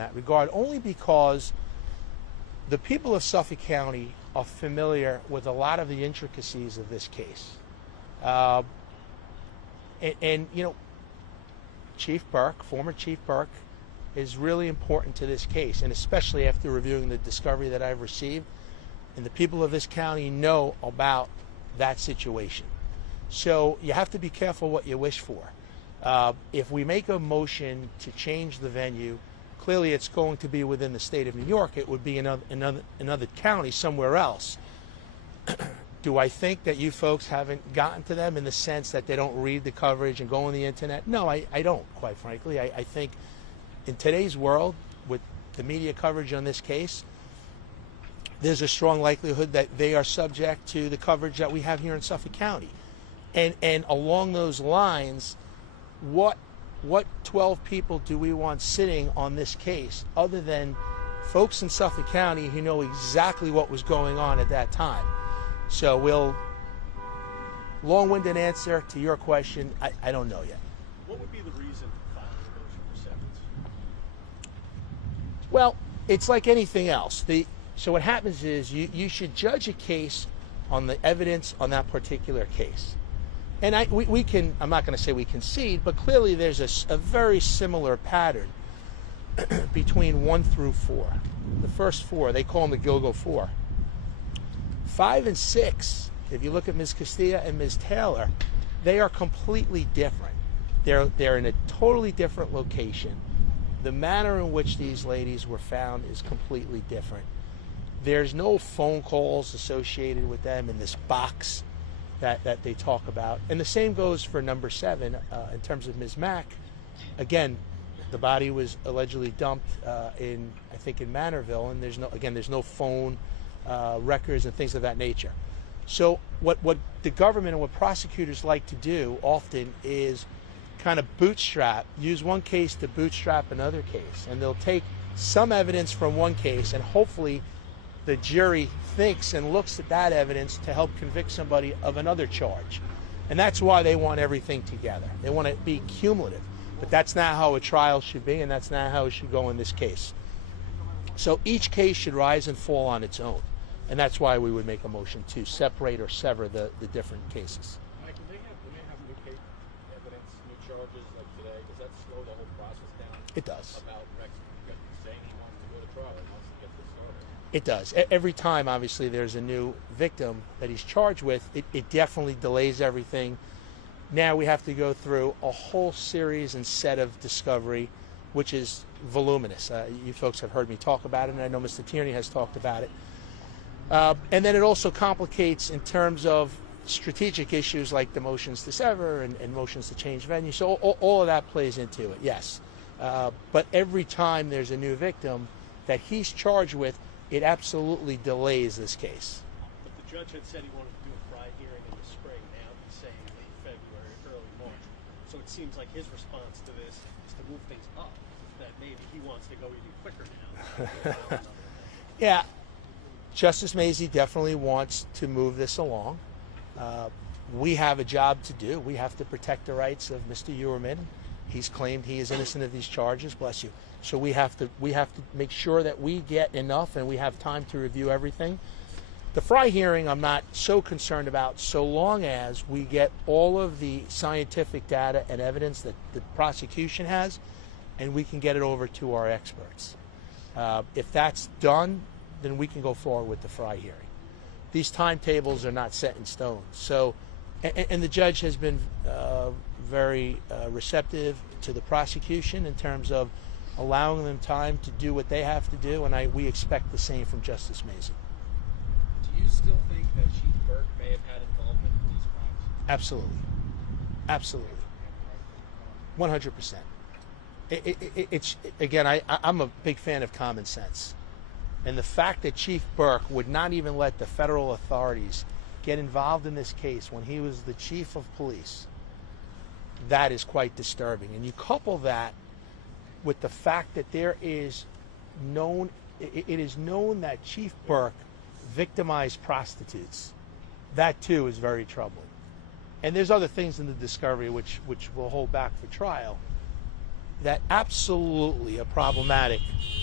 that regard, only because the people of Suffolk County are familiar with a lot of the intricacies of this case. And you know, Chief Burke, former Chief Burke, is really important to this case, and especially after reviewing the discovery that I've received, and the people of this county know about that situation. So you have to be careful what you wish for. If we make a motion to change the venue, clearly it's going to be within the state of New York. It would be another county somewhere else. Do I think that you folks haven't gotten to them in the sense that they don't read the coverage and go on the internet? No, I don't, quite frankly. I think in today's world, with the media coverage on this case, there's a strong likelihood that they are subject to the coverage that we have here in Suffolk County. And along those lines, what 12 people do we want sitting on this case other than folks in Suffolk County who know exactly what was going on at that time? So long-winded answer to your question, I don't know yet. What would be the reason for filing a motion for severance? Well, it's like anything else. So what happens is you should judge a case on the evidence on that particular case. And we can, I'm not going to say we concede, but clearly there's a very similar pattern between 1 through 4. The first 4, they call them the Gilgo 4. 5 and 6, if you look at Ms. Castilla and Ms. Taylor, they are completely different. They're in a totally different location. The manner in which these ladies were found is completely different. There's no phone calls associated with them in this box that they talk about. And the same goes for number 7 in terms of Ms. Mack. Again, the body was allegedly dumped I think in Manorville, and there's no phone records and things of that nature. So what the government and what prosecutors like to do often is kind of use one case to bootstrap another case, and they'll take some evidence from one case, and hopefully the jury thinks and looks at that evidence to help convict somebody of another charge. And that's why they want everything together. They want it to be cumulative. But that's not how a trial should be, and that's not how it should go in this case. So each case should rise and fall on its own. And that's why we would make a motion to separate or sever the different cases. Mike, when they have new case evidence, new charges like today, does that slow the whole process down? It does. About Rex saying he wants to go to trial, he wants to get this started. It does. Every time, obviously, there's a new victim that he's charged with, it definitely delays everything. Now we have to go through a whole series and set of discovery, which is voluminous. You folks have heard me talk about it, and I know Mr. Tierney has talked about it. And then it also complicates in terms of strategic issues like the motions to sever and motions to change venue. So all of that plays into it, yes. But every time there's a new victim that he's charged with, it absolutely delays this case. But the judge had said he wanted to do a Fry hearing in the spring. Now he's saying late February, early March. So it seems like his response to this is to move things up, that maybe he wants to go even quicker now. Yeah. Justice Mazie definitely wants to move this along. We have a job to do. We have to protect the rights of Mr. Heuermann. He's claimed he is innocent of these charges, bless you. So we have to make sure that we get enough and we have time to review everything. The Fry hearing I'm not so concerned about, so long as we get all of the scientific data and evidence that the prosecution has, and we can get it over to our experts. If that's done, then we can go forward with the Fry hearing. These timetables are not set in stone. So, and the judge has been very receptive to the prosecution in terms of allowing them time to do what they have to do, and we expect the same from Justice Mazie. Do you still think that Chief Burke may have had involvement in these crimes? Absolutely. Absolutely. 100%. It's again, I'm a big fan of common sense. And the fact that Chief Burke would not even let the federal authorities get involved in this case when he was the chief of police, that is quite disturbing. And you couple that with the fact that it is known that Chief Burke victimized prostitutes. That too is very troubling. And there's other things in the discovery which we'll hold back for trial that absolutely are problematic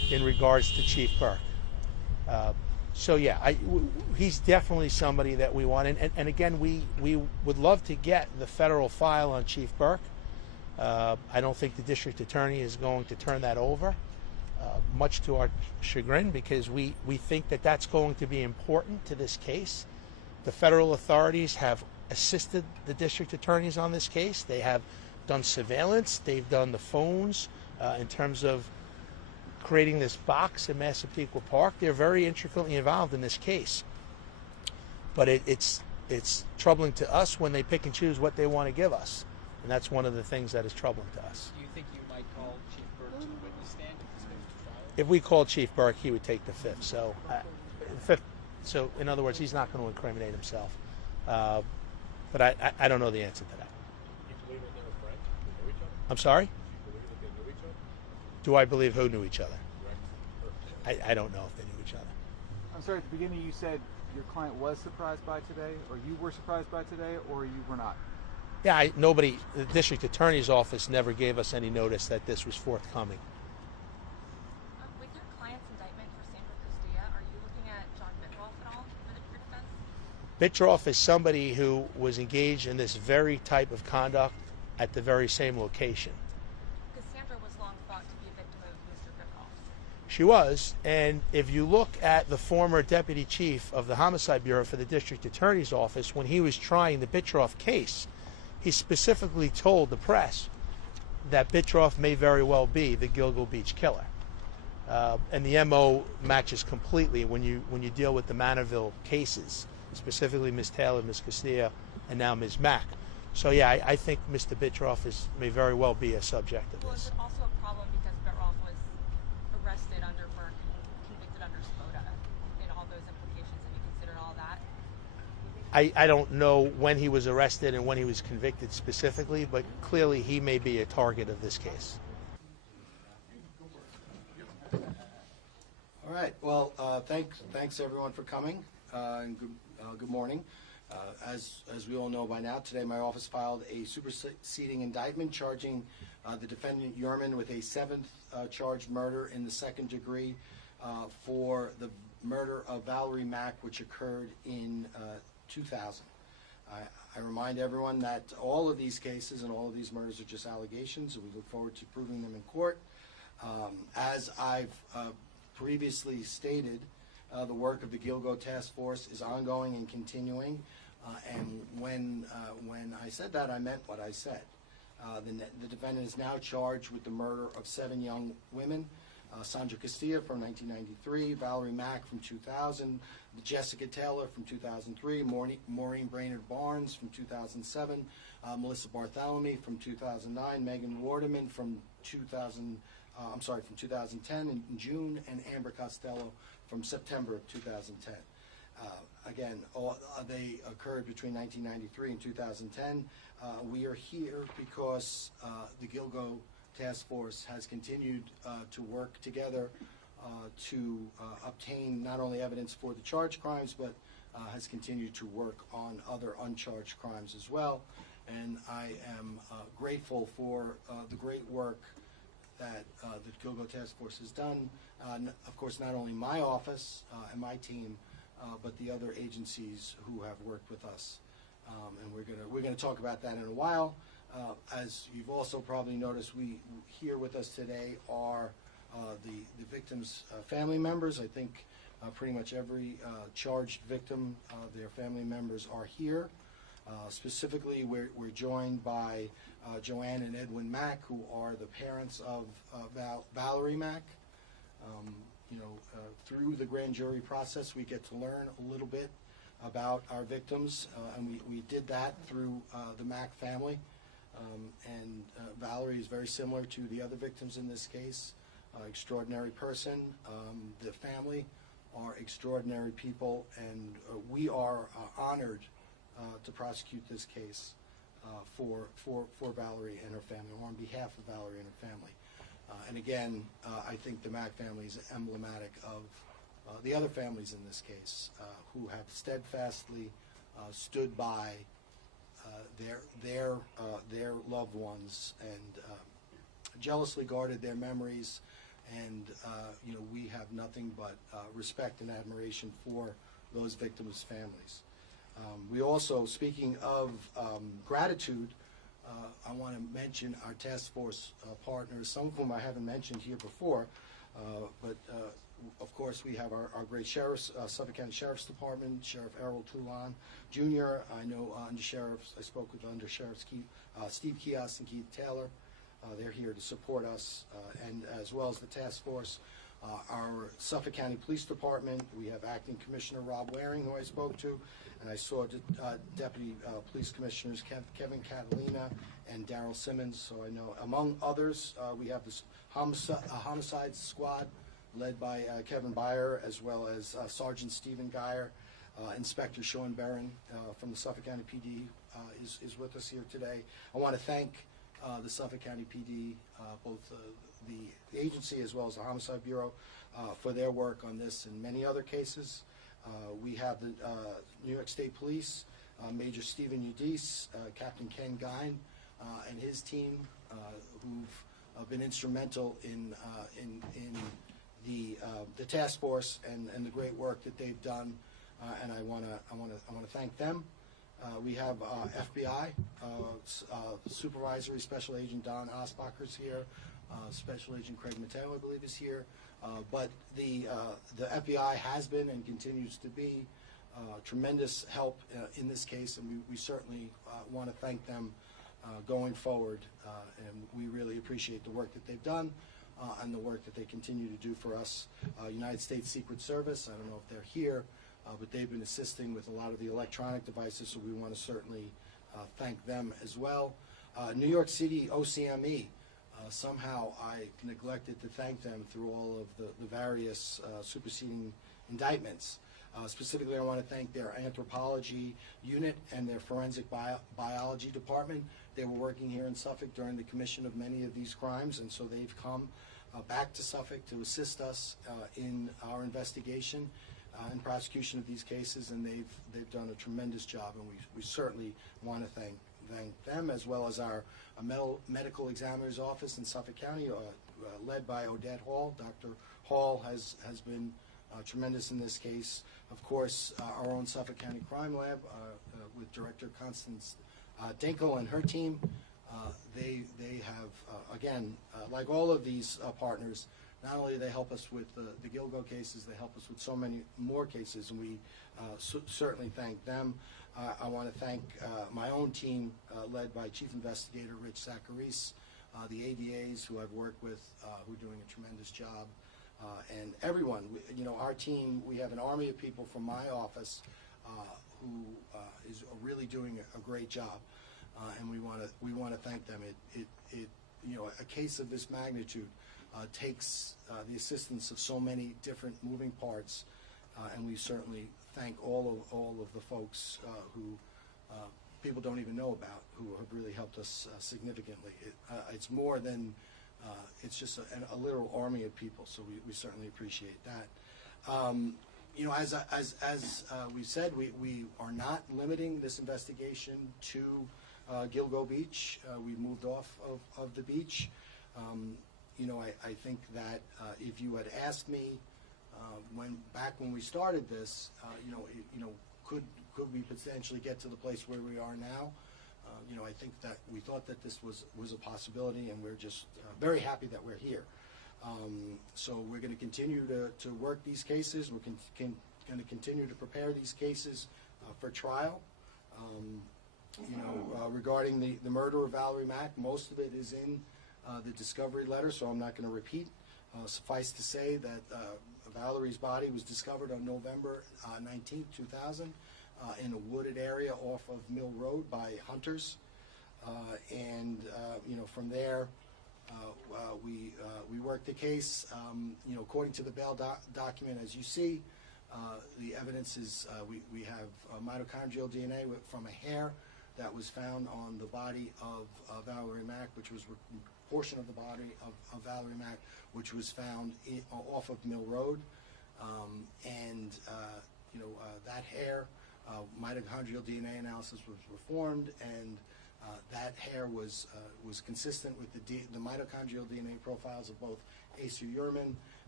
in regards to Chief Burke. So yeah, he's definitely somebody that we want. And again, we would love to get the federal file on Chief Burke. I don't think the district attorney is going to turn that over, much to our chagrin, because we think that that's going to be important to this case. The federal authorities have assisted the district attorneys on this case. They have done surveillance. They've done the phones in terms of creating this box in Massapequa Park. They're very intricately involved in this case. But it's troubling to us when they pick and choose what they want to give us. And that's one of the things that is troubling to us. Do you think you might call Chief Burke to the witness stand if this goes to trial? If we called Chief Burke, he would take the fifth. So in other words, he's not going to incriminate himself. But I don't know the answer to that. You believe that they were friends? They knew each other? I'm sorry? You believe that they knew each other? Do I believe who knew each other? Rex. I don't know if they knew each other. I'm sorry, at the beginning you said your client was surprised by today, or you were surprised by today, or you were not? Yeah, the district attorney's office never gave us any notice that this was forthcoming. With your client's indictment for Sandra Castilla, are you looking at John Bitroff at all for defense? Bitroff is somebody who was engaged in this very type of conduct at the very same location. Because Sandra was long thought to be a victim of Mr. Bitroff. She was, and if you look at the former deputy chief of the Homicide Bureau for the district attorney's office, when he was trying the Bitroff case, he specifically told the press that Bitroff may very well be the Gilgo Beach killer. And the MO matches completely when you deal with the Manorville cases, specifically Ms. Taylor, Ms. Castilla, and now Ms. Mack. So yeah, I think Mr. Bitroff may very well be a subject of Well, is this. it also a problem because Bitroff was arrested under Burke and convicted under Spoda in all those implications, and you consider all that? I don't know when he was arrested and when he was convicted specifically, but clearly he may be a target of this case. All right. Well, thanks everyone for coming, and good morning. As we all know by now, today my office filed a superseding indictment charging the defendant Heuermann with a seventh charged murder in the second degree for the murder of Valerie Mack, which occurred in 2000. I remind everyone that all of these cases and all of these murders are just allegations, and we look forward to proving them in court. As I've previously stated, the work of the Gilgo Task Force is ongoing and continuing, and when I said that, I meant what I said. The defendant is now charged with the murder of 7 young women, Sandra Castilla from 1993, Valerie Mack from 2000, Jessica Taylor from 2003, Maureen Brainerd Barnes from 2007, Melissa Bartholomew from 2009, Megan Wardeman from 2010 in June, and Amber Costello from September of 2010. Again, they occurred between 1993 and 2010. We are here because the Gilgo Task Force has continued to work together to obtain not only evidence for the charged crimes, but has continued to work on other uncharged crimes as well. And I am grateful for the great work that the Gilgo Task Force has done. Of course, not only my office and my team, but the other agencies who have worked with us. And we're gonna talk about that in a while. As you've also probably noticed, here with us today are the victims' family members. I think pretty much every charged victim, their family members are here. Specifically, we're joined by Joanne and Edwin Mack, who are the parents of Valerie Mack. Through the grand jury process, we get to learn a little bit about our victims, and we did that through the Mack family. And Valerie is very similar to the other victims in this case. Extraordinary person. The family are extraordinary people, and we are honored to prosecute this case for Valerie and her family, or on behalf of Valerie and her family. And again, I think the Mack family is emblematic of the other families in this case who have steadfastly stood by their loved ones and jealously guarded their memories. And have nothing but respect and admiration for those victims' families. We also, speaking of gratitude, I want to mention our task force partners, some of whom I haven't mentioned here before, but of course we have our great sheriffs, Suffolk County Sheriff's Department, Sheriff Errol Toulon Jr. I know undersheriffs, I spoke with undersheriffs Steve Kios and Keith Taylor. They're here to support us, and as well as the task force. Our Suffolk County Police Department, we have Acting Commissioner Rob Waring, who I spoke to, and I saw Deputy Police Commissioners Kevin Catalina and Daryl Simmons. So I know, among others, we have this homicide squad led by Kevin Byer, as well as Sergeant Stephen Geyer. Inspector Sean Barron from the Suffolk County PD is with us here today. I want to thank the Suffolk County PD, both the agency as well as the Homicide Bureau, for their work on this and many other cases. We have the New York State Police, Major Stephen Udise, Captain Ken Gine, and his team, who've been instrumental in the task force and the great work that they've done, and I want to thank them. We have FBI Supervisory Special Agent Don Osbacher's here. Special Agent Craig Mateo, I believe, is here. But the FBI has been and continues to be tremendous help in this case, and we certainly want to thank them going forward. And we really appreciate the work that they've done and the work that they continue to do for us. United States Secret Service, I don't know if they're here, but they've been assisting with a lot of the electronic devices, so we want to certainly thank them as well. New York City OCME, somehow I neglected to thank them through all of the various superseding indictments. Specifically, I want to thank their anthropology unit and their forensic biology department. They were working here in Suffolk during the commission of many of these crimes, and so they've come back to Suffolk to assist us in our investigation and prosecution of these cases, and they've done a tremendous job, and we certainly want to thank them, as well as our medical examiner's office in Suffolk County, led by Odette Hall. Dr. Hall has been tremendous in this case. Of course, our own Suffolk County Crime Lab with Director Constance Dinkel and her team. They have, again, like all of these partners, not only do they help us with the Gilgo cases, they help us with so many more cases, and we certainly thank them. I want to thank my own team, led by Chief Investigator Rich Zacharis, the ADAs who I've worked with, who are doing a tremendous job, and everyone. Our team, we have an army of people from my office who is really doing a great job, and we want to thank them. A case of this magnitude takes the assistance of so many different moving parts, and we certainly thank all of the folks who people don't even know about, who have really helped us significantly. It's more than it's just a literal army of people, so we certainly appreciate that. As we said, we are not limiting this investigation to Gilgo Beach. We moved off of the beach. I think that if you had asked me back when we started this, could we potentially get to the place where we are now? I think that we thought that this was a possibility, and we're just very happy that we're here. So we're going to continue to work these cases. We're going to continue to prepare these cases for trial. Regarding the murder of Valerie Mack, most of it is in the discovery letter, so I'm not going to repeat. Suffice to say that Valerie's body was discovered on November 19th, 2000, in a wooded area off of Mill Road by hunters. From there, we worked the case. According to the bail document, as you see, the evidence is we have mitochondrial DNA from a hair that was found on the body of Valerie Mack, which was a portion of the body of Valerie Mack, which was found off of Mill Road. That hair, mitochondrial DNA analysis was performed, and that hair was consistent with the mitochondrial DNA profiles of both Rex Heuermann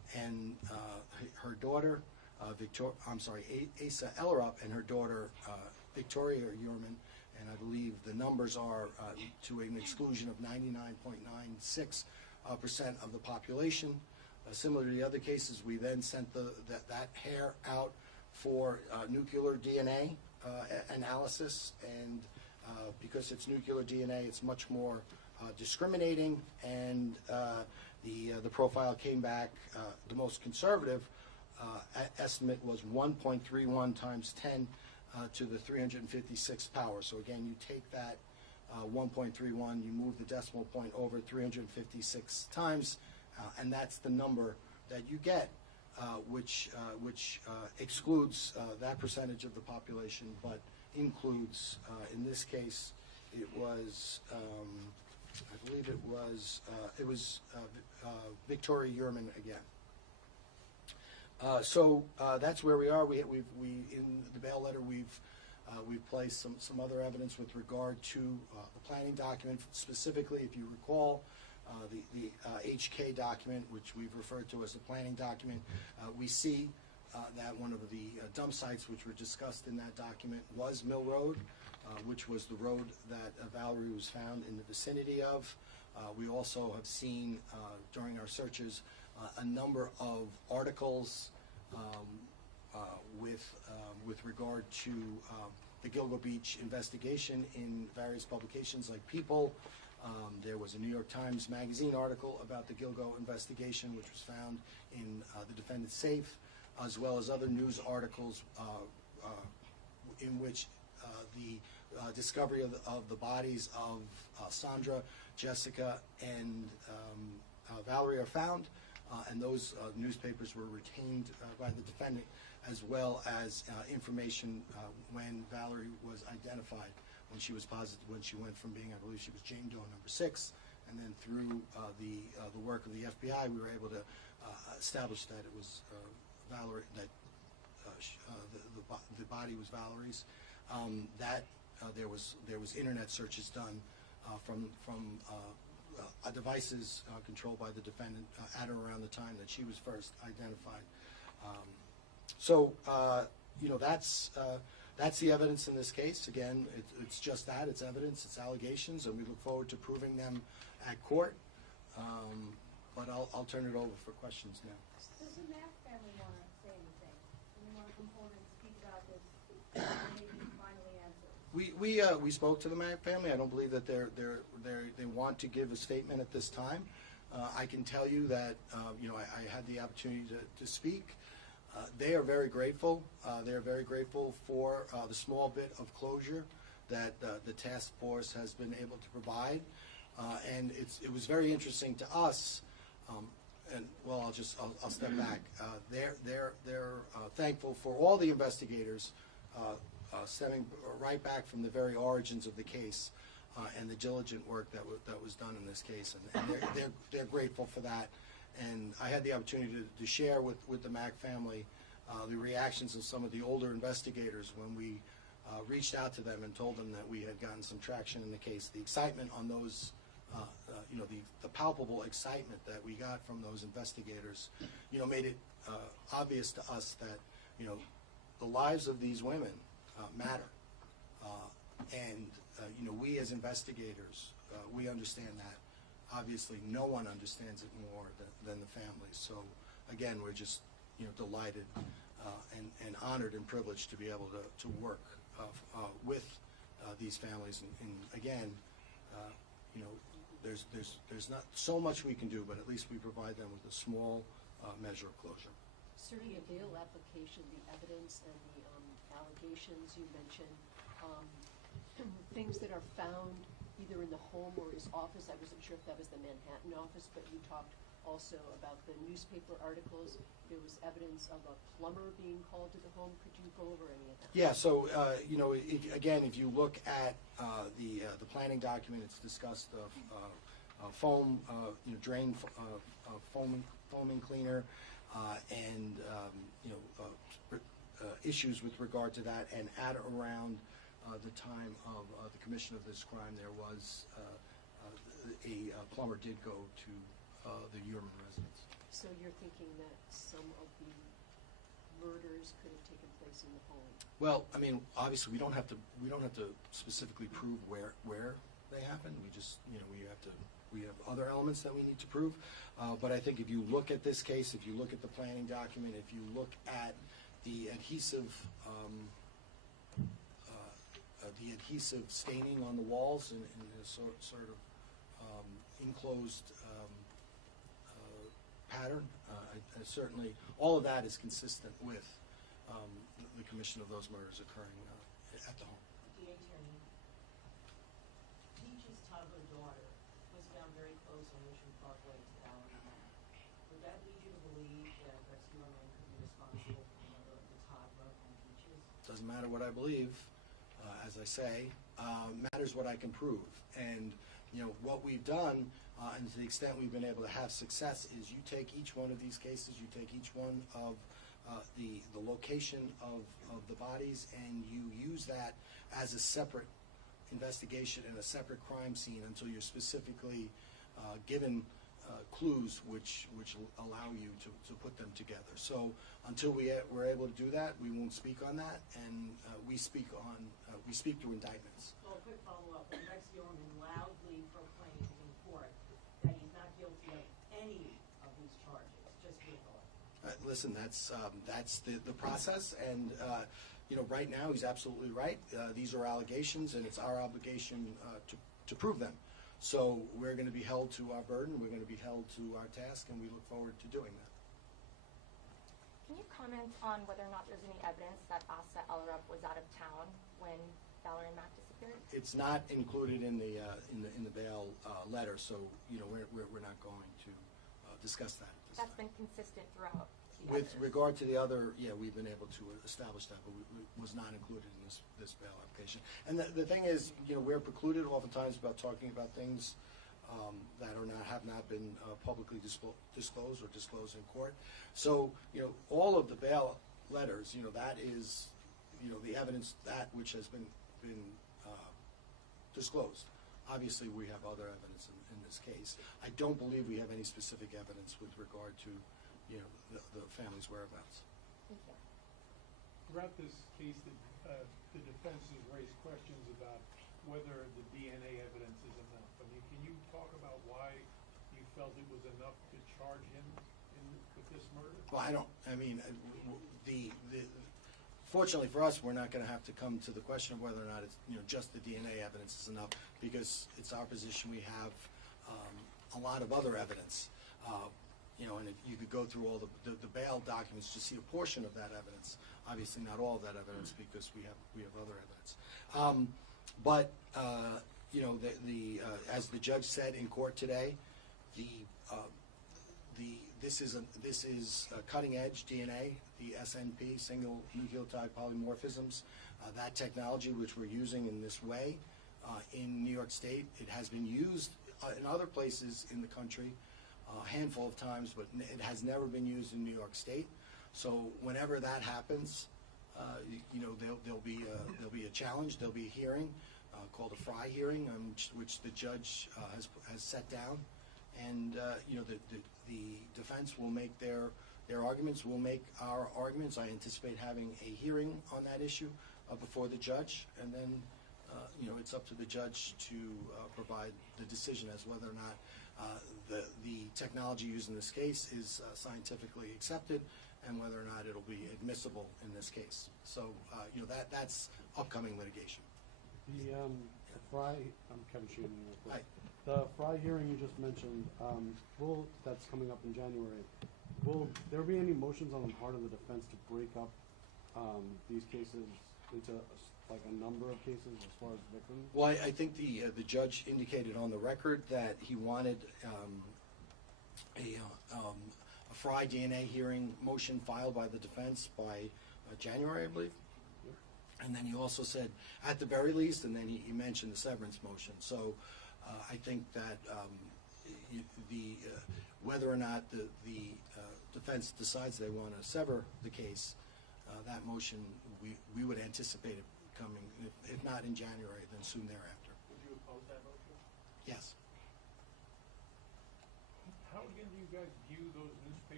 and her daughter, Asa Ellerup, and her daughter, Victoria Heuermann, and I believe the numbers are to an exclusion of 99.96% of the population. Similar to the other cases, we then sent that hair out for nuclear DNA analysis, and because it's nuclear DNA, it's much more discriminating, and the profile came back, the most conservative estimate was 1.31 times 10 to the 356th power. So again, you take that 1.31, you move the decimal point over 356 times, and that's the number that you get, which excludes that percentage of the population, but includes, in this case, it was, I believe it was Victoria Heuermann again. So that's where we are. We in the bail letter we've placed some other evidence with regard to the planning document. Specifically, if you recall, the HK document, which we've referred to as the planning document, we see that one of the dump sites which were discussed in that document was Mill Road, which was the road that Valerie was found in the vicinity of. We also have seen during our searches a number of articles with regard to the Gilgo Beach investigation in various publications like People. There was a New York Times Magazine article about the Gilgo investigation, which was found in the defendant's safe, as well as other news articles in which the discovery of the bodies of Sandra, Jessica, and Valerie are found, and those newspapers were retained by the defendant, as well as information when Valerie was identified, when she was positive, when she went from being, I believe she was Jane Doe number 6, and then through the work of the FBI, we were able to establish that it was Valerie, that the body was Valerie's. There was internet searches done from devices controlled by the defendant at or around the time that she was first identified. That's the evidence in this case. Again, it's just that, it's evidence, it's allegations, and we look forward to proving them at court. But I'll turn it over for questions now. Does the Mack family want to say anything? Do they want to come forward and speak about this? Maybe finally answer. We spoke to the Mack family. I don't believe that they want to give a statement at this time. I can tell you that I had the opportunity to speak. They are very grateful. They are very grateful for the small bit of closure that the task force has been able to provide, and it was very interesting to us. And well, I'll step back. They're thankful for all the investigators, stemming right back from the very origins of the case, and the diligent work that was done in this case, and they're grateful for that. And I had the opportunity to share with the Mack family the reactions of some of the older investigators when we reached out to them and told them that we had gotten some traction in the case. The excitement on those, the palpable excitement that we got from those investigators, made it obvious to us that, the lives of these women matter. And we as investigators, we understand that. Obviously, no one understands it more than the families. So, again, we're just delighted and honored and privileged to be able to work with these families. And again, there's not so much we can do, but at least we provide them with a small measure of closure. Sir, the bail application, the evidence and the allegations you mentioned, things that are found either in the home or his office. I wasn't sure if that was the Manhattan office, but you talked also about the newspaper articles. There was evidence of a plumber being called to the home. Could you go over any of that? Yeah, so, if you look at the planning document, it's discussed foam, drain foaming cleaner, and, issues with regard to that. And at around the time of the commission of this crime, there was a plumber did go to the Heuermann residence. So you're thinking that some of the murders could have taken place in the home? Well, I mean, obviously, we don't have to specifically prove where they happened. We just, we have other elements that we need to prove. But I think if you look at this case, if you look at the planning document, if you look at the adhesive staining on the walls in a sort of enclosed pattern, I certainly, all of that is consistent with the commission of those murders occurring at the home. DA Tierney, Peach's toddler daughter was found very close on Mission Parkway to Valerie Mack. Would that lead you to believe that Rex Heuermann could be responsible for the murder of the toddler and Peaches? Doesn't matter what I believe, as I say, matters what I can prove. And what we've done, and to the extent we've been able to have success, is you take each one of these cases, you take each one of the location of the bodies, and you use that as a separate investigation and a separate crime scene until you're specifically given clues which allow you to put them together. So until we're able to do that, we won't speak on that, and we speak through indictments. Well, a quick follow-up. When Rex Heuermann loudly proclaimed in court that he's not guilty of any of these charges, just your thought. Listen, that's the process, and right now he's absolutely right. These are allegations, and it's our obligation to prove them. So we're going to be held to our burden, we're going to be held to our task, and we look forward to doing that. Can you comment on whether or not there's any evidence that Asa Allred was out of town when Valerie Mack disappeared? It's not included in the bail letter, so we're not going to discuss that at this That's time. been consistent throughout. With regard to the other, we've been able to establish that, but it was not included in this bail application. And the thing is, we're precluded oftentimes about talking about things that have not been publicly disclosed or disclosed in court. So, all of the bail letters, that is, the evidence that which has been disclosed. Obviously, we have other evidence in this case. I don't believe we have any specific evidence with regard to the family's whereabouts. Thank you. Throughout this case, the defense has raised questions about whether the DNA evidence is enough. I mean, can you talk about why you felt it was enough to charge him with this murder? Well, fortunately for us, we're not going to have to come to the question of whether or not it's just the DNA evidence is enough, because it's our position we have a lot of other evidence. And if you could go through all the bail documents to see a portion of that evidence. Obviously, not all of that evidence, because we have other evidence. As the judge said in court today, this is cutting edge DNA, the SNP, single nucleotide polymorphisms. That technology which we're using in this way in New York State, it has been used in other places in the country a handful of times, but it has never been used in New York State. So whenever that happens, there'll be a challenge. There'll be a hearing called a Fry hearing, which the judge has set down, and the defense will make their arguments. We'll make our arguments. I anticipate having a hearing on that issue before the judge, and then it's up to the judge to provide the decision as whether or not the technology used in this case is scientifically accepted, and whether or not it'll be admissible in this case. So that's upcoming litigation. The Fry, I'm Kevin Sheehan. Hi. The Fry hearing you just mentioned, that's coming up in January. Will there be any motions on the part of the defense to break up these cases into a number of cases as far as victims? Well, I think the judge indicated on the record that he wanted a Fry DNA hearing motion filed by the defense by January, I believe. Yep. And then he also said, at the very least, and then he mentioned the severance motion. So I think that whether or not the defense decides they want to sever the case, that motion, we would anticipate it coming, if not in January, then soon thereafter. Would you oppose that motion? Yes. How again do you guys view those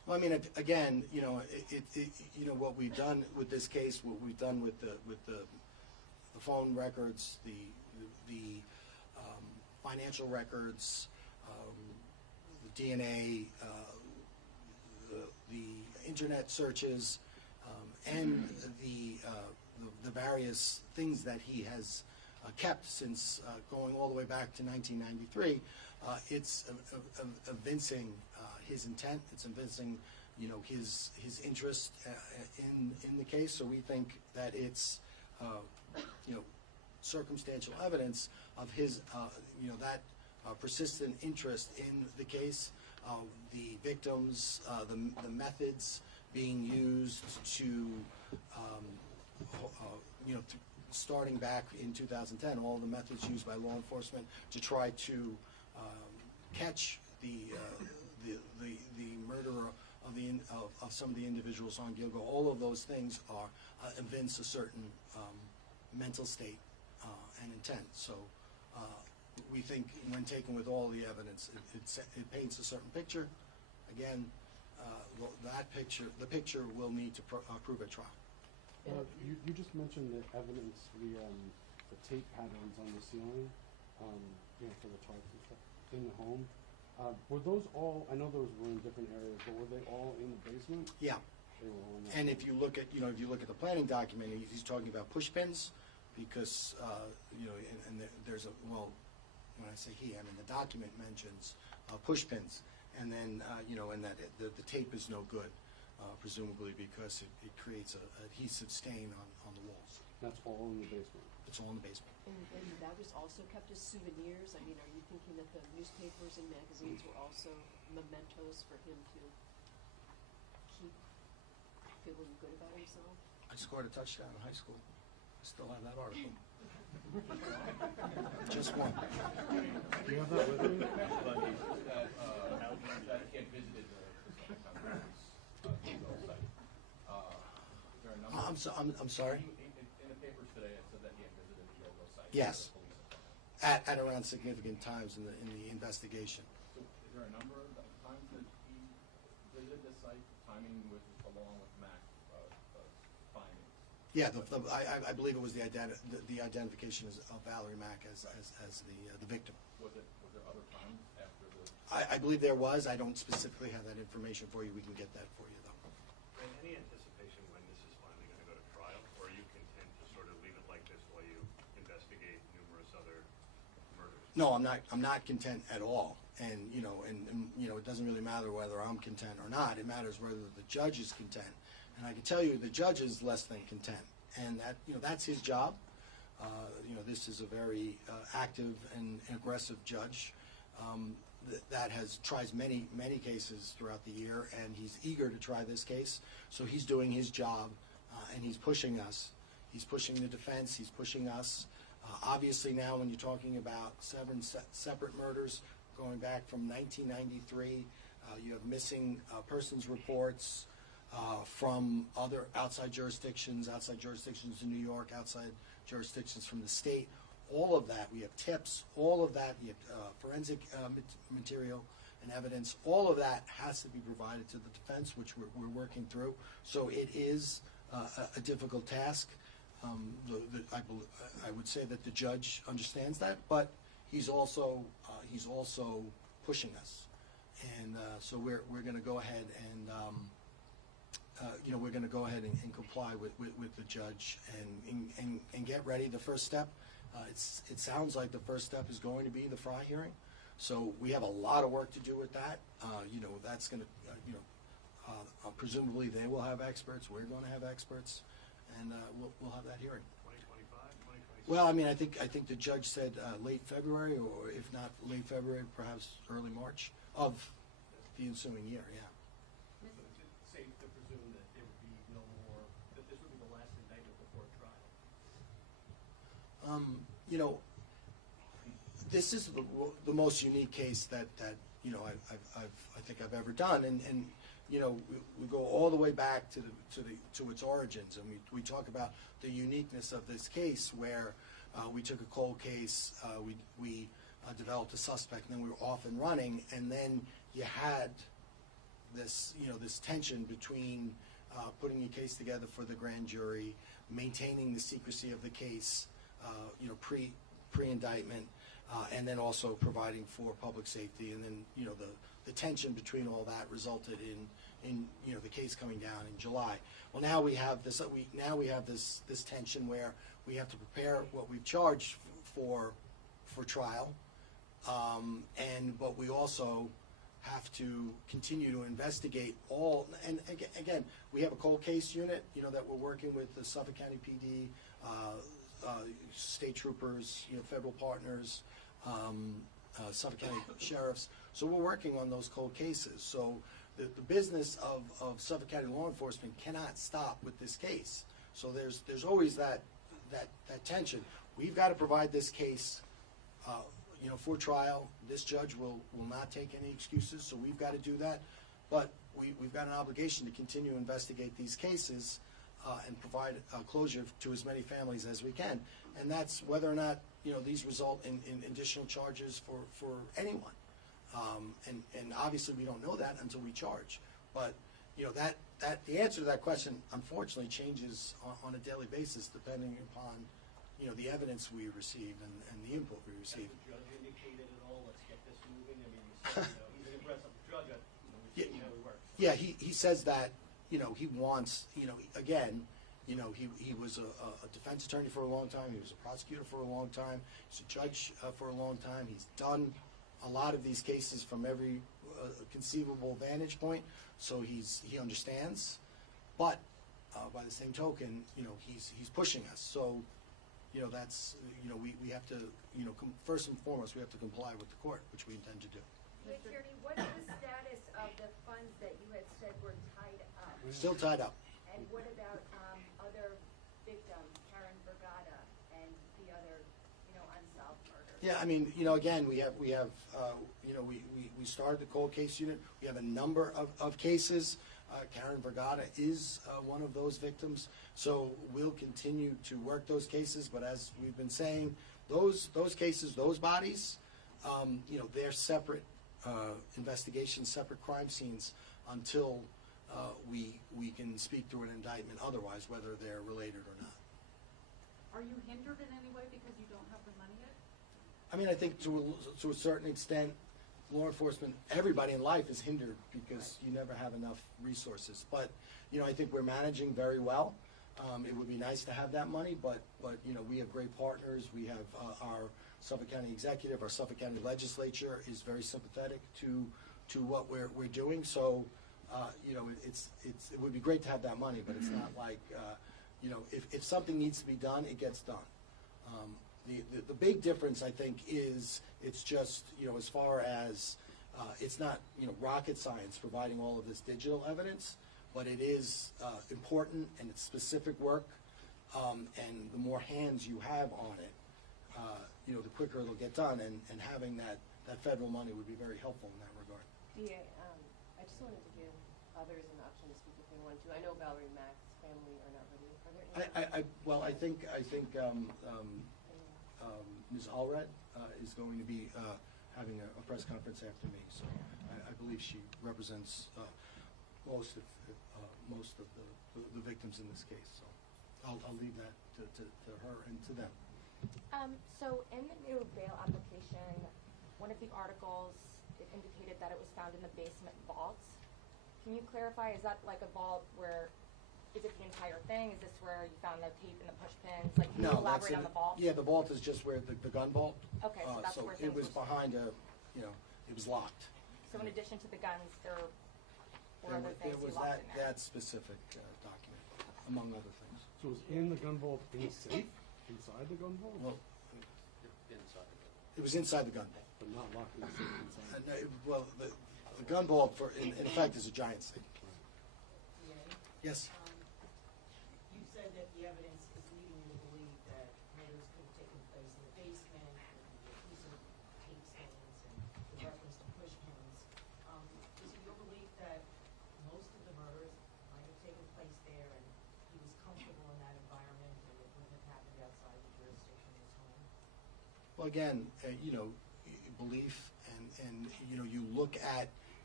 Well, I mean, again, you know, you know what we've done with this case, what we've done with the phone records, the financial records, the DNA, the internet searches, and the various things that he has kept since going all the way back to 1993. It's evincing his intent. It's evincing, you know, his interest in the case. So we think that it's, you know, circumstantial evidence of his, you know, that persistent interest in the case, the victims, the methods being used to, you know, starting back in 2010, all the methods used by law enforcement to try to catch the murderer of some of the individuals on Gilgo. All of those things are evince a certain mental state and intent. So we think when taken with all the evidence, it paints a certain picture. Again, the picture will need to prove at trial. You just mentioned the evidence, the tape patterns on the ceiling, you know, for the charts and stuff in the home. Were those all? I know those were in different areas, but were they all in the basement? Yeah. They were all in that And home. if you look at, you know, if you look at the planning document, he's talking about push pins, because you know, and there's a, well, when I say he, I mean the document mentions push pins, and then you know, and that the tape is no good, presumably because it creates a adhesive stain on the walls. That's all in the basement. It's all in the basement. And that was also kept as souvenirs? I mean, are you thinking that the newspapers and magazines were also mementos for him to keep feeling good about himself? I scored a touchdown in high school. I still have that article. Just one. Do you have that with you? That kid visited the site. There are a number I'm sorry? in the papers today, it said that he had visited the Gilgo site. Yes. The police department. At around significant times in the investigation. So is there a number of times that he visited the site, timing with along with Mack findings? Yeah, I believe it was the identification of Valerie Mack as the victim. Was there other times after the? I believe there was. I don't specifically have that information for you. We can get that for you, though. And any anticipation when this is finally going to go to trial, or are you content to sort of leave it like this while you investigate numerous other murders? No, I'm not content at all. And you know, and you know, it doesn't really matter whether I'm content or not. It matters whether the judge is content. And I can tell you, the judge is less than content, and that, you know, that's his job. You know, this is a very active and aggressive judge that tries many cases throughout the year, and he's eager to try this case. So he's doing his job, and he's pushing us. He's pushing the defense. He's pushing us. Obviously, now when you're talking about 7 separate murders going back from 1993, you have missing persons reports from other outside jurisdictions in New York, outside jurisdictions from the state. All of that, we have tips, all of that, we have forensic material and evidence. All of that has to be provided to the defense, which we're working through. So it is a difficult task. I would say that the judge understands that, but he's also pushing us, and so we're going to go ahead and you know, we're going to go ahead and comply with the judge and get ready. The first step, it sounds like the first step is going to be the Fry hearing. So we have a lot of work to do with that. You know, that's going to, you know, presumably they will have experts. We're going to have experts, and we'll have that hearing. 2025, 2026? Well, I mean, I think the judge said late February, or if not late February, perhaps early March of the ensuing year. Yeah. So is it safe to presume that there would be no more, that this would be the last indictment before trial? You know, this is the most unique case that you know I think I've ever done, and you know, we go all the way back to its origins, and we talk about the uniqueness of this case, where we took a cold case, we developed a suspect, and then we were off and running, and then you had this tension between putting a case together for the grand jury, maintaining the secrecy of the case, pre-indictment, and then also providing for public safety, and then the tension between all that resulted in the case coming down in July. Well, now we have this this tension where we have to prepare what we've charged for trial, but we also have to continue to investigate all. And again, we have a cold case unit, that we're working with the Suffolk County PD, state troopers, federal partners, Suffolk County sheriffs. So we're working on those cold cases. So the business of Suffolk County law enforcement cannot stop with this case. So there's always that tension. We've got to provide this case, for trial. This judge will not take any excuses, so we've got to do that. But we've got an obligation to continue to investigate these cases and provide closure to as many families as we can. And that's whether or not these result in additional charges for anyone. And obviously we don't know that until we charge. But that the answer to that question unfortunately changes on a daily basis depending upon the evidence we receive and the input we receive. Has the judge indicated at all, let's get this moving? I mean, he's an impressive judge. We've seen how he works. Yeah, he says that he wants again. He was a defense attorney for a long time. He was a prosecutor for a long time. He's a judge for a long time. He's done a lot of these cases from every conceivable vantage point, so he understands. But by the same token, he's pushing us. So that's we have to first and foremost we have to comply with the court, which we intend to do. Hey, Attorney, what's the status of the funds that you had said were tied up? Still tied up. And what about other victims, Karen Vergata and the other, unsolved murders? Yeah, I mean, again, we started the cold case unit. We have a number of cases. Karen Vergata is one of those victims. So we'll continue to work those cases. But as we've been saying, those cases, those bodies, they're separate investigations, separate crime scenes until we can speak through an indictment otherwise, whether they're related or not. Are you hindered in any way because you don't have the money yet? I mean, I think to a certain extent, law enforcement, everybody in life is hindered because you never have enough resources. But, I think we're managing very well. It would be nice to have that money, but we have great partners. We have our Suffolk County executive, our Suffolk County legislature is very sympathetic to what we're doing. So, it would be great to have that money, but it's not like, if something needs to be done, it gets done. The big difference, I think, is it's just, as far as, it's not, rocket science providing all of this digital evidence, but it is important and it's specific work, and the more hands you have on it, the quicker it'll get done, and having that federal money would be very helpful in that regard. DA, I just wanted to give others an option to speak if they want to. I know Valerie Mack's family are not ready. Are there any? I think Ms. Allred is going to be having a press conference after me, so I believe she represents most of the victims in this case. So I'll leave that to her and to them. So in the new bail application, one of the articles, it indicated that it was found in the basement vaults. Can you clarify, is that like a vault where, is it the entire thing? Is this where you found the tape and the push pins? Like, can you elaborate on the vault? Yeah, the vault is just where the gun vault. Okay, so that's where things it was behind it was locked. So in addition to the guns, there were other things you locked in there? That specific document, among other things. So it was in the gun vault in the safe? Inside the gun vault? Well, it was inside the gun vault. But not locked in the safe inside? The gun vault, in effect, is a giant safe. Yes? You said that the evidence is leading you to believe that murders could have taken place in the basement, and the use of tape stains, and the reference to push pins. Is it your belief that most of the murders might have taken place there, and he was comfortable in that environment, and it wouldn't have happened outside the jurisdiction of his home? Well, again, belief, and you look at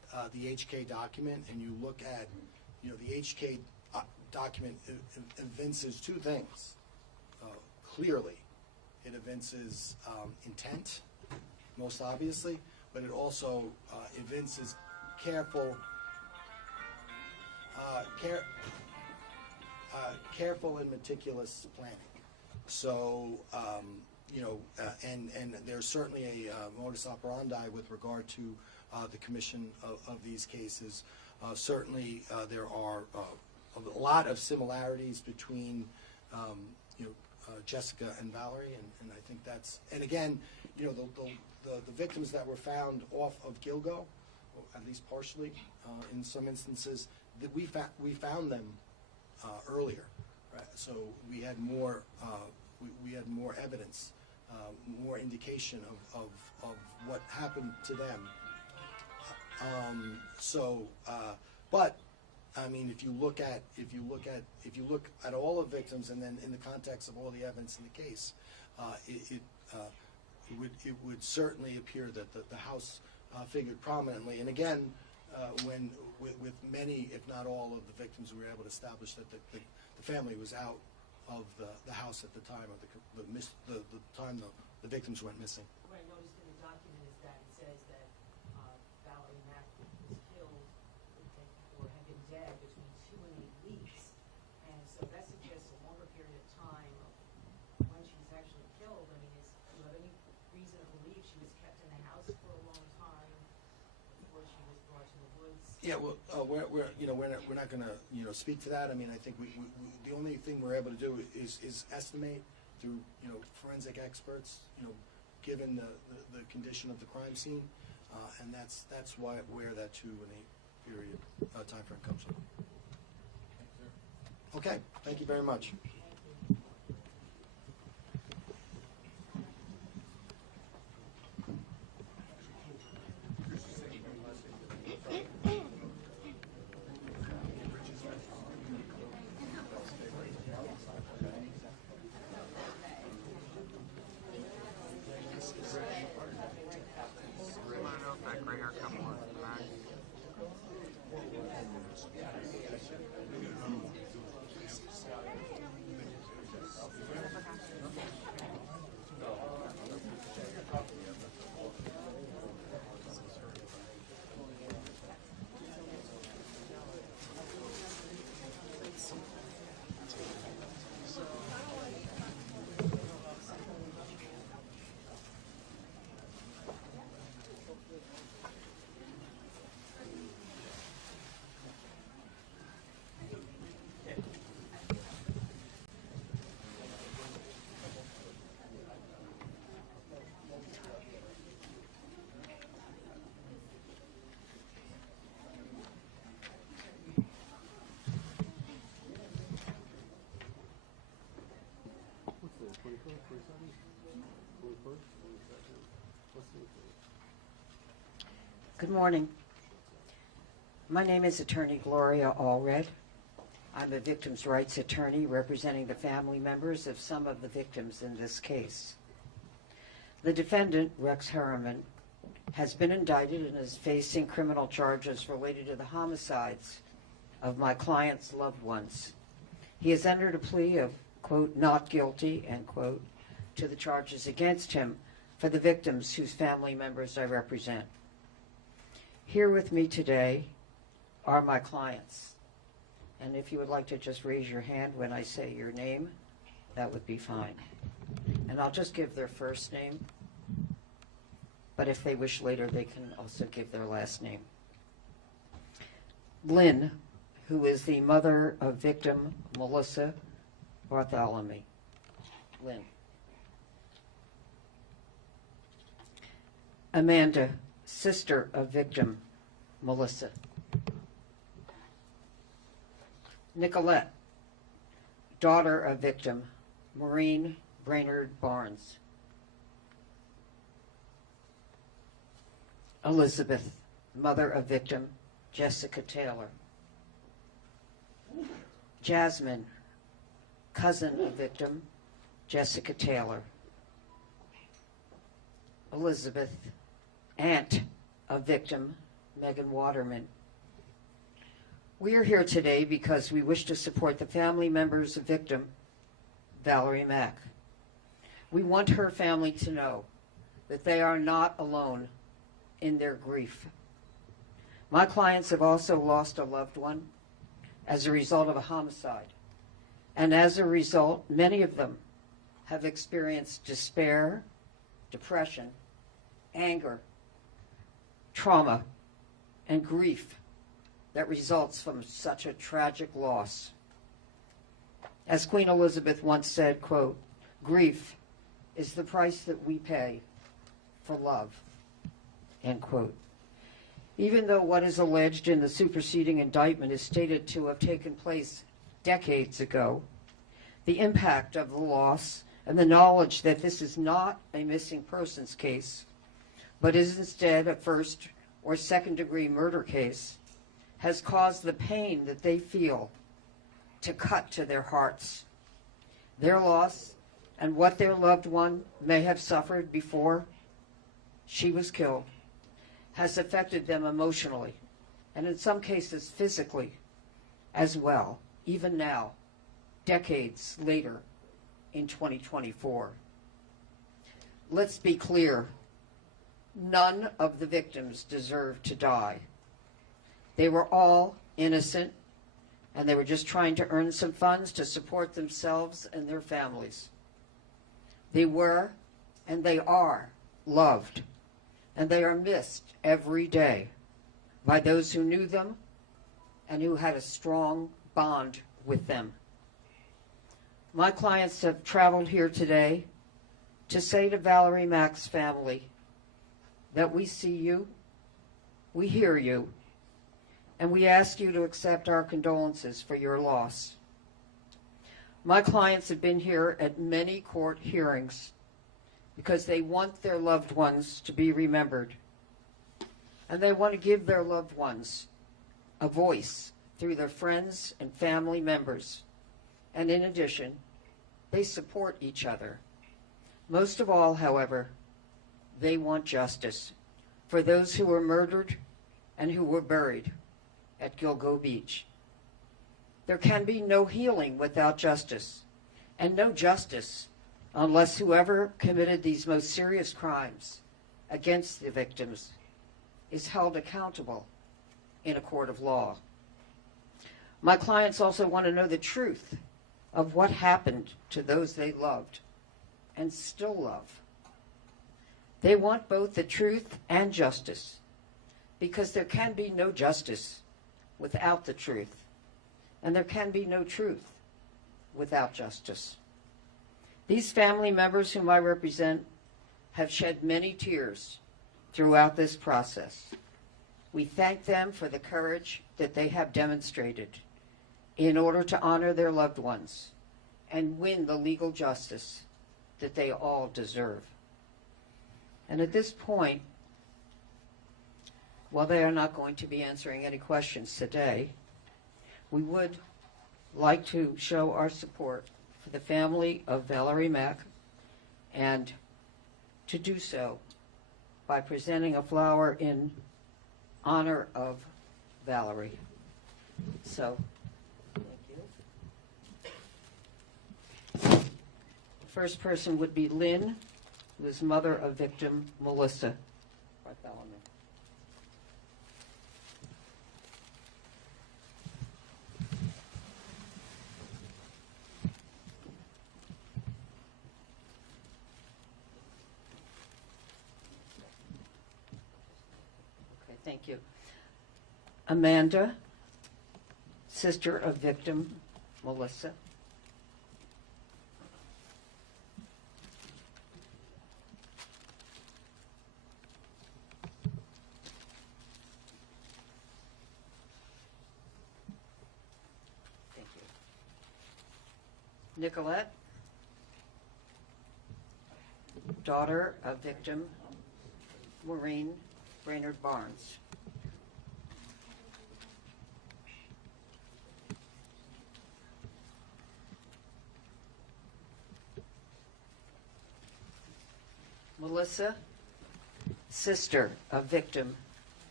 the HK document and you look at, you know, the HK document evinces two things. Clearly, it evinces intent, most obviously, but it also evinces careful and meticulous planning. So, you know, and there's certainly a modus operandi with regard to the commission of these cases. Certainly, there are a lot of similarities between, you know, Jessica and Valerie, and I think that's, and again, you know, the victims that were found off of Gilgo, or at least partially, in some instances, that we found them earlier, right? So we had more we had more evidence, more indication of what happened to them. But I mean, if you look at all the victims, and then in the context of all the evidence in the case, it would certainly appear that the house figured prominently. And again, when with many, if not all, of the victims, we were able to establish that the family was out of the house at the time of the time the victims went missing. What I noticed in the document is that it says that Valerie Mack was killed or had been dead between 2 and 8 weeks, and so that suggests a longer period of time of when she was actually killed. I mean, do you have any reason to believe she was kept in the house for a long time before she was brought to the woods? Yeah, well, we're not going to speak to that. I mean, I think we the only thing we're able to do is estimate through forensic experts, given the condition of the crime scene, and that's where that 2 and 8 period time frame comes from. Okay, thank you very much. Good morning. My name is Attorney Gloria Allred. I'm a victims' rights attorney representing the family members of some of the victims in this case. The defendant, Rex Heuermann, has been indicted and is facing criminal charges related to the homicides of my client's loved ones. He has entered a plea of, quote, not guilty, end quote, to the charges against him for the victims whose family members I represent. Here with me today are my clients. And if you would like to just raise your hand when I say your name, that would be fine. And I'll just give their first name. But if they wish later, they can also give their last name. Lynn, who is the mother of victim Melissa Bartholomew. Lynn. Amanda, sister of victim Melissa. Nicolette, daughter of victim Maureen Brainerd Barnes. Elizabeth, mother of victim Jessica Taylor. Jasmine, cousin of victim Jessica Taylor. Elizabeth, aunt of victim Megan Waterman. We are here today because we wish to support the family members of victim Valerie Mack. We want her family to know that they are not alone in their grief. My clients have also lost a loved one as a result of a homicide, and as a result, many of them have experienced despair, depression, anger, trauma, and grief that results from such a tragic loss. As Queen Elizabeth once said, quote, "Grief is the price that we pay for love," end quote. Even though what is alleged in the superseding indictment is stated to have taken place decades ago, the impact of the loss and the knowledge that this is not a missing persons case, but is instead a first or second degree murder case, has caused the pain that they feel to cut to their hearts. Their loss and what their loved one may have suffered before she was killed has affected them emotionally, and in some cases physically as well, even now, decades later in 2024. Let's be clear, none of the victims deserve to die. They were all innocent, and they were just trying to earn some funds to support themselves and their families. They were, and they are, loved, and they are missed every day by those who knew them and who had a strong bond with them. My clients have traveled here today to say to Valerie Mack's family that we see you, we hear you, and we ask you to accept our condolences for your loss. My clients have been here at many court hearings because they want their loved ones to be remembered, and they want to give their loved ones a voice through their friends and family members. And in addition, they support each other. Most of all, however, they want justice for those who were murdered and who were buried at Gilgo Beach. There can be no healing without justice, and no justice unless whoever committed these most serious crimes against the victims is held accountable in a court of law. My clients also want to know the truth of what happened to those they loved and still love. They want both the truth and justice, because there can be no justice without the truth, and there can be no truth without justice. These family members whom I represent have shed many tears throughout this process. We thank them for the courage that they have demonstrated in order to honor their loved ones and win the legal justice that they all deserve. And at this point, while they are not going to be answering any questions today, we would like to show our support for the family of Valerie Mack, and to do so by presenting a flower in honor of Valerie. So, thank you. The first person would be Lynn, who is mother of victim Melissa Bartholomew. Okay, thank you. Amanda, sister of victim Melissa. Nicolette, daughter of victim Maureen Brainerd Barnes. Melissa, sister of victim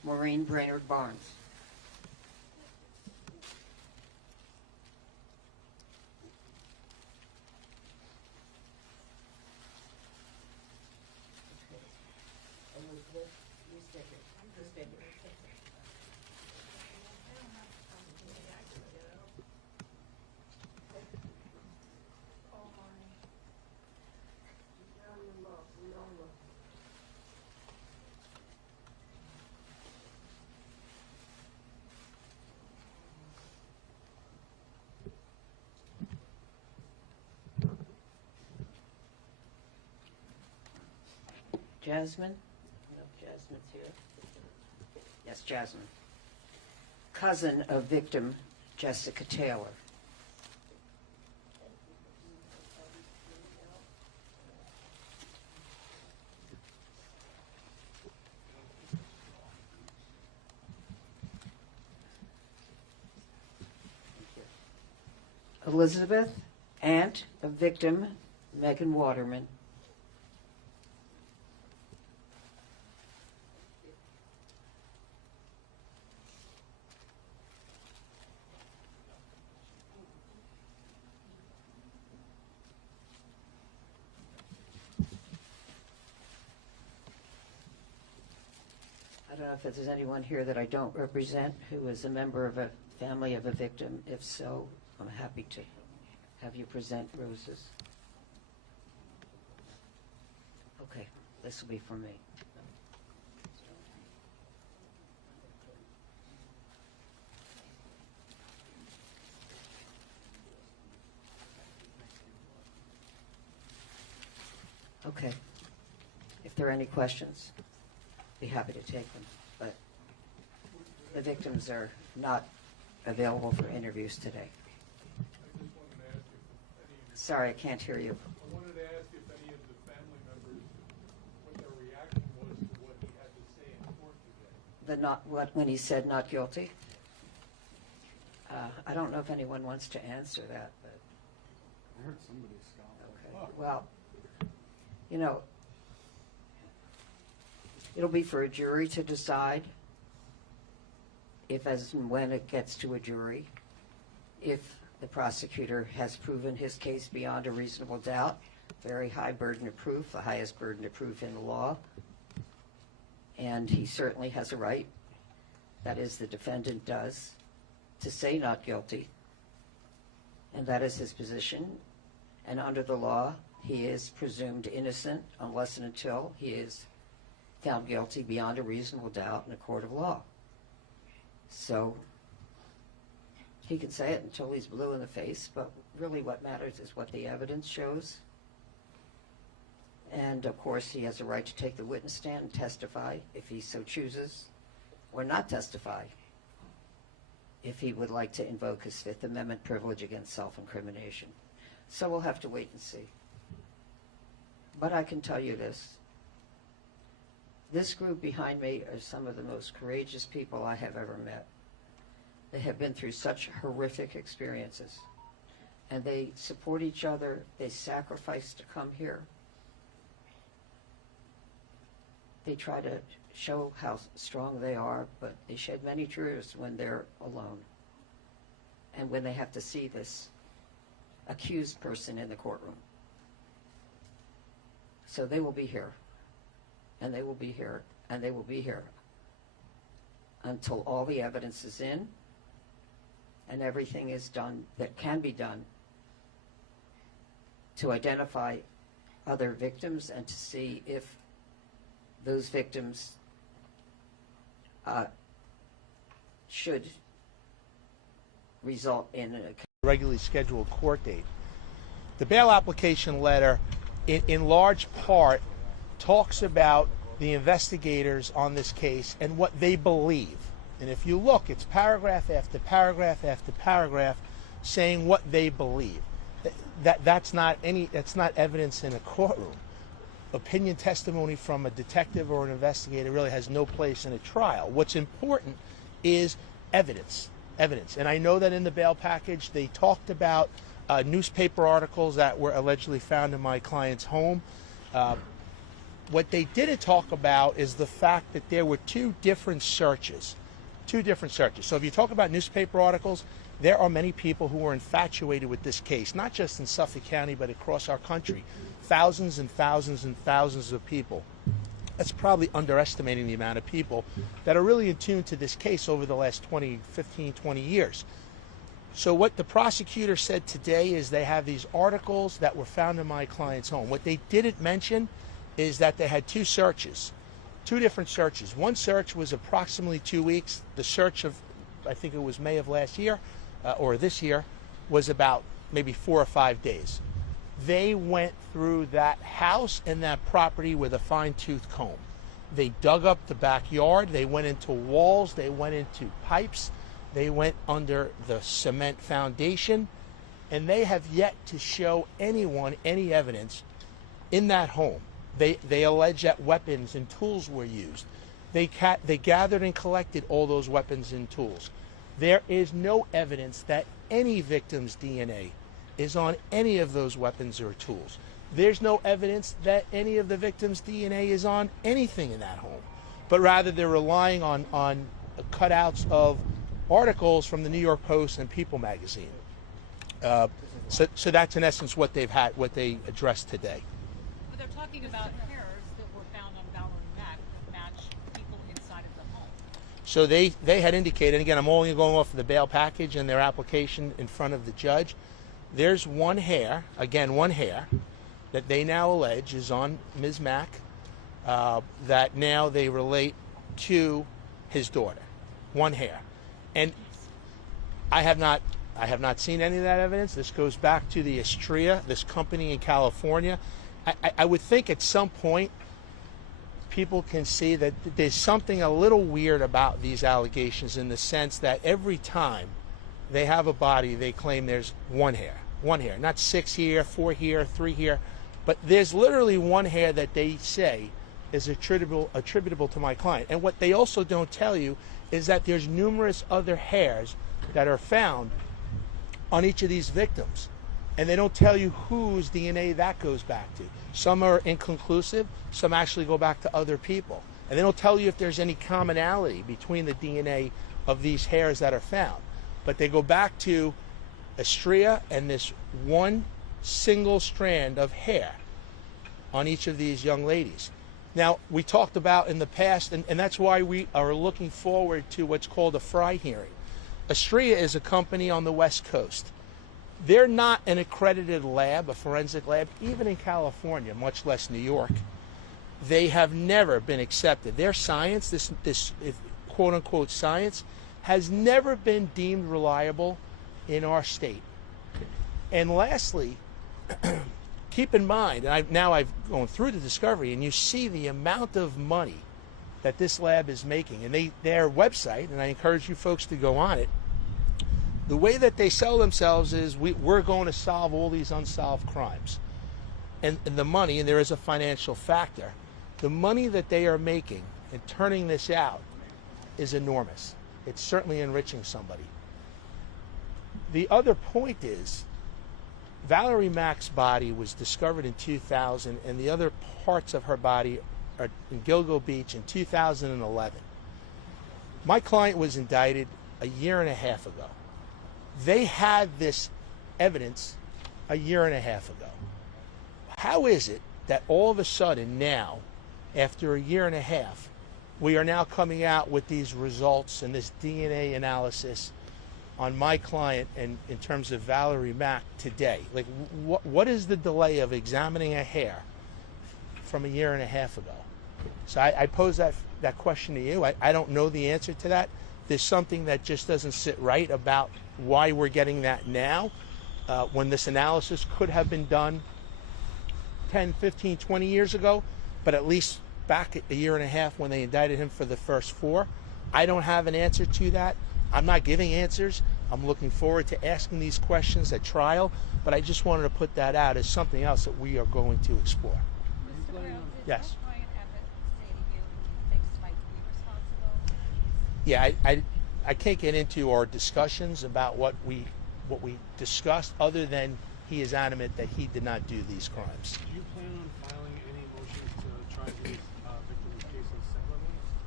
Maureen Brainerd Barnes. Elizabeth, you stay here. You stay here. Jasmine? No, Jasmine's here. Yes, Jasmine. Cousin of victim Jessica Taylor. Elizabeth, aunt of victim Megan Waterman. I don't know if there's anyone here that I don't represent who is a member of a family of a victim. If so, I'm happy to have you present roses. Okay, this will be for me. Okay. If there are any questions, be happy to take them, but the victims are not available for interviews today. Sorry, I can't hear you. I wanted to ask if any of the family members, what their reaction was to what he had to say in court today. When he said not guilty? I don't know if anyone wants to answer that, but. I heard somebody scowl. Okay. Well, you know, it'll be for a jury to decide if, as and when it gets to a jury, if the prosecutor has proven his case beyond a reasonable doubt. Very high burden of proof, the highest burden of proof in the law. And he certainly has a right, that is, the defendant does, to say not guilty. And that is his position. And under the law, he is presumed innocent unless and until he is found guilty beyond a reasonable doubt in a court of law. So he can say it until he's blue in the face, but really what matters is what the evidence shows. And of course, he has a right to take the witness stand and testify if he so chooses, or not testify if he would like to invoke his Fifth Amendment privilege against self-incrimination. So we'll have to wait and see. But I can tell you this. This group behind me are some of the most courageous people I have ever met. They have been through such horrific experiences. And they support each other. They sacrifice to come here. They try to show how strong they are, but they shed many tears when they're alone. And when they have to see this accused person in the courtroom. So they will be here. And they will be here. And they will be here until all the evidence is in and everything is done that can be done to identify other victims and to see if those victims should result in a regularly scheduled court date. The bail application letter, in large part, talks about the investigators on this case and what they believe. And if you look, it's paragraph after paragraph after paragraph saying what they believe. That's not evidence in a courtroom. Opinion testimony from a detective or an investigator really has no place in a trial. What's important is evidence. And I know that in the bail package they talked about newspaper articles that were allegedly found in my client's home. What they didn't talk about is the fact that there were two different searches. So if you talk about newspaper articles, there are many people who are infatuated with this case, not just in Suffolk County, but across our country. Thousands and thousands and thousands of people. That's probably underestimating the amount of people that are really in tune to this case over the last 15, 20 years. So what the prosecutor said today is they have these articles that were found in my client's home. What they didn't mention is that they had two searches, two different searches. One search was approximately 2 weeks. The search of, I think it was May of last year, or this year, was about maybe 4 or 5 days. They went through that house and that property with a fine-tooth comb. They dug up the backyard, they went into walls, they went into pipes, they went under the cement foundation, and they have yet to show anyone any evidence in that home. They allege that weapons and tools were used. They gathered and collected all those weapons and tools. There is no evidence that any victim's DNA is on any of those weapons or tools. There's no evidence that any of the victim's DNA is on anything in that home, but rather they're relying on cutouts of articles from the New York Post and People magazine. So that's in essence what they addressed today. But they're talking about hairs that were found on Valerie Mack that match people inside of the home. So they had indicated, again, I'm only going off of the bail package and their application in front of the judge. There's one hair, again, one hair, that they now allege is on Ms. Mack, that now they relate to his daughter. One hair. And I have not seen any of that evidence. This goes back to the Astrea, this company in California. I would think at some point people can see that there's something a little weird about these allegations, in the sense that every time they have a body, they claim there's one hair, not 6 here, 4 here, 3 here, but there's literally one hair that they say is attributable to my client. And what they also don't tell you is that there's numerous other hairs that are found on each of these victims. And they don't tell you whose DNA that goes back to. Some are inconclusive, some actually go back to other people. And they don't tell you if there's any commonality between the DNA of these hairs that are found. But they go back to Astrea and this one single strand of hair on each of these young ladies. Now, we talked about in the past, and that's why we are looking forward to what's called a Fry hearing. Astrea is a company on the West Coast. They're not an accredited lab, a forensic lab, even in California, much less New York. They have never been accepted. Their science, this quote-unquote science, has never been deemed reliable in our state. And lastly, keep in mind, and I've gone through the discovery, and you see the amount of money that this lab is making. And their website, and I encourage you folks to go on it, the way that they sell themselves is we're going to solve all these unsolved crimes. And the money, and there is a financial factor, the money that they are making and turning this out is enormous. It's certainly enriching somebody. The other point is, Valerie Mack's body was discovered in 2000, and the other parts of her body are in Gilgo Beach in 2011. My client was indicted a year and a half ago. They had this evidence a year and a half ago. How is it that all of a sudden now, after a year and a half, we are now coming out with these results and this DNA analysis on my client and in terms of Valerie Mack today? Like, what is the delay of examining a hair from a year and a half ago? So I pose that question to you. I don't know the answer to that. There's something that just doesn't sit right about why we're getting that now, when this analysis could have been done 10, 15, 20 years ago, but at least back a year and a half when they indicted him for the first 4. I don't have an answer to that. I'm not giving answers. I'm looking forward to asking these questions at trial, but I just wanted to put that out as something else that we are going to explore. Mr. Brown, did Yes. your client ever say to you he thinks might be responsible? Yeah, I can't get into our discussions about what we discussed, other than he is adamant that he did not do these crimes. Do you plan on filing any motions to try to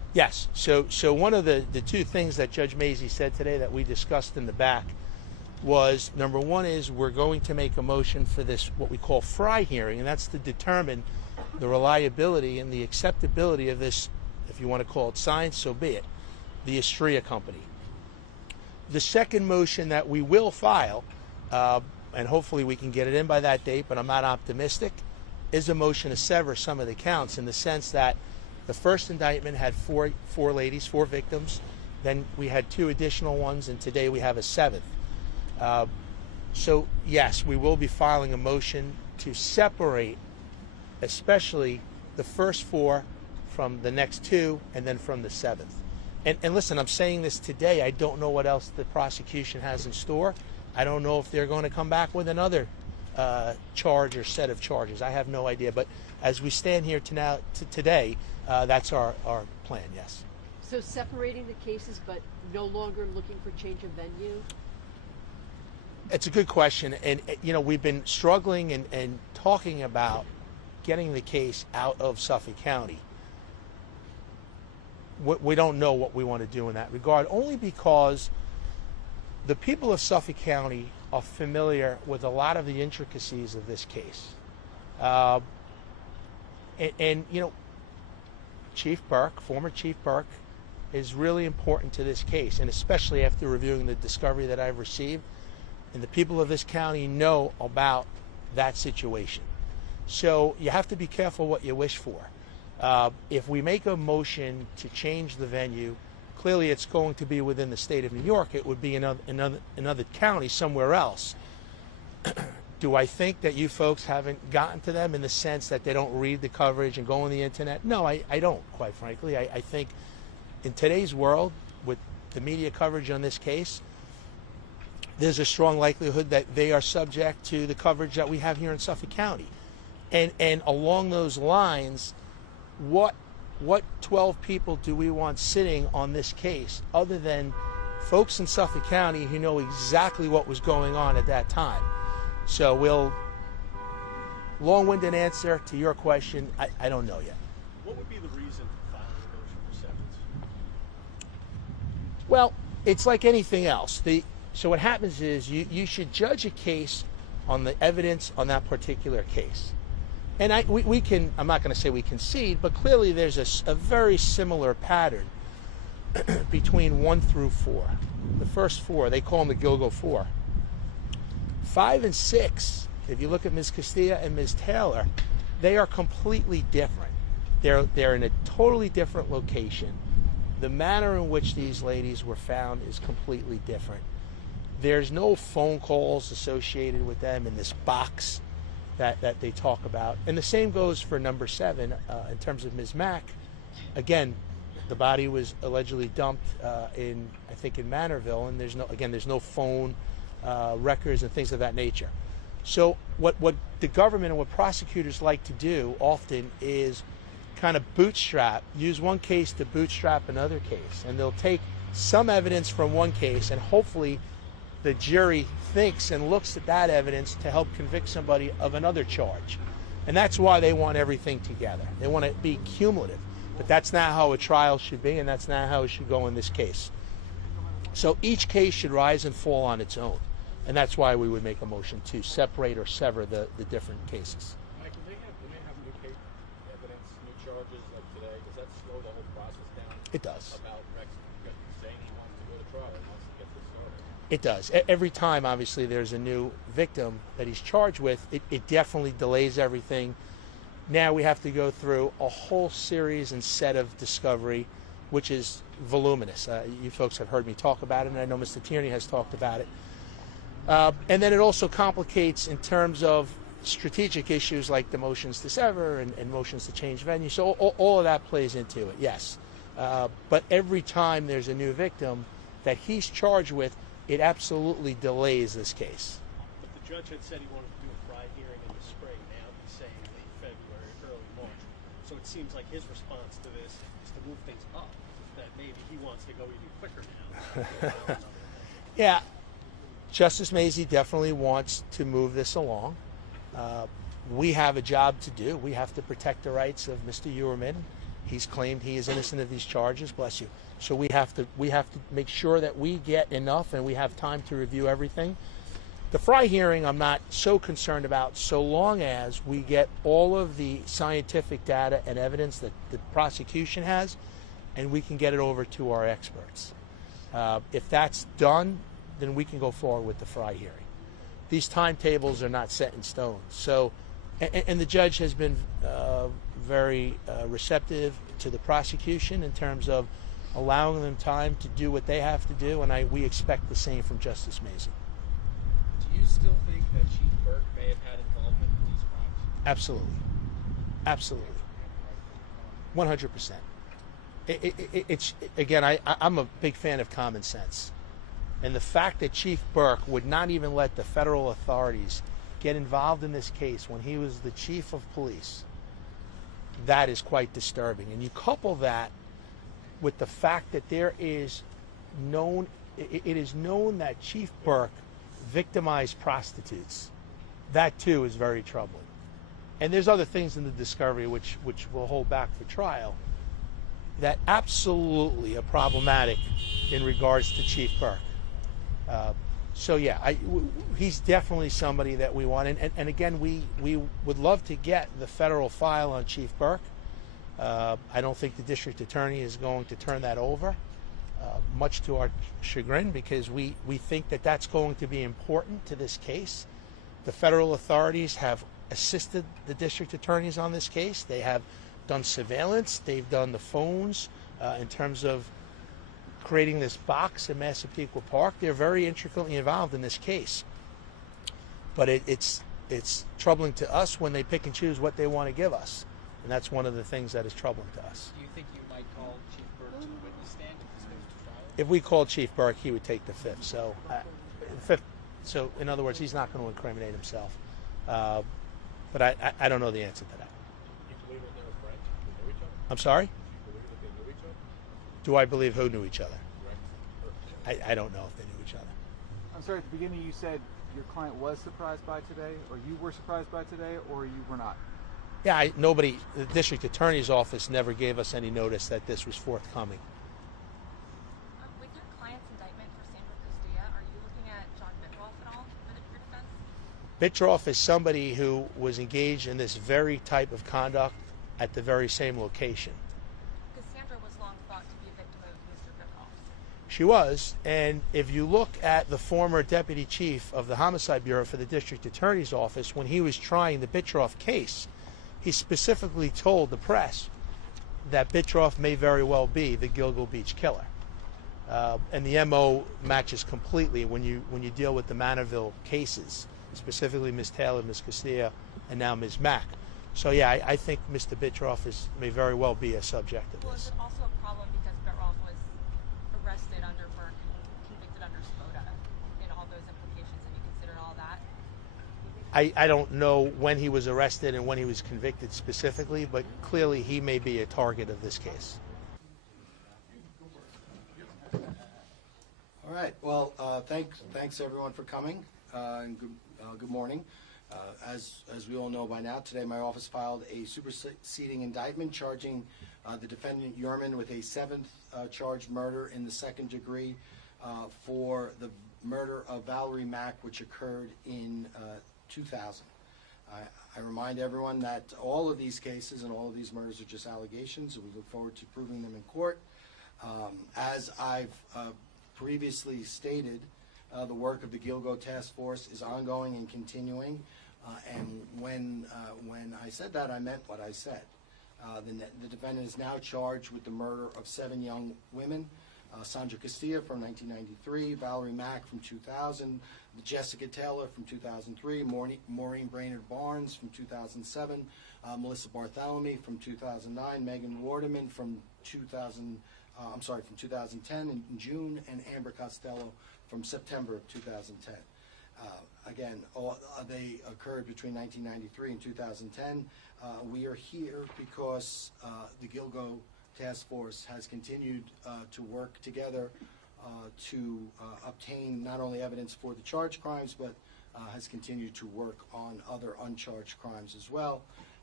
Yes. So one of the two things that Judge Mazie said today that we discussed in the back was, number one is we're going to make a motion for this, what we call Fry hearing, and that's to determine the reliability and the acceptability of this, if you want to call it science, so be it, the Astrea company. The second motion that we will file, and hopefully we can get it in by that date, but I'm not optimistic, is a motion to sever some of the counts, in the sense that the first indictment had four victims, then we had 2 additional ones, and today we have a 7th. So yes, we will be filing a motion to separate, especially the first 4 from the next 2, and then from the 7th. And listen, I'm saying this today. I don't know what else the prosecution has in store. I don't know if they're going to come back with another charge or set of charges. I have no idea. But as we stand here today, that's our plan, yes. So separating the cases, but no longer looking for change of venue? It's a good question. And, you know, we've been struggling and talking about getting the case out of Suffolk County. We don't know what we want to do in that regard, only because the people of Suffolk County are familiar with a lot of the intricacies of this case. And you know, Chief Burke, former Chief Burke, is really important to this case, and especially after reviewing the discovery that I've received, and the people of this county know about that situation. So you have to be careful what you wish for. If we make a motion to change the venue, clearly it's going to be within the state of New York. It would be another county somewhere else. Do I think that you folks haven't gotten to them in the sense that they don't read the coverage and go on the internet? No, I don't, quite frankly. I think in today's world, with the media coverage on this case, there's a strong likelihood that they are subject to the coverage that we have here in Suffolk County. And along those lines, what 12 people do we want sitting on this case other than folks in Suffolk County who know exactly what was going on at that time? So long-winded answer to your question, I don't know yet. What would be the reason for filing a motion for severance? Well, it's like anything else. So what happens is you should judge a case on the evidence on that particular case. And we can, I'm not going to say we concede, but clearly there's a very similar pattern between 1 through 4. The first 4, they call them the Gilgo 4. 5 and 6, if you look at Ms. Castilla and Ms. Taylor, they are completely different. They're in a totally different location. The manner in which these ladies were found is completely different. There's no phone calls associated with them in this box that they talk about. And the same goes for number 7 in terms of Ms. Mack. Again, the body was allegedly dumped I think in Manorville, and there's no phone records and things of that nature. So what the government and what prosecutors like to do often is kind of use one case to bootstrap another case, and they'll take some evidence from one case, and hopefully the jury thinks and looks at that evidence to help convict somebody of another charge. And that's why they want everything together. They want it to be cumulative. But that's not how a trial should be, and that's not how it should go in this case. So each case should rise and fall on its own. And that's why we would make a motion to separate or sever the different cases. Mike, when they have new case evidence, new charges like today, does that slow the whole process down? It does. About Rex saying he wants to go to trial and wants to get this started? It does. Every time, obviously, there's a new victim that he's charged with, it definitely delays everything. Now we have to go through a whole series and set of discovery, which is voluminous. You folks have heard me talk about it, and I know Mr. Tierney has talked about it. And then it also complicates in terms of strategic issues like the motions to sever and motions to change venue. So all of that plays into it, yes. But every time there's a new victim that he's charged with, it absolutely delays this case. But the judge had said he wanted to do a Fry hearing in the spring. Now he's saying late February, early March. So it seems like his response to this is to move things up, that maybe he wants to go even quicker now. Yeah, Justice Mazie definitely wants to move this along. We have a job to do. We have to protect the rights of Mr. Heuermann. He's claimed he is innocent of these charges. Bless you. So we have to make sure that we get enough and we have time to review everything. The Fry hearing I'm not so concerned about, so long as we get all of the scientific data and evidence that the prosecution has, and we can get it over to our experts. If that's done, then we can go forward with the Fry hearing. These timetables are not set in stone. So, and the judge has been very receptive to the prosecution in terms of allowing them time to do what they have to do, and we expect the same from Justice Mason. Do you still think that Chief Burke may have had involvement in these crimes? Absolutely. Absolutely. 100%. It's again, I'm a big fan of common sense. And the fact that Chief Burke would not even let the federal authorities get involved in this case when he was the chief of police, that is quite disturbing. And you couple that with the fact that it is known that Chief Burke victimized prostitutes. That too is very troubling. And there's other things in the discovery which we'll hold back for trial that absolutely are problematic in regards to Chief Burke. So yeah, he's definitely somebody that we want. And again, we would love to get the federal file on Chief Burke. I don't think the district attorney is going to turn that over, much to our chagrin, because we think that that's going to be important to this case. The federal authorities have assisted the district attorneys on this case. They have done surveillance. They've done the phones in terms of creating this box in Massapequa Park. They're very intricately involved in this case. But it's troubling to us when they pick and choose what they want to give us. And that's one of the things that is troubling to us. Do you think you might call Chief Burke to the witness stand if this goes to trial? If we called Chief Burke, he would take the fifth. So, so in other words, he's not going to incriminate himself. But I don't know the answer to that. You believe that they were friends? They knew each other? I'm sorry? You believe that they knew each other? Do I believe who knew each other? Rex. I don't know if they knew each other. I'm sorry, at the beginning you said your client was surprised by today, or you were surprised by today, or you were not? Yeah, the district attorney's office never gave us any notice that this was forthcoming. With your client's indictment for Sandra Castilla, are you looking at John Bitroff at all for defense? Bitroff is somebody who was engaged in this very type of conduct at the very same location. Because Sandra was long thought to be a victim of Mr. Bitroff. She was, and if you look at the former deputy chief of the Homicide Bureau for the district attorney's office, when he was trying the Bitroff case, he specifically told the press that Bitroff may very well be the Gilgo Beach killer. And the MO matches completely when you deal with the Manorville cases, specifically Ms. Taylor, Ms. Castilla, and now Ms. Mack. So yeah, I think Mr. Bitroff may very well be a subject of Well, this. is it also a problem because Bitroff was arrested under Burke and convicted under Spoda in all those implications, and you consider all that? I don't know when he was arrested and when he was convicted specifically, but clearly he may be a target of this case. All right. Well, thanks everyone for coming, and good morning. As we all know by now, today my office filed a superseding indictment charging the defendant Heuermann with a 7th charged murder in the 2nd degree for the murder of Valerie Mack, which occurred in 2000. I remind everyone that all of these cases and all of these murders are just allegations, and we look forward to proving them in court. As I've previously stated, the work of the Gilgo Task Force is ongoing and continuing, and when I said that, I meant what I said. The defendant is now charged with the murder of 7 young women, Sandra Castilla from 1993, Valerie Mack from 2000, Jessica Taylor from 2003, Maureen Brainerd Barnes from 2007, Melissa Bartholomew from 2009, Megan Wardeman from 2010 in June, and Amber Costello from September of 2010. Again, they occurred between 1993 and 2010. We are here because the Gilgo Task Force has continued to work together to obtain not only evidence for the charged crimes, but has continued to work on other uncharged crimes as well.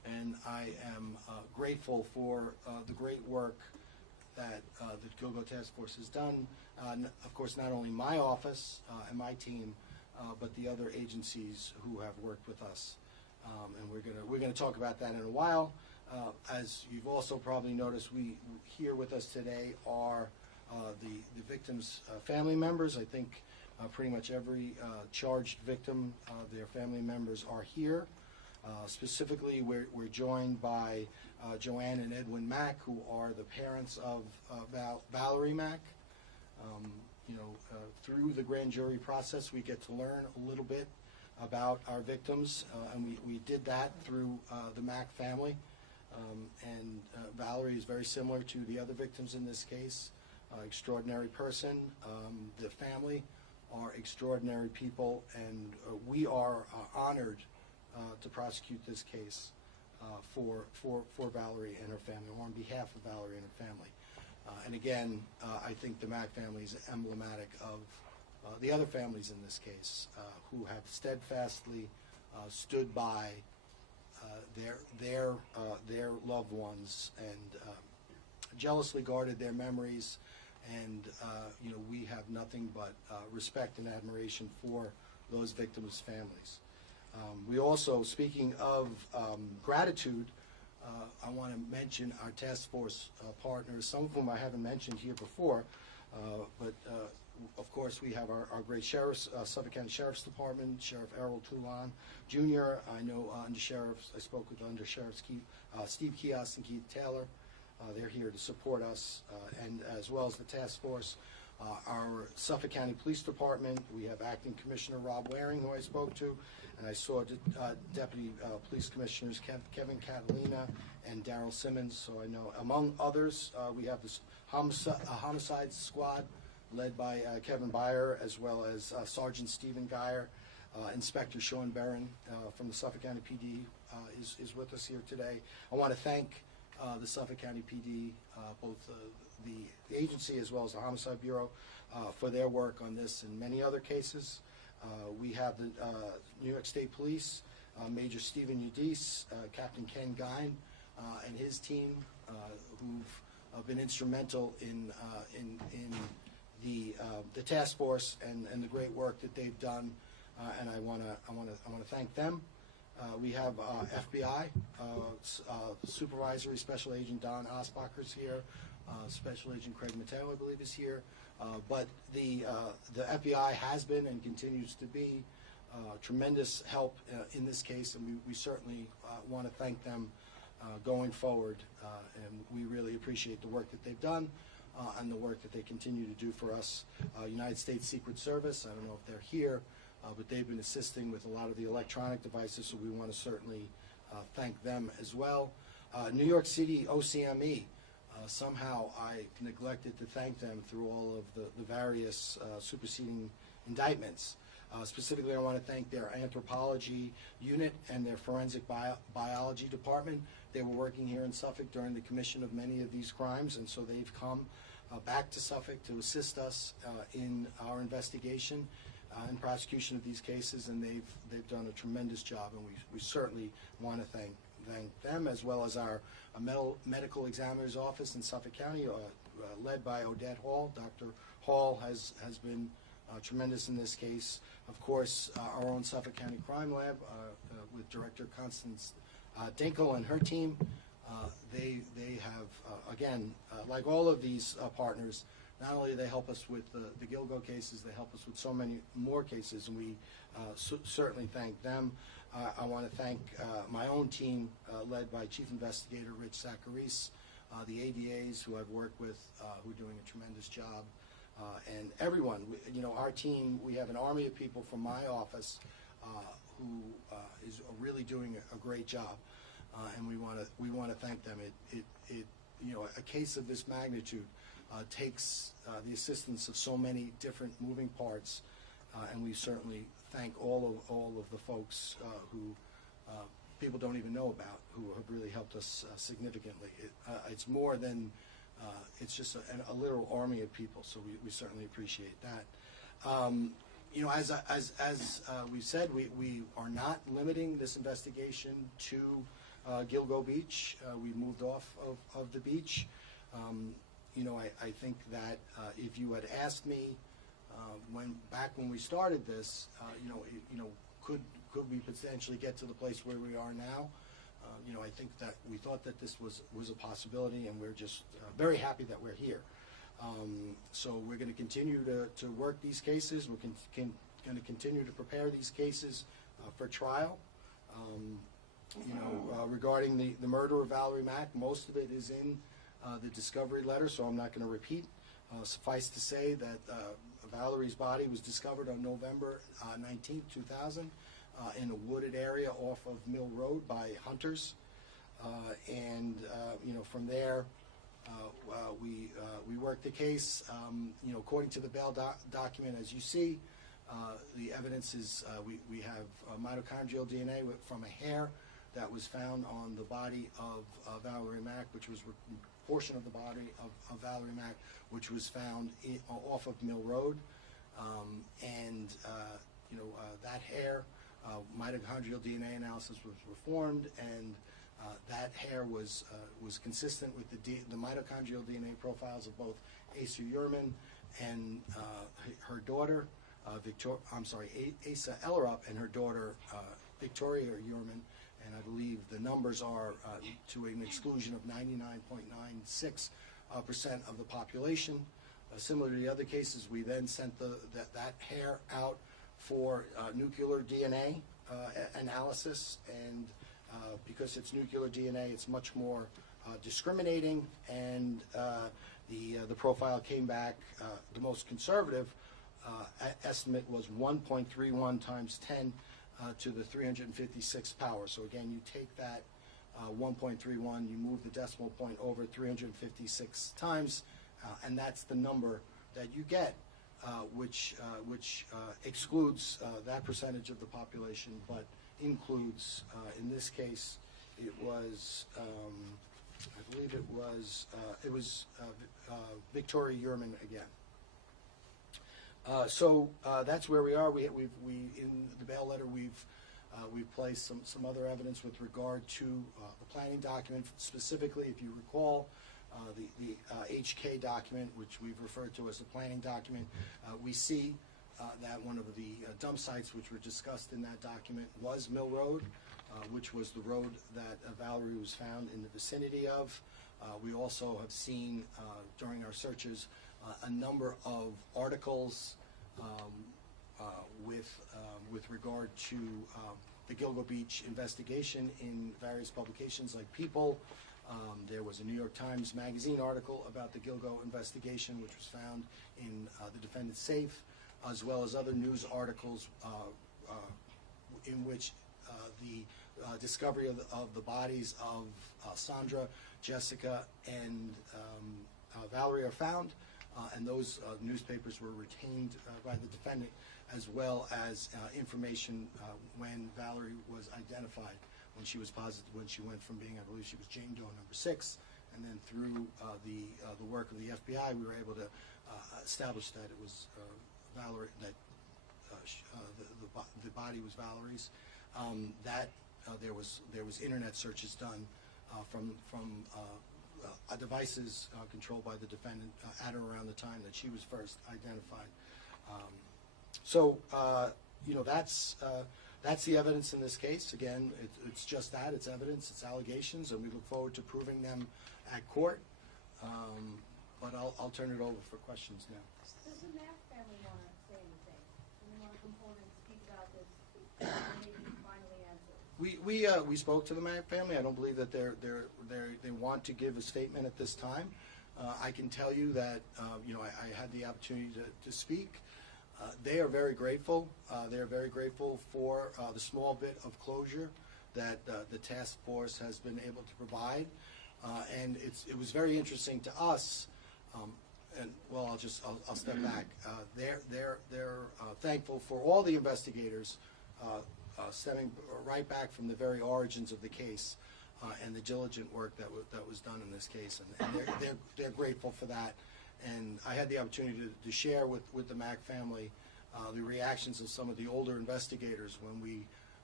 and I am grateful for the great work that the Gilgo Task Force has done. Of course, not only my office and my team, but the other agencies who have worked with us. And we're gonna talk about that in a while. As you've also probably noticed, we here with us today are the victims' family members. I think pretty much every charged victim, their family members are here. Specifically, we're joined by Joanne and Edwin Mack, who are the parents of Valerie Mack. Through the grand jury process, we get to learn a little bit about our victims, and we did that through the Mack family. And Valerie is very similar to the other victims in this case. Extraordinary person. The family are extraordinary people, and we are honored to prosecute this case for Valerie and her family, or on behalf of Valerie and her family. And again, I think the Mack family is emblematic of the other families in this case who have steadfastly stood by their loved ones and jealously guarded their memories. And we have nothing but respect and admiration for those victims' families. We also, speaking of gratitude, I want to mention our task force partners, some of whom I haven't mentioned here before, but of course we have our great sheriffs, Suffolk County Sheriff's Department, Sheriff Errol Toulon Jr. I know undersheriffs, I spoke with undersheriffs Steve Kios and Keith Taylor. They're here to support us, and as well as the task force. Our Suffolk County Police Department, we have Acting Commissioner Rob Waring, who I spoke to, and I saw Deputy Police Commissioners Kevin Catalina and Daryl Simmons. So I know, among others, we have this homicide squad led by Kevin Byer, as well as Sergeant Stephen Geyer. Inspector Sean Barron from the Suffolk County PD is with us here today. I want to thank the Suffolk County PD, both the agency as well as the Homicide Bureau, for their work on this and many other cases. We have the New York State Police, Major Stephen Udise, Captain Ken Gine, and his team, who've been instrumental in the task force and the great work that they've done, and I want to thank them. We have FBI Supervisory Special Agent Don Osbacher's here. Special Agent Craig Mateo, I believe, is here. But the FBI has been and continues to be tremendous help in this case, and we certainly want to thank them going forward. And we really appreciate the work that they've done and the work that they continue to do for us. United States Secret Service, I don't know if they're here, but they've been assisting with a lot of the electronic devices, so we want to certainly thank them as well. New York City OCME, somehow I neglected to thank them through all of the various superseding indictments. Specifically, I want to thank their anthropology unit and their forensic biology department. They were working here in Suffolk during the commission of many of these crimes, and so they've come back to Suffolk to assist us in our investigation and prosecution of these cases, and they've done a tremendous job, and we certainly want to thank them, as well as our medical examiner's office in Suffolk County, led by Odette Hall. Dr. Hall has been tremendous in this case. Of course, our own Suffolk County Crime Lab with Director Constance Dinkel and her team. They have, again, like all of these partners, not only do they help us with the Gilgo cases, they help us with so many more cases, and we certainly thank them. I want to thank my own team, led by Chief Investigator Rich Zacharis, the ADAs who I've worked with, who are doing a tremendous job, and everyone. Our team, we have an army of people from my office who is really doing a great job, and we want to thank them. A case of this magnitude takes the assistance of so many different moving parts, and we certainly thank all of the folks who people don't even know about, who have really helped us significantly. It's more than it's just a literal army of people, so we certainly appreciate that. As we've said, we are not limiting this investigation to Gilgo Beach. We moved off of the beach. You know, I think that if you had asked me back when we started this, you know, could we potentially get to the place where we are now? You know, I think that we thought that this was a possibility, and we're just very happy that we're here. So we're going to continue to work these cases. We're going to continue to prepare these cases for trial. You know, regarding the murder of Valerie Mack, most of it is in the discovery letter, so I'm not going to repeat. Suffice to say that Valerie's body was discovered on November 19th, 2000, in a wooded area off of Mill Road by hunters. And you know, from there, we worked the case. You know, according to the bail document, as you see, the evidence is we have mitochondrial DNA from a hair that was found on the body of Valerie Mack, which was a portion of the body of Valerie Mack, which was found off of Mill Road. And you know, that hair, mitochondrial DNA analysis was performed, and that hair was consistent with the mitochondrial DNA profiles of both Asa Heuermann and her daughter, Asa Ellerup, and her daughter Victoria Heuermann. And I believe the numbers are to an exclusion of 99.96% of the population. Similar to the other cases, we then sent that hair out for nuclear DNA analysis, and because it's nuclear DNA, it's much more discriminating, and the profile came back. The most conservative estimate was 1.31 times 10 to the 356th power. So again, you take that 1.31, you move the decimal point over 356 times, and that's the number that you get, which excludes that percentage of the population, but includes, in this case, it was, I believe it was Victoria Heuermann again. So that's where we are. We in the bail letter we've placed some other evidence with regard to the planning document. Specifically, if you recall, the HK document, which we've referred to as the planning document, we see that one of the dump sites which were discussed in that document was Mill Road, which was the road that Valerie was found in the vicinity of. We also have seen during our searches a number of articles with regard to the Gilgo Beach investigation in various publications like People. There was a New York Times Magazine article about the Gilgo investigation, which was found in the defendant's safe, as well as other news articles in which the discovery of the bodies of Sandra, Jessica, and Valerie are found, and those newspapers were retained by the defendant, as well as information when Valerie was identified, when she was positive, when she went from being, I believe she was Jane Doe number 6, and then through the work of the FBI, we were able to establish that it was Valerie, that the body was Valerie's. There was internet searches done from devices controlled by the defendant at or around the time that she was first identified. So you know, that's the evidence in this case. Again, it's just that, it's evidence, it's allegations, and we look forward to proving them at court. But I'll turn it over for questions now. Does the Mack family want to say anything? Do they want to come forward and speak about this and maybe finally answer? We spoke to the Mack family. I don't believe that they want to give a statement at this time. I can tell you that you know, I had the opportunity to speak. They are very grateful. They are very grateful for the small bit of closure that the task force has been able to provide, and it was very interesting to us. And well, I'll step back. They're thankful for all the investigators, stemming right back from the very origins of the case, and the diligent work that was done in this case, and they're grateful for that. And I had the opportunity to share with the Mack family the reactions of some of the older investigators when we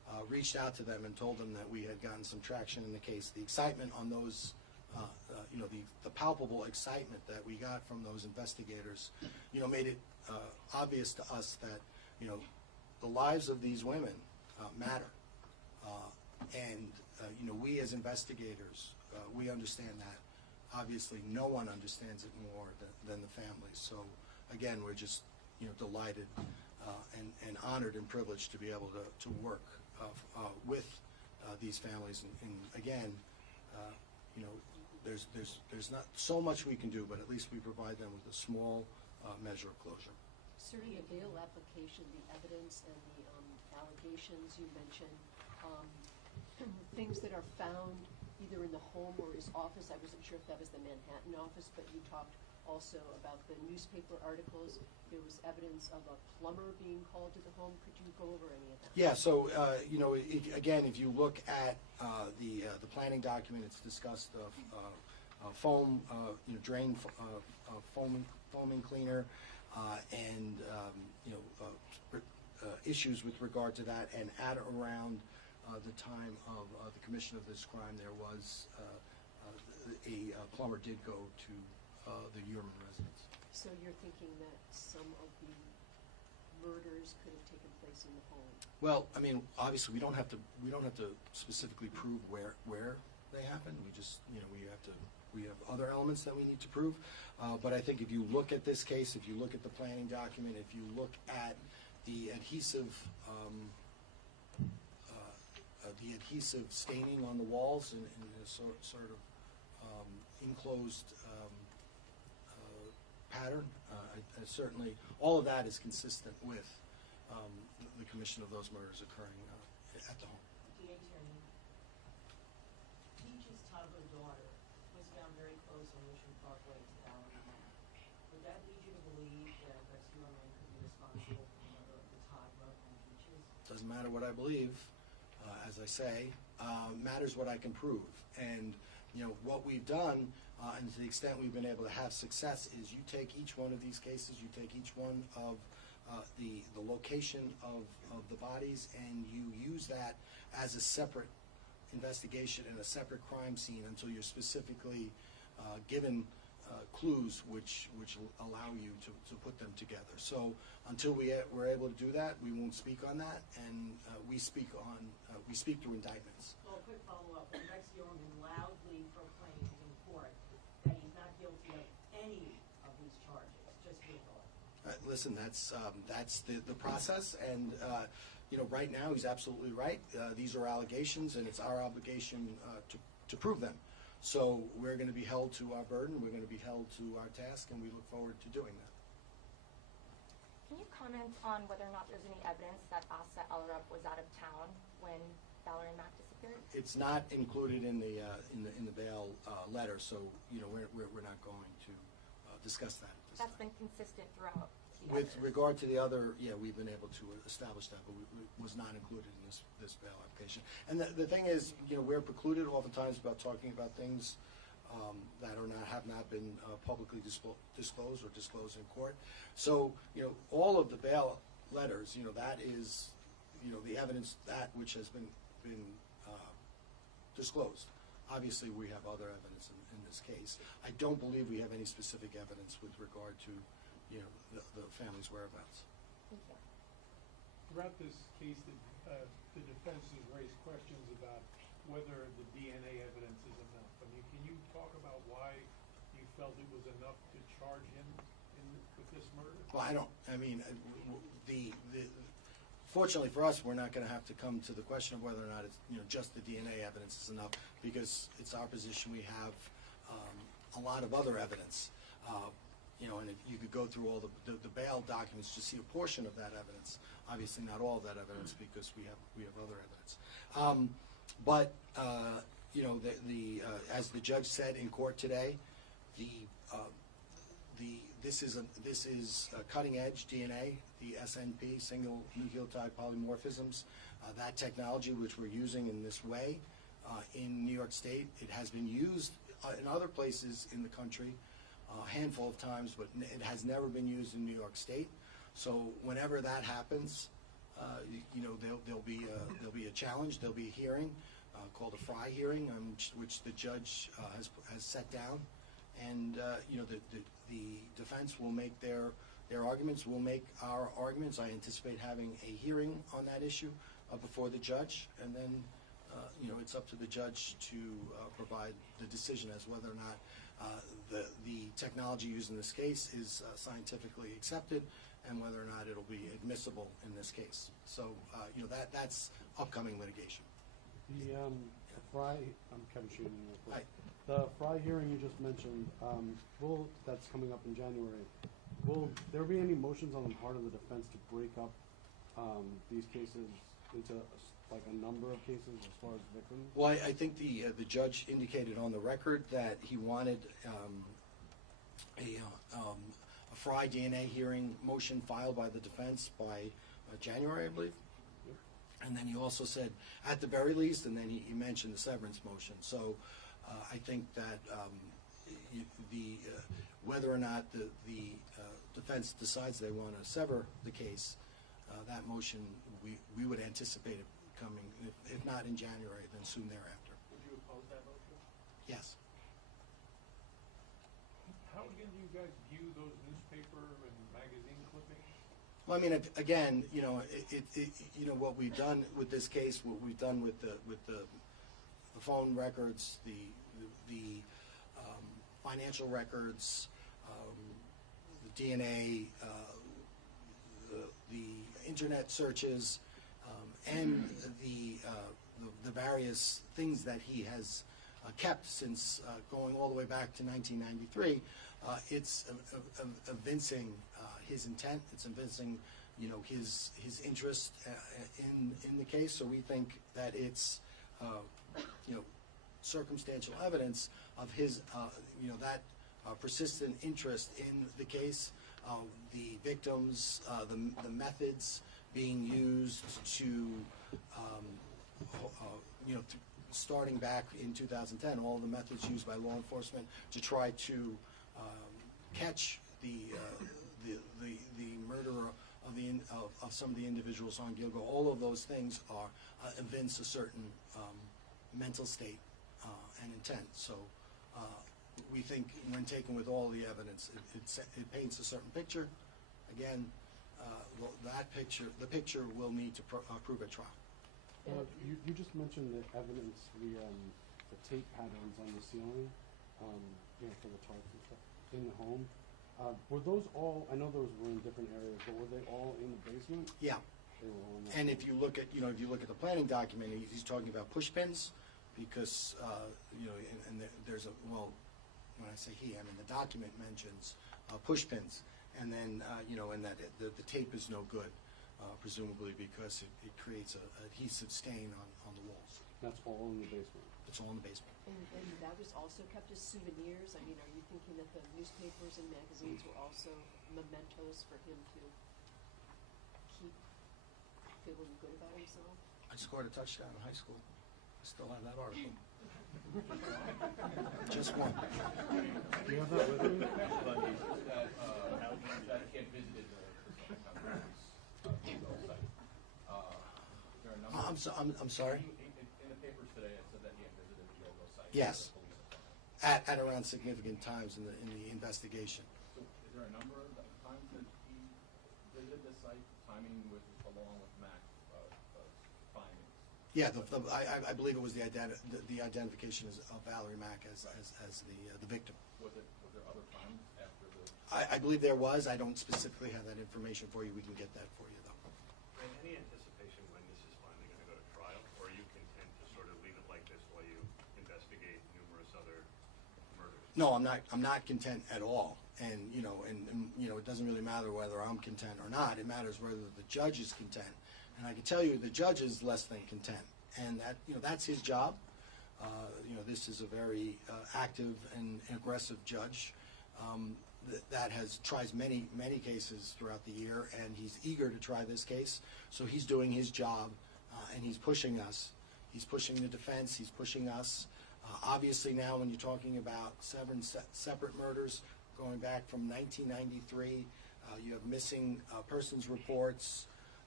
reached out to them and told them that we had gotten some traction in the case. The excitement on those, the palpable excitement that we got from those investigators, made it obvious to us that, the lives of these women matter. And we as investigators, we understand that. Obviously, no one understands it more than the families. So, again, we're just, delighted and honored and privileged to be able to work with these families. And again, there's not so much we can do, but at least we provide them with a small measure of closure. Sir, in the bail application, the evidence and the allegations you mentioned, things that are found either in the home or his office. I wasn't sure if that was the Manhattan office, but you talked also about the newspaper articles. There was evidence of a plumber being called to the home. Could you go over any of that? Yeah, so, if you look at the planning document, it's discussed foam, drain foaming cleaner, and, issues with regard to that. And at around the time of the commission of this crime, there was a plumber did go to the Heuermann residence. So you're thinking that some of the murders could have taken place in the home? Well, I mean, obviously, we don't have to specifically prove where they happened. We just, we have other elements that we need to prove. But I think if you look at this case, if you look at the planning document, if you look at the adhesive staining on the walls in a sort of enclosed pattern, certainly all of that is consistent with the commission of those murders occurring at the home. DA Attorney, Peach's toddler daughter was found very close on Ocean Parkway to Valerie Mack. Would that lead you to believe that Rex Heuermann could be responsible for the murder of the toddler and Peaches? Doesn't matter what I believe, as I say, matters what I can prove. And what we've done, and to the extent we've been able to have success, is you take each one of these cases, you take each one of the location of the bodies, and you use that as a separate investigation and a separate crime scene until you're specifically given clues which allow you to put them together. So until we're able to do that, we won't speak on that, and we speak through indictments. Well, a quick follow-up. When Rex Heuermann loudly proclaimed in court that he's not guilty of any of these charges, just your thought. Listen, that's the process, and right now he's absolutely right. These are allegations, and it's our obligation to prove them. So we're going to be held to our burden, we're going to be held to our task, and we look forward to doing that. Can you comment on whether or not there's any evidence that Asa Allred was out of town when Valerie Mack disappeared? It's not included in the bail letter, so we're not going to discuss that at this That's time. been consistent throughout. With regard to the other, we've been able to establish that, but it was not included in this bail application. And the thing is, we're precluded oftentimes about talking about things that have not been publicly disclosed or disclosed in court. So, all of the bail letters, that is, the evidence that which has been disclosed. Obviously, we have other evidence in this case. I don't believe we have any specific evidence with regard to the family's whereabouts. Thank you. Throughout this case, the defense has raised questions about whether the DNA evidence is enough. I mean, can you talk about why you felt it was enough to charge him with this murder? Well, fortunately for us, we're not going to have to come to the question of whether or not it's just the DNA evidence is enough, because it's our position we have a lot of other evidence. And if you could go through all the bail documents to see a portion of that evidence. Obviously, not all of that evidence, because we have other evidence. As the judge said in court today, this is cutting edge DNA, the SNP, single nucleotide polymorphisms. That technology which we're using in this way in New York State, it has been used in other places in the country a handful of times, but it has never been used in New York State. So whenever that happens, there'll be challenged. There'll be a hearing called a Fry hearing, which the judge has set down, and the defense will make their arguments. We'll make our arguments. I anticipate having a hearing on that issue before the judge, and then it's up to the judge to provide the decision as whether or not the technology used in this case is scientifically accepted, and whether or not it'll be admissible in this case. So that's upcoming litigation. The Fry, I'm Kevin Sheehan. The Fry hearing you just mentioned, that's coming up in January. Will there be any motions on the part of the defense to break up these cases into a number of cases as far as victims? Well, I think the judge indicated on the record that he wanted a Fry DNA hearing motion filed by the defense by January, I believe. And then he also said, at the very least, and then he mentioned the severance motion. So I think that whether or not the defense decides they want to sever the case, that motion, we would anticipate it coming, if not in January, then soon thereafter. Would you oppose that motion? Yes. How again do you guys view those newspaper and magazine clippings? Well, I mean, again, what we've done with this case, what we've done with the phone records, the financial records, the DNA, the internet searches, and the various things that he has kept since going all the way back to 1993, it's evincing his intent. It's evincing, his interest in the case. So we think that it's, circumstantial evidence of his, that persistent interest in the case, the victims, the methods being used to, starting back in 2010, all the methods used by law enforcement to try to catch the murderer of some of the individuals on Gilgo. All of those things evince a certain mental state and intent. So we think when taken with all the evidence, it paints a certain picture. Again, the picture will need to prove at trial. You just mentioned the evidence, the tape patterns on the ceiling, for the tarps and stuff in the home. Were those all? I know those were in different areas, but were they all in the basement? Yeah. They were all in that And home. if you look at the planning document, he's talking about push pins, because and there's a, well, when I say he, I mean the document mentions push pins, and then and that the tape is no good, presumably because it creates a adhesive stain on the walls. That's all in the basement. It's all in the basement. And that was also kept as souvenirs? I mean, are you thinking that the newspapers and magazines were also mementos for him to keep feeling good about himself? I scored a touchdown in high school. I still have that article. Just one. Do you have that with you? That kid visited the site. There are a number I'm sorry? In the papers today, it said that he had visited the Gilgo site. Yes. The police department. At around significant times in the investigation. So is there a number of times that he visited the site, timing with along with Mack's findings? Yeah, I believe it was the identification of Valerie Mack as the victim. Was there other times after the? I believe there was. I don't specifically have that information for you. We can get that for you, though. And any anticipation when this is finally going to go to trial, or are you content to sort of leave it like this while you investigate numerous other murders? No, I'm not content at all. And it doesn't really matter whether I'm content or not. It matters whether the judge is content. And I can tell you the judge is less than content, and that's his job. This is a very active and aggressive judge that tries many cases throughout the year, and he's eager to try this case. So he's doing his job, and he's pushing us. He's pushing the defense. He's pushing us. Obviously, now when you're talking about 7 separate murders going back from 1993, you have missing persons reports.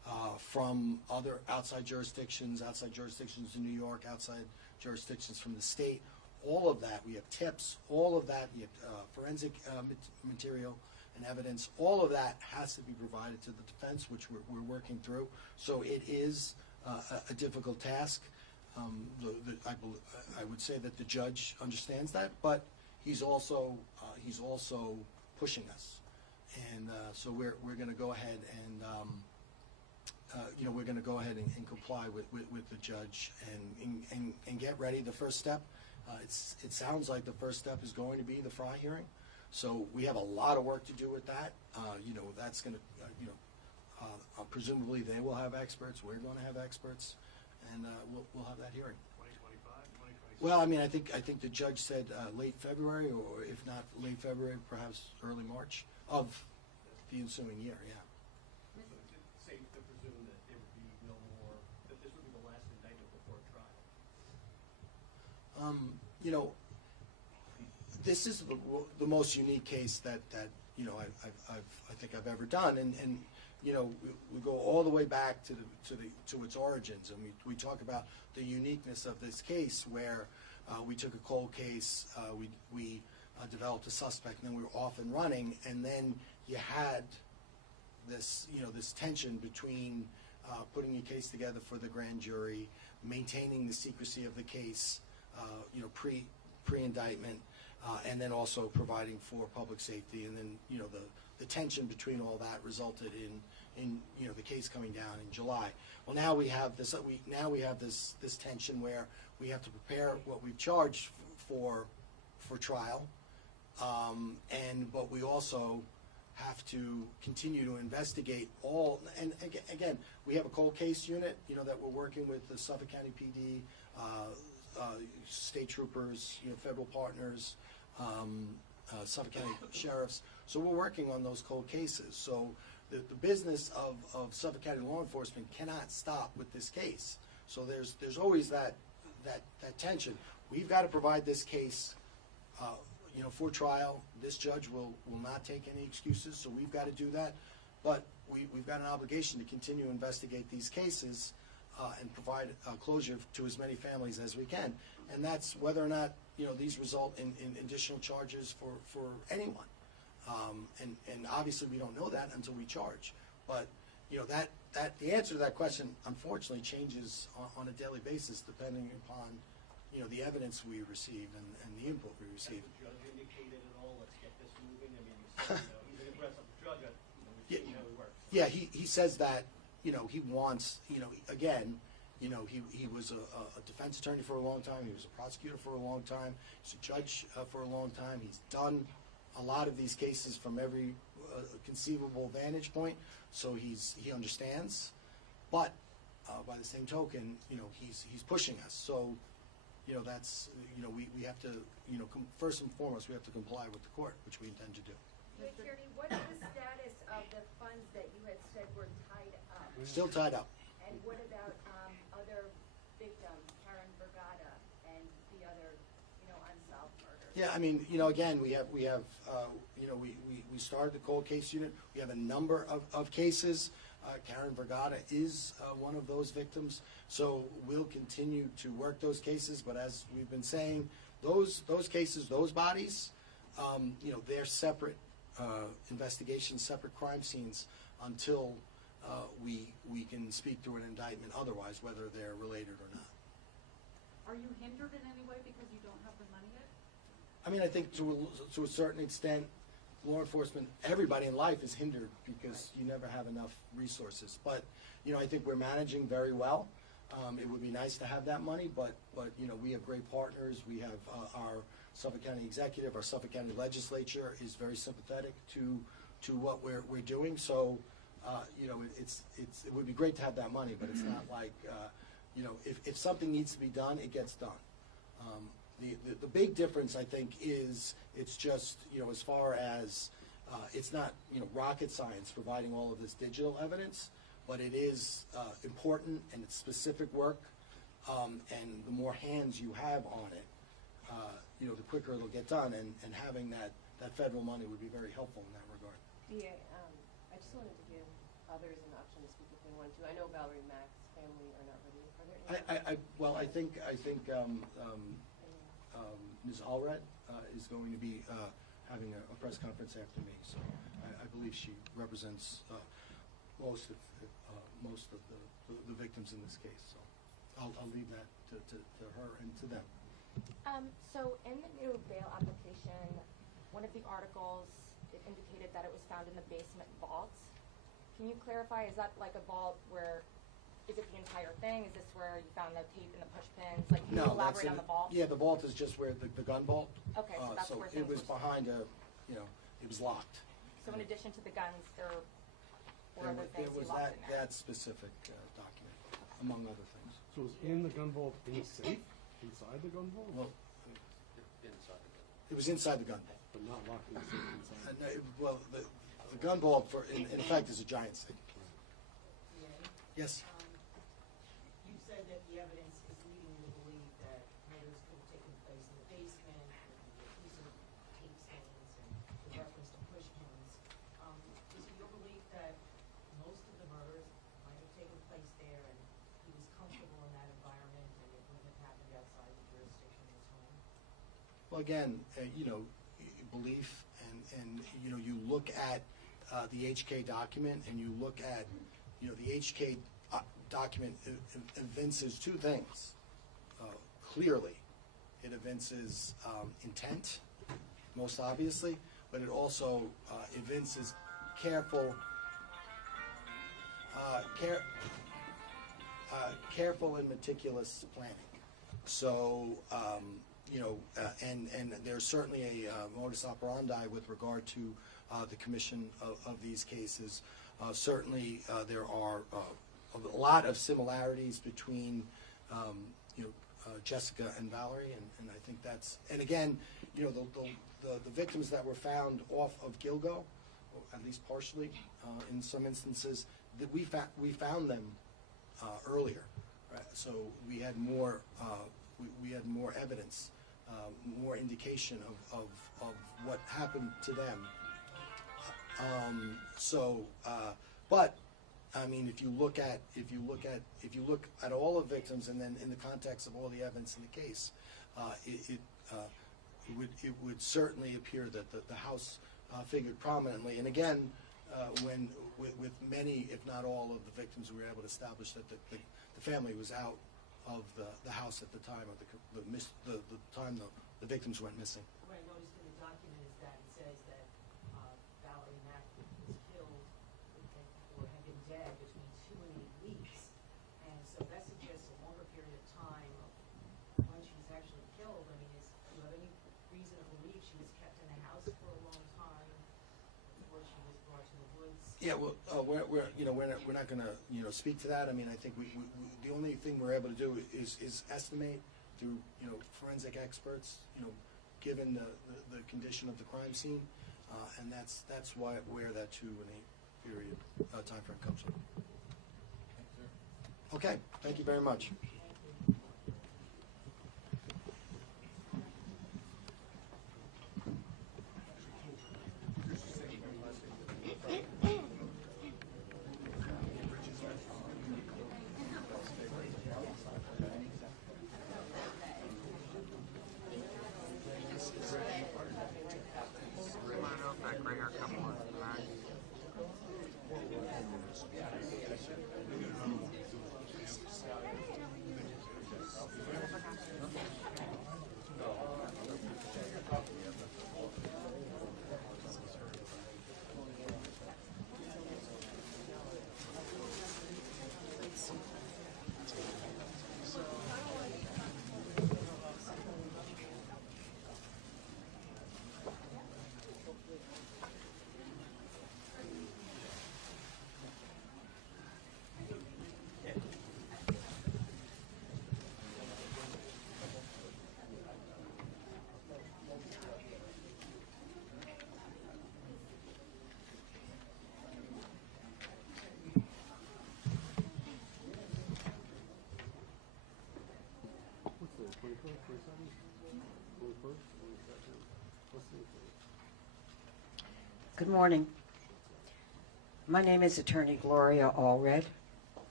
from other outside jurisdictions in New York, outside jurisdictions from the state. All of that, we have tips, all of that, we have forensic material and evidence. All of that has to be provided to the defense, which we're working through. So it is a difficult task. I would say that the judge understands that, but he's also pushing us, and so we're going to go ahead and we're going to go ahead and comply with the judge and get ready. The first step, it sounds like the first step is going to be the Fry hearing. So we have a lot of work to do with that. That's going to presumably they will have experts. We're going to have experts, and we'll have that hearing. 2025, 2026? Well, I mean, I think the judge said late February, or if not late February, perhaps early March of the ensuing year. Yeah. So is it safe to presume that there would be no more, that this would be the last indictment before trial? This is the most unique case that I think I've ever done, and we go all the way back to its origins, and we talk about the uniqueness of this case, where we took a cold case, we developed a suspect, and then we were off and running, and then you had this tension between putting a case together for the grand jury, maintaining the secrecy of the case, pre-indictment, and then also providing for public safety, and then the tension between all that resulted in the case coming down in July. Well, now we have this this tension where we have to prepare what we've charged for trial, but we also have to continue to investigate all. And again, we have a cold case unit, that we're working with the Suffolk County PD, state troopers, federal partners, Suffolk County sheriffs. So we're working on those cold cases. So the business of Suffolk County law enforcement cannot stop with this case. So there's always that tension. We've got to provide this case, for trial. This judge will not take any excuses, so we've got to do that. But we've got an obligation to continue to investigate these cases and provide closure to as many families as we can. And that's whether or not these result in additional charges for anyone. And obviously we don't know that until we charge. But that the answer to that question unfortunately changes on a daily basis depending upon the evidence we receive and the input we receive. Has the judge indicated at all, let's get this moving? I mean, he's an impressive judge. We've seen how he works. Yeah, he says that he wants again. He was a defense attorney for a long time. He was a prosecutor for a long time. He's a judge for a long time. He's done a lot of these cases from every conceivable vantage point, so he understands. But by the same token, he's pushing us. So that's we have to first and foremost we have to comply with the court, which we intend to do. Attorney, what is the status of the funds that you had said were tied up? Still tied up. And what about other victims, Karen Vergata and the other, unsolved murders? Yeah, I mean, again, we started the cold case unit. We have a number of cases. Karen Vergata is one of those victims. So we'll continue to work those cases. But as we've been saying, those cases, those bodies, they're separate investigations, separate crime scenes until we can speak through an indictment otherwise, whether they're related or not. Are you hindered in any way because you don't have the money yet? I mean, I think to a certain extent, law enforcement, everybody in life is hindered because you never have enough resources. But, I think we're managing very well. It would be nice to have that money, but we have great partners. We have our Suffolk County executive, our Suffolk County legislature is very sympathetic to what we're doing. So, it would be great to have that money, but it's not like, if something needs to be done, it gets done. The big difference, I think, is it's just, as far as, it's not, rocket science providing all of this digital evidence, but it is important and it's specific work, and the more hands you have on it, the quicker it'll get done, and having that federal money would be very helpful in that regard. DA, I just wanted to give others an option to speak if they want to. I know Valerie Mack's family are not ready. Are there any? Well, I think Ms. Allred is going to be having a press conference after me, so I believe she represents most of the victims in this case. So I'll leave that to her and to them. So in the new bail application, one of the articles, it indicated that it was found in the basement vaults. Can you clarify, is that like a vault where, is it the entire thing? Is this where you found the tape and the push pins? Like, can you elaborate on the vault? Yeah, the vault is just where the gun vault. Okay, so that's where things it was were behind it was locked. So in addition to the guns, there were other things There was you locked in there? that specific document, among other things. So it was in the gun vault in a safe? Inside the gun vault? Well, it was inside the gun vault. But not locked in the safe inside? Well, the gun vault, in effect, is a giant safe. Yes? You said that the evidence is leading you to believe that murders could have taken place in the basement, with the use of tape stains and the reference to push pins. Is it your belief that most of the murders might have taken place there and he was comfortable in that environment and it wouldn't have happened outside the jurisdiction of his home? Well, again, belief and you look at the HK document and you look at, the HK document evinces two things. Clearly, it evinces intent, most obviously, but it also evinces careful and meticulous planning. So, and there's certainly a modus operandi with regard to the commission of these cases. Certainly, there are a lot of similarities between, Jessica and Valerie, and I think that's, and again, the victims that were found off of Gilgo, or at least partially, in some instances, that we found them earlier, right? So we had more evidence, more indication of what happened to them. But I mean, if you look at all the victims, and then in the context of all the evidence in the case, it would certainly appear that the house figured prominently. And again, when with many, if not all, of the victims, we were able to establish that the family was out of the house at the time of the time the victims went missing. What I noticed in the document is that it says that Valerie Mack was killed or had been dead between 2 and 8 weeks, and so that suggests a longer period of time when she was actually killed. I mean, do you have any reason to believe she was kept in the house for a long time before she was brought to the woods? Yeah, well, we're not going to speak to that. I mean, I think we the only thing we're able to do is estimate through forensic experts, given the condition of the crime scene, and that's where that 2 and 8 period time frame comes from. Okay, thank you very much. Good morning. My name is Attorney Gloria Allred.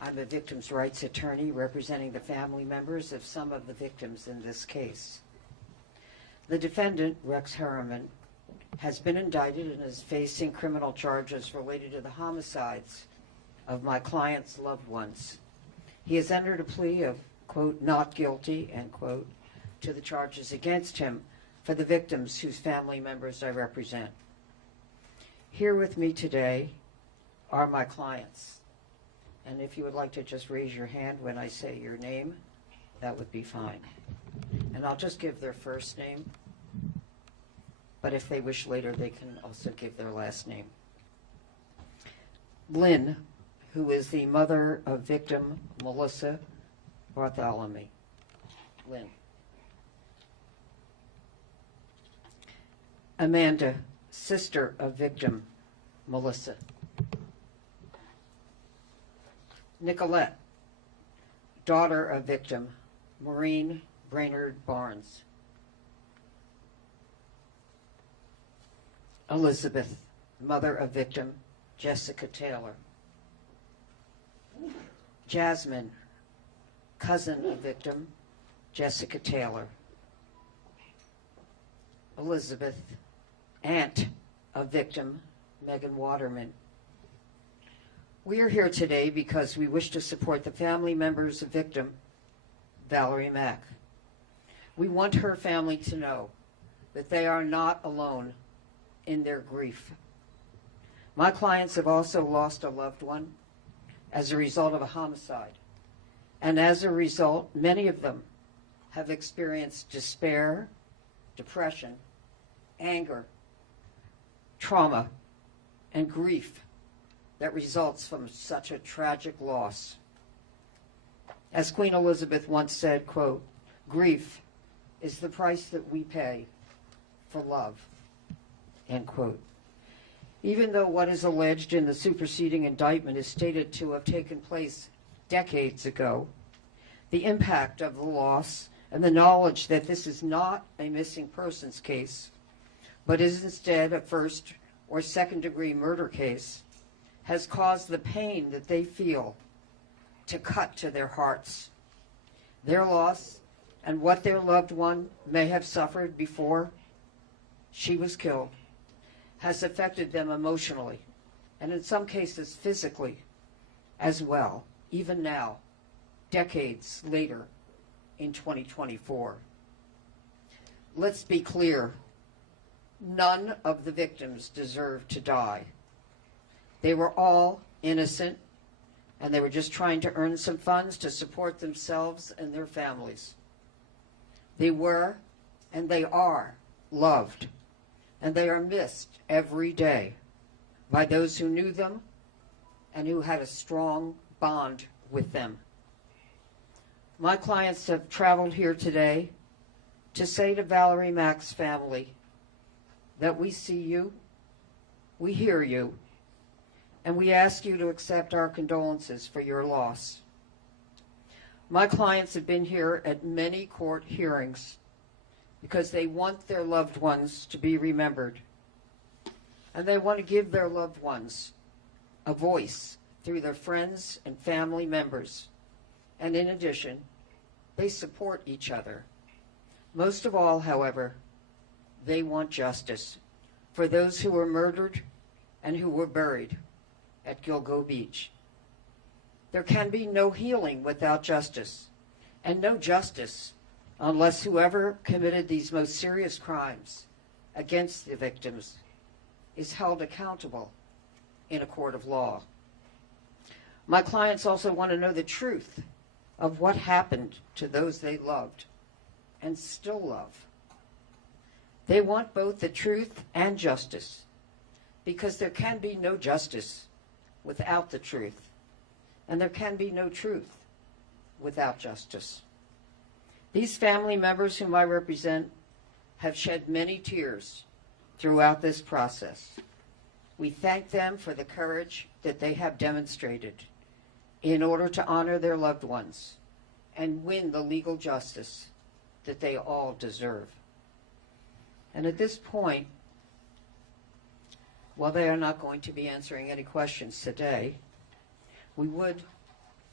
I'm a victims' rights attorney representing the family members of some of the victims in this case. The defendant, Rex Heuermann, has been indicted and is facing criminal charges related to the homicides of my client's loved ones. He has entered a plea of, quote, not guilty, end quote, to the charges against him for the victims whose family members I represent. Here with me today are my clients. And if you would like to just raise your hand when I say your name, that would be fine. And I'll just give their first name, but if they wish later, they can also give their last name. Lynn, who is the mother of victim Melissa Bartholomew. Lynn. Amanda, sister of victim Melissa. Nicolette, daughter of victim Maureen Brainerd Barnes. Elizabeth, mother of victim Jessica Taylor. Jasmine, cousin of victim Jessica Taylor. Elizabeth, aunt of victim Megan Waterman. We are here today because we wish to support the family members of victim Valerie Mack. We want her family to know that they are not alone in their grief. My clients have also lost a loved one as a result of a homicide, and as a result, many of them have experienced despair, depression, anger, trauma, and grief that results from such a tragic loss. As Queen Elizabeth once said, quote, grief is the price that we pay for love, end quote. Even though what is alleged in the superseding indictment is stated to have taken place decades ago, the impact of the loss and the knowledge that this is not a missing persons case, but is instead a first or second degree murder case, has caused the pain that they feel to cut to their hearts. Their loss and what their loved one may have suffered before she was killed has affected them emotionally, and in some cases physically as well, even now, decades later in 2024. Let's be clear, none of the victims deserve to die. They were all innocent, and they were just trying to earn some funds to support themselves and their families. They were, and they are, loved, and they are missed every day by those who knew them and who had a strong bond with them. My clients have traveled here today to say to Valerie Mack's family that we see you, we hear you, and we ask you to accept our condolences for your loss. My clients have been here at many court hearings because they want their loved ones to be remembered, and they want to give their loved ones a voice through their friends and family members. And in addition, they support each other. Most of all, however, they want justice for those who were murdered and who were buried at Gilgo Beach. There can be no healing without justice, and no justice unless whoever committed these most serious crimes against the victims is held accountable in a court of law. My clients also want to know the truth of what happened to those they loved and still love. They want both the truth and justice, because there can be no justice without the truth, and there can be no truth without justice. These family members whom I represent have shed many tears throughout this process. We thank them for the courage that they have demonstrated in order to honor their loved ones and win the legal justice that they all deserve. And at this point, while they are not going to be answering any questions today, we would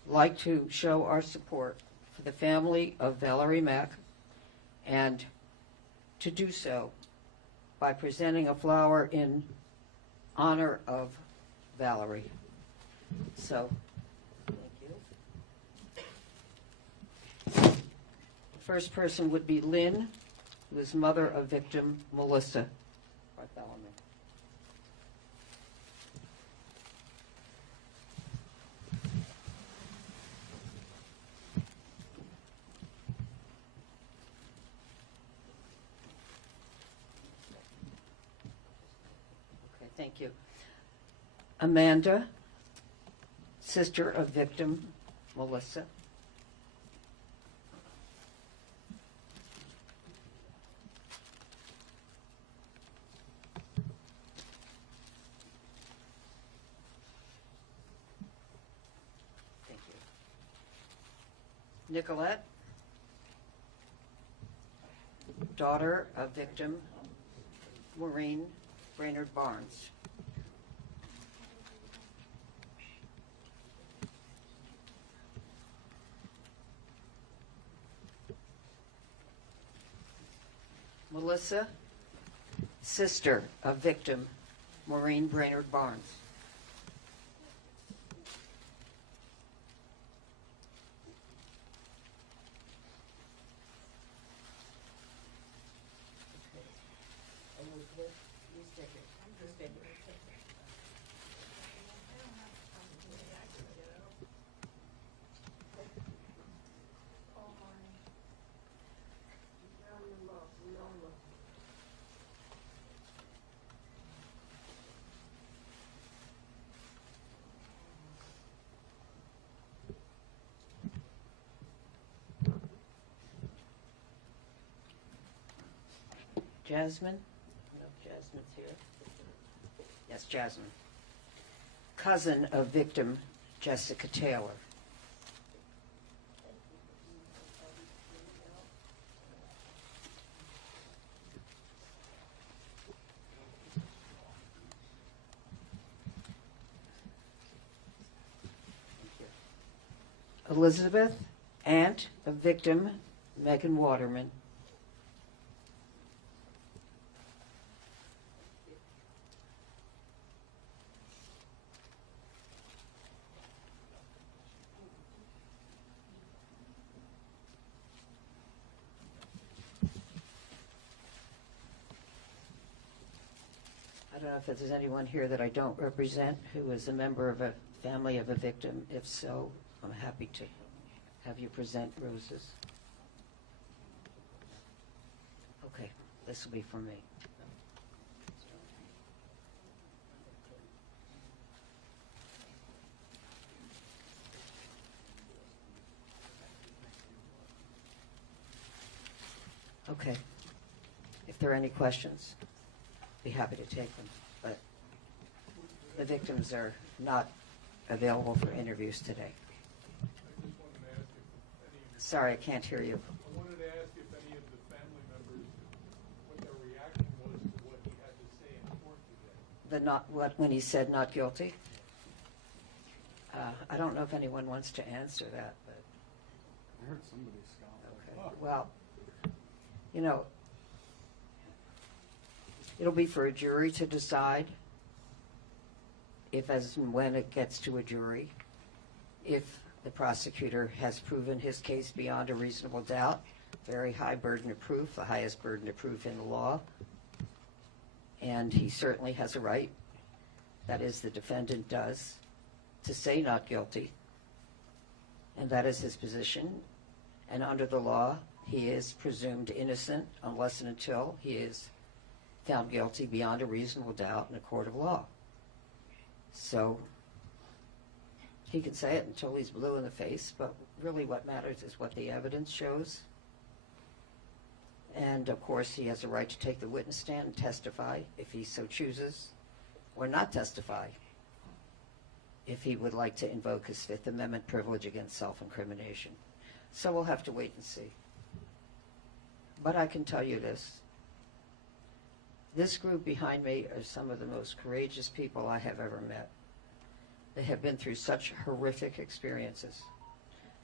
like to show our support for the family of Valerie Mack, and to do so by presenting a flower in honor of Valerie. So, thank you. The first person would be Lynn, who is mother of victim Melissa Bartholomew. Okay, thank you. Amanda, sister of victim Melissa. Thank you. Nicolette, daughter of victim Maureen Brainerd Barnes. Melissa, sister of victim Maureen Brainerd Barnes. Jasmine? No, Jasmine's here. Yes, Jasmine. Cousin of victim Jessica Taylor. Elizabeth, aunt of victim Megan Waterman. I don't know if there's anyone here that I don't represent who is a member of a family of a victim. If so, I'm happy to have you present roses. Okay, this will be for me. Okay. If there are any questions, be happy to take them, but the victims are not available for interviews today. Sorry, I can't hear you. I wanted to ask if any of the family members, what their reaction was to what he had to say in court today. When he said not guilty? I don't know if anyone wants to answer that, but. I heard somebody scoff. Okay. Well, you know, it'll be for a jury to decide if, as and when it gets to a jury, if the prosecutor has proven his case beyond a reasonable doubt. Very high burden of proof, the highest burden of proof in the law. And he certainly has a right, that is, the defendant does, to say not guilty. And that is his position. And under the law, he is presumed innocent unless and until he is found guilty beyond a reasonable doubt in a court of law. So he can say it until he's blue in the face, but really what matters is what the evidence shows. And of course, he has a right to take the witness stand and testify if he so chooses, or not testify if he would like to invoke his Fifth Amendment privilege against self-incrimination. So we'll have to wait and see. But I can tell you this. This group behind me are some of the most courageous people I have ever met. They have been through such horrific experiences.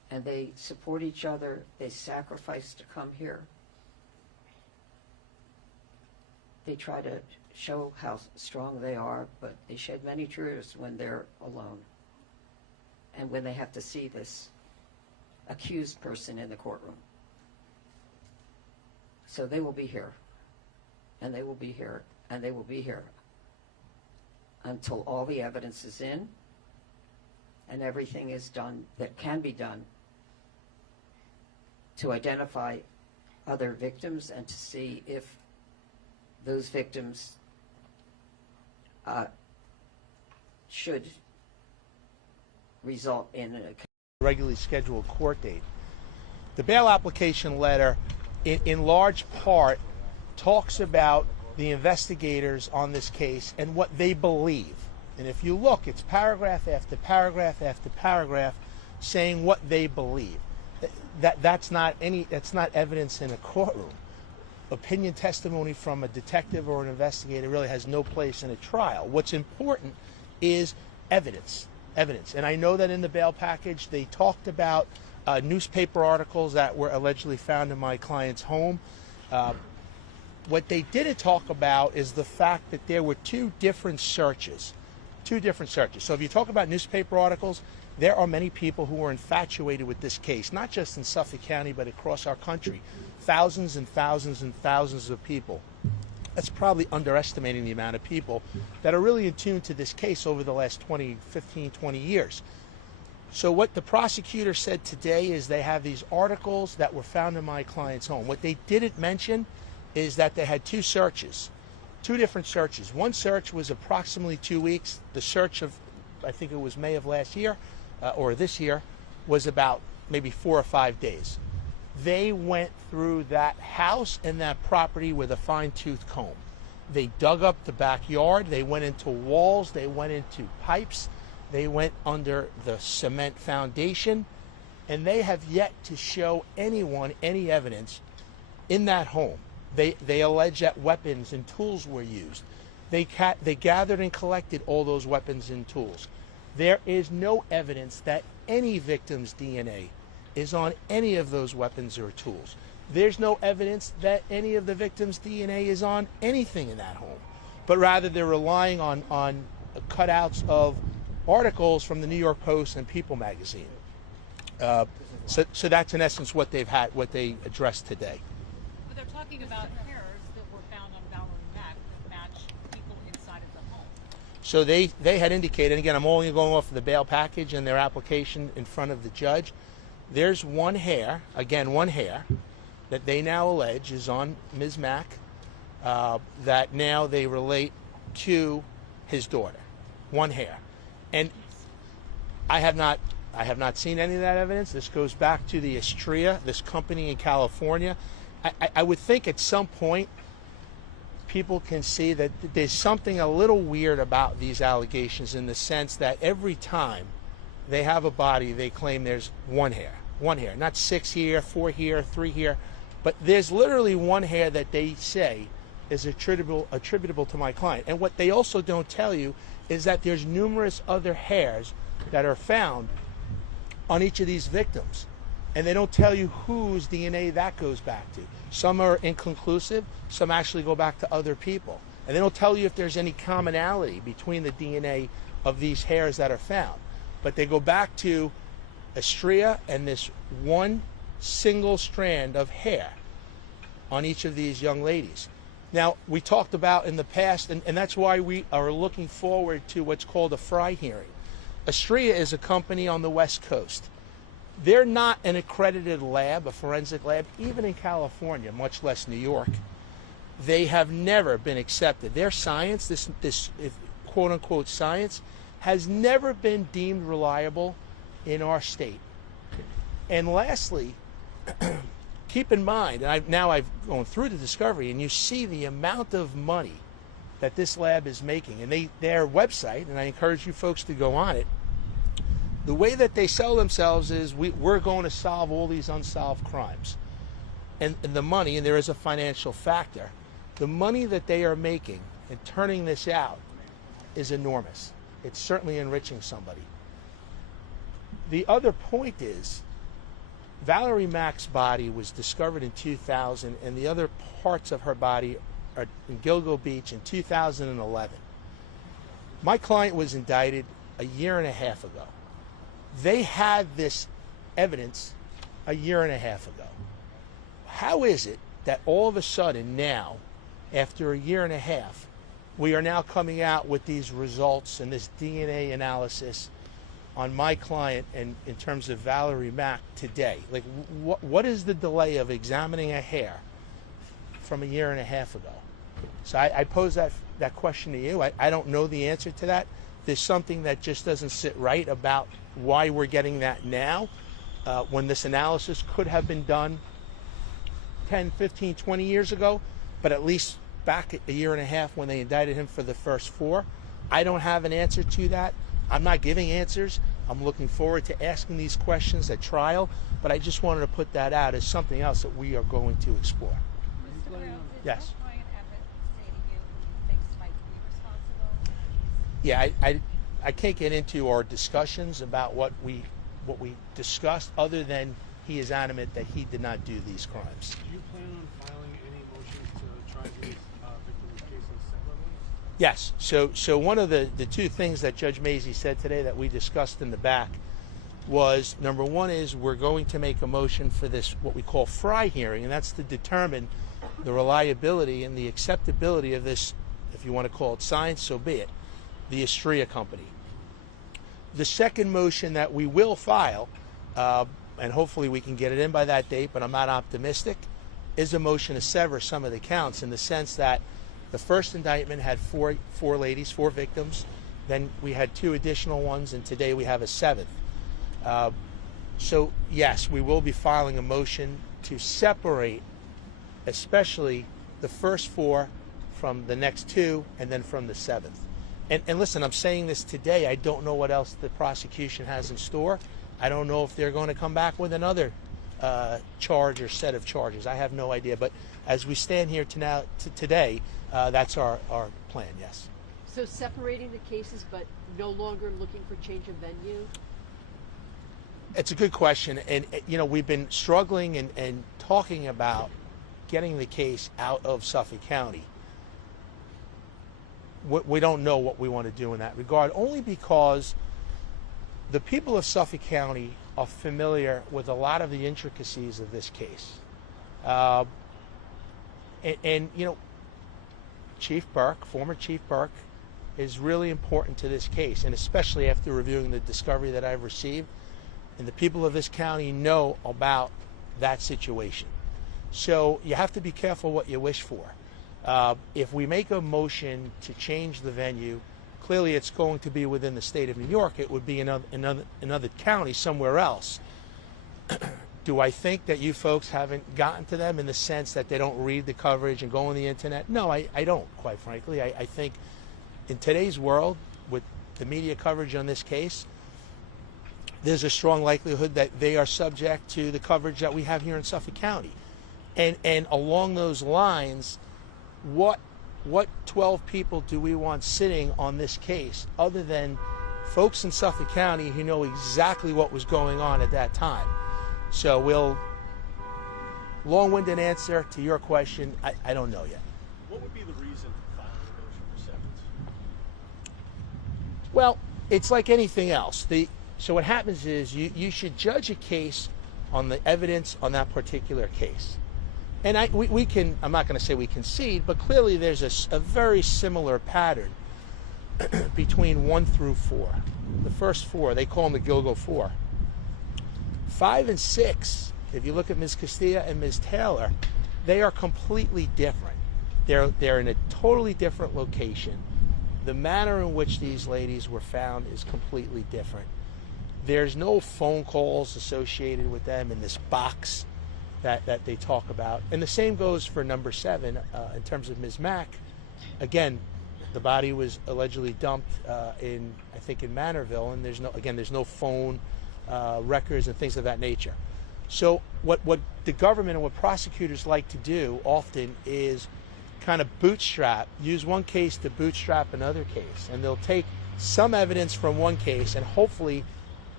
and they support each other. They sacrifice to come here. They try to show how strong they are, but they shed many tears when they're alone and when they have to see this accused person in the courtroom. So they will be here, and they will be here, and they will be here until all the evidence is in and everything is done that can be done to identify other victims and to see if those victims should result in a regularly scheduled court date. The bail application letter, in large part, talks about the investigators on this case and what they believe. And if you look, it's paragraph after paragraph after paragraph saying what they believe. That's not evidence in a courtroom. Opinion testimony from a detective or an investigator really has no place in a trial. What's important is evidence. And I know that in the bail package they talked about newspaper articles that were allegedly found in my client's home. What they didn't talk about is the fact that there were two different searches. So if you talk about newspaper articles, there are many people who are infatuated with this case, not just in Suffolk County, but across our country. Thousands and thousands and thousands of people. That's probably underestimating the amount of people that are really in tune to this case over the last 15, 20 years. So what the prosecutor said today is they have these articles that were found in my client's home. What they didn't mention is that they had two searches, two different searches. One search was approximately 2 weeks. The search of, I think it was May of last year, or this year, was about maybe 4 or 5 days. They went through that house and that property with a fine-tooth comb. They dug up the backyard, they went into walls, they went into pipes, they went under the cement foundation, and they have yet to show anyone any evidence in that home. They allege that weapons and tools were used. They gathered and collected all those weapons and tools. There is no evidence that any victim's DNA is on any of those weapons or tools. There's no evidence that any of the victim's DNA is on anything in that home, but rather they're relying on cutouts of articles from the New York Post and People magazine. So that's in essence what they addressed today. But they're talking about hairs that were found on Valerie Mack that match people inside of the home. So they had indicated, and again, I'm only going off of the bail package and their application in front of the judge. There's one hair, that they now allege is on Ms. Mack, that now they relate to his daughter. One hair. And I have not seen any of that evidence. This goes back to the Allred, this company in California. I would think at some point people can see that there's something a little weird about these allegations in the sense that every time they have a body, they claim there's one hair, not 6 here, 4 here, 3 here, but there's literally one hair that they say is attributable to my client. And what they also don't tell you is that there's numerous other hairs that are found on each of these victims. And they don't tell you whose DNA that goes back to. Some are inconclusive, some actually go back to other people. And they don't tell you if there's any commonality between the DNA of these hairs that are found. But they go back to Allred and this one single strand of hair on each of these young ladies. Now, we talked about in the past, and that's why we are looking forward to what's called a Fry hearing. Allred is a company on the West Coast. They're not an accredited lab, a forensic lab, even in California, much less New York. They have never been accepted. Their science, this quote-unquote science, has never been deemed reliable in our state. And lastly, keep in mind, and I've gone through the discovery, and you see the amount of money that this lab is making. And their website, and I encourage you folks to go on it, the way that they sell themselves is we're going to solve all these unsolved crimes. And the money, and there is a financial factor, the money that they are making and turning this out is enormous. It's certainly enriching somebody. The other point is Valerie Mack's body was discovered in 2000, and the other parts of her body are in Gilgo Beach in 2011. My client was indicted a year and a half ago. They had this evidence a year and a half ago. How is it that all of a sudden now, after a year and a half, we are now coming out with these results and this DNA analysis on my client and in terms of Valerie Mack today? Like, what is the delay of examining a hair from a year and a half ago? So I pose that question to you. I don't know the answer to that. There's something that just doesn't sit right about why we're getting that now, when this analysis could have been done 10, 15, 20 years ago, but at least back a year and a half when they indicted him for the first 4. I don't have an answer to that. I'm not giving answers. I'm looking forward to asking these questions at trial, but I just wanted to put that out as something else that we are going to explore. Mr. Brown, did Yes. your client ever say to you who he thinks might be responsible? Yeah, I can't get into our discussions about what we discussed, other than he is adamant that he did not do these crimes. Do you plan on filing any motions to try these victims' cases separately? Yes. So one of the two things that Judge Mazie said today that we discussed in the back was, number one is we're going to make a motion for this, what we call Fry hearing, and that's to determine the reliability and the acceptability of this, if you want to call it science, so be it, the Astrea Company. The second motion that we will file, and hopefully we can get it in by that date, but I'm not optimistic, is a motion to sever some of the counts, in the sense that the first indictment had four victims, then we had 2 additional ones, and today we have a 7th. So yes, we will be filing a motion to separate, especially the first 4 from the next 2, and then from the 7th. And listen, I'm saying this today. I don't know what else the prosecution has in store. I don't know if they're going to come back with another charge or set of charges. I have no idea. But as we stand here today, that's our plan, yes. So separating the cases, but no longer looking for change of venue? It's a good question. And, you know, we've been struggling and talking about getting the case out of Suffolk County. We don't know what we want to do in that regard, only because the people of Suffolk County are familiar with a lot of the intricacies of this case. And you know, Chief Burke, former Chief Burke, is really important to this case, and especially after reviewing the discovery that I've received, and the people of this county know about that situation. So you have to be careful what you wish for. If we make a motion to change the venue, clearly it's going to be within the state of New York. It would be another county somewhere else. Do I think that you folks haven't gotten to them in the sense that they don't read the coverage and go on the internet? No, I don't, quite frankly. I think in today's world, with the media coverage on this case, there's a strong likelihood that they are subject to the coverage that we have here in Suffolk County. And along those lines, what 12 people do we want sitting on this case other than folks in Suffolk County who know exactly what was going on at that time? So long-winded answer to your question, I don't know yet. What would be the reason for filing a motion for severance? Well, it's like anything else. So what happens is you should judge a case on the evidence on that particular case. And we can, I'm not going to say we concede, but clearly there's a very similar pattern between 1 through 4. The first 4, they call them the Gilgo 4. 5 and 6, if you look at Ms. Castilla and Ms. Taylor, they are completely different. They're in a totally different location. The manner in which these ladies were found is completely different. There's no phone calls associated with them in this box that they talk about. And the same goes for number 7 in terms of Ms. Mack. Again, the body was allegedly dumped I think in Manorville, and there's no phone records and things of that nature. So what the government and what prosecutors like to do often is kind of use one case to bootstrap another case, and they'll take some evidence from one case and hopefully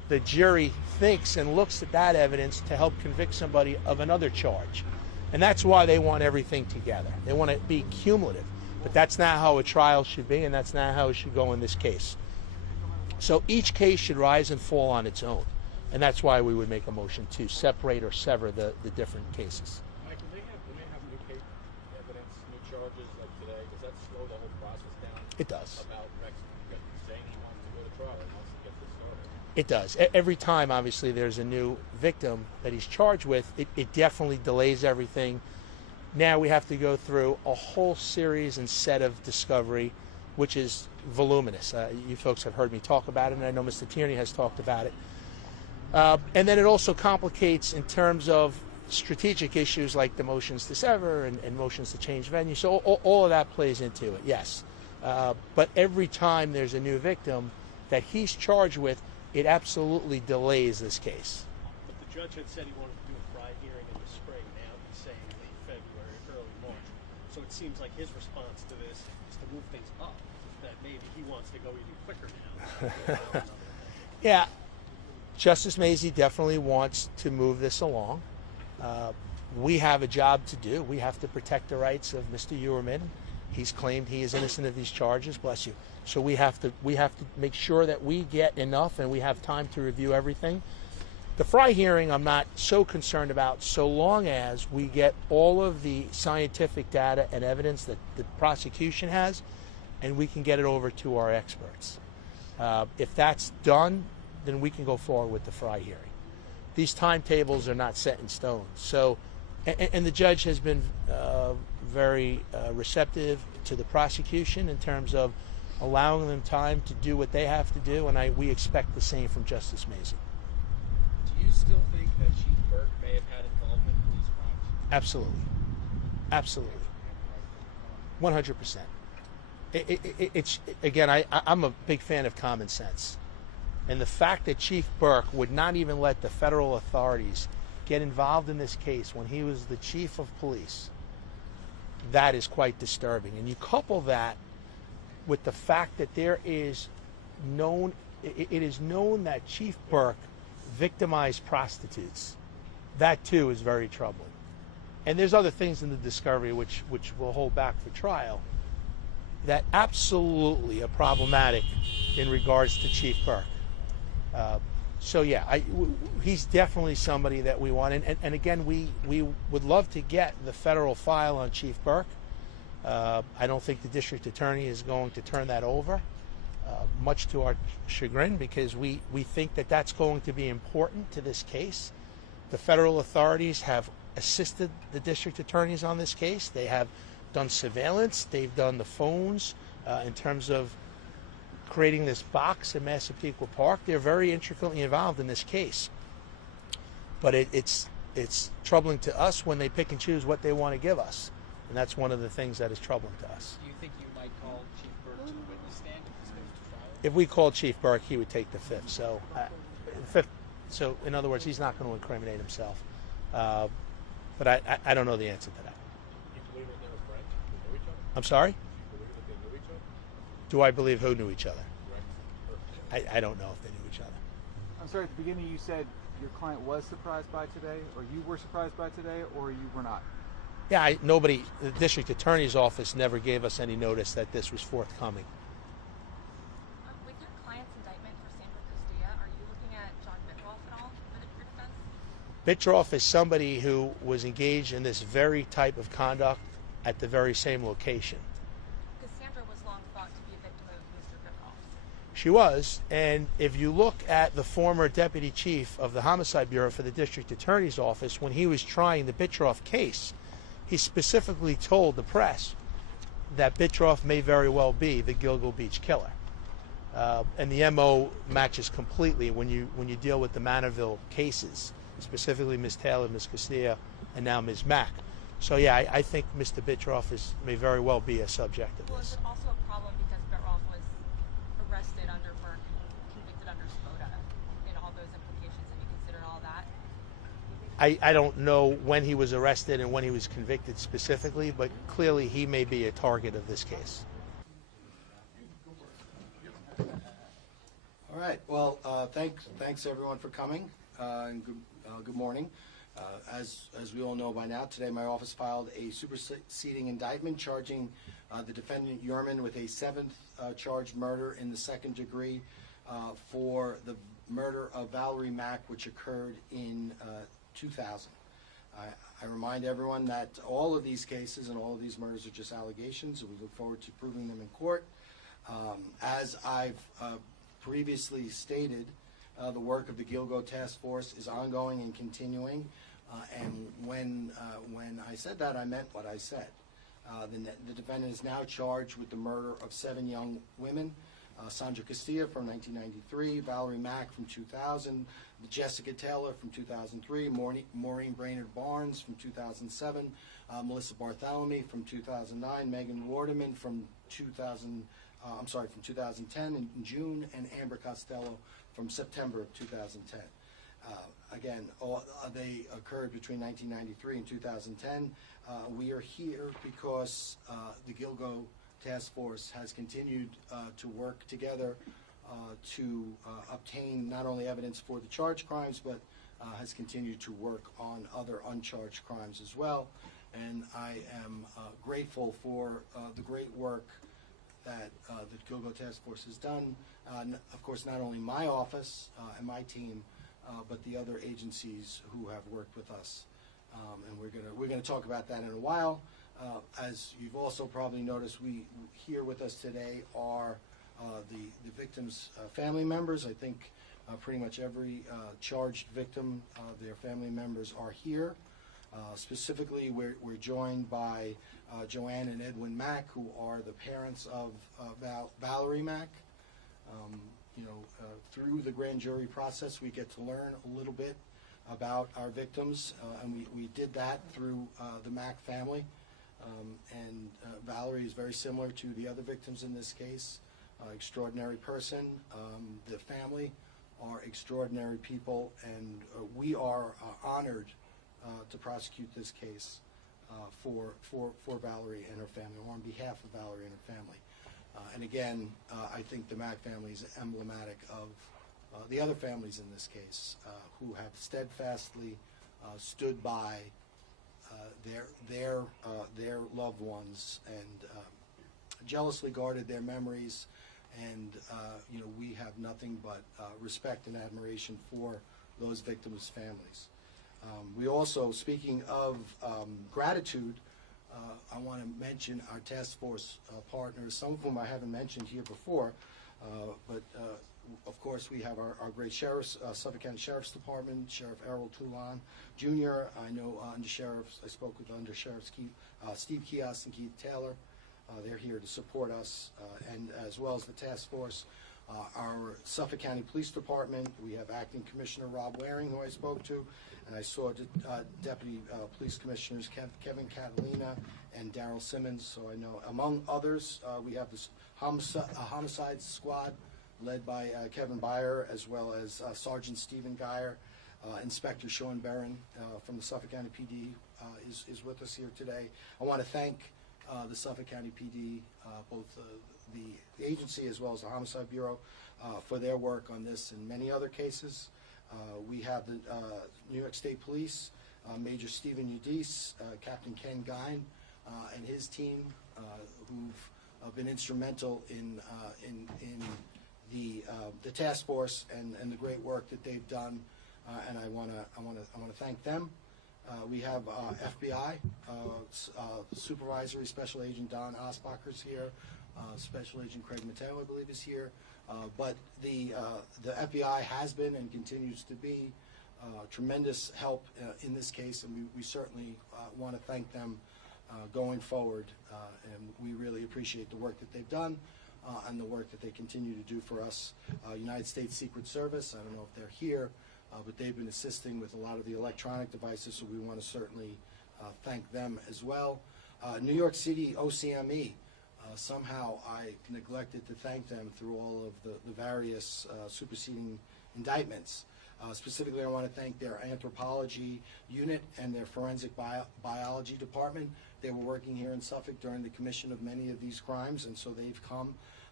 the jury thinks and looks at that evidence to help convict somebody of another charge. And that's why they want everything together. They want it to be cumulative. But that's not how a trial should be, and that's not how it should go in this case. So each case should rise and fall on its own. And that's why we would make a motion to separate or sever the different cases. Mike, when they have new case evidence, new charges like today, does that slow the whole process down? It does. About Rex saying he wants to go to trial and wants to get this started? It does. Every time, obviously, there's a new victim that he's charged with, it definitely delays everything. Now we have to go through a whole series and set of discovery, which is voluminous. You folks have heard me talk about it, and I know Mr. Tierney has talked about it. And then it also complicates in terms of strategic issues like the motions to sever and motions to change venue. So all of that plays into it, yes. But every time there's a new victim that he's charged with, it absolutely delays this case. But the judge had said he wanted to do a Fry hearing in the spring. Now he's saying late February, early March. So it seems like his response to this is to move things up, that maybe he wants to go even quicker now. Yeah, Justice Mazie definitely wants to move this along. We have a job to do. We have to protect the rights of Mr. Heuermann. He's claimed he is innocent of these charges, bless you. So we have to make sure that we get enough and we have time to review everything. The Fry hearing I'm not so concerned about so long as we get all of the scientific data and evidence that the prosecution has and we can get it over to our experts. If that's done, then we can go forward with the Fry hearing. These timetables are not set in stone. So, and the judge has been very receptive to the prosecution in terms of allowing them time to do what they have to do, and we expect the same from Justice Mazie. Do you still think that Chief Burke may have had involvement in these crimes? Absolutely. Absolutely. 100%. It's again, I'm a big fan of common sense. And the fact that Chief Burke would not even let the federal authorities get involved in this case when he was the chief of police, that is quite disturbing. And you couple that with the fact that it is known that Chief Burke victimized prostitutes. That too is very troubling. And there's other things in the discovery which we'll hold back for trial that absolutely are problematic in regards to Chief Burke. So yeah, he's definitely somebody that we want. And again, we would love to get the federal file on Chief Burke. I don't think the district attorney is going to turn that over, much to our chagrin, because we think that that's going to be important to this case. The federal authorities have assisted the district attorneys on this case. They have done surveillance. They've done the phones in terms of creating this box in Massapequa Park. They're very intricately involved in this case. But it's troubling to us when they pick and choose what they want to give us. And that's one of the things that is troubling to us. Do you think you might call Chief Burke to the witness stand if this goes to trial? If we called Chief Burke, he would take the fifth. So in other words, he's not going to incriminate himself. But I don't know the answer to that. You believe that they were friends? They knew each other? I'm sorry? You believe that they knew each other? Do I believe who knew each other? Rex. I don't know if they knew each other. I'm sorry, at the beginning you said your client was surprised by today, or you were surprised by today, or you were not? Yeah, the district attorney's office never gave us any notice that this was forthcoming. With your client's indictment for Sandra Castilla, are you looking at John Bitroff at all for the defense? Bitroff is somebody who was engaged in this very type of conduct at the very same location. Because Sandra was long thought to be a victim of Mr. Bitroff. She was, and if you look at the former deputy chief of the Homicide Bureau for the district attorney's office, when he was trying the Bitroff case, he specifically told the press that Bitroff may very well be the Gilgo Beach killer. And the MO matches completely when you deal with the Manorville cases, specifically Ms. Taylor, Ms. Castilla, and now Ms. Mack. So yeah, I think Mr. Bitroff may very well be a subject of Well, is this. it also a problem because Bitroff was arrested under Burke and convicted under Spoda in all those implications? Have you considered all that? I don't know when he was arrested and when he was convicted specifically, but clearly he may be a target of this case. All All right. Well, thanks everyone for coming, and good morning. As we all know by now, today my office filed a superseding indictment charging the defendant Heuermann with a seventh charged murder in the second degree for the murder of Valerie Mack, which occurred in 2000. I remind everyone that all of these cases and all of these murders are just allegations, and we look forward to proving them in court. As I've previously stated, the work of the Gilgo Task Force is ongoing and continuing, and when I said that, I meant what I said. The defendant is now charged with the murder of 7 young women, Sandra Castilla from 1993, Valerie Mack from 2000, Jessica Taylor from 2003, Maureen Brainerd Barnes from 2007, Melissa Bartholomew from 2009, Megan Wardeman from 2010 in June, and Amber Costello from September of 2010. Again, they occurred between 1993 and 2010. We are here because the Gilgo Task Force has continued to work together to obtain not only evidence for the charged crimes, but has continued to work on other uncharged crimes as well. And I am grateful for the great work that the Gilgo Task Force has done. Of course, not only my office and my team, but the other agencies who have worked with us. And we're gonna talk about that in a while. As you've also probably noticed, here with us today are the victims' family members. I think pretty much every charged victim, their family members are here. Specifically, we're joined by Joanne and Edwin Mack, who are the parents of Valerie Mack. Through the grand jury process, we get to learn a little bit about our victims, and we did that through the Mack family. Valerie is very similar to the other victims in this case. Extraordinary person. The family are extraordinary people, and we are honored to prosecute this case for Valerie and her family, or on behalf of Valerie and her family. And again, I think the Mack family is emblematic of the other families in this case who have steadfastly stood by their loved ones and jealously guarded their memories. And we have nothing but respect and admiration for those victims' families. We also, speaking of gratitude, I want to mention our task force partners, some of whom I haven't mentioned here before, but of course we have our great sheriffs, Suffolk County Sheriff's Department, Sheriff Errol Toulon Jr. I know undersheriffs, I spoke with undersheriffs Steve Kios and Keith Taylor. They're here to support us, and as well as the task force. Our Suffolk County Police Department, we have Acting Commissioner Rob Waring, who I spoke to, and I saw Deputy Police Commissioners Kevin Catalina and Daryl Simmons. So I know, among others, we have this homicide squad led by Kevin Byer, as well as Sergeant Stephen Geyer. Inspector Sean Barron from the Suffolk County PD is with us here today. I want to thank the Suffolk County PD, both the agency as well as the Homicide Bureau, for their work on this and many other cases. We have the New York State Police, Major Stephen Udise, Captain Ken Gine, and his team, who've been instrumental in the task force and the great work that they've done, and I want to thank them. We have FBI Supervisory Special Agent Don Osbacher's here. Special Agent Craig Mateo, I believe, is here. But the FBI has been and continues to be tremendous help in this case, and we certainly want to thank them going forward. And we really appreciate the work that they've done and the work that they continue to do for us. United States Secret Service, I don't know if they're here, but they've been assisting with a lot of the electronic devices, so we want to certainly thank them as well. New York City OCME, somehow I neglected to thank them through all of the various superseding indictments. Specifically, I want to thank their anthropology unit and their forensic biology department. They were working here in Suffolk during the commission of many of these crimes, and so they've come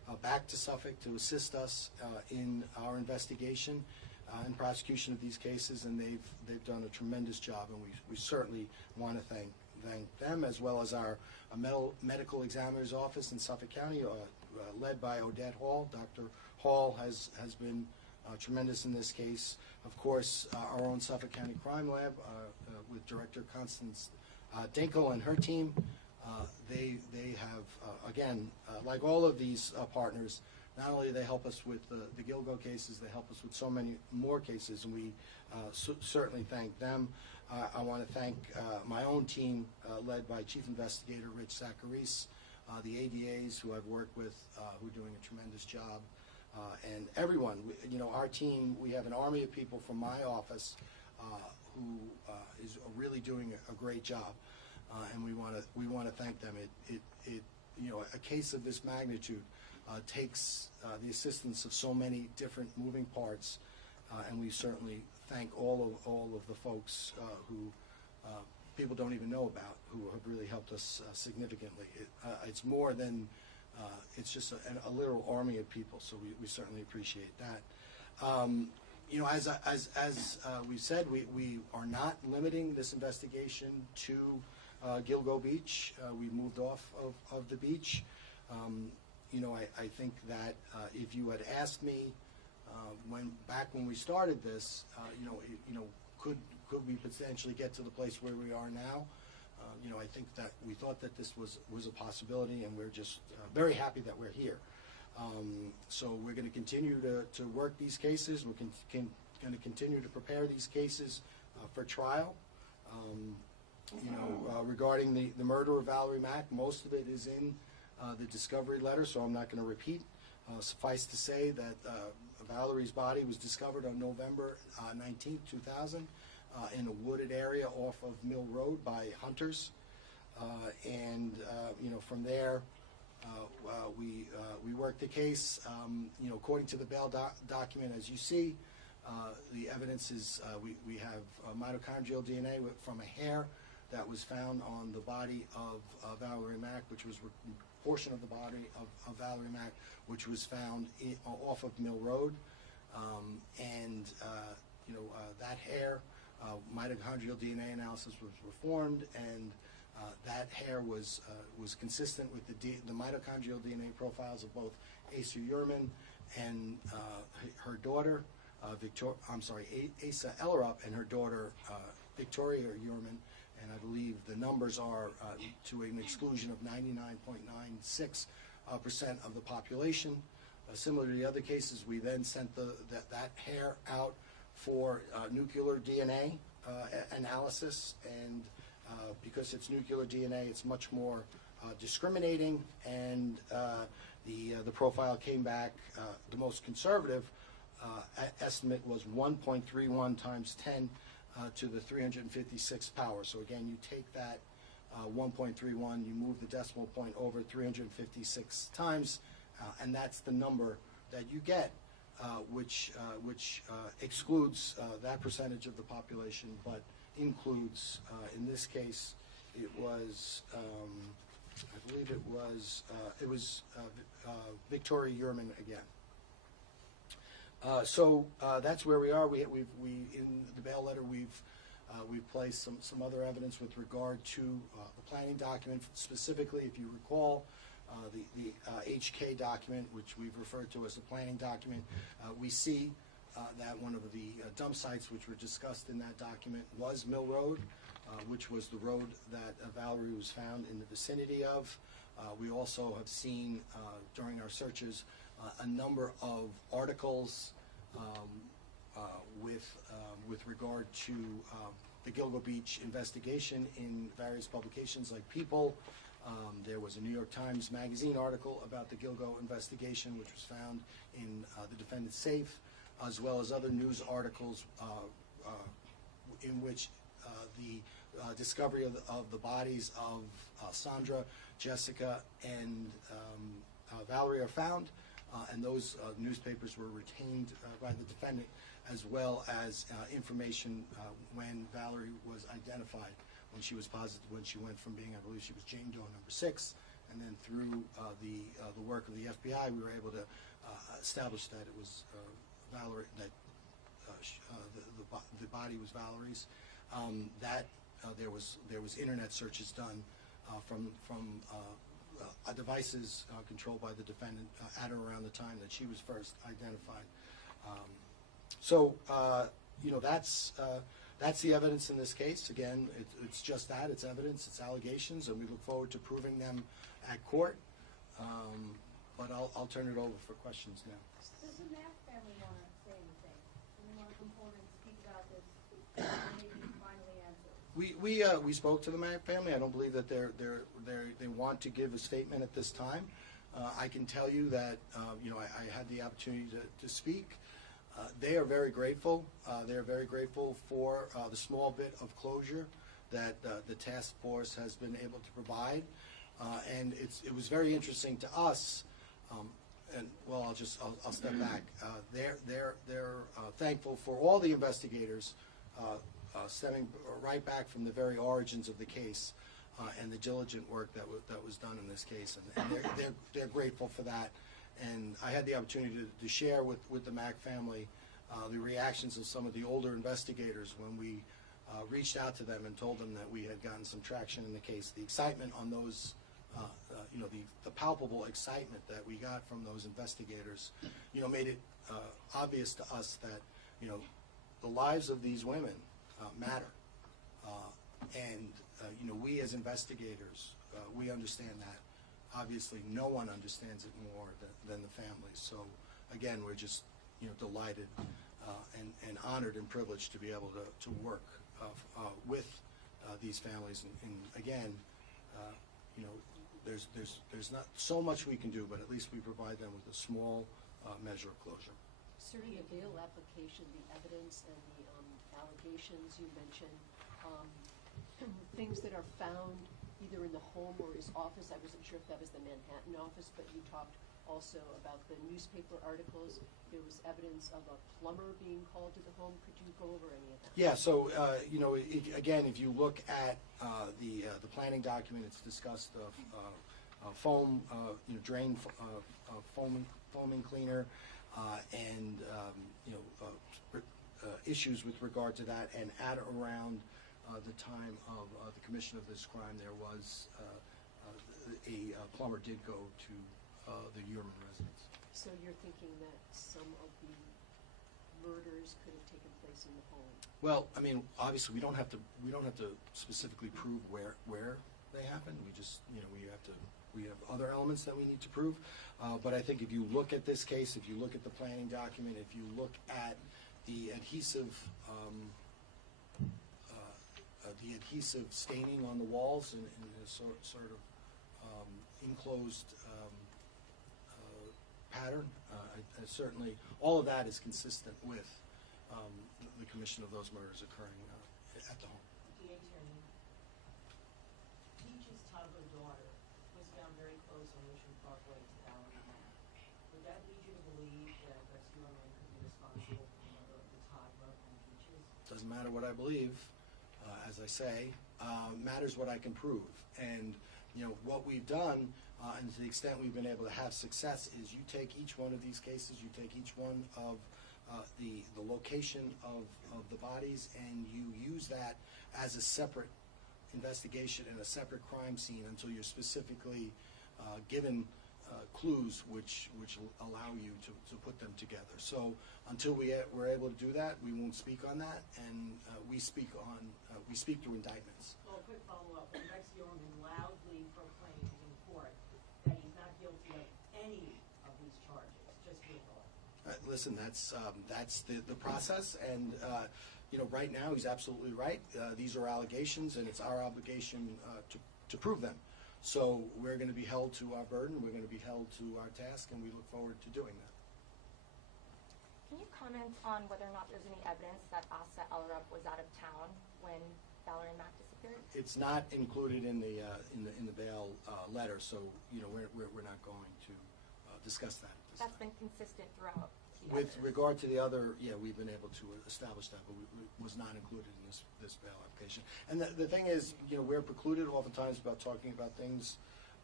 back to Suffolk to assist us in our investigation and prosecution of these cases, and they've done a tremendous job, and we certainly want to thank them, as well as our medical examiner's office in Suffolk County, led by Odette Hall. Dr. Hall has been tremendous in this case. Of course, our own Suffolk County Crime Lab with Director Constance Dinkel and her team. They have, again, like all of these partners, not only do they help us with the Gilgo cases, they help us with so many more cases, and we certainly thank them. I want to thank my own team, led by Chief Investigator Rich Zacharis, the ADAs who I've worked with, who are doing a tremendous job, and everyone. Our team, we have an army of people from my office who is really doing a great job, and we want to thank them. A case of this magnitude takes the assistance of so many different moving parts, and we certainly thank all of the folks who people don't even know about, who have really helped us significantly. It's more than it's just a literal army of people, so we certainly appreciate that. As we've said, we are not limiting this investigation to Gilgo Beach. We moved off of the beach. I think that if you had asked me back when we started this, could we potentially get to the place where we are now? I think that we thought that this was a possibility, and we're just very happy that we're here. So we're going to continue to work these cases. We're going to continue to prepare these cases for trial. Regarding the murder of Valerie Mack, most of it is in the discovery letter, so I'm not going to repeat. Suffice to say that Valerie's body was discovered on November 19th, 2000, in a wooded area off of Mill Road by hunters. From there, we worked the case. According to the bail document, as you see, the evidence is we have mitochondrial DNA from a hair that was found on the body of Valerie Mack, which was a portion of the body of Valerie Mack, which was found off of Mill Road. That hair, mitochondrial DNA analysis was performed, and that hair was consistent with the mitochondrial DNA profiles of both Asa Heuermann and her daughter, Asa Ellerup, and her daughter, Victoria Heuermann. And I believe the numbers are to an exclusion of 99.96% of the population. Similar to the other cases, we then sent that hair out for nuclear DNA analysis, and because it's nuclear DNA, it's much more discriminating, and the profile came back, the most conservative estimate was 1.31 times 10 to the 356th power. So again, you take that 1.31, you move the decimal point over 356 times, and that's the number that you get, which excludes that percentage of the population, but includes, in this case, it was, I believe it was Victoria Heuermann again. So that's where we are. We in the bail letter we've placed some other evidence with regard to the planning document. Specifically, if you recall, the HK document, which we've referred to as the planning document, we see that one of the dump sites which were discussed in that document was Mill Road, which was the road that Valerie was found in the vicinity of. We also have seen during our searches a number of articles with regard to the Gilgo Beach investigation in various publications like People. There was a New York Times Magazine article about the Gilgo investigation, which was found in the defendant's safe, as well as other news articles in which the discovery of the bodies of Sandra, Jessica, and Valerie are found, and those newspapers were retained by the defendant, as well as information when Valerie was identified, when she was positive, when she went from being, I believe she was Jane Doe number 6, and then through the work of the FBI, we were able to establish that it was Valerie, that the body was Valerie's. There was internet searches done from devices controlled by the defendant at or around the time that she was first identified. That's the evidence in this case. Again, it's just that. It's evidence, it's allegations, and we look forward to proving them at court. But I'll turn it over for questions now. Does the Mack family want to say anything? Do they want to come forward and speak about this and maybe finally answer? We spoke to the Mack family. I don't believe that they want to give a statement at this time. I can tell you that I had the opportunity to speak. They are very grateful. They are very grateful for the small bit of closure that the task force has been able to provide. And it was very interesting to us. I'll step back. They're thankful for all the investigators stemming right back from the very origins of the case and the diligent work that was done in this case, and they're grateful for that. And I had the opportunity to share with the Mack family the reactions of some of the older investigators when we reached out to them and told them that we had gotten some traction in the case. The excitement on those, the palpable excitement that we got from those investigators, made it obvious to us that, the lives of these women matter. And we as investigators, we understand that. Obviously, no one understands it more than the families. So, again, we're just delighted and honored and privileged to be able to work with these families. And again, there's not so much we can do, but at least we provide them with a small measure of closure. Sir, in the bail application, the evidence and the allegations you mentioned, things that are found either in the home or his office. I wasn't sure if that was the Manhattan office, but you talked also about the newspaper articles. There was evidence of a plumber being called to the home. Could you go over any of that? Yeah, so, again, if you look at the planning document, it's discussed foam, drain foaming cleaner, and, issues with regard to that. And at around the time of the commission of this crime, there was a plumber did go to the Heuermann residence. So you're thinking that some of the murders could have taken place in the home? Well, I mean, obviously, we don't have to specifically prove where they happened. We just, we have other elements that we need to prove. But I think if you look at this case, if you look at the planning document, if you look at the adhesive staining on the walls in a sort of enclosed pattern, certainly all of that is consistent with the commission of those murders occurring at the home. The attorney, Peach's toddler daughter was found very close on Ocean Parkway to Valerie Mack. Would that lead you to believe that Rex Heuermann could be responsible for the murder of the toddler and Peaches? Doesn't matter what I believe, as I say, matters what I can prove. And what we've done, and to the extent we've been able to have success, is you take each one of these cases, you take each one of the location of the bodies, and you use that as a separate investigation and a separate crime scene until you're specifically given clues which allow you to put them together. So until we're able to do that, we won't speak on that, and we speak through indictments. Well, a quick follow-up. Rex Heuermann loudly proclaimed in court that he's not guilty of any of these charges, just your thought. Listen, that's the process, and right now he's absolutely right. These are allegations, and it's our obligation to prove them. So we're going to be held to our burden, we're going to be held to our task, and we look forward to doing that. Can you comment on whether or not there's any evidence that Allred was out of town when Valerie Mack disappeared? It's not included in the bail letter, so we're not going to discuss that. That's been consistent throughout. With regard to the other, we've been able to establish that, but it was not included in this bail application. And the thing is, we're precluded oftentimes about talking about things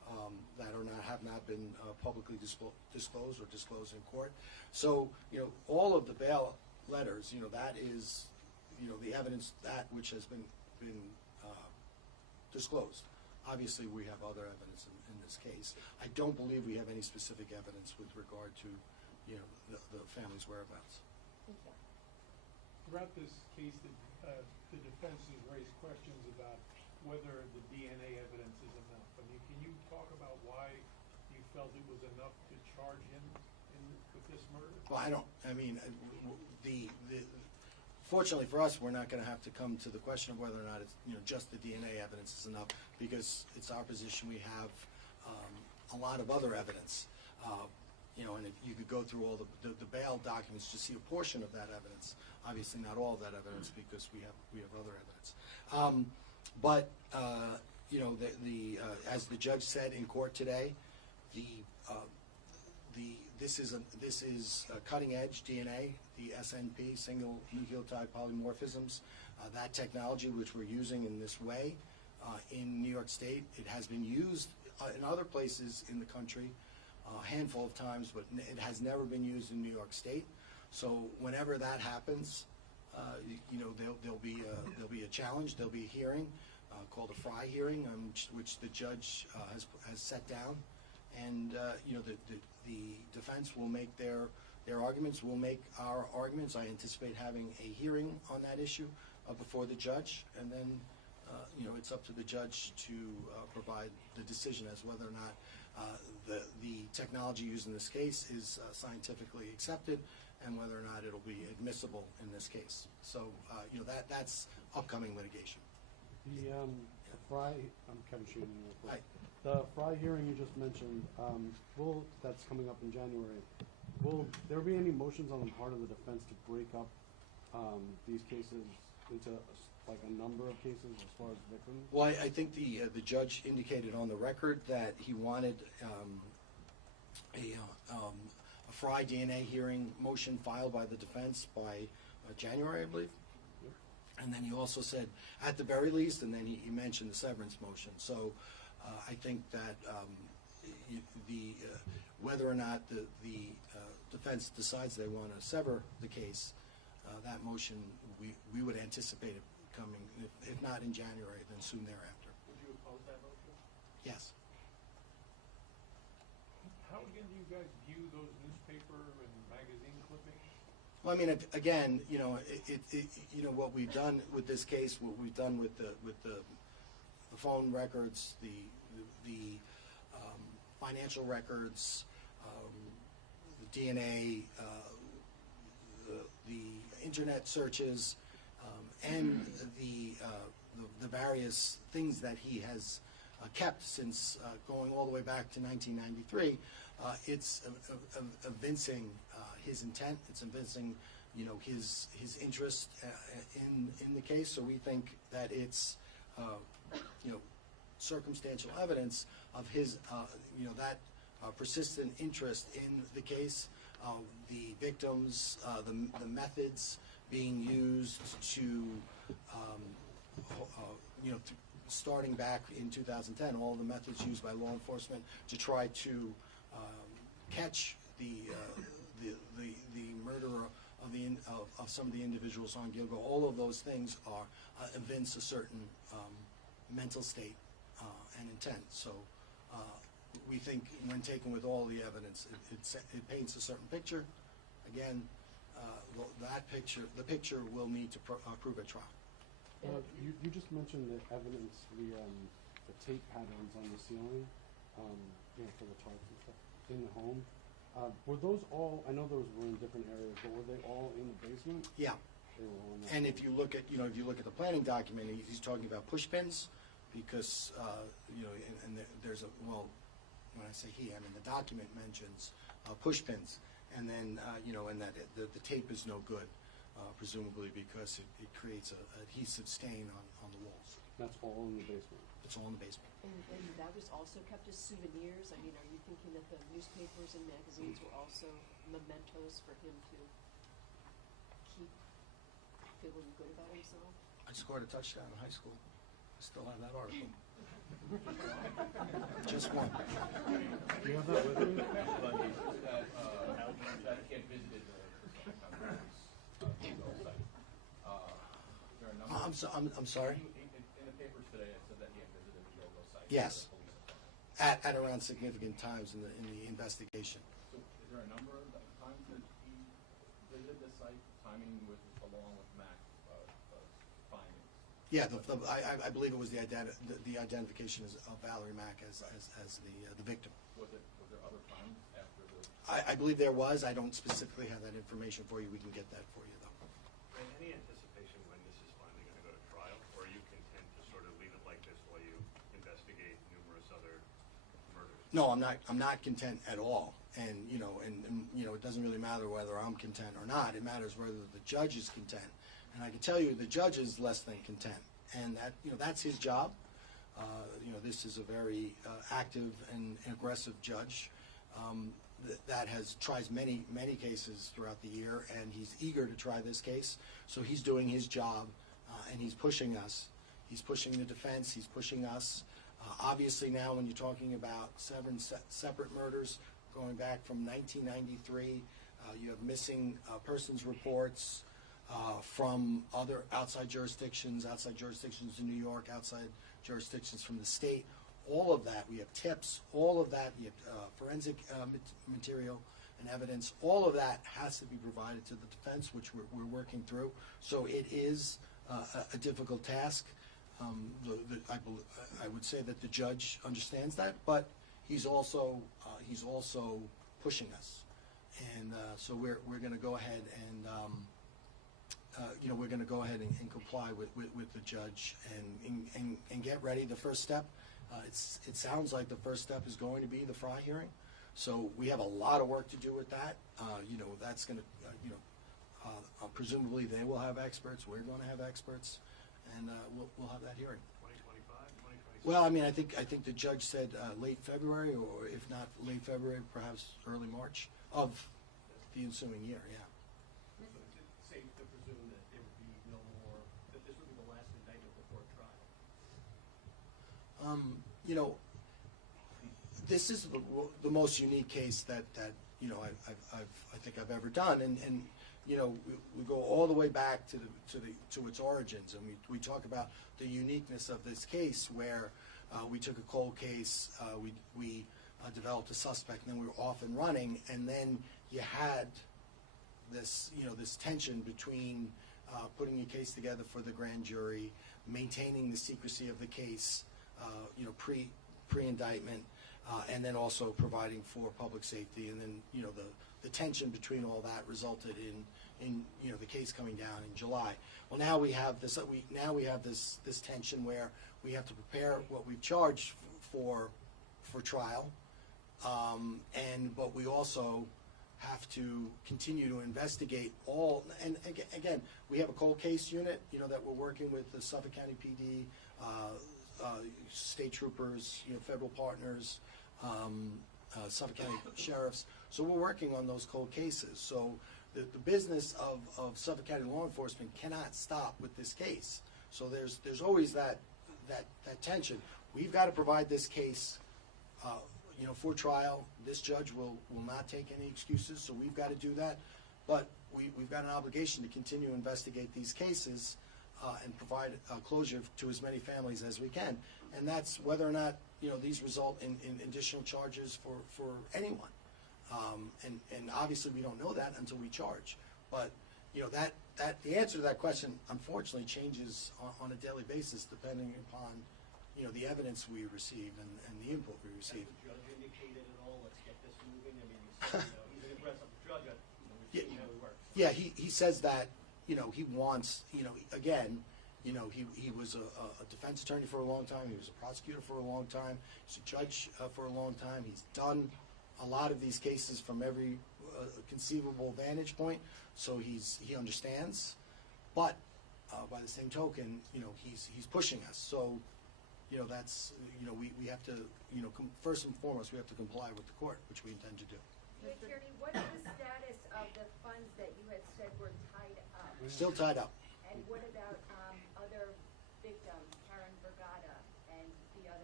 that have not been publicly disclosed or disclosed in court. So, all of the bail letters, that is, the evidence that which has been disclosed. Obviously, we have other evidence in this case. I don't believe we have any specific evidence with regard to, the family's whereabouts. Thank you. Throughout this case, the defense has raised questions about whether the DNA evidence is enough. I mean, can you talk about why you felt it was enough to charge him with this murder? Well, fortunately for us, we're not going to have to come to the question of whether or not it's, just the DNA evidence is enough, because it's our position we have a lot of other evidence. And if you could go through all the bail documents to see a portion of that evidence. Obviously, not all of that evidence, because we have other evidence. As the judge said in court today, this is cutting edge DNA, the SNP, single nucleotide polymorphisms. That technology which we're using in this way in New York State, it has been used in other places in the country a handful of times, but it has never been used in New York State. So whenever that happens, there'll be a challenge. There'll be a hearing called a Fry hearing, which the judge has set down, and the defense will make their arguments. We'll make our arguments. I anticipate having a hearing on that issue before the judge, and then it's up to the judge to provide the decision as whether or not the technology used in this case is scientifically accepted, and whether or not it'll be admissible in this case. So, that's upcoming litigation. The Fry, I'm Kevin Sheehan. The Fry hearing you just mentioned, that's coming up in January. Will there be any motions on the part of the defense to break up these cases into a number of cases as far as victims? Well, I think the judge indicated on the record that he wanted a Fry DNA hearing motion filed by the defense by January, I believe. Yep. And then he also said, at the very least, and then he mentioned the severance motion. So I think that whether or not the defense decides they want to sever the case, that motion, we would anticipate it coming, if not in January, then soon thereafter. Would you oppose that motion? Yes. How again do you guys view those newspaper and magazine clippings? Well, I mean, again, what we've done with this case, what we've done with the phone records, the financial records, the DNA, the internet searches, and the various things that he has kept since going all the way back to 1993, it's evincing his intent. It's evincing, his interest in the case. So we think that it's, circumstantial evidence of his, that persistent interest in the case, the victims, the methods being used to, starting back in 2010, all the methods used by law enforcement to try to catch the murderer of some of the individuals on Gilgo. All of those things evince a certain mental state and intent. So we think when taken with all the evidence, it paints a certain picture. Again, the picture will need to prove at trial. You just mentioned the evidence, the tape patterns on the ceiling, for the tarps and stuff in the home. Were those all? I know those were in different areas, but were they all in the basement? Yeah. They were all in that. And if you look at, the planning document, he's talking about push pins, because and there's when I say he, I mean the document mentions push pins, and then and that the tape is no good, presumably because it creates a adhesive stain on the walls. That's all in the basement. It's all in the basement. And that was also kept as souvenirs? I mean, are you thinking that the newspapers and magazines were also mementos for him to keep feeling good about himself? I scored a touchdown in high school. I still have that article. Just one. Do you have that with you? That he had visited the Gilgo site. There are a number I'm sorry? In the papers today, it said that he had visited the Gilgo site. Yes. At around significant times in the investigation. So is there a number of times that he visited the site, timing with along with Mack's findings? Yeah, I believe it was the identification of Valerie Mack as the victim. Was there other times after the? I believe there was. I don't specifically have that information for you. We can get that for you, though. And any anticipation when this is finally going to go to trial, or are you content to sort of leave it like this while you investigate numerous other murders? No, I'm not content at all. And it doesn't really matter whether I'm content or not. It matters whether the judge is content. And I can tell you the judge is less than content, and that's his job. This is a very active and aggressive judge that tries many cases throughout the year, and he's eager to try this case. So he's doing his job, and he's pushing us. He's pushing the defense. He's pushing us. Obviously, now when you're talking about 7 separate murders going back from 1993, you have missing persons reports. From other outside jurisdictions in New York, outside jurisdictions from the state, all of that, we have tips, all of that, we have forensic material and evidence, all of that has to be provided to the defense, which we're working through. So it is a difficult task. I would say that the judge understands that, but he's also pushing us. And so we're going to go ahead and we're going to go ahead and comply with the judge and get ready. The first step, it sounds like the first step is going to be the Fry hearing. So we have a lot of work to do with that. That's going to, presumably they will have experts. We're going to have experts, and we'll have that hearing. 2025, 2026? Well, I think the judge said late February, or if not late February, perhaps early March of the ensuing year. Yeah. Safe to presume that there would be no more, that this would be the last indictment before trial? This is the most unique case that I think I've ever done, and we go all the way back to its origins, and we talk about the uniqueness of this case, where we took a cold case, we developed a suspect, and then we were off and running, and then you had this tension between putting a case together for the grand jury, maintaining the secrecy of the case, pre-indictment, and then also providing for public safety, and then the tension between all that resulted in the case coming down in July. Well, now we have this this tension where we have to prepare what we've charged for trial, but we also have to continue to investigate all, and again, we have a cold case unit, that we're working with the Suffolk County PD, state troopers, federal partners, Suffolk County sheriffs. So we're working on those cold cases. So the business of Suffolk County law enforcement cannot stop with this case. So there's always that tension. We've got to provide this case for trial. This judge will not take any excuses, so we've got to do that. But we've got an obligation to continue to investigate these cases and provide closure to as many families as we can. And that's whether or not these result in additional charges for anyone. And obviously we don't know that until we charge. But that the answer to that question unfortunately changes on a daily basis depending upon the evidence we receive and the input we receive. Has the judge indicated at all, let's get this moving? I mean, he's an aggressive judge. We've seen how he works. Yeah, he says that, he wants, again, he was a defense attorney for a long time. He was a prosecutor for a long time. He's a judge for a long time. He's done a lot of these cases from every conceivable vantage point, so he understands. But by the same token, he's pushing us. So, that's, we have to, first and foremost, we have to comply with the court, which we intend to do. Attorney, what is the status of the funds that you had said were tied up? Still tied up. And what about other victims, Karen Vergata and the other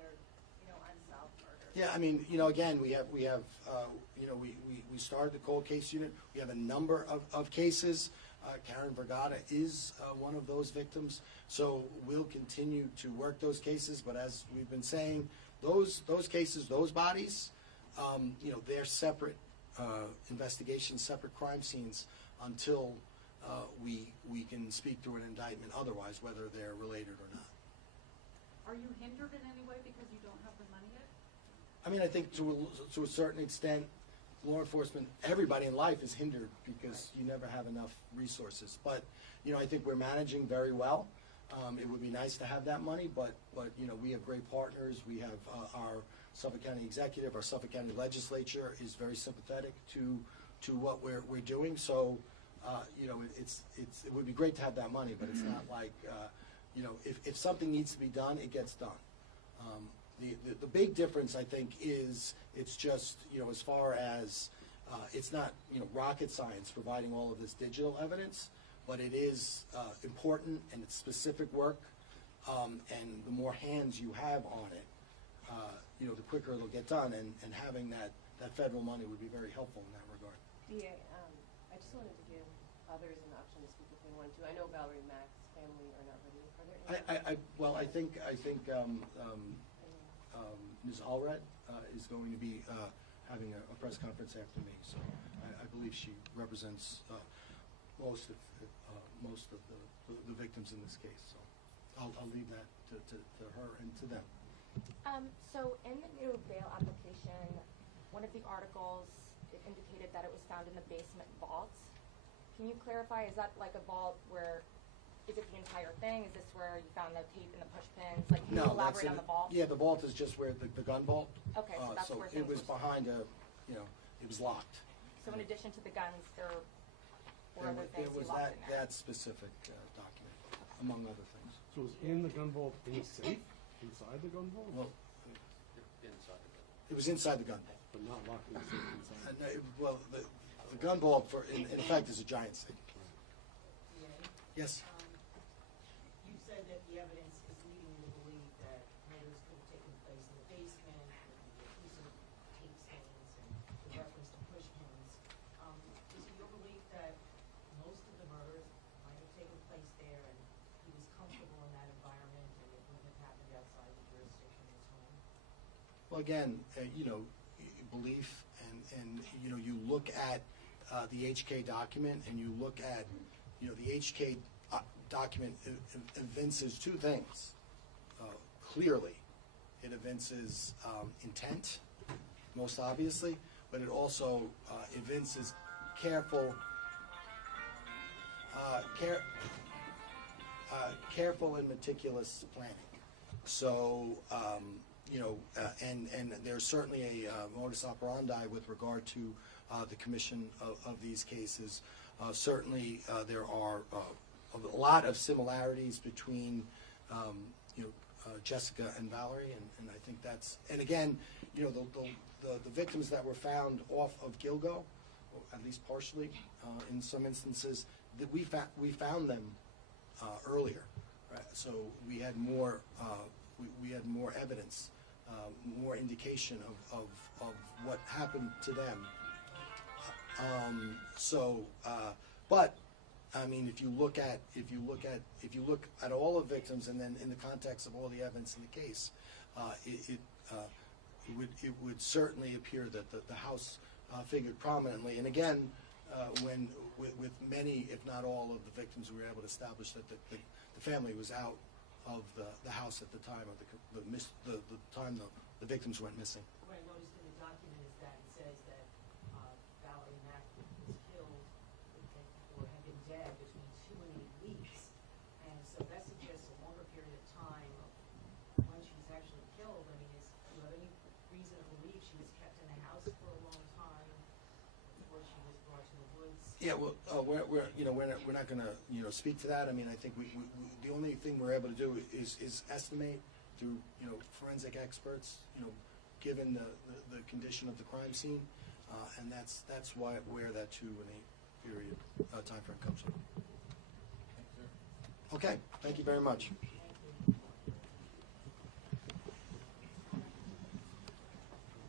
Yeah, I mean, again, we started the cold case unit. We have a number of cases. Karen Vergata is one of those victims. So we'll continue to work those cases. But as we've been saying, those cases, those bodies, they're separate investigations, separate crime scenes until we can speak through an indictment otherwise, whether they're related or not. Are you hindered in any way because you don't have the money yet? I mean, I think to a certain extent, law enforcement, everybody in life is hindered because you never have enough resources. But, I think we're managing very well. It would be nice to have that money, but we have great partners. We have our Suffolk County Executive, our Suffolk County Legislature is very sympathetic to what we're doing. So, it would be great to have that money, but it's not like, if something needs to be done, it gets done. The big difference, I think, is it's just, as far as, it's not, rocket science providing all of this digital evidence, but it is important and it's specific work, and the more hands you have on it, the quicker it'll get done, and having that federal money would be very helpful in that regard. DA, I just wanted to give others an option to speak if they want to. I know Valerie Mack's family are not ready. Are there any? I think Ms. Allred is going to be having a press conference after me, so I believe she represents most of the victims in this case. So I'll leave that to her and to them. So in the new bail application, one of the articles, it indicated that it was found in the basement vaults. Can you clarify, is that like a vault where, is it the entire thing? Is this where you found the tape and the push pins? Like, can you elaborate on the vault? Yeah, the vault is just where the gun vault. Okay, so that's where things it was were behind it was locked. So in addition to the guns, there were other things There was you locked in there? that specific document, among other things. So it was in the gun vault in the safe? Inside the gun vault? Well, Inside the building. it was inside the gun vault. But not locked in the safe inside? The gun vault, in effect, is a giant safe. Yes? You said that the evidence is leading you to believe that murders could have taken place in the basement, and the use of tape stains, and the reference to push pins. Is it your belief that most of the murders might have taken place there, and he was comfortable in that environment, and it wouldn't have happened outside the jurisdiction of his home? Well, again, belief, and you look at the HK document, and you look at, the HK document evinces two things. Clearly, it evinces intent, most obviously, but it also evinces careful and meticulous planning. So, and there's certainly a modus operandi with regard to the commission of these cases. Certainly, there are a lot of similarities between, Jessica and Valerie, and I think that's, and again, the victims that were found off of Gilgo, or at least partially, in some instances, that we found them earlier, right? So we had more evidence, more indication of what happened to them. But I mean, if you look at all the victims, and then in the context of all the evidence in the case, it would certainly appear that the house figured prominently. And again, when with many, if not all, of the victims, we were able to establish that the family was out of the house at the time of the time the victims went missing. What I noticed in the document is that it says that Valerie Mack was killed or had been dead between 2 and 8 weeks, and so that suggests a longer period of time when she was actually killed. I mean, do you have any reason to believe she was kept in the house for a long time before she was brought to the woods? Yeah, well, we're not going to speak to that. I mean, I think we the only thing we're able to do is estimate through forensic experts, given the condition of the crime scene, and that's where that 2 and 8 period time frame comes from. Okay, thank you very much.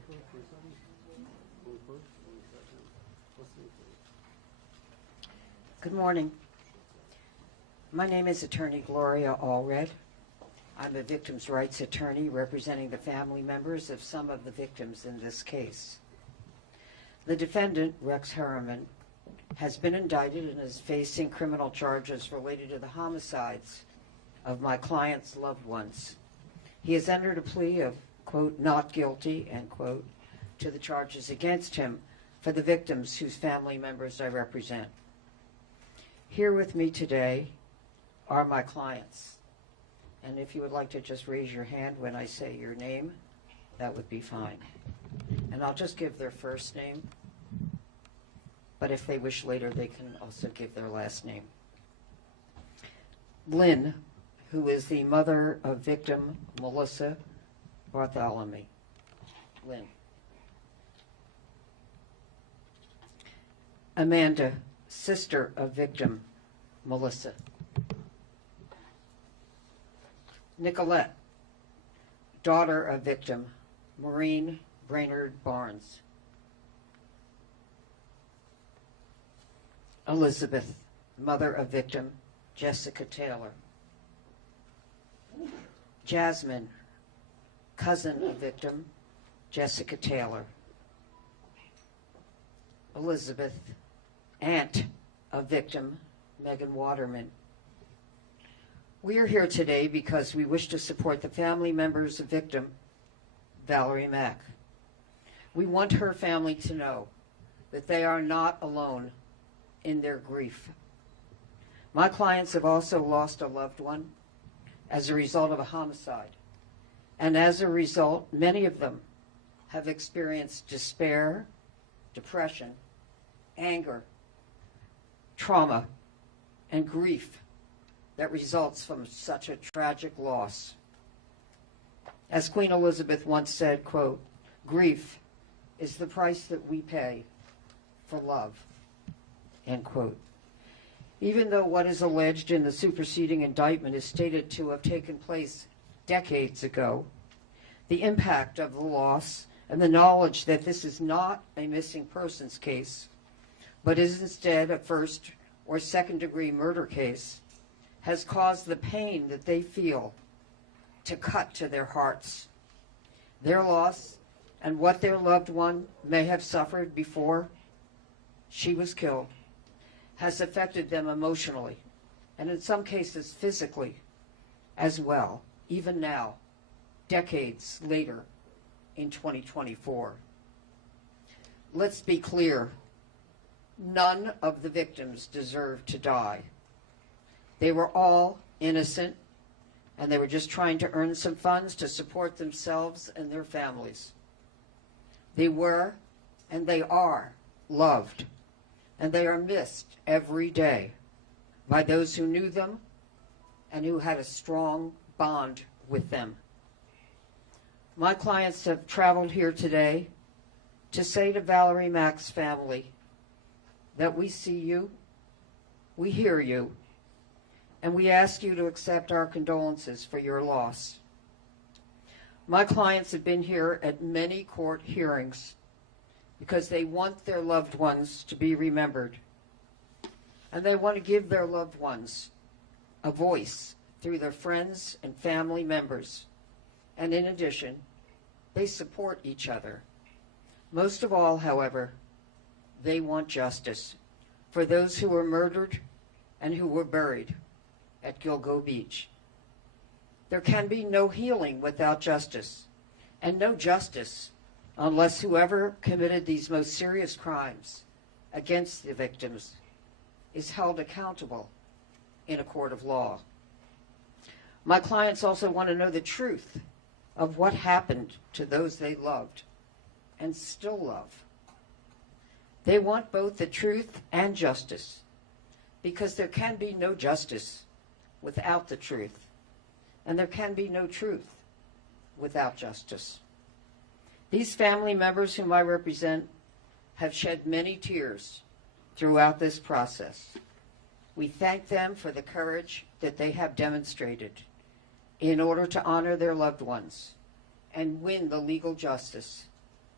21st, 22nd, 21st, 22nd. What's the date? Good morning. My name is Attorney Gloria Allred. I'm a victims' rights attorney representing the family members of some of the victims in this case. The defendant, Rex Heuermann, has been indicted and is facing criminal charges related to the homicides of my client's loved ones. He has entered a plea of, quote, not guilty, end quote, to the charges against him for the victims whose family members I represent. Here with me today are my clients. And if you would like to just raise your hand when I say your name, that would be fine. And I'll just give their first name, but if they wish later, they can also give their last name. Lynn, who is the mother of victim Melissa Bartholomew. Lynn. Amanda, sister of victim Melissa. Nicolette, daughter of victim Maureen Brainerd Barnes. Elizabeth, mother of victim Jessica Taylor. Jasmine, cousin of victim Jessica Taylor. Elizabeth, aunt of victim Megan Waterman. We are here today because we wish to support the family members of victim Valerie Mack. We want her family to know that they are not alone in their grief. My clients have also lost a loved one as a result of a homicide, and as a result, many of them have experienced despair, depression, anger, trauma, and grief that results from such a tragic loss. As Queen Elizabeth once said, quote, grief is the price that we pay for love, end quote. Even though what is alleged in the superseding indictment is stated to have taken place decades ago, the impact of the loss and the knowledge that this is not a missing persons case, but is instead a first or second degree murder case, has caused the pain that they feel to cut to their hearts. Their loss and what their loved one may have suffered before she was killed has affected them emotionally, and in some cases physically as well, even now, decades later in 2024. Let's be clear, none of the victims deserve to die. They were all innocent, and they were just trying to earn some funds to support themselves and their families. They were, and they are, loved, and they are missed every day by those who knew them and who had a strong bond with them. My clients have traveled here today to say to Valerie Mack's family that we see you, we hear you, and we ask you to accept our condolences for your loss. My clients have been here at many court hearings because they want their loved ones to be remembered, and they want to give their loved ones a voice through their friends and family members. And in addition, they support each other. Most of all, however, they want justice for those who were murdered and who were buried at Gilgo Beach. There can be no healing without justice, and no justice unless whoever committed these most serious crimes against the victims is held accountable in a court of law. My clients also want to know the truth of what happened to those they loved and still love. They want both the truth and justice, because there can be no justice without the truth, and there can be no truth without justice. These family members whom I represent have shed many tears throughout this process. We thank them for the courage that they have demonstrated in order to honor their loved ones and win the legal justice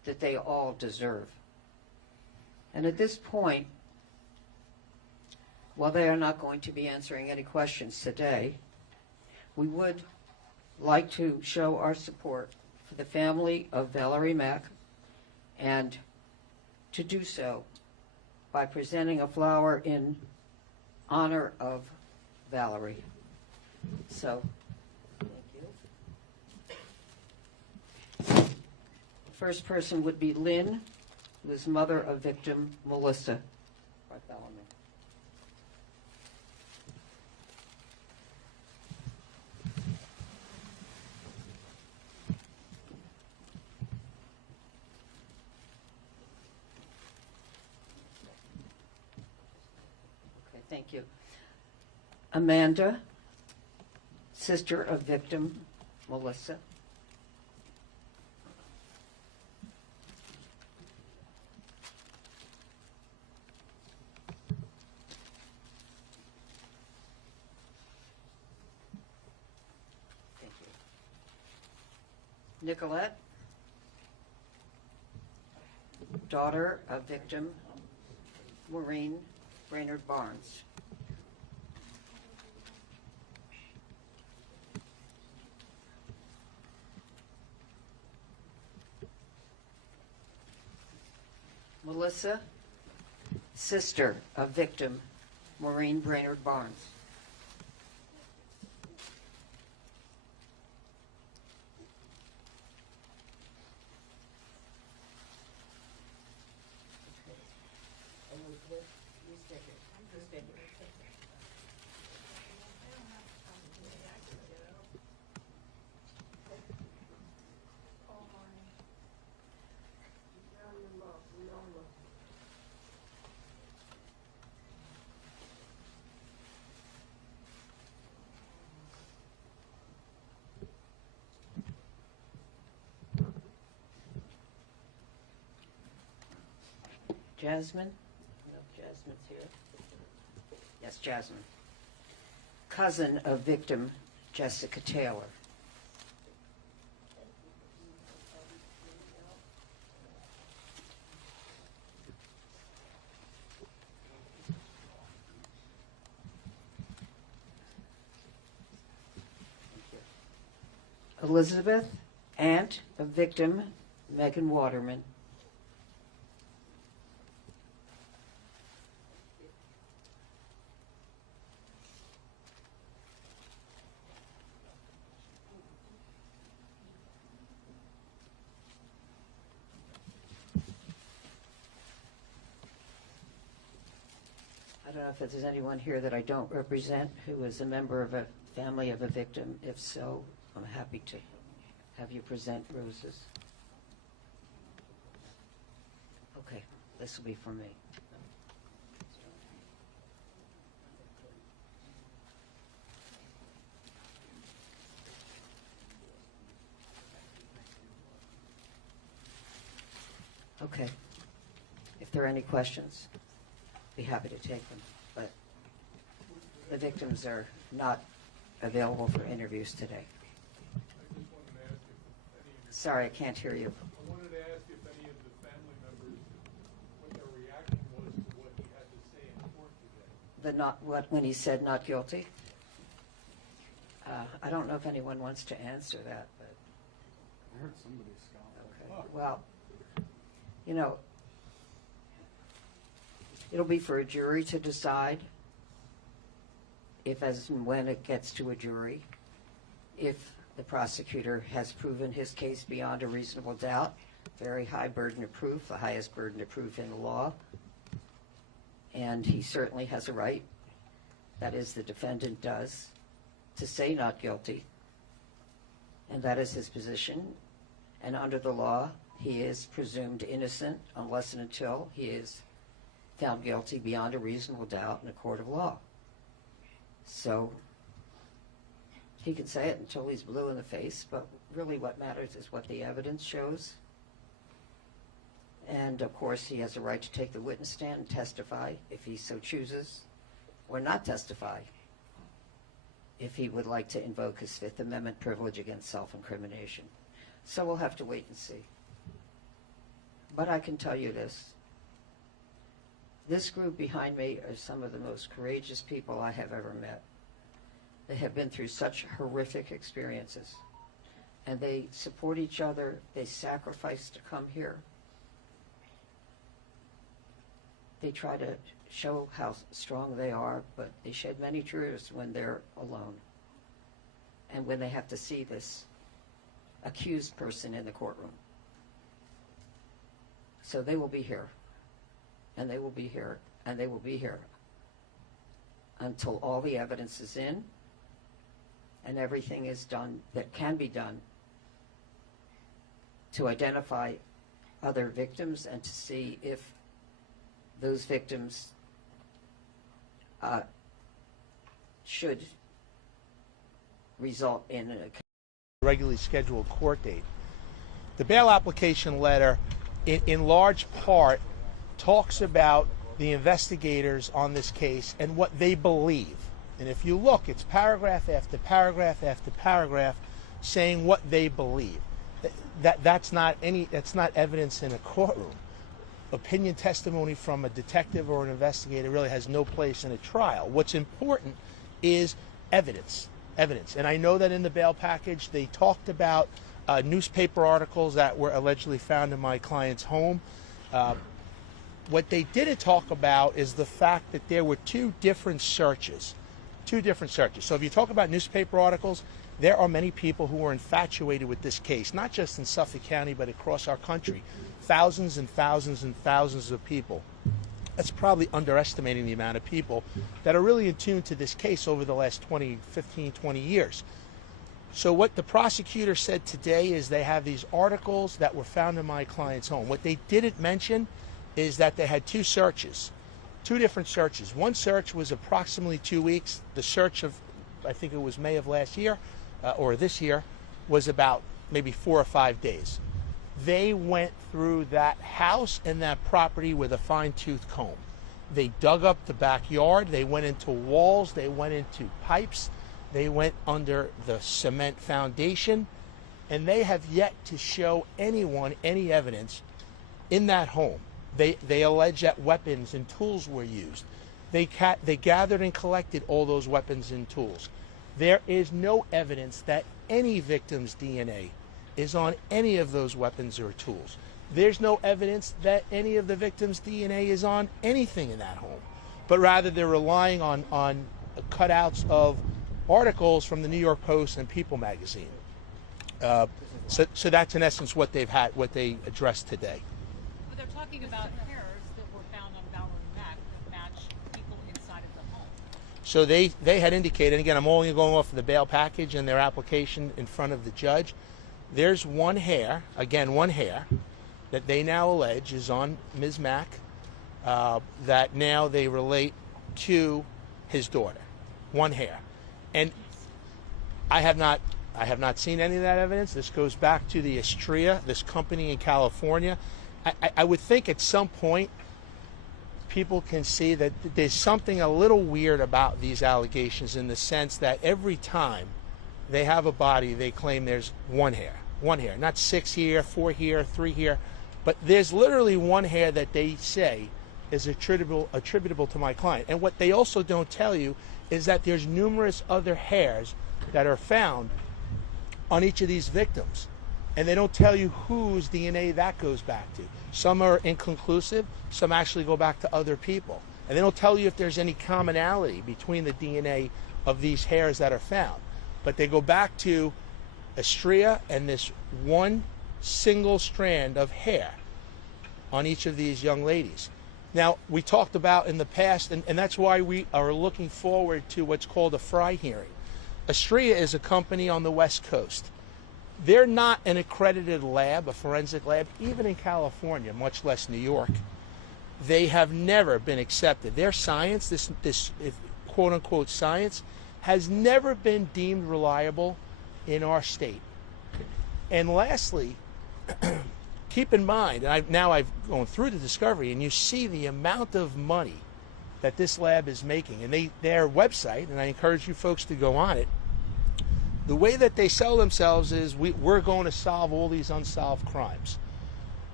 that they all deserve. And at this point, while they are not going to be answering any questions today, we would like to show our support for the family of Valerie Mack, and to do so by presenting a flower in honor of Valerie. So, thank you. First person would be Lynn, who is mother of victim Melissa Bartholomew. Okay, thank you. Amanda, sister of victim Melissa. Nicolette, daughter of victim Maureen Brainerd Barnes. Melissa, sister of victim Maureen Brainerd Barnes. Jasmine? No, Jasmine's here. Yes, Jasmine. Cousin of victim Jessica Taylor. Elizabeth, aunt of victim Megan Waterman. I don't know if there's anyone here that I don't represent who is a member of a family of a victim. If so, I'm happy to have you present roses. Okay, this will be for me. Okay. If there are any questions, be happy to take them, but the victims are not available for interviews today. Sorry, I can't hear you. I wanted to ask if any of the family members, what their reaction was to what he had to say in court today. When he said not guilty? I don't know if anyone wants to answer that, but. I heard somebody scowl. Okay. Well, you know, it'll be for a jury to decide if, as and when it gets to a jury, if the prosecutor has proven his case beyond a reasonable doubt. Very high burden of proof, the highest burden of proof in the law. And he certainly has a right, that is, the defendant does, to say not guilty. And that is his position. And under the law, he is presumed innocent unless and until he is found guilty beyond a reasonable doubt in a court of law. So he can say it until he's blue in the face, but really what matters is what the evidence shows. And of course, he has a right to take the witness stand and testify if he so chooses, or not testify if he would like to invoke his Fifth Amendment privilege against self-incrimination. So we'll have to wait and see. But I can tell you this. This group behind me are some of the most courageous people I have ever met. They have been through such horrific experiences. And they support each other. They sacrifice to come here. They try to show how strong they are, but they shed many tears when they're alone. And when they have to see this accused person in the courtroom. So they will be here. And they will be here. And they will be here until all the evidence is in and everything is done that can be done to identify other victims and to see if those victims should result in a regularly scheduled court date. The bail application letter, in large part, talks about the investigators on this case and what they believe. And if you look, it's paragraph after paragraph after paragraph saying what they believe. That's not evidence in a courtroom. Opinion testimony from a detective or an investigator really has no place in a trial. What's important is evidence. And I know that in the bail package they talked about newspaper articles that were allegedly found in my client's home. What they didn't talk about is the fact that there were two different searches. So if you talk about newspaper articles, there are many people who are infatuated with this case, not just in Suffolk County, but across our country. Thousands and thousands and thousands of people. That's probably underestimating the amount of people that are really in tune to this case over the last 15, 20 years. So what the prosecutor said today is they have these articles that were found in my client's home. What they didn't mention is that they had two searches, two different searches. One search was approximately 2 weeks. The search of, I think it was May of last year, or this year, was about maybe 4 or 5 days. They went through that house and that property with a fine-tooth comb. They dug up the backyard, they went into walls, they went into pipes, they went under the cement foundation, and they have yet to show anyone any evidence in that home. They allege that weapons and tools were used. They gathered and collected all those weapons and tools. There is no evidence that any victim's DNA is on any of those weapons or tools. There's no evidence that any of the victim's DNA is on anything in that home, but rather they're relying on cutouts of articles from the New York Post and People magazine. So that's in essence what they addressed today. But they're talking about hairs that were found on Valerie Mack that match people inside of the home. So they had indicated, again, I'm only going off of the bail package and their application in front of the judge. There's one hair, that they now allege is on Ms. Mack, that now they relate to his daughter. One hair. And I have not seen any of that evidence. This goes back to the Astrea, this company in California. I would think at some point people can see that there's something a little weird about these allegations in the sense that every time they have a body, they claim there's one hair, not 6 here, 4 here, 3 here, but there's literally one hair that they say is attributable to my client. And what they also don't tell you is that there's numerous other hairs that are found on each of these victims. And they don't tell you whose DNA that goes back to. Some are inconclusive, some actually go back to other people. And they don't tell you if there's any commonality between the DNA of these hairs that are found. But they go back to Astrea and this one single strand of hair on each of these young ladies. Now, we talked about in the past, and that's why we are looking forward to what's called a Fry hearing. Astrea is a company on the West Coast. They're not an accredited lab, a forensic lab, even in California, much less New York. They have never been accepted. Their science, this quote-unquote science, has never been deemed reliable in our state. And lastly, keep in mind, and now I've gone through the discovery, and you see the amount of money that this lab is making. And their website, and I encourage you folks to go on it, the way that they sell themselves is we're going to solve all these unsolved crimes.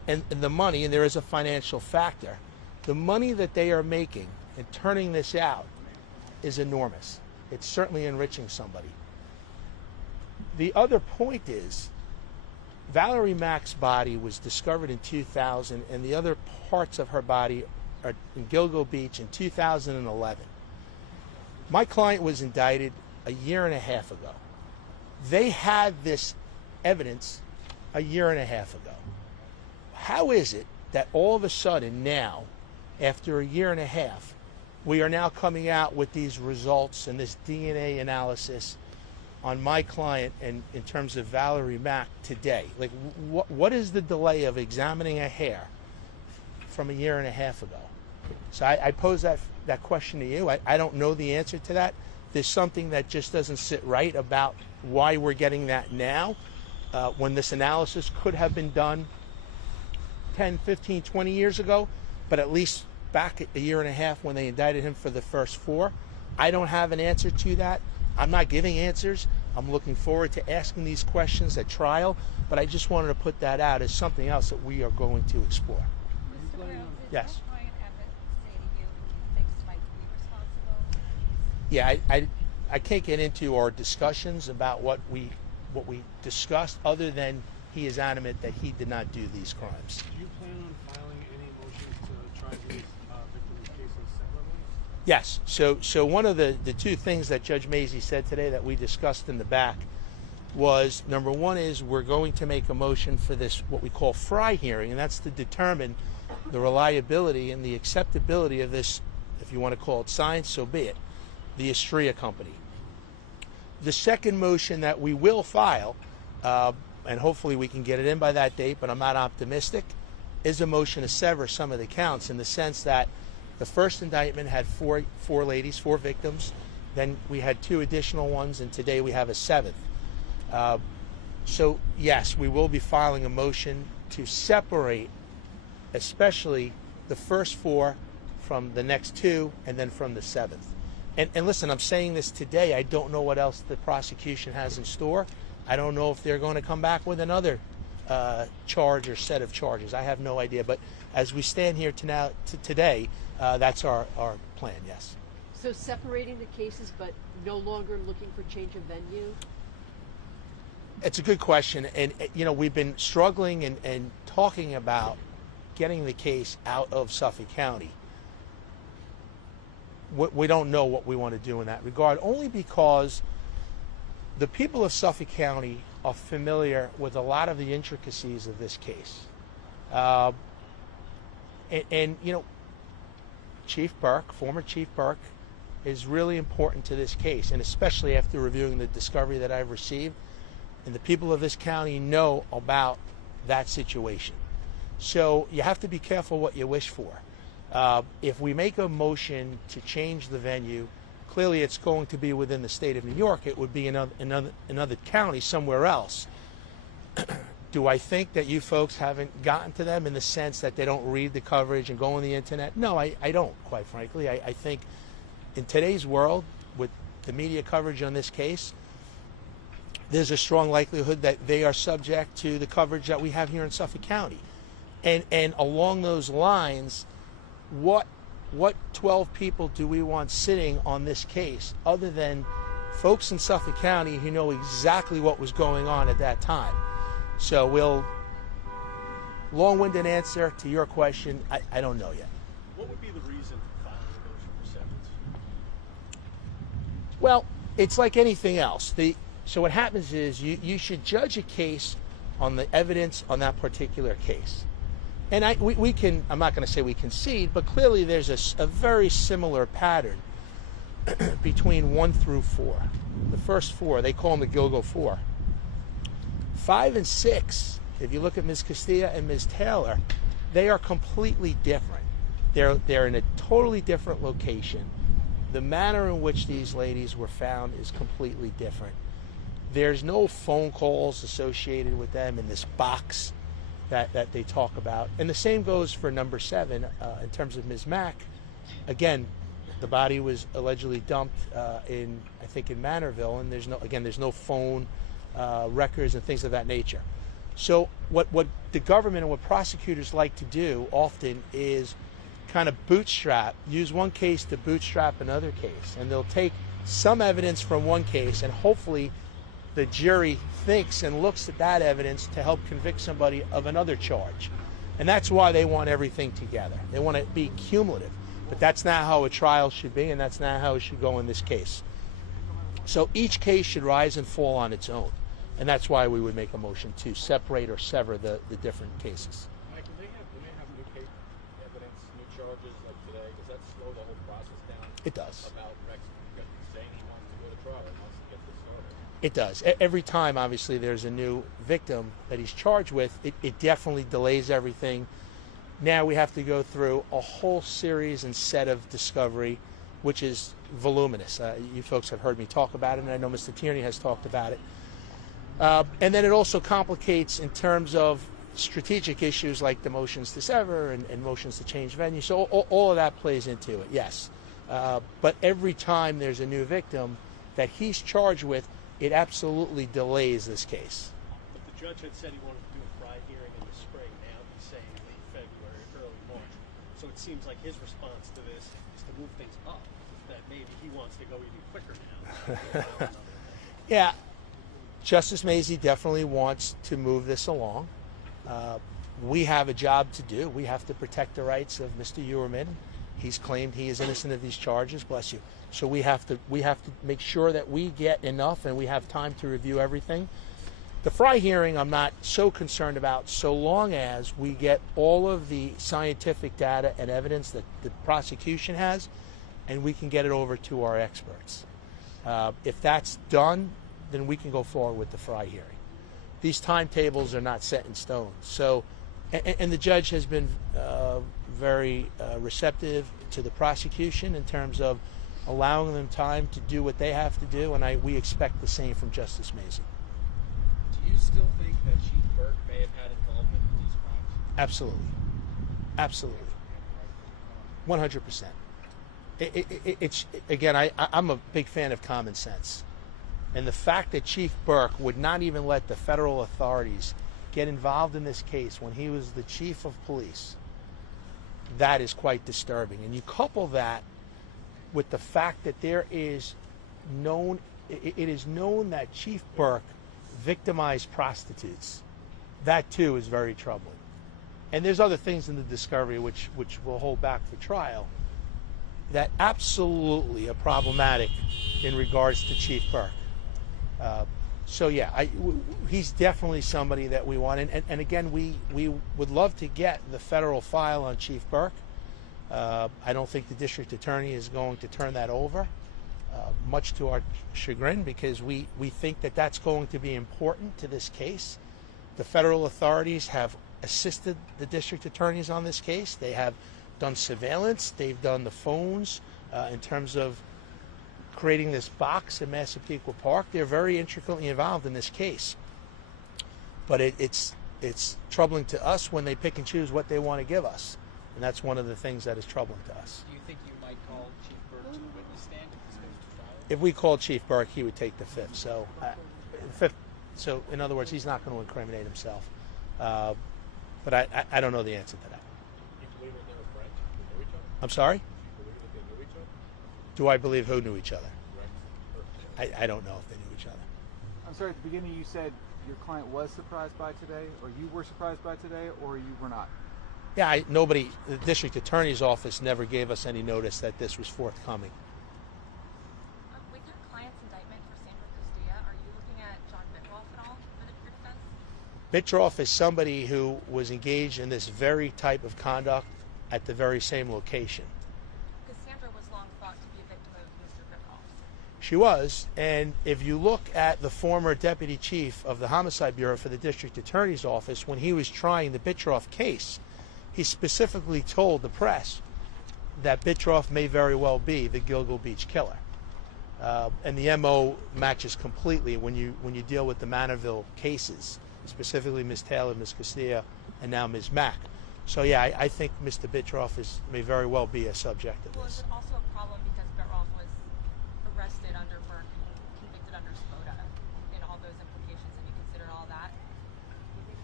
and the money, and there is a financial factor, the money that they are making and turning this out is enormous. It's certainly enriching somebody. The other point is, Valerie Mack's body was discovered in 2000, and the other parts of her body are in Gilgo Beach in 2011. My client was indicted a year and a half ago. They had this evidence a year and a half ago. How is it that all of a sudden now, after a year and a half, we are now coming out with these results and this DNA analysis on my client and in terms of Valerie Mack today? Like, what is the delay of examining a hair from a year and a half ago? So I pose that question to you. I don't know the answer to that. There's something that just doesn't sit right about why we're getting that now, when this analysis could have been done 10, 15, 20 years ago, but at least back a year and a half when they indicted him for the first 4. I don't have an answer to that. I'm not giving answers. I'm looking forward to asking these questions at trial, but I just wanted to put that out as something else that we are going to explore. Mr. Brown, did Yes. your client ever say to you he thinks might be responsible? Yeah, I can't get into our discussions about what we discussed, other than he is adamant that he did not do these crimes. Do you plan on filing any motions to try these victims' cases separately? Yes. So one of the two things that Judge Mazie said today that we discussed in the back was, number one is we're going to make a motion for this, what we call Fry hearing, and that's to determine the reliability and the acceptability of this, if you want to call it science, so be it, the Astrea company. The second motion that we will file, and hopefully we can get it in by that date, but I'm not optimistic, is a motion to sever some of the counts, in the sense that the first indictment had four ladies, 4 victims. Then we had 2 additional ones, and today we have a 7th. So yes, we will be filing a motion to separate, especially the first 4 from the next 2, and then from the 7th. And listen, I'm saying this today. I don't know what else the prosecution has in store. I don't know if they're going to come back with another charge or set of charges. I have no idea. But as we stand here today, that's our plan, yes. So separating the cases, but no longer looking for change of venue? It's a good question. And, you know, we've been struggling and talking about getting the case out of Suffolk County. We don't know what we want to do in that regard, only because the people of Suffolk County are familiar with a lot of the intricacies of this case. And you know, Chief Burke, former Chief Burke, is really important to this case, and especially after reviewing the discovery that I've received, and the people of this county know about that situation. So you have to be careful what you wish for. If we make a motion to change the venue, clearly it's going to be within the state of New York. It would be another county somewhere else. Do I think that you folks haven't gotten to them in the sense that they don't read the coverage and go on the internet? No, I don't, quite frankly. I think in today's world, with the media coverage on this case, there's a strong likelihood that they are subject to the coverage that we have here in Suffolk County. And along those lines, what 12 people do we want sitting on this case other than folks in Suffolk County who know exactly what was going on at that time? So we'll, long-winded answer to your question, I don't know yet. What would be the reason for filing a motion for severance? Well, it's like anything else. So what happens is you should judge a case on the evidence on that particular case. And we can, I'm not going to say we concede, but clearly there's a very similar pattern between 1 through 4. The first 4, they call them the Gilgo 4. 5 and 6, if you look at Ms. Castilla and Ms. Taylor, they are completely different. They're in a totally different location. The manner in which these ladies were found is completely different. There's no phone calls associated with them in this box that they talk about. And the same goes for number 7 in terms of Ms. Mack. Again, the body was allegedly dumped in Manorville, and there's no phone records and things of that nature. So what the government and what prosecutors like to do often is kind of use one case to bootstrap another case. And they'll take some evidence from one case, and hopefully the jury thinks and looks at that evidence to help convict somebody of another charge. And that's why they want everything together. They want it to be cumulative. But that's not how a trial should be, and that's not how it should go in this case. So each case should rise and fall on its own. And that's why we would make a motion to separate or sever the different cases. Mike, do they have new case evidence, new charges like today? Does that slow the whole process down? It does. About Rex saying he wants to go to trial and wants to get this started? It does. Every time, obviously, there's a new victim that he's charged with, it definitely delays everything. Now we have to go through a whole series and set of discovery, which is voluminous. You folks have heard me talk about it, and I know Mr. Tierney has talked about it. And then it also complicates in terms of strategic issues like the motions to sever and motions to change venue. So all of that plays into it, yes. But every time there's a new victim that he's charged with, it absolutely delays this case. But the judge had said he wanted to do a Fry hearing in the spring. Now he's saying late February, early March. So it seems like his response to this is to move things up, that maybe he wants to go even quicker now. Yeah, Justice Mazie definitely wants to move this along. We have a job to do. We have to protect the rights of Mr. Heuermann. He's claimed he is innocent of these charges, bless you. So we have to make sure that we get enough and we have time to review everything. The Fry hearing I'm not so concerned about, so long as we get all of the scientific data and evidence that the prosecution has, and we can get it over to our experts. If that's done, then we can go forward with the Fry hearing. These timetables are not set in stone. So, and the judge has been very receptive to the prosecution in terms of allowing them time to do what they have to do, and we expect the same from Justice Mazie. Do you still think that Chief Burke may have had involvement in these crimes? Absolutely. Absolutely. 100%. It's again, I'm a big fan of common sense. And the fact that Chief Burke would not even let the federal authorities get involved in this case when he was the chief of police, that is quite disturbing. And you couple that with the fact that it is known that Chief Burke victimized prostitutes. That too is very troubling. And there's other things in the discovery which we'll hold back for trial that absolutely are problematic in regards to Chief Burke. So yeah, he's definitely somebody that we want. And again, we would love to get the federal file on Chief Burke. I don't think the district attorney is going to turn that over, much to our chagrin, because we think that that's going to be important to this case. The federal authorities have assisted the district attorneys on this case. They have done surveillance. They've done the phones in terms of creating this box in Massapequa Park. They're very intricately involved in this case. But it's troubling to us when they pick and choose what they want to give us. And that's one of the things that is troubling to us. Do you think you might call Chief Burke to the witness stand if this goes to trial? If we called Chief Burke, he would take the fifth. So in other words, he's not going to incriminate himself. But I don't know the answer to that. You believe that they were friends? They knew each other? I'm sorry? You believe that they knew each other? Do I believe who knew each other? I don't know if they knew each other. I'm sorry, at the beginning you said your client was surprised by today, or you were surprised by today, or you were not? Yeah, the district attorney's office never gave us any notice that this was forthcoming. With your client's indictment for Sandra Castilla, are you looking at John Bitroff at all for defense? Bitroff is somebody who was engaged in this very type of conduct at the very same location. Because Sandra was long thought to be a victim of Mr. Bitroff. She was, and if you look at the former deputy chief of the Homicide Bureau for the district attorney's office, when he was trying the Bitroff case, he specifically told the press that Bitroff may very well be the Gilgo Beach killer. And the MO matches completely when you deal with the Manorville cases, specifically Ms. Taylor, Ms. Castilla, and now Ms. Mack. So yeah, I think Mr. Bitroff may very well be a subject of Well, is this. it also a problem because Bitroff was arrested under Burke and convicted under Spoda and all those implications? Have you considered all that?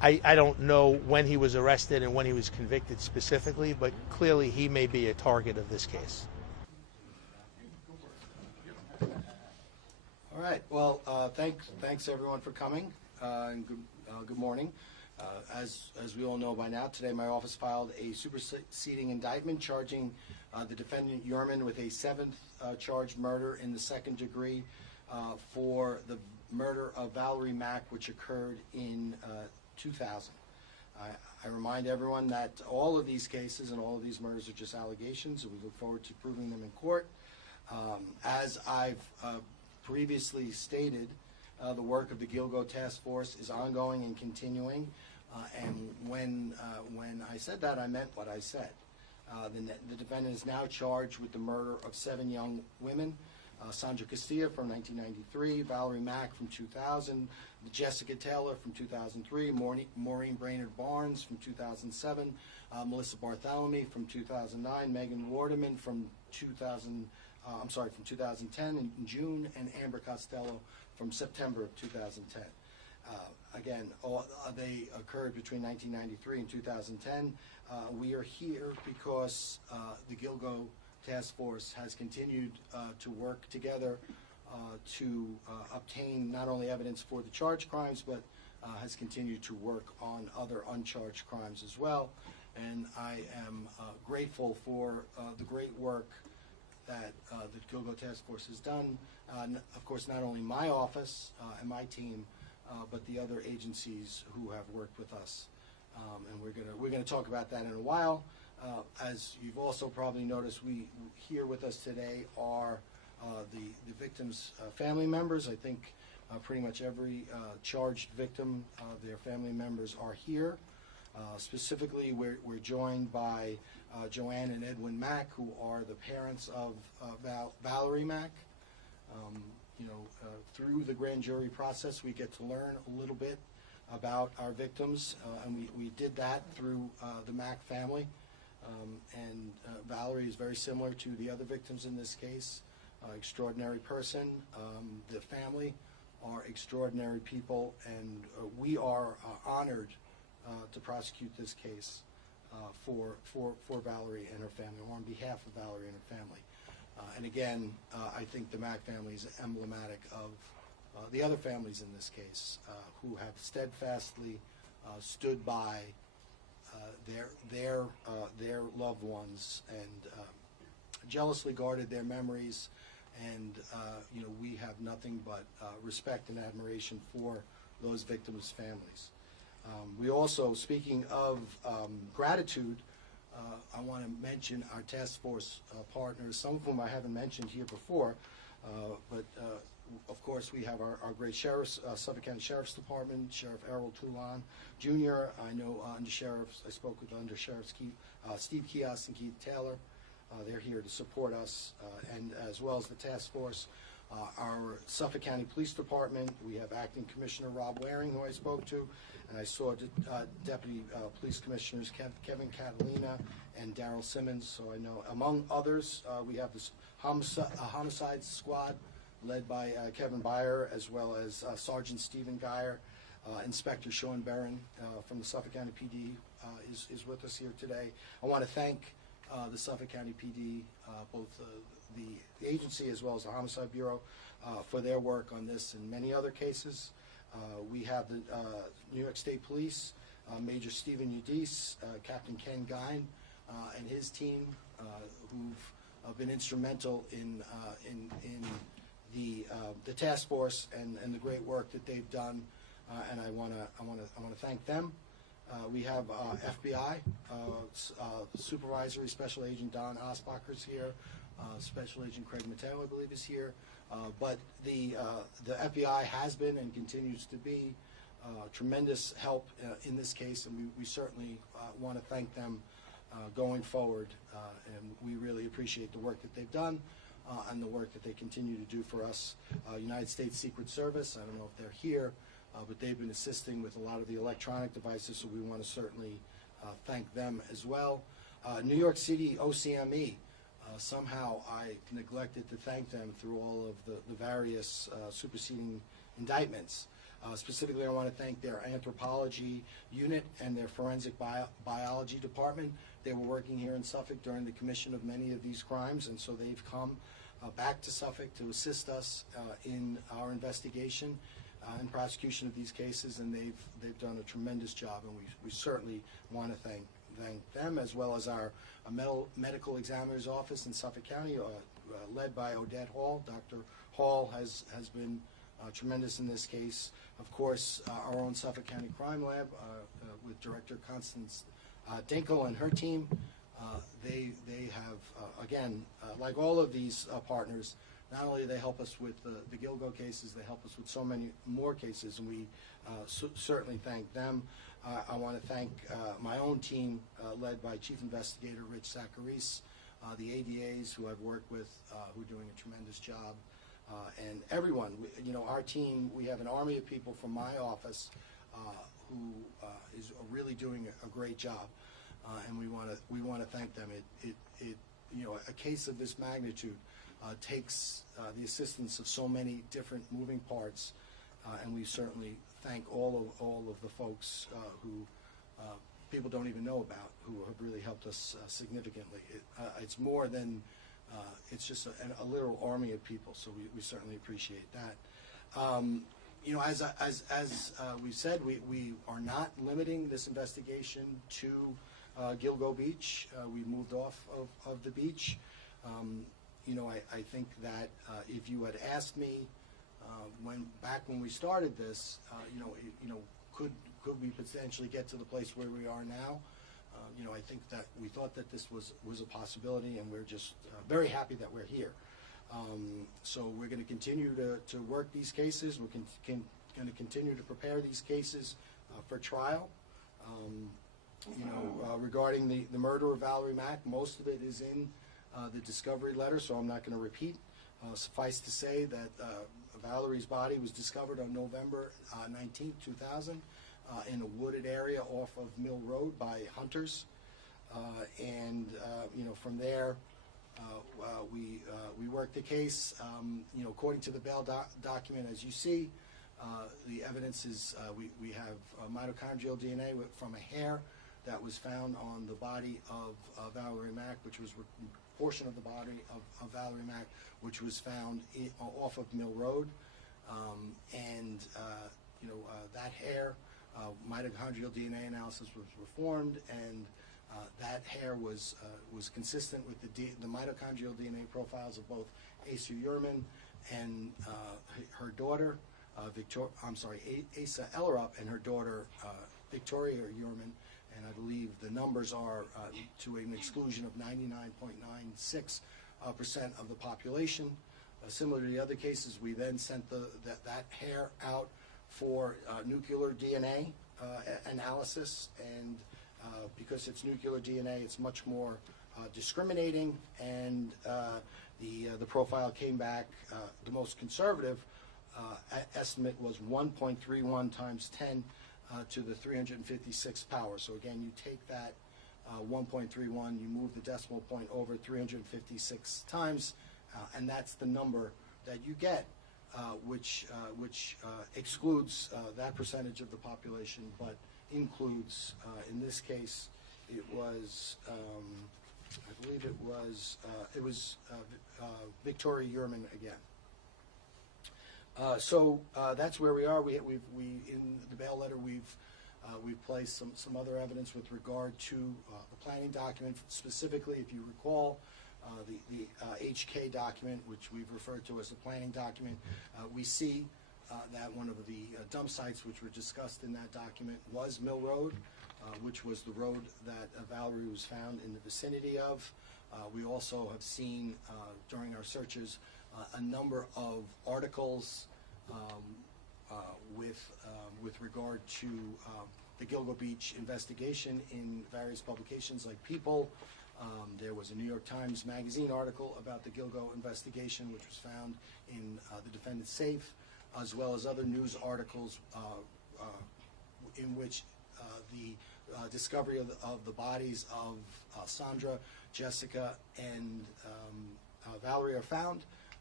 I don't know when he was arrested and when he was convicted specifically, but clearly he may be a target of this case. All right. Well, thanks everyone for coming, and good morning. As we all know by now, today my office filed a superseding indictment charging the defendant Heuermann with a seventh charged murder in the second degree for the murder of Valerie Mack, which occurred in 2000. I remind everyone that all of these cases and all of these murders are just allegations, and we look forward to proving them in court. As I've previously stated, the work of the Gilgo Task Force is ongoing and continuing, and when I said that, I meant what I said. The defendant is now charged with the murder of 7 young women, Sandra Castilla from 1993, Valerie Mack from 2000, Jessica Taylor from 2003, Maureen Brainerd Barnes from 2007, Melissa Bartholomew from 2009, Megan Wardeman from 2010 in June, and Amber Costello from September of 2010. Again, they occurred between 1993 and 2010. We are here because the Gilgo Task Force has continued to work together to obtain not only evidence for the charged crimes, but has continued to work on other uncharged crimes as well. And I am grateful for the great work that the Gilgo Task Force has done. Of course, not only my office and my team, but the other agencies who have worked with us. And we're gonna talk about that in a while. As you've also probably noticed, here with us today are the victims' family members. I think pretty much every charged victim, their family members are here. Specifically, we're joined by Joanne and Edwin Mack, who are the parents of Valerie Mack. Through the grand jury process, we get to learn a little bit about our victims, and we did that through the Mack family. And Valerie is very similar to the other victims in this case. Extraordinary person. The family are extraordinary people, and we are honored to prosecute this case for Valerie and her family, or on behalf of Valerie and her family. And again, I think the Mack family is emblematic of the other families in this case who have steadfastly stood by their loved ones and jealously guarded their memories, and we have nothing but respect and admiration for those victims' families. We also, speaking of gratitude, I want to mention our task force partners, some of whom I haven't mentioned here before, but of course we have our great sheriffs, Suffolk County Sheriff's Department, Sheriff Errol Toulon Jr. I know undersheriffs, I spoke with undersheriffs Steve Kios and Keith Taylor. They're here to support us, and as well as the task force. Our Suffolk County Police Department, we have Acting Commissioner Rob Waring, who I spoke to, and I saw Deputy Police Commissioners Kevin Catalina and Daryl Simmons. So I know, among others, we have this homicide squad led by Kevin Byer, as well as Sergeant Stephen Geyer. Inspector Sean Barron from the Suffolk County PD is with us here today. I want to thank the Suffolk County PD, both the agency as well as the Homicide Bureau, for their work on this and many other cases. We have the New York State Police, Major Stephen Udise, Captain Ken Gine, and his team, who've been instrumental in the task force and the great work that they've done, and I want to thank them. We have FBI Supervisory Special Agent Don Osbacher's here. Special Agent Craig Mateo, I believe, is here. But the FBI has been and continues to be tremendous help in this case, and we certainly want to thank them going forward. And we really appreciate the work that they've done and the work that they continue to do for us. United States Secret Service, I don't know if they're here, but they've been assisting with a lot of the electronic devices, so we want to certainly thank them as well. New York City OCME, somehow I neglected to thank them through all of the various superseding indictments. Specifically, I want to thank their anthropology unit and their forensic biology department. They were working here in Suffolk during the commission of many of these crimes, and so they've come back to Suffolk to assist us in our investigation and prosecution of these cases, and they've done a tremendous job, and we certainly want to thank them, as well as our medical examiner's office in Suffolk County, led by Odette Hall. Dr. Hall has been tremendous in this case. Of course, our own Suffolk County Crime Lab with Director Constance Dinkel and her team. They have, again, like all of these partners, not only do they help us with the Gilgo cases, they help us with so many more cases, and we certainly thank them. I want to thank my own team, led by Chief Investigator Rich Zacharis, the ADAs who I've worked with, who are doing a tremendous job, and everyone. Our team, we have an army of people from my office who is really doing a great job, and we want to thank them. A case of this magnitude takes the assistance of so many different moving parts, and we certainly thank all of the folks who people don't even know about, who have really helped us significantly. It's more than it's just a literal army of people, so we certainly appreciate that. As we said, we are not limiting this investigation to Gilgo Beach. We moved off of the beach. I think that if you had asked me back when we started this, could we potentially get to the place where we are now? I think that we thought that this was a possibility, and we're just very happy that we're here. So we're going to continue to work these cases. We're going to continue to prepare these cases for trial. Regarding the murder of Valerie Mack, most of it is in the discovery letter, so I'm not going to repeat. Suffice to say that Valerie's body was discovered on November 19, 2000, in a wooded area off of Mill Road by hunters. From there, we worked the case. According to the bail document, as you see, the evidence is we have mitochondrial DNA from a hair that was found on the body of Valerie Mack, which was a portion of the body of Valerie Mack, which was found off of Mill Road. That hair, mitochondrial DNA analysis was performed, and that hair was consistent with the mitochondrial DNA profiles of both Rex Heuermann and her daughter, Asa Ellerup, and her daughter, Victoria Heuermann. And I believe the numbers are to an exclusion of 99.96% of the population. Similar to the other cases, we then sent that hair out for nuclear DNA analysis, and because it's nuclear DNA, it's much more discriminating, and the profile came back. The most conservative estimate was 1.31 times 10 to the 356th power. So again, you take that 1.31, you move the decimal point over 356 times, and that's the number that you get, which excludes that percentage of the population, but includes, in this case, it was, I believe it was Victoria Heuermann again. So that's where we are. We in the bail letter we've placed some other evidence with regard to the planning document. Specifically, if you recall, the HK document, which we've referred to as the planning document, we see that one of the dump sites which were discussed in that document was Mill Road, which was the road that Valerie was found in the vicinity of. We also have seen during our searches a number of articles with regard to the Gilgo Beach investigation in various publications like People. There was a New York Times Magazine article about the Gilgo investigation, which was found in the defendant's safe, as well as other news articles in which the discovery of the bodies of Sandra, Jessica, and Valerie are found.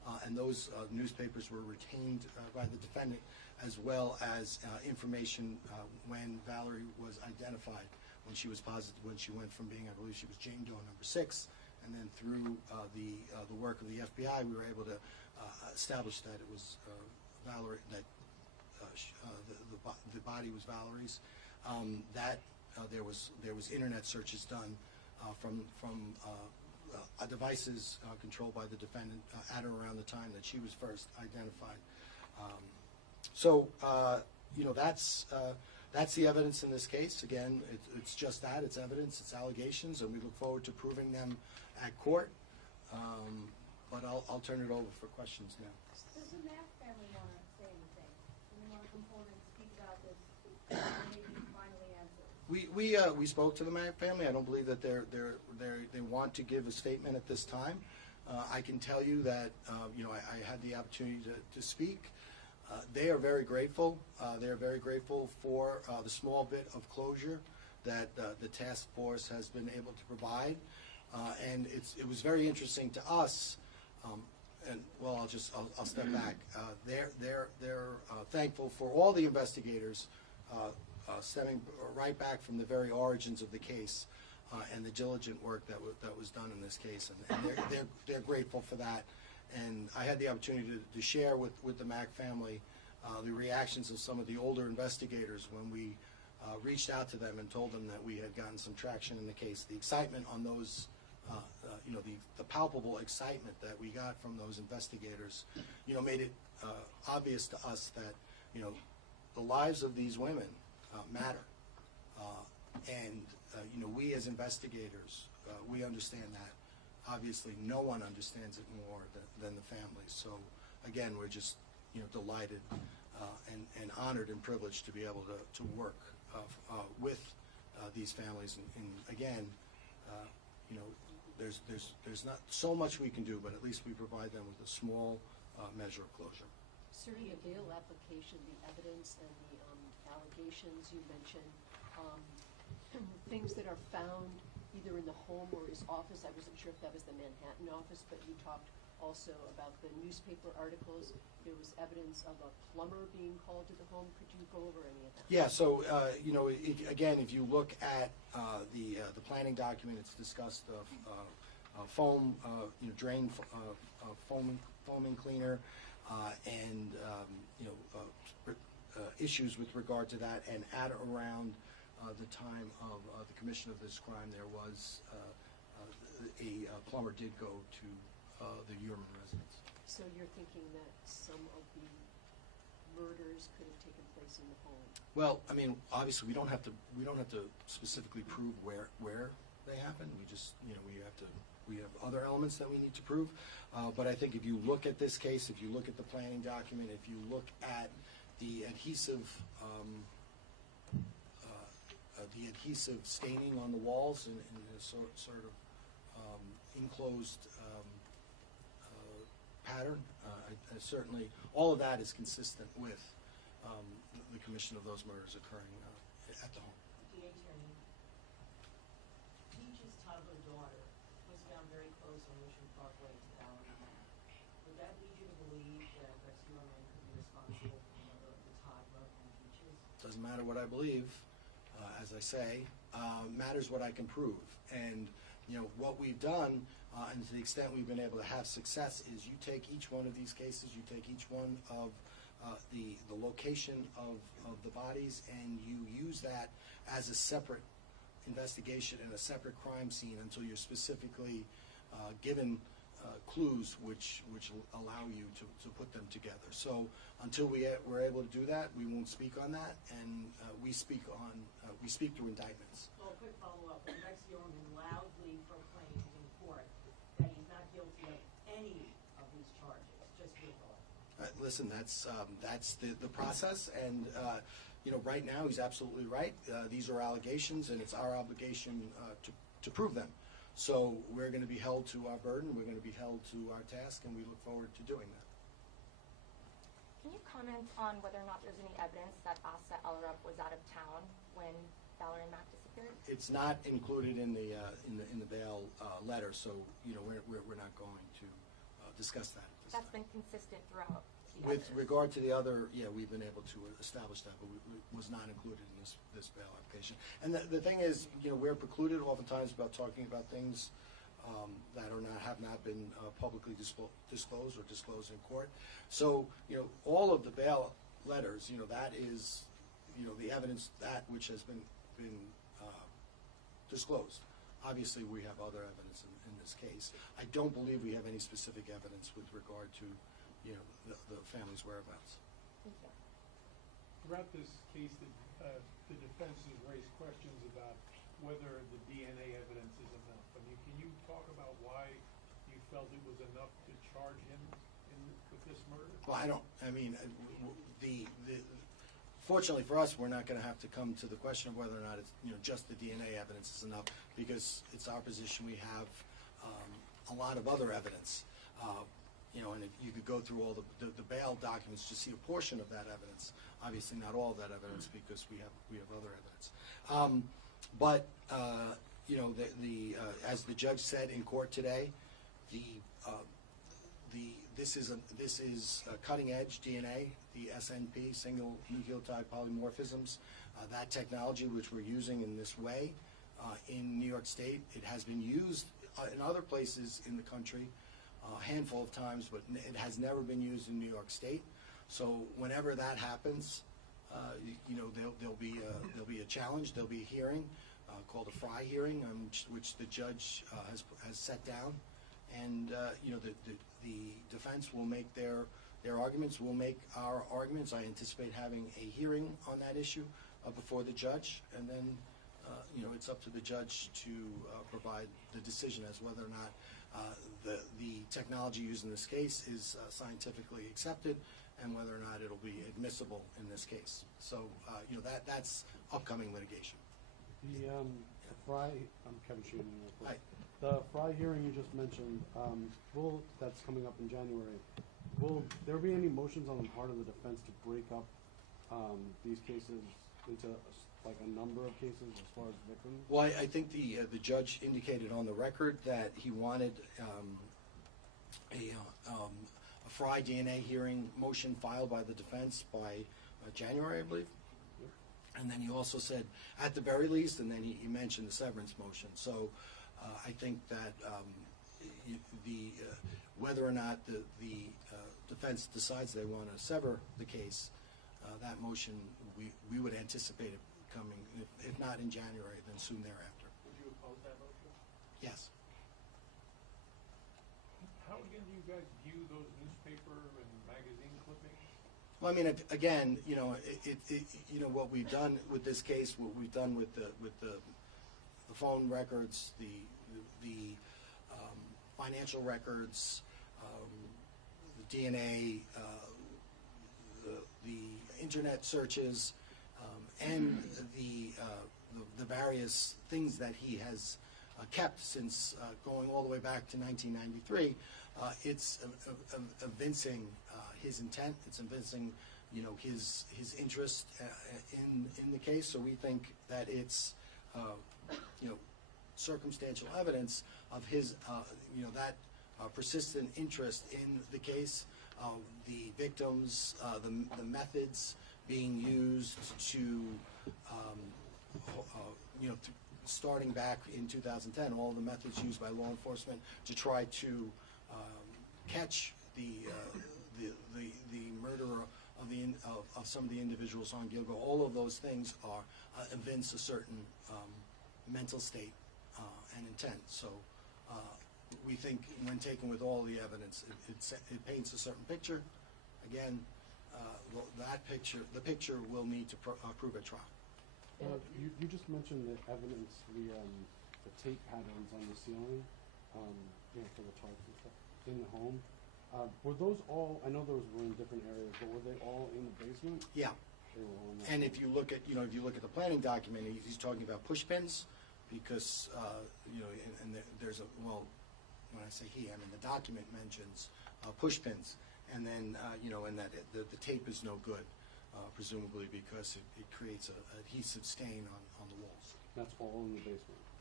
and those newspapers were retained by the defendant, as well as information when Valerie was identified, when she was positive, when she went from being, I believe she was Jane Doe number 6, and then through the work of the FBI, we were able to establish that it was Valerie, that the body was Valerie's. There was internet searches done from devices controlled by the defendant at or around the time that she was first identified. That's the evidence in this case. Again, it's just that. It's evidence. It's allegations, and we look forward to proving them at court. But I'll turn it over for questions now. Does the Mack family want to say anything? Do they want to come forward and speak about this and maybe finally answer? We spoke to the Mack family. I don't believe that they want to give a statement at this time. I can tell you that I had the opportunity to speak. They are very grateful. They are very grateful for the small bit of closure that the task force has been able to provide. And it was very interesting to us. I'll step back. They're thankful for all the investigators stemming right back from the very origins of the case and the diligent work that was done in this case, and they're grateful for that. And I had the opportunity to share with the Mack family the reactions of some of the older investigators when we reached out to them and told them that we had gotten some traction in the case. The excitement on those, the palpable excitement that we got from those investigators, made it obvious to us that, the lives of these women matter. We as investigators, we understand that. Obviously, no one understands it more than the families. So, again, we're just, delighted and honored and privileged to be able to work with these families. And again, there's not so much we can do, but at least we provide them with a small measure of closure. Sir, the bail application, the evidence and the allegations you mentioned, things that are found either in the home or his office. I wasn't sure if that was the Manhattan office, but you talked also about the newspaper articles. There was evidence of a plumber being called to the home. Could you go over any of that? Yeah, so, if you look at the planning document, it's discussed foam, drain foaming cleaner, and, issues with regard to that. And at around the time of the commission of this crime, there was a plumber did go to the Heuermann residence. So you're thinking that some of the murders could have taken place in the home? Well, I mean, obviously, we don't have to specifically prove where they happened. We just, we have other elements that we need to prove. But I think if you look at this case, if you look at the planning document, if you look at the adhesive staining on the walls in a sort of enclosed pattern, certainly all of that is consistent with the commission of those murders occurring at the home. DA Attorney, Peach's toddler daughter was found very close on Mission Parkway to Valerie Mack. Would that lead you to believe that Rex Heuermann could be responsible for the murder of the toddler and Peaches? Doesn't matter what I believe, as I say, matters what I can prove. And what we've done, and to the extent we've been able to have success, is you take each one of these cases, you take each one of the location of the bodies, and you use that as a separate investigation and a separate crime scene until you're specifically given clues which allow you to put them together. So until we're able to do that, we won't speak on that, and we speak through indictments. Well, a quick follow-up. When Rex Heuermann loudly proclaimed in court that he's not guilty of any of these charges, just your thought. Listen, that's the process, and right now he's absolutely right. These are allegations, and it's our obligation to prove them. So we're going to be held to our burden, we're going to be held to our task, and we look forward to doing that. Can you comment on whether or not there's any evidence that Asa Allred was out of town when Valerie Mack disappeared? It's not included in the bail letter, so we're not going to discuss that. at this That's time. been consistent throughout. the With others. regard to the other, yeah, we've been able to establish that, but was not included in this bail application. And the thing is, we're precluded oftentimes about talking about things that have not been publicly disclosed or disclosed in court. So, all of the bail letters, that is, the evidence that which has been disclosed. Obviously, we have other evidence in this case. I don't believe we have any specific evidence with regard to, the family's whereabouts. Thank you. Throughout this case, the defense has raised questions about whether the DNA evidence is enough. I mean, can you talk about why you felt it was enough to charge him with this murder? Well, fortunately for us, we're not going to have to come to the question of whether or not it's, just the DNA evidence is enough, because it's our position we have a lot of other evidence. And if you could go through all the bail documents to see a portion of that evidence. Obviously, not all of that evidence, because we have other evidence. As the judge said in court today, this is cutting edge DNA, the SNP, single nucleotide polymorphisms. That technology which we're using in this way in New York State, it has been used in other places in the country a handful of times, but it has never been used in New York State. So whenever that happens, there'll be a challenge. There'll be a hearing called a Fry hearing, which the judge has set down, and the defense will make their arguments. We'll make our arguments. I anticipate having a hearing on that issue before the judge, and then it's up to the judge to provide the decision as whether or not the technology used in this case is scientifically accepted, and whether or not it'll be admissible in this case. So, that's upcoming litigation. The Fry, I'm Kevin Sheehan. The Fry hearing you just mentioned, that's coming up in January. Will there be any motions on the part of the defense to break up these cases into a number of cases as far as victims? Well, I think the judge indicated on the record that he wanted a Fry DNA hearing motion filed by the defense by January, I believe. And then he also said, at the very least, and then he mentioned the severance motion. So I think that whether or not the defense decides they want to sever the case, that motion, we would anticipate it coming, if not in January, then soon thereafter. Would you oppose that motion? Yes. How again do you guys view those newspaper and magazine clippings? Well, I mean, again, what we've done with this case, what we've done with the phone records, the financial records, the DNA, the internet searches, and the various things that he has kept since going all the way back to 1993, it's evincing his intent. It's evincing, his interest in the case. So we think that it's, circumstantial evidence of his, that persistent interest in the case, the victims, the methods being used to, starting back in 2010, all the methods used by law enforcement to try to catch the murderer of some of the individuals on Gilgo. All of those things evince a certain mental state and intent. So we think when taken with all the evidence, it paints a certain picture. Again, the picture will need to prove at trial. You just mentioned the evidence, the tape patterns on the ceiling, for the charts and stuff in the home. Were those all? I know those were in different areas, but were they all in the basement? Yeah. They were all in that. And if you look at, the planning document, he's talking about push pins, because and there's a, well, when I say he, I mean the document mentions push pins, and then and that the tape is no good, presumably because it creates a adhesive stain on the walls. That's all in the basement.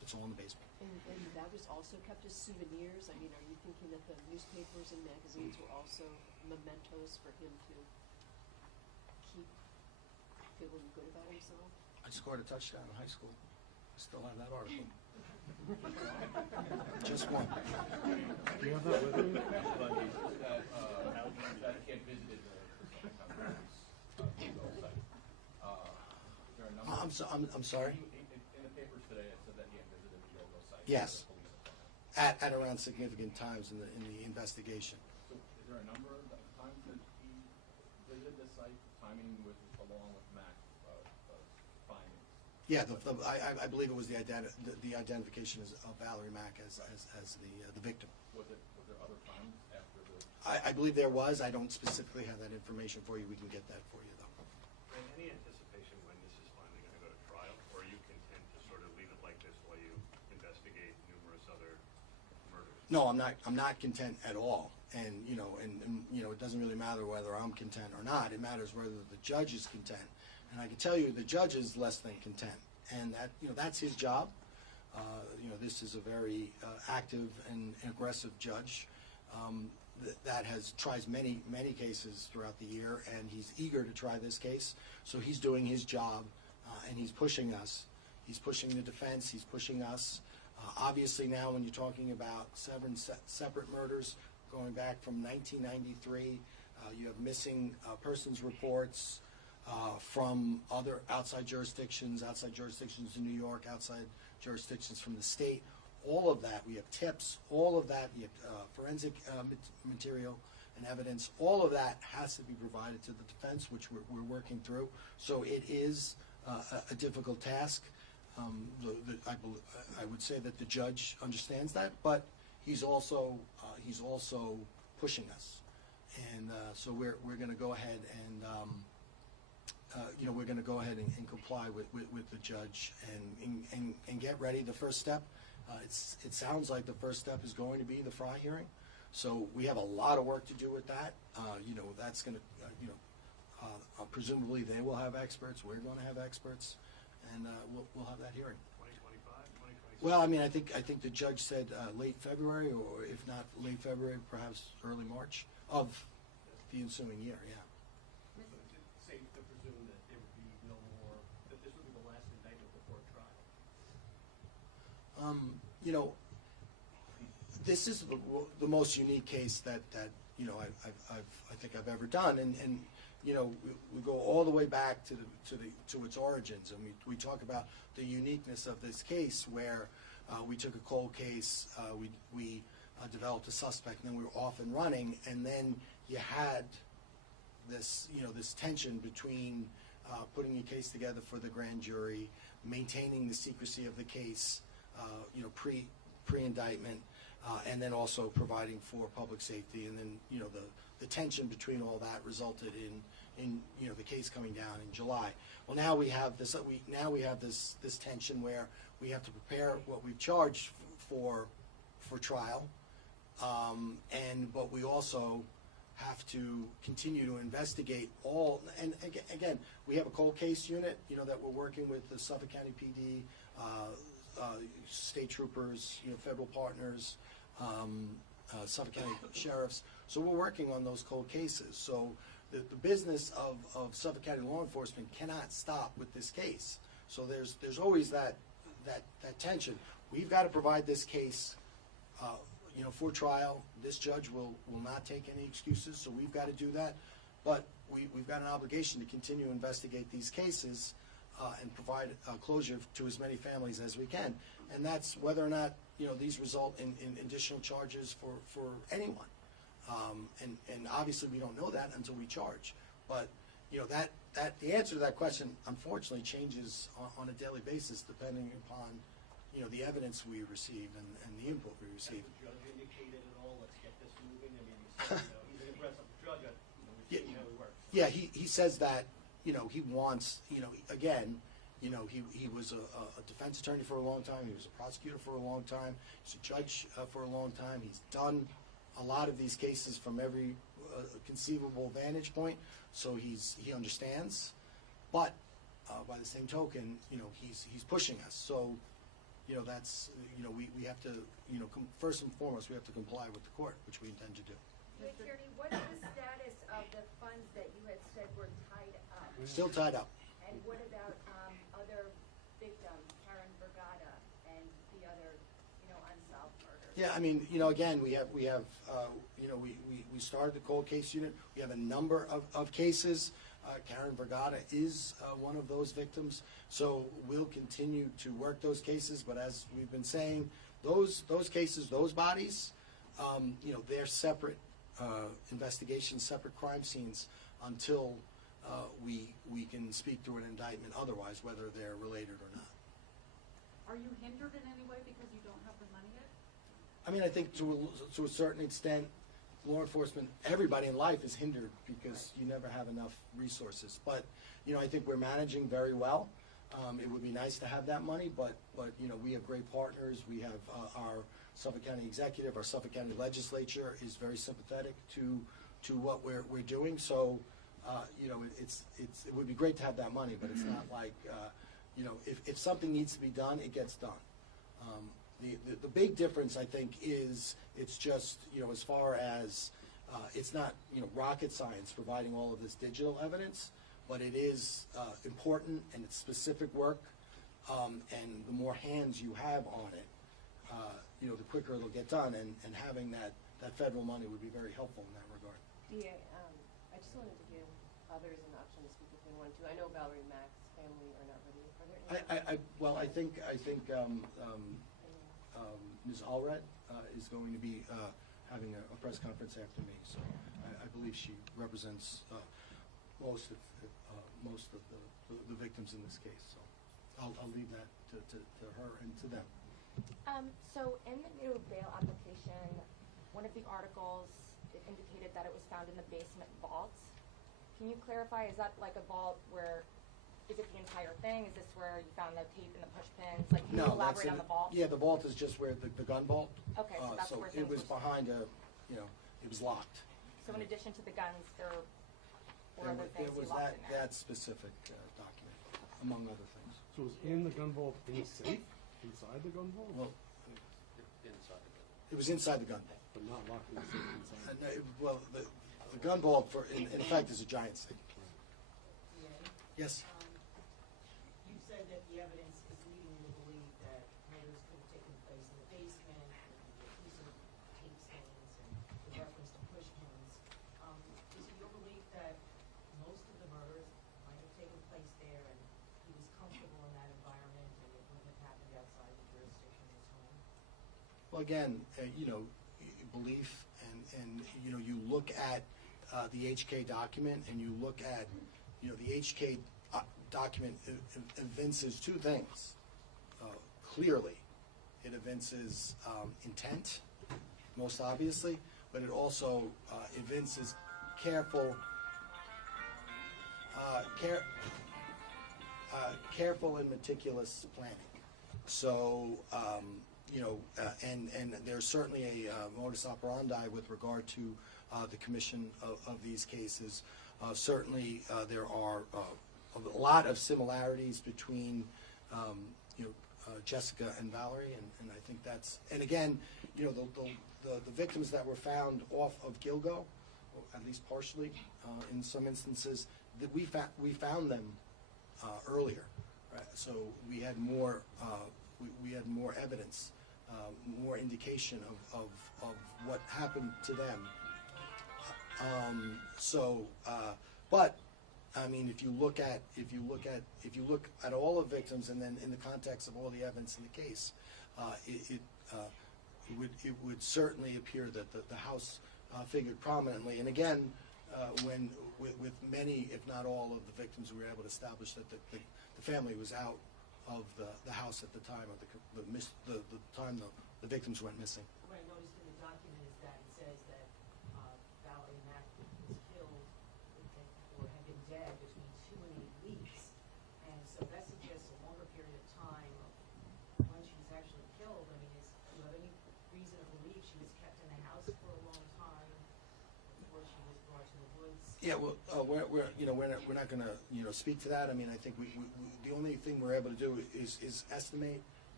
It's all in the basement. And that was also kept as souvenirs? I mean, are you thinking that the newspapers and magazines were also mementos for him to keep feeling good about himself? I scored a touchdown in high school. I still have that article. Just one. Do you have that with you? That kid visited the Gilgo site. There are a number I'm sorry? in the papers today, it said that he had visited the Gilgo site. Yes. The police department. At around significant times in the investigation. So is there a number of times that he visited the site, timing with along with Mac findings? Yeah, I believe it was the identification of Valerie Mack as the victim. Was there other times after the? I believe there was. I don't specifically have that information for you. We can get that for you, though. And any anticipation when this is finally going to go to trial, or are you content to sort of leave it like this while you investigate numerous other murders? No, I'm not content at all. And it doesn't really matter whether I'm content or not. It matters whether the judge is content. And I can tell you the judge is less than content. And that's his job. This is a very active and aggressive judge that tries many cases throughout the year, and he's eager to try this case. So he's doing his job, and he's pushing us. He's pushing the defense. He's pushing us. Obviously now when you're talking about 7 separate murders going back from 1993, you have missing persons reports from other outside jurisdictions in New York, outside jurisdictions from the state. All of that, we have tips, all of that, we have forensic material and evidence. All of that has to be provided to the defense, which we're working through. So it is a difficult task. I would say that the judge understands that, but he's also pushing us, and so we're going to go ahead and we're going to go ahead and comply with the judge and get ready. The first step, it sounds like the first step is going to be the Fry hearing. So we have a lot of work to do with that. That's going to presumably they will have experts. We're going to have experts. And we'll have that hearing. 2025, 2026? Well, I mean, I think the judge said late February, or if not late February, perhaps early March of the ensuing year. Yeah. So is it safe to presume that there would be no more, that this would be the last indictment before trial? This is the most unique case that I think I've ever done, and we go all the way back to its origins, and we talk about the uniqueness of this case, where we took a cold case, we developed a suspect, and then we were off and running, and then you had this tension between putting a case together for the grand jury, maintaining the secrecy of the case, pre-indictment, and then also providing for public safety, and then the tension between all that resulted in the case coming down in July. Well, now we have this. This tension where we have to prepare what we've charged for trial, but we also have to continue to investigate all. And again, we have a cold case unit, that we're working with the Suffolk County PD, state troopers, federal partners, Suffolk County sheriffs. So we're working on those cold cases. So the business of Suffolk County law enforcement cannot stop with this case. So there's always that tension. We've got to provide this case, for trial. This judge will not take any excuses, so we've got to do that. But we've got an obligation to continue to investigate these cases and provide closure to as many families as we can. And that's whether or not these result in additional charges for anyone. And obviously we don't know that until we charge. But that the answer to that question unfortunately changes on a daily basis depending upon the evidence we receive and the input we receive. Has the judge indicated at all, let's get this moving? I mean, he said, he's an impressive judge. We've seen how he works. Yeah, he says that he wants again. He was a defense attorney for a long time. He was a prosecutor for a long time. He's a judge for a long time. He's done a lot of these cases from every conceivable vantage point, so he understands. But by the same token, he's pushing us. So you know, that's, you know, we have to, you know, first and foremost, we have to comply with the court, which we intend to do. Attorney, what's the status of the funds that you had said were tied up? Still tied up. And what about other victims, Karen Vergata and the other, you know, unsolved murders? Yeah, I mean, you know, again, we have, you know, we started the cold case unit. We have a number of cases. Karen Vergata is one of those victims. So we'll continue to work those cases. But as we've been saying, those cases, those bodies, you know, they're separate investigations, separate crime scenes until we can speak through an indictment otherwise, whether they're related or not. Are you hindered in any way because you don't have the money yet? I mean, I think to a certain extent, law enforcement, everybody in life is hindered because you never have enough resources. But, you know, I think we're managing very well. It would be nice to have that money, but you know, we have great partners. We have our Suffolk County Executive, our Suffolk County Legislature is very sympathetic to what we're doing. So, you know, it would be great to have that money, but it's not like, you know, if something needs to be done, it gets done. The big difference, I think, is it's just, you know, as far as it's not, you know, rocket science providing all of this digital evidence, but it is important and it's specific work, and the more hands you have on it, you know, the quicker it'll get done, and having that federal money would be very helpful in that regard. DA, I just wanted to give others an option to speak if they want to. I know Valerie Mack's family are not ready. Are there any? Well, I think Ms. Allred is going to be having a press conference after me, so I believe she represents most of the victims in this case. So I'll leave that to her and to them. So in the new bail application, one of the articles indicated that it was found in the basement vaults. Can you clarify, is that like a vault where, is it the entire thing? Is this where you found the tape and the push pins? Like, can you elaborate on the vault? Yeah, the vault is just where the gun vault. Okay, so that's where things it was were behind you know, it was locked. So in addition to the guns, there were other things There was you locked in there? that specific document, among other things. So it was in the gun vault in the safe? Inside the gun vault? Well, it was inside the gun vault. But not locked in the safe inside? Well, the gun vault, in effect, is a giant safe. Yes? You said that the evidence is leading you to believe that murders could have taken place in the basement, and the use of tape stains, and the reference to push pins. Is it your belief that most of the murders might have taken place there, and he was comfortable in that environment, and it wouldn't have happened outside the jurisdiction of his home? Well, again, you know, belief, and you know, you look at the HK document, and you look at, you know, the HK document evinces two things. Clearly, it evinces intent, most obviously, but it also evinces careful and meticulous planning. So, you know, and there's certainly a modus operandi with regard to the commission of these cases. Certainly, there are a lot of similarities between, you know, Jessica and Valerie, and I think that's, and again, you know, the victims that were found off of Gilgo, or at least partially, in some instances, that we found them earlier, right? So we had more evidence, more indication of what happened to them. But I mean, if you look at all the victims, and then in the context of all the evidence in the case, it would certainly appear that the house figured prominently. And again, when with many, if not all, of the victims, we were able to establish that the family was out of the house at the time of the time the victims went missing. What I noticed in the document is that it says that Valerie Mack was killed or had been dead between 2 and 8 weeks, and so that suggests a longer period of time when she was actually killed. I mean, do you have any reason to believe she was kept in the house for a long time before she was brought to the woods? Yeah, well, we're not going to speak to that. I mean, I think we the only thing we're able to do is estimate,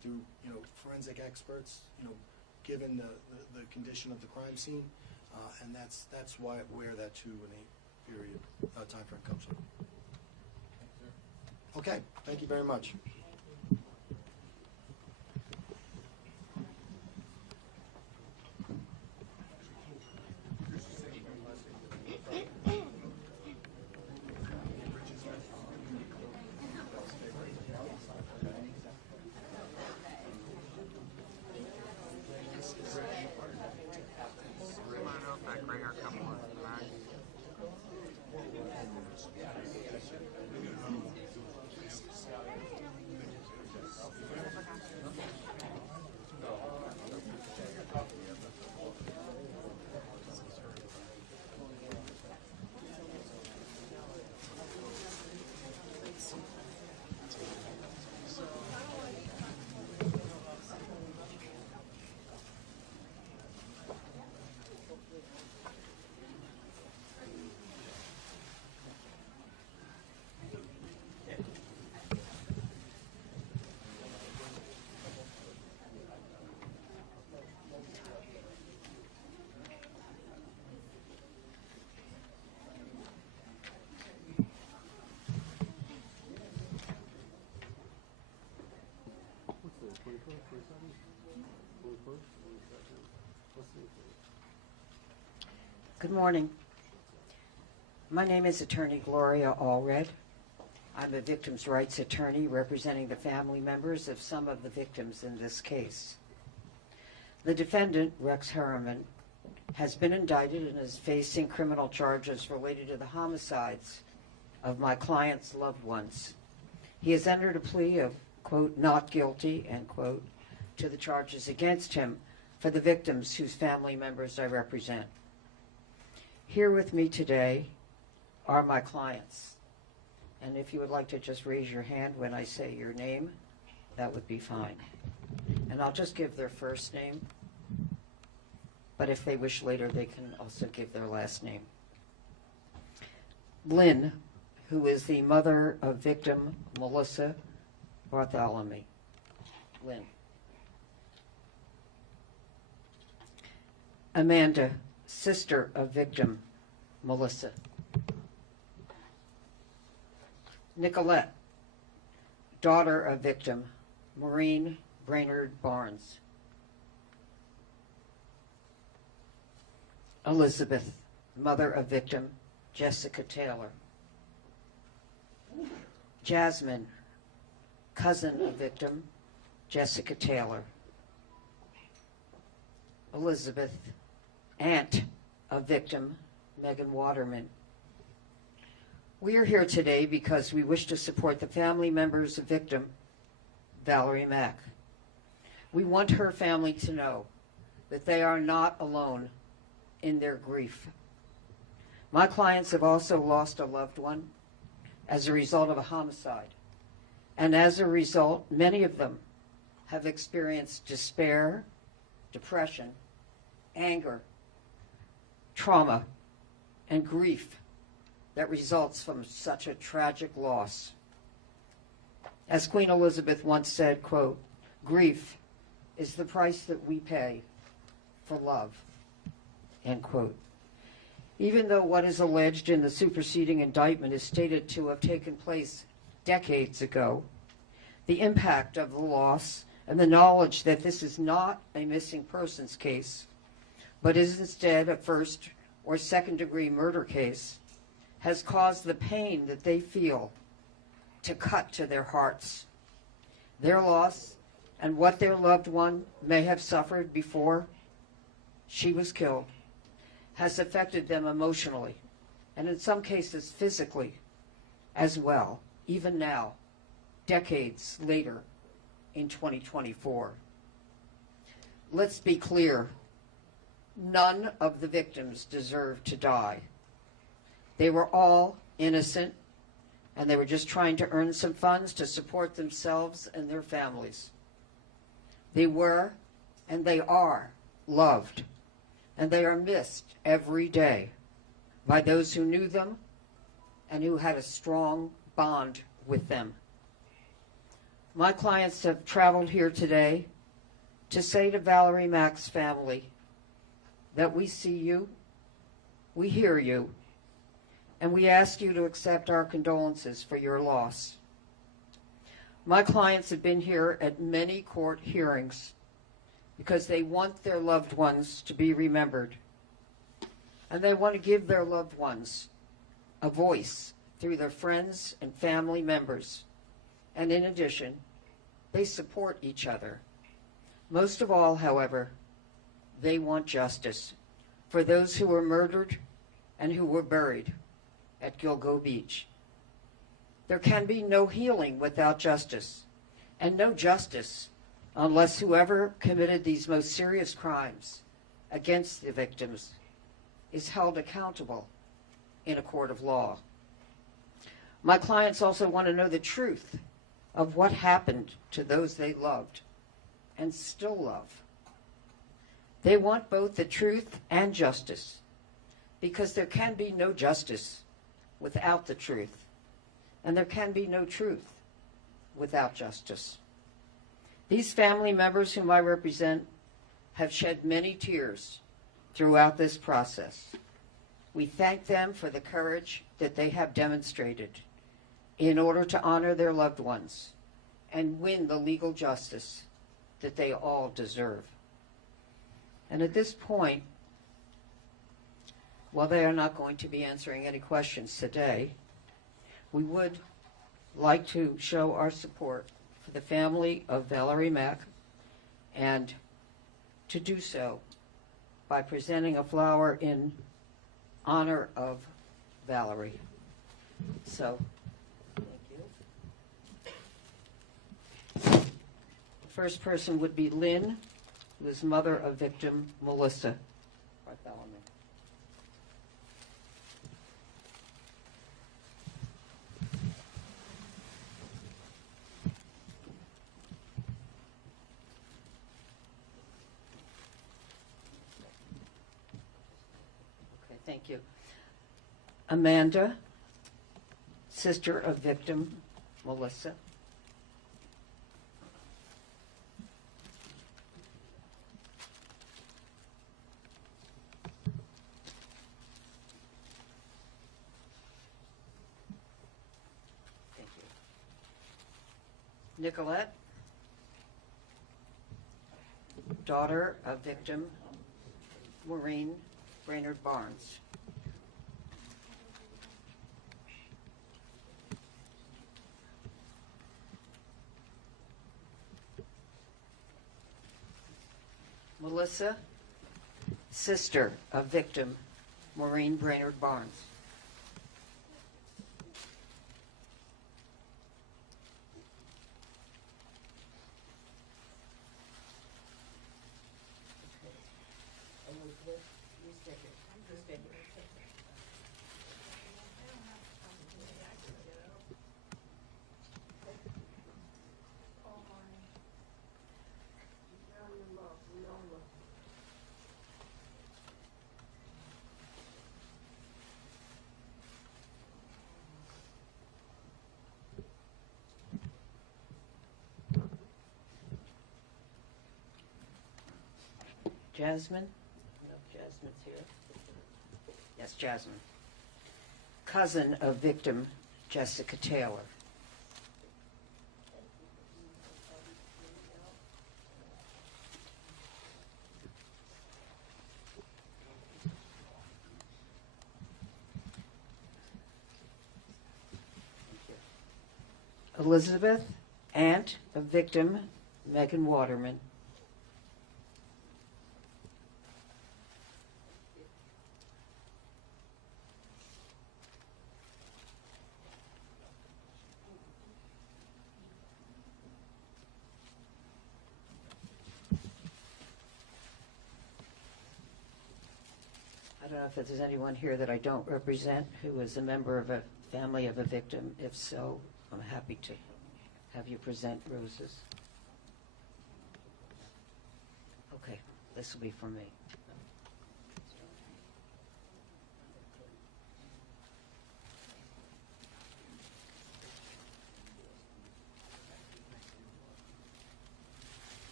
through, forensic experts, given the condition of the crime scene, and that's where that 2 and 8 period time frame comes from. Okay, thank you very much. Good morning. My name is Attorney Gloria Allred. I'm a victims' rights attorney representing the family members of some of the victims in this case. The defendant, Rex Heuermann, has been indicted and is facing criminal charges related to the homicides of my client's loved ones. He has entered a plea of, quote, not guilty, end quote, to the charges against him for the victims whose family members I represent. Here with me today are my clients. And if you would like to just raise your hand when I say your name, that would be fine. And I'll just give their first name. But if they wish later, they can also give their last name. Lynn, who is the mother of victim Melissa Bartholomew. Lynn. Amanda, sister of victim Melissa. Nicolette, daughter of victim Maureen Brainerd Barnes. Elizabeth, mother of victim Jessica Taylor. Jasmine, cousin of victim Jessica Taylor. Elizabeth, aunt of victim Megan Waterman. We are here today because we wish to support the family members of victim Valerie Mack. We want her family to know that they are not alone in their grief. My clients have also lost a loved one as a result of a homicide, and as a result, many of them have experienced despair, depression, anger, trauma, and grief that results from such a tragic loss. As Queen Elizabeth once said, quote, grief is the price that we pay for love, end quote. Even though what is alleged in the superseding indictment is stated to have taken place decades ago, the impact of the loss and the knowledge that this is not a missing persons case, but is instead a first or second degree murder case, has caused the pain that they feel to cut to their hearts. Their loss and what their loved one may have suffered before she was killed has affected them emotionally, and in some cases physically as well, even now, decades later in 2024. Let's be clear, none of the victims deserve to die. They were all innocent, and they were just trying to earn some funds to support themselves and their families. They were, and they are, loved, and they are missed every day by those who knew them and who had a strong bond with them. My clients have traveled here today to say to Valerie Mack's family that we see you, we hear you, and we ask you to accept our condolences for your loss. My clients have been here at many court hearings because they want their loved ones to be remembered, and they want to give their loved ones a voice through their friends and family members. And in addition, they support each other. Most of all, however, they want justice for those who were murdered and who were buried at Gilgo Beach. There can be no healing without justice, and no justice unless whoever committed these most serious crimes against the victims is held accountable in a court of law. My clients also want to know the truth of what happened to those they loved and still love. They want both the truth and justice, because there can be no justice without the truth, and there can be no truth without justice. These family members whom I represent have shed many tears throughout this process. We thank them for the courage that they have demonstrated in order to honor their loved ones and win the legal justice that they all deserve. And at this point, while they are not going to be answering any questions today, we would like to show our support for the family of Valerie Mack, and to do so by presenting a flower in honor of Valerie. So, thank you. The first person would be Lynn, who is mother of victim Melissa Bartholomew. Okay, thank you. Amanda, sister of victim Melissa. Nicolette, daughter of victim Maureen Brainerd Barnes. Melissa, sister of victim Maureen Brainerd Barnes. Jasmine? No, Jasmine's here. Yes, Jasmine. Cousin of victim Jessica Taylor. Elizabeth, aunt of victim Megan Waterman. I don't know if there's anyone here that I don't represent who is a member of a family of a victim. If so, I'm happy to have you present roses. Okay, this will be for me.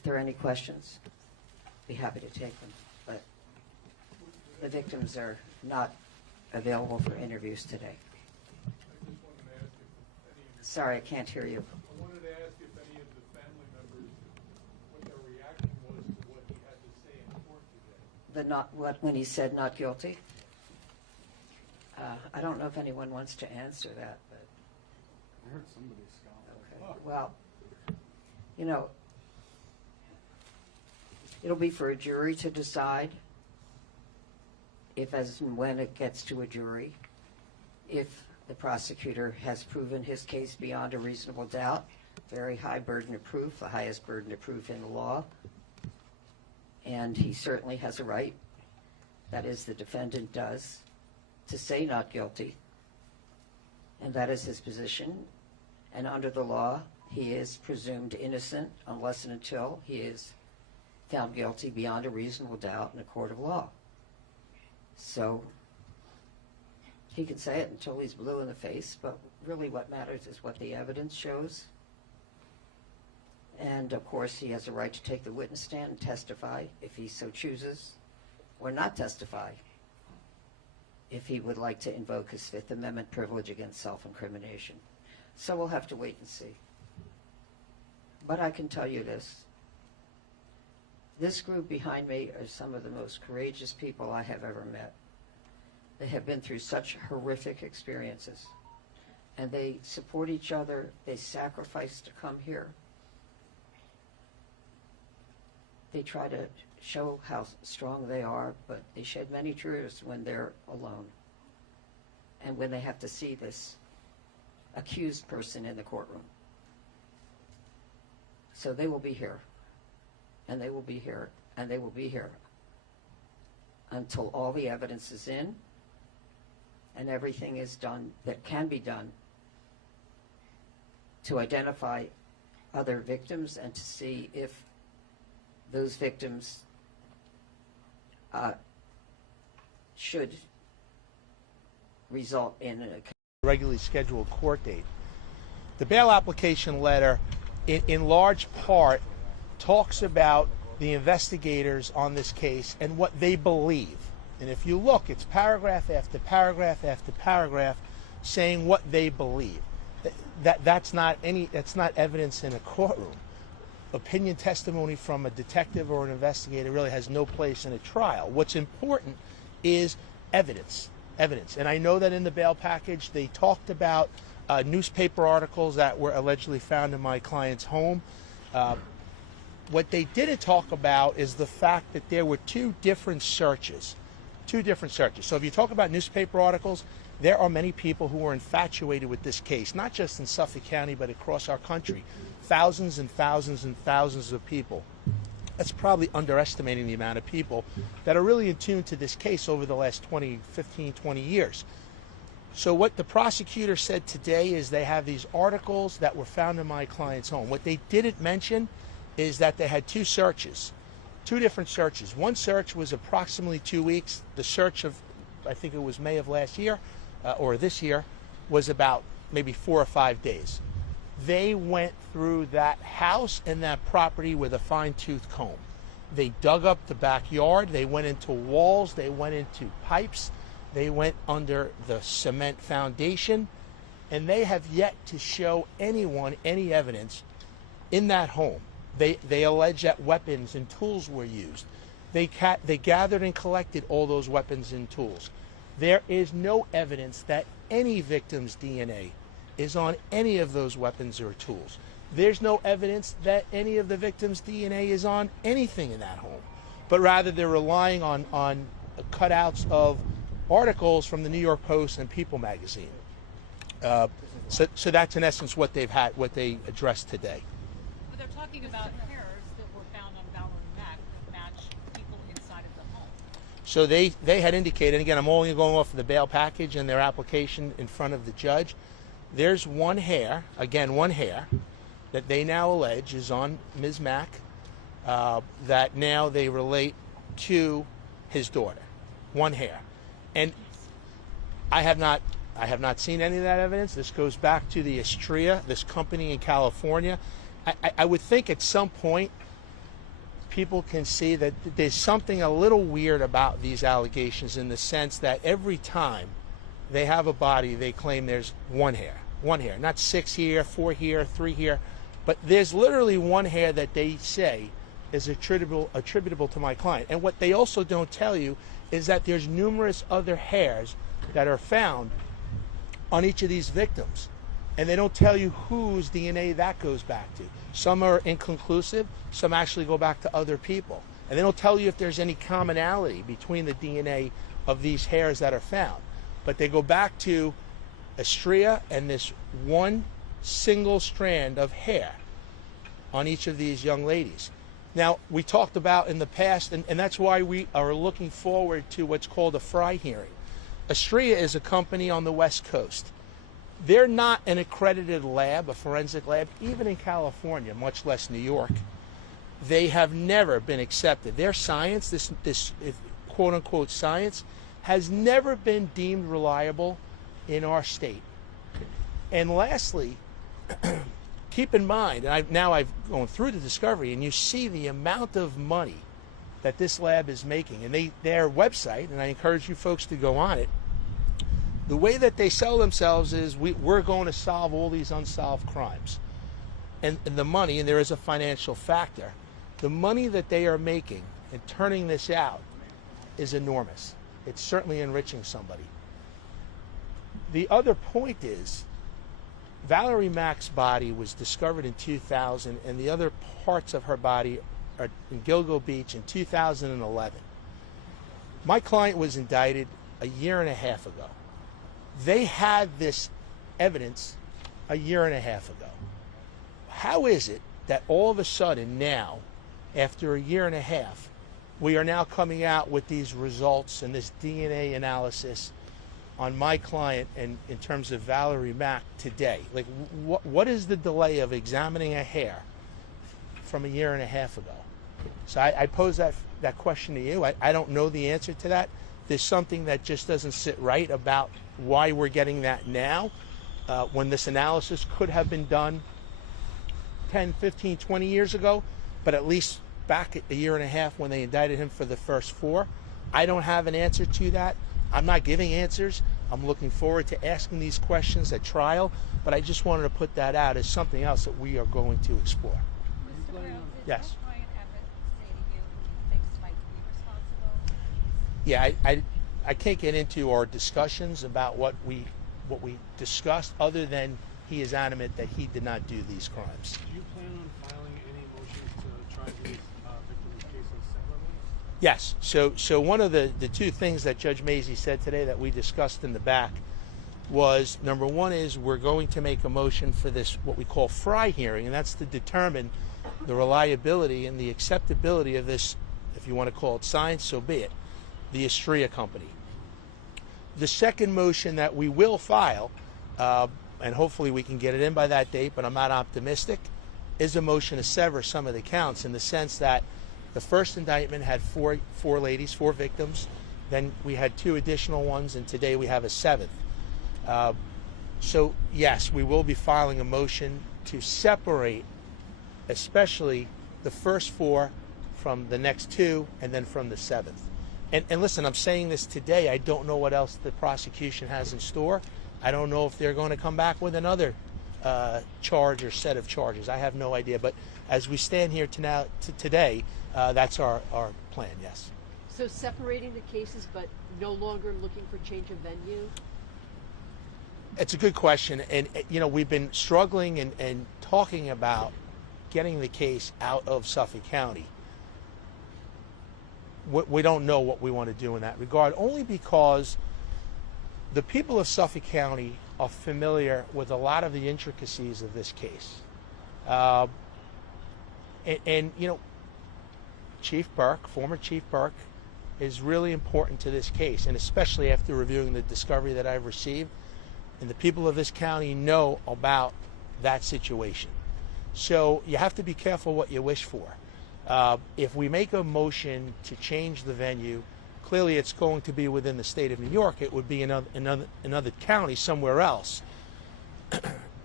If there are any questions, be happy to take them. But the victims are not available for interviews today. Sorry, I can't hear you. I wanted to ask if any of the family members, what their reaction was to what he had to say in court today. When he said not guilty? I don't know if anyone wants to answer that, but. I heard somebody scowl. Okay. Well, you know, it'll be for a jury to decide if, as and when it gets to a jury, if the prosecutor has proven his case beyond a reasonable doubt. Very high burden of proof, the highest burden of proof in the law. And he certainly has a right, that is, the defendant does, to say not guilty. And that is his position. And under the law, he is presumed innocent unless and until he is found guilty beyond a reasonable doubt in a court of law. So he can say it until he's blue in the face, but really what matters is what the evidence shows. And of course, he has a right to take the witness stand and testify if he so chooses, or not testify if he would like to invoke his Fifth Amendment privilege against self-incrimination. So we'll have to wait and see. But I can tell you this. This group behind me are some of the most courageous people I have ever met. They have been through such horrific experiences. And they support each other. They sacrifice to come here. They try to show how strong they are, but they shed many tears when they're alone. And when they have to see this accused person in the courtroom. So they will be here. And they will be here. And they will be here until all the evidence is in and everything is done that can be done to identify other victims and to see if those victims should result in a regularly scheduled court date. The bail application letter, in large part, talks about the investigators on this case and what they believe. And if you look, it's paragraph after paragraph after paragraph saying what they believe. That's not evidence in a courtroom. Opinion testimony from a detective or an investigator really has no place in a trial. What's important is evidence. And I know that in the bail package they talked about newspaper articles that were allegedly found in my client's home. What they didn't talk about is the fact that there were two different searches. So if you talk about newspaper articles, there are many people who are infatuated with this case, not just in Suffolk County, but across our country. Thousands and thousands and thousands of people. That's probably underestimating the amount of people that are really in tune to this case over the last 15, 20 years. So what the prosecutor said today is they have these articles that were found in my client's home. What they didn't mention is that they had two different searches. One search was approximately 2 weeks. The search of, I think it was May of last year, or this year, was about maybe 4 or 5 days. They went through that house and that property with a fine-tooth comb. They dug up the backyard, they went into walls, they went into pipes, they went under the cement foundation, and they have yet to show anyone any evidence in that home. They allege that weapons and tools were used. They gathered and collected all those weapons and tools. There is no evidence that any victim's DNA is on any of those weapons or tools. There's no evidence that any of the victim's DNA is on anything in that home, but rather they're relying on cutouts of articles from the New York Post and People magazine. So that's in essence what they addressed today. But they're talking about hairs that were found on Valerie Mack that match people inside of the home. So they had indicated, and again, I'm only going off of the bail package and their application in front of the judge. There's one hair, that they now allege is on Ms. Mack, that now they relate to his daughter. One hair. And I have not seen any of that evidence. This goes back to the Astrea, this company in California. I would think at some point people can see that there's something a little weird about these allegations, in the sense that every time they have a body, they claim there's one hair, not 6 here, 4 here, 3 here, but there's literally one hair that they say is attributable to my client. And what they also don't tell you is that there's numerous other hairs that are found on each of these victims. And they don't tell you whose DNA that goes back to. Some are inconclusive, some actually go back to other people. And they don't tell you if there's any commonality between the DNA of these hairs that are found. But they go back to Estrella and this one single strand of hair on each of these young ladies. Now, we talked about in the past, and that's why we are looking forward to what's called a Fry hearing. Estrella is a company on the West Coast. They're not an accredited lab, a forensic lab, even in California, much less New York. They have never been accepted. Their science, this quote-unquote science, has never been deemed reliable in our state. And lastly, keep in mind, and I've gone through the discovery, and you see the amount of money that this lab is making. And their website, and I encourage you folks to go on it, the way that they sell themselves is we're going to solve all these unsolved crimes. And the money, and there is a financial factor, the money that they are making and turning this out is enormous. It's certainly enriching somebody. The other point is, Valerie Mack's body was discovered in 2000, and the other parts of her body are in Gilgo Beach in 2011. My client was indicted a year and a half ago. They had this evidence a year and a half ago. How is it that all of a sudden now, after a year and a half, we are now coming out with these results and this DNA analysis on my client and in terms of Valerie Mack today? Like, what is the delay of examining a hair from a year and a half ago? So I pose that question to you. I don't know the answer to that. There's something that just doesn't sit right about why we're getting that now, when this analysis could have been done 10, 15, 20 years ago, but at least back a year and a half when they indicted him for the first 4. I don't have an answer to that. I'm not giving answers. I'm looking forward to asking these questions at trial, but I just wanted to put that out as something else that we are going to explore. Mr. Brown, did Yes. your client ever say to you he thinks might be responsible? Yeah, I can't get into our discussions about what we discussed, other than he is adamant that he did not do these crimes. Do you plan on filing any motions to try these victims' cases separately? Yes. So one of the 2 things that Judge Mazie said today that we discussed in the back was, number 1 is we're going to make a motion for this, what we call Fry hearing, and that's to determine the reliability and the acceptability of this, if you want to call it science, so be it, the Estrella company. The second motion that we will file, and hopefully we can get it in by that date, but I'm not optimistic, is a motion to sever some of the counts, in the sense that the first indictment had 4 ladies, 4 victims. Then we had 2 additional ones, and today we have a 7th. So yes, we will be filing a motion to separate, especially the first 4 from the next 2, and then from the 7th. And listen, I'm saying this today. I don't know what else the prosecution has in store. I don't know if they're going to come back with another charge or set of charges. I have no idea. But as we stand here today, that's our plan, yes. So separating the cases, but no longer looking for change of venue? It's a good question. And, we've been struggling and talking about getting the case out of Suffolk County. We don't know what we want to do in that regard, only because the people of Suffolk County are familiar with a lot of the intricacies of this case. Chief Burke, former Chief Burke, is really important to this case, and especially after reviewing the discovery that I've received. And the people of this county know about that situation. So you have to be careful what you wish for. If we make a motion to change the venue, clearly it's going to be within the state of New York. It would be another county somewhere else.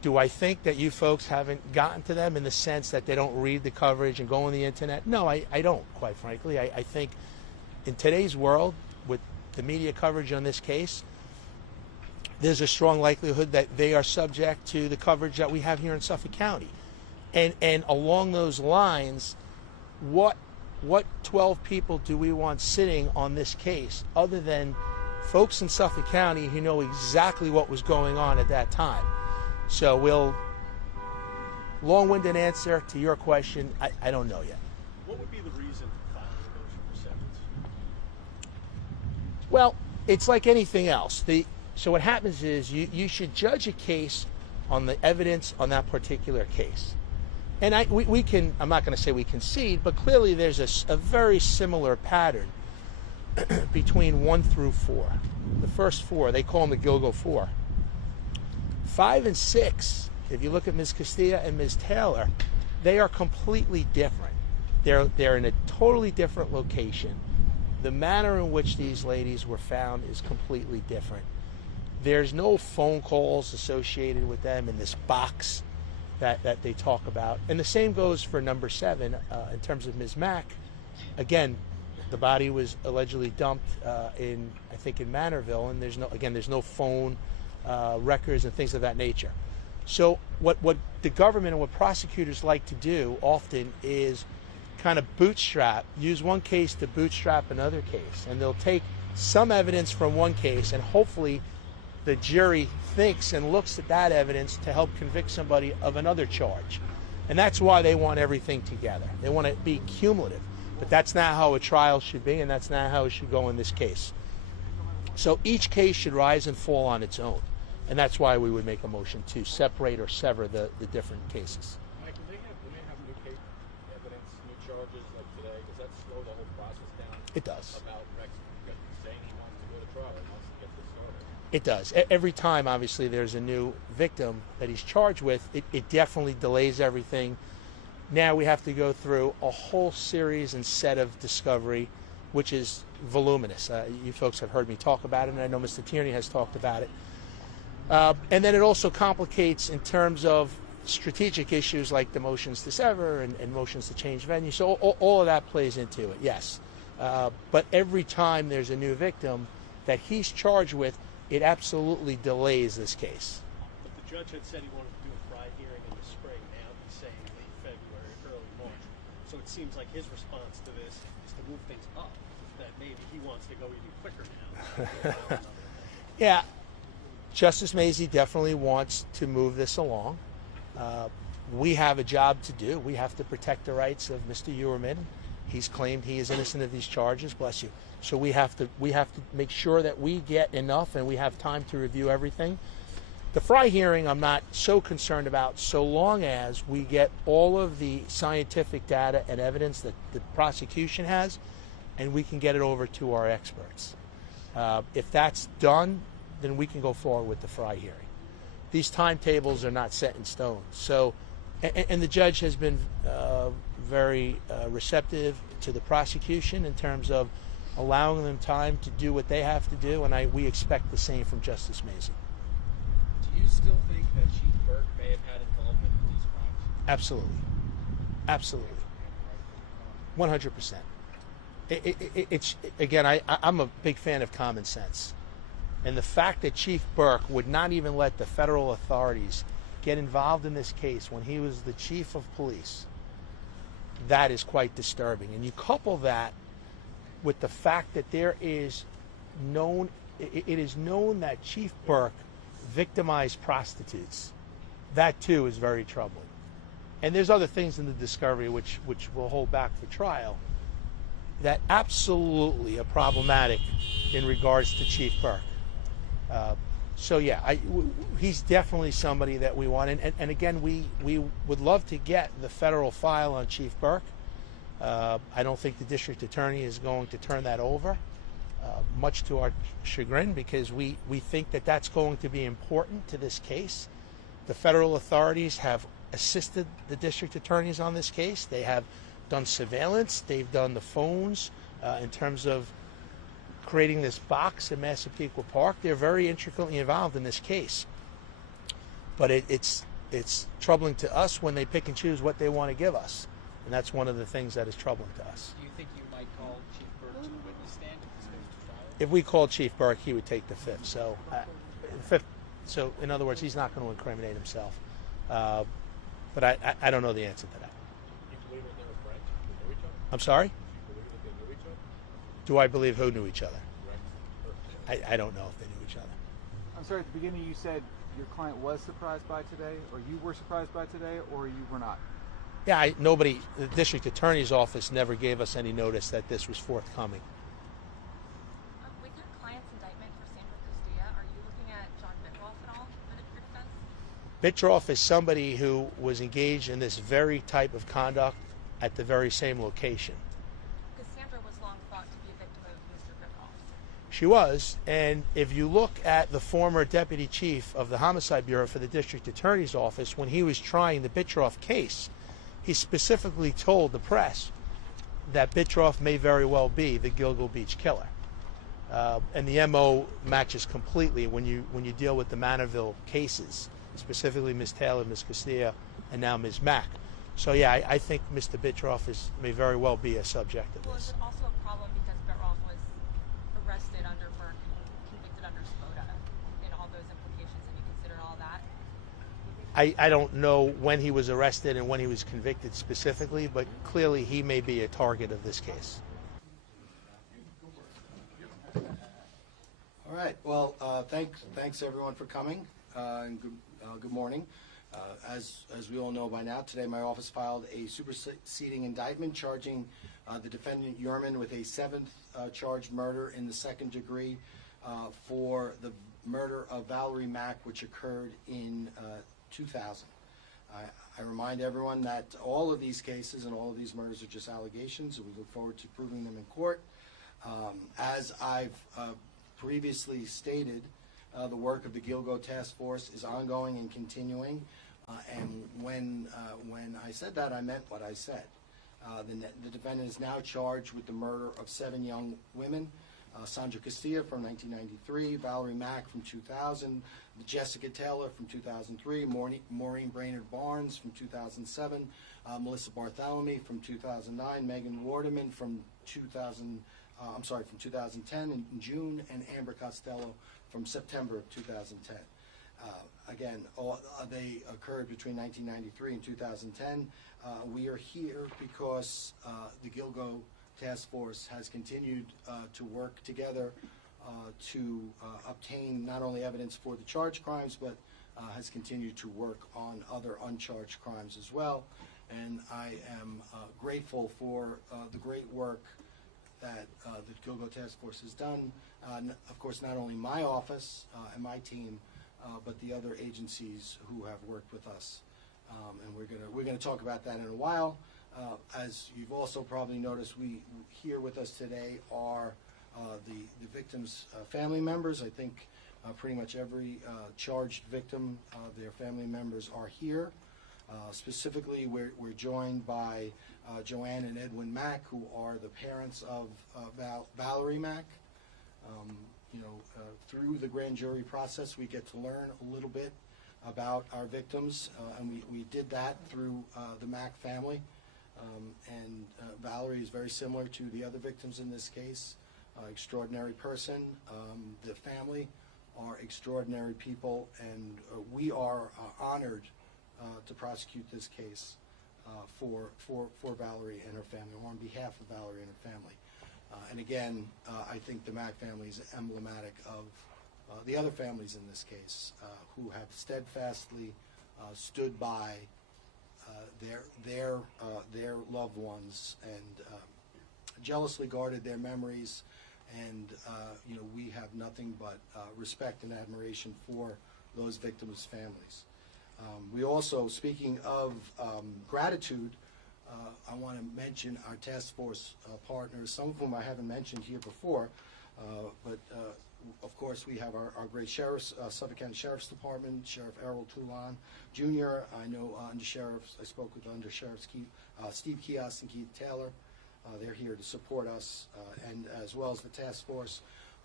Do I think that you folks haven't gotten to them in the sense that they don't read the coverage and go on the internet? No, I don't, quite frankly. I think in today's world, with the media coverage on this case, there's a strong likelihood that they are subject to the coverage that we have here in Suffolk County. And along those lines, what 12 people do we want sitting on this case other than folks in Suffolk County who know exactly what was going on at that time? So long-winded answer to your question, I don't know yet. What would be the reason for filing a motion for severance? Well, it's like anything else. So what happens is you should judge a case on the evidence on that particular case. And we can, I'm not going to say we concede, but clearly there's a very similar pattern between 1 through 4. The first 4, they call them the Gilgo 4. 5 and 6, if you look at Ms. Castilla and Ms. Taylor, they are completely different. They're in a totally different location. The manner in which these ladies were found is completely different. There's no phone calls associated with them in this box that they talk about. And the same goes for number 7 in terms of Ms. Mack. Again, the body was allegedly dumped I think in Manorville, and there's no phone records and things of that nature. So what the government and what prosecutors like to do often is kind of use one case to bootstrap another case, and they'll take some evidence from one case, and hopefully the jury thinks and looks at that evidence to help convict somebody of another charge. And that's why they want everything together. They want to be cumulative. But that's not how a trial should be, and that's not how it should go in this case. So each case should rise and fall on its own. And that's why we would make a motion to separate or sever the different cases. Mike, do they have new case evidence, new charges like today? Does that slow the whole process down? It does. About Rex saying he wants to go to trial, he wants to get this started. It does. Every time, obviously, there's a new victim that he's charged with, it definitely delays everything. Now we have to go through a whole series and set of discovery, which is voluminous. You folks have heard me talk about it, and I know Mr. Tierney has talked about it. And then it also complicates in terms of strategic issues like the motions to sever and motions to change venue. So all of that plays into it, yes. But every time there's a new victim that he's charged with, it absolutely delays this case. But the judge had said he wanted to do a Friday hearing in the spring. Now he's saying late February, early March. So it seems like his response to this is to move things up, that maybe he wants to go even quicker now. Yeah. Justice Mazie definitely wants to move this along. We have a job to do. We have to protect the rights of Mr. Heuermann. He's claimed he is innocent of these charges. Bless you. So we have to make sure that we get enough and we have time to review everything. The Fry hearing I'm not so concerned about, so long as we get all of the scientific data and evidence that the prosecution has, and we can get it over to our experts. If that's done, then we can go forward with the Fry hearing. These timetables are not set in stone. So, and the judge has been very receptive to the prosecution in terms of allowing them time to do what they have to do, and we expect the same from Justice Mazie. Do you still think that Chief Burke may have had involvement in these crimes? Absolutely. Absolutely. 100%. It's again, I'm a big fan of common sense. And the fact that Chief Burke would not even let the federal authorities get involved in this case when he was the chief of police, that is quite disturbing. And you couple that with the fact that it is known that Chief Burke victimized prostitutes. That too is very troubling. And there's other things in the discovery which we'll hold back for trial that absolutely are problematic in regards to Chief Burke. So yeah, he's definitely somebody that we want. And again, we would love to get the federal file on Chief Burke. I don't think the district attorney is going to turn that over, much to our chagrin, because we think that that's going to be important to this case. The federal authorities have assisted the district attorneys on this case. They have done surveillance. They've done the phones in terms of creating this box in Massapequa Park. They're very intricately involved in this case. But it's it's troubling to us when they pick and choose what they want to give us, and that's one of the things that is troubling to us. Do you think you might call Chief Burke to the witness stand if this goes to trial? If we called Chief Burke, he would take the fifth. So, so in other words, he's not going to incriminate himself. But I don't know the answer to that. You believe that they were friends? They knew each other? I'm sorry? You believe that they knew each other? Do I believe who knew each other? Rex? I don't know if they knew each other. I'm sorry, at the beginning you said your client was surprised by today, or you were surprised by today, or you were not? Yeah, nobody, the district attorney's office never gave us any notice that this was forthcoming. With your client's indictment for Sandra Castilla, are you looking at John Bitroff at all for your defense? Bitroff is somebody who was engaged in this very type of conduct at the very same location. Because Sandra was long thought to be a victim of Mr. Bitroff. She was, and if you look at the former deputy chief of the Homicide Bureau for the district attorney's office, when he was trying the Bitroff case, he specifically told the press that Bitroff may very well be the Gilgo Beach killer. And the MO matches completely when you deal with the Manorville cases, specifically Ms. Taylor, Ms. Castilla, and now Ms. Mack. So yeah, I think Mr. Bitroff may very well be a subject of Well, is this. it also a problem because Bitroff was arrested under Burke and convicted under Spoda in all those implications? Have you considered all that? I don't know when he was arrested and when he was convicted specifically, but clearly he may be a target of this case. All right. Well, thanks everyone for coming, and good morning. As we all know by now, today my office filed a superseding indictment charging the defendant Heuermann with a seventh charged murder in the second degree for the murder of Valerie Mack, which occurred in 2000. I remind everyone that all of these cases and all of these murders are just allegations, and we look forward to proving them in court. As I've previously stated, the work of the Gilgo Task Force is ongoing and continuing. And when I said that, I meant what I said. The defendant is now charged with the murder of 7 young women: Sandra Castilla from 1993, Valerie Mack from 2000, Jessica Taylor from 2003, Maureen Brainerd Barnes from 2007, Melissa Bartholomew from 2009, Megan Wardeman from 2010 in June, and Amber Costello from September of 2010. Again, they occurred between 1993 and 2010. We are here because the Gilgo Task Force has continued to work together to obtain not only evidence for the charged crimes, but has continued to work on other uncharged crimes as well. And I am grateful for the great work that the Gilgo Task Force has done. Of course, not only my office and my team, but the other agencies who have worked with us. And we're gonna talk about that in a while. As you've also probably noticed, here with us today are the victims' family members. I think pretty much every charged victim, their family members are here. Specifically, we're joined by Joanne and Edwin Mack, who are the parents of Valerie Mack. Through the grand jury process, we get to learn a little bit about our victims, and we did that through the Mack family. Valerie is very similar to the other victims in this case. Extraordinary person. The family are extraordinary people, and we are honored to prosecute this case for Valerie and her family, or on behalf of Valerie and her family. And again, I think the Mack family is emblematic of the other families in this case who have steadfastly stood by their loved ones and jealously guarded their memories. And we have nothing but respect and admiration for those victims' families. We also, speaking of gratitude, I want to mention our task force partners, some of whom I haven't mentioned here before, but of course we have our great sheriffs, Suffolk County Sheriff's Department, Sheriff Errol Toulon Jr. I know I spoke with Undersheriffs Steve Kios and Keith Taylor. They're here to support us, and as well as the task force.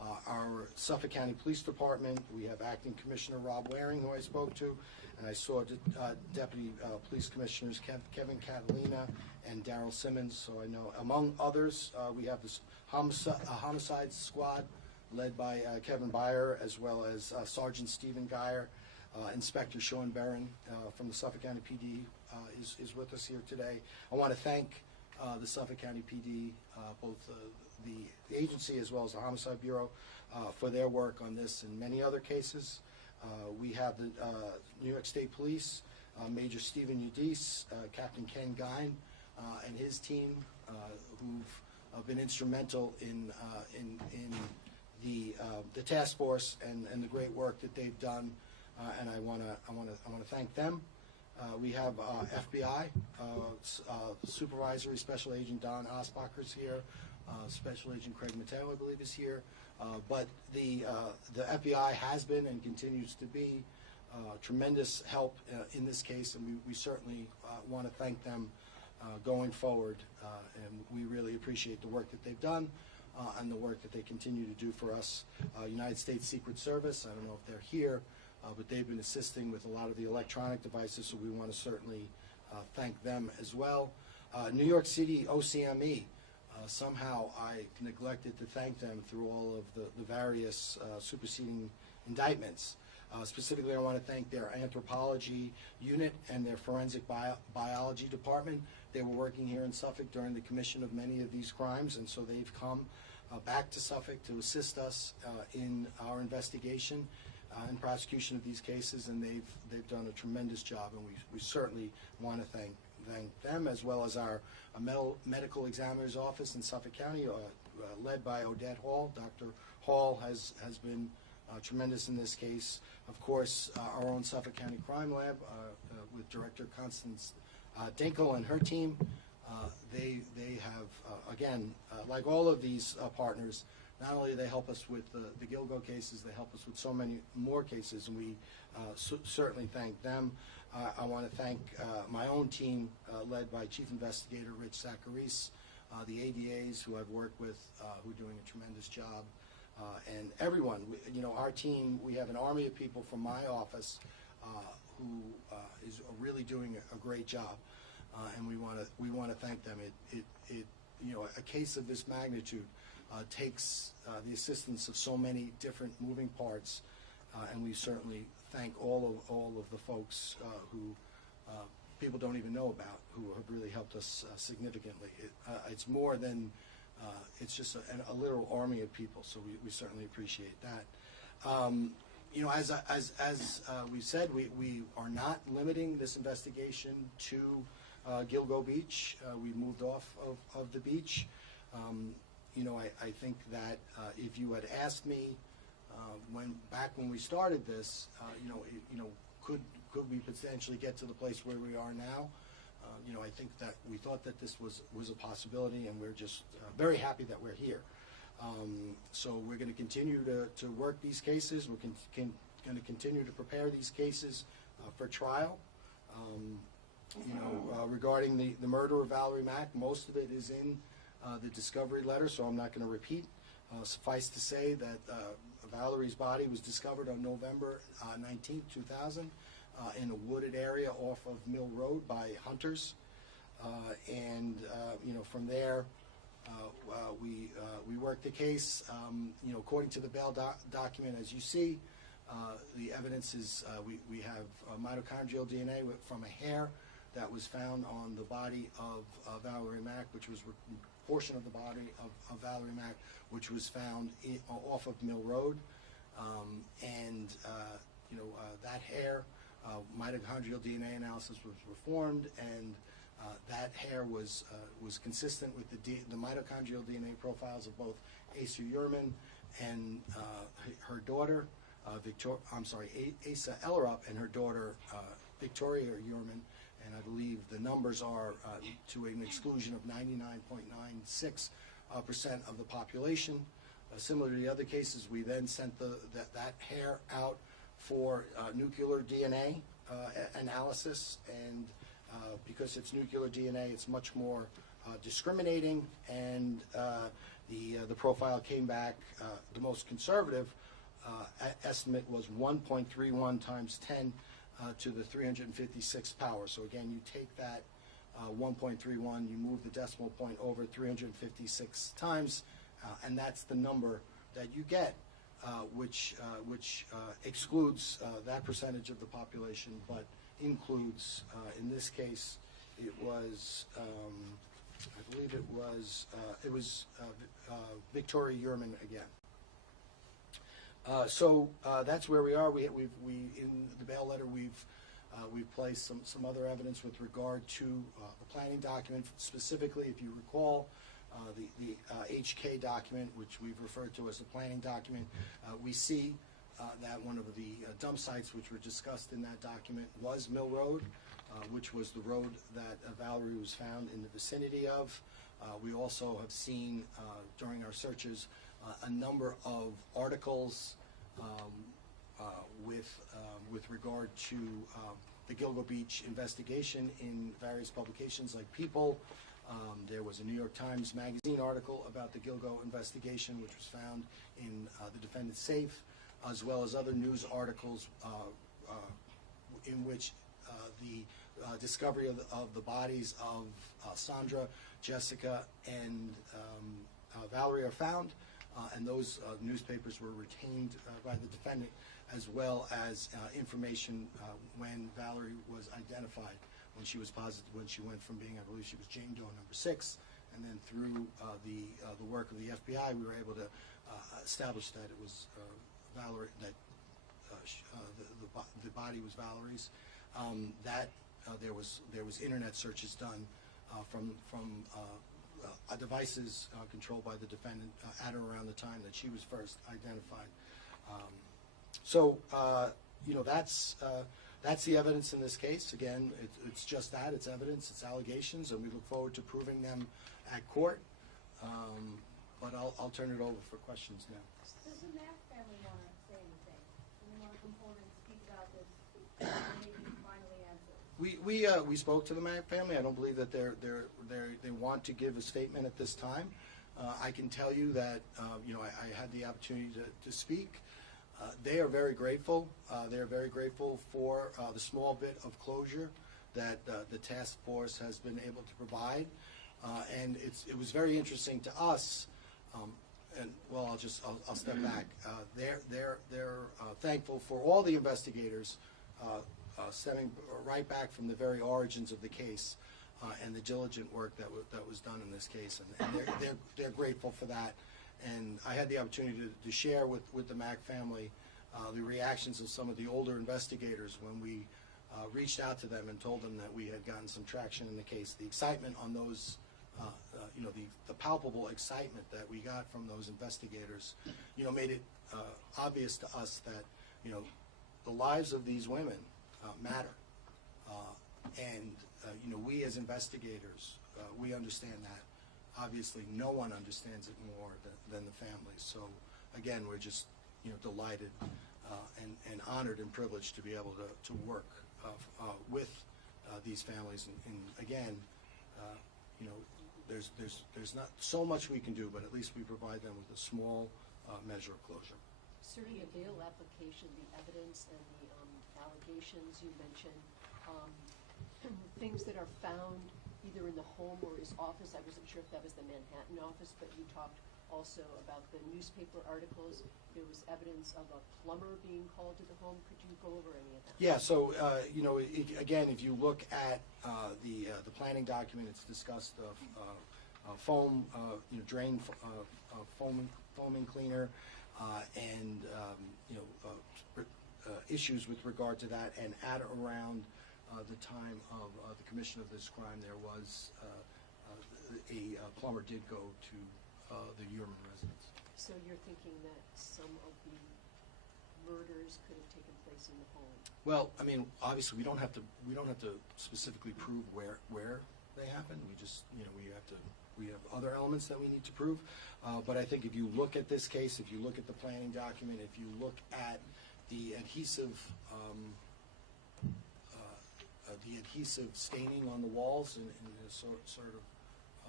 Our Suffolk County Police Department, we have Acting Commissioner Rob Waring, who I spoke to, and I saw Deputy Police Commissioners Kevin Catalina and Daryl Simmons. So I know, among others, we have this homicide squad led by Kevin Byer, as well as Sergeant Stephen Geyer. Inspector Sean Barron from the Suffolk County PD is with us here today. I want to thank the Suffolk County PD, both the agency as well as the Homicide Bureau, for their work on this and many other cases. We have the New York State Police, Major Stephen Udise, Captain Ken Gine, and his team, who've been instrumental in the task force and the great work that they've done. And I want to thank them. We have FBI Supervisory Special Agent Don Osbacher's here. Special Agent Craig Mateo, I believe, is here. But the FBI has been and continues to be tremendous help in this case, and we certainly want to thank them going forward. And we really appreciate the work that they've done and the work that they continue to do for us. United States Secret Service, I don't know if they're here, but they've been assisting with a lot of the electronic devices, so we want to certainly thank them as well. New York City OCME, somehow I neglected to thank them through all of the various superseding indictments. Specifically, I want to thank their anthropology unit and their forensic biology department. They were working here in Suffolk during the commission of many of these crimes, and so they've come back to Suffolk to assist us in our investigation and prosecution of these cases, and they've done a tremendous job, and we certainly want to thank them, as well as our medical examiner's office in Suffolk County, led by Odette Hall. Dr. Hall has been tremendous in this case. Of course, our own Suffolk County Crime Lab with Director Constance Dinkel and her team. They have, again, like all of these partners, not only do they help us with the Gilgo cases, they help us with so many more cases, and we certainly thank them. I want to thank my own team, led by Chief Investigator Rich Zacharis, the ADAs who I've worked with, who are doing a tremendous job, and everyone. Our team, we have an army of people from my office who is really doing a great job, and we want to thank them. A case of this magnitude takes the assistance of so many different moving parts, and we certainly thank all of the folks who people don't even know about, who have really helped us significantly. It's more than it's just a literal army of people, so we certainly appreciate that. As we said, we are not limiting this investigation to Gilgo Beach. We moved off of the beach. I think that if you had asked me back when we started this, could we potentially get to the place where we are now? I think that we thought that this was a possibility, and we're just very happy that we're here. So we're going to continue to work these cases. We're going to continue to prepare these cases for trial. Regarding the murder of Valerie Mack, most of it is in the discovery letter, so I'm not going to repeat. Suffice to say that Valerie's body was discovered on November 19, 2000, in a wooded area off of Mill Road by hunters. From there, we worked the case. According to the bail document, as you see, the evidence is we have mitochondrial DNA from a hair that was found on the body of Valerie Mack, which was a portion of the body of Valerie Mack, which was found off of Mill Road. That hair, mitochondrial DNA analysis was performed, and that hair was consistent with the mitochondrial DNA profiles of both Asa Heuermann and her daughter, Asa Ellerup and her daughter, Victoria Heuermann. And I believe the numbers are to an exclusion of 99.96% of the population. Similar to the other cases, we then sent that hair out for nuclear DNA analysis, and because it's nuclear DNA, it's much more discriminating, and the profile came back. The most conservative estimate was 1.31 times 10 to the 356th power. So again, you take that 1.31, you move the decimal point over 356 times, and that's the number that you get, which excludes that percentage of the population, but includes, in this case, it was, I believe it was Valerie Heuermann again. So that's where we are. We in the bail letter we've placed some other evidence with regard to the planning document. Specifically, if you recall, the HK document, which we've referred to as the planning document, we see that one of the dump sites which were discussed in that document was Mill Road, which was the road that Valerie was found in the vicinity of. We also have seen during our searches a number of articles with regard to the Gilgo Beach investigation in various publications like People. There was a New York Times Magazine article about the Gilgo investigation, which was found in the defendant's safe, as well as other news articles in which the discovery of the bodies of Sandra, Jessica, and Valerie are found, and those newspapers were retained by the defendant, as well as information when Valerie was identified, when she was positive, when she went from being, I believe she was Jane Doe number 6, and then through the work of the FBI, we were able to establish that it was Valerie, that the body was Valerie's. There was internet searches done from devices controlled by the defendant at or around the time that she was first identified. That's the evidence in this case. Again, it's just that. It's evidence, it's allegations, and we look forward to proving them at court. But I'll turn it over for questions now. Does the Mack family want to say anything? Do they want to come forward and speak about this and maybe finally answer? We spoke to the Mack family. I don't believe that they want to give a statement at this time. I can tell you that I had the opportunity to speak. They are very grateful. They are very grateful for the small bit of closure that the task force has been able to provide, and it was very interesting to us. I'll step back. They're thankful for all the investigators stemming right back from the very origins of the case and the diligent work that was done in this case, and they're grateful for that. And I had the opportunity to share with the Mack family the reactions of some of the older investigators when we reached out to them and told them that we had gotten some traction in the case. The excitement on those, the palpable excitement that we got from those investigators, made it obvious to us that, the lives of these women matter. And we as investigators, we understand that. Obviously, no one understands it more than the families. So, again, we're just delighted and honored and privileged to be able to work with these families. And again, there's not so much we can do, but at least we provide them with a small measure of closure. Sir, the bail application, the evidence and the allegations you mentioned, things that are found either in the home or his office. I wasn't sure if that was the Manhattan office, but you talked also about the newspaper articles. There was evidence of a plumber being called to the home. Could you go over any of that? Yeah, so, again, if you look at the planning document, it's discussed foam, drain foaming cleaner, and, issues with regard to that. And at around the time of the commission of this crime, there was a plumber did go to the Heuermann residence. So you're thinking that some of the murders could have taken place in the home? Well, I mean, obviously, we don't have to specifically prove where they happened. We just, we have other elements that we need to prove. But I think if you look at this case, if you look at the planning document, if you look at the adhesive staining on the walls in a sort of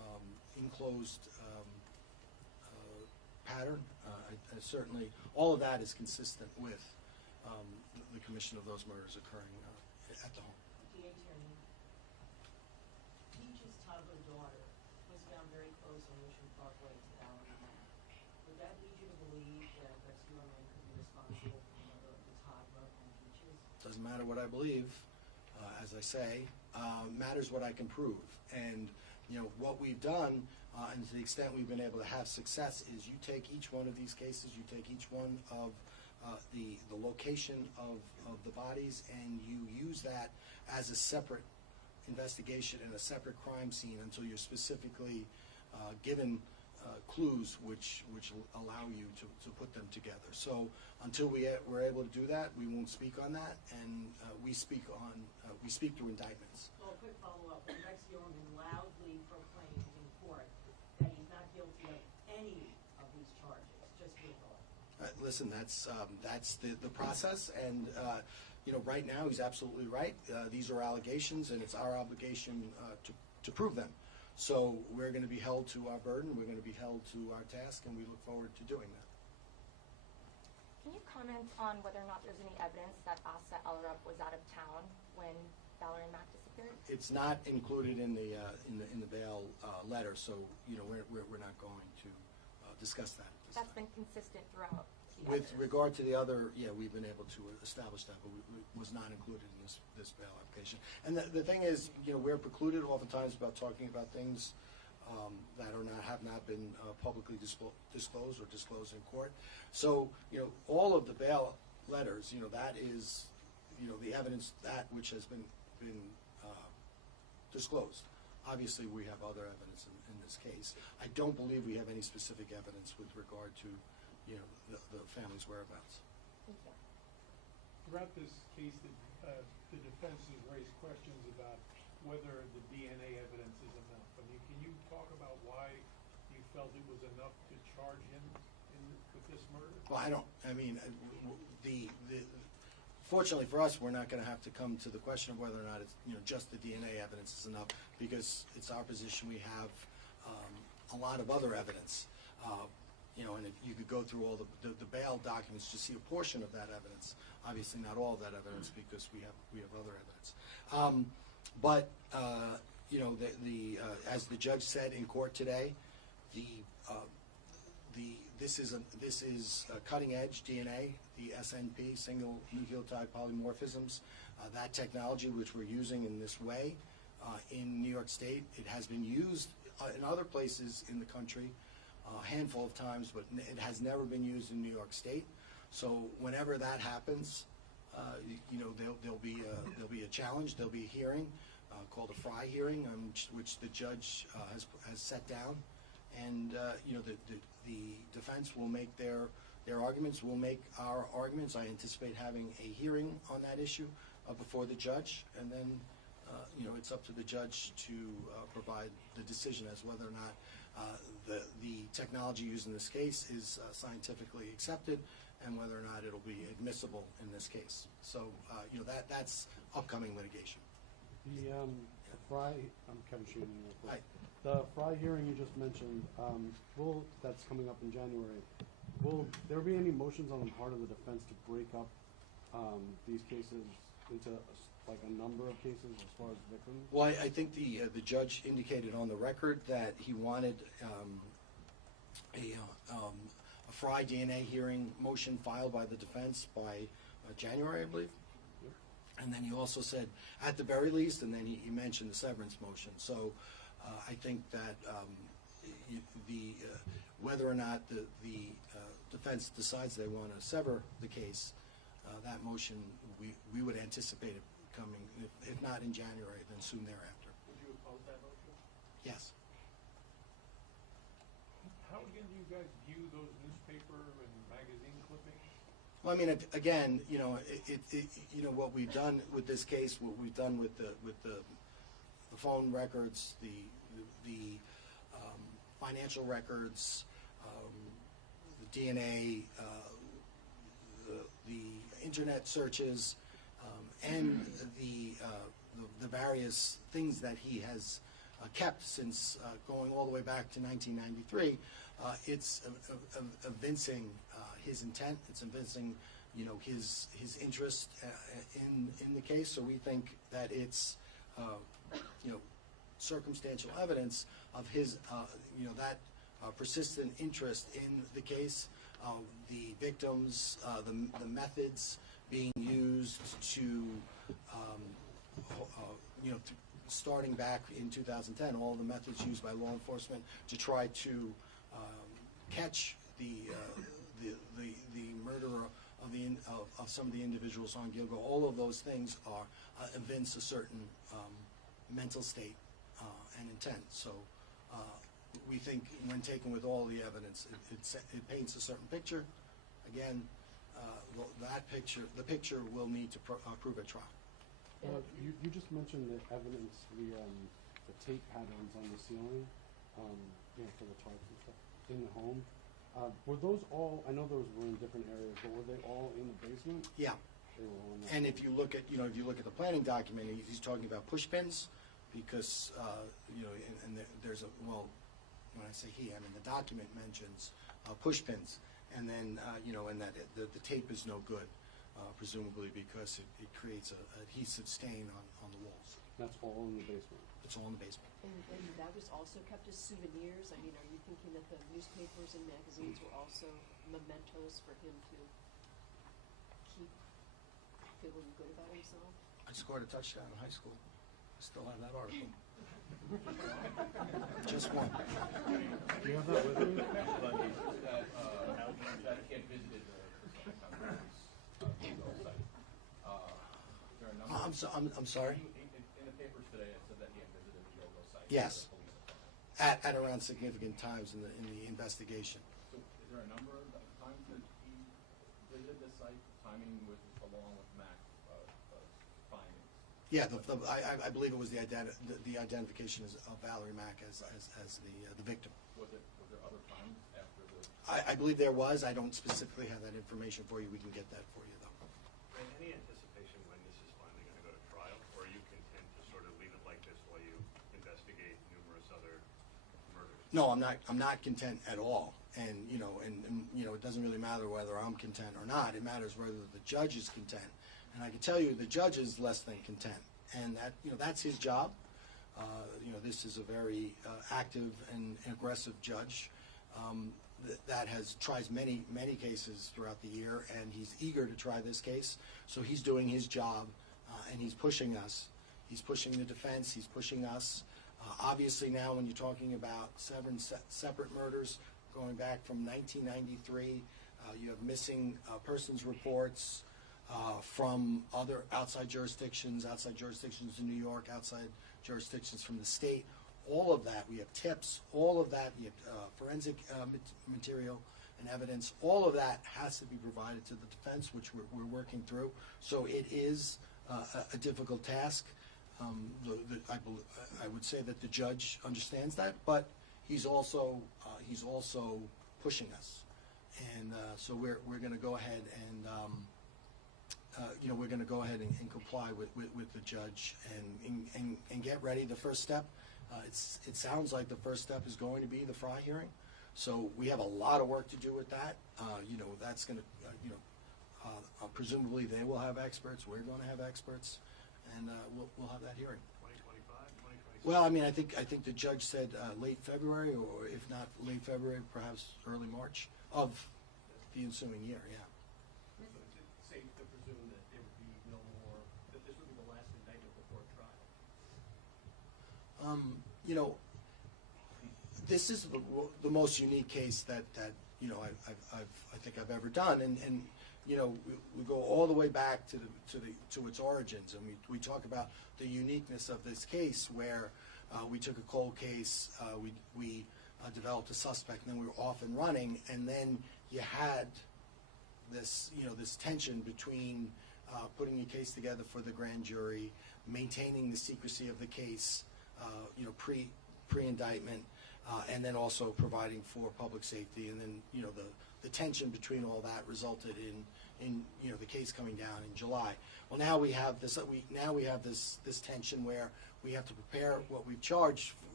enclosed pattern. I certainly, all of that is consistent with the commission of those murders occurring at the home. DA Tierney, Peach's toddler daughter was found very close on Ocean Parkway to Valerie Mack. Would that lead you to believe that Rex Heuermann could be responsible for the murder of the toddler and Peaches? Doesn't matter what I believe, as I say, matters what I can prove. And what we've done, and to the extent we've been able to have success, is you take each one of these cases, you take each one of the location of the bodies, and you use that as a separate investigation and a separate crime scene until you're specifically given clues which allow you to put them together. So until we're able to do that, we won't speak on that, and we speak through indictments. Well, a quick follow-up. When Rex Heuermann loudly proclaimed in court that he's not guilty of any of these charges, just your thought. Listen, that's the process, and right now he's absolutely right. These are allegations, and it's our obligation to prove them. So we're going to be held to our burden, we're going to be held to our task, and we look forward to doing that. Can you comment on whether or not there's any evidence that Asa Allred was out of town when Valerie Mack disappeared? It's not included in the bail letter, so we're not going to discuss that. That's been consistent throughout. With regard to the other, we've been able to establish that, but it was not included in this bail application. And the thing is, we're precluded oftentimes about talking about things that have not been publicly disclosed or disclosed in court. So, all of the bail letters, that is, the evidence that which has been disclosed. Obviously, we have other evidence in this case. I don't believe we have any specific evidence with regard to the family's whereabouts. Thank you. Throughout this case, the defense has raised questions about whether the DNA evidence is enough. I mean, can you talk about why you felt it was enough to charge him with this murder? Well, fortunately for us, we're not going to have to come to the question of whether or not it's just the DNA evidence is enough, because it's our position we have a lot of other evidence. And if you could go through all the bail documents to see a portion of that evidence. Obviously, not all of that evidence, because we have other evidence. As the judge said in court today, this is cutting edge DNA, the SNP, single nucleotide polymorphisms. That technology which we're using in this way in New York State, it has been used in other places in the country a handful of times, but it has never been used in New York State. So whenever that happens, there'll be a challenge. There'll be a hearing called a Fry hearing, which the judge has set down, and the defense will make their arguments. We'll make our arguments. I anticipate having a hearing on that issue before the judge, and then it's up to the judge to provide the decision as whether or not the technology used in this case is scientifically accepted, and whether or not it'll be admissible in this case. So that's upcoming litigation. The Fry, I'm Kevin Sheehan. The Fry hearing you just mentioned, that's coming up in January. Will there be any motions on the part of the defense to break up these cases into a number of cases as far as victims? Well, I think the judge indicated on the record that he wanted a Fry DNA hearing motion filed by the defense by January, I believe. Yep. And then he also said, at the very least, and then he mentioned the severance motion. So I think that whether or not the defense decides they want to sever the case, that motion, we would anticipate it coming, if not in January, then soon thereafter. Would you oppose that motion? Yes. How again do you guys view those newspaper and magazine clippings? Well, I mean, again, what we've done with this case, what we've done with the phone records, the financial records, the DNA, the internet searches, and the various things that he has kept since going all the way back to 1993, it's evincing his intent. It's evincing, his interest in the case. So we think that it's, circumstantial evidence of his, that persistent interest in the case, the victims, the methods being used to, starting back in 2010, all the methods used by law enforcement to try to catch the murderer of some of the individuals on Gilgo. All of those things are evince a certain mental state and intent. So we think when taken with all the evidence, it paints a certain picture. Again, the picture will need to prove at trial. You just mentioned the evidence, the tape patterns on the ceiling, for the charts and stuff in the home. Were those all? I know those were in different areas, but were they all in the basement? Yeah. They were all in that. And if you look at, the planning document, he's talking about push pins, because and there's a, well, when I say he, I mean the document mentions push pins, and then and that the tape is no good. Presumably because it creates an adhesive stain on the walls. That's all in the basement? It's all in the basement. And that was also kept as souvenirs? I mean, are you thinking that the newspapers and magazines were also mementos for him to keep feeling good about himself? I scored a touchdown in high school. I still have that article. Just one. Do you have that with you? That kid visited the I'm sorry? In the papers today, it said that he had visited the Gilgo site. Yes. At around significant times in the investigation. So is there a number of times that he visited the site, timing along with Mack's findings? Yeah, I believe it was the identification of Valerie Mack as the victim. Was there other times after the? I believe there was. I don't specifically have that information for you. We can get that for you, though. Any anticipation when this is finally going to go to trial, or are you content to sort of leave it like this while you investigate numerous other murders? No, I'm not content at all. And it doesn't really matter whether I'm content or not. It matters whether the judge is content. And I can tell you the judge is less than content. And that's his job. This is a very active and aggressive judge that tries many cases throughout the year, and he's eager to try this case. So he's doing his job, and he's pushing us. He's pushing the defense. He's pushing us. Obviously now when you're talking about 7 separate murders going back from 1993, you have missing persons reports from other outside jurisdictions in New York, outside jurisdictions from the state. All of that, we have tips, all of that, we have forensic material and evidence. All of that has to be provided to the defense, which we're working through. So it is a difficult task. I would say that the judge understands that, but he's also pushing us, and so we're going to go ahead and we're going to go ahead and comply with the judge and get ready. The first step, it sounds like the first step is going to be the Fry hearing. So we have a lot of work to do with that. That's going to, presumably they will have experts. We're going to have experts, and we'll have that hearing. 2025, 2026? Well, I mean, I think the judge said late February, or if not late February, perhaps early March of the ensuing year. Yeah. So it's safe to presume that there would be no more, that this would be the last indictment before trial. This is the most unique case that I think I've ever done, and we go all the way back to its origins, and we talk about the uniqueness of this case, where we took a cold case, we developed a suspect, and then we were off and running, and then you had this tension between putting a case together for the grand jury, maintaining the secrecy of the case, pre-indictment, and then also providing for public safety, and then the tension between all that resulted in the case coming down in July. Well, now we have this tension where we have to prepare what we've charged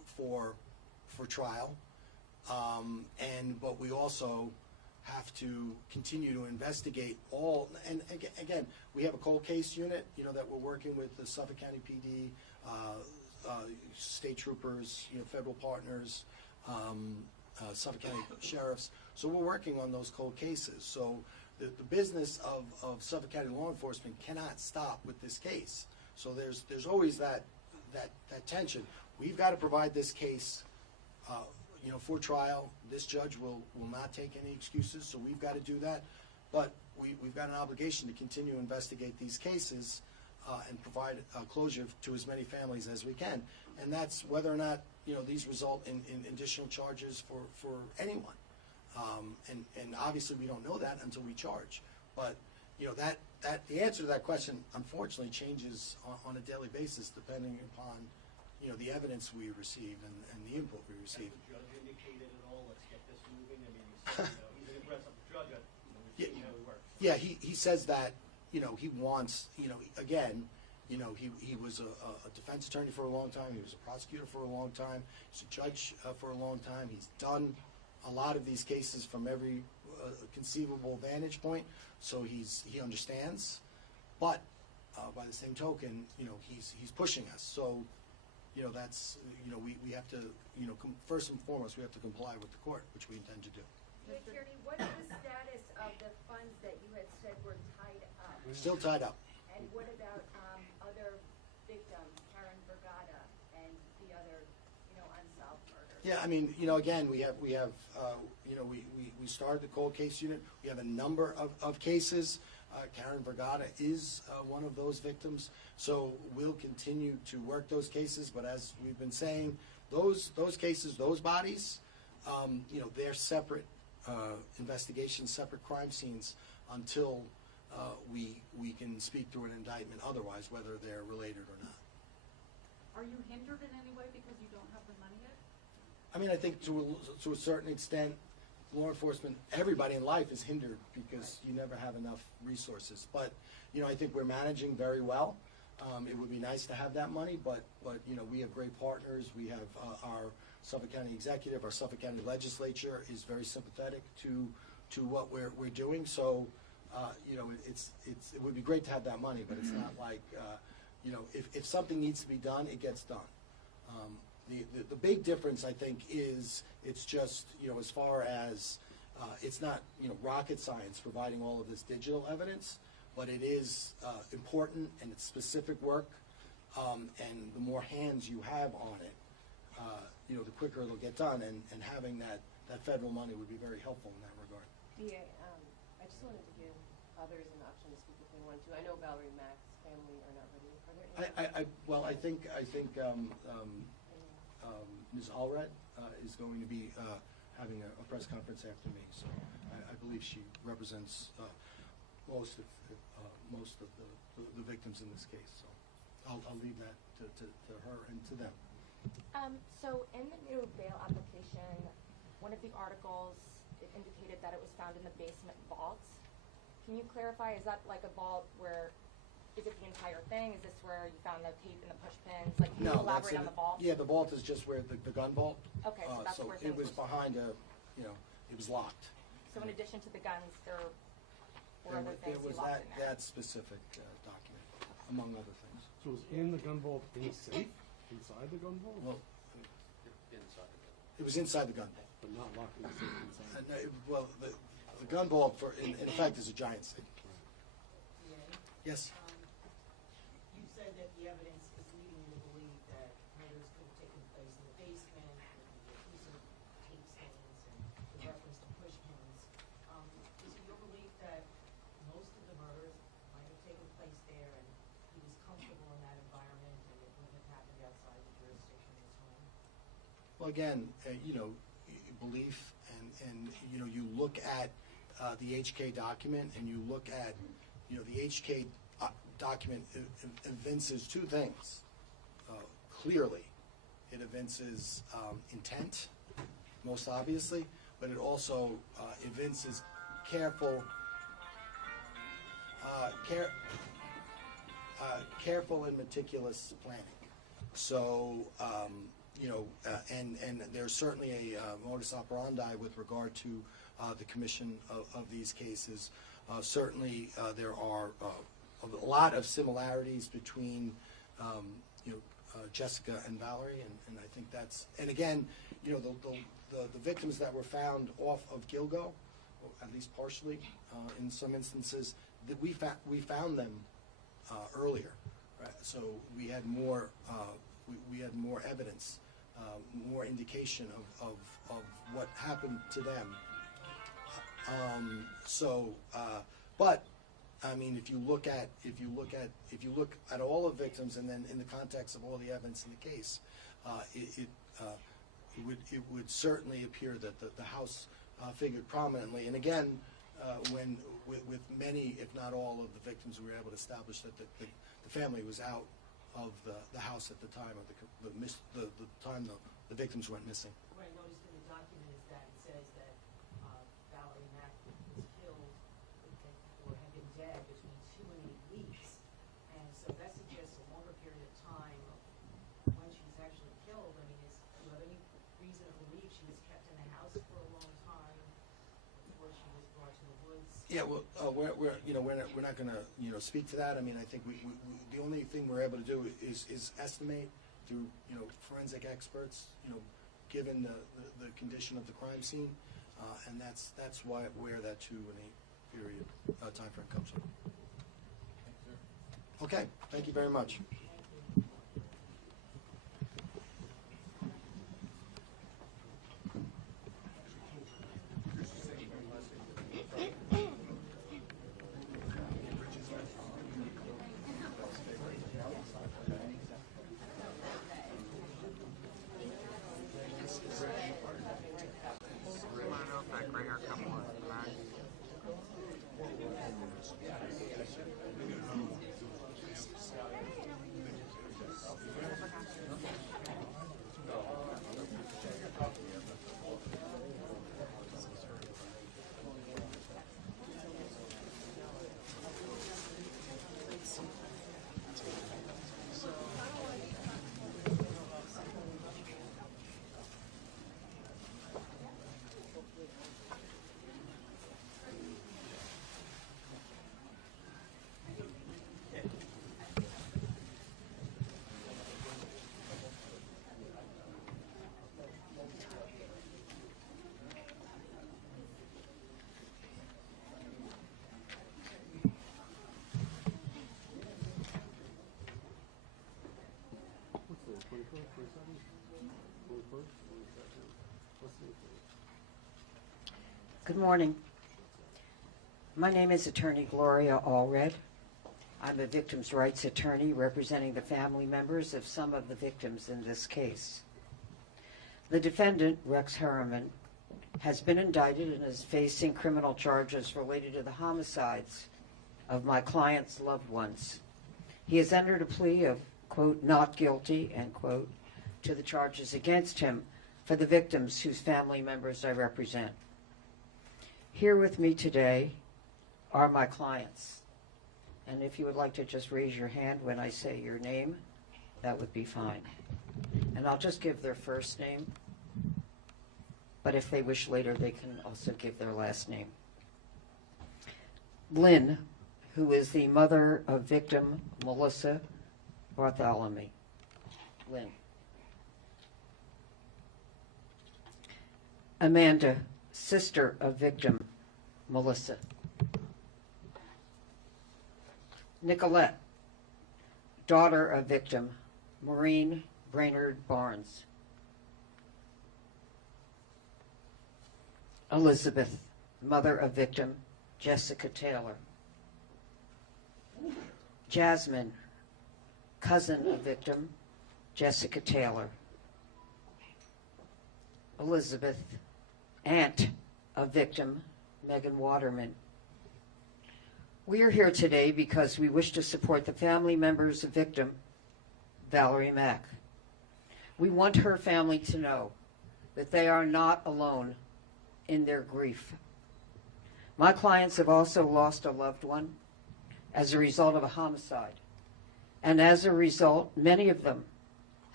for trial, but we also have to continue to investigate all. And again, we have a cold case unit, that we're working with the Suffolk County PD, state troopers, federal partners, Suffolk County sheriffs. So we're working on those cold cases. So the business of Suffolk County law enforcement cannot stop with this case. So there's always that tension. We've got to provide this case, for trial. This judge will not take any excuses, so we've got to do that. But we've got an obligation to continue to investigate these cases and provide closure to as many families as we can. And that's whether or not these result in additional charges for anyone. And obviously we don't know that until we charge. But that the answer to that question unfortunately changes on a daily basis depending upon the evidence we receive and the input we receive. Has the judge indicated at all, let's get this moving? I mean, you said, he's an aggressive judge. We've seen how he works. Yeah, he says that he wants again. He was a defense attorney for a long time. He was a prosecutor for a long time. He's a judge for a long time. He's done a lot of these cases from every conceivable vantage point, so he understands. But by the same token, he's pushing us. So that's we have to first and foremost we have to comply with the court, which we intend to do. Attorney, what is the status of the funds that you had said were tied up? Still tied up. And what about other victims, Karen Vergata and the other, unsolved murders? Yeah, I mean, again, we started the cold case unit. We have a number of cases. Karen Vergata is one of those victims. So we'll continue to work those cases. But as we've been saying, those cases, those bodies, they're separate investigations, separate crime scenes until we can speak through an indictment otherwise, whether they're related or not. Are you hindered in any way because you don't have the money yet? I mean, I think to a certain extent, law enforcement, everybody in life is hindered because you never have enough resources. But, I think we're managing very well. It would be nice to have that money, but we have great partners. We have our Suffolk County executive, our Suffolk County legislature is very sympathetic to what we're doing. So, it would be great to have that money, but it's not like, if something needs to be done, it gets done. The big difference, I think, is it's just, as far as, it's not, rocket science providing all of this digital evidence, but it is important and it's specific work, and the more hands you have on it, the quicker it'll get done, and having that federal money would be very helpful in that regard. Yeah, I just wanted to give others an option to speak if they want to. I know Valerie Mack's family are not ready. Are there any? I think Ms. Allred is going to be having a press conference after me, so I believe she represents most of the victims in this case. So I'll leave that to her and to them. So in the new bail application, one of the articles, it indicated that it was found in the basement vaults. Can you clarify, is that like a vault where, is it the entire thing? Is this where you found the tape and the push pins? Like, can you elaborate on the vault? Yeah, the vault is just where the gun vault. Okay, so that's where things it was were behind it was locked. So in addition to the guns, there were other things There was you locked in there? that specific document, among other things. So it was in the gun vault in the safe? Inside the gun vault? Well, it was inside the gun vault. But not locked in the safe inside? The gun vault, in effect, is a giant safe. Yes? You said that the evidence is leading you to believe that murders could have taken place in the basement, with the use of tape stains and the reference to push pins. Is it your belief that most of the murders might have taken place there and he was comfortable in that environment and it wouldn't have happened outside the jurisdiction of his home? Well, again, belief and you look at the HK document and you look at, the HK document evinces two things. Clearly, it evinces intent, most obviously, but it also evinces careful and meticulous planning. So, and there's certainly a modus operandi with regard to the commission of these cases. Certainly, there are a lot of similarities between Jessica and Valerie, and I think that's, and again, the victims that were found off of Gilgo, or at least partially, in some instances, that we found them earlier, right? So we had more evidence, more indication of what happened to them. But I mean, if you look at all the victims, and then in the context of all the evidence in the case, it would certainly appear that the house figured prominently. And again, with many, if not all, of the victims, we were able to establish that the family was out of the house at the time of the time the victims went missing. What I noticed in the document is that it says that Valerie Mack was killed or had been dead between 2 and 8 weeks, and so that suggests a longer period of time of when she was actually killed. I mean, do you have any reason to believe she was kept in the house for a long time before she was brought to the woods? Yeah, well, we're not going to speak to that. I mean, I think we the only thing we're able to do is estimate through forensic experts, given the condition of the crime scene, and that's where that 2 and 8 period time frame comes from. Okay, thank you very much. Good morning. My name is Attorney Gloria Allred. I'm a victims' rights attorney representing the family members of some of the victims in this case. The defendant, Rex Heuermann, has been indicted and is facing criminal charges related to the homicides of my client's loved ones. He has entered a plea of, quote, not guilty, end quote, to the charges against him for the victims whose family members I represent. Here with me today are my clients. And if you would like to just raise your hand when I say your name, that would be fine. And I'll just give their first name, but if they wish later, they can also give their last name. Lynn, who is the mother of victim Melissa Bartholomew. Lynn. Amanda, sister of victim Melissa. Nicolette, daughter of victim Maureen Brainerd Barnes. Elizabeth, mother of victim Jessica Taylor. Jasmine, cousin of victim Jessica Taylor. Elizabeth, aunt of victim Megan Waterman. We are here today because we wish to support the family members of victim Valerie Mack. We want her family to know that they are not alone in their grief. My clients have also lost a loved one as a result of a homicide, and as a result, many of them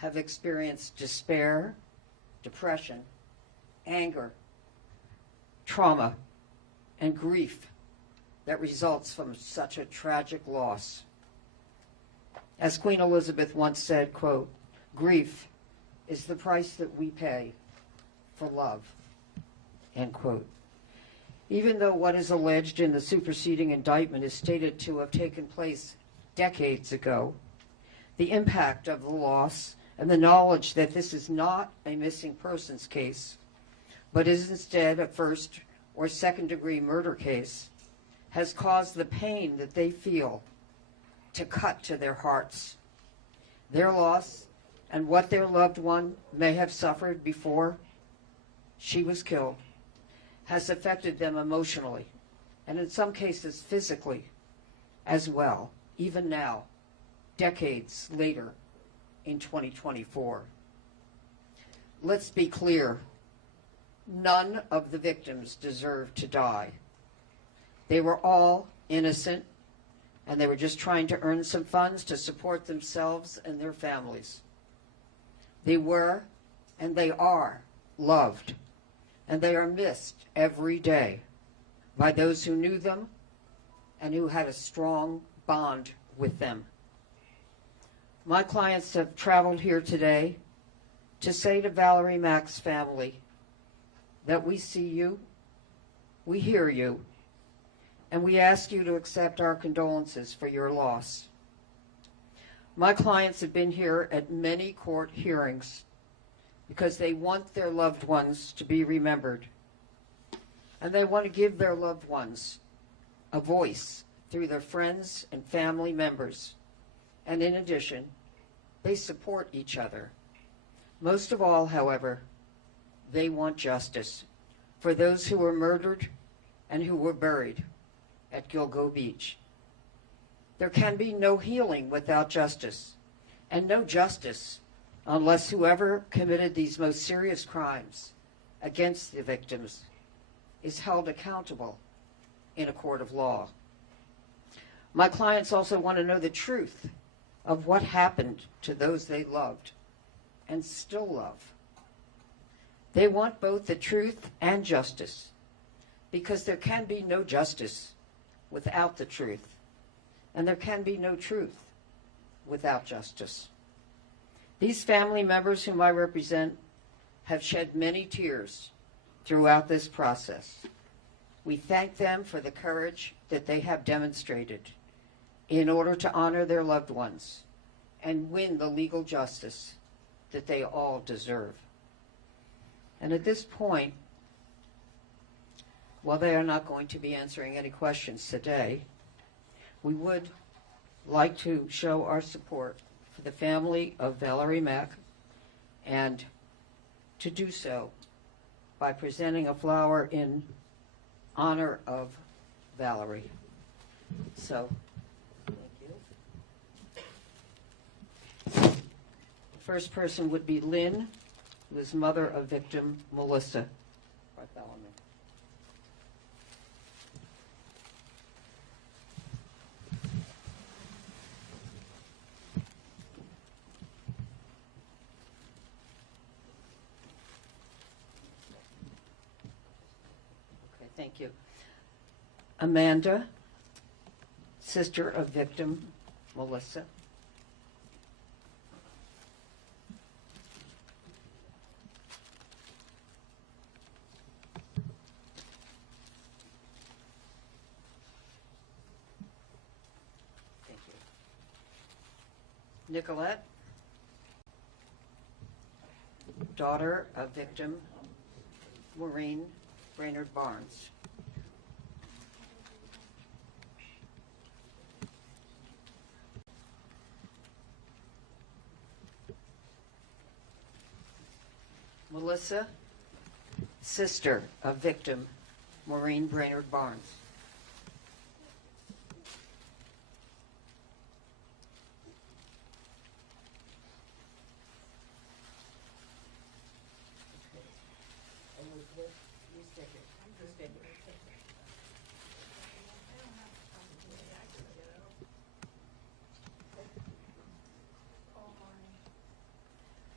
have experienced despair, depression, anger, trauma, and grief that results from such a tragic loss. As Queen Elizabeth once said, quote, "Grief is the price that we pay for love," end quote. Even though what is alleged in the superseding indictment is stated to have taken place decades ago, the impact of the loss and the knowledge that this is not a missing persons case, but is instead a first or second degree murder case, has caused the pain that they feel to cut to their hearts. Their loss and what their loved one may have suffered before she was killed has affected them emotionally, and in some cases physically as well, even now, decades later in 2024. Let's be clear, none of the victims deserve to die. They were all innocent, and they were just trying to earn some funds to support themselves and their families. They were, and they are, loved, and they are missed every day by those who knew them and who had a strong bond with them. My clients have traveled here today to say to Valerie Mack's family that we see you, we hear you, and we ask you to accept our condolences for your loss. My clients have been here at many court hearings because they want their loved ones to be remembered, and they want to give their loved ones a voice through their friends and family members. And in addition, they support each other. Most of all, however, they want justice for those who were murdered and who were buried at Gilgo Beach. There can be no healing without justice, and no justice unless whoever committed these most serious crimes against the victims is held accountable in a court of law. My clients also want to know the truth of what happened to those they loved and still love. They want both the truth and justice, because there can be no justice without the truth, and there can be no truth without justice. These family members whom I represent have shed many tears throughout this process. We thank them for the courage that they have demonstrated in order to honor their loved ones and win the legal justice that they all deserve. And at this point, while they are not going to be answering any questions today, we would like to show our support for the family of Valerie Mack, and to do so by presenting a flower in honor of Valerie. So, thank you. First person would be Lynn, who is mother of victim Melissa Bartholomew. Okay, thank you. Amanda, sister of victim Melissa. Nicolette, daughter of victim Maureen Brainerd Barnes. Melissa, sister of victim Maureen Brainerd Barnes.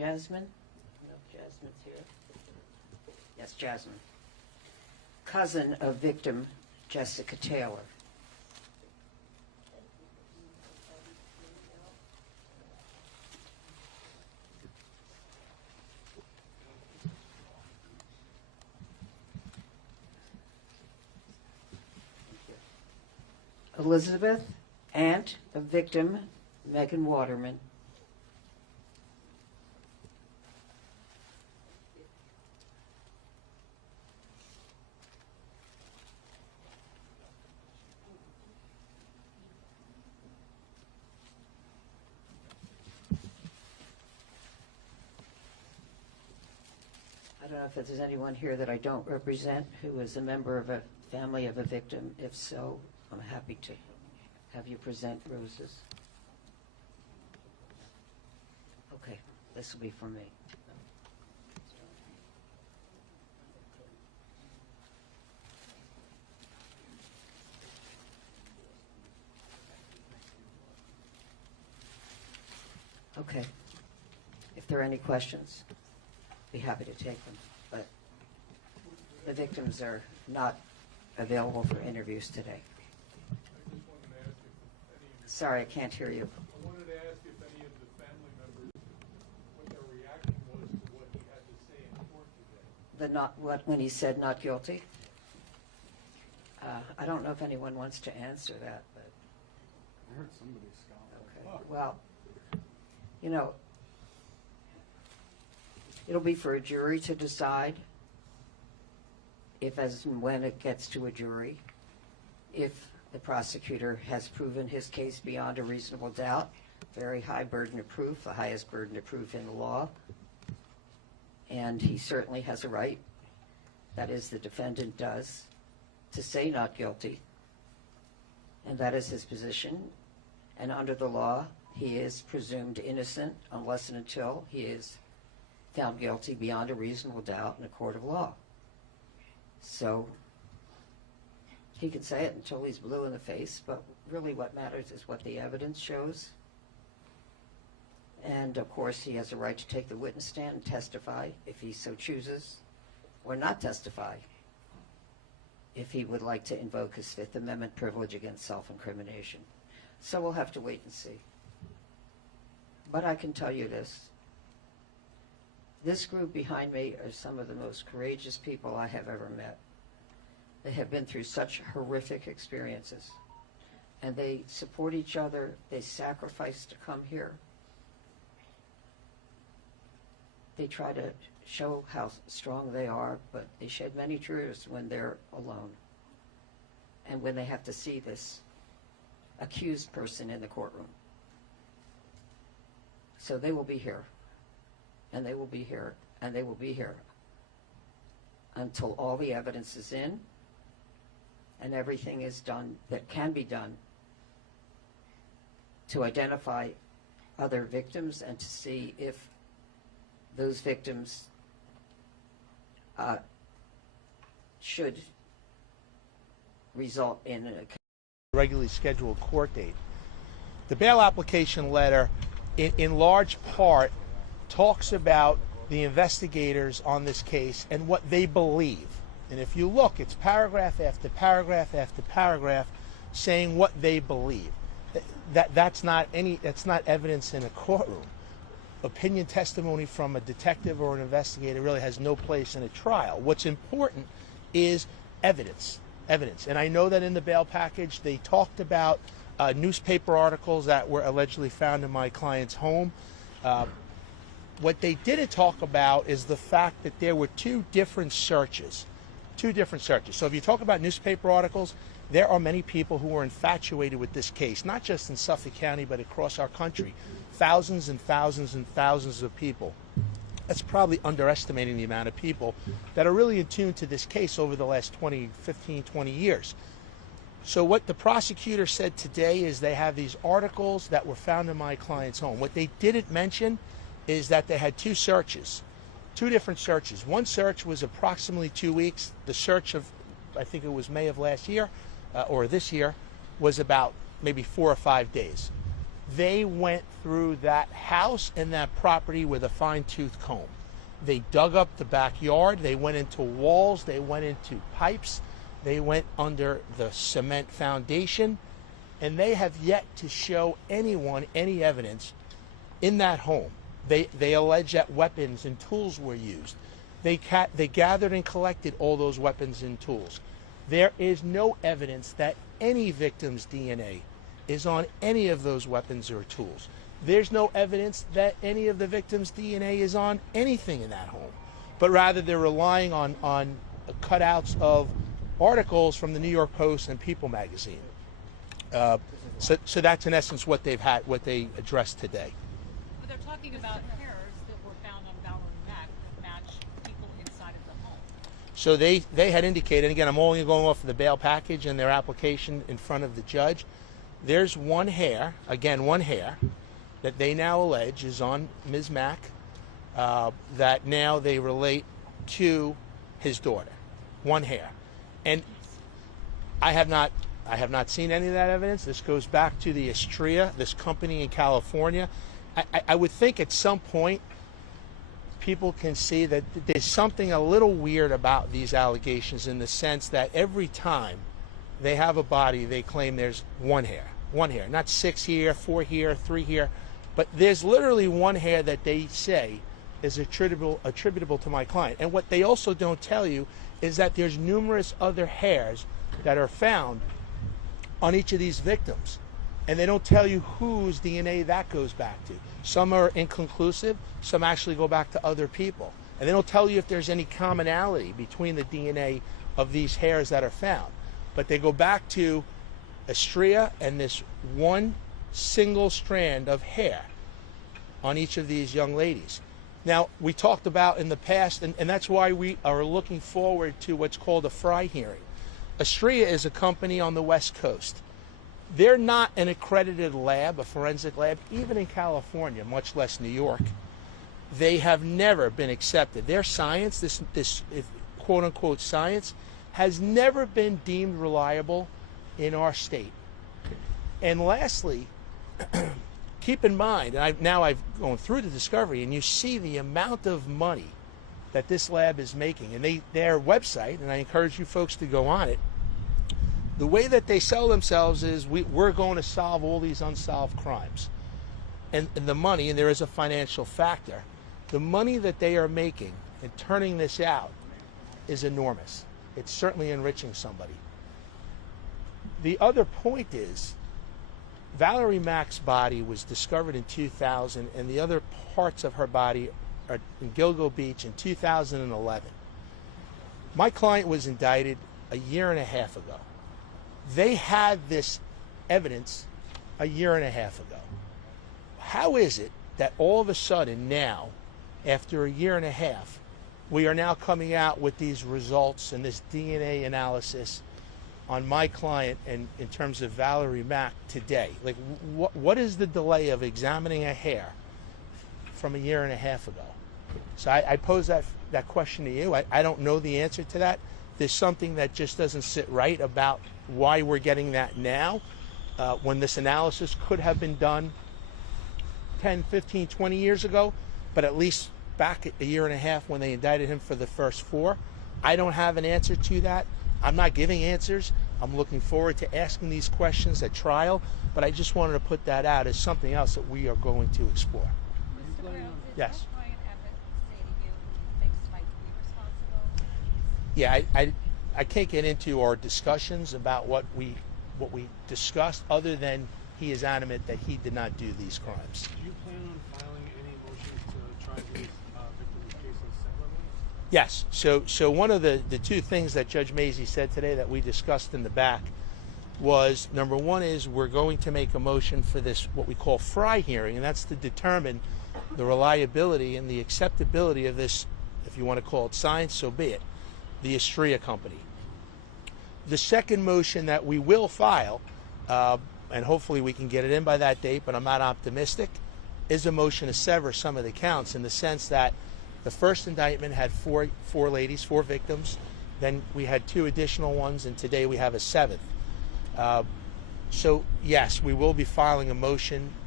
Jasmine? No, Jasmine's here. Yes, Jasmine. Cousin of victim Jessica Taylor. Elizabeth, aunt of victim Megan Waterman. I don't know if there's anyone here that I don't represent who is a member of a family of a victim. If so, I'm happy to have you present roses. Okay, this will be for me. Okay. If there are any questions, be happy to take them. But the victims are not available for interviews today. Sorry, I can't hear you. I wanted to ask if any of the family members, what their reaction was to what he had to say in court today. When he said not guilty? I don't know if anyone wants to answer that, but. I heard somebody scowl. Okay. Well, you know, it'll be for a jury to decide if, as and when it gets to a jury, if the prosecutor has proven his case beyond a reasonable doubt, very high burden of proof, the highest burden of proof in the law, and he certainly has a right, that is, the defendant does, to say not guilty, and that is his position, and under the law, he is presumed innocent unless and until he is found guilty beyond a reasonable doubt in a court of law. So he can say it until he's blue in the face, but really what matters is what the evidence shows. And of course, he has a right to take the witness stand and testify if he so chooses, or not testify if he would like to invoke his Fifth Amendment privilege against self-incrimination. So we'll have to wait and see. But I can tell you this. This group behind me are some of the most courageous people I have ever met. They have been through such horrific experiences, and they support each other. They sacrifice to come here. They try to show how strong they are, but they shed many tears when they're alone and when they have to see this accused person in the courtroom. So they will be here, and they will be here, and they will be here until all the evidence is in and everything is done that can be done to identify other victims and to see if those victims should result in a regularly scheduled court date. The bail application letter, in large part, talks about the investigators on this case and what they believe. And if you look, it's paragraph after paragraph after paragraph saying what they believe. That's not evidence in a courtroom. Opinion testimony from a detective or an investigator really has no place in a trial. What's important is evidence. And I know that in the bail package they talked about newspaper articles that were allegedly found in my client's home. What they didn't talk about is the fact that there were two different searches. So if you talk about newspaper articles, there are many people who are infatuated with this case, not just in Suffolk County, but across our country. Thousands and thousands and thousands of people. That's probably underestimating the amount of people that are really in tune to this case over the last 15, 20 years. So what the prosecutor said today is they have these articles that were found in my client's home. What they didn't mention is that they had two different searches. One search was approximately 2 weeks. The search of, I think it was May of last year, or this year, was about maybe 4 or 5 days. They went through that house and that property with a fine-tooth comb. They dug up the backyard, they went into walls, they went into pipes, they went under the cement foundation, and they have yet to show anyone any evidence in that home. They allege that weapons and tools were used. They gathered and collected all those weapons and tools. There is no evidence that any victim's DNA is on any of those weapons or tools. There's no evidence that any of the victim's DNA is on anything in that home, but rather they're relying on cutouts of articles from the New York Post and People magazine. So that's in essence what they addressed today. But they're talking about hairs that were found on Valerie Mack that match people inside of the home. So they had indicated, and again, I'm only going off of the bail package and their application in front of the judge. There's one hair, again, one hair, that they now allege is on Ms. Mack, that now they relate to his daughter. One hair. And I have not seen any of that evidence. This goes back to the Astria, this company in California. I would think at some point people can see that there's something a little weird about these allegations, in the sense that every time they have a body, they claim there's one hair, not 6 here, 4 here, 3 here, but there's literally one hair that they say is attributable to my client. And what they also don't tell you is that there's numerous other hairs that are found on each of these victims. And they don't tell you whose DNA that goes back to. Some are inconclusive, some actually go back to other people. And they don't tell you if there's any commonality between the DNA of these hairs that are found. But they go back to Astria and this one single strand of hair on each of these young ladies. Now, we talked about in the past, and that's why we are looking forward to what's called a Fry hearing. Astria is a company on the West Coast. They're not an accredited lab, a forensic lab, even in California, much less New York. They have never been accepted. Their science, this quote-unquote science, has never been deemed reliable in our state. And lastly, keep in mind, and I've gone through the discovery, and you see the amount of money that this lab is making. And their website, and I encourage you folks to go on it, the way that they sell themselves is we're going to solve all these unsolved crimes. And the money, and there is a financial factor, the money that they are making and turning this out is enormous. It's certainly enriching somebody. The other point is, Valerie Mack's body was discovered in 2000, and the other parts of her body are in Gilgo Beach in 2011. My client was indicted a year and a half ago. They had this evidence a year and a half ago. How is it that all of a sudden now, after a year and a half, we are now coming out with these results and this DNA analysis on my client and in terms of Valerie Mack today? Like, what is the delay of examining a hair from a year and a half ago? So I pose that question to you. I don't know the answer to that. There's something that just doesn't sit right about why we're getting that now, when this analysis could have been done 10, 15, 20 years ago, but at least back a year and a half when they indicted him for the first 4. I don't have an answer to that. I'm not giving answers. I'm looking forward to asking these questions at trial, but I just wanted to put that out as something else that we are going to explore. Mr. Brown, did Yes. your client ever say to you he thinks might be responsible? Yeah, I can't get into our discussions about what we discussed, other than he is adamant that he did not do these crimes. Do you plan on filing any motions to try these victims' cases separately? Yes. So one of the 2 things that Judge Mazie said today that we discussed in the back was, number 1 is we're going to make a motion for this, what we call Fry hearing, and that's to determine the reliability and the acceptability of this, if you want to call it science, so be it, the Astria company. The second motion that we will file, and hopefully we can get it in by that date, but I'm not optimistic, is a motion to sever some of the counts, in the sense that the first indictment had 4 ladies, 4 victims. Then we had 2 additional ones, and today we have a 7th. So yes, we will be filing a motion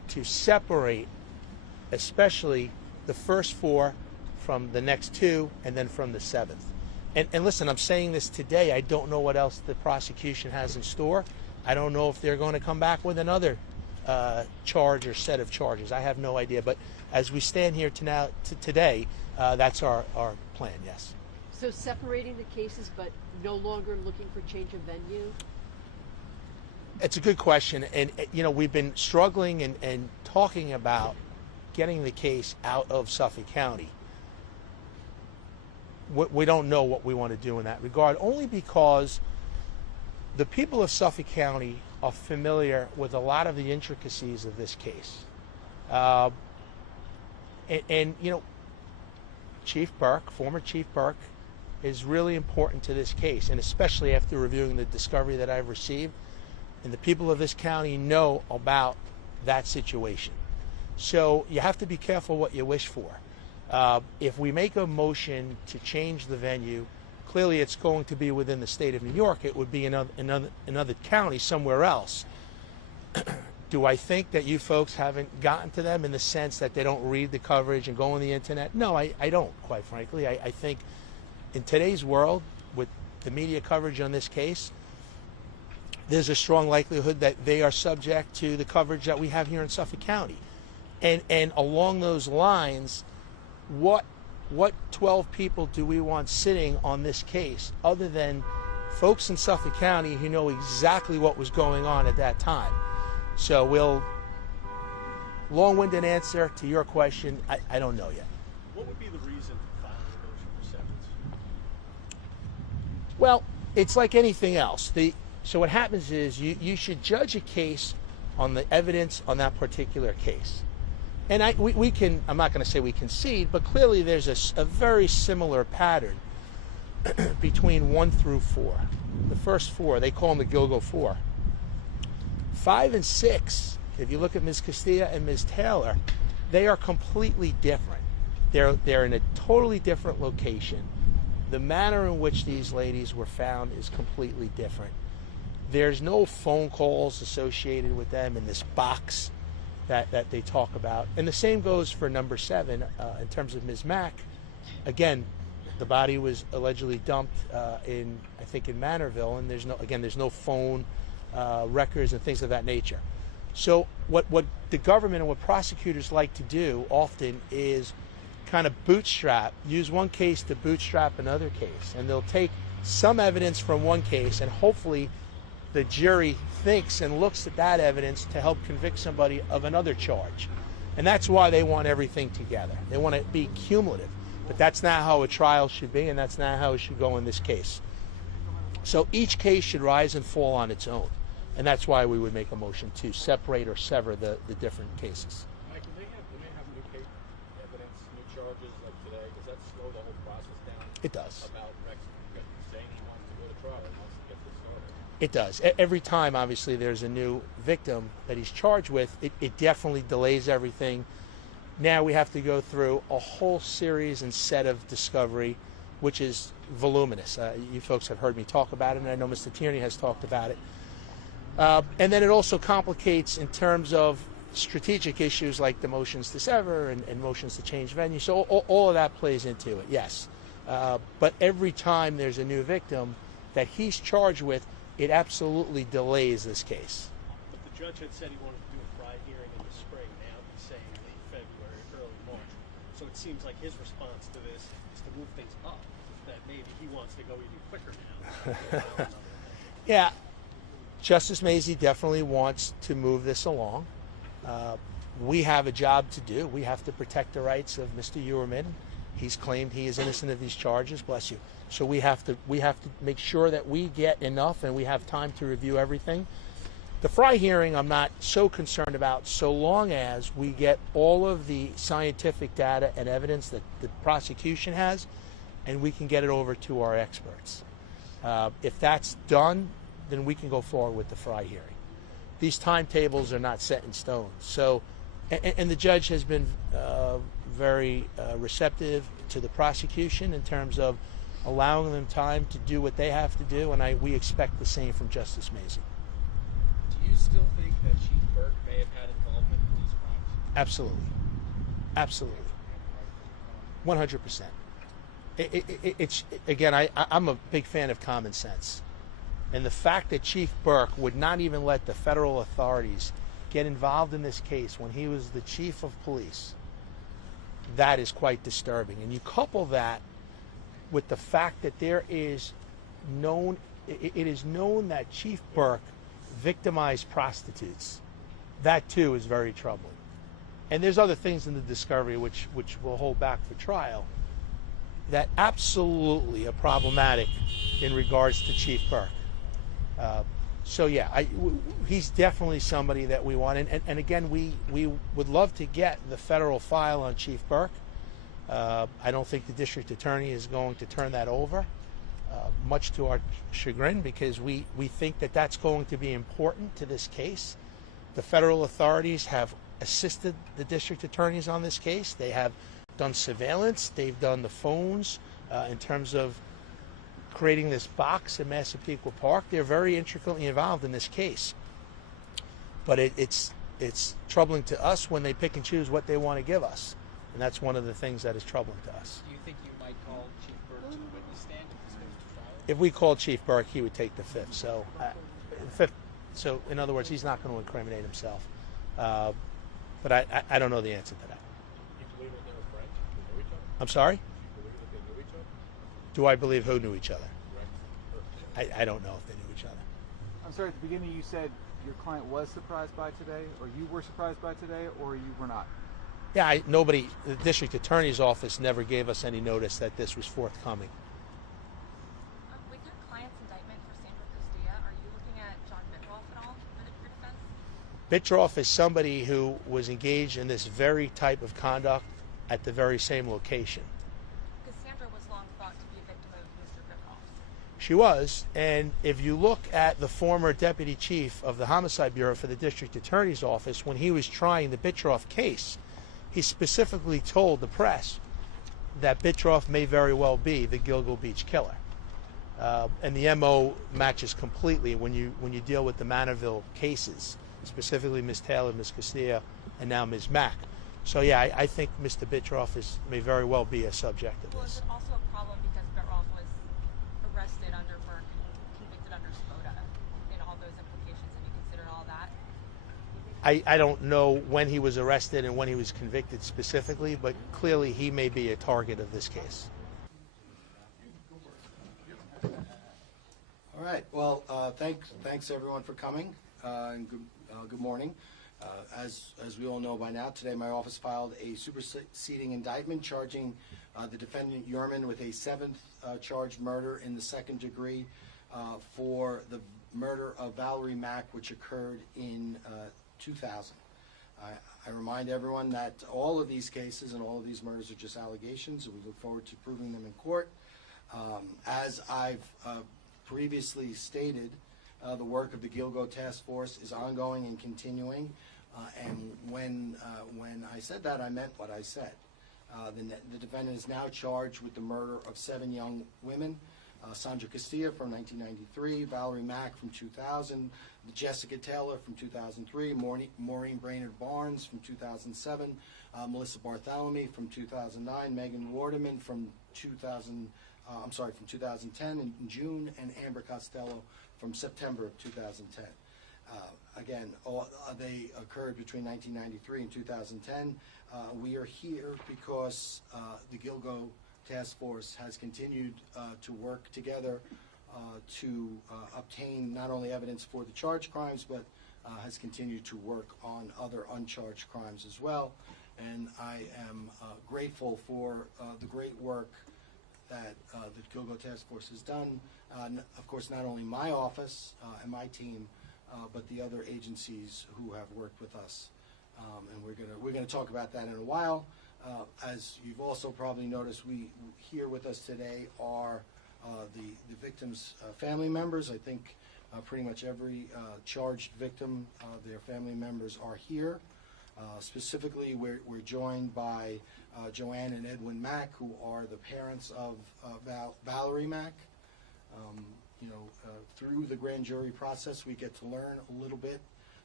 to separate, especially the first 4 from the next 2 and then from the 7th. And listen, I'm saying this today. I don't know what else the prosecution has in store. I don't know if they're going to come back with another charge or set of charges. I have no idea. But as we stand here today, that's our plan, yes. So separating the cases, but no longer looking for change of venue? It's a good question. And, we've been struggling and talking about getting the case out of Suffolk County. We don't know what we want to do in that regard, only because the people of Suffolk County are familiar with a lot of the intricacies of this case. Chief Burke, former Chief Burke, is really important to this case, and especially after reviewing the discovery that I've received, and the people of this county know about that situation. So you have to be careful what you wish for. If we make a motion to change the venue, clearly it's going to be within the state of New York. It would be another county somewhere else. Do I think that you folks haven't gotten to them in the sense that they don't read the coverage and go on the internet? No, I don't, quite frankly. I think in today's world, with the media coverage on this case, there's a strong likelihood that they are subject to the coverage that we have here in Suffolk County. And along those lines, what 12 people do we want sitting on this case other than folks in Suffolk County who know exactly what was going on at that time? So long-winded answer to your question, I don't know yet. What would be the reason for filing a motion for severance? Well, it's like anything else. So what happens is you should judge a case on the evidence on that particular case. And we can, I'm not going to say we concede, but clearly there's a very similar pattern between 1 through 4. The first 4, they call them the Gilgo 4. 5 and 6, if you look at Ms. Castilla and Ms. Taylor, they are completely different. They're in a totally different location. The manner in which these ladies were found is completely different. There's no phone calls associated with them in this box that they talk about. And the same goes for number 7 in terms of Ms. Mack. Again, the body was allegedly dumped I think in Manorville, and there's no phone records and things of that nature. So what the government and what prosecutors like to do often is kind of use one case to bootstrap another case, and they'll take some evidence from one case, and hopefully the jury thinks and looks at that evidence to help convict somebody of another charge. And that's why they want everything together. They want to be cumulative. But that's not how a trial should be, and that's not how it should go in this case. So each case should rise and fall on its own. And that's why we would make a motion to separate or sever the different cases. Mike, do they have new case evidence, new charges like today? Does that slow the whole process down? It does. About Rex saying he wants to go to trial, he wants to get this started. It does. Every time, obviously, there's a new victim that he's charged with, it definitely delays everything. Now we have to go through a whole series and set of discovery, which is voluminous. You folks have heard me talk about it, and I know Mr. Tierney has talked about it. And then it also complicates in terms of strategic issues like the motions to sever and motions to change venue. So all of that plays into it, yes. But every time there's a new victim that he's charged with, it absolutely delays this case. But the judge had said he wanted to do a Friday hearing in the spring. Now he's saying late February, early March. So it seems like his response to this is to move things up, that maybe he wants to go even quicker now. Yeah. Justice Mazie definitely wants to move this along. We have a job to do. We have to protect the rights of Mr. Heuermann. He's claimed he is innocent of these charges. Bless you. So we have to make sure that we get enough and we have time to review everything. The Fry hearing I'm not so concerned about, so long as we get all of the scientific data and evidence that the prosecution has, and we can get it over to our experts. If that's done, then we can go forward with the Fry hearing. These timetables are not set in stone. So, and the judge has been very receptive to the prosecution in terms of allowing them time to do what they have to do, and we expect the same from Justice Mazie. Do you still think that Chief Burke may have had involvement in these Absolutely. Absolutely. 100%. It's again, I'm a big fan of common sense. And the fact that Chief Burke would not even let the federal authorities get involved in this case when he was the chief of police, that is quite disturbing. And you couple that with the fact that it is known that Chief Burke victimized prostitutes. That too is very troubling. And there's other things in the discovery which we'll hold back for trial that absolutely are problematic in regards to Chief Burke. So yeah, he's definitely somebody that we want. And again, we would love to get the federal file on Chief Burke. I don't think the district attorney is going to turn that over, much to our chagrin, because we think that that's going to be important to this case. The federal authorities have assisted the district attorneys on this case. They have done surveillance. They've done the phones in terms of creating this box in Massapequa Park. They're very intricately involved in this case. But it's troubling to us when they pick and choose what they want to give us. And that's one of the things that is troubling to us. Do you think you might call Chief Burke to the witness stand if this goes to trial? If we called Chief Burke, he would take the fifth. So in other words, he's not going to incriminate himself. But I don't know the answer to that. You believe that they were friends? They knew each other? I'm sorry? You believe that they knew each other? Do I believe who knew each other? I don't know if they knew each other. I'm sorry, at the beginning you said your client was surprised by today, or you were surprised by today, or you were not? Yeah, the district attorney's office never gave us any notice that this was forthcoming. With your client's indictment for Sandra Castilla, are you looking at John Bitroff at all for your defense? Bitroff is somebody who was engaged in this very type of conduct at the very same location. Because Sandra was long thought to be a victim of Mr. Bitroff. She was, and if you look at the former deputy chief of the Homicide Bureau for the district attorney's office, when he was trying the Bitroff case, he specifically told the press that Bitroff may very well be the Gilgo Beach killer. And the MO matches completely when you deal with the Manorville cases, specifically Ms. Taylor, Ms. Castilla, and now Ms. Mack. So yeah, I think Mr. Bitroff may very well be a subject of Well, this. is it also a problem because Bitroff was arrested under Burke and convicted under Spoda in all those implications? Have you considered all that? I don't know when he was arrested and when he was convicted specifically, but clearly he may be a target of this case. All right. Well, thanks everyone for coming, and good morning. As we all know by now, today my office filed a superseding indictment charging the defendant Heuermann with a seventh charged murder in the second degree for the murder of Valerie Mack, which occurred in 2000. I remind everyone that all of these cases and all of these murders are just allegations, and we look forward to proving them in court. As I've previously stated, the work of the Gilgo Task Force is ongoing and continuing. And when I said that, I meant what I said. The defendant is now charged with the murder of 7 young women: Sandra Castilla from 1993, Valerie Mack from 2000, Jessica Taylor from 2003, Maureen Brainerd Barnes from 2007, Melissa Bartholomew from 2009, Megan Wardeman from 2010 in June, and Amber Costello from September of 2010. Again, they occurred between 1993 and 2010. We are here because the Gilgo Task Force has continued to work together to obtain not only evidence for the charged crimes, but has continued to work on other uncharged crimes as well. And I am grateful for the great work that the Gilgo Task Force has done. Of course, not only my office and my team, but the other agencies who have worked with us. And we're gonna talk about that in a while. As you've also probably noticed, here with us today are the victims' family members. I think pretty much every charged victim, their family members are here. Specifically, we're joined by Joanne and Edwin Mack, who are the parents of Valerie Mack. Through the grand jury process, we get to learn a little bit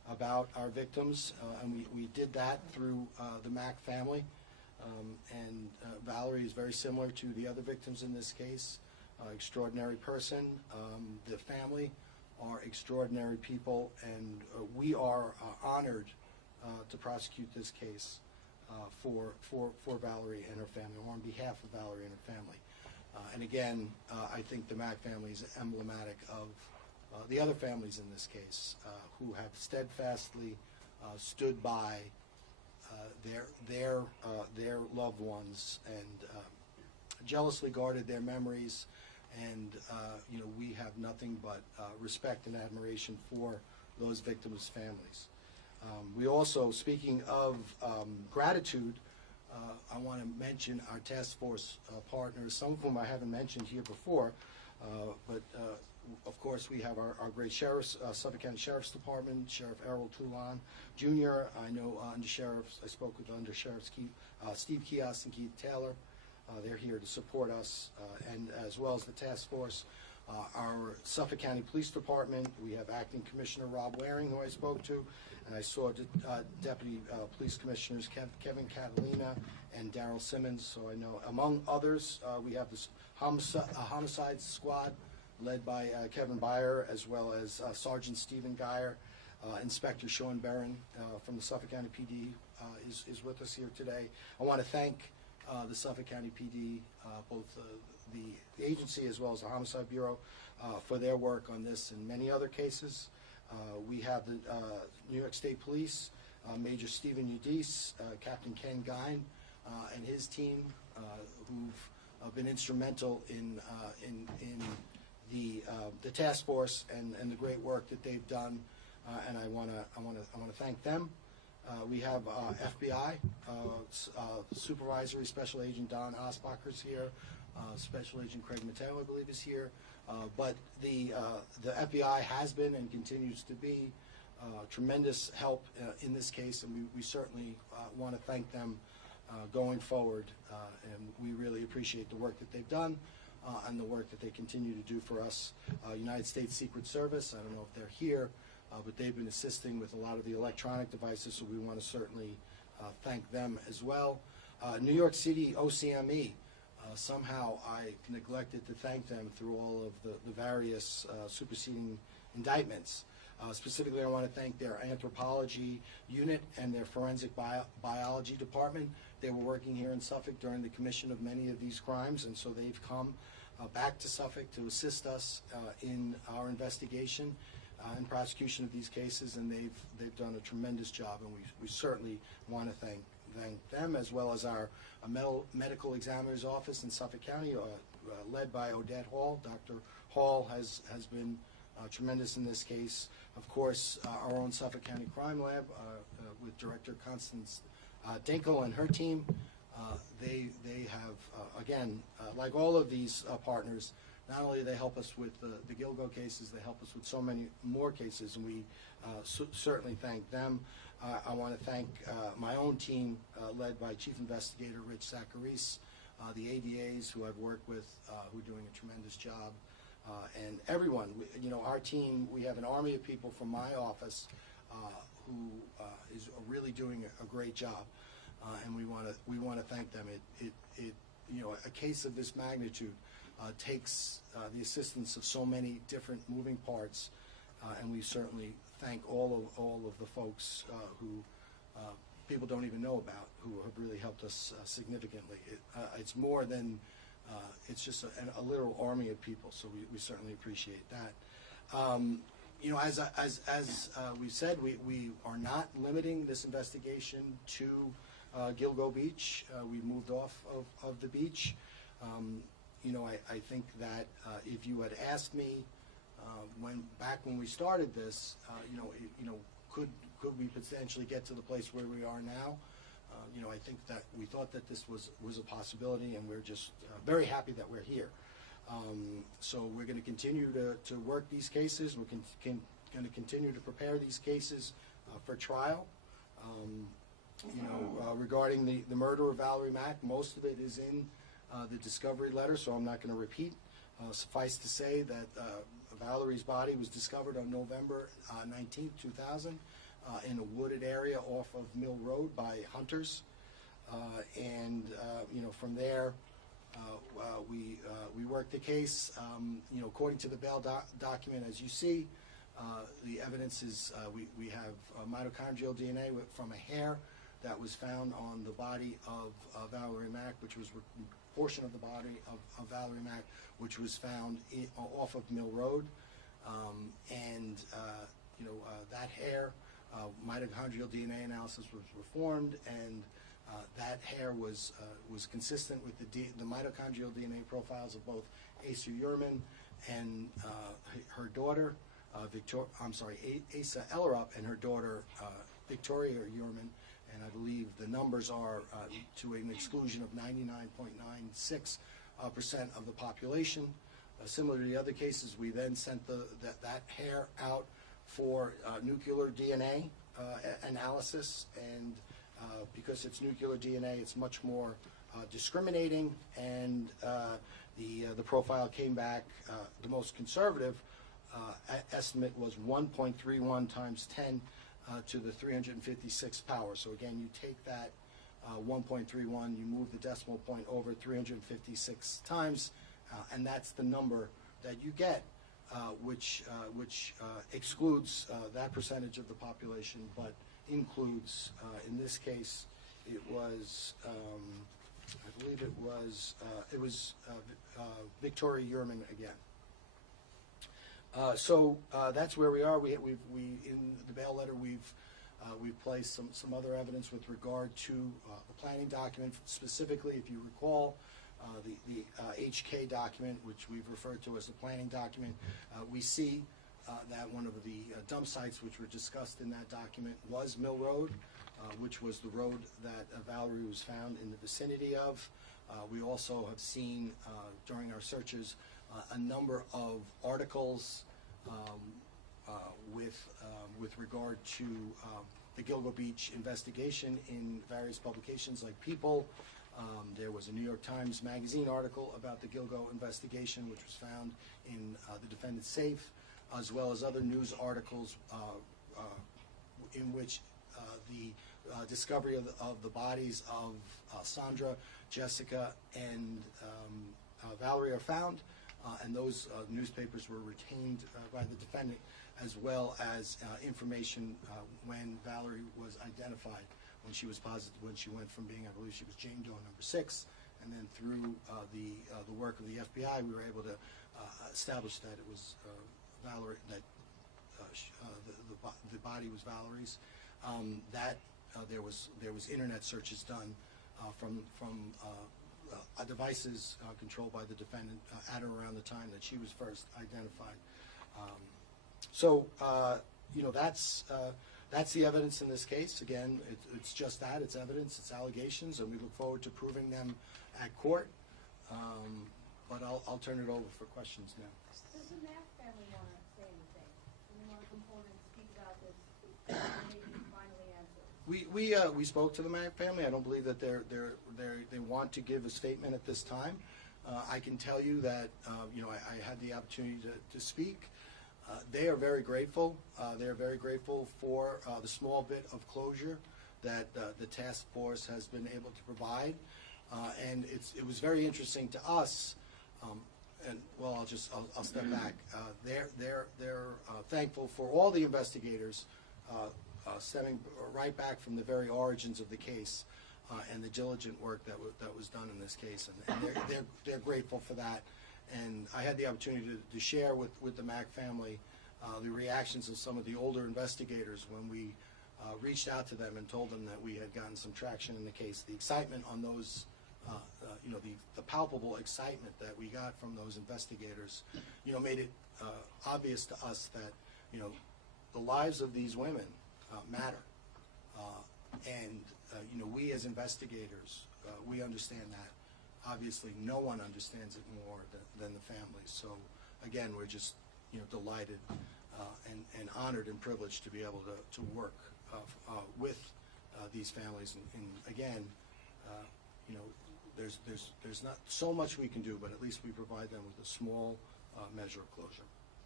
about our victims, and we did that through the Mack family. And Valerie is very similar to the other victims in this case. Extraordinary person. The family are extraordinary people, and we are honored to prosecute this case for Valerie and her family, or on behalf of Valerie and her family. And again, I think the Mack family is emblematic of the other families in this case who have steadfastly stood by their loved ones and jealously guarded their memories. And we have nothing but respect and admiration for those victims' families. We also, speaking of gratitude, I want to mention our task force partners, some of whom I haven't mentioned here before, but of course we have our great sheriffs, Suffolk County Sheriff's Department, Sheriff Errol Toulon Jr. I know I spoke with Under-Sheriffs Steve Kios and Keith Taylor. They're here to support us, and as well as the task force. Our Suffolk County Police Department, we have Acting Commissioner Rob Waring, who I spoke to, and I saw Deputy Police Commissioners Kevin Catalina and Daryl Simmons. So I know, among others, we have this homicide squad led by Kevin Byer, as well as Sergeant Stephen Geyer. Inspector Sean Barron from the Suffolk County PD is with us here today. I want to thank the Suffolk County PD, both the agency as well as the Homicide Bureau, for their work on this and many other cases. We have the New York State Police, Major Stephen Udise, Captain Ken Gine, and his team, who've been instrumental in the task force and the great work that they've done, and I want to thank them. We have FBI, Supervisory Special Agent Don Osbacher's here, Special Agent Craig Mateo, I believe, is here. But the FBI has been and continues to be tremendous help in this case, and we certainly want to thank them going forward. And we really appreciate the work that they've done and the work that they continue to do for us. United States Secret Service, I don't know if they're here, but they've been assisting with a lot of the electronic devices, so we want to certainly thank them as well. New York City OCME, somehow I neglected to thank them through all of the various superseding indictments. Specifically, I want to thank their anthropology unit and their forensic biology department. They were working here in Suffolk during the commission of many of these crimes, and so they've come back to Suffolk to assist us in our investigation and prosecution of these cases, and they've done a tremendous job, and we certainly want to thank them, as well as our medical examiner's office in Suffolk County, led by Odette Hall. Dr. Hall has been tremendous in this case. Of course, our own Suffolk County Crime Lab with Director Constance Dinkel and her team. They have, again, like all of these partners, not only do they help us with the Gilgo cases, they help us with so many more cases, and we certainly thank them. I want to thank my own team, led by Chief Investigator Rich Zacharis, the ADAs who I've worked with, who are doing a tremendous job, and everyone. Our team, we have an army of people from my office who is really doing a great job, and we want to thank them. A case of this magnitude takes the assistance of so many different moving parts, and we certainly thank all of the folks who people don't even know about, who have really helped us significantly. It's more than it's just a literal army of people, so we certainly appreciate that. As we've said, we are not limiting this investigation to Gilgo Beach. We moved off of the beach. I think that if you had asked me back when we started this, could we potentially get to the place where we are now? I think that we thought that this was a possibility, and we're just very happy that we're here. So we're going to continue to work these cases. We're going to continue to prepare these cases for trial. Regarding the murder of Valerie Mack, most of it is in the discovery letter, so I'm not going to repeat. Suffice to say that Valerie's body was discovered on November 19th, 2000. in a wooded area off of Mill Road by hunters. From there, we worked the case. According to the bail document, as you see, the evidence is we have mitochondrial DNA from a hair that was found on the body of Valerie Mack, which was a portion of the body of Valerie Mack, which was found off of Mill Road. That hair, mitochondrial DNA analysis was performed, and that hair was consistent with the mitochondrial DNA profiles of both Asa Heuermann and her daughter, Asa Ellerup, and her daughter, Victoria Heuermann. And I believe the numbers are to an exclusion of 99.96% of the population. Similar to the other cases, we then sent that hair out for nuclear DNA analysis, and because it's nuclear DNA, it's much more discriminating, and the profile came back. The most conservative estimate was 1.31 times 10 to the 356th power. So again, you take that 1.31, you move the decimal point over 356 times, and that's the number that you get, which excludes that percentage of the population, but includes, in this case, it was, I believe it was Victoria Heuermann again. That's where we are. We in the bail letter we've placed some other evidence with regard to the planning document. Specifically, if you recall, the HK document, which we've referred to as the planning document, we see that one of the dump sites which were discussed in that document was Mill Road, which was the road that Valerie was found in the vicinity of. We also have seen during our searches a number of articles with regard to the Gilgo Beach investigation in various publications like People. There was a New York Times Magazine article about the Gilgo investigation, which was found in the defendant's safe, as well as other news articles in which the discovery of the bodies of Sandra, Jessica, and Valerie are found, and those newspapers were retained by the defendant, as well as information when Valerie was identified, when she was positive, when she went from being, I believe she was Jane Doe number 6, and then through the work of the FBI, we were able to establish that it was Valerie, that the body was Valerie's. There was internet searches done from devices controlled by the defendant at or around the time that she was first identified. That's the evidence in this case. Again, it's just that. It's evidence, it's allegations, and we look forward to proving them at court. But I'll turn it over for questions now. Does the Mack family want to say anything? Do they want to come forward and speak about this and maybe finally answer? We spoke to the Mack family. I don't believe that they want to give a statement at this time. I can tell you that I had the opportunity to speak. They are very grateful. They are very grateful for the small bit of closure that the task force has been able to provide, and it was very interesting to us. I'll step back. They're thankful for all the investigators stemming right back from the very origins of the case and the diligent work that was done in this case, and they're grateful for that. And I had the opportunity to share with the Mack family the reactions of some of the older investigators when we reached out to them and told them that we had gotten some traction in the case. The excitement on those, the palpable excitement that we got from those investigators, made it obvious to us that, the lives of these women matter. We as investigators, we understand that. Obviously, no one understands it more than the families. So, again, we're just, delighted and honored and privileged to be able to work with these families. And again, there's not so much we can do, but at least we provide them with a small measure of closure.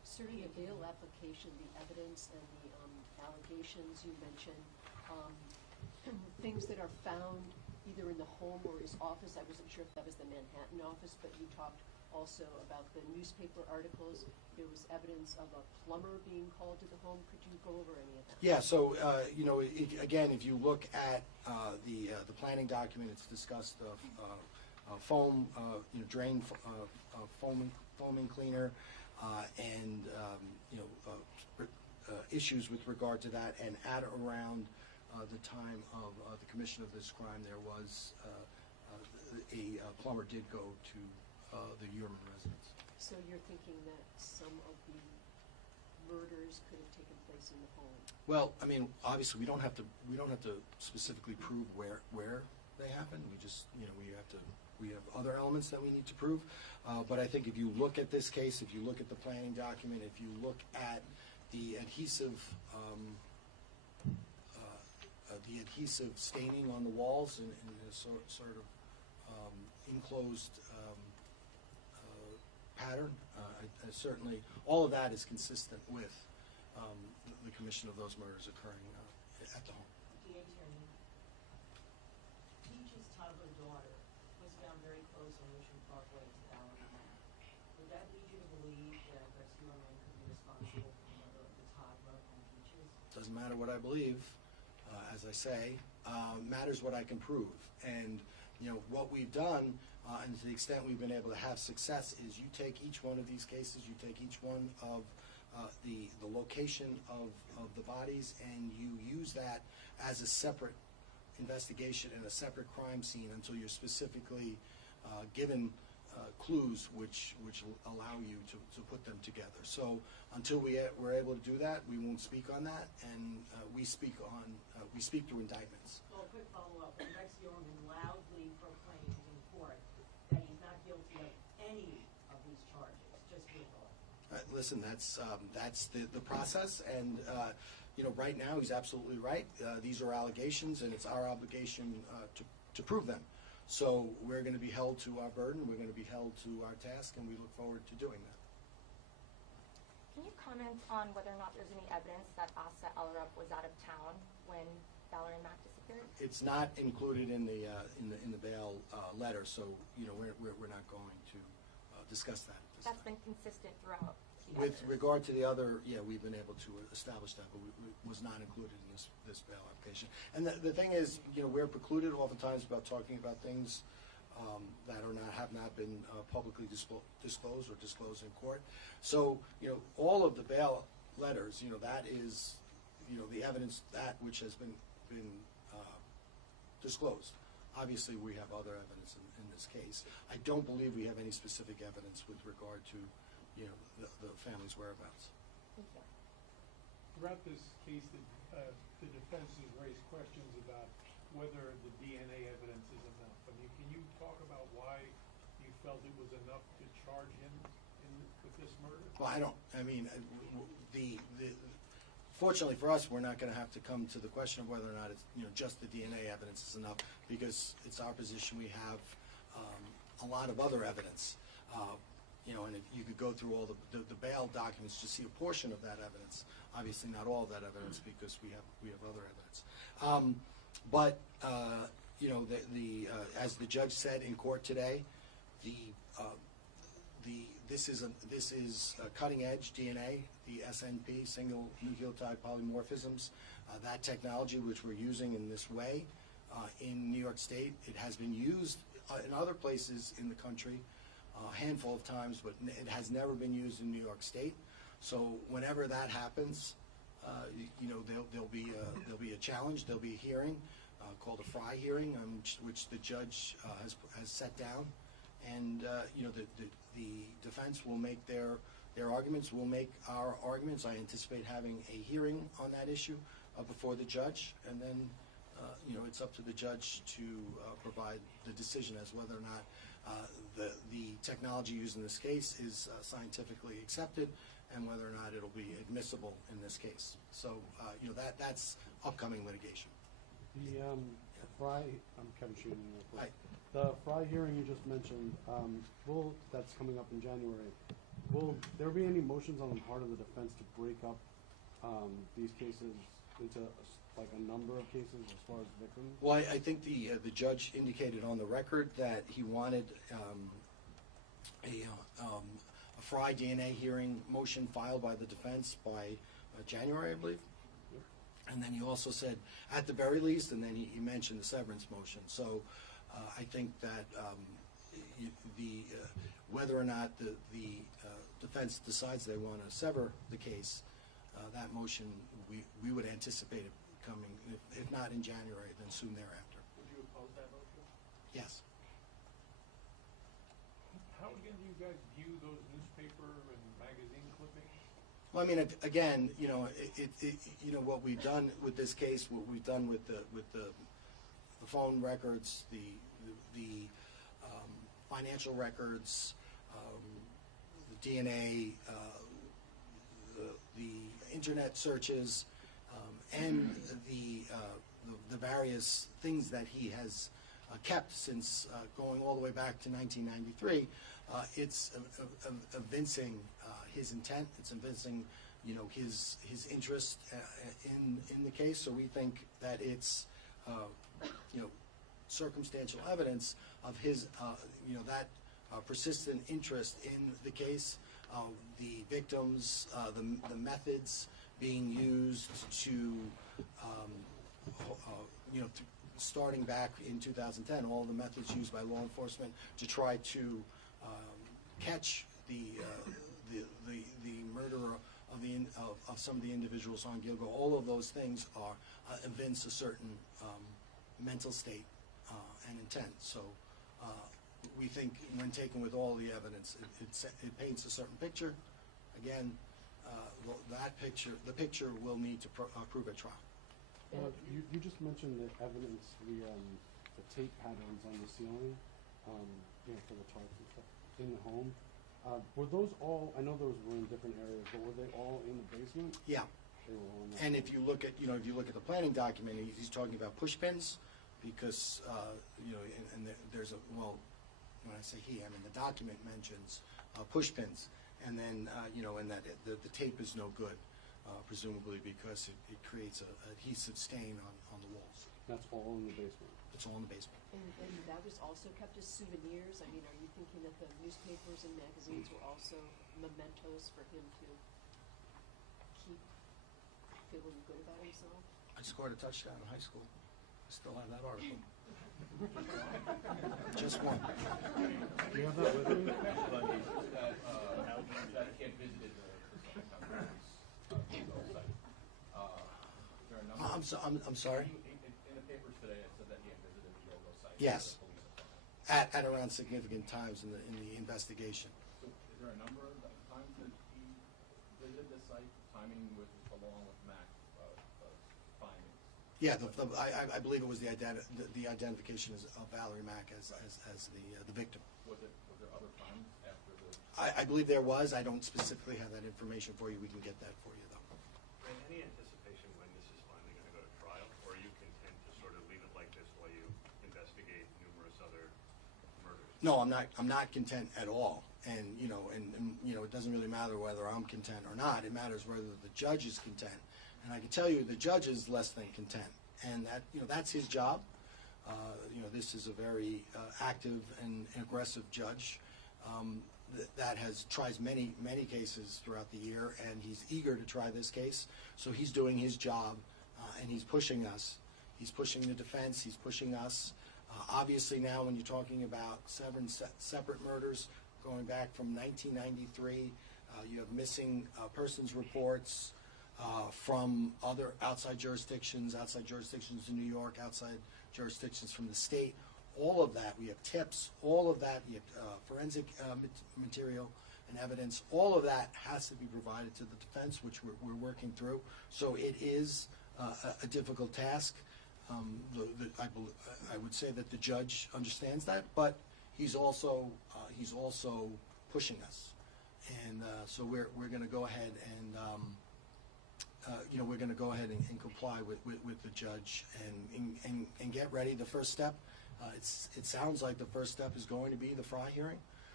Sir, in the bail application, the evidence and the allegations you mentioned, things that are found either in the home or his office. I wasn't sure if that was the Manhattan office, but you talked also about the newspaper articles. There was evidence of a plumber being called to the home. Could you go over any of that? Yeah, so, again, if you look at the planning document, it's discussed foam, drain foaming cleaner, and, issues with regard to that. And at around the time of the commission of this crime, there was a plumber did go to the Heuermann residence. So you're thinking that some of the murders could have taken place in the home? Well, I mean, obviously, we don't have to specifically prove where they happened. We just, we have other elements that we need to prove. But I think if you look at this case, if you look at the planning document, if you look at the adhesive staining on the walls in a sort of enclosed pattern, certainly all of that is consistent with the commission of those murders occurring at the home. DA Attorney, Peach's toddler daughter was found very close on Ocean Parkway to Valerie Mack. Would that lead you to believe that Rex Heuermann could be responsible for the murder of the toddler and Peaches? Doesn't matter what I believe, as I say, matters what I can prove. And what we've done, and to the extent we've been able to have success, is you take each one of these cases, you take each one of the location of the bodies, and you use that as a separate investigation and a separate crime scene until you're specifically given clues which allow you to put them together. So until we're able to do that, we won't speak on that, and we speak through indictments. Well, a quick follow-up. Rex Heuermann loudly proclaimed in court that he's not guilty of any of these charges, just Gilgo. Listen, that's the process, and right now he's absolutely right. These are allegations, and it's our obligation to prove them. So we're going to be held to our burden, we're going to be held to our task, and we look forward to doing that. Can you comment on whether or not there's any evidence that Asa Allred was out of town when Valerie Mack disappeared? It's not included in the bail letter, so we're not going to discuss that at this That's time. been consistent throughout. With regard to the other, we've been able to establish that, but it was not included in this bail application. And the thing is, we're precluded oftentimes about talking about things that have not been publicly disclosed or disclosed in court. So, all of the bail letters, that is, the evidence that which has been disclosed. Obviously, we have other evidence in this case. I don't believe we have any specific evidence with regard to the family's whereabouts. Thank you. Throughout this case, the defense has raised questions about whether the DNA evidence is enough. I mean, can you talk about why you felt it was enough to charge him with this murder? Well, fortunately for us, we're not going to have to come to the question of whether or not it's just the DNA evidence is enough, because it's our position we have a lot of other evidence. And if you could go through all the bail documents to see a portion of that evidence. Obviously, not all of that evidence, because we have other evidence. As the judge said in court today, this is cutting edge DNA, the SNP, single nucleotide polymorphisms. That technology which we're using in this way in New York State, it has been used in other places in the country a handful of times, but it has never been used in New York State. So whenever that happens, there'll be a challenge. There'll be a hearing called a Fry hearing, which the judge has set down, and the defense will make their arguments. We'll make our arguments. I anticipate having a hearing on that issue before the judge, and then it's up to the judge to provide the decision as whether or not the technology used in this case is scientifically accepted, and whether or not it'll be admissible in this case. So, that's upcoming litigation. The Fry, I'm Kevin Sheehan. The Fry hearing you just mentioned, that's coming up in January. will there be any motions on the part of the defense to break up these cases into like a number of cases as far as victims? Well, I think the judge indicated on the record that he wanted a Fry DNA hearing motion filed by the defense by January, I believe. And then he also said, at the very least, and then he mentioned the severance motion. So I think that whether or not the defense decides they want to sever the case, that motion, we would anticipate it coming, if not in January, then soon thereafter. Would you oppose that motion? Yes. How again do you guys view those newspaper and magazine clippings? Well, I mean, again, you know, what we've done with this case, what we've done with the phone records, the financial records, the DNA, the internet searches, and the various things that he has kept since going all the way back to 1993. It's evincing his intent. It's evincing, you know, his interest in the case. So we think that it's, you know, circumstantial evidence of his, you know, that persistent interest in the case, the victims, the methods being used to, you know, starting back in 2010, all the methods used by law enforcement to try to catch the murderer of some of the individuals on Gilgo. All of those things are evince a certain mental state and intent. So we think when taken with all the evidence, it paints a certain picture. Again, the picture will need to prove at trial. You just mentioned the evidence, the tape patterns on the ceiling, you know, for the charts and stuff in the home. Were those all? I know those were in different areas, but were they all in the basement? Yeah. They were all in the And if you look at, you know, if you look at the planning document, he's talking about push pins, because you know, and there's a, well, when I say he, I mean the document mentions push pins, and then you know, and that the tape is no good. Presumably because it creates an adhesive stain on the walls. That's all in the basement? It's all in the basement. And that was also kept as souvenirs? I mean, are you thinking that the newspapers and magazines were also mementos for him to keep feeling good about himself? I scored a touchdown in high school. I still have that article. Just one. Do you have that with me? That kid visited the I'm sorry? In the papers today, it said that he had visited the Gilgo site. Yes. At around significant times in the investigation. So is there a number of times that he visited the site, timing along with Mack's findings? Yeah, I believe it was the identification of Valerie Mack as the victim. Was there other times after the? I believe there was. I don't specifically have that information for you. We can get that for you, though. Any anticipation when this is finally going to go to trial, or are you content to sort of leave it like this while you investigate numerous other murders? No, I'm not content at all. And you know, and you know, it doesn't really matter whether I'm content or not. It matters whether the judge is content. And I can tell you, the judge is less than content, and that, you know, that's his job. You know, this is a very active and aggressive judge that tries many cases throughout the year, and he's eager to try this case. So he's doing his job, and he's pushing us. He's pushing the defense. He's pushing us. Obviously, now when you're talking about separate murders going back from 1993, you have missing persons reports from other outside jurisdictions in New York, outside jurisdictions from the state. All of that, we have tips, all of that, we have forensic material and evidence. All of that has to be provided to the defense, which we're working through. So it is a difficult task. I would say that the judge understands that, but he's also pushing us. And so we're going to go ahead and you know, we're going to go ahead and comply with the judge and get ready. The first step, it sounds like the first step is going to be the Fry hearing.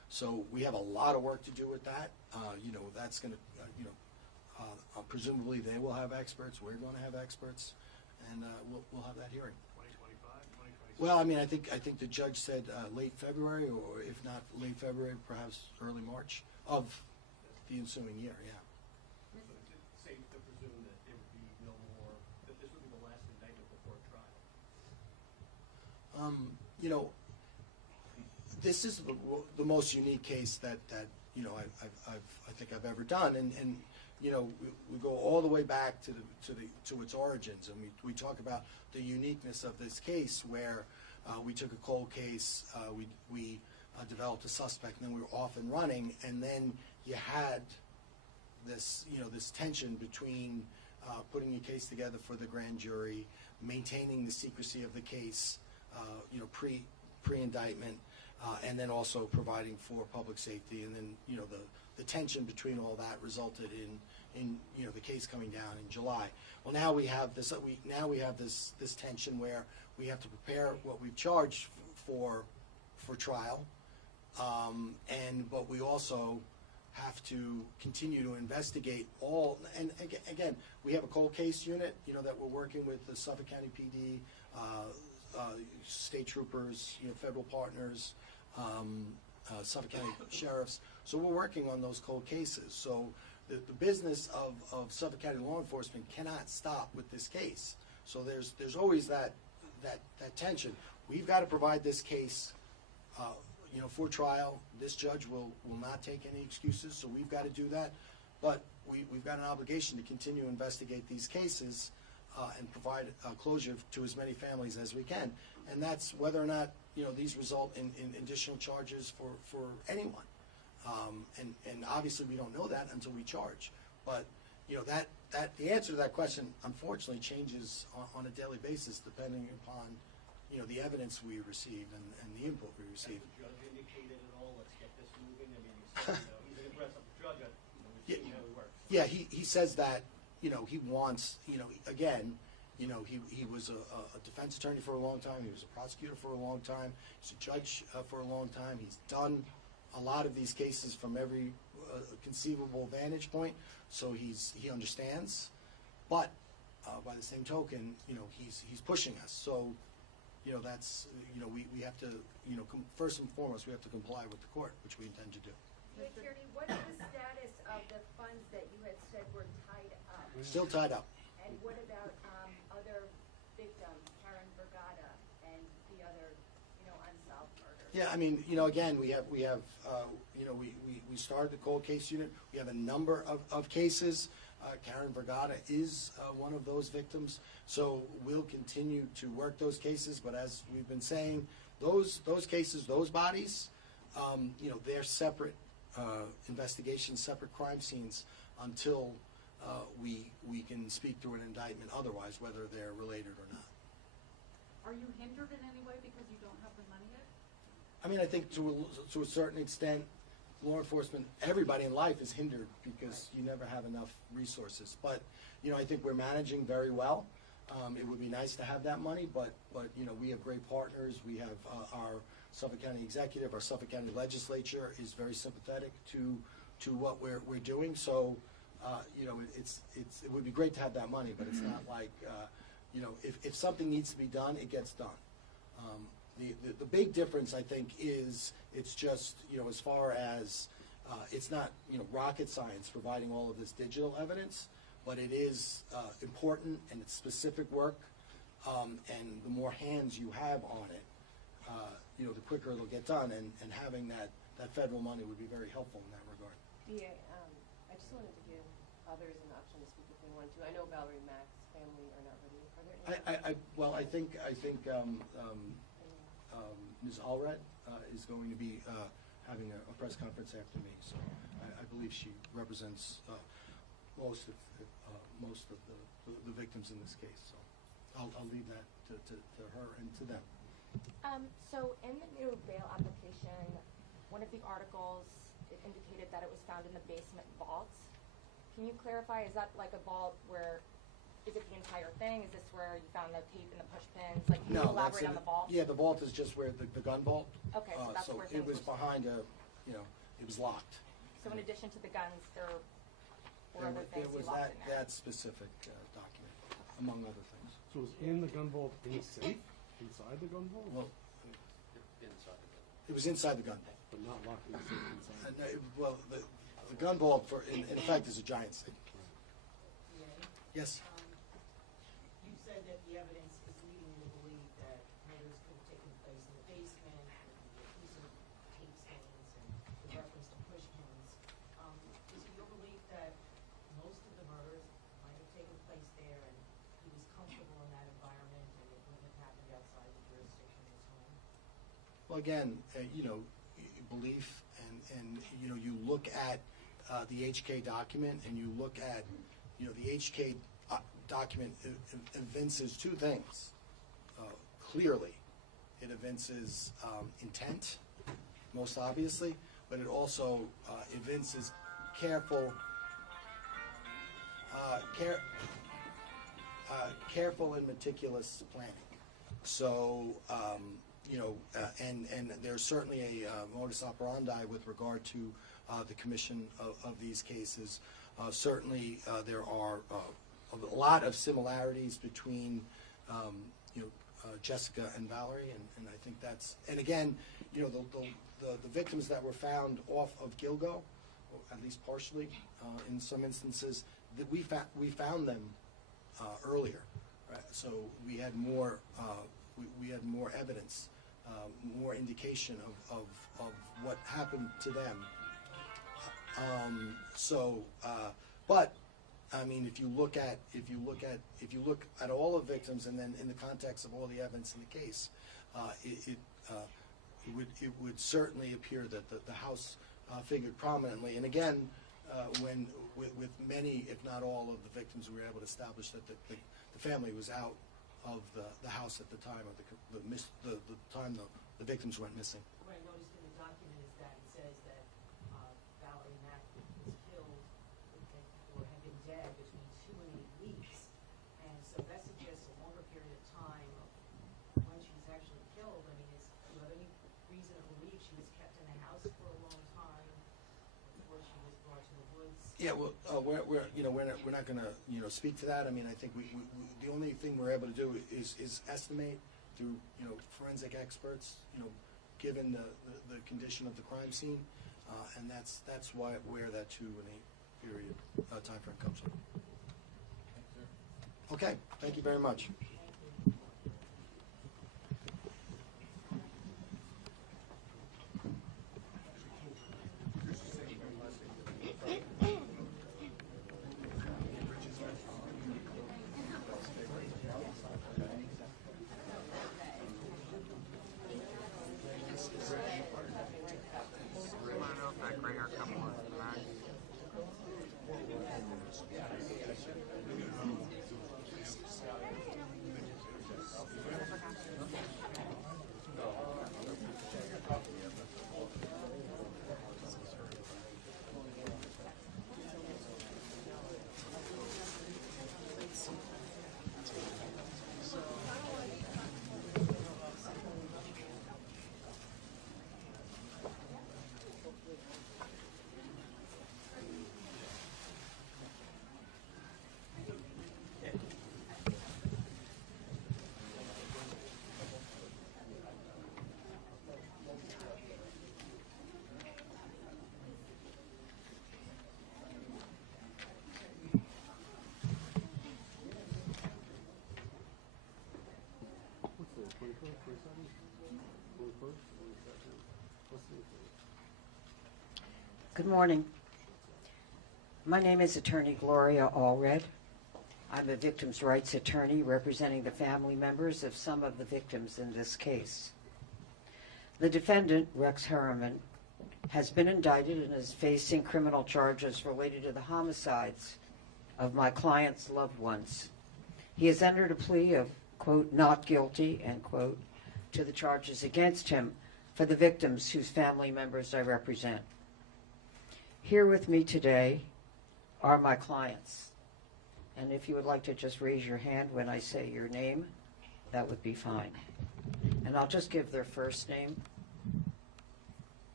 So we have a lot of work to do with that. That's going to, presumably they will have experts. We're going to have experts, and we'll have that hearing. 2025, 2026? Well, I mean, I think the judge said late February, or if not late February, perhaps early March of the ensuing year. Yeah. So is it safe to presume that there would be no more, that this would be the last indictment before trial? This is the most unique case that I think I've ever done, and we go all the way back to its origins, and we talk about the uniqueness of this case, where we took a cold case, we developed a suspect, and then we were off and running, and then you had this tension between putting a case together for the grand jury, maintaining the secrecy of the case, pre-indictment, and then also providing for public safety, and then the tension between all that resulted in the case coming down in July. Well, now we have this this tension where we have to prepare what we've charged for trial, but we also have to continue to investigate all. And again, we have a cold case unit, that we're working with the Suffolk County PD, state troopers, federal partners, Suffolk County sheriffs. So we're working on those cold cases. So the business of Suffolk County law enforcement cannot stop with this case. So there's always that tension. We've got to provide this case, for trial. This judge will not take any excuses, so we've got to do that. But we've got an obligation to continue to investigate these cases and provide closure to as many families as we can. And that's whether or not these result in additional charges for anyone. And obviously we don't know that until we charge. But that the answer to that question unfortunately changes on a daily basis depending upon the evidence we receive and the input we receive. Has the judge indicated at all, let's get this moving? I mean, you said, he's an aggressive judge. We've seen how he works. Yeah, he says that he wants again. He was a defense attorney for a long time. He was a prosecutor for a long time. He's a judge for a long time. He's done a lot of these cases from every conceivable vantage point, so he understands. But by the same token, he's pushing us. So that's we have to first and foremost we have to comply with the court, which we intend to do. Attorney, what is the status of the funds that you had said were tied up? Still tied up. And what about other victims, Karen Vergata and the other, unsolved murders? Yeah, I mean, again, we started the cold case unit. We have a number of cases. Karen Vergata is one of those victims. So we'll continue to work those cases. But as we've been saying, those cases, those bodies, they're separate investigations, separate crime scenes until we can speak through an indictment otherwise, whether they're related or not. Are you hindered in any way because you don't have the money yet? I mean, I think to a certain extent, law enforcement, everybody in life is hindered because you never have enough resources. But, I think we're managing very well. It would be nice to have that money, but we have great partners. We have our Suffolk County executive, our Suffolk County legislature is very sympathetic to what we're doing. So, it would be great to have that money, but it's not like, if something needs to be done, it gets done. The big difference, I think, is it's just, as far as, it's not, rocket science providing all of this digital evidence, but it is important and it's specific work, and the more hands you have on it, the quicker it'll get done, and having that federal money would be very helpful in that regard. DA, I just wanted to give others an option to speak if they want to. I know Valerie Mack's family are not ready. Are there any? I think Ms. Allred is going to be having a press conference after me, so I believe she represents most of the victims in this case. So I'll leave that to her and to them. So in the new bail application, one of the articles, it indicated that it was found in the basement vaults. Can you clarify, is that like a vault where, is it the entire thing? Is this where you found the tape and the push pins? Like, can you elaborate on the vault? Yeah, the vault is just where the gun vault. Okay, so that's where it was behind a it was locked. So in addition to the guns, there were other There things was you locked in there? that specific document, among other things. So it was in the gun vault in a safe? Inside the gun vault? Well, it was inside the gun vault. But not locked in the safe inside? No, well, the gun vault, in effect, is a giant safe. Yes? You said that the evidence is leading you to believe that murders could have taken place in the basement, the adhesive tape stains, and the reference to push pins. Is it your belief that most of the murders might have taken place there and he was comfortable in that environment and it wouldn't have happened outside the jurisdiction of his home? Well, again, belief and you look at the HK document and you look at, the HK document evinces two things. Clearly, it evinces intent, most obviously, but it also evinces careful and meticulous planning. So, and there's certainly a modus operandi with regard to the commission of these cases. Certainly, there are a lot of similarities between, Jessica and Valerie, and I think that's, and again, the victims that were found off of Gilgo, or at least partially, in some instances, that we found them earlier, right? So we had more evidence, more indication of what happened to them. But I mean, if you look at all the victims, and then in the context of all the evidence in the case, it would certainly appear that the house figured prominently. And again, with many, if not all, of the victims, we were able to establish that the family was out of the house at the time of the time the victims went missing. What I noticed in the document is that it says that Valerie Mack was killed or had been dead between 2 and 8 weeks, and so that suggests a longer period of time of when she was actually killed. I mean, do you have any reason to believe she was kept in the house for a long time before she was brought to the woods? Yeah, well, we're not going to speak to that. I mean, I think we the only thing we're able to do is estimate through forensic experts, given the condition of the crime scene, and that's where that 2 and 8 period time frame comes from. Okay, thank you very much. Good morning. My name is Attorney Gloria Allred. I'm a victims' rights attorney representing the family members of some of the victims in this case. The defendant, Rex Heuermann, has been indicted and is facing criminal charges related to the homicides of my client's loved ones. He has entered a plea of, quote, not guilty, end quote, to the charges against him for the victims whose family members I represent. Here with me today are my clients. And if you would like to just raise your hand when I say your name, that would be fine. And I'll just give their first name.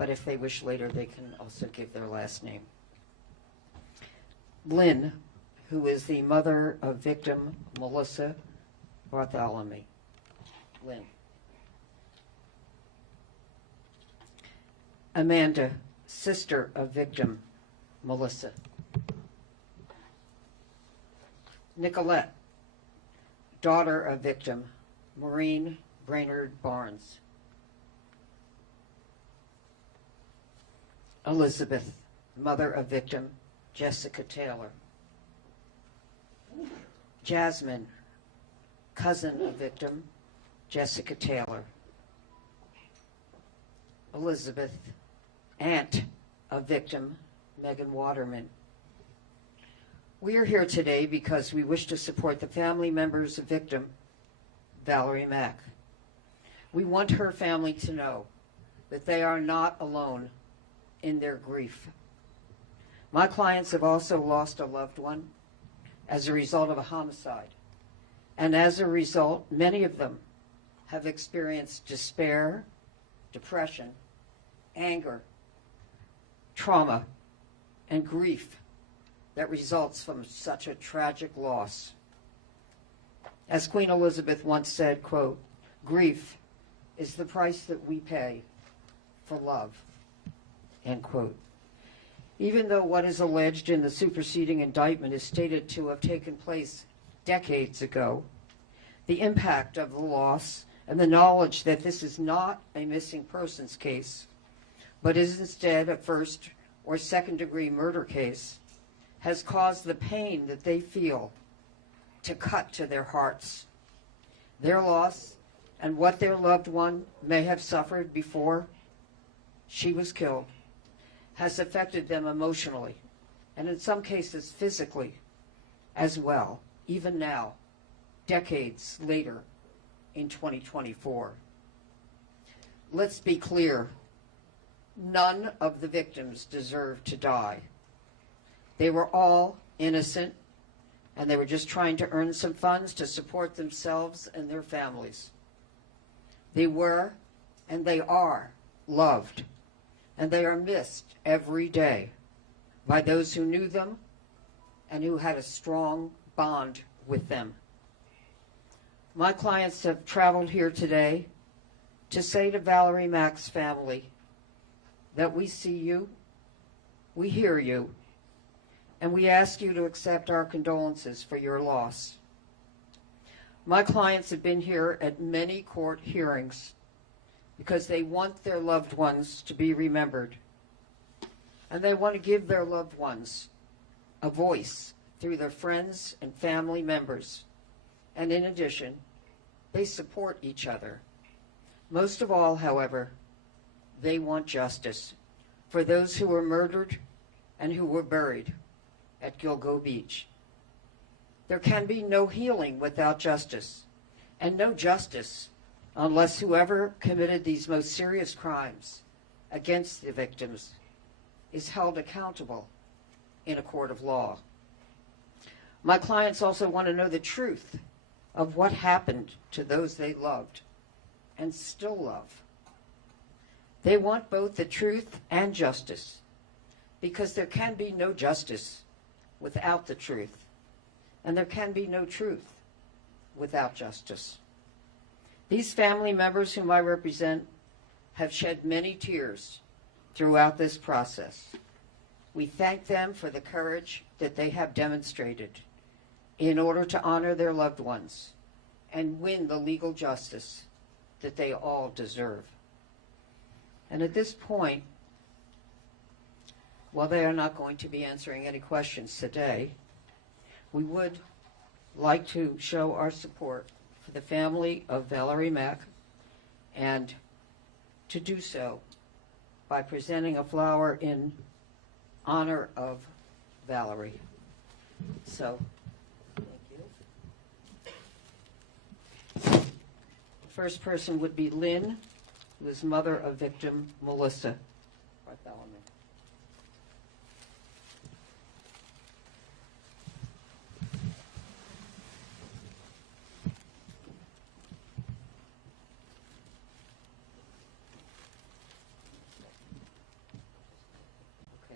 but if they wish later, they can also give their last name. Lynn, who is the mother of victim Melissa Bartholomew. Lynn. Amanda, sister of victim Melissa. Nicolette, daughter of victim Maureen Brainerd Barnes. Elizabeth, mother of victim Jessica Taylor. Jasmine, cousin of victim Jessica Taylor. Elizabeth, aunt of victim Megan Waterman. We are here today because we wish to support the family members of victim Valerie Mack. We want her family to know that they are not alone in their grief. My clients have also lost a loved one as a result of a homicide. And as a result, many of them have experienced despair, depression, anger, trauma, and grief that results from such a tragic loss. As Queen Elizabeth once said, quote, "Grief is the price that we pay for love," end quote. Even though what is alleged in the superseding indictment is stated to have taken place decades ago, the impact of the loss and the knowledge that this is not a missing persons case, but is instead a first or second degree murder case, has caused the pain that they feel to cut to their hearts. Their loss and what their loved one may have suffered before she was killed has affected them emotionally, and in some cases physically as well, even now, decades later in 2024. Let's be clear, none of the victims deserve to die. They were all innocent, and they were just trying to earn some funds to support themselves and their families. They were, and they are, loved, and they are missed every day by those who knew them and who had a strong bond with them. My clients have traveled here today to say to Valerie Mack's family that we see you, we hear you, and we ask you to accept our condolences for your loss. My clients have been here at many court hearings because they want their loved ones to be remembered, and they want to give their loved ones a voice through their friends and family members. And in addition, they support each other. Most of all, however, they want justice for those who were murdered and who were buried at Gilgo Beach. There can be no healing without justice, and no justice unless whoever committed these most serious crimes against the victims is held accountable in a court of law. My clients also want to know the truth of what happened to those they loved and still love. They want both the truth and justice, because there can be no justice without the truth, and there can be no truth without justice. These family members whom I represent have shed many tears throughout this process. We thank them for the courage that they have demonstrated in order to honor their loved ones and win the legal justice that they all deserve. And at this point, while they are not going to be answering any questions today, we would like to show our support for the family of Valerie Mack, and to do so by presenting a flower in honor of Valerie. So, thank you. First person would be Lynn, who is mother of victim Melissa Bartholomew.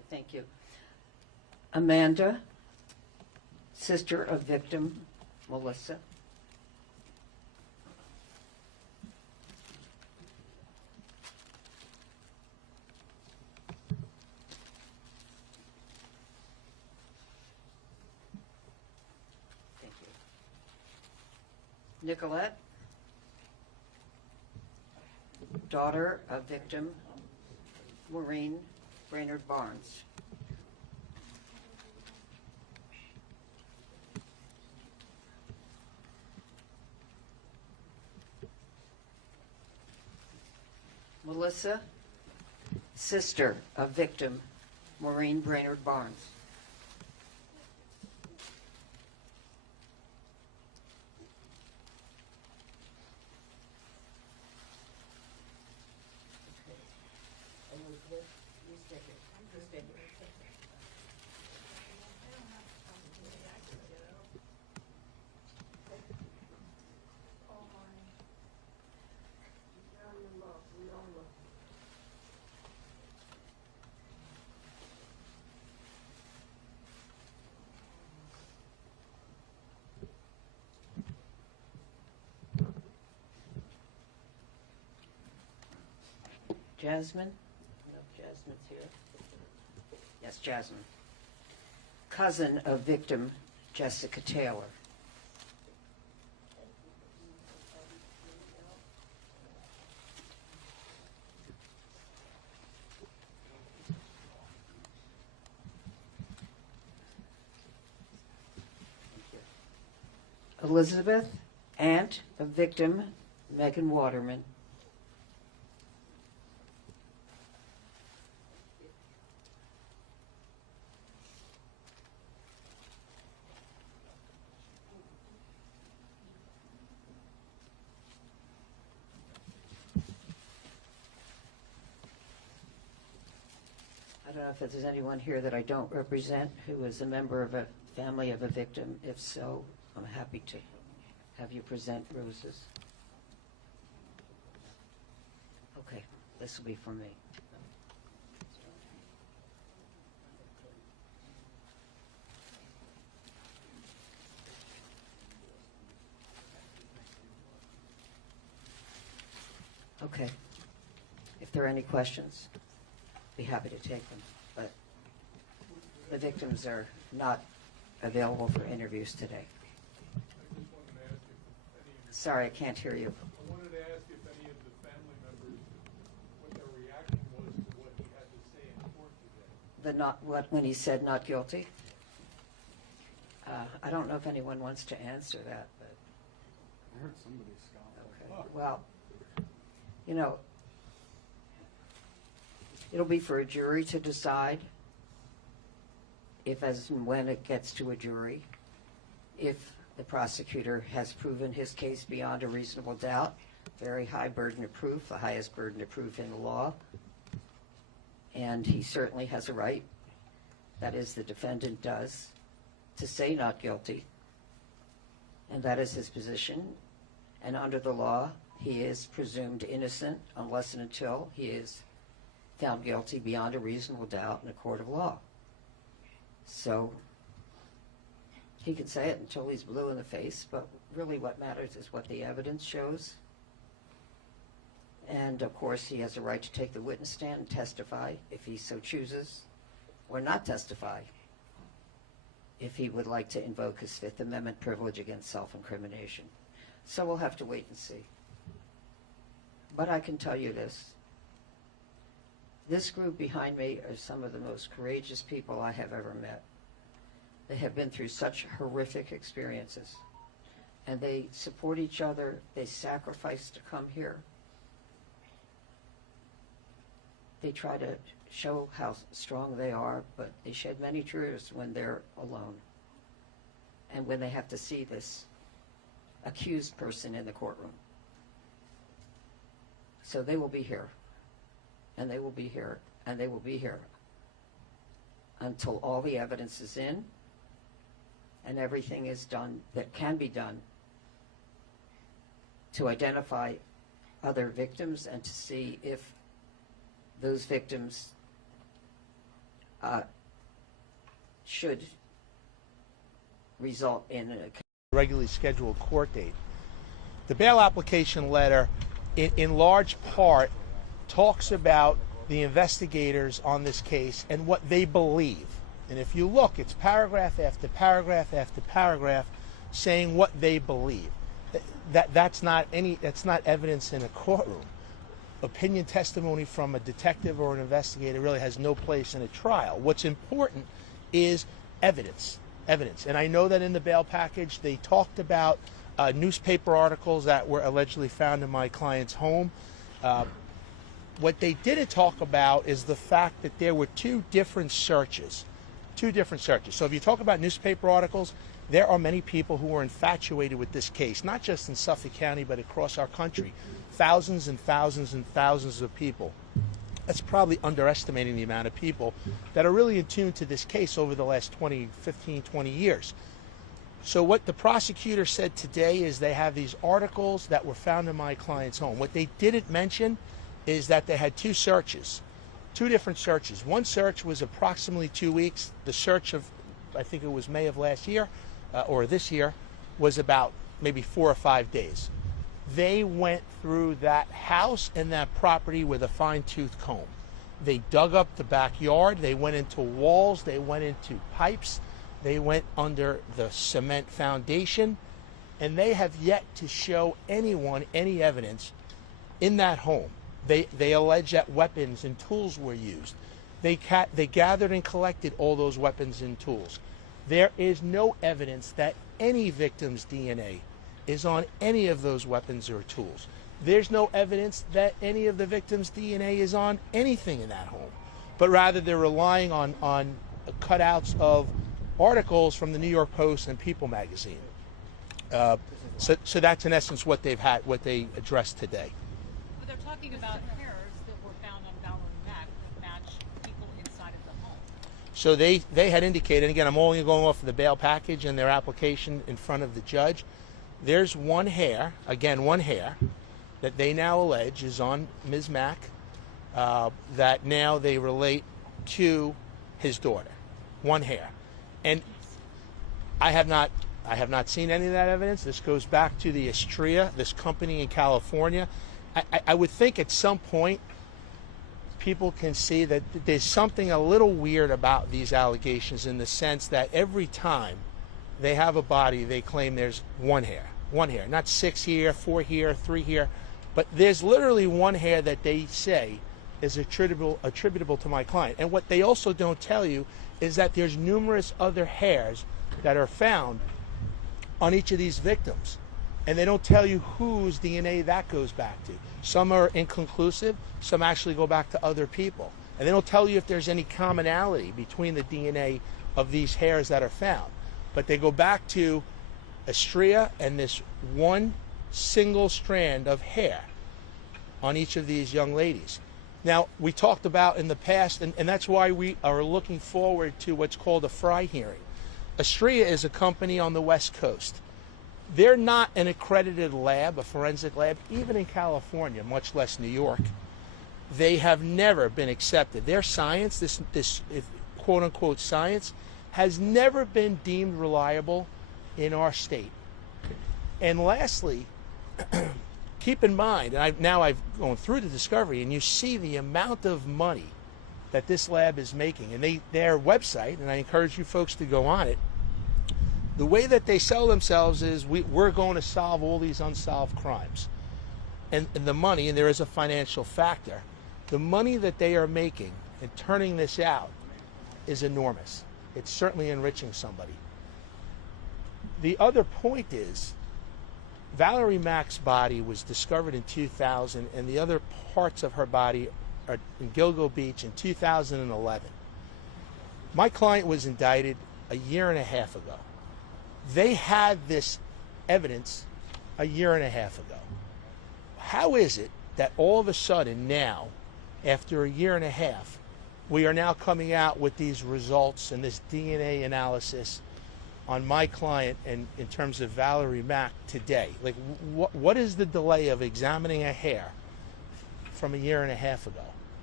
thank you. Amanda, sister of victim Melissa. Thank you. Nicolette, daughter of victim Maureen Brainerd Barnes. Melissa, sister of victim Maureen Brainerd Barnes. Elizabeth, you stay here. You stay here. Jasmine? No, Jasmine's here. Yes, Jasmine. Cousin of victim Jessica Taylor. Elizabeth, aunt of victim Megan Waterman. I don't know if there's anyone here that I don't represent who is a member of a family of a victim. If so, I'm happy to have you present roses. Okay, this will be for me. Okay. If there are any questions, be happy to take them, but the victims are not available for interviews today. Sorry, I can't hear you. I wanted to ask if any of the family members, what their reaction was to what he had to say in court today. The not what when he said not guilty? I don't know if anyone wants to answer that, but I heard somebody scoff. okay. Well, you know, it'll be for a jury to decide if as and when it gets to a jury, if the prosecutor has proven his case beyond a reasonable doubt, very high burden of proof, the highest burden of proof in the law, and he certainly has a right, that is the defendant does, to say not guilty, and that is his position, and under the law, he is presumed innocent unless and until he is found guilty beyond a reasonable doubt in a court of law. So he can say it until he's blue in the face, but really what matters is what the evidence shows. And of course, he has a right to take the witness stand and testify if he so chooses, or not testify if he would like to invoke his Fifth Amendment privilege against self-incrimination. So we'll have to wait and see. But I can tell you this. This group behind me are some of the most courageous people I have ever met. They have been through such horrific experiences, and they support each other. They sacrifice to come here. They try to show how strong they are, but they shed many tears when they're alone and when they have to see this accused person in the courtroom. So they will be here, and they will be here, and they will be here until all the evidence is in and everything is done that can be done to identify other victims and to see if those victims should result in a regularly scheduled court date. The bail application letter, in large part, talks about the investigators on this case and what they believe. And if you look, it's paragraph after paragraph after paragraph saying what they believe. That's not evidence in a courtroom. Opinion testimony from a detective or an investigator really has no place in a trial. What's important is evidence. And I know that in the bail package they talked about newspaper articles that were allegedly found in my client's home. What they didn't talk about is the fact that there were two different searches. So if you talk about newspaper articles, there are many people who are infatuated with this case, not just in Suffolk County, but across our country. Thousands and thousands and thousands of people. That's probably underestimating the amount of people that are really in tune to this case over the last 15, 20 years. So what the prosecutor said today is they have these articles that were found in my client's home. What they didn't mention is that they had two searches, two different searches. One search was approximately 2 weeks. The search of, I think it was May of last year, or this year, was about maybe 4 or 5 days. They went through that house and that property with a fine-tooth comb. They dug up the backyard, they went into walls, they went into pipes, they went under the cement foundation, and they have yet to show anyone any evidence in that home. They allege that weapons and tools were used. They gathered and collected all those weapons and tools. There is no evidence that any victim's DNA is on any of those weapons or tools. There's no evidence that any of the victim's DNA is on anything in that home, but rather they're relying on cutouts of articles from the New York Post and People magazine. So that's in essence what they addressed today. But they're talking about hairs that were found on Valerie Mack that match people inside of the home. So they had indicated, and again, I'm only going off of the bail package and their application in front of the judge. There's one hair, again, one hair, that they now allege is on Ms. Mack, that now they relate to his daughter. One hair. And I have not seen any of that evidence. This goes back to the Allred, this company in California. I would think at some point people can see that there's something a little weird about these allegations, in the sense that every time they have a body, they claim there's one hair, not 6 here, 4 here, 3 here, but there's literally one hair that they say is attributable to my client. And what they also don't tell you is that there's numerous other hairs that are found on each of these victims. And they don't tell you whose DNA that goes back to. Some are inconclusive, some actually go back to other people. And they don't tell you if there's any commonality between the DNA of these hairs that are found. But they go back to Allred and this one single strand of hair on each of these young ladies. Now, we talked about in the past, and that's why we are looking forward to what's called a Fry hearing. Allred is a company on the West Coast. They're not an accredited lab, a forensic lab, even in California, much less New York. They have never been accepted. Their science, this quote-unquote science, has never been deemed reliable in our state. And lastly, keep in mind, and I've gone through the discovery, and you see the amount of money that this lab is making. And their website, and I encourage you folks to go on it, the way that they sell themselves is we're going to solve all these unsolved crimes. And the money, and there is a financial factor, the money that they are making and turning this out is enormous. It's certainly enriching somebody. The other point is, Valerie Mack's body was discovered in 2000, and the other parts of her body are in Gilgo Beach in 2011. My client was indicted a year and a half ago. They had this evidence a year and a half ago. How is it that all of a sudden now, after a year and a half, we are now coming out with these results and this DNA analysis on my client and in terms of Valerie Mack today? Like, what is the delay of examining a hair from a year and a half ago?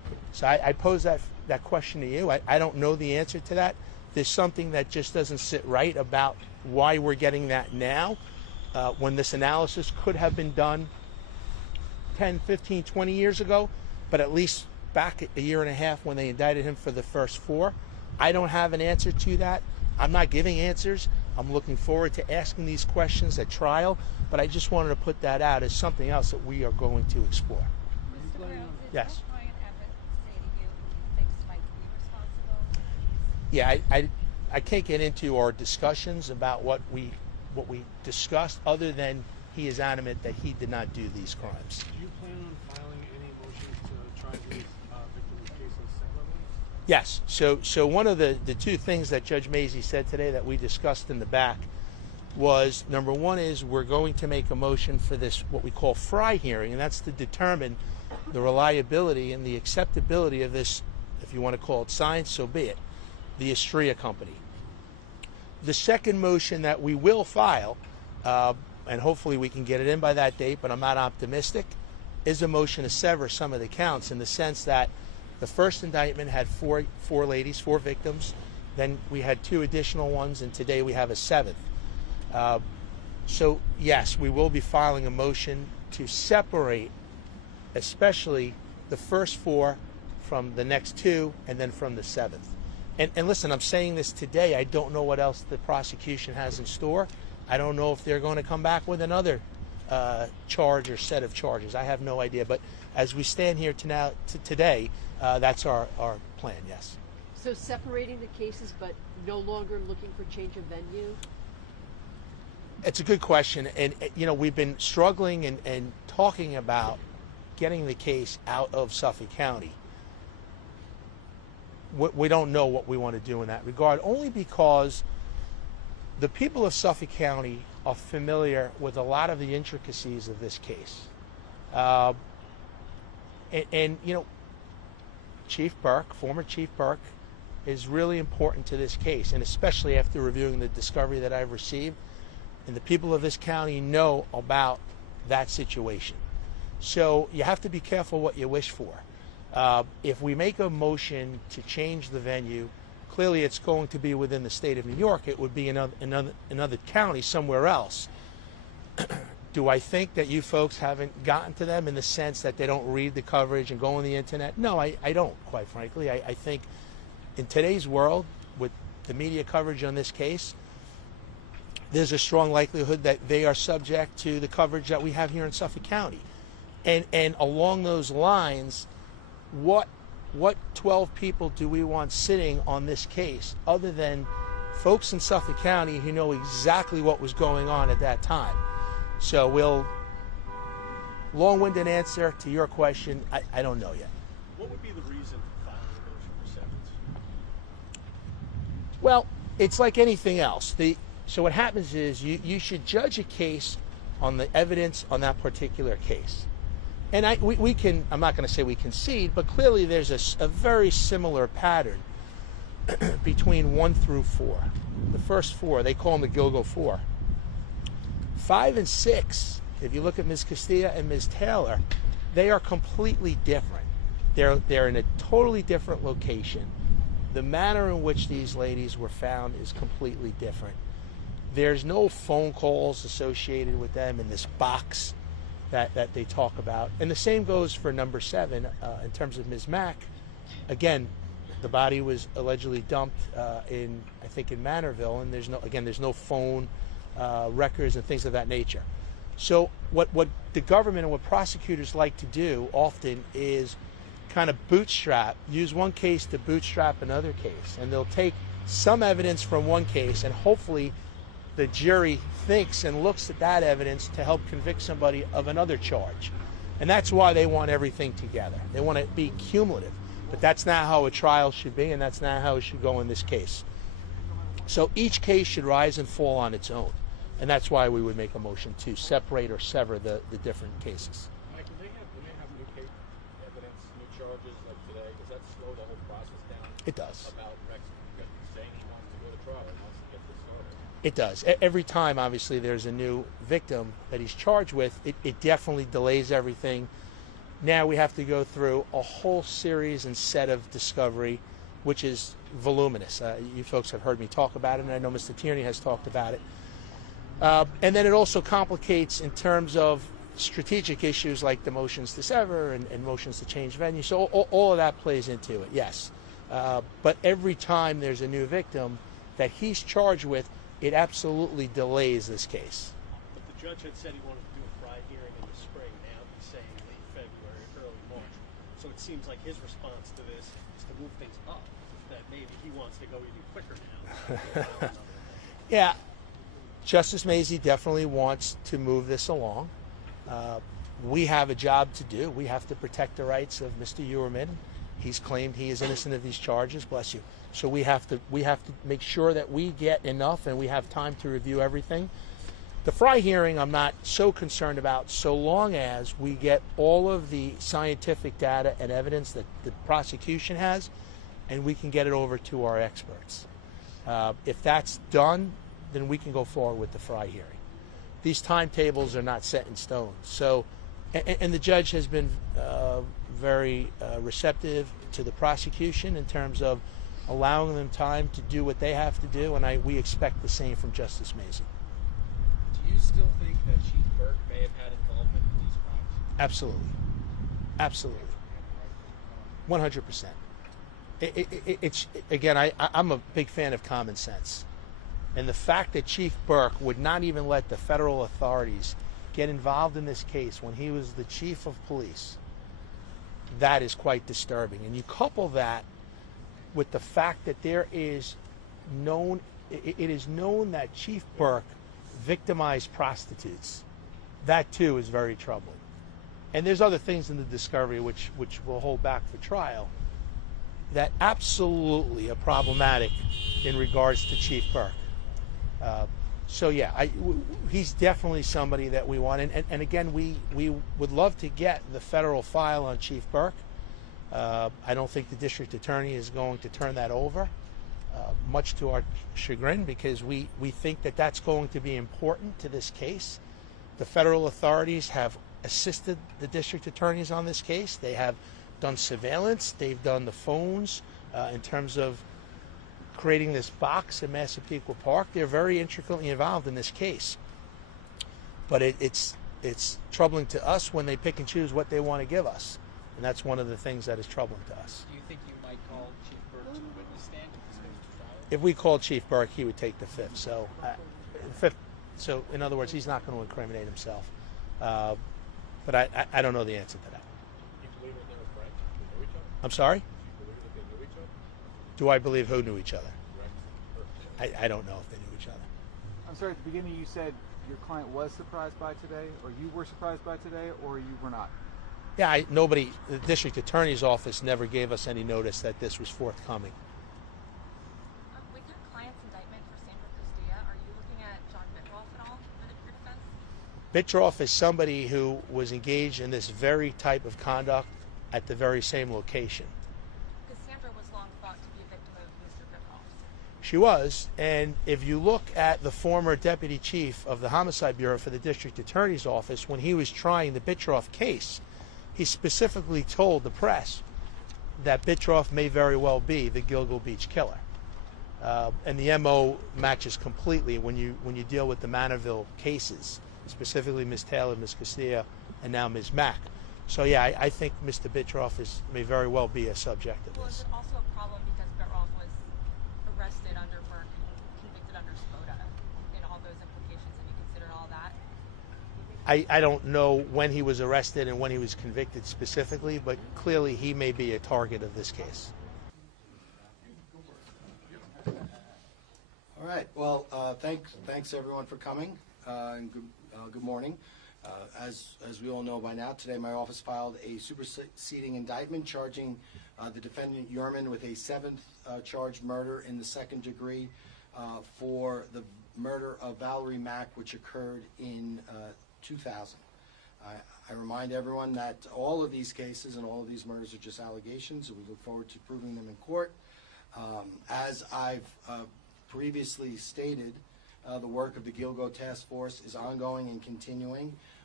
So I pose that question to you. I don't know the answer to that. There's something that just doesn't sit right about why we're getting that now, when this analysis could have been done 10, 15, 20 years ago, but at least back a year and a half when they indicted him for the first 4. I don't have an answer to that. I'm not giving answers. I'm looking forward to asking these questions at trial, but I just wanted to put that out as something else that we are going to explore. Mr. Brown, did Yes. your client ever say to you he thinks might be responsible? Yeah, I can't get into our discussions about what we discussed, other than he is adamant that he did not do these crimes. Do you plan on filing any motions to try these victims' cases separately? Yes. So one of the two things that Judge Mazie said today that we discussed in the back was, number one is we're going to make a motion for this, what we call Fry hearing, and that's to determine the reliability and the acceptability of this, if you want to call it science, so be it, the Astrea Company. The second motion that we will file, and hopefully we can get it in by that date, but I'm not optimistic, is a motion to sever some of the counts, in the sense that the first indictment had four victims, then we had 2 additional ones, and today we have a 7th. So yes, we will be filing a motion to separate, especially the first 4 from the next 2, and then from the 7th. And listen, I'm saying this today. I don't know what else the prosecution has in store. I don't know if they're going to come back with another charge or set of charges. I have no idea. But as we stand here today, that's our plan, yes. So separating the cases, but no longer looking for change of venue? It's a good question. And, we've been struggling and talking about getting the case out of Suffolk County. We don't know what we want to do in that regard, only because the people of Suffolk County are familiar with a lot of the intricacies of this case. Chief Burke, former Chief Burke, is really important to this case, and especially after reviewing the discovery that I've received, and the people of this county know about that situation. So you have to be careful what you wish for. If we make a motion to change the venue, clearly it's going to be within the state of New York. It would be another county somewhere else. Do I think that you folks haven't gotten to them in the sense that they don't read the coverage and go on the internet? No, I don't, quite frankly. I think in today's world, with the media coverage on this case, there's a strong likelihood that they are subject to the coverage that we have here in Suffolk County. And along those lines, what 12 people do we want sitting on this case other than folks in Suffolk County who know exactly what was going on at that time? So long-winded answer to your question, I don't know yet. What would be the reason for filing a motion for severance? Well, it's like anything else. So what happens is you should judge a case on the evidence on that particular case. And we can, I'm not going to say we concede, but clearly there's a very similar pattern between 1 through 4. The first 4, they call them the Gilgo 4. 5 and 6, if you look at Ms. Castilla and Ms. Taylor, they are completely different. They're in a totally different location. The manner in which these ladies were found is completely different. There's no phone calls associated with them in this box that they talk about. And the same goes for number 7 in terms of Ms. Mack. Again, the body was allegedly dumped I think in Manorville, and there's no phone records and things of that nature. So what the government and what prosecutors like to do often is kind of use one case to bootstrap another case, and they'll take some evidence from one case, and hopefully the jury thinks and looks at that evidence to help convict somebody of another charge. And that's why they want everything together. They want it to be cumulative. But that's not how a trial should be, and that's not how it should go in this case. So each case should rise and fall on its own. And that's why we would make a motion to separate or sever the different cases. Mike, when they have new case evidence, new charges like today, does that slow the whole process down? It does. About Rex saying he wants to go to trial and wants to get this started? It does. Every time, obviously, there's a new victim that he's charged with, it definitely delays everything. Now we have to go through a whole series and set of discovery, which is voluminous. You folks have heard me talk about it, and I know Mr. Tierney has talked about it. And then it also complicates in terms of strategic issues like the motions to sever and motions to change venue. So all of that plays into it, yes. But every time there's a new victim that he's charged with, it absolutely delays this case. But the judge had said he wanted to do a Fry hearing in the spring. Now he's saying late February, early March. So it seems like his response to this is to move things up, that maybe he wants to go even quicker now. Yeah, Justice Mazie definitely wants to move this along. We have a job to do. We have to protect the rights of Mr. Heuermann. He's claimed he is innocent of these charges, bless you. So we have to make sure that we get enough and we have time to review everything. The Fry hearing I'm not so concerned about, so long as we get all of the scientific data and evidence that the prosecution has, and we can get it over to our experts. If that's done, then we can go forward with the Fry hearing. These timetables are not set in stone. So, and the judge has been very receptive to the prosecution in terms of allowing them time to do what they have to do, and we expect the same from Justice Mazie. Do you still think that Chief Burke may have had involvement in these crimes? Absolutely. Absolutely. 100%. It's again, I'm a big fan of common sense. And the fact that Chief Burke would not even let the federal authorities get involved in this case when he was the chief of police, that is quite disturbing. And you couple that with the fact that it is known that Chief Burke victimized prostitutes. That too is very troubling. And there's other things in the discovery which we'll hold back for trial that absolutely are problematic in regards to Chief Burke. So yeah, he's definitely somebody that we want. And again, we would love to get the federal file on Chief Burke. I don't think the district attorney is going to turn that over, much to our chagrin, because we think that that's going to be important to this case. The federal authorities have assisted the district attorneys on this case. They have done surveillance. They've done the phones in terms of creating this box in Massapequa Park. They're very intricately involved in this case. But it's troubling to us when they pick and choose what they want to give us. And that's one of the things that is troubling to us. Do you think you might call Chief Burke to the witness stand if this goes to trial? If we called Chief Burke, he would take the fifth. So in other words, he's not going to incriminate himself. But I don't know the answer to that. You believe that they were friends? They knew each other? I'm sorry? You believe that they knew each other? Do I believe who knew each other? Rex. I don't know if they knew each other. I'm sorry, at the beginning you said your client was surprised by today, or you were surprised by today, or you were not? Yeah, the district attorney's office never gave us any notice that this was forthcoming. With your client's indictment for Sandra Castilla, are you looking at John Bitroff at all for your defense? Bitroff is somebody who was engaged in this very type of conduct at the very same location. Because Sandra was long thought to be a victim of Mr. Bitroff. She was, and if you look at the former deputy chief of the Homicide Bureau for the district attorney's office, when he was trying the Bitroff case, he specifically told the press that Bitroff may very well be the Gilgo Beach killer. And the MO matches completely when you deal with the Manorville cases, specifically Ms. Taylor, Ms. Castilla, and now Ms. Mack. So yeah, I think Mr. Bitroff may very well be a subject of Well, this. is it also a problem because Bitroff was arrested under Burke and convicted under Spoda, and all those implications? Have you considered all that? I don't know when he was arrested and when he was convicted specifically, but clearly he may be a target of this case. All right. Well, thanks everyone for coming, and good morning. As we all know by now, today my office filed a superseding indictment charging the defendant Heuermann with a seventh charged murder in the second degree for the murder of Valerie Mack, which occurred in 2000. I remind everyone that all of these cases and all of these murders are just allegations, and we look forward to proving them in court. As I've previously stated, the work of the Gilgo Task Force is ongoing and continuing.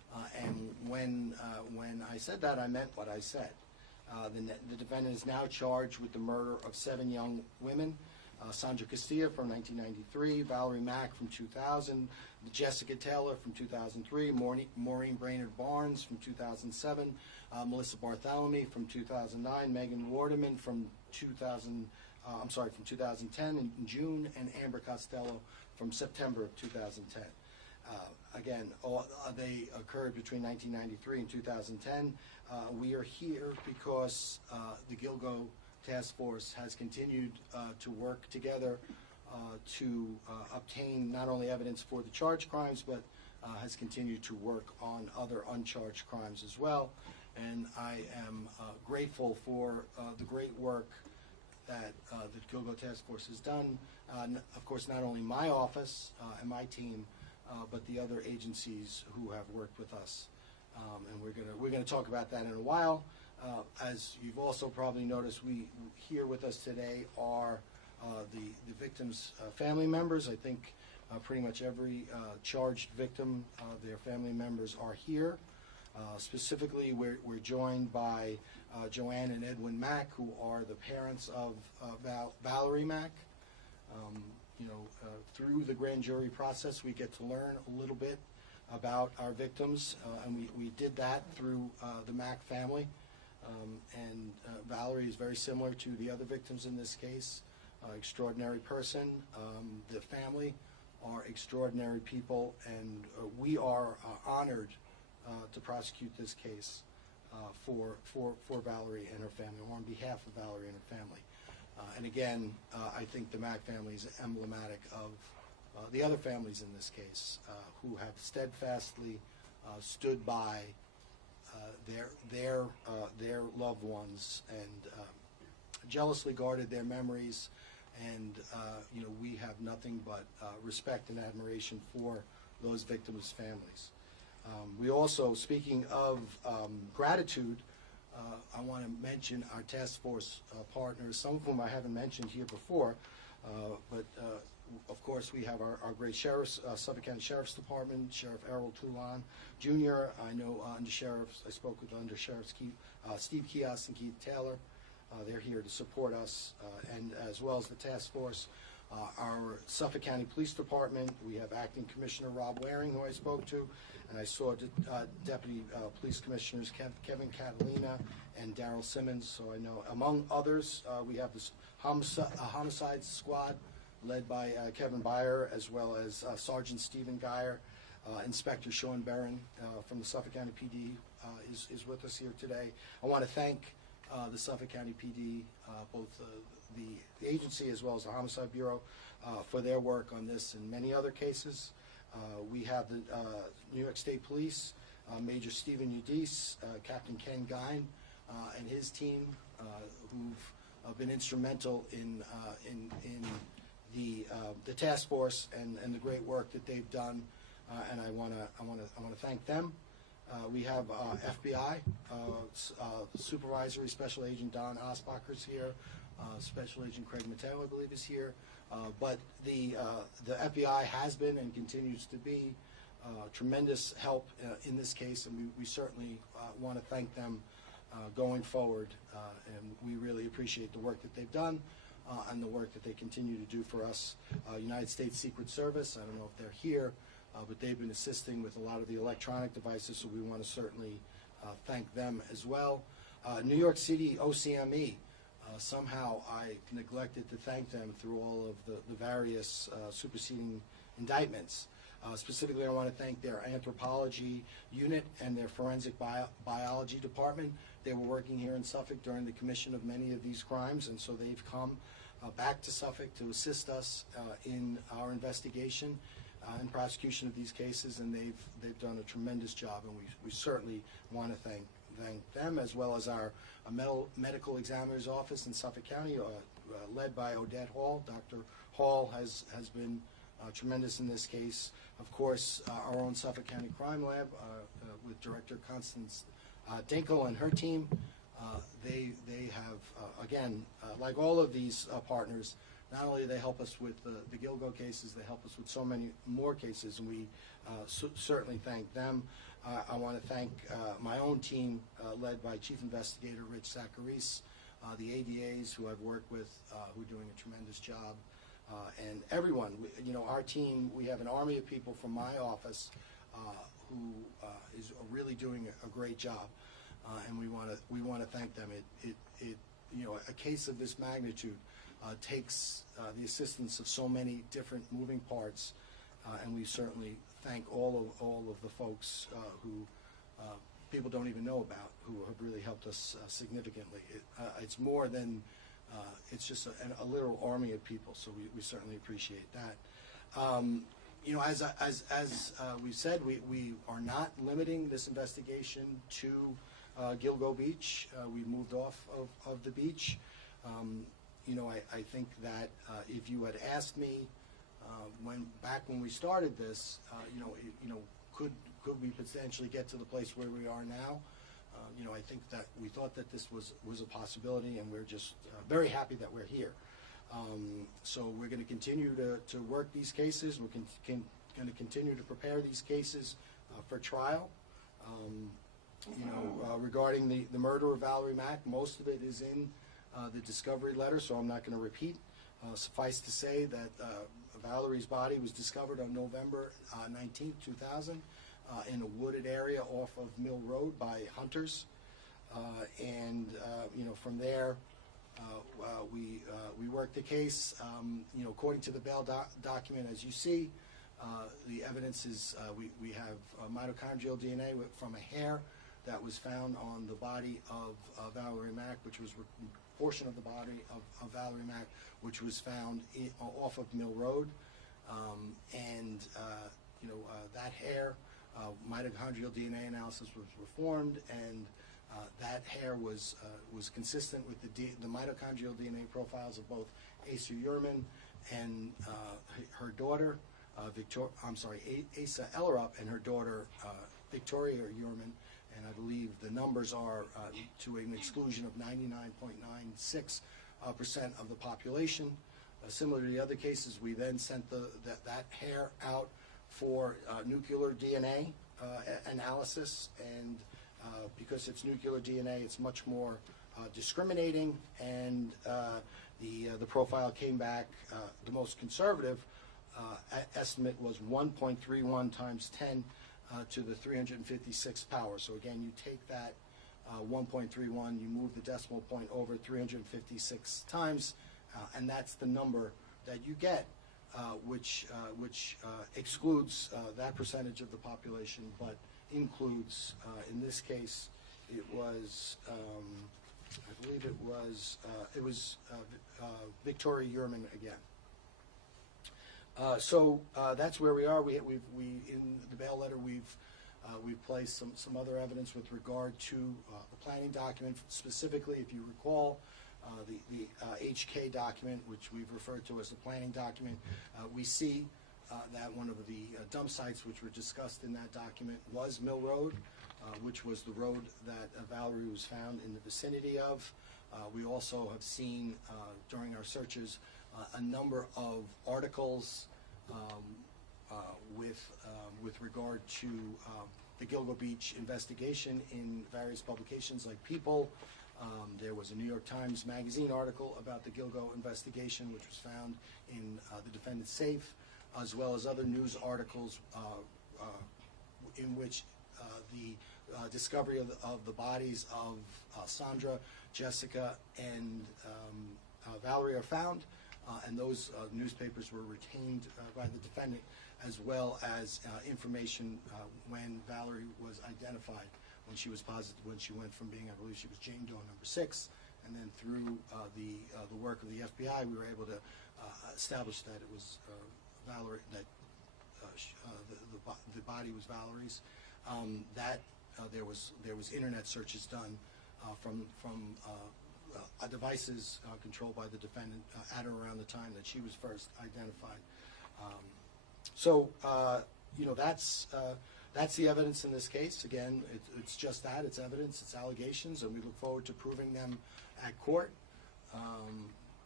And when I said that, I meant what I said. The defendant is now charged with the murder of 7 young women. Sandra Castilla from 1993, Valerie Mack from 2000, Jessica Taylor from 2003, Maureen Brainerd Barnes from 2007, Melissa Bartholomew from 2009, Megan Wardeman from 2010 in June, and Amber Costello from September of 2010. Again, they occurred between 1993 and 2010. We are here because the Gilgo Task Force has continued to work together to obtain not only evidence for the charged crimes, but has continued to work on other uncharged crimes as well. And I am grateful for the great work that the Gilgo Task Force has done. Of course, not only my office and my team, but the other agencies who have worked with us. And we're gonna talk about that in a while. As you've also probably noticed, here with us today are the victims' family members. I think pretty much every charged victim, their family members are here. Specifically, we're joined by Joanne and Edwin Mack, who are the parents of Valerie Mack. Through the grand jury process, we get to learn a little bit about our victims, and we did that through the Mack family. Valerie is very similar to the other victims in this case. Extraordinary person. The family are extraordinary people, and we are honored to prosecute this case for Valerie and her family, or on behalf of Valerie and her family. And again, I think the Mack family is emblematic of the other families in this case who have steadfastly stood by their loved ones and jealously guarded their memories. And we have nothing but respect and admiration for those victims' families. We also, speaking of gratitude, I want to mention our task force partners, some of whom I haven't mentioned here before, but of course we have our great sheriffs, Suffolk County Sheriff's Department, Sheriff Errol Toulon Jr. I know undersheriffs, I spoke with undersheriffs Steve Kios and Keith Taylor. They're here to support us, and as well as the task force. Our Suffolk County Police Department, we have Acting Commissioner Rob Waring, who I spoke to, and I saw Deputy Police Commissioners Kevin Catalina and Darrell Simmons. So I know, among others, we have this homicide squad led by Kevin Byer, as well as Sergeant Stephen Geyer. Inspector Sean Barron from the Suffolk County PD is with us here today. I want to thank the Suffolk County PD, both the agency as well as the Homicide Bureau, for their work on this and many other cases. We have the New York State Police, Major Stephen Udise, Captain Ken Gine, and his team, who've been instrumental in the task force and the great work that they've done, and I want to thank them. We have FBI Supervisory Special Agent Don Osbacher's here. Special Agent Craig Mateo, I believe, is here. But the FBI has been and continues to be tremendous help in this case, and we certainly want to thank them going forward. And we really appreciate the work that they've done and the work that they continue to do for us. United States Secret Service, I don't know if they're here, but they've been assisting with a lot of the electronic devices, so we want to certainly thank them as well. New York City OCME, somehow I neglected to thank them through all of the various superseding indictments. Specifically, I want to thank their anthropology unit and their forensic biology department. They were working here in Suffolk during the commission of many of these crimes, and so they've come back to Suffolk to assist us in our investigation and prosecution of these cases, and they've done a tremendous job, and we certainly want to thank them, as well as our medical examiner's office in Suffolk County, led by Odette Hall. Dr. Hall has been tremendous in this case. Of course, our own Suffolk County Crime Lab with Director Constance Dinkel and her team. They have, again, like all of these partners, not only do they help us with the Gilgo cases, they help us with so many more cases, and we certainly thank them. I want to thank my own team, led by Chief Investigator Rich Zacharis, the ADAs who I've worked with, who are doing a tremendous job, and everyone. Our team, we have an army of people from my office who is really doing a great job, and we want to thank them. A case of this magnitude takes the assistance of so many different moving parts, and we certainly thank all of the folks who people don't even know about, who have really helped us significantly. It's more than it's just a literal army of people, so we certainly appreciate that. As we've said, we are not limiting this investigation to Gilgo Beach. We moved off of the beach. I think that if you had asked me back when we started this, could we potentially get to the place where we are now? I think that we thought that this was a possibility, and we're just very happy that we're here. So we're going to continue to work these cases. We're going to continue to prepare these cases for trial. Regarding the murder of Valerie Mack, most of it is in the discovery letter, so I'm not going to repeat. Suffice to say that Valerie's body was discovered on November 19, 2000, in a wooded area off of Mill Road by hunters. From there, we worked the case. According to the bail document, as you see, the evidence is we have mitochondrial DNA from a hair that was found on the body of Valerie Mack, which was a portion of the body of Valerie Mack, which was found off of Mill Road. That hair, mitochondrial DNA analysis was performed, and that hair was consistent with the mitochondrial DNA profiles of both Asa Heuermann and her daughter, Asa Ellerup, and her daughter, Victoria Heuermann. And I believe the numbers are to an exclusion of 99.96% of the population. Similar to the other cases, we then sent that hair out for nuclear DNA analysis, and because it's nuclear DNA, it's much more discriminating, and the profile came back. The most conservative estimate was 1.31 times 10 to the 356 power. So again, you take that 1.31, you move the decimal point over 356 times, and that's the number that you get, which excludes that percentage of the population, but includes, in this case, it was, I believe it was Victoria Heuermann again. So that's where we are. We in the bail letter we've placed some other evidence with regard to the planning document. Specifically, if you recall, the HK document, which we've referred to as the planning document, we see that one of the dump sites which were discussed in that document was Mill Road, which was the road that Valerie was found in the vicinity of. We also have seen during our searches a number of articles with regard to the Gilgo Beach investigation in various publications like People. There was a New York Times Magazine article about the Gilgo investigation, which was found in the defendant's safe, as well as other news articles in which the discovery of the bodies of Sandra, Jessica, and Valerie are found, and those newspapers were retained by the defendant, as well as information when Valerie was identified, when she was positive, when she went from being, I believe she was Jane Doe number 6, and then through the work of the FBI, we were able to establish that it was Valerie, that the body was Valerie's. There was internet searches done from devices controlled by the defendant at or around the time that she was first identified. That's the evidence in this case. Again, it's just that. It's evidence, it's allegations, and we look forward to proving them at court.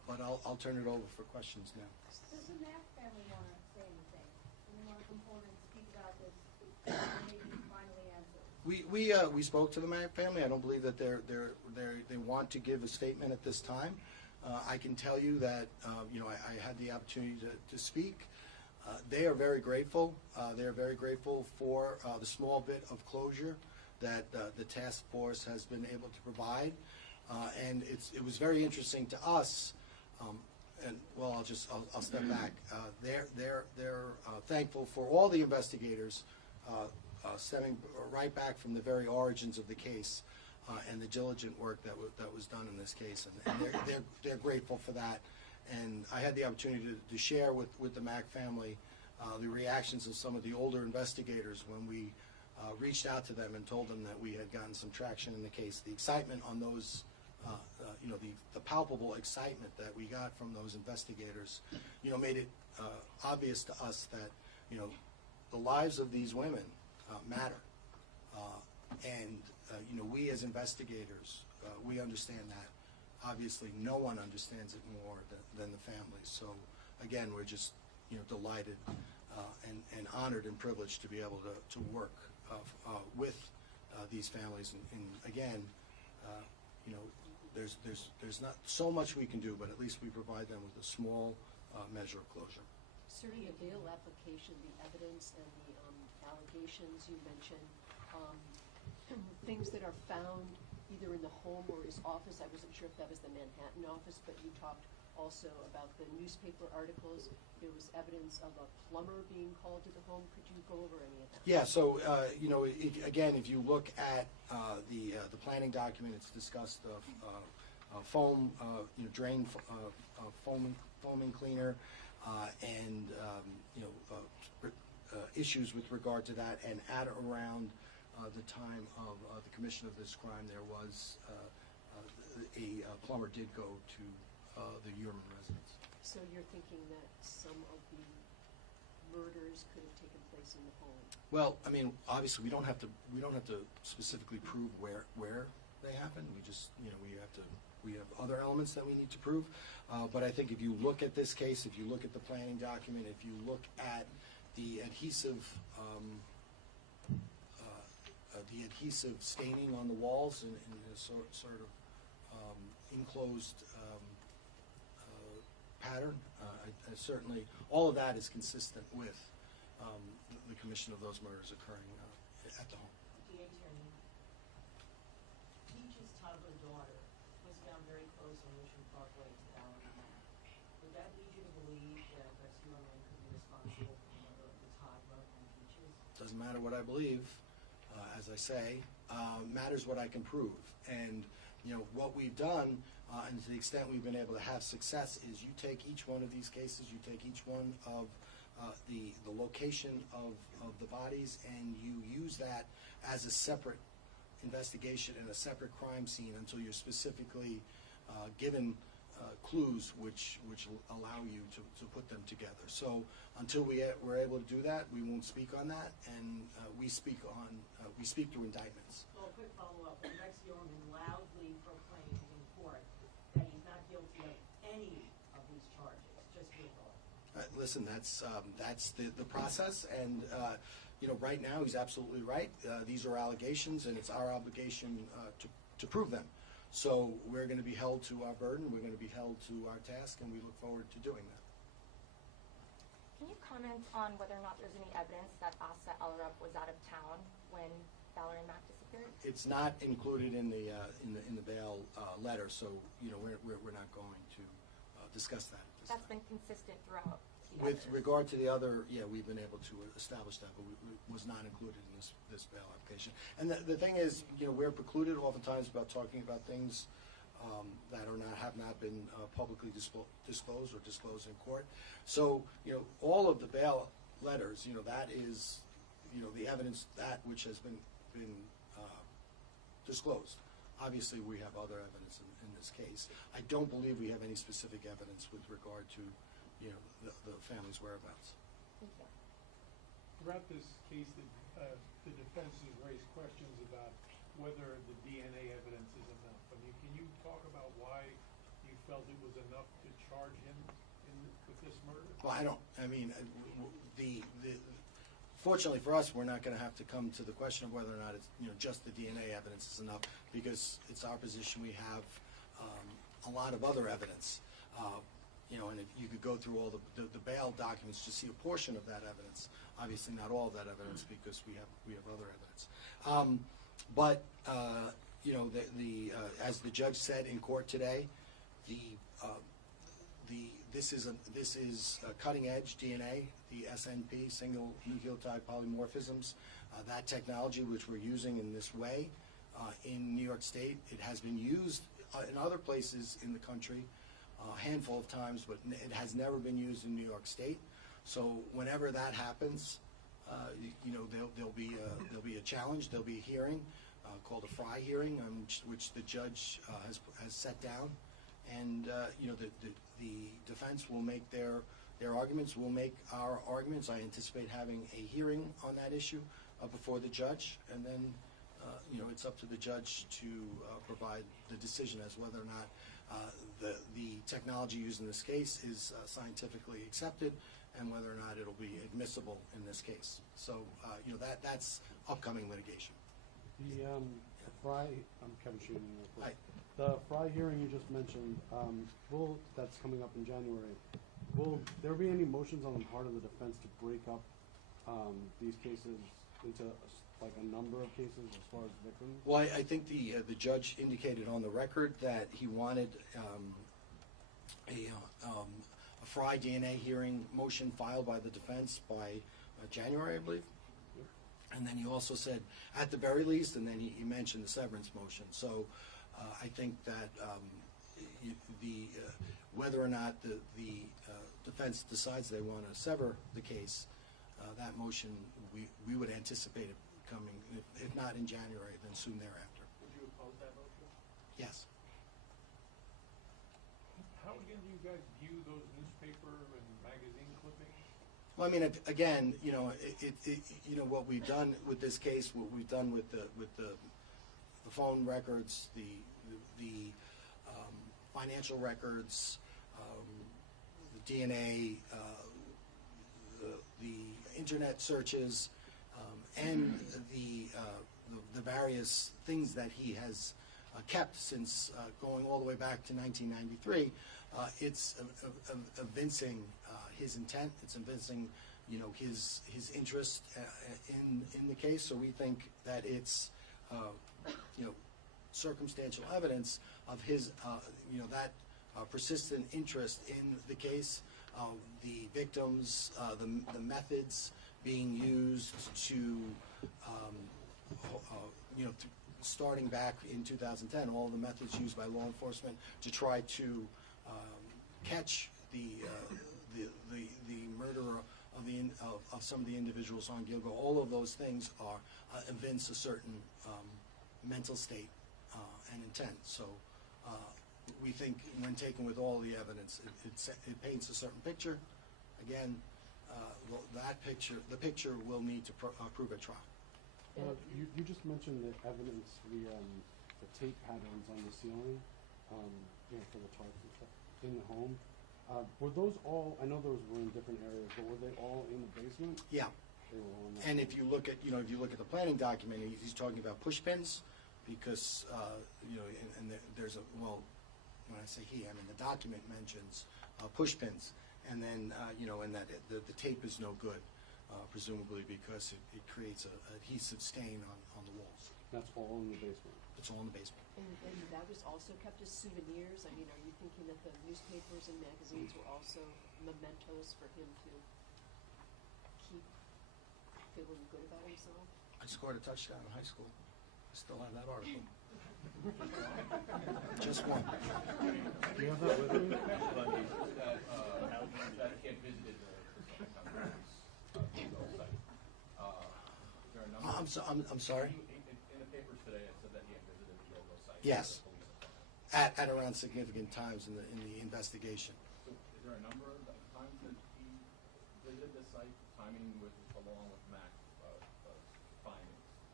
but I'll turn it over for questions now. Does the Mack family want to say anything? And they want to come forward and speak about this, and maybe finally answer? We spoke to the Mack family. I don't believe that they want to give a statement at this time. I can tell you that I had the opportunity to speak. They are very grateful. They are very grateful for the small bit of closure that the task force has been able to provide, and it was very interesting to us. And well, I'll step back. They're thankful for all the investigators stemming right back from the very origins of the case and the diligent work that was done in this case, and they're grateful for that. And I had the opportunity to share with the Mack family the reactions of some of the older investigators when we reached out to them and told them that we had gotten some traction in the case. The excitement on those, the palpable excitement that we got from those investigators, made it obvious to us that, the lives of these women matter. And we as investigators, we understand that. Obviously, no one understands it more than the families. So, again, we're just, delighted and honored and privileged to be able to work with these families. And again, there's not so much we can do, but at least we provide them with a small measure of closure. Sir, in the bail application, the evidence and the allegations you mentioned, things that are found either in the home or his office. I wasn't sure if that was the Manhattan office, but you talked also about the newspaper articles. There was evidence of a plumber being called to the home. Could you go over any of that? Yeah, so, if you look at the planning document, it's discussed foam, drain foaming cleaner, and, issues with regard to that. And at around the time of the commission of this crime, there was a plumber did go to the Heuermann residence. So you're thinking that some of the murders could have taken place in the home? Well, I mean, obviously, we don't have to specifically prove where they happened. We just, we have other elements that we need to prove. But I think if you look at this case, if you look at the planning document, if you look at the adhesive staining on the walls in a sort of enclosed pattern, I certainly, all of that is consistent with the commission of those murders occurring at the home. The attorney, Peach's toddler daughter was found very close on Richmond Parkway to Valerie Mack. Would that lead you to believe that Rex Heuermann could be responsible for the murder of the toddler and Peaches? Doesn't matter what I believe, as I say, matters what I can prove. And what we've done, and to the extent we've been able to have success, is you take each one of these cases, you take each one of the location of the bodies, and you use that as a separate investigation and a separate crime scene until you're specifically given clues which allow you to put them together. So until we're able to do that, we won't speak on that, and we speak through indictments. Well, a quick follow-up. Rex Heuermann loudly proclaimed in court that he's not guilty of any of these charges, just Gilgo. Listen, that's the process, and right now he's absolutely right. These are allegations, and it's our obligation to prove them. So we're going to be held to our burden, we're going to be held to our task, and we look forward to doing that. Can you comment on whether or not there's any evidence that Allred was out of town when Valerie Mack disappeared? It's not included in the bail letter, so we're not going to discuss that. That's been consistent throughout. With regard to the other, we've been able to establish that, but it was not included in this bail application. And the thing is, we're precluded oftentimes about talking about things that have not been publicly disclosed or disclosed in court. So, all of the bail letters, that is, the evidence that which has been disclosed. Obviously, we have other evidence in this case. I don't believe we have any specific evidence with regard to the family's whereabouts. Throughout this case, the defense has raised questions about whether the DNA evidence is enough. I mean, can you talk about why you felt it was enough to charge him with this murder? Well, fortunately for us, we're not going to have to come to the question of whether or not it's, just the DNA evidence is enough, because it's our position we have a lot of other evidence. And if you could go through all the bail documents to see a portion of that evidence. Obviously, not all of that evidence, because we have other evidence. As the judge said in court today, this is cutting edge DNA, the SNP, single nucleotide polymorphisms. That technology, which we're using in this way in New York State, it has been used in other places in the country a handful of times, but it has never been used in New York State. So whenever that happens, there'll be a challenge. There'll be a hearing called a Fry hearing, which the judge has set down, and the defense will make their arguments. We'll make our arguments. I anticipate having a hearing on that issue before the judge, and then it's up to the judge to provide the decision as whether or not the technology used in this case is scientifically accepted, and whether or not it'll be admissible in this case. So that's upcoming litigation. The Fry, I'm Kevin Sheehan. The Fry hearing you just mentioned, that's coming up in January. Will there be any motions on the part of the defense to break up these cases into a number of cases as far as victims? Well, I think the judge indicated on the record that he wanted a Fry DNA hearing motion filed by the defense by January, I believe. And then he also said, at the very least, and then he mentioned the severance motion. So I think that whether or not the defense decides they want to sever the case, that motion, we would anticipate it coming, if not in January, then soon thereafter. Would you oppose that motion? Yes. How again do you guys view those newspaper and magazine clippings? Well, again, what we've done with this case, what we've done with the phone records, the financial records, the DNA, the internet searches, and the various things that he has kept since going all the way back to 1993, it's evincing his intent. It's evincing, his interest in the case. So we think that it's, circumstantial evidence of his, that persistent interest in the case, the victims, the methods being used to, starting back in 2010, all the methods used by law enforcement to try to catch the murderer of some of the individuals on Gilgo. All of those things are evince a certain mental state and intent. So we think, when taken with all the evidence, it paints a certain picture. Again, the picture will need to prove at trial. You just mentioned the evidence, the tape patterns on the ceiling, for the charts and stuff in the home. Were those all? I know those were in different areas, but were they all in the basement? Yeah. They were all in that. And if you look at, the planning document, he's talking about push pins, because and there's when I say he, I mean the document mentions push pins, and then and that the tape is no good. Presumably because it creates an adhesive stain on the walls. That's all in the basement? It's all in the basement. And that was also kept as souvenirs? I mean, are you thinking that the newspapers and magazines were also mementos for him to keep feeling good about himself? I scored a touchdown in high school. I still have that article. Just one. Do you have that with you? That kid visited the I'm sorry? In the papers today, it said that he had visited the Gilgo site. Yes. At around significant times in the investigation. So is there a number of times that he visited the site, timing along with Mack's findings?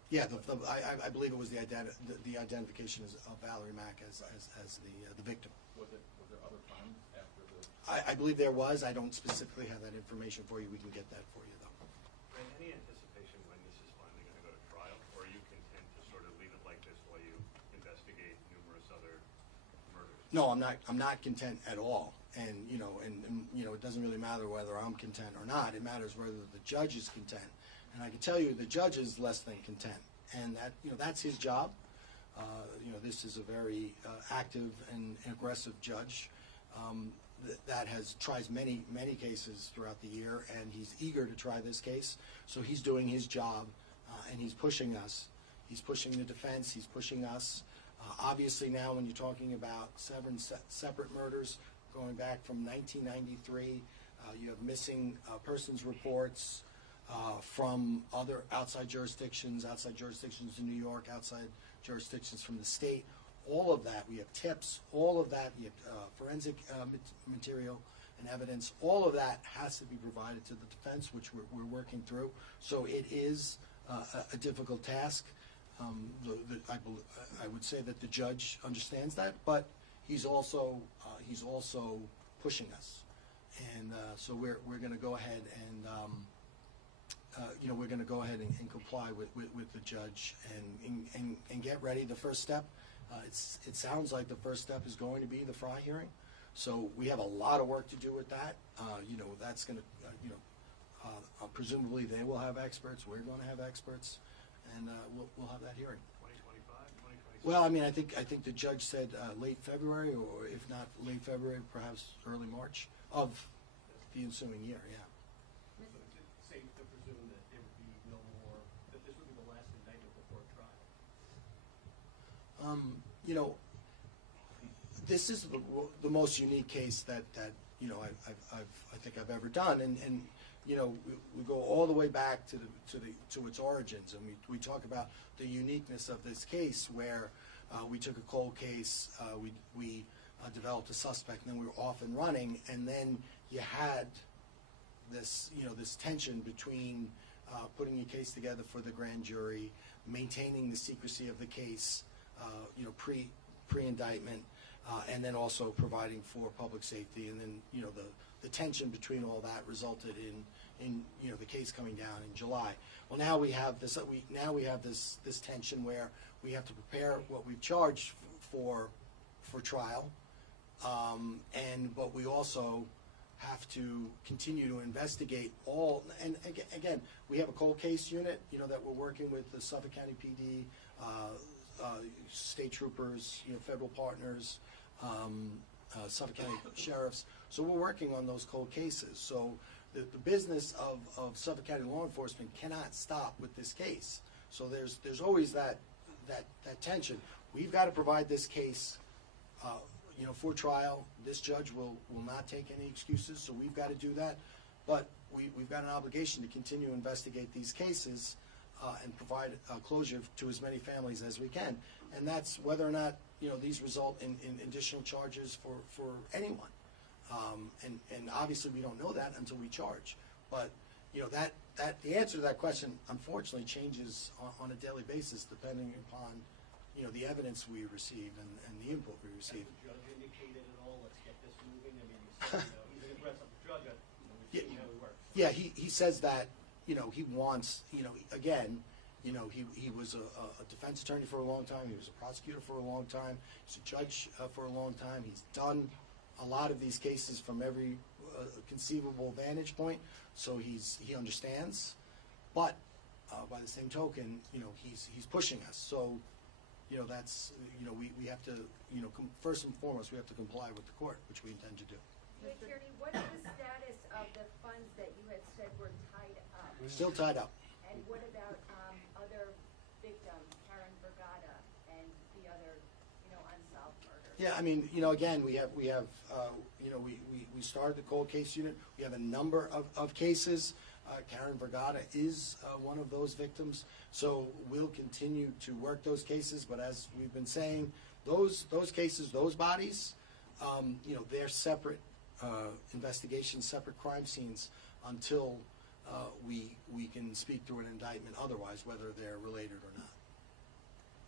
Yeah, I believe it was the identification of Valerie Mack as the victim. Was there other times after the? I believe there was. I don't specifically have that information for you. We can get that for you, though. And any anticipation when this is finally going to go to trial, or are you content to sort of leave it like this while you investigate numerous other murders? No, I'm not content at all. And you know, it doesn't really matter whether I'm content or not. It matters whether the judge is content. And I can tell you, the judge is less than content, and that's his job. This is a very active and aggressive judge that tries many cases throughout the year, and he's eager to try this case. So he's doing his job, and he's pushing us. He's pushing the defense. He's pushing us. Obviously, now when you're talking about 7 separate murders going back from 1993, you have missing persons reports from other outside jurisdictions in New York, outside jurisdictions from the state. All of that, we have tips, all of that, we have forensic material and evidence. All of that has to be provided to the defense, which we're working through. So it is a difficult task. I would say that the judge understands that, but he's also pushing us, and so we're going to go ahead and we're going to go ahead and comply with the judge and get ready. The first step, it sounds like the first step is going to be the Fry hearing. So we have a lot of work to do with that. That's going to, presumably they will have experts. We're going to have experts, and we'll have that hearing. 2025, 2026? Well, I mean, I think the judge said late February, or if not late February, perhaps early March of the ensuing year. Yeah. So is it safe to presume that there would be no more, that this would be the last indictment before trial? This is the most unique case that I think I've ever done, and we go all the way back to its origins, and we talk about the uniqueness of this case, where we took a cold case, we developed a suspect, and then we were off and running, and then you had this tension between putting a case together for the grand jury, maintaining the secrecy of the case, pre-indictment, and then also providing for public safety, and then the tension between all that resulted in the case coming down in July. Well, now we have this this tension where we have to prepare what we've charged for trial, but we also have to continue to investigate all. And again, we have a cold case unit, that we're working with the Suffolk County PD, state troopers, federal partners, Suffolk County sheriffs. So we're working on those cold cases. So the business of Suffolk County law enforcement cannot stop with this case. So there's always that tension. We've got to provide this case, for trial. This judge will not take any excuses, so we've got to do that. But we've got an obligation to continue to investigate these cases and provide closure to as many families as we can. And that's whether or not these result in additional charges for anyone. And obviously we don't know that until we charge. But that the answer to that question unfortunately changes on a daily basis depending upon the evidence we receive and the input we receive. Has the judge indicated at all, let's get this moving? I mean, you said, he's an aggressive judge. We've seen how he works. Yeah, he says that he wants again. He was a defense attorney for a long time. He was a prosecutor for a long time. He's a judge for a long time. He's done a lot of these cases from every conceivable vantage point, so he understands. But by the same token, he's pushing us. So that's we have to first and foremost we have to comply with the court, which we intend to do. Hey, Attorney, what is the status of the funds that you had said were tied up? Still tied up. And what about other victims, Karen Vergata and the other, unsolved murders? Yeah, I mean, again, we started the cold case unit. We have a number of cases. Karen Vergata is one of those victims. So we'll continue to work those cases. But as we've been saying, those cases, those bodies, they're separate investigations, separate crime scenes until we can speak through an indictment otherwise, whether they're related or not.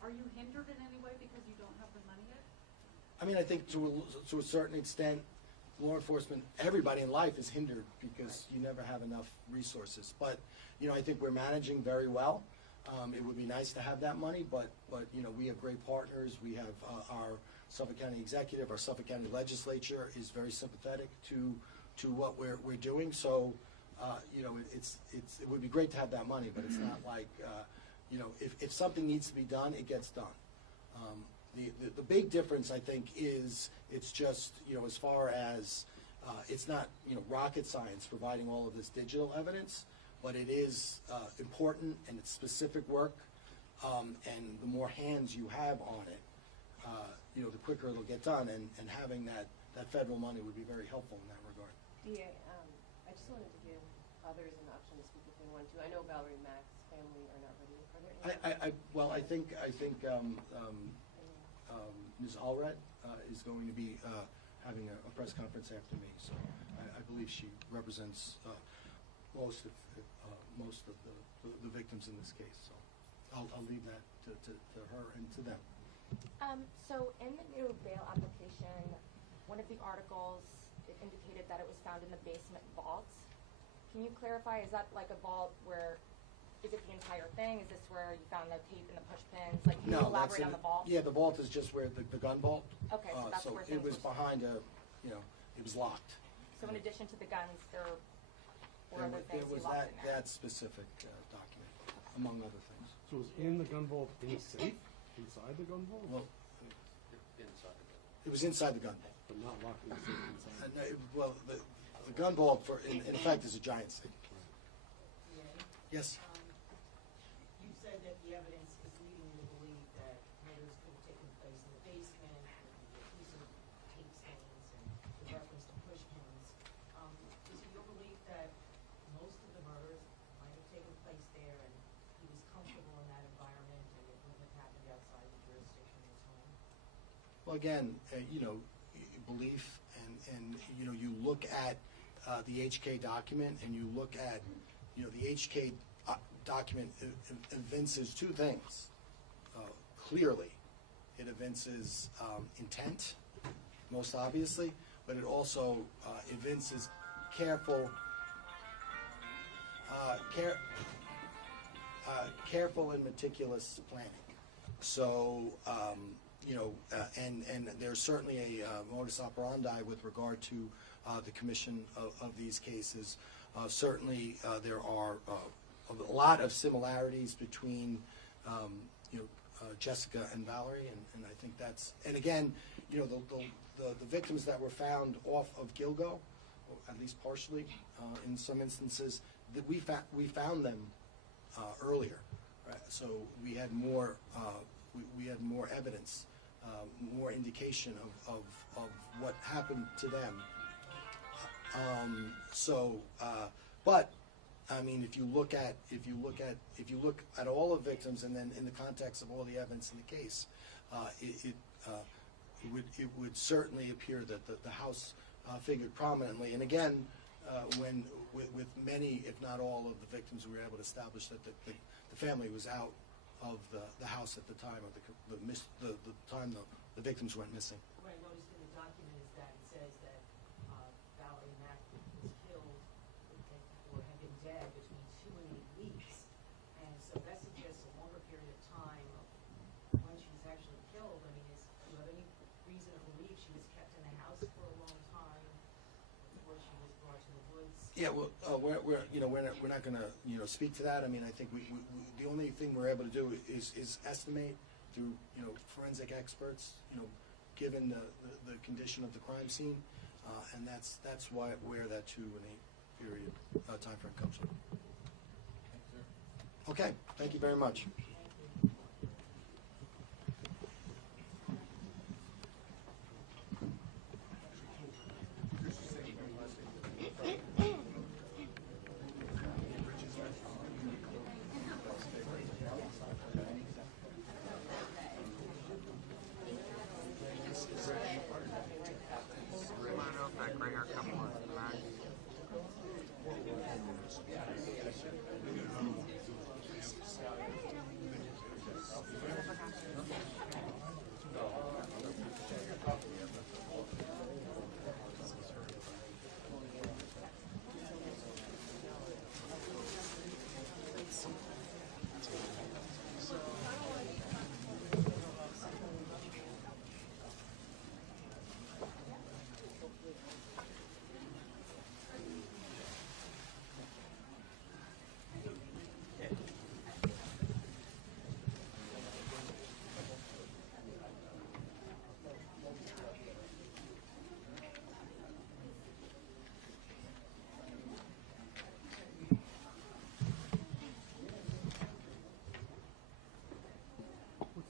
Are you hindered in any way because you don't have the money yet? I mean, I think to a certain extent, law enforcement, everybody in life is hindered because you never have enough resources. But, you know, I think we're managing very well. It would be nice to have that money, but you know, we have great partners. We have our Suffolk County Executive, our Suffolk County Legislature is very sympathetic to what we're doing. So, you know, it would be great to have that money, but it's not like, you know, if something needs to be done, it gets done. The big difference, I think, is it's just, you know, as far as it's not, you know, rocket science providing all of this digital evidence, but it is important and it's specific work, and the more hands you have on it, you know, the quicker it'll get done, and having that federal money would be very helpful in that regard. DA, I just wanted to give others an option to speak if they want to. I know Valerie Mack's family are not ready. Are there any? Well, I think Ms. Allred is going to be having a press conference after me, so I believe she represents most of the victims in this case. So I'll leave that to her and to them. So in the new bail application, one of the articles, it indicated that it was found in the basement vaults. Can you clarify, is that like a vault where, is it the entire thing? Is this where you found the tape and the push pins? Like, can you elaborate on the vault? Yeah, the vault is just where the gun vault. Okay, so that's where things it was were behind a, you know, it was locked. So in addition to the guns, there were other There things was you locked in there? that specific document, among other things. So it was in the gun vault in a safe? Inside the gun vault? Well, it was inside the gun vault. But not locked in the safe inside? No, well, the gun vault, in effect, is a giant safe. Yes? You said that the evidence is leading you to believe that murders could have taken place in the basement, and the use of tape stains, and the reference to push pins. Is it your belief that most of the murders might have taken place there, and he was comfortable in that environment, and it wouldn't have happened outside the jurisdiction of his home? Well, again, you know, belief, and you know, you look at the HK document, and you look at, you know, the HK document evinces two things. Clearly, it evinces intent, most obviously, but it also evinces careful and meticulous planning. So, you know, and there's certainly a modus operandi with regard to the commission of these cases. Certainly, there are a lot of similarities between, you know, Jessica and Valerie, and I think that's, and again, you know, the victims that were found off of Gilgo, or at least partially, in some instances, that we found them earlier, right? So we had more evidence, more indication of what happened to them. But I mean, if you look at all the victims, and then in the context of all the evidence in the case, it would certainly appear that the house figured prominently. And again, when with many, if not all, of the victims, we were able to establish that the family was out of the house at the time of the time the victims went missing. What I noticed in the document is that it says that Valerie Mack was killed or had been dead between 2 and 8 weeks, and so that suggests a longer period of time when she was actually killed. I mean, do you have any reason to believe she was kept in the house for a long time before she was brought to the woods? Yeah, well, we're not going to speak to that. I mean, I think we the only thing we're able to do is estimate through forensic experts, given the condition of the crime scene, and that's where that 2 and 8 period time frame comes from. Okay, thank you very much.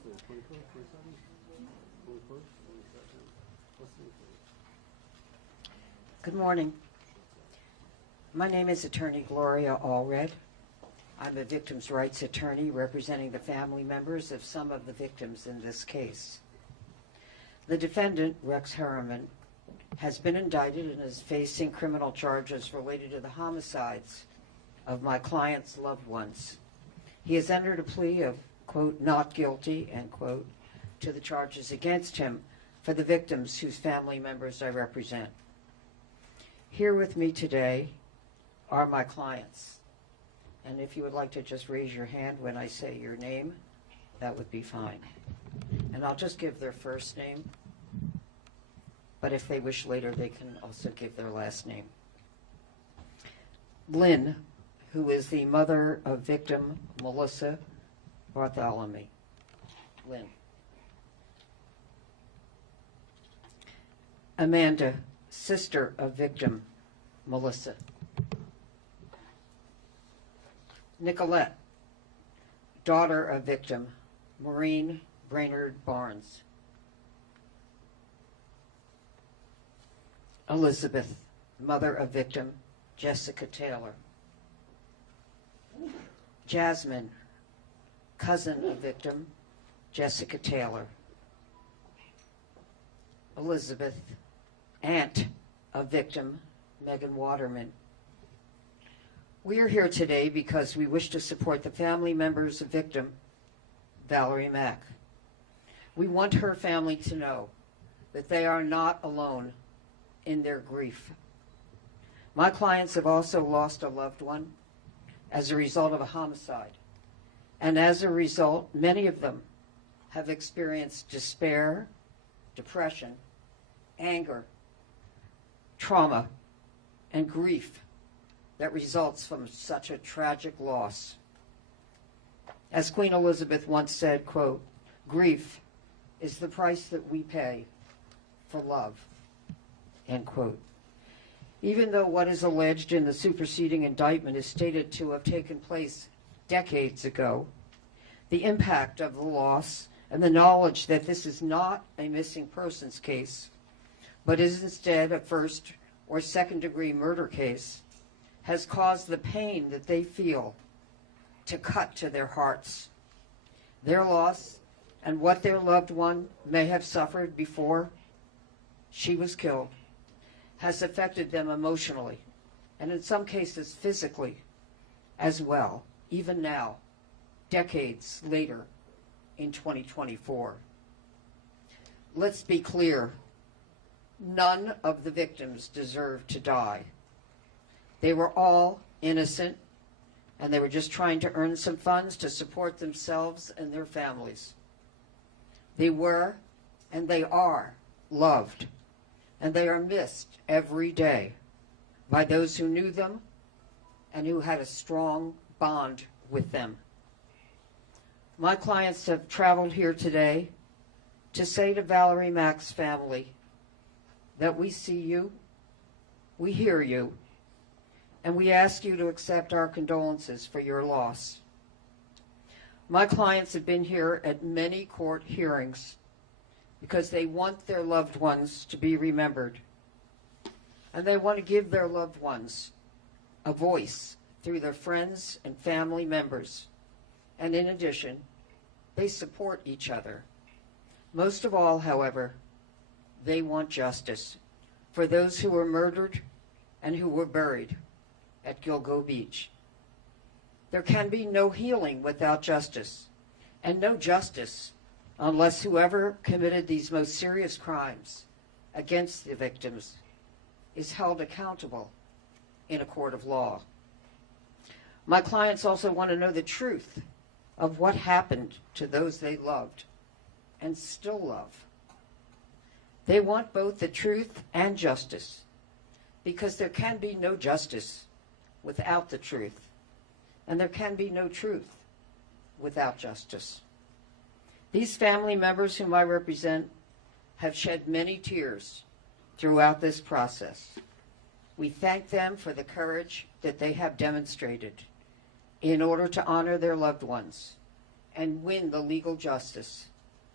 the 21st, 27th, 21st, 22nd? What's the date? Good morning. My name is Attorney Gloria Allred. I'm a victims' rights attorney representing the family members of some of the victims in this case. The defendant, Rex Heuermann, has been indicted and is facing criminal charges related to the homicides of my client's loved ones. He has entered a plea of, quote, not guilty, end quote, to the charges against him for the victims whose family members I represent. Here with me today are my clients. And if you would like to just raise your hand when I say your name, that would be fine. And I'll just give their first name, but if they wish later, they can also give their last name. Lynn, who is the mother of victim Melissa Bartholomew. Lynn. Amanda, sister of victim Melissa. Nicolette, daughter of victim Maureen Brainerd Barnes. Elizabeth, mother of victim Jessica Taylor. Jasmine, cousin of victim Jessica Taylor. Elizabeth, aunt of victim Megan Waterman. We are here today because we wish to support the family members of victim Valerie Mack. We want her family to know that they are not alone in their grief. My clients have also lost a loved one as a result of a homicide, and as a result, many of them have experienced despair, depression, anger, trauma, and grief that results from such a tragic loss. As Queen Elizabeth once said, quote, grief is the price that we pay for love, end quote. Even though what is alleged in the superseding indictment is stated to have taken place decades ago, the impact of the loss and the knowledge that this is not a missing persons case, but is instead a first or second degree murder case, has caused the pain that they feel to cut to their hearts. Their loss and what their loved one may have suffered before she was killed has affected them emotionally, and in some cases physically as well, even now, decades later in 2024. Let's be clear, none of the victims deserve to die. They were all innocent, and they were just trying to earn some funds to support themselves and their families. They were, and they are, loved, and they are missed every day by those who knew them and who had a strong bond with them. My clients have traveled here today to say to Valerie Mack's family that we see you, we hear you, and we ask you to accept our condolences for your loss. My clients have been here at many court hearings because they want their loved ones to be remembered, and they want to give their loved ones a voice through their friends and family members. And in addition, they support each other. Most of all, however, they want justice for those who were murdered and who were buried at Gilgo Beach. There can be no healing without justice, and no justice unless whoever committed these most serious crimes against the victims is held accountable in a court of law. My clients also want to know the truth of what happened to those they loved and still love. They want both the truth and justice, because there can be no justice without the truth, and there can be no truth without justice. These family members whom I represent have shed many tears throughout this process. We thank them for the courage that they have demonstrated in order to honor their loved ones and win the legal justice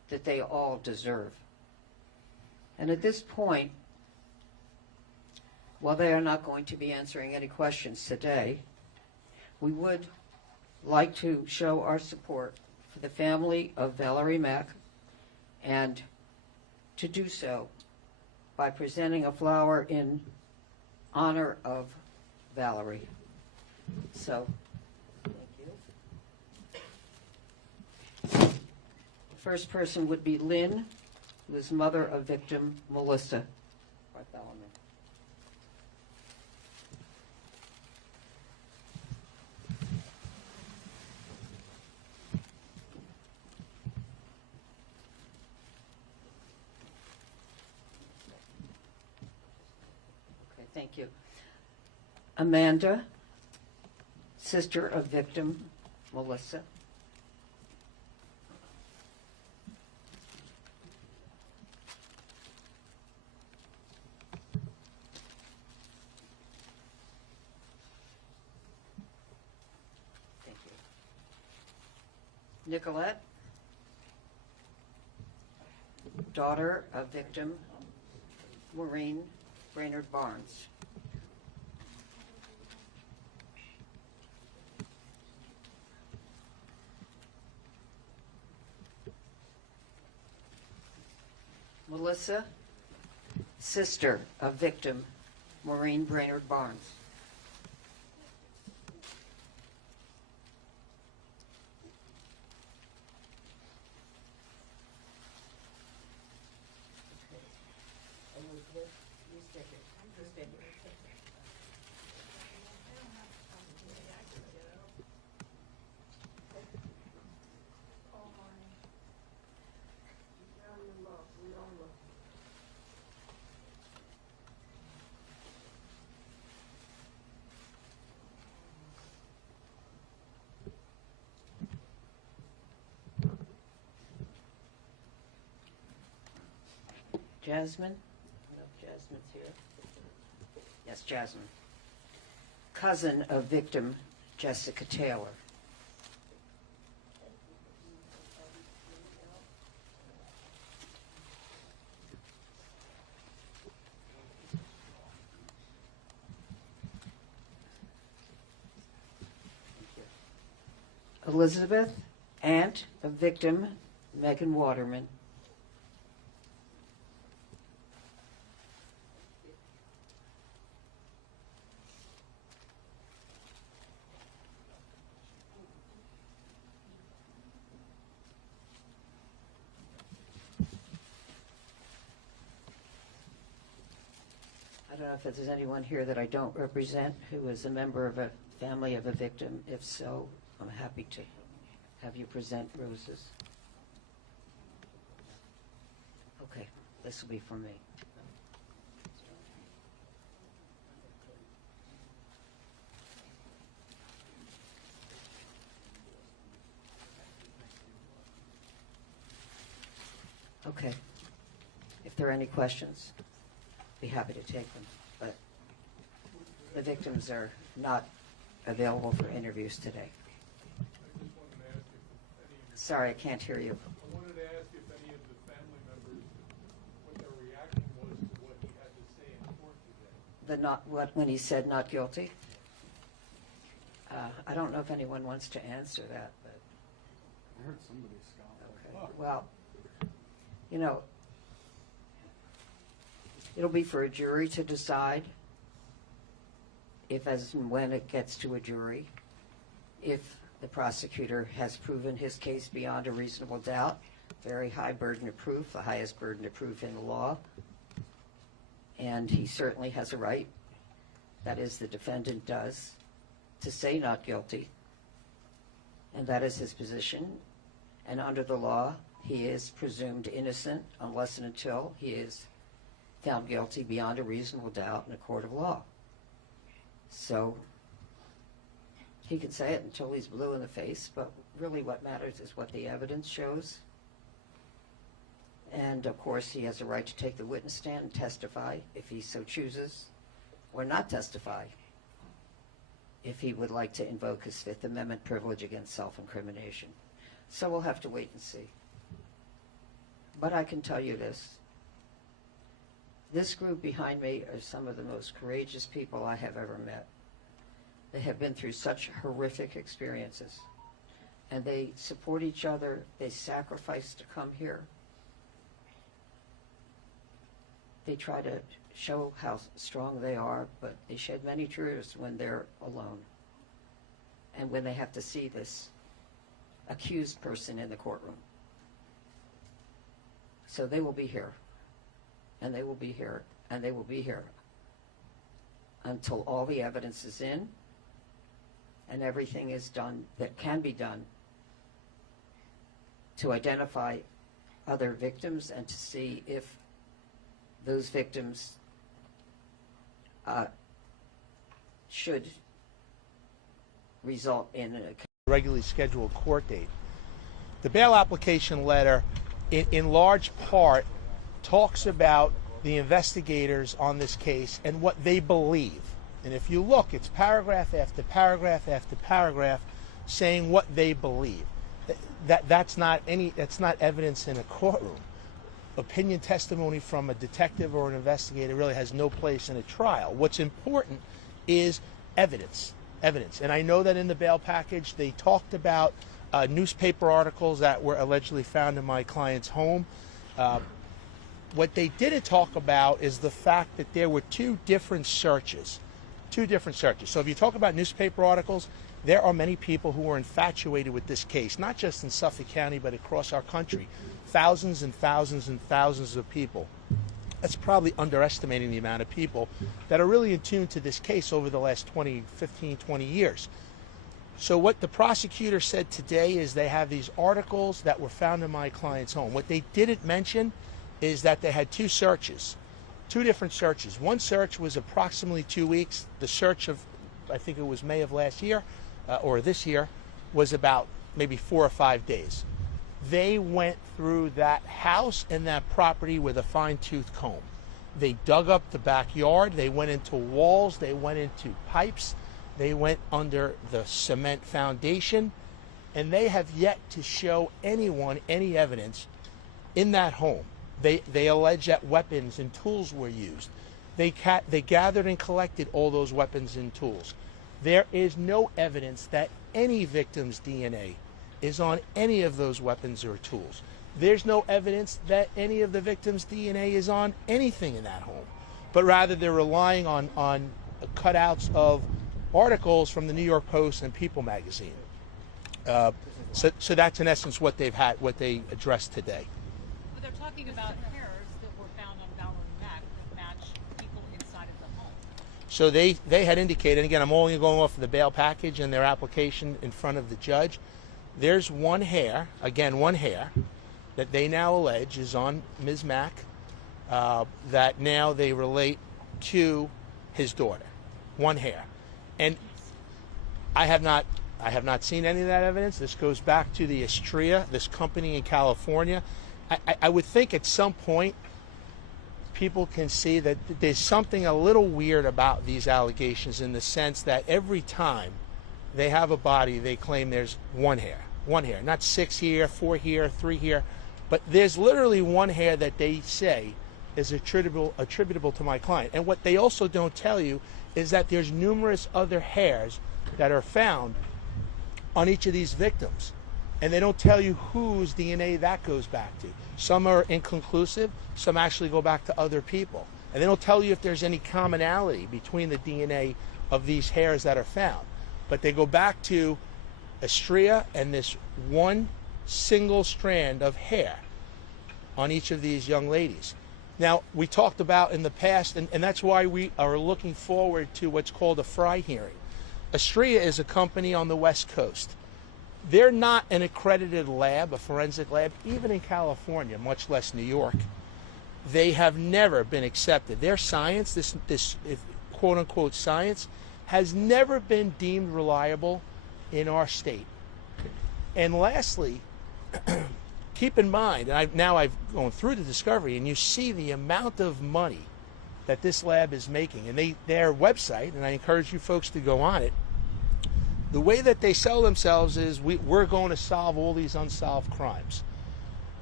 that they all deserve. And at this point, while they are not going to be answering any questions today, we would like to show our support for the family of Valerie Mack, and to do so by presenting a flower in honor of Valerie. So, thank you. First person would be Lynn, who is mother of victim Melissa Bartholomew. Okay, thank you. Amanda, sister of victim Melissa. Thank you. Nicolette, daughter of victim Maureen Brainerd Barnes. Melissa, sister of victim Maureen Brainerd Barnes. Elizabeth, you stay here. You stay here. Jasmine? No, Jasmine's here. Yes, Jasmine. Cousin of victim Jessica Taylor. Elizabeth, aunt of victim Megan Waterman. I don't know if there's anyone here that I don't represent who is a member of a family of a victim. If so, I'm happy to have you present roses. Okay, this will be for me. Okay. If there are any questions, be happy to take them. But the victims are not available for interviews today. Sorry, I can't hear you. I wanted to ask if any of the family members, what their reaction was to what he had to say in court today. When he said not guilty? I don't know if anyone wants to answer that, but. I heard somebody scowl. Okay. Well, you know, it'll be for a jury to decide if, as and when it gets to a jury, if the prosecutor has proven his case beyond a reasonable doubt. Very high burden of proof, the highest burden of proof in the law. And he certainly has a right, that is, the defendant does, to say not guilty. And that is his position. And under the law, he is presumed innocent unless and until he is found guilty beyond a reasonable doubt in a court of law. So he can say it until he's blue in the face, but really what matters is what the evidence shows. And of course, he has a right to take the witness stand and testify if he so chooses, or not testify if he would like to invoke his Fifth Amendment privilege against self-incrimination. So we'll have to wait and see. But I can tell you this. This group behind me are some of the most courageous people I have ever met. They have been through such horrific experiences. And they support each other. They sacrifice to come here. They try to show how strong they are, but they shed many tears when they're alone and when they have to see this accused person in the courtroom. So they will be here, and they will be here, and they will be here until all the evidence is in and everything is done that can be done to identify other victims and to see if those victims should result in a regularly scheduled court date. The bail application letter, in large part, talks about the investigators on this case and what they believe. And if you look, it's paragraph after paragraph after paragraph saying what they believe. That's not evidence in a courtroom. Opinion testimony from a detective or an investigator really has no place in a trial. What's important is evidence. And I know that in the bail package they talked about newspaper articles that were allegedly found in my client's home. What they didn't talk about is the fact that there were two different searches. So if you talk about newspaper articles, there are many people who are infatuated with this case, not just in Suffolk County, but across our country. Thousands and thousands and thousands of people. That's probably underestimating the amount of people that are really in tune to this case over the last 15, 20 years. So what the prosecutor said today is they have these articles that were found in my client's home. What they didn't mention is that they had two different searches. One search was approximately 2 weeks. The search of, I think it was May of last year, or this year, was about maybe 4 or 5 days. They went through that house and that property with a fine-tooth comb. They dug up the backyard, they went into walls, they went into pipes, they went under the cement foundation, and they have yet to show anyone any evidence in that home. They allege that weapons and tools were used. They gathered and collected all those weapons and tools. There is no evidence that any victim's DNA is on any of those weapons or tools. There's no evidence that any of the victim's DNA is on anything in that home, but rather they're relying on cutouts of articles from the New York Post and People magazine. So that's in essence what they addressed today. But they're talking about hairs that were found on Valerie Mack that match people inside of the home. So they had indicated, again, I'm only going off of the bail package and their application in front of the judge. There's one hair that they now allege is on Ms. Mack that now they relate to his daughter. One hair. And I have not seen any of that evidence. This goes back to the Astrea, this company in California. I would think at some point people can see that there's something a little weird about these allegations in the sense that every time they have a body, they claim there's one hair, not 6 here, 4 here, 3 here, but there's literally one hair that they say is attributable to my client. And what they also don't tell you is that there's numerous other hairs that are found on each of these victims. And they don't tell you whose DNA that goes back to. Some are inconclusive, some actually go back to other people. And they don't tell you if there's any commonality between the DNA of these hairs that are found. But they go back to Astrea and this one single strand of hair on each of these young ladies. Now, we talked about in the past, and that's why we are looking forward to what's called a Fry hearing. Astrea is a company on the West Coast. They're not an accredited lab, a forensic lab, even in California, much less New York. They have never been accepted. Their science, this quote-unquote science, has never been deemed reliable in our state. And lastly, keep in mind, and now I've gone through the discovery, and you see the amount of money that this lab is making. And their website, and I encourage you folks to go on it, the way that they sell themselves is we're going to solve all these unsolved crimes.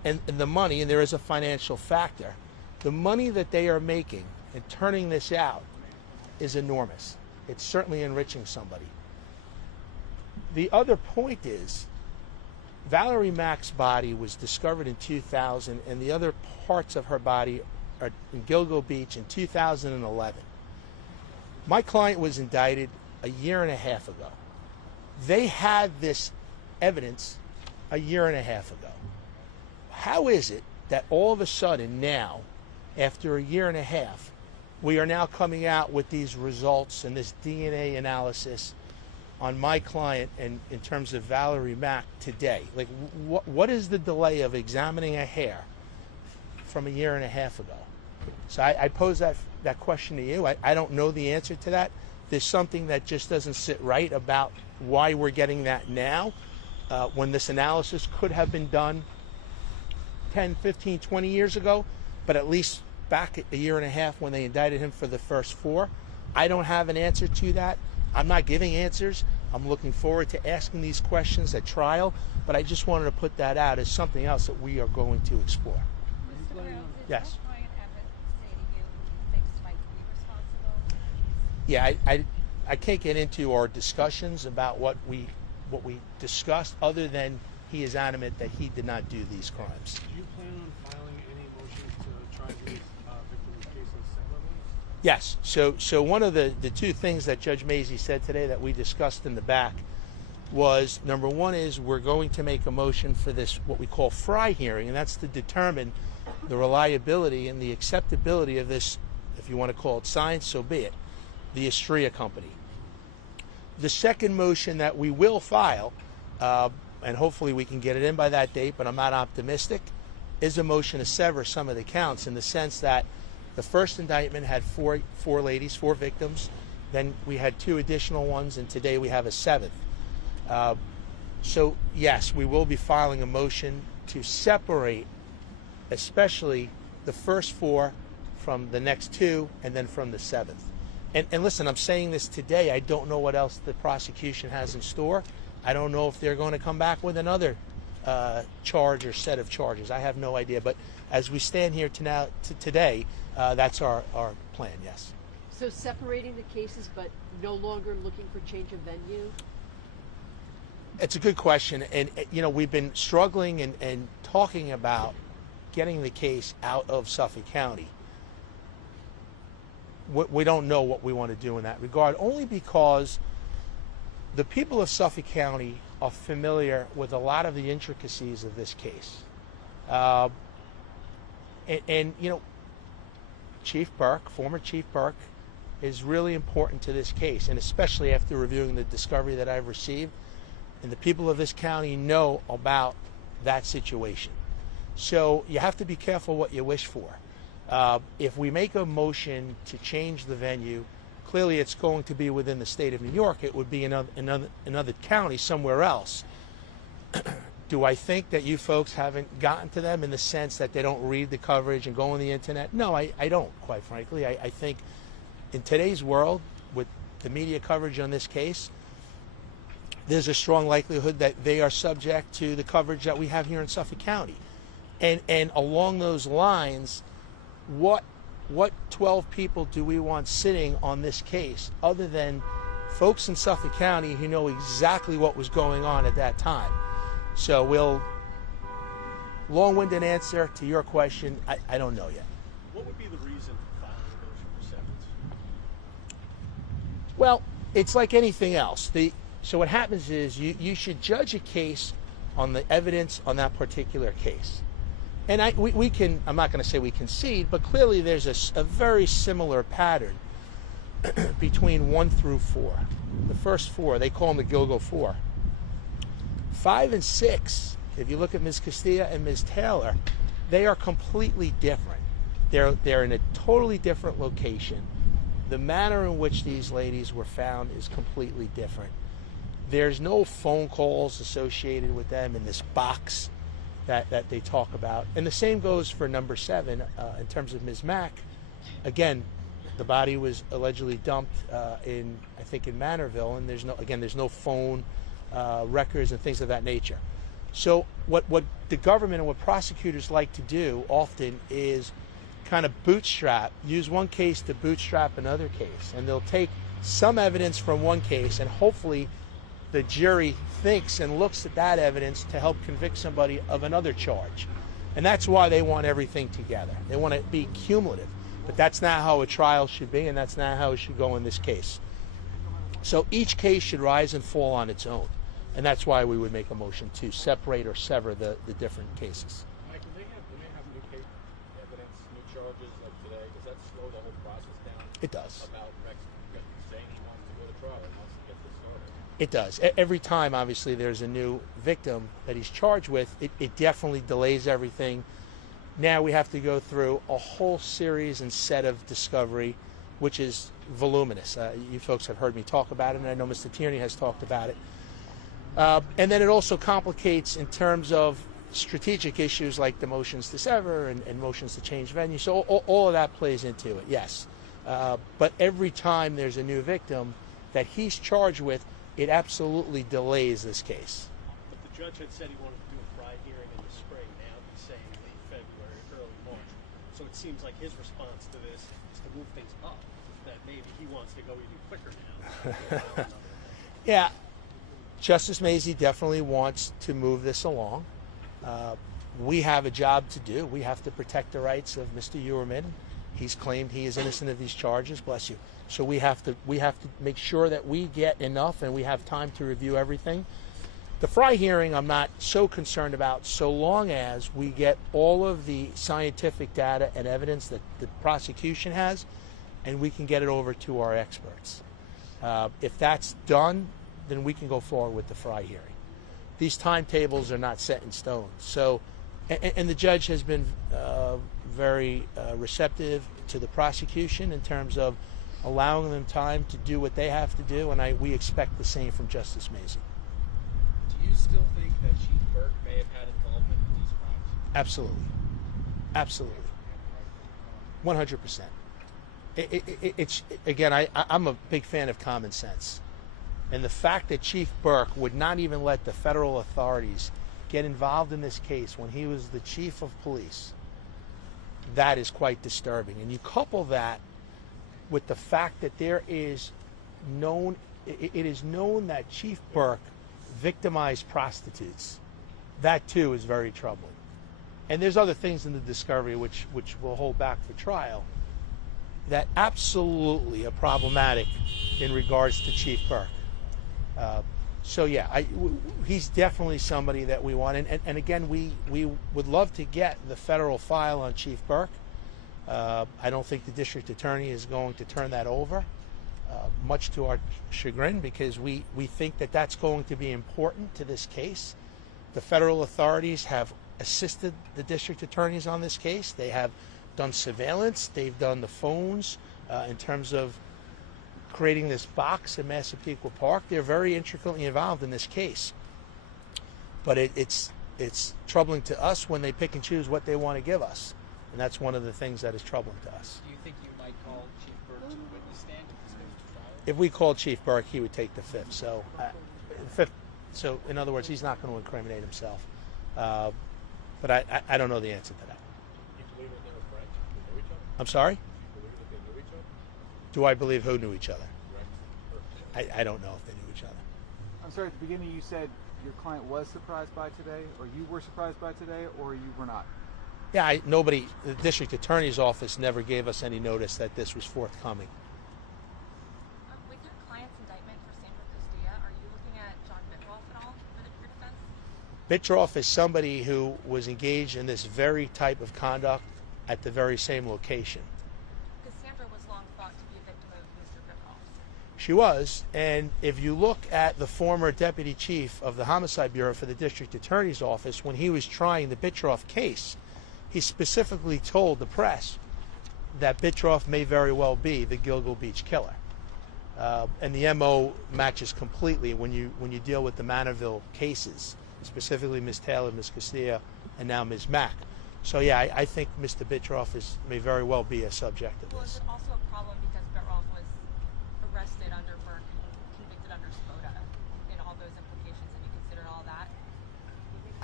and the money, and there is a financial factor, the money that they are making and turning this out is enormous. It's certainly enriching somebody. The other point is, Valerie Mack's body was discovered in 2000, and the other parts of her body are in Gilgo Beach in 2011. My client was indicted a year and a half ago. They had this evidence a year and a half ago. How is it that all of a sudden now, after a year and a half, we are now coming out with these results and this DNA analysis on my client and in terms of Valerie Mack today? Like, what is the delay of examining a hair from a year and a half ago? So I pose that question to you. I don't know the answer to that. There's something that just doesn't sit right about why we're getting that now, when this analysis could have been done 10, 15, 20 years ago, but at least back a year and a half when they indicted him for the first 4. I don't have an answer to that. I'm not giving answers. I'm looking forward to asking these questions at trial, but I just wanted to put that out as something else that we are going to explore. Mr. Brown, did Yes. your client ever say to you he thinks might be responsible? Yeah, I can't get into our discussions about what we discussed, other than he is adamant that he did not do these crimes. Do you plan on filing any motions to try these victims' cases separately? Yes. So one of the two things that Judge Mazie said today that we discussed in the back was, number one is we're going to make a motion for this, what we call Fry hearing, and that's to determine the reliability and the acceptability of this, if you want to call it science, so be it, the Astrea company. The second motion that we will file, and hopefully we can get it in by that date, but I'm not optimistic, is a motion to sever some of the counts, in the sense that the first indictment had four victims, then we had 2 additional ones, and today we have a 7th. So yes, we will be filing a motion to separate, especially the first 4 from the next 2, and then from the 7th. And listen, I'm saying this today. I don't know what else the prosecution has in store. I don't know if they're going to come back with another charge or set of charges. I have no idea. But as we stand here today, that's our plan, yes. So separating the cases, but no longer looking for change of venue? It's a good question. And, we've been struggling and talking about getting the case out of Suffolk County. We don't know what we want to do in that regard, only because the people of Suffolk County are familiar with a lot of the intricacies of this case. Chief Burke, former Chief Burke, is really important to this case, and especially after reviewing the discovery that I've received, and the people of this county know about that situation. So you have to be careful what you wish for. If we make a motion to change the venue, clearly it's going to be within the state of New York. It would be another county somewhere else. Do I think that you folks haven't gotten to them in the sense that they don't read the coverage and go on the internet? No, I don't, quite frankly. I think in today's world, with the media coverage on this case, there's a strong likelihood that they are subject to the coverage that we have here in Suffolk County. And along those lines, what 12 people do we want sitting on this case other than folks in Suffolk County who know exactly what was going on at that time? So long-winded answer to your question, I don't know yet. What would be the reason for filing a motion for severance? Well, it's like anything else. So what happens is you should judge a case on the evidence on that particular case. And we can, I'm not going to say we concede, but clearly there's a very similar pattern between 1 through 4. The first 4, they call them the Gilgo 4. 5 and 6, if you look at Ms. Castilla and Ms. Taylor, they are completely different. They're in a totally different location. The manner in which these ladies were found is completely different. There's no phone calls associated with them in this box that they talk about. And the same goes for number 7 in terms of Ms. Mack. Again, the body was allegedly dumped I think in Manorville, and there's no phone records and things of that nature. So what the government and what prosecutors like to do often is kind of use one case to bootstrap another case. And they'll take some evidence from one case, and hopefully the jury thinks and looks at that evidence to help convict somebody of another charge. And that's why they want everything together. They want it to be cumulative. But that's not how a trial should be, and that's not how it should go in this case. So each case should rise and fall on its own. And that's why we would make a motion to separate or sever the different cases. Mike, when they have new case evidence, new charges like today, does that slow the whole process down? It does. About Rex saying he wants to go to trial and wants to get this started? It does. Every time, obviously, there's a new victim that he's charged with, it definitely delays everything. Now we have to go through a whole series and set of discovery, which is voluminous. You folks have heard me talk about it, and I know Mr. Tierney has talked about it. And then it also complicates in terms of strategic issues like the motions to sever and motions to change venue. So all of that plays into it, yes. But every time there's a new victim that he's charged with, it absolutely delays this case. But the judge had said he wanted to do a Fry hearing in the spring. Now he's saying late February, early March. So it seems like his response to this is to move things up, that maybe he wants to go even quicker now. Yeah, Justice Mazie definitely wants to move this along. We have a job to do. We have to protect the rights of Mr. Heuermann. He's claimed he is innocent of these charges, bless you. So we have to make sure that we get enough and we have time to review everything. The Fry hearing I'm not so concerned about, so long as we get all of the scientific data and evidence that the prosecution has, and we can get it over to our experts. If that's done, then we can go forward with the Fry hearing. These timetables are not set in stone. So, and the judge has been very receptive to the prosecution in terms of allowing them time to do what they have to do, and we expect the same from Justice Mazie. Do you still think that Chief Burke may have had involvement in these crimes? Absolutely. Absolutely. 100%. It's again, I'm a big fan of common sense. And the fact that Chief Burke would not even let the federal authorities get involved in this case when he was the chief of police, that is quite disturbing. And you couple that with the fact that it is known that Chief Burke victimized prostitutes. That too is very troubling. And there's other things in the discovery which we'll hold back for trial that absolutely are problematic in regards to Chief Burke. So yeah, he's definitely somebody that we want. And again, we would love to get the federal file on Chief Burke. I don't think the district attorney is going to turn that over, much to our chagrin, because we think that that's going to be important to this case. The federal authorities have assisted the district attorneys on this case. They have done surveillance. They've done the phones in terms of creating this box in Massapequa Park. They're very intricately involved in this case. But it's troubling to us when they pick and choose what they want to give us. And that's one of the things that is troubling to us. Do you think you might call Chief Burke to the witness stand if this goes to trial? If we called Chief Burke, he would take the fifth. So in other words, he's not going to incriminate himself. But I don't know the answer to that. You believe that they were friends? They knew each other? I'm sorry? You believe that they knew each other? Do I believe who knew each other? Rex. I don't know if they knew each other. I'm sorry, at the beginning you said your client was surprised by today, or you were surprised by today, or you were not? Yeah, the district attorney's office never gave us any notice that this was forthcoming. With your client's indictment for Sandra Castilla, are you looking at John Bitroff at all for defense? Bitroff is somebody who was engaged in this very type of conduct at the very same location. Because Sandra was long thought to be a victim of Mr. Bitroff. She was, and if you look at the former deputy chief of the Homicide Bureau for the district attorney's office, when he was trying the Bitroff case, he specifically told the press that Bitroff may very well be the Gilgo Beach killer. And the MO matches completely when you deal with the Manorville cases, specifically Ms. Taylor, Ms. Castilla, and now Ms. Mack. So yeah, I think Mr. Bitroff may very well be a subject of Well, is this. it also a problem because Bitroff was arrested under Burke and convicted under Spoda in all those implications? Have you considered all that?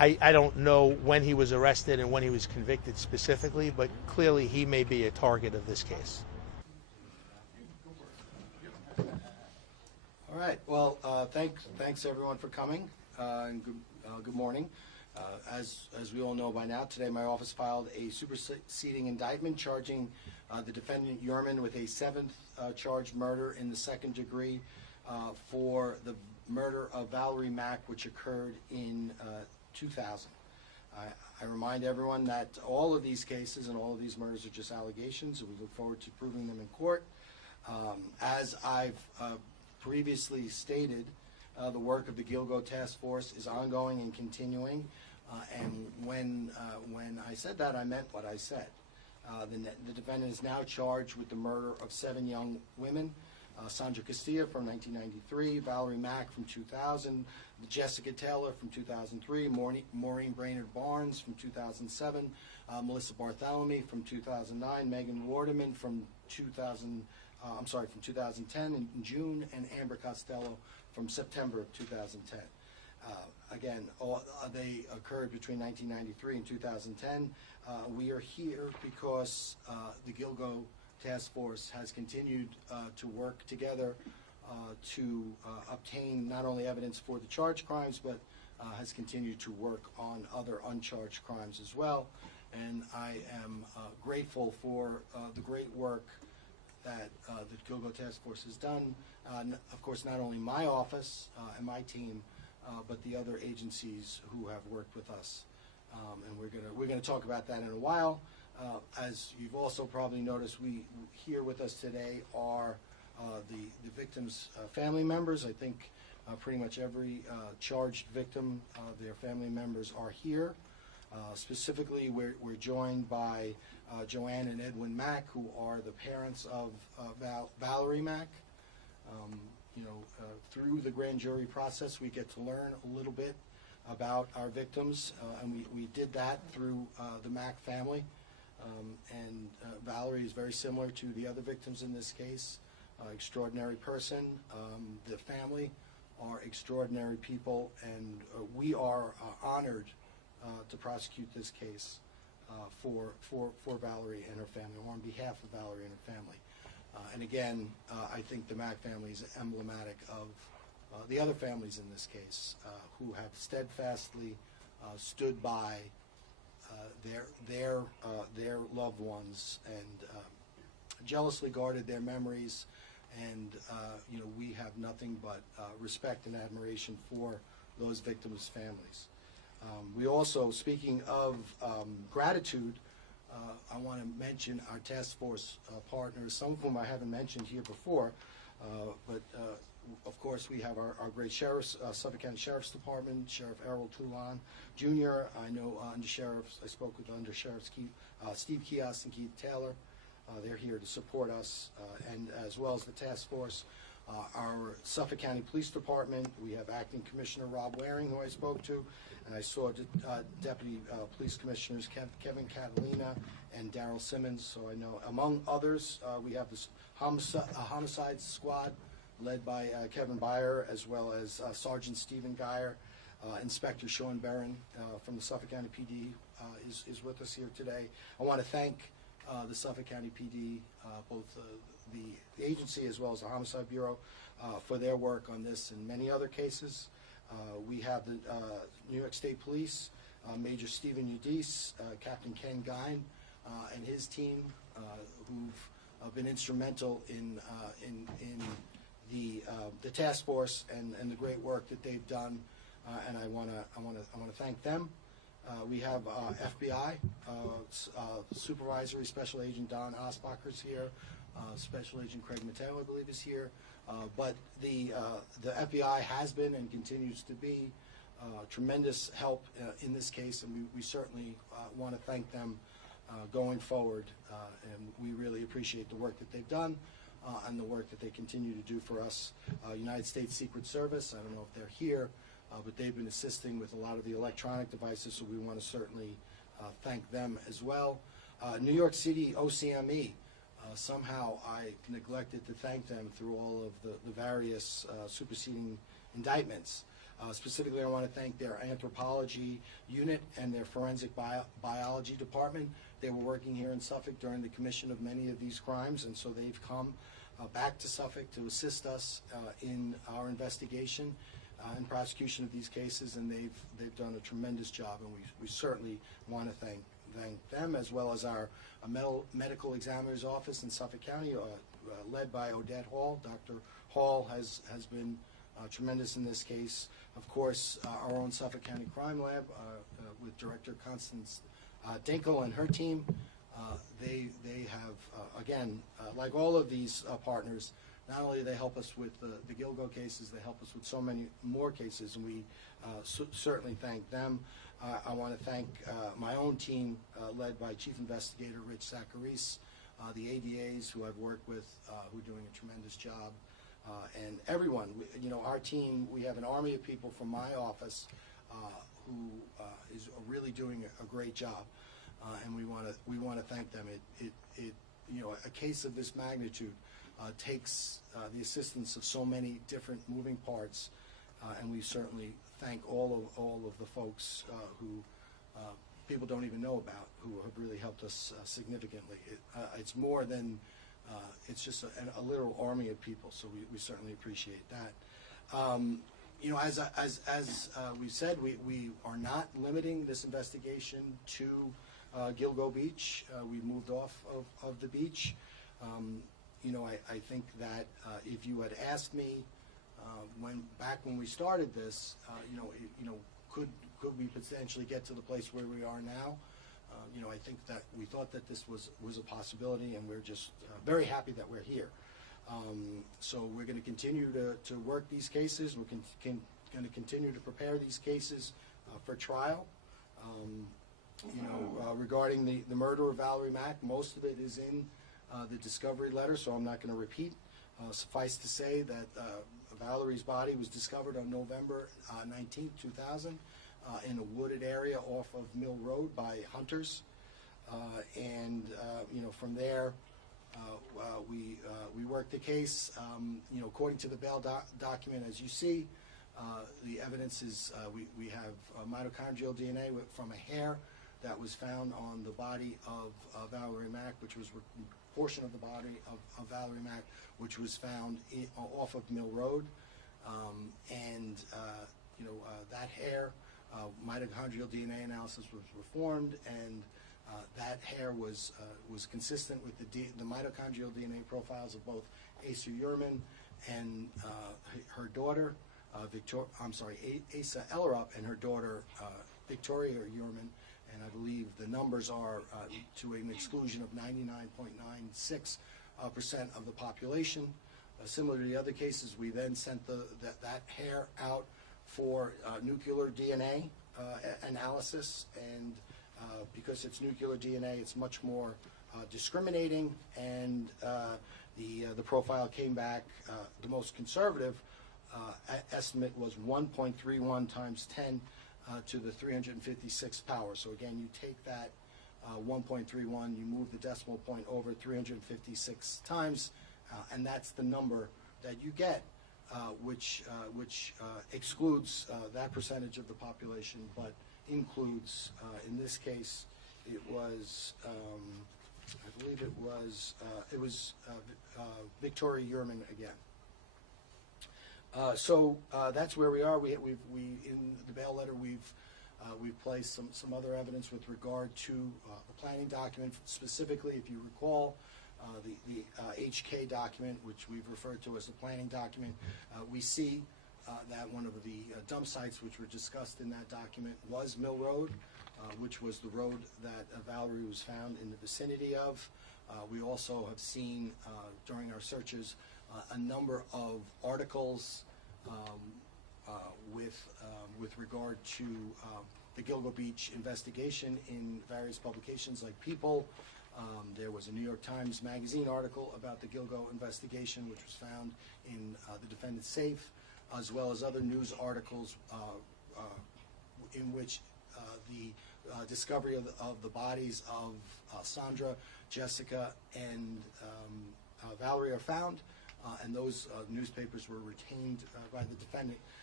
I don't know when he was arrested and when he was convicted specifically, but clearly he may be a target of this case. All right. Well, thanks everyone for coming, and good morning. As we all know by now, today my office filed a superseding indictment charging the defendant Heuermann with a seventh charged murder in the second degree for the murder of Valerie Mack, which occurred in 2000. I remind everyone that all of these cases and all of these murders are just allegations, and we look forward to proving them in court. As I've previously stated, the work of the Gilgo Task Force is ongoing and continuing, and when I said that, I meant what I said. The defendant is now charged with the murder of 7 young women, Sandra Castilla from 1993, Valerie Mack from 2000, Jessica Taylor from 2003, Maureen Brainerd Barnes from 2007, Melissa Bartholomew from 2009, Megan Wardeman from 2010 in June, and Amber Costello from September of 2010. Again, they occurred between 1993 and 2010. We are here because the Gilgo Task Force has continued to work together to obtain not only evidence for the charged crimes, but has continued to work on other uncharged crimes as well. And I am grateful for the great work that the Gilgo Task Force has done. Of course, not only my office and my team, but the other agencies who have worked with us. And we're gonna talk about that in a while. As you've also probably noticed, here with us today are the victims' family members. I think pretty much every charged victim, their family members are here. Specifically, we're joined by Joanne and Edwin Mack, who are the parents of Valerie Mack. Through the grand jury process, we get to learn a little bit about our victims, and we did that through the Mack family. And Valerie is very similar to the other victims in this case. Extraordinary person. The family are extraordinary people, and we are honored to prosecute this case for Valerie and her family, or on behalf of Valerie and her family. And again, I think the Mack family is emblematic of the other families in this case who have steadfastly stood by their loved ones and jealously guarded their memories, and we have nothing but respect and admiration for those victims' families. We also, speaking of gratitude, I want to mention our task force partners, some of whom I haven't mentioned here before, but of course we have our great sheriffs, Suffolk County Sheriff's Department, Sheriff Errol Toulon Jr. I know undersheriffs, I spoke with undersheriffs Steve Kios and Keith Taylor. They're here to support us, and as well as the task force. Our Suffolk County Police Department, we have Acting Commissioner Rob Waring, who I spoke to, and I saw Deputy Police Commissioners Kevin Catalina and Daryl Simmons. So I know, among others, we have this homicide squad led by Kevin Byer, as well as Sergeant Stephen Geyer. Inspector Sean Barron from the Suffolk County PD is with us here today. I want to thank the Suffolk County PD, both the agency as well as the Homicide Bureau, for their work on this and many other cases. We have the New York State Police, Major Stephen Udise, Captain Ken Gine, and his team, who've been instrumental in the task force and the great work that they've done, and I want to thank them. We have FBI Supervisory Special Agent Don Osbacher's here. Special Agent Craig Mateo, I believe, is here. But the FBI has been and continues to be tremendous help in this case, and we certainly want to thank them going forward. And we really appreciate the work that they've done and the work that they continue to do for us. United States Secret Service, I don't know if they're here, but they've been assisting with a lot of the electronic devices, so we want to certainly thank them as well. New York City OCME, somehow I neglected to thank them through all of the various superseding indictments. Specifically, I want to thank their anthropology unit and their forensic biology department. They were working here in Suffolk during the commission of many of these crimes, and so they've come back to Suffolk to assist us in our investigation and prosecution of these cases, and they've done a tremendous job, and we certainly want to thank them, as well as our medical examiner's office in Suffolk County, led by Odette Hall. Dr. Hall has been tremendous in this case. Of course, our own Suffolk County Crime Lab with Director Constance Dinkel and her team. They have, again, like all of these partners, not only do they help us with the Gilgo cases, they help us with so many more cases, and we certainly thank them. I want to thank my own team, led by Chief Investigator Rich Zacharis, the ADAs who I've worked with, who are doing a tremendous job, and everyone. You know, our team, we have an army of people from my office who is really doing a great job, and we want to thank them. You know, a case of this magnitude takes the assistance of so many different moving parts, and we certainly thank all of the folks who people don't even know about, who have really helped us significantly. It's more than it's just a literal army of people, so we certainly appreciate that. You know, as we've said, we are not limiting this investigation to Gilgo Beach. We moved off of the beach. You know, I think that if you had asked me back when we started this, you know, could we potentially get to the place where we are now? You know, I think that we thought that this was a possibility, and we're just very happy that we're here. So we're going to continue to work these cases. We're going to continue to prepare these cases for trial. You know, regarding the murder of Valerie Mack, most of it is in the discovery letter, so I'm not going to repeat. Suffice to say that Valerie's body was discovered on November 19th, 2000, in a wooded area off of Mill Road by hunters. And you know, from there, we worked the case. You know, according to the bail document, as you see, the evidence is we have mitochondrial DNA from a hair that was found on the body of Valerie Mack, which was a portion of the body of Valerie Mack, which was found off of Mill Road. And you know, that hair, mitochondrial DNA analysis was performed, and that hair was consistent with the mitochondrial DNA profiles of both Asa Heuermann and her daughter, Asa Ellerup, and her daughter Victoria Heuermann. And I believe the numbers are to an exclusion of 99.96% of the population. Similar to the other cases, we then sent that hair out for nuclear DNA analysis, and because it's nuclear DNA, it's much more discriminating, and the profile came back. The most conservative estimate was 1.31 times 10 to the 356th power. So again, you take that 1.31, you move the decimal point over 356 times, and that's the number that you get, which excludes that percentage of the population, but includes, in this case, it was, I believe it was Victoria Heuermann again. So that's where we are. We in the bail letter we've placed some other evidence with regard to the planning document. Specifically, if you recall, the HK document, which we've referred to as the planning document, we see that one of the dump sites which were discussed in that document was Mill Road, which was the road that Valerie was found in the vicinity of. We also have seen during our searches a number of articles with regard to the Gilgo Beach investigation in various publications like People. There was a New York Times Magazine article about the Gilgo investigation, which was found in the defendant's safe, as well as other news articles in which the discovery of the bodies of Sandra, Jessica, and Valerie are found, and those newspapers were retained by the defendant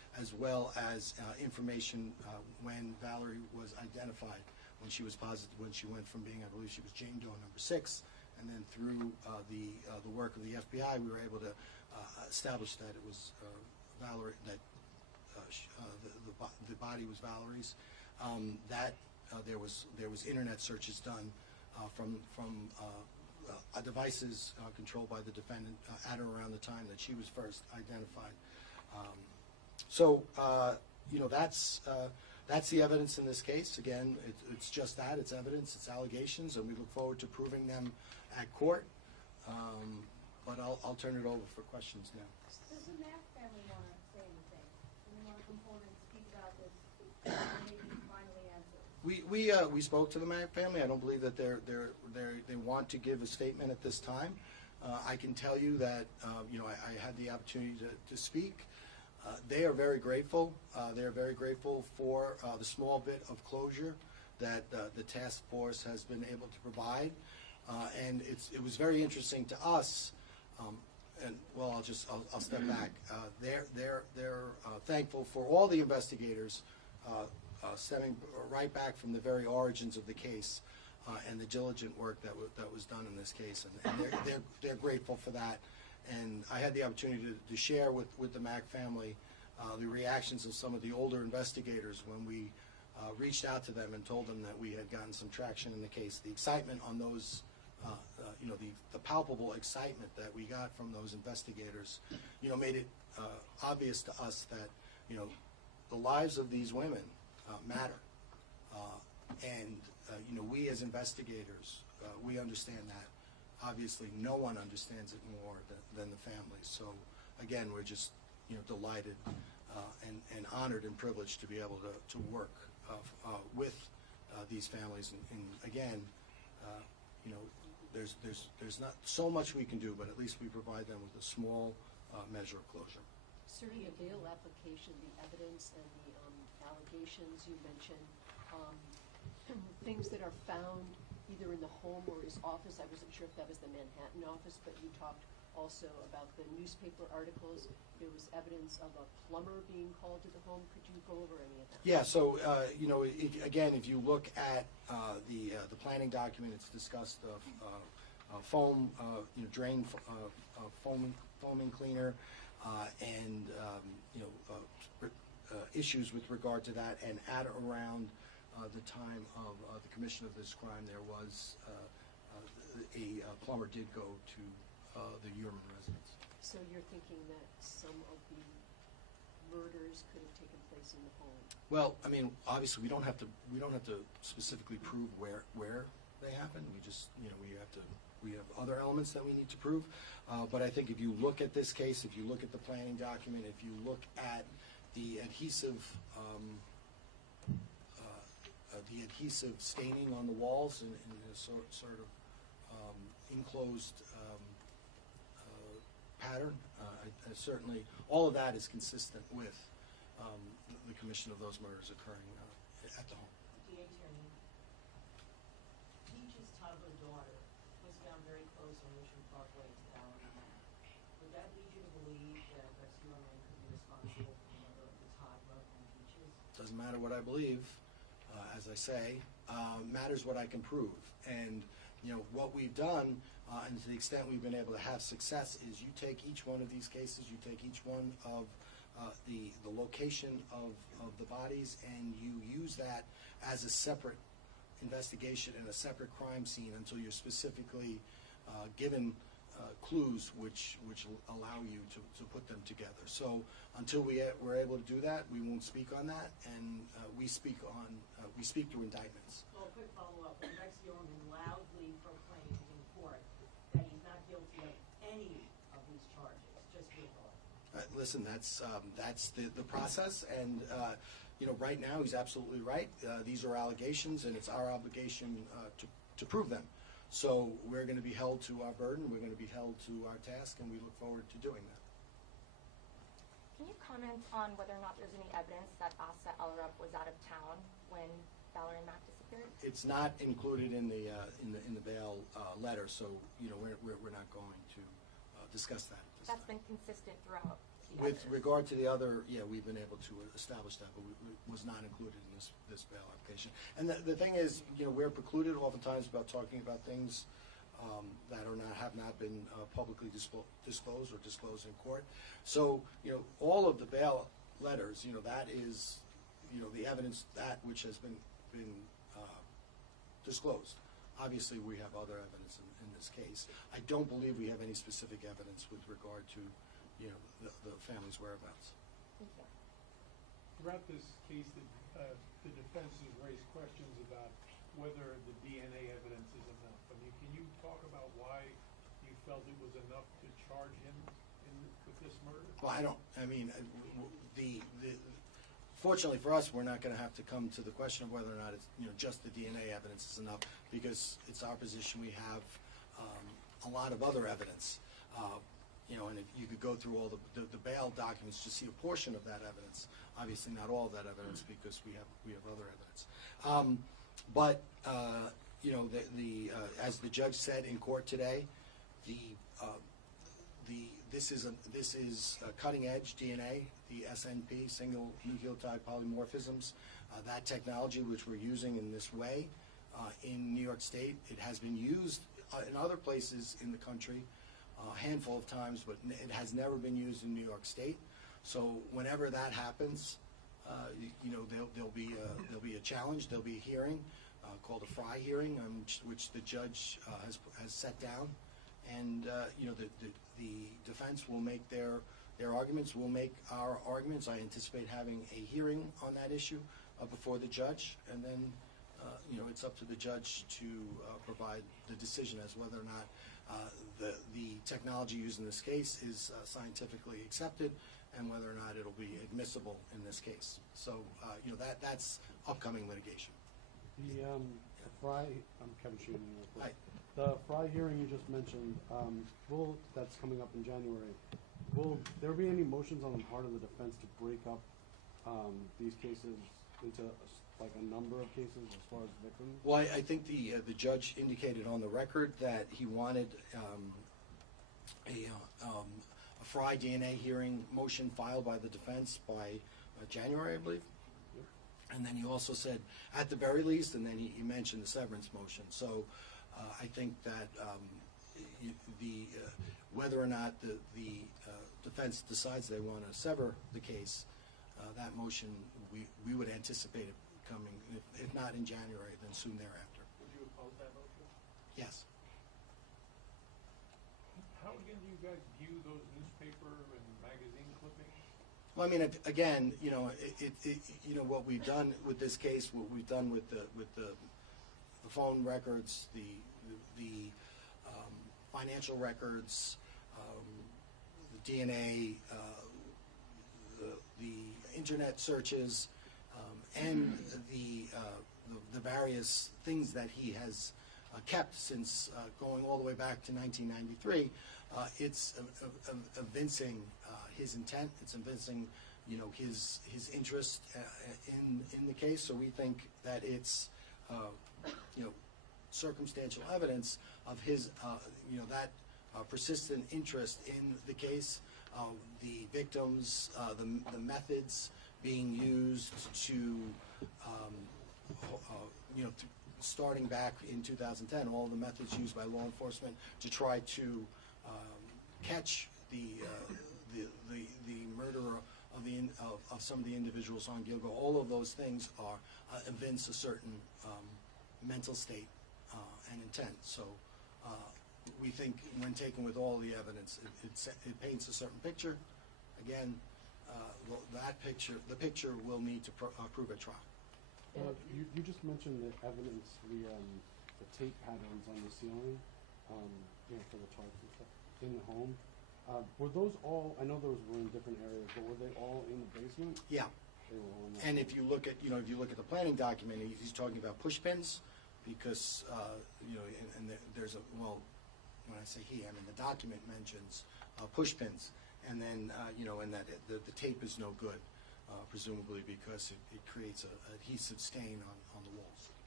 as well as information when Valerie was identified, when she was positive, when she went from being, I believe she was Jane Doe number 6, and then through the work of the FBI, we were able to establish that it was Valerie, that the body was Valerie's. There was internet searches done from devices controlled by the defendant at or around the time that she was first identified. That's the evidence in this case. Again, it's just that. It's evidence. It's allegations, and we look forward to proving them at court. But I'll turn it over for questions now. Does the Mack family want to say anything? Do they want to come forward and speak about this and maybe finally answer? We spoke to the Mack family. I don't believe that they want to give a statement at this time. I can tell you that I had the opportunity to speak. They are very grateful. They are very grateful for the small bit of closure that the task force has been able to provide. And it was very interesting to us. I'll step back. They're thankful for all the investigators stemming right back from the very origins of the case and the diligent work that was done in this case, and they're grateful for that. And I had the opportunity to share with the Mack family the reactions of some of the older investigators when we reached out to them and told them that we had gotten some traction in the case. The excitement on those, the palpable excitement that we got from those investigators, made it obvious to us that, the lives of these women matter. We as investigators, we understand that. Obviously, no one understands it more than the families. So, again, we're just, delighted and honored and privileged to be able to work with these families. And again, there's not so much we can do, but at least we provide them with a small measure of closure. Sir, the bail application, the evidence and the allegations you mentioned, things that are found either in the home or his office. I wasn't sure if that was the Manhattan office, but you talked also about the newspaper articles. There was evidence of a plumber being called to the home. Could you go over any of that? Yeah, so, if you look at the planning document, it's discussed foam, drain foaming cleaner, and, issues with regard to that. And at around the time of the commission of this crime, there was a plumber did go to the Heuermann residence. So you're thinking that some of the murders could have taken place in the home? Well, I mean, obviously, we don't have to specifically prove where they happened. We just, we have other elements that we need to prove. But I think if you look at this case, if you look at the planning document, if you look at the adhesive staining on the walls in a sort of enclosed pattern, certainly all of that is consistent with the commission of those murders occurring at the home. DA Attorney, Peach's toddler daughter was found very close on Richmond Parkway to Valerie Mack. Would that lead you to believe that Rex Heuermann could be responsible for the murder of the toddler and Peaches? Doesn't matter what I believe, as I say, matters what I can prove. And what we've done, and to the extent we've been able to have success, is you take each one of these cases, you take each one of the location of the bodies, and you use that as a separate investigation and a separate crime scene until you're specifically given clues which allow you to put them together. So until we're able to do that, we won't speak on that, and we speak through indictments. Well, a quick follow-up. When Rex Heuermann loudly proclaimed in court that he's not guilty of any of these charges, just your thought. Listen, that's the process, and right now he's absolutely right. These are allegations, and it's our obligation to prove them. So we're going to be held to our burden, we're going to be held to our task, and we look forward to doing that. Can you comment on whether or not there's any evidence that Asa Allred was out of town when Valerie Mack disappeared? It's not included in the bail letter, so we're not going to discuss that. That's been consistent throughout. With regard to the other, yeah, we've been able to establish that, but it was not included in this bail application. And the thing is, we're precluded oftentimes about talking about things that have not been publicly disclosed or disclosed in court. So, all of the bail letters, that is, the evidence that which has been disclosed. Obviously, we have other evidence in this case. I don't believe we have any specific evidence with regard to, the family's whereabouts. Thank you. Throughout this case, the defense has raised questions about whether the DNA evidence is enough. I mean, can you talk about why you felt it was enough to charge him with this murder? Well, fortunately for us, we're not going to have to come to the question of whether or not it's, just the DNA evidence is enough, because it's our position we have a lot of other evidence. And if you could go through all the bail documents to see a portion of that evidence. Obviously, not all of that evidence, because we have other evidence. As the judge said in court today, this is cutting edge DNA, the SNP, single nucleotide polymorphisms. That technology which we're using in this way in New York State, it has been used in other places in the country a handful of times, but it has never been used in New York State. So whenever that happens, there'll be a challenge. There'll be a hearing called a Fry hearing, which the judge has set down, and the defense will make their arguments. We'll make our arguments. I anticipate having a hearing on that issue before the judge, and then it's up to the judge to provide the decision as whether or not the technology used in this case is scientifically accepted, and whether or not it'll be admissible in this case. So that's upcoming litigation. The Fry, I'm Kevin Sheehan. The Fry hearing you just mentioned, that's coming up in January. Will there be any motions on the part of the defense to break up these cases into a number of cases as far as victims? Well, I think the judge indicated on the record that he wanted a Fry DNA hearing motion filed by the defense by January, I believe. Yep. And then he also said, at the very least, and then he mentioned the severance motion. So I think that whether or not the defense decides they want to sever the case, that motion, we would anticipate it coming, if not in January, then soon thereafter. Would you oppose that motion? Yes. How again do you guys view those newspaper and magazine clippings? Well, I mean, again, what we've done with this case, what we've done with the phone records, the financial records, the DNA, the internet searches, and the various things that he has kept since going all the way back to 1993, it's evincing his intent. It's evincing, his interest in the case. So we think that it's, circumstantial evidence of his, that persistent interest in the case, the victims, the methods being used to, starting back in 2010, all the methods used by law enforcement to try to catch the murderer of some of the individuals on Gilgo. All of those things evince a certain mental state and intent. So we think when taken with all the evidence, it paints a certain picture. Again, the picture will need to prove at trial. You just mentioned the evidence, the tape patterns on the ceiling, for the charts and stuff in the home. Were those all? I know those were in different areas, but were they all in the basement? Yeah. They were all in the And if you look at, the planning document, he's talking about push pins, because and there's a, well, when I say he, I mean the document mentions push pins, and then and that the tape is no good, presumably because it creates a adhesive stain on the walls.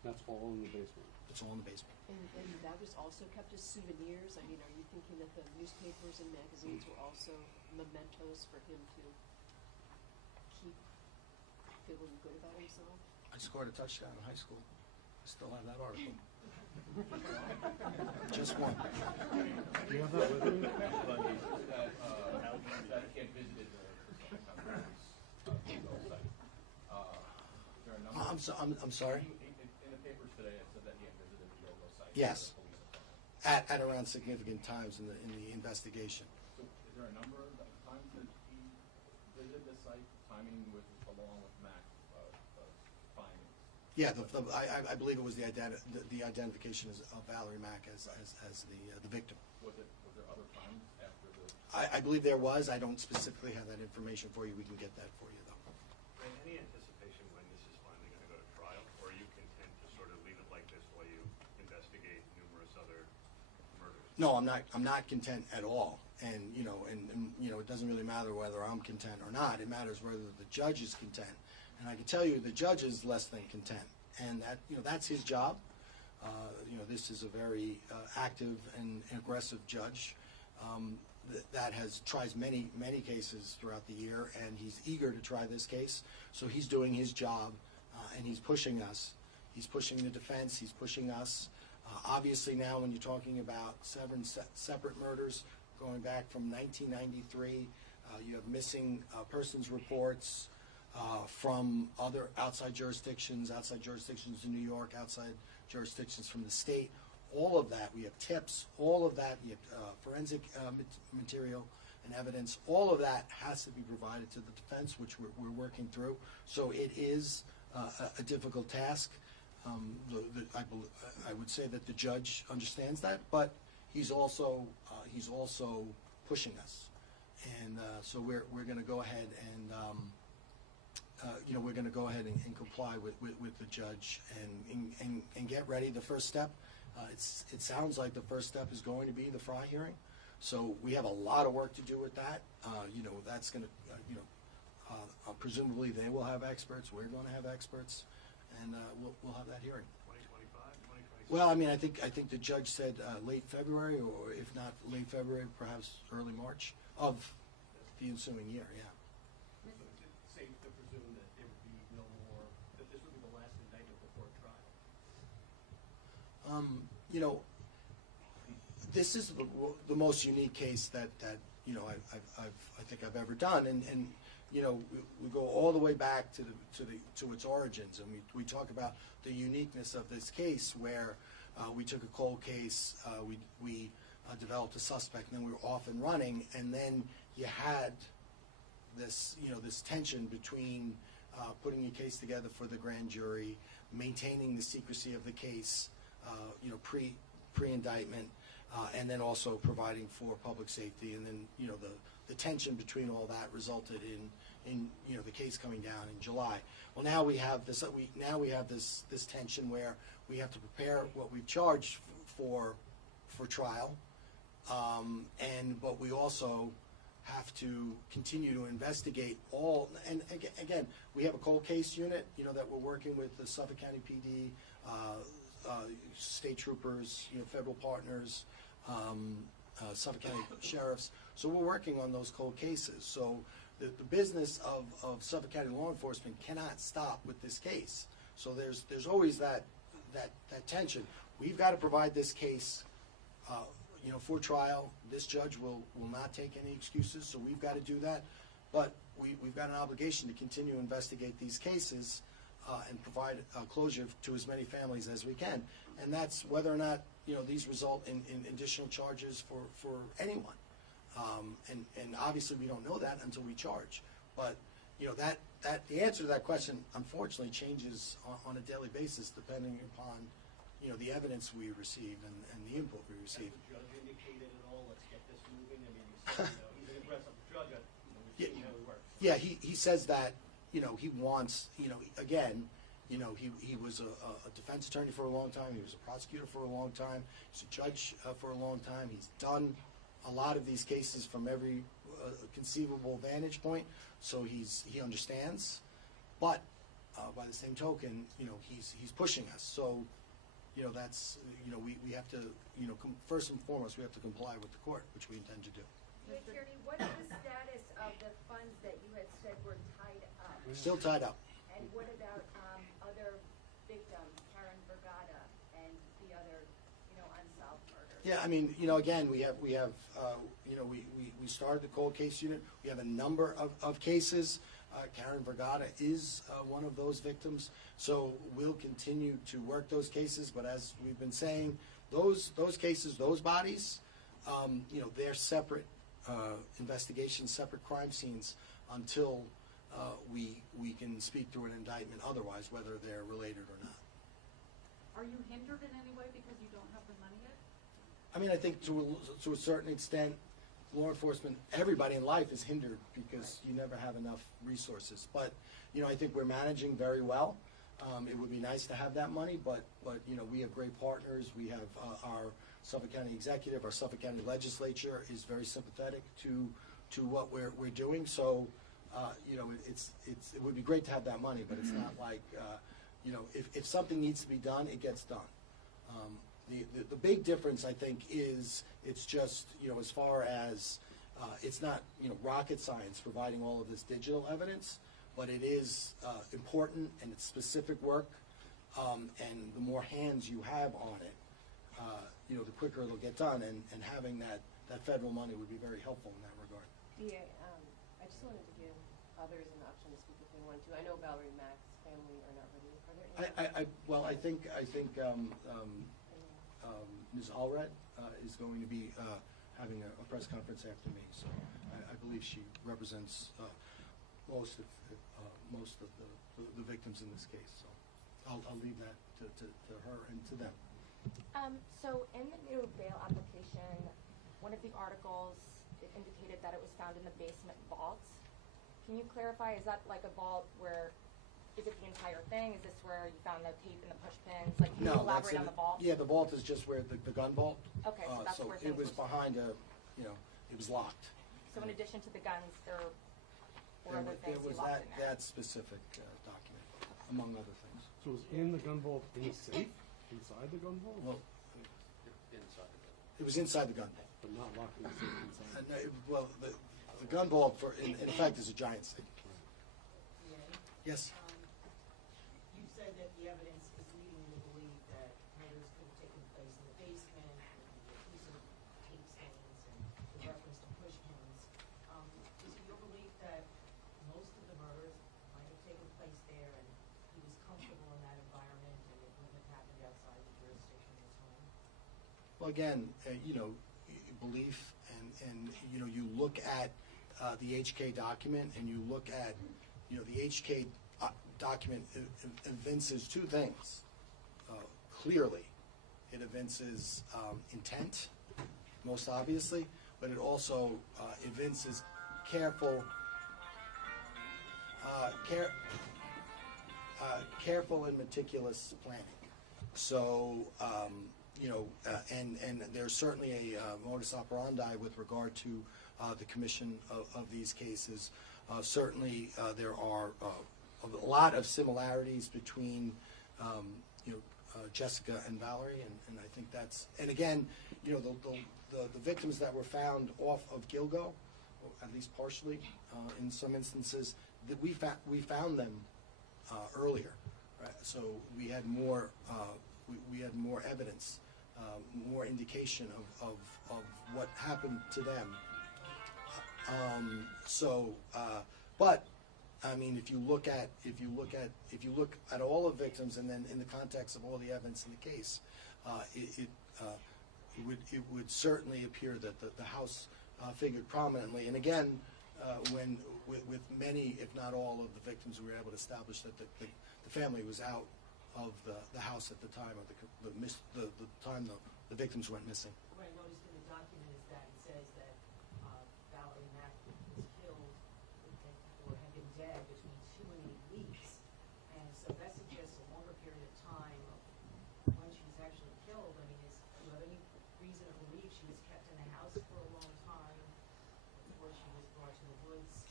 That's all in the basement. It's all in the basement. And that was also kept as souvenirs? I mean, are you thinking that the newspapers and magazines were also mementos for him to keep feeling good about himself? I scored a touchdown in high school. I still have that article. Just one. Do you have that with you? That kid visited the Gilgo site. There are a number I'm sorry? in the papers today, it said that he had visited the Gilgo site. Yes. For the police department. At around significant times in the investigation. So is there a number of times that he visited the site, timing with along with Mac findings? Yeah, I believe it was the identification of Valerie Mack as the victim. Was there other times after the? I believe there was. I don't specifically have that information for you. We can get that for you, though. Any anticipation when this is finally going to go to trial, or are you content to sort of leave it like this while you investigate numerous other murders? No, I'm not content at all. And it doesn't really matter whether I'm content or not. It matters whether the judge is content. And I can tell you the judge is less than content. And that's his job. This is a very active and aggressive judge that tries many cases throughout the year, and he's eager to try this case. So he's doing his job, and he's pushing us. He's pushing the defense. He's pushing us. Obviously now when you're talking about 7 separate murders going back from 1993, you have missing persons reports from other outside jurisdictions in New York, outside jurisdictions from the state. All of that, we have tips, all of that, we have forensic material and evidence. All of that has to be provided to the defense, which we're working through. So it is a difficult task. I would say that the judge understands that, but he's also pushing us, and so we're going to go ahead and we're going to go ahead and comply with the judge and get ready. The first step, it sounds like the first step is going to be the Fry hearing. So we have a lot of work to do with that. That's going to presumably they will have experts. We're going to have experts. And we'll have that hearing. 2025, 2026? Well, I mean, I think the judge said late February, or if not late February, perhaps early March of the ensuing year. Yeah. So is it safe to presume that there would be no more, that this would be the last indictment before trial? This is the most unique case that I think I've ever done, and we go all the way back to its origins, and we talk about the uniqueness of this case, where we took a cold case, we developed a suspect, and then we were off and running, and then you had this tension between putting a case together for the grand jury, maintaining the secrecy of the case, pre-indictment, and then also providing for public safety, and then the tension between all that resulted in the case coming down in July. Well, now we have this this tension where we have to prepare what we've charged for trial, but we also have to continue to investigate all. And again, we have a cold case unit, that we're working with the Suffolk County PD, state troopers, federal partners, Suffolk County sheriffs. So we're working on those cold cases. So the business of Suffolk County law enforcement cannot stop with this case. So there's always that tension. We've got to provide this case, for trial. This judge will not take any excuses, so we've got to do that. But we've got an obligation to continue to investigate these cases and provide closure to as many families as we can. And that's whether or not these result in additional charges for anyone. And obviously we don't know that until we charge. But that the answer to that question unfortunately changes on a daily basis depending upon the evidence we receive and the input we receive. Has the judge indicated at all, let's get this moving? I mean, he said, he's an impressive judge. We've seen how he works. Yeah, he says that he wants again. He was a defense attorney for a long time. He was a prosecutor for a long time. He's a judge for a long time. He's done a lot of these cases from every conceivable vantage point, so he understands. But by the same token, he's pushing us. So, that's, we have to, first and foremost, we have to comply with the court, which we intend to do. The attorney, what is the status of the funds that you had said were tied up? Still tied up. And what about other victims, Karen Vergata and the other, unsolved murders? Yeah, I mean, again, we started the cold case unit. We have a number of cases. Karen Vergata is one of those victims. So we'll continue to work those cases. But as we've been saying, those cases, those bodies, they're separate investigations, separate crime scenes until we can speak through an indictment otherwise, whether they're related or not. Are you hindered in any way because you don't have the money yet? I mean, I think to a certain extent, law enforcement, everybody in life is hindered because you never have enough resources. But, I think we're managing very well. It would be nice to have that money, but we have great partners. We have our Suffolk County Executive, our Suffolk County Legislature is very sympathetic to what we're doing. So, it would be great to have that money, but it's not like, if something needs to be done, it gets done. The big difference, I think, is it's just, as far as, it's not, rocket science providing all of this digital evidence, but it is important and it's specific work, and the more hands you have on it, the quicker it'll get done, and having that federal money would be very helpful in that regard. I just wanted to give others an option to speak if they want to. I know Valerie Mack's family are not ready. Are there any? I think Ms. Allred is going to be having a press conference after me, so I believe she represents most of the victims in this case. So I'll leave that to her and to them. So in the new bail application, one of the articles indicated that it was found in the basement vaults. Can you clarify, is that like a vault where, is it the entire thing? Is this where you found the tape and the push pins? Like, can you elaborate on the vault? Yeah, the vault is just where the gun vault. Okay, so that's where things it was were behind it was locked. So in addition to the guns, there were other things There was you locked in there? that specific document, among other things. So it was in the gun vault in the safe? Inside the gun vault? Well, it was inside the gun vault. But not locked in the safe inside? The gun vault, in effect, is a giant safe. Yes? You said that the evidence is leading you to believe that murders could have taken place in the basement, and the use of tape stains, and the reference to push pins. Is it your belief that most of the murders might have taken place there, and he was comfortable in that environment, and it wouldn't have happened outside the jurisdiction of his home? Well, again, belief, and you look at the HK document, and you look at, the HK document evinces two things. Clearly, it evinces intent, most obviously, but it also evinces careful and meticulous planning. So, and there's certainly a modus operandi with regard to the commission of these cases. Certainly, there are a lot of similarities between Jessica and Valerie, and I think that's, and again, the victims that were found off of Gilgo, or at least partially, in some instances, that we found them earlier, right? So we had more evidence, more indication of what happened to them. But I mean, if you look at all the victims, and then in the context of all the evidence in the case, it would certainly appear that the house figured prominently. And again, with many, if not all, of the victims, we were able to establish that the family was out of the house at the time of the time the victims went missing. What I noticed in the document is that it says that Valerie Mack was killed or had been dead between 2 and 8 weeks, and so that suggests a longer period of time when she was actually killed. I mean, do you have any reason to believe she was kept in the house for a long time before she was brought to the woods?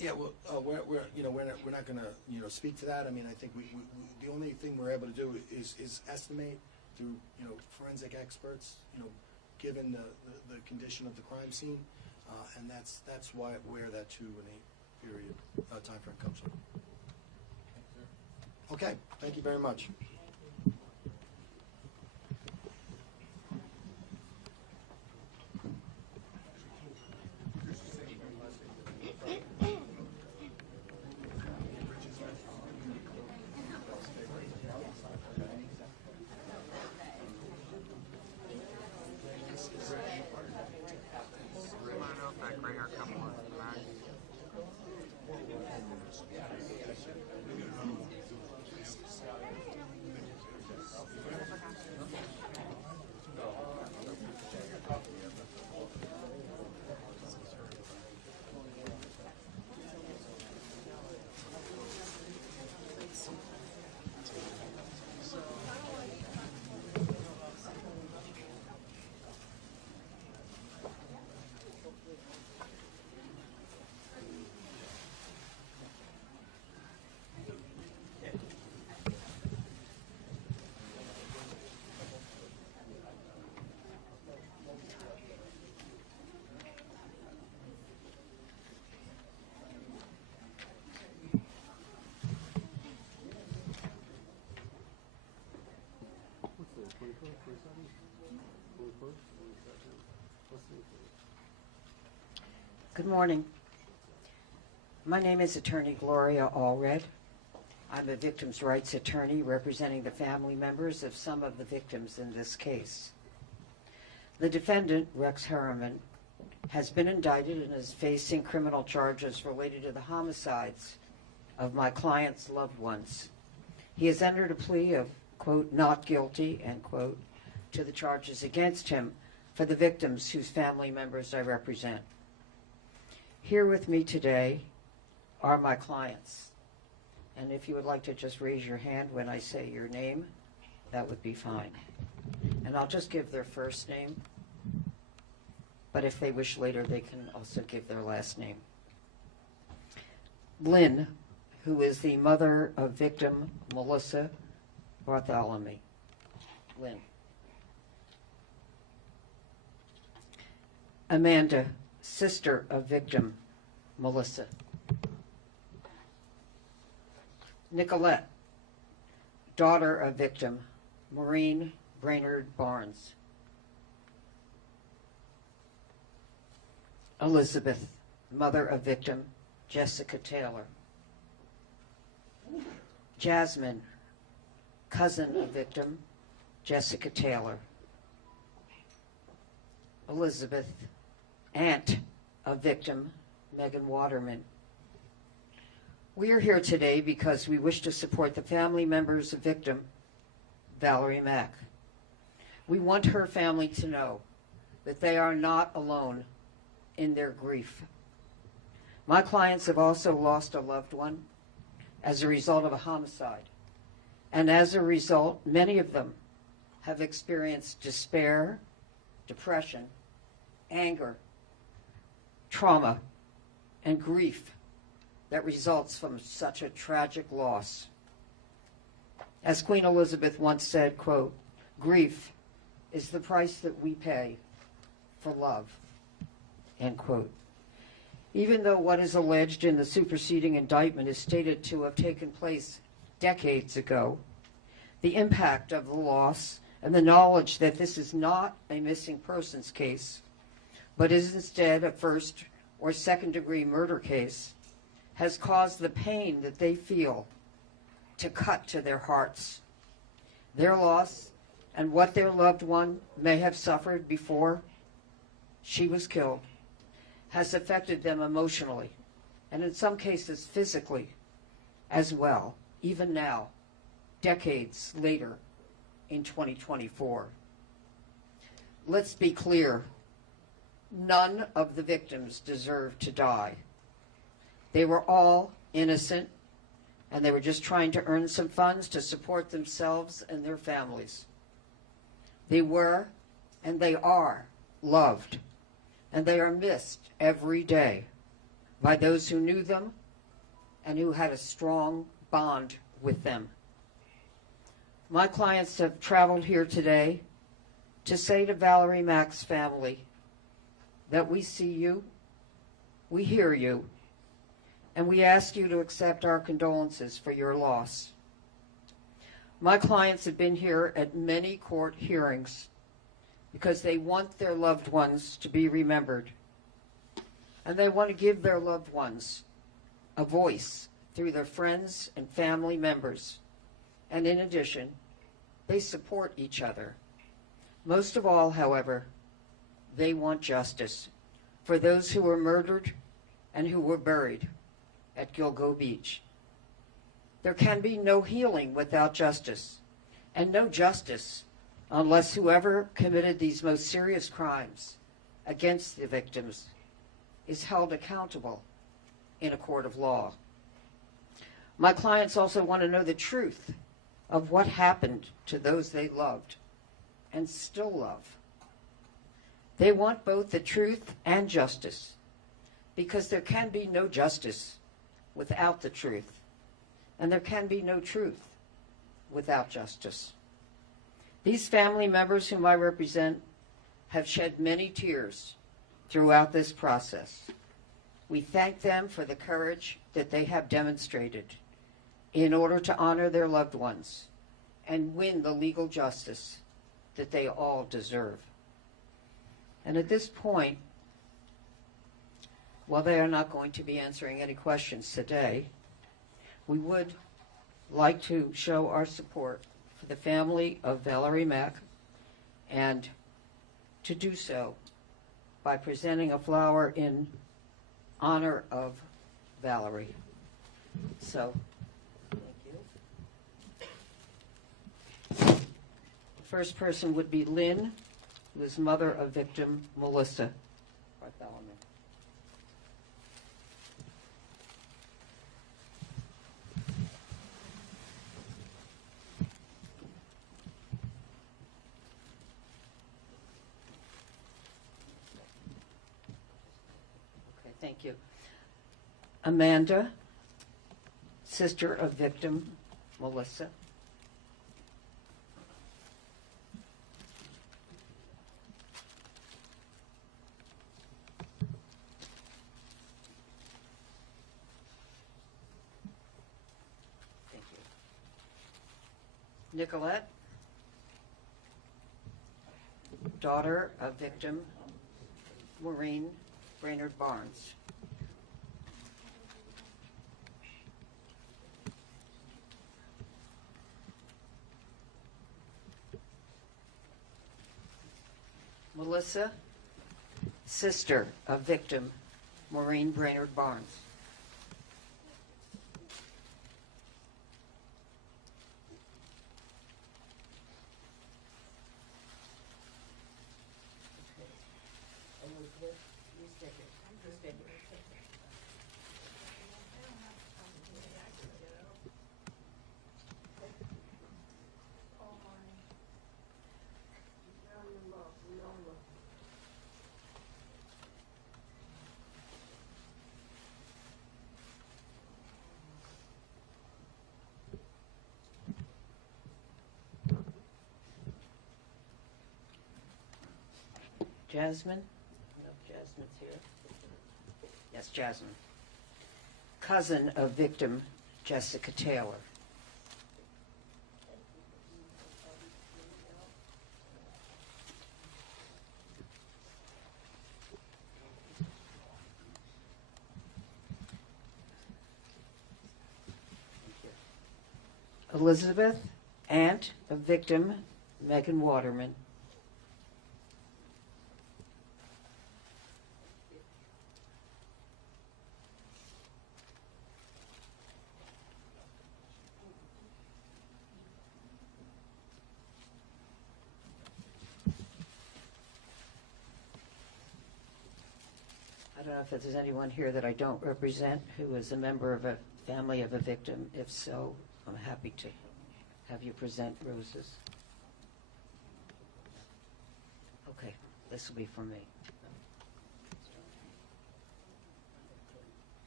Yeah, well, we're not gonna, speak to that. I mean, I think we the only thing we're able to do is estimate through, forensic experts, given the condition of the crime scene, and that's where that 2 and 8 period timeframe comes from. Okay, thank you very much. Good morning. My name is Attorney Gloria Allred. I'm a victims' rights attorney representing the family members of some of the victims in this case. The defendant, Rex Heuermann, has been indicted and is facing criminal charges related to the homicides of my client's loved ones. He has entered a plea of, quote, not guilty, end quote, to the charges against him for the victims whose family members I represent. Here with me today are my clients. And if you would like to just raise your hand when I say your name, that would be fine. And I'll just give their first name, but if they wish later, they can also give their last name. Lynn, who is the mother of victim Melissa Bartholomew. Lynn. Amanda, sister of victim Melissa. Nicolette, daughter of victim Maureen Brainerd Barnes. Elizabeth, mother of victim Jessica Taylor. Jasmine, cousin of victim Jessica Taylor. Elizabeth, aunt of victim Megan Waterman. We are here today because we wish to support the family members of victim Valerie Mack. We want her family to know that they are not alone in their grief. My clients have also lost a loved one as a result of a homicide, and as a result, many of them have experienced despair, depression, anger, trauma, and grief that results from such a tragic loss. As Queen Elizabeth once said, quote, grief is the price that we pay for love, end quote. Even though what is alleged in the superseding indictment is stated to have taken place decades ago, the impact of the loss and the knowledge that this is not a missing persons case, but is instead a first or second degree murder case, has caused the pain that they feel to cut to their hearts. Their loss and what their loved one may have suffered before she was killed has affected them emotionally, and in some cases physically as well, even now, decades later in 2024. Let's be clear, none of the victims deserve to die. They were all innocent, and they were just trying to earn some funds to support themselves and their families. They were, and they are, loved, and they are missed every day. by those who knew them and who had a strong bond with them. My clients have traveled here today to say to Valerie Mack's family that we see you, we hear you, and we ask you to accept our condolences for your loss. My clients have been here at many court hearings because they want their loved ones to be remembered, and they want to give their loved ones a voice through their friends and family members. And in addition, they support each other. Most of all, however, they want justice for those who were murdered and who were buried at Gilgo Beach. There can be no healing without justice, and no justice unless whoever committed these most serious crimes against the victims is held accountable in a court of law. My clients also want to know the truth of what happened to those they loved and still love. They want both the truth and justice, because there can be no justice without the truth, and there can be no truth without justice. These family members whom I represent have shed many tears throughout this process. We thank them for the courage that they have demonstrated in order to honor their loved ones and win the legal justice that they all deserve. And at this point, while they are not going to be answering any questions today, we would like to show our support for the family of Valerie Mack, and to do so by presenting a flower in honor of Valerie. So, thank you. The first person would be Lynn, who is mother of victim Melissa Bartholomew. Okay, thank you. Amanda, sister of victim Melissa. Nicolette, daughter of victim Maureen Brainerd Barnes. Melissa, sister of victim Maureen Brainerd Barnes. Jasmine? No, Jasmine's here. Yes, Jasmine. Cousin of victim Jessica Taylor. Elizabeth, aunt of victim Megan Waterman. I don't know if there's anyone here that I don't represent who is a member of a family of a victim. If so, I'm happy to have you present roses. Okay, this will be for me.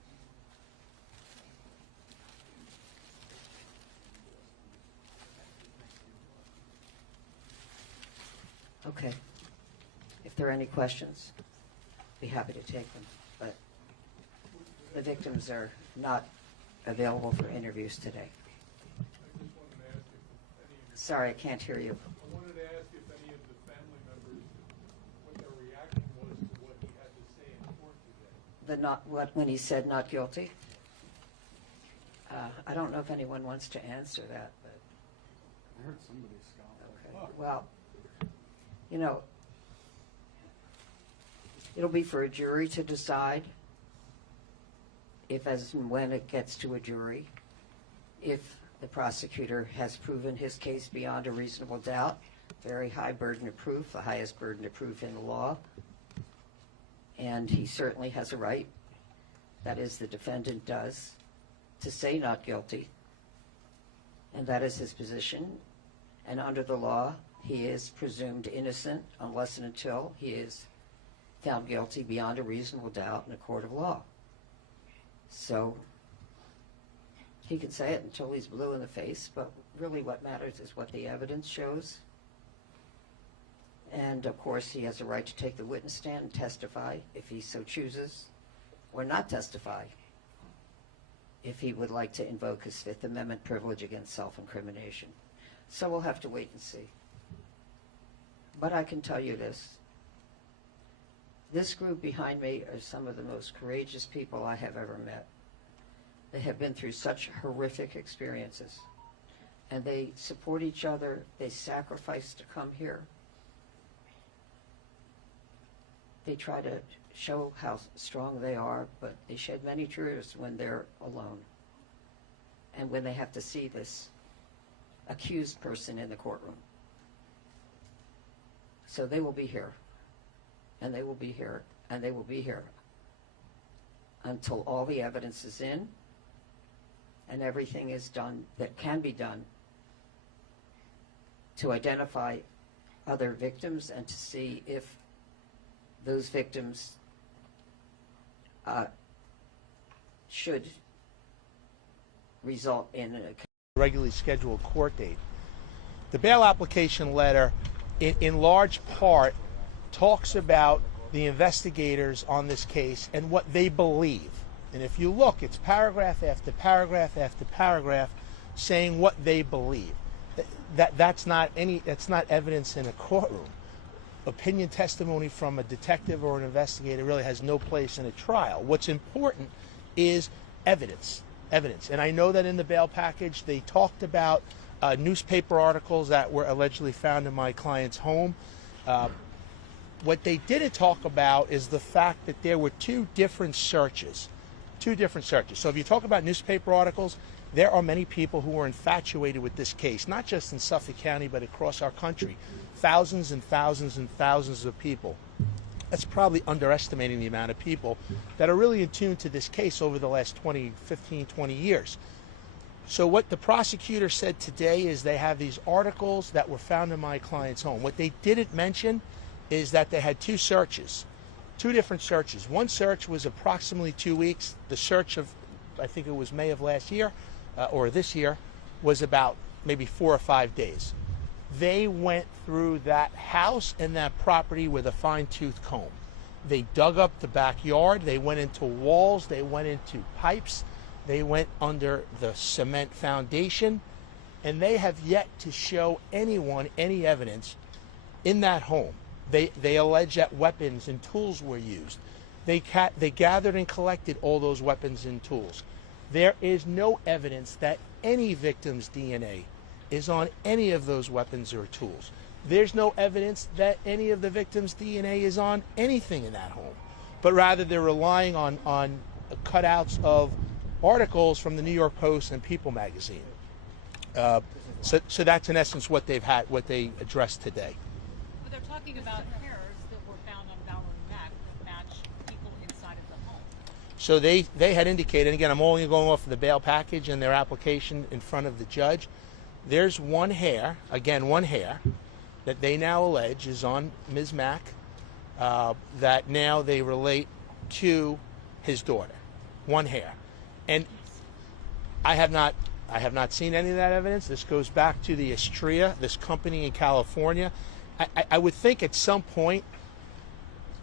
If there are any questions, be happy to take them. But the victims are not available for interviews today. Sorry, I can't hear you. I wanted to ask if any of the family members, what their reaction was to what he had to say in court today. When he said not guilty? I don't know if anyone wants to answer that, but. I heard somebody scowl. Okay. Well, you know, it'll be for a jury to decide if, as and when it gets to a jury, if the prosecutor has proven his case beyond a reasonable doubt. Very high burden of proof, the highest burden of proof in the law. And he certainly has a right, that is, the defendant does, to say not guilty. And that is his position. And under the law, he is presumed innocent unless and until he is found guilty beyond a reasonable doubt in a court of law. So he can say it until he's blue in the face, but really what matters is what the evidence shows. And of course, he has a right to take the witness stand and testify if he so chooses, or not testify if he would like to invoke his Fifth Amendment privilege against self-incrimination. So we'll have to wait and see. But I can tell you this. This group behind me are some of the most courageous people I have ever met. They have been through such horrific experiences, and they support each other. They sacrifice to come here. They try to show how strong they are, but they shed many tears when they're alone and when they have to see this accused person in the courtroom. So they will be here, and they will be here, and they will be here until all the evidence is in and everything is done that can be done to identify other victims and to see if those victims should result in a regularly scheduled court date. The bail application letter, in large part, talks about the investigators on this case and what they believe. And if you look, it's paragraph after paragraph after paragraph saying what they believe. That's not evidence in a courtroom. Opinion testimony from a detective or an investigator really has no place in a trial. What's important is evidence. And I know that in the bail package they talked about newspaper articles that were allegedly found in my client's home. What they didn't talk about is the fact that there were two different searches. So if you talk about newspaper articles, there are many people who are infatuated with this case, not just in Suffolk County, but across our country. Thousands and thousands and thousands of people. That's probably underestimating the amount of people that are really in tune to this case over the last 15, 20 years. So what the prosecutor said today is they have these articles that were found in my client's home. What they didn't mention is that they had two different searches. One search was approximately 2 weeks. The search of, I think it was May of last year, or this year, was about maybe 4 or 5 days. They went through that house and that property with a fine-tooth comb. They dug up the backyard, they went into walls, they went into pipes, they went under the cement foundation, and they have yet to show anyone any evidence in that home. They allege that weapons and tools were used. They gathered and collected all those weapons and tools. There is no evidence that any victim's DNA is on any of those weapons or tools. There's no evidence that any of the victim's DNA is on anything in that home, but rather they're relying on cutouts of articles from the New York Post and People magazine. So that's in essence what they addressed today. But they're talking about hairs that were found on Valerie Mack that match people inside of the home. So they had indicated, and again, I'm only going off of the bail package and their application in front of the judge. There's one hair, that they now allege is on Ms. Mack, that now they relate to his daughter. One hair. And I have not seen any of that evidence. This goes back to the Astrea, this company in California. I would think at some point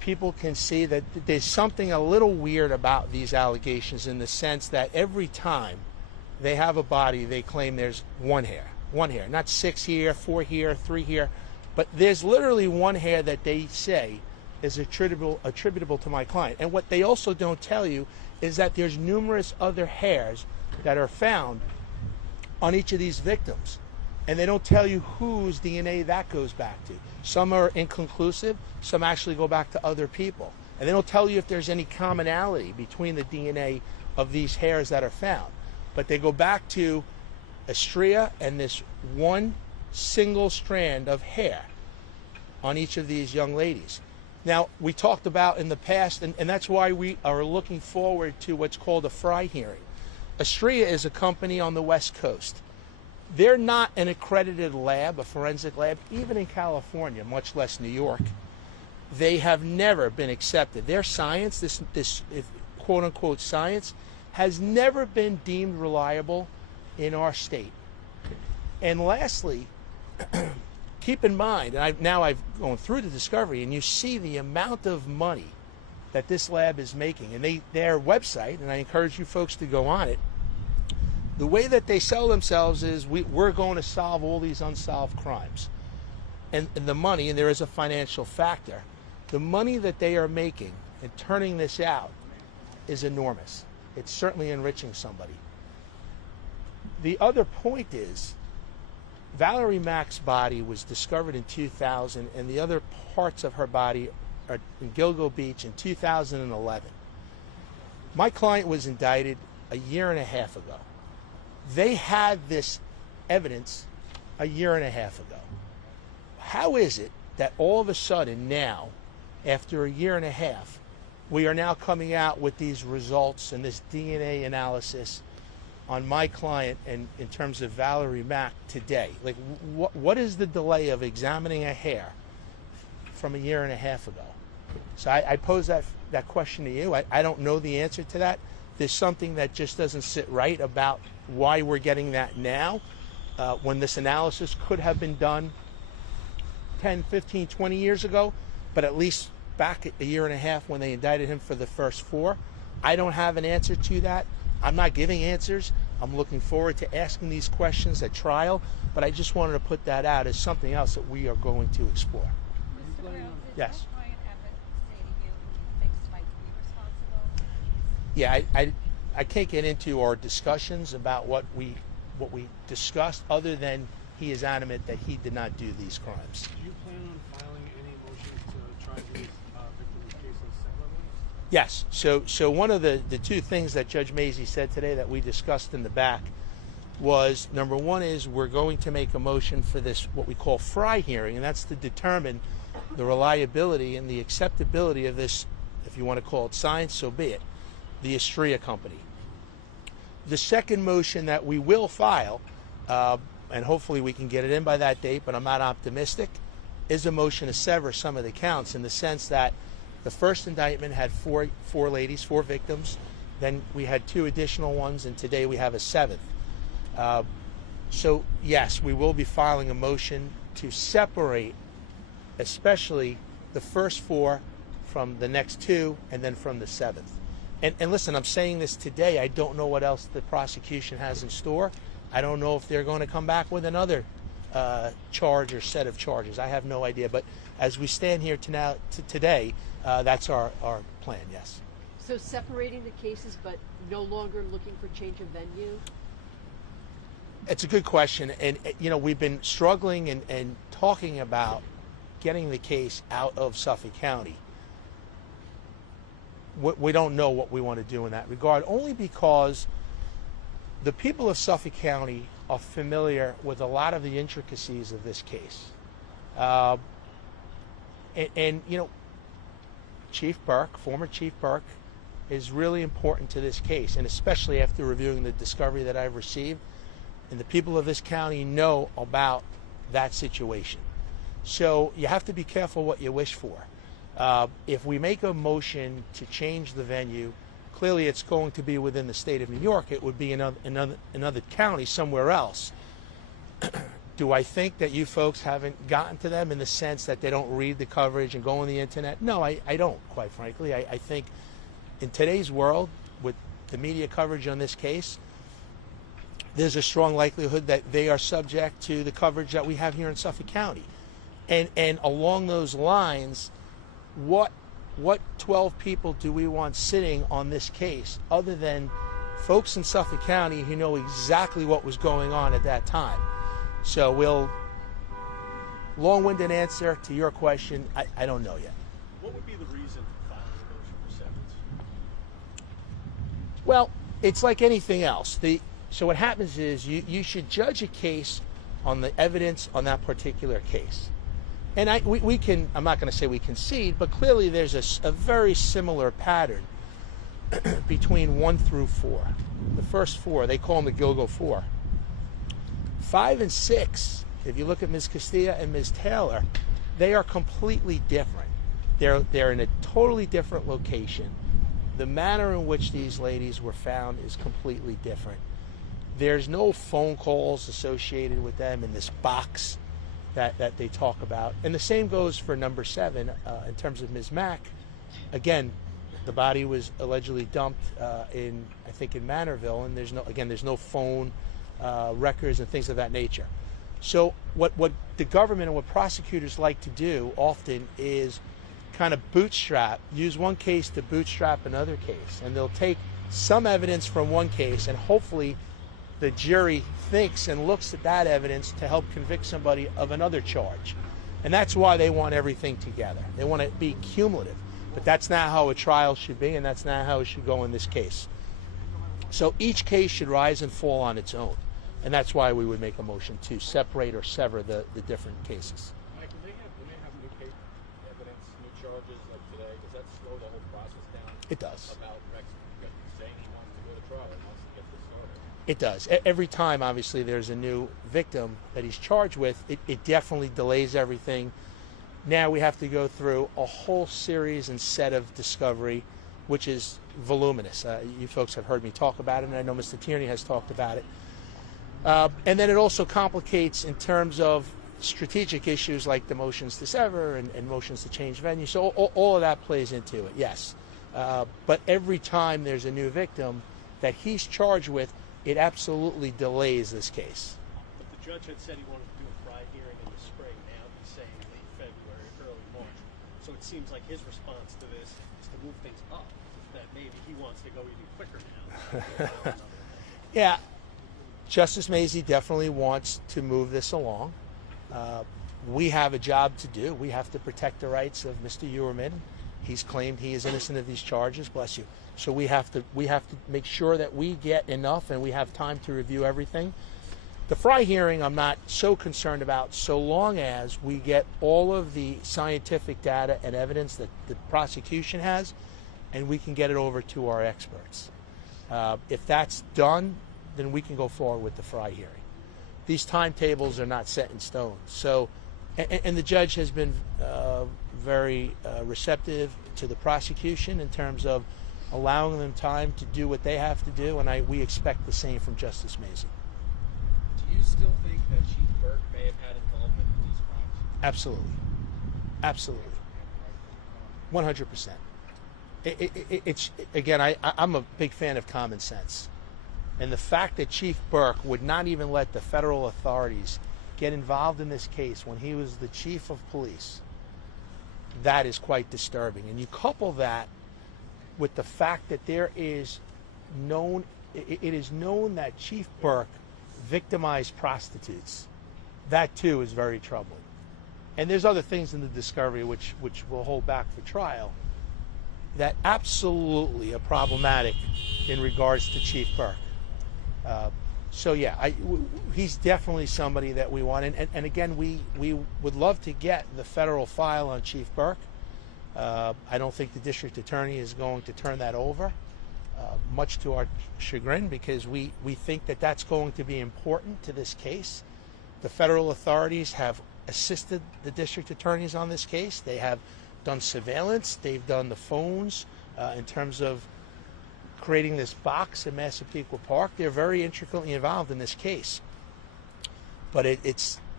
people can see that there's something a little weird about these allegations, in the sense that every time they have a body, they claim there's one hair, not 6 here, 4 here, 3 here, but there's literally one hair that they say is attributable to my client. And what they also don't tell you is that there's numerous other hairs that are found on each of these victims. And they don't tell you whose DNA that goes back to. Some are inconclusive, some actually go back to other people. And they don't tell you if there's any commonality between the DNA of these hairs that are found. But they go back to Estrella and this one single strand of hair on each of these young ladies. Now, we talked about in the past, and that's why we are looking forward to what's called a Fry hearing. Estrella is a company on the West Coast. They're not an accredited lab, a forensic lab, even in California, much less New York. They have never been accepted. Their science, this quote-unquote science, has never been deemed reliable in our state. And lastly, keep in mind, and I've gone through the discovery, and you see the amount of money that this lab is making. And their website, and I encourage you folks to go on it, the way that they sell themselves is we're going to solve all these unsolved crimes. And the money, and there is a financial factor, the money that they are making and turning this out is enormous. It's certainly enriching somebody. The other point is, Valerie Mack's body was discovered in 2000, and the other parts of her body are in Gilgo Beach in 2011. My client was indicted a year and a half ago. They had this evidence a year and a half ago. How is it that all of a sudden now, after a year and a half, we are now coming out with these results and this DNA analysis on my client and in terms of Valerie Mack today? Like, what is the delay of examining a hair from a year and a half ago? So I pose that question to you. I don't know the answer to that. There's something that just doesn't sit right about why we're getting that now, when this analysis could have been done 10, 15, 20 years ago, but at least back a year and a half when they indicted him for the first 4. I don't have an answer to that. I'm not giving answers. I'm looking forward to asking these questions at trial, but I just wanted to put that out as something else that we are going to explore. Mr. Brown, did Yes. your client ever say to you he thinks might be responsible? Yeah, I can't get into our discussions about what we discussed, other than he is adamant that he did not do these crimes. Do you plan on filing any motions to try these victims' cases separately? Yes. So one of the 2 things that Judge Mazie said today that we discussed in the back was, number 1 is we're going to make a motion for this, what we call Fry hearing, and that's to determine the reliability and the acceptability of this, if you want to call it science, so be it, the Estrella company. The second motion that we will file, and hopefully we can get it in by that date, but I'm not optimistic, is a motion to sever some of the counts, in the sense that the first indictment had 4 ladies, 4 victims. Then we had 2 additional ones, and today we have a 7th. So yes, we will be filing a motion to separate, especially the first 4 from the next 2, and then from the 7th. And listen, I'm saying this today. I don't know what else the prosecution has in store. I don't know if they're going to come back with another charge or set of charges. I have no idea. But as we stand here today, that's our plan, yes. So separating the cases, but no longer looking for change of venue? It's a good question. And, we've been struggling and talking about getting the case out of Suffolk County. We don't know what we want to do in that regard, only because the people of Suffolk County are familiar with a lot of the intricacies of this case. Chief Burke, former Chief Burke, is really important to this case, and especially after reviewing the discovery that I've received. And the people of this county know about that situation. So you have to be careful what you wish for. If we make a motion to change the venue, clearly it's going to be within the state of New York. It would be another county somewhere else. Do I think that you folks haven't gotten to them in the sense that they don't read the coverage and go on the internet? No, I don't, quite frankly. I think in today's world, with the media coverage on this case, there's a strong likelihood that they are subject to the coverage that we have here in Suffolk County. And along those lines, what 12 people do we want sitting on this case other than folks in Suffolk County who know exactly what was going on at that time? So long-winded answer to your question, I don't know yet. What would be the reason for filing a motion for severance? Well, it's like anything else. So what happens is you should judge a case on the evidence on that particular case. And we can, I'm not going to say we concede, but clearly there's a very similar pattern between 1 through 4. The first 4, they call them the Gilgo 4. 5 and 6, if you look at Ms. Castilla and Ms. Taylor, they are completely different. They're in a totally different location. The manner in which these ladies were found is completely different. There's no phone calls associated with them in this box that they talk about. And the same goes for number 7 in terms of Ms. Mack. Again, the body was allegedly dumped I think in Manorville, and there's no phone records and things of that nature. So what the government and what prosecutors like to do often is kind of use one case to bootstrap another case, and they'll take some evidence from one case, and hopefully the jury thinks and looks at that evidence to help convict somebody of another charge. And that's why they want everything together. They want to be cumulative. But that's not how a trial should be, and that's not how it should go in this case. So each case should rise and fall on its own. And that's why we would make a motion to separate or sever the different cases. Mike, do they have new case evidence, new charges like today? Does that slow the whole process down? It does. About Rex saying he wants to go to trial, he wants to get this started. It does. Every time, obviously, there's a new victim that he's charged with, it definitely delays everything. Now we have to go through a whole series and set of discovery, which is voluminous. You folks have heard me talk about it, and I know Mr. Tierney has talked about it. And then it also complicates in terms of strategic issues like the motions to sever and motions to change venue. So all of that plays into it, yes. But every time there's a new victim that he's charged with, it absolutely delays this case. But the judge had said he wanted to do a Fry hearing in the spring. Now he's saying late February, early March. So it seems like his response to this is to move things up, that maybe he wants to go even quicker now. Yeah. Justice Mazie definitely wants to move this along. We have a job to do. We have to protect the rights of Mr. Heuermann. He's claimed he is innocent of these charges. Bless you. So we have to make sure that we get enough and we have time to review everything. The Fry hearing I'm not so concerned about, so long as we get all of the scientific data and evidence that the prosecution has, and we can get it over to our experts. If that's done, then we can go forward with the Fry hearing. These timetables are not set in stone. So, and the judge has been very receptive to the prosecution in terms of allowing them time to do what they have to do, and we expect the same from Justice Mazie. Do you still think that Chief Burke may have had involvement in these crimes? Absolutely. Absolutely. 100%. It's again, I'm a big fan of common sense. And the fact that Chief Burke would not even let the federal authorities get involved in this case when he was the chief of police, that is quite disturbing. And you couple that with the fact that it is known that Chief Burke victimized prostitutes. That too is very troubling. And there's other things in the discovery which we'll hold back for trial that absolutely are problematic in regards to Chief Burke. So yeah, he's definitely somebody that we want. And again, we would love to get the federal file on Chief Burke. I don't think the district attorney is going to turn that over, much to our chagrin, because we think that that's going to be important to this case. The federal authorities have assisted the district attorneys on this case. They have done surveillance. They've done the phones in terms of creating this box in Massapequa Park. They're very intricately involved in this case. But it's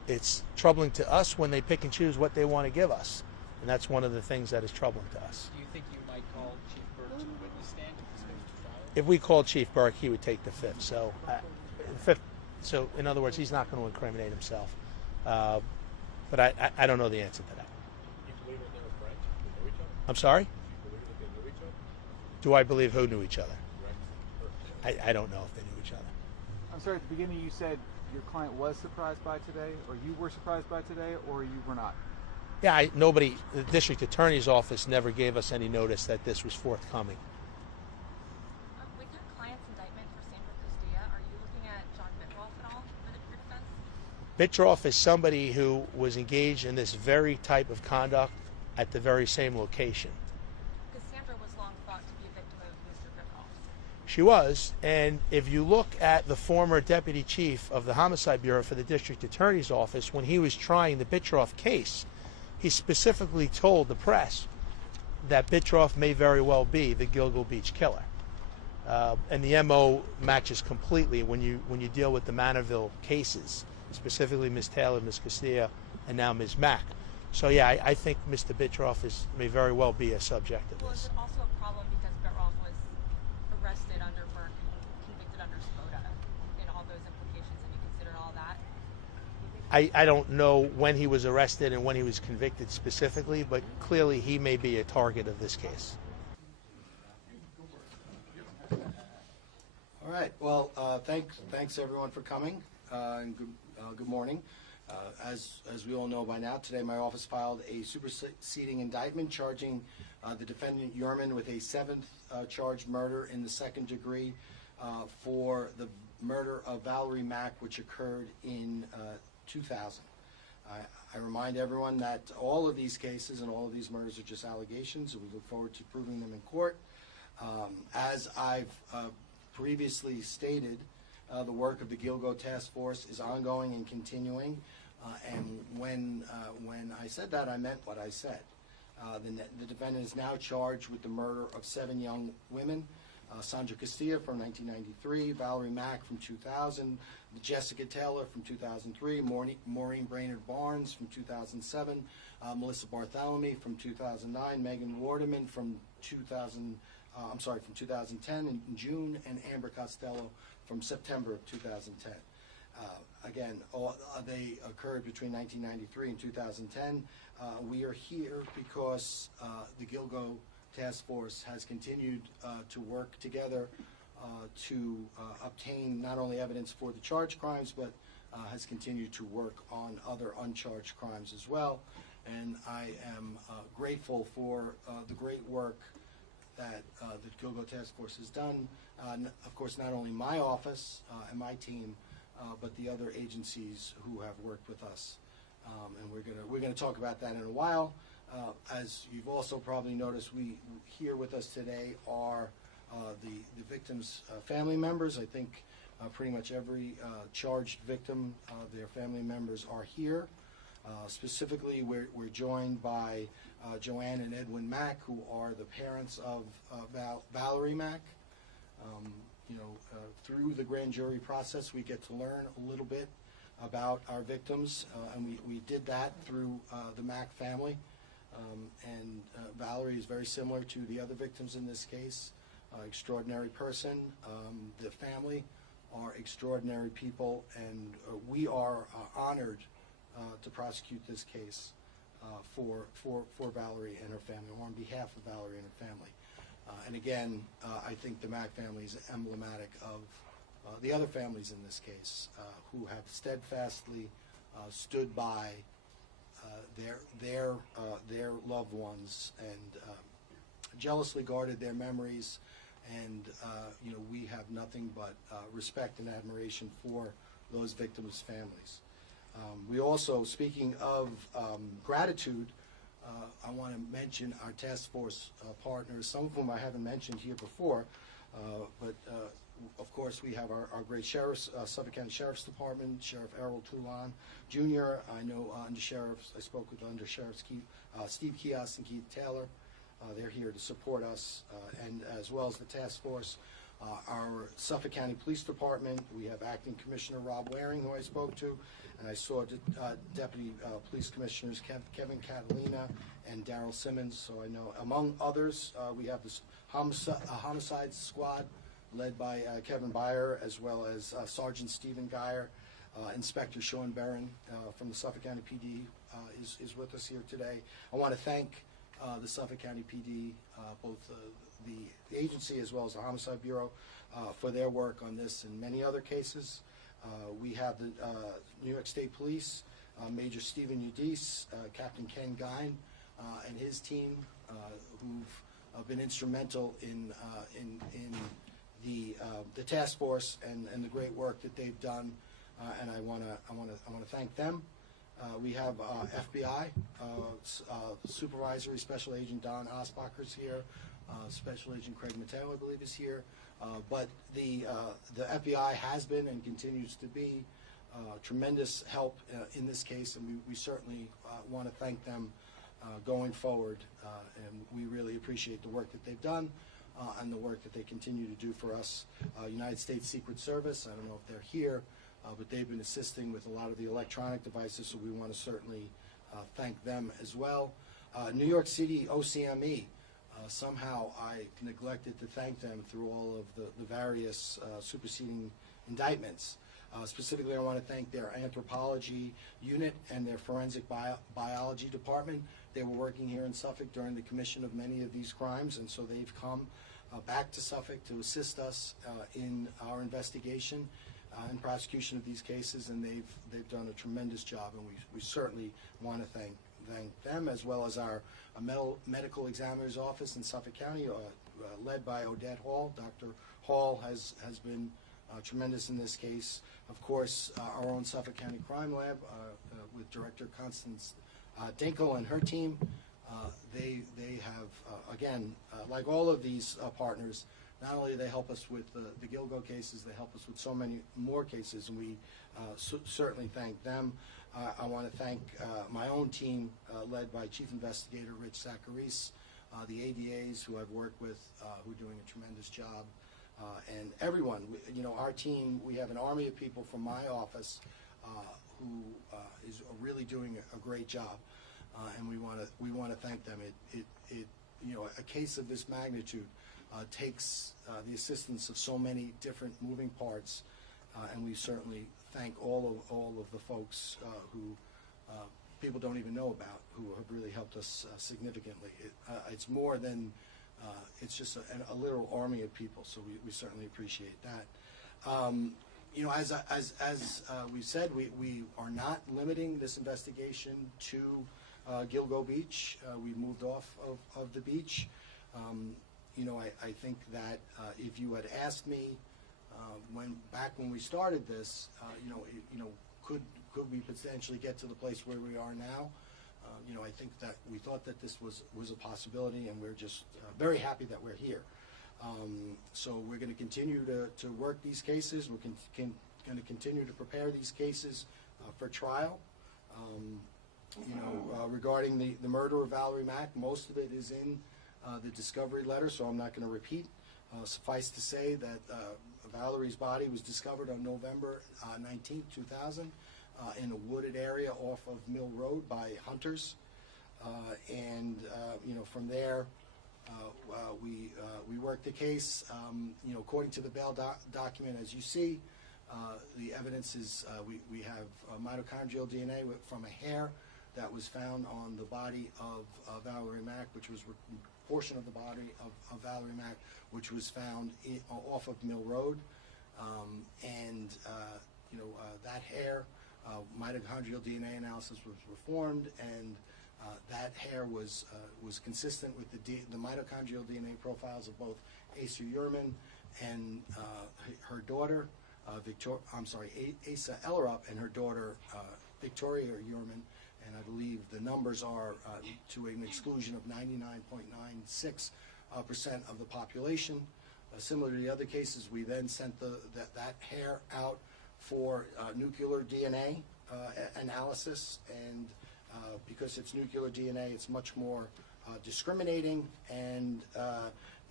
it's troubling to us when they pick and choose what they want to give us, and that's one of the things that is troubling to us. Do you think you might call Chief Burke to the witness stand if this goes to trial? If we called Chief Burke, he would take the fifth. So, so in other words, he's not going to incriminate himself. But I don't know the answer to that. You believe that they were friends? They knew each other? I'm sorry? You believe that they knew each other? Do I believe who knew each other? Rex? I don't know if they knew each other. I'm sorry, at the beginning you said your client was surprised by today, or you were surprised by today, or you were not? Yeah, nobody, the district attorney's office never gave us any notice that this was forthcoming. With your client's indictment for Sandra Castilla, are you looking at John Bitroff at all for the defense? Bitroff is somebody who was engaged in this very type of conduct at the very same location. Because Sandra was long thought to be a victim of Mr. Bitroff. She was, and if you look at the former deputy chief of the Homicide Bureau for the district attorney's office, when he was trying the Bitroff case, he specifically told the press that Bitroff may very well be the Gilgo Beach killer. And the MO matches completely when you deal with the Manorville cases, specifically Ms. Taylor, Ms. Castilla, and now Ms. Mack. So yeah, I think Mr. Bitroff may very well be a subject of Well, is this. it also a problem because Bitroff was arrested under Burke and convicted under Spoda in all those implications? Have you considered all that? I don't know when he was arrested and when he was convicted specifically, but clearly he may be a target of this case. All right. Well, thanks everyone for coming, and good morning. As we all know by now, today my office filed a superseding indictment charging the defendant Heuermann with a seventh charged murder in the second degree for the murder of Valerie Mack, which occurred in 2000. I remind everyone that all of these cases and all of these murders are just allegations, and we look forward to proving them in court. As I've previously stated, the work of the Gilgo Task Force is ongoing and continuing, and when I said that, I meant what I said. The defendant is now charged with the murder of 7 young women, Sandra Castilla from 1993, Valerie Mack from 2000, Jessica Taylor from 2003, Maureen Brainerd Barnes from 2007, Melissa Bartholomew from 2009, Megan Wardeman from 2010 in June, and Amber Costello from September of 2010. Again, they occurred between 1993 and 2010. We are here because the Gilgo Task Force has continued to work together to obtain not only evidence for the charged crimes, but has continued to work on other uncharged crimes as well. And I am grateful for the great work that the Gilgo Task Force has done. Of course, not only my office and my team, but the other agencies who have worked with us. And we're gonna talk about that in a while. As you've also probably noticed, here with us today are the victims' family members. I think pretty much every charged victim, their family members are here. Specifically, we're joined by Joanne and Edwin Mack, who are the parents of Valerie Mack. Through the grand jury process, we get to learn a little bit about our victims, and we did that through the Mack family. Valerie is very similar to the other victims in this case. Extraordinary person. The family are extraordinary people, and we are honored to prosecute this case for Valerie and her family, or on behalf of Valerie and her family. And again, I think the Mack family is emblematic of the other families in this case who have steadfastly stood by their loved ones and jealously guarded their memories. And we have nothing but respect and admiration for those victims' families. We also, speaking of gratitude, I want to mention our task force partners, some of whom I haven't mentioned here before, but of course we have our great sheriffs, Suffolk County Sheriff's Department, Sheriff Errol Toulon Jr. I know I spoke with Undersheriffs Steve Kios and Keith Taylor. They're here to support us, and as well as the task force. Our Suffolk County Police Department, we have Acting Commissioner Rob Waring, who I spoke to, and I saw Deputy Police Commissioners Kevin Catalina and Daryl Simmons. So I know, among others, we have this homicide squad led by Kevin Byer, as well as Sergeant Stephen Geyer. Inspector Sean Barron from the Suffolk County PD is with us here today. I want to thank the Suffolk County PD, both the agency as well as the Homicide Bureau, for their work on this and many other cases. We have the New York State Police, Major Stephen Udise, Captain Ken Gine, and his team, who've been instrumental in the task force and the great work that they've done. And I want to thank them. We have FBI Supervisory Special Agent Don Osbacher's here. Special Agent Craig Mateo, I believe, is here. But the FBI has been and continues to be tremendous help in this case, and we certainly want to thank them going forward. And we really appreciate the work that they've done and the work that they continue to do for us. United States Secret Service, I don't know if they're here, but they've been assisting with a lot of the electronic devices, so we want to certainly thank them as well. New York City OCME, somehow I neglected to thank them through all of the various superseding indictments. Specifically, I want to thank their anthropology unit and their forensic biology department. They were working here in Suffolk during the commission of many of these crimes, and so they've come back to Suffolk to assist us in our investigation and prosecution of these cases, and they've done a tremendous job, and we certainly want to thank them, as well as our medical examiner's office in Suffolk County, led by Odette Hall. Dr. Hall has been tremendous in this case. Of course, our own Suffolk County Crime Lab with Director Constance Dinkel and her team. They have, again, like all of these partners, not only do they help us with the Gilgo cases, they help us with so many more cases, and we certainly thank them. I want to thank my own team, led by Chief Investigator Rich Zacharis, the ADAs who I've worked with, who are doing a tremendous job, and everyone. Our team, we have an army of people from my office who is really doing a great job, and we want to thank them. A case of this magnitude takes the assistance of so many different moving parts, and we certainly thank all of the folks who people don't even know about, who have really helped us significantly. It's more than it's just a literal army of people, so we certainly appreciate that. As we've said, we are not limiting this investigation to Gilgo Beach. We moved off of the beach. I think that if you had asked me back when we started this, could we potentially get to the place where we are now? I think that we thought that this was a possibility, and we're just very happy that we're here. So we're going to continue to work these cases. We're going to continue to prepare these cases for trial. Regarding the murder of Valerie Mack, most of it is in the discovery letter, so I'm not going to repeat. Suffice to say that Valerie's body was discovered on November 19, 2000, in a wooded area off of Mill Road by hunters. From there, we worked the case. According to the bail document, as you see, the evidence is we have mitochondrial DNA from a hair that was found on the body of Valerie Mack, which was a portion of the body of Valerie Mack, which was found off of Mill Road. That hair, mitochondrial DNA analysis was performed, and that hair was consistent with the mitochondrial DNA profiles of both Asa Heuermann and her daughter, Asa Ellerup and her daughter, Victoria Heuermann. And I believe the numbers are to an exclusion of 99.96% of the population. Similar to the other cases, we then sent that hair out for nuclear DNA analysis, and because it's nuclear DNA, it's much more discriminating, and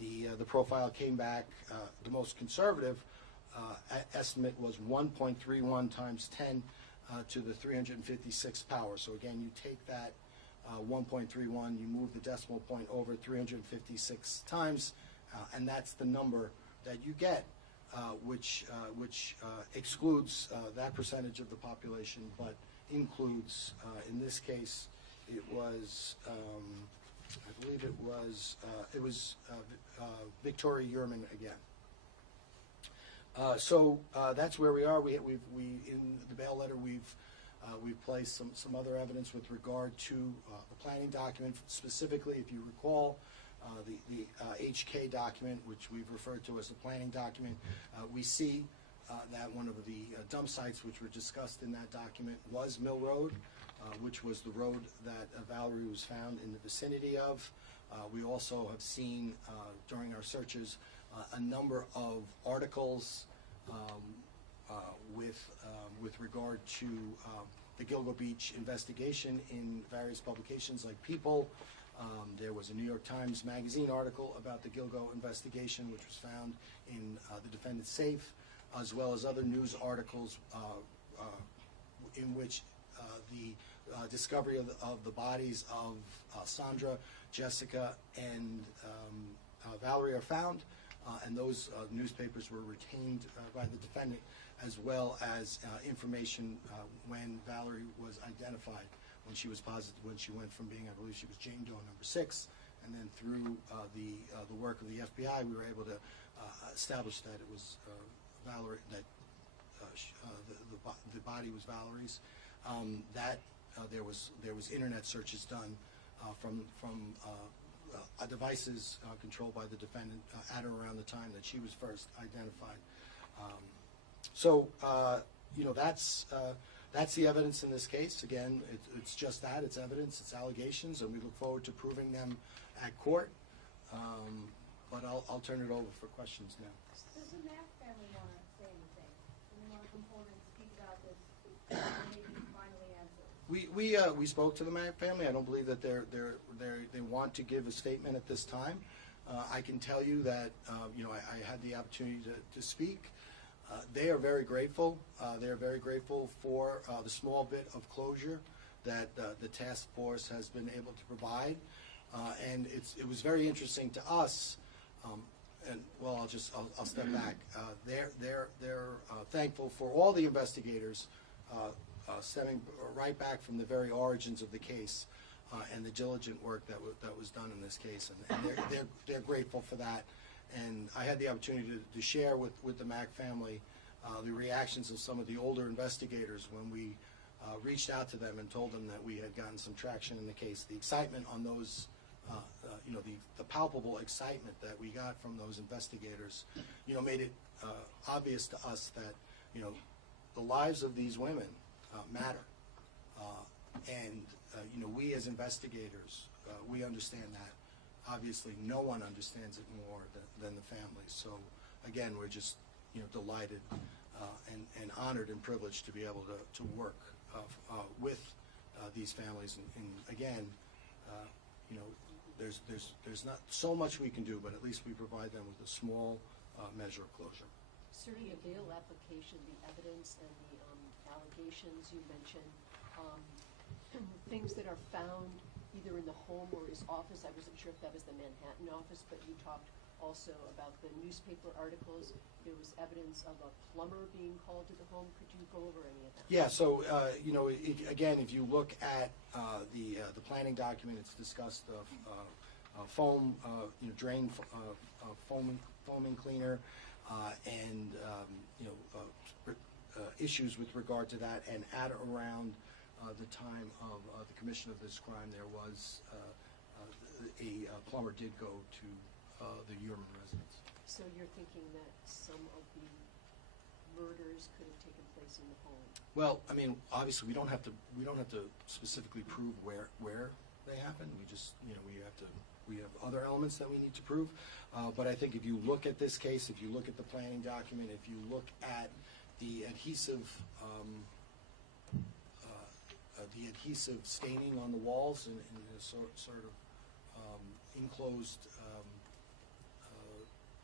The profile came back, the most conservative estimate was 1.31 times 10 to the 356th power. So again, you take that 1.31, you move the decimal point over 356 times, and that's the number that you get, which excludes that percentage of the population, but includes, in this case, it was, I believe it was Victoria Heuermann again. So that's where we are. We in the bail letter we've placed some other evidence with regard to the planning document. Specifically, if you recall, the HK document, which we've referred to as the planning document, we see that one of the dump sites which were discussed in that document was Mill Road, which was the road that Valerie was found in the vicinity of. We also have seen during our searches a number of articles with regard to the Gilgo Beach investigation in various publications like People. There was a New York Times Magazine article about the Gilgo investigation, which was found in the defendant's safe, as well as other news articles in which the discovery of the bodies of Sandra, Jessica, and Valerie are found, and those newspapers were retained by the defendant, as well as information when Valerie was identified, when she was positive, when she went from being, I believe she was Jane Doe number 6, and then through the work of the FBI, we were able to establish that it was Valerie, that the body was Valerie's. There was internet searches done from devices controlled by the defendant at or around the time that she was first identified. That's the evidence in this case. Again, it's just that. It's evidence, it's allegations, and we look forward to proving them at court. But I'll turn it over for questions now. Does the Mack family want to say anything? Do they want to come forward and speak about this and maybe finally answer? We spoke to the Mack family. I don't believe that they want to give a statement at this time. I can tell you that I had the opportunity to speak. They are very grateful. They are very grateful for the small bit of closure that the task force has been able to provide, and it was very interesting to us. I'll step back. They're thankful for all the investigators stemming right back from the very origins of the case and the diligent work that was done in this case, and they're grateful for that. And I had the opportunity to share with the Mack family the reactions of some of the older investigators when we reached out to them and told them that we had gotten some traction in the case. The excitement on those, the palpable excitement that we got from those investigators, made it obvious to us that, the lives of these women matter. And we as investigators, we understand that. Obviously, no one understands it more than the families. So, again, we're just delighted and honored and privileged to be able to work with these families. And again, there's not so much we can do, but at least we provide them with a small measure of closure. Sir, the bail application, the evidence and the allegations you mentioned, things that are found either in the home or his office. I wasn't sure if that was the Manhattan office, but you talked also about the newspaper articles. There was evidence of a plumber being called to the home. Could you go over any of that? Yeah, so, again, if you look at the planning document, it's discussed foam, drain foaming cleaner, and, issues with regard to that. And at around the time of the commission of this crime, there was a plumber did go to the Heuermann residence. So you're thinking that some of the murders could have taken place in the home? Well, I mean, obviously, we don't have to specifically prove where they happened. We just, we have other elements that we need to prove. But I think if you look at this case, if you look at the planning document, if you look at the adhesive staining on the walls in a sort of enclosed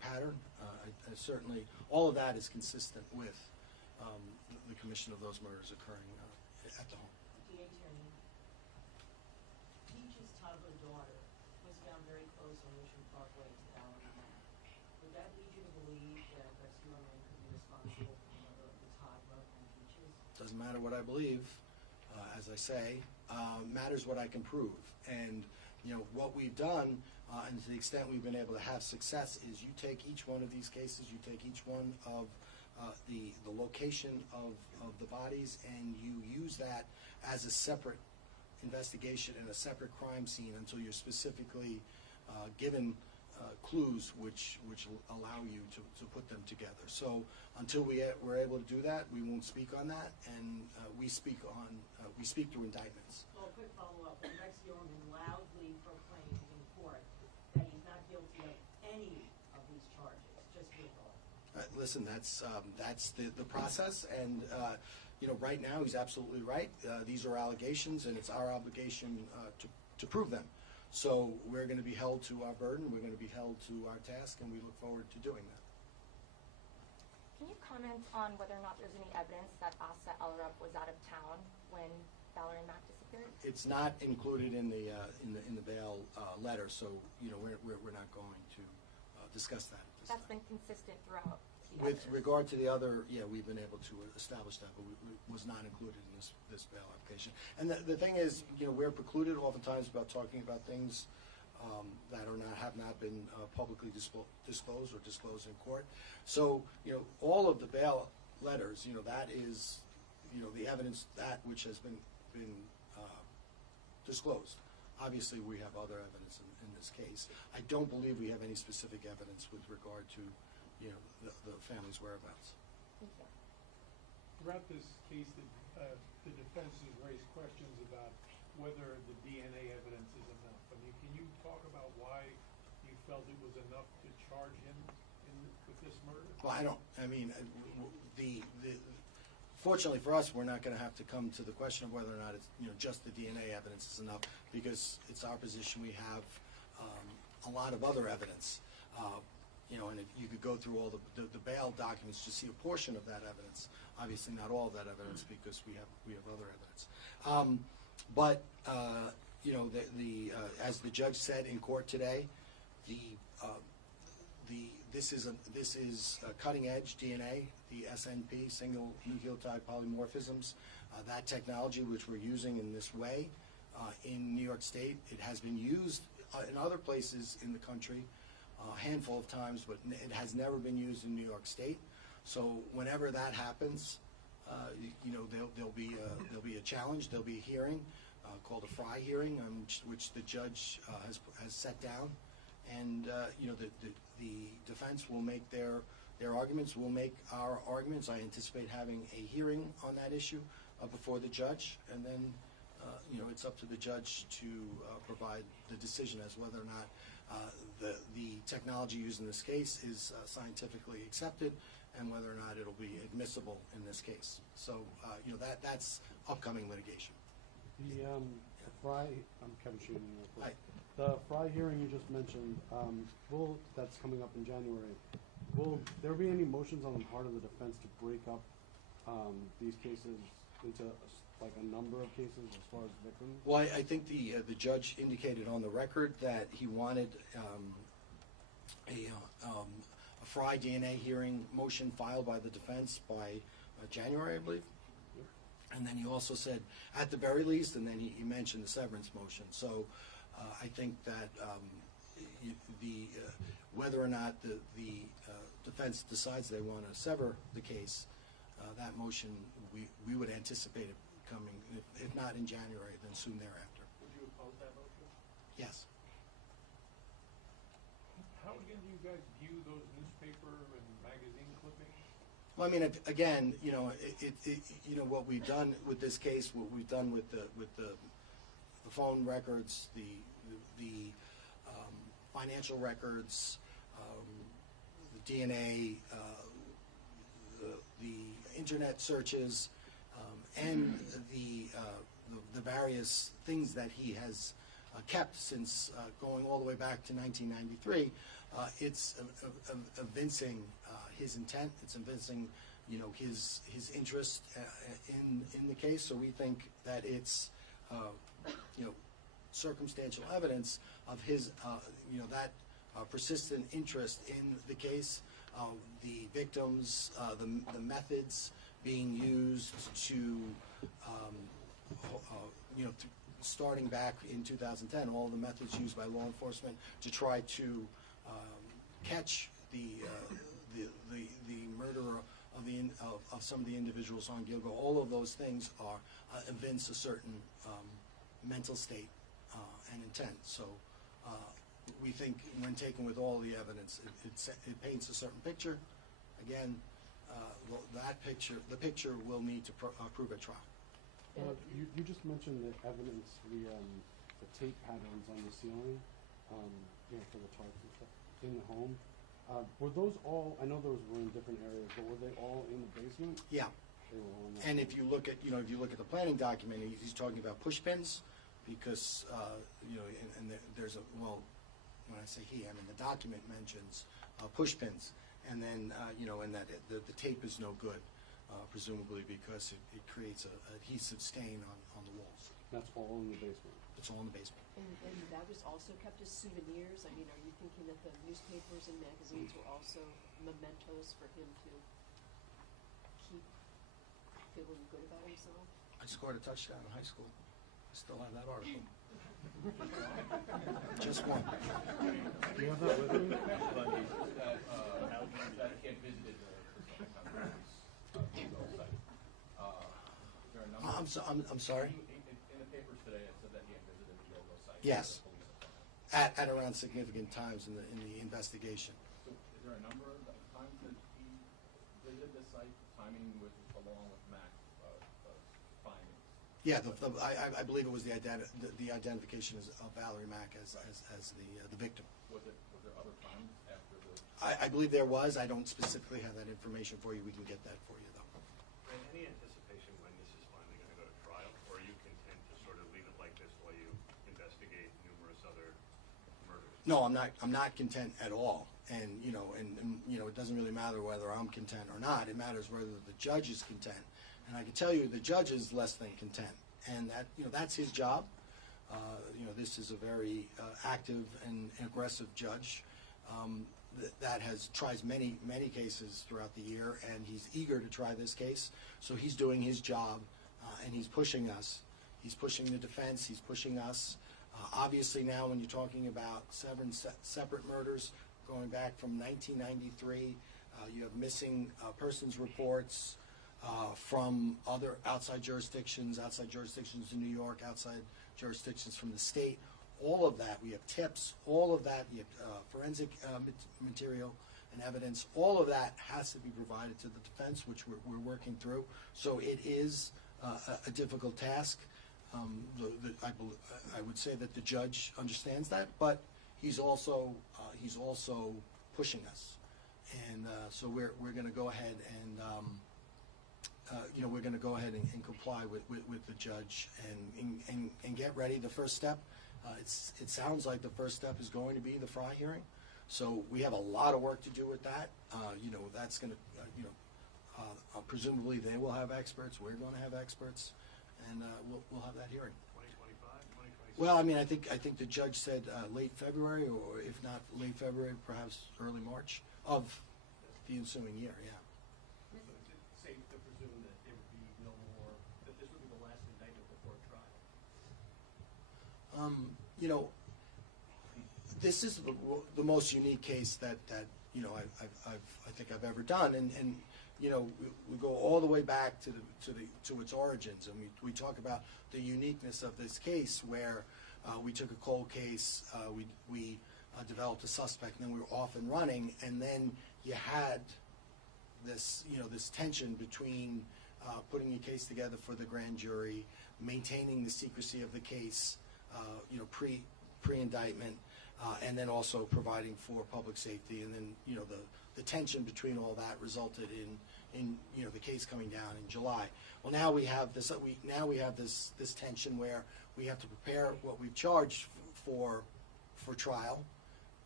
pattern. I certainly, all of that is consistent with the commission of those murders occurring at the home. DA Tierney, Peach's toddler daughter was found very close on Ocean Parkway to Valerie Mack. Would that lead you to believe that Rex Heuermann could be responsible for the murder of the toddler and Peaches? Doesn't matter what I believe, as I say, matters what I can prove. And what we've done, and to the extent we've been able to have success, is you take each one of these cases, you take each one of the location of the bodies, and you use that as a separate investigation and a separate crime scene until you're specifically given clues which allow you to put them together. So until we're able to do that, we won't speak on that, and we speak through indictments. Well, a quick follow-up. When Rex Heuermann loudly proclaimed in court that he's not guilty of any of these charges, just your thought. Listen, that's the process, and right now he's absolutely right. These are allegations, and it's our obligation to prove them. So we're going to be held to our burden, we're going to be held to our task, and we look forward to doing that. Can you comment on whether or not there's any evidence that Asa Allred was out of town when Valerie Mack disappeared? It's not included in the bail letter, so we're not going to discuss that. That's been consistent throughout. With regard to the other, we've been able to establish that, but it was not included in this bail application. And the thing is, we're precluded oftentimes about talking about things that have not been publicly disclosed or disclosed in court. So, all of the bail letters, that is, the evidence that which has been disclosed. Obviously, we have other evidence in this case. I don't believe we have any specific evidence with regard to the family's whereabouts. Thank you. Throughout this case, the defense has raised questions about whether the DNA evidence is enough. I mean, can you talk about why you felt it was enough to charge him with this murder? Well, fortunately for us, we're not going to have to come to the question of whether or not it's just the DNA evidence is enough, because it's our position we have a lot of other evidence. And if you could go through all the bail documents to see a portion of that evidence. Obviously, not all of that evidence, because we have other evidence. But as the judge said in court today, this is cutting edge DNA, the SNP, single nucleotide polymorphisms. That technology which we're using in this way in New York State, it has been used in other places in the country a handful of times, but it has never been used in New York State. So whenever that happens, there'll be a challenge. There'll be a hearing called a Fry hearing, which the judge has set down, and the defense will make their arguments. We'll make our arguments. I anticipate having a hearing on that issue before the judge, and then it's up to the judge to provide the decision as whether or not the technology used in this case is scientifically accepted, and whether or not it'll be admissible in this case. So that's upcoming litigation. The Fry, I'm Kevin Sheehan. The Fry hearing you just mentioned, that's coming up in January. Will there be any motions on the part of the defense to break up these cases into a number of cases as far as victims? Well, I think the judge indicated on the record that he wanted a Fry DNA hearing motion filed by the defense by January, I believe. And then he also said, at the very least, and then he mentioned the severance motion. So I think that whether or not the defense decides they want to sever the case, that motion, we would anticipate it coming, if not in January, then soon thereafter. Would you oppose that motion? Yes. How again do you guys view those newspaper and magazine clippings? Well, I mean, again, what we've done with this case, what we've done with the phone records, the financial records, the DNA, the internet searches, and the various things that he has kept since going all the way back to 1993, it's evincing his intent. It's evincing, his interest in the case. So we think that it's, circumstantial evidence of his, that persistent interest in the case, the victims, the methods being used to, starting back in 2010, all the methods used by law enforcement to try to catch the murderer of some of the individuals on Gilgo. All of those things are evince a certain mental state and intent. So we think when taken with all the evidence, it paints a certain picture. Again, the picture will need to prove at trial. You just mentioned the evidence, the tape patterns on the ceiling, for the charts and stuff in the home. Were those all? I know those were in different areas, but were they all in the basement? Yeah. They were all in the And if you look at, the planning document, he's talking about push pins, because and there's a, well, when I say he, I mean the document mentions push pins, and then and that the tape is no good. Presumably because it creates an adhesive stain on the walls. That's all in the basement? It's all in the basement. And that was also kept as souvenirs? I mean, are you thinking that the newspapers and magazines were also mementos for him to keep feeling good about himself? I scored a touchdown in high school. I still have that article. Just one. Do you have that with me? That kid visited the I'm sorry? In the papers today, it said that he had visited the Gilgo site. Yes. At around significant times in the investigation. So is there a number of times that he visited the site, timing along with Mack's findings? Yeah, I believe it was the identification of Valerie Mack as the victim. Was there other times after the? I believe there was. I don't specifically have that information for you. We can get that for you, though. Any anticipation when this is finally going to go to trial, or are you content to sort of leave it like this while you investigate numerous other murders? No, I'm not content at all. And it doesn't really matter whether I'm content or not. It matters whether the judge is content. And I can tell you the judge is less than content. And that's his job. This is a very active and aggressive judge that tries many cases throughout the year, and he's eager to try this case. So he's doing his job, and he's pushing us. He's pushing the defense. He's pushing us. Obviously now when you're talking about 7 separate murders going back from 1993, you have missing persons reports from other outside jurisdictions in New York, outside jurisdictions from the state. All of that, we have tips, all of that, we have forensic material and evidence. All of that has to be provided to the defense, which we're working through. So it is a difficult task. I would say that the judge understands that, but he's also pushing us, and so we're going to go ahead and we're going to go ahead and comply with the judge and get ready. The first step, it sounds like the first step is going to be the Fry hearing. So we have a lot of work to do with that. That's going to, presumably they will have experts. We're going to have experts, and we'll have that hearing. 2025, 2026? Well, I mean, I think the judge said late February, or if not late February, perhaps early March of the ensuing year. Yeah. So is it safe to presume that there would be no more, that this would be the last indictment before trial? This is the most unique case that I think I've ever done, and we go all the way back to its origins, and we talk about the uniqueness of this case, where we took a cold case, we developed a suspect, and then we were off and running, and then you had this tension between putting a case together for the grand jury, maintaining the secrecy of the case, pre-indictment, and then also providing for public safety, and then the tension between all that resulted in the case coming down in July. Well, now we have this this tension where we have to prepare what we've charged for trial,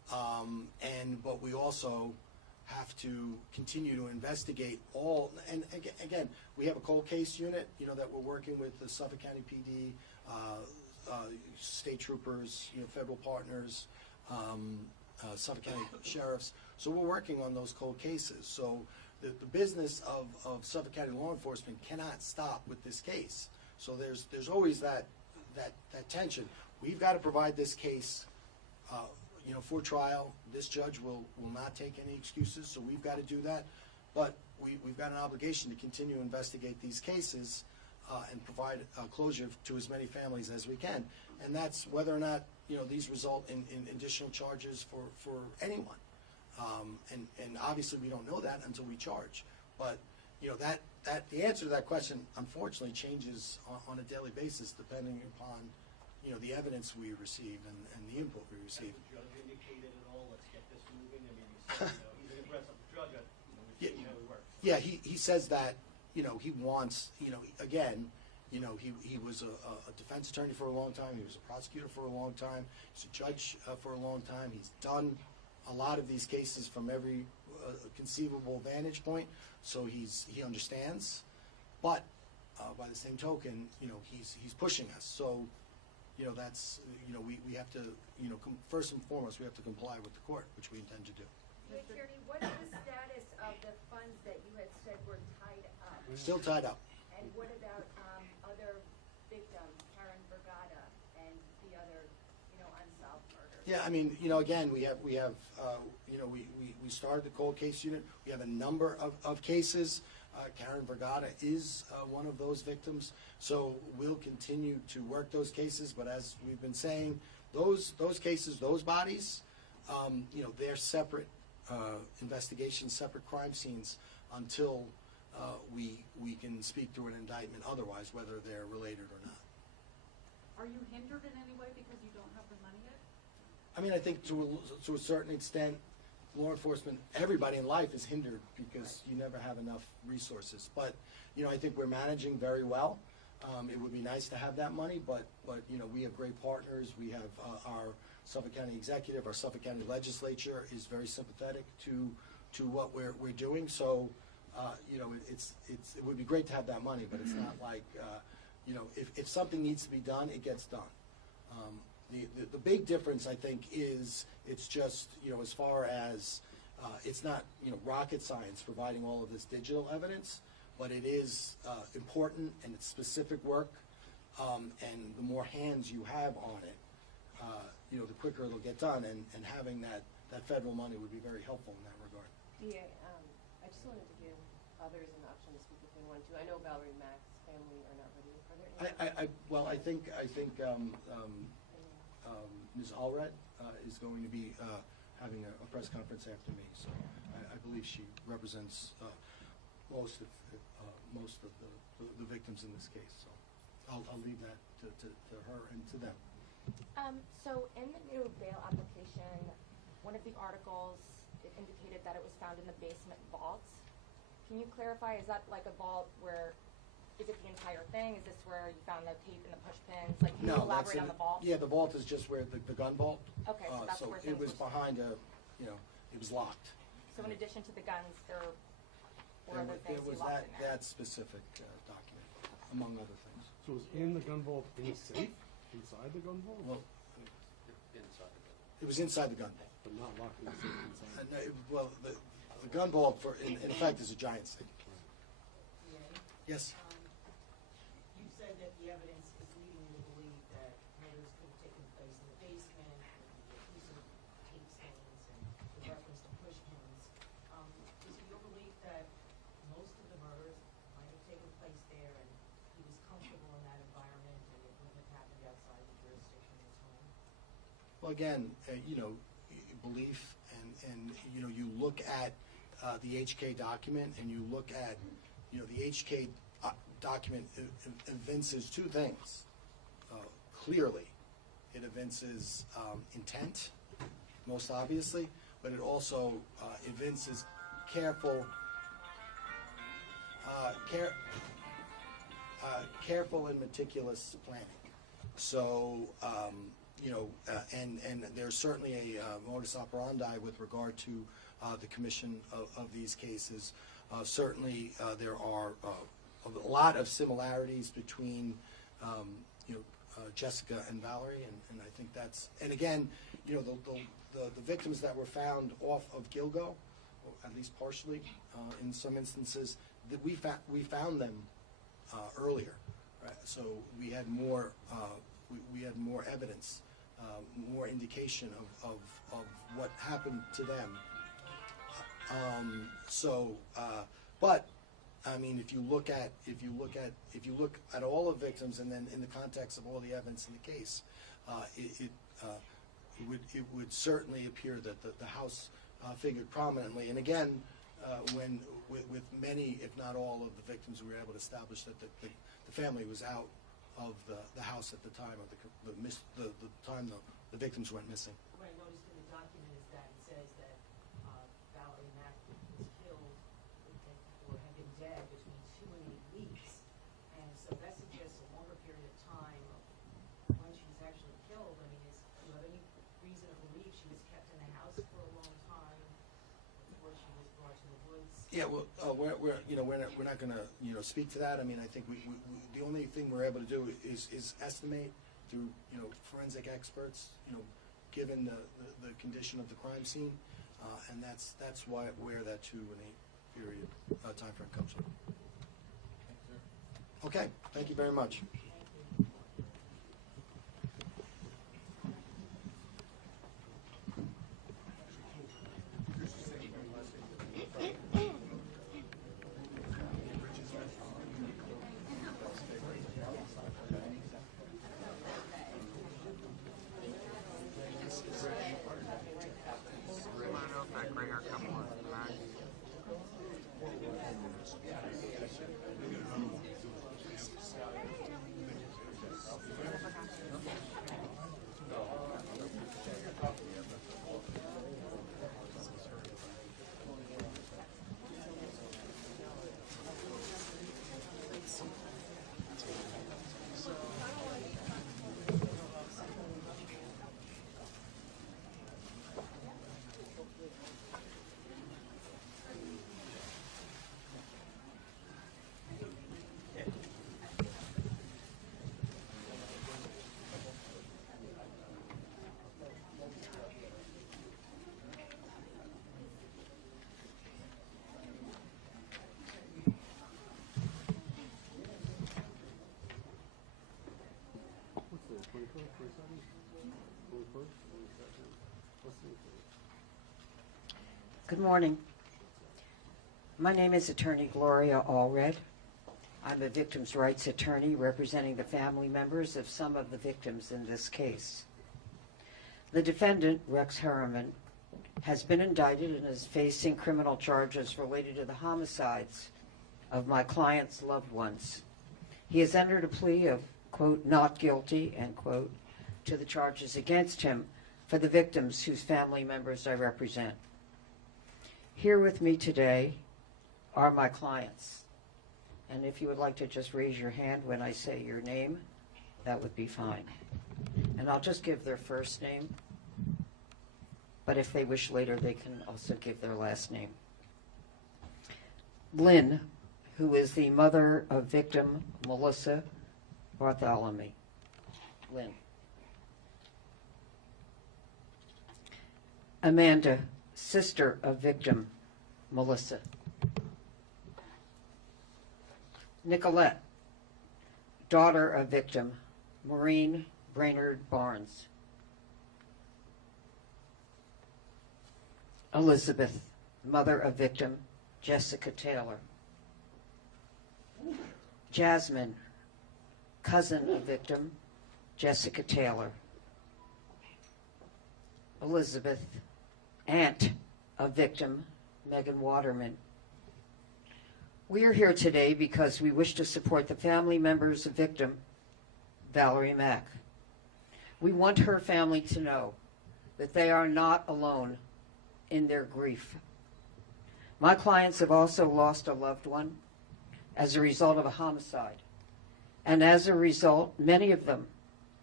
But we also have to continue to investigate all, and again, we have a cold case unit, that we're working with the Suffolk County PD, state troopers, federal partners, Suffolk County sheriffs. So we're working on those cold cases. So the business of Suffolk County law enforcement cannot stop with this case. So there's always that tension. We've got to provide this case, for trial. This judge will not take any excuses, so we've got to do that. But we've got an obligation to continue to investigate these cases and provide closure to as many families as we can. And that's whether or not these result in additional charges for anyone. And obviously we don't know that until we charge. But that the answer to that question unfortunately changes on a daily basis depending upon the evidence we receive and the input we receive. Has the judge indicated at all, let's get this moving? I mean, you said, he's an aggressive judge. We've seen how he works. Yeah, he says that, he wants, again, he was a defense attorney for a long time. He was a prosecutor for a long time. He's a judge for a long time. He's done a lot of these cases from every conceivable vantage point, so he understands. But by the same token, he's pushing us. So, that's, we have to, first and foremost, we have to comply with the court, which we intend to do. Attorney, what's the status of the funds that you had said were tied up? Still tied up. And what about other victims, Karen Vergata and the other, unsolved murders? Yeah, I mean, again, we started the cold case unit. We have a number of cases. Karen Vergata is one of those victims. So we'll continue to work those cases. But as we've been saying, those cases, those bodies, they're separate investigations, separate crime scenes until we can speak through an indictment otherwise, whether they're related or not. Are you hindered in any way because you don't have the money yet? I mean, I think to a certain extent, law enforcement, everybody in life is hindered because you never have enough resources. But, I think we're managing very well. It would be nice to have that money, but we have great partners. We have our Suffolk County executive, our Suffolk County legislature is very sympathetic to what we're doing. So, it would be great to have that money, but it's not like, if something needs to be done, it gets done. The big difference, I think, is it's just, as far as, it's not, rocket science providing all of this digital evidence, but it is important and it's specific work, and the more hands you have on it, the quicker it'll get done, and having that federal money would be very helpful in that regard. DA, I just wanted to give others an option to speak if they want to. I know Valerie Mack's family are not ready. Are there any? I think Ms. Allred is going to be having a press conference after me, so I believe she represents most of the victims in this case. So I'll leave that to her and to them. So in the new bail application, one of the articles, it indicated that it was found in the basement vaults. Can you clarify, is that like a vault where, is it the entire thing? Is this where you found the tape and the push pins? Like, can you elaborate on the vault? Yeah, the vault is just where the gun vault. Okay, so that's where things it was were behind it was locked. So in addition to the guns, there were other things There was you locked in there? that specific document, among other things. So it was in the gun vault in the safe? Inside the gun vault? Well, it was inside the gun vault. But not locked in the safe inside? The gun vault, in effect, is a giant safe. Yes? You said that the evidence is leading you to believe that murders could have taken place in the basement, and the use of tape stains, and the reference to push pins. Is it your belief that most of the murders might have taken place there, and he was comfortable in that environment, and it wouldn't have happened outside the jurisdiction of his home? Well, again, belief, and you look at the HK document, and you look at, the HK document evinces two things. Clearly, it evinces intent, most obviously, but it also evinces careful and meticulous planning. So, and there's certainly a modus operandi with regard to the commission of these cases. Certainly, there are a lot of similarities between Jessica and Valerie, and I think that's, and again, the victims that were found off of Gilgo, or at least partially, in some instances, that we found them earlier, right? So we had more evidence, more indication of what happened to them. But I mean, if you look at all the victims, and then in the context of all the evidence in the case, it would certainly appear that the house figured prominently. And again, with many, if not all, of the victims, we were able to establish that the family was out of the house at the time of the time the victims went missing. What I noticed in the document is that it says that Valerie Mack was killed or had been dead between 2 and 8 weeks, and so that suggests a longer period of time of when she was actually killed. I mean, do you have any reason to believe she was kept in the house for a long time before she was brought to the woods? Yeah, well, we're not going to speak to that. I mean, I think we the only thing we're able to do is estimate through forensic experts, given the condition of the crime scene, and that's where that 2 and 8 period time frame comes from. Okay, thank you very much. Good morning. My name is Attorney Gloria Allred. I'm a victims' rights attorney representing the family members of some of the victims in this case. The defendant, Rex Heuermann, has been indicted and is facing criminal charges related to the homicides of my client's loved ones. He has entered a plea of, quote, not guilty, end quote, to the charges against him for the victims whose family members I represent. Here with me today are my clients. And if you would like to just raise your hand when I say your name, that would be fine. And I'll just give their first name, but if they wish later, they can also give their last name. Lynn, who is the mother of victim Melissa Bartholomew. Lynn. Amanda, sister of victim Melissa. Nicolette, daughter of victim Maureen Brainerd Barnes. Elizabeth, mother of victim Jessica Taylor. Jasmine, cousin of victim Jessica Taylor. Elizabeth, aunt of victim Megan Waterman. We are here today because we wish to support the family members of victim Valerie Mack. We want her family to know that they are not alone in their grief. My clients have also lost a loved one as a result of a homicide. And as a result, many of them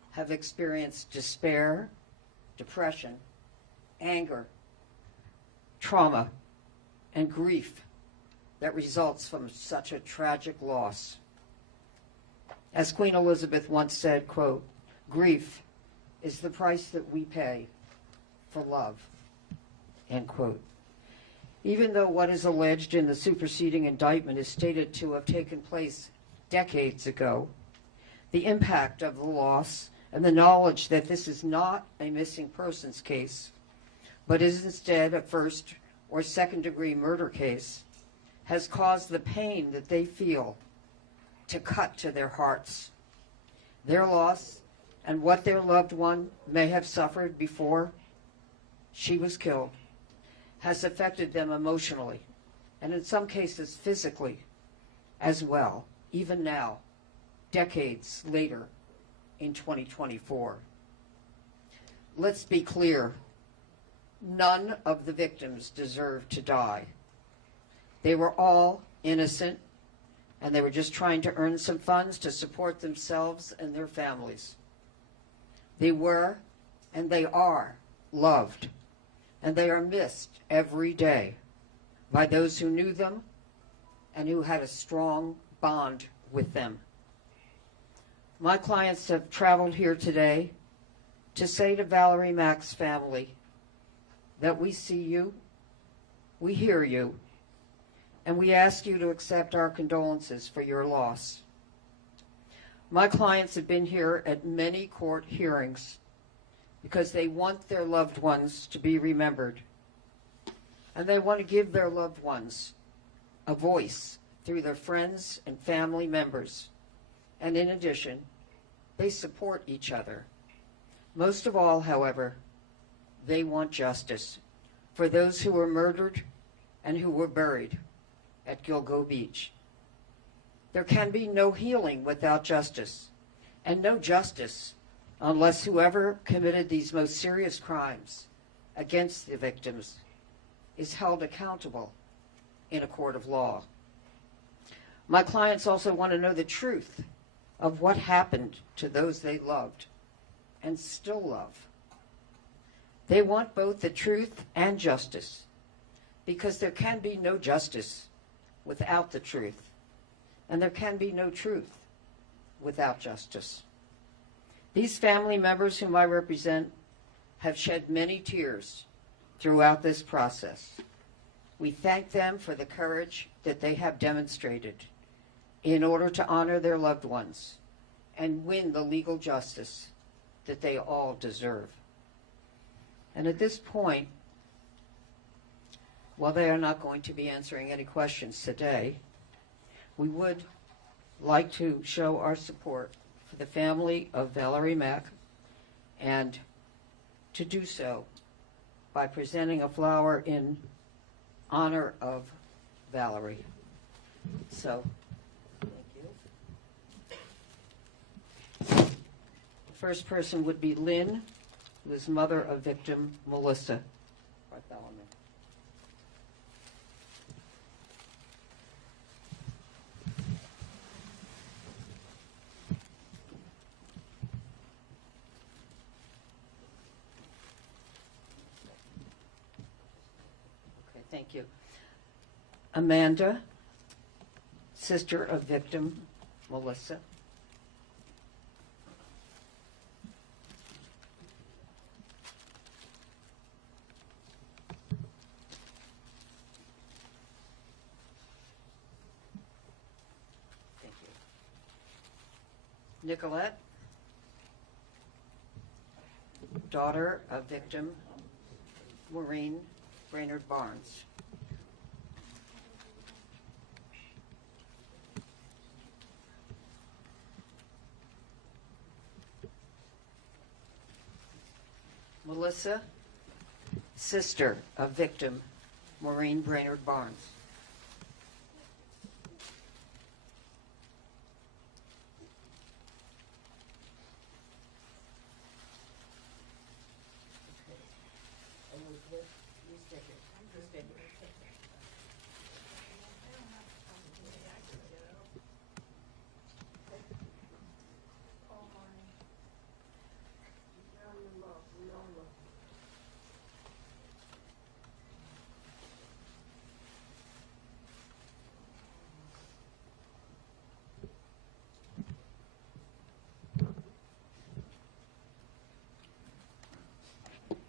have experienced despair, depression, anger, trauma, and grief that results from such a tragic loss. As Queen Elizabeth once said, quote, "Grief is the price that we pay for love," end quote. Even though what is alleged in the superseding indictment is stated to have taken place decades ago, the impact of the loss and the knowledge that this is not a missing persons case, but is instead a first or second degree murder case, has caused the pain that they feel to cut to their hearts. Their loss and what their loved one may have suffered before she was killed has affected them emotionally, and in some cases physically as well, even now, decades later in 2024. Let's be clear, none of the victims deserve to die. They were all innocent, and they were just trying to earn some funds to support themselves and their families. They were, and they are, loved, and they are missed every day by those who knew them and who had a strong bond with them. My clients have traveled here today to say to Valerie Mack's family that we see you, we hear you, and we ask you to accept our condolences for your loss. My clients have been here at many court hearings because they want their loved ones to be remembered, and they want to give their loved ones a voice through their friends and family members. And in addition, they support each other. Most of all, however, they want justice for those who were murdered and who were buried at Gilgo Beach. There can be no healing without justice, and no justice unless whoever committed these most serious crimes against the victims is held accountable in a court of law. My clients also want to know the truth of what happened to those they loved and still love. They want both the truth and justice, because there can be no justice without the truth, and there can be no truth without justice. These family members whom I represent have shed many tears throughout this process. We thank them for the courage that they have demonstrated in order to honor their loved ones and win the legal justice that they all deserve. And at this point, while they are not going to be answering any questions today, we would like to show our support for the family of Valerie Mack, and to do so by presenting a flower in honor of Valerie. So, thank you. The first person would be Lynn, who is mother of victim Melissa Bartholomew. Thank you. Amanda, sister of victim Melissa. Thank you. Nicolette, daughter of victim Maureen Brainerd Barnes. Melissa, sister of victim Maureen Brainerd Barnes.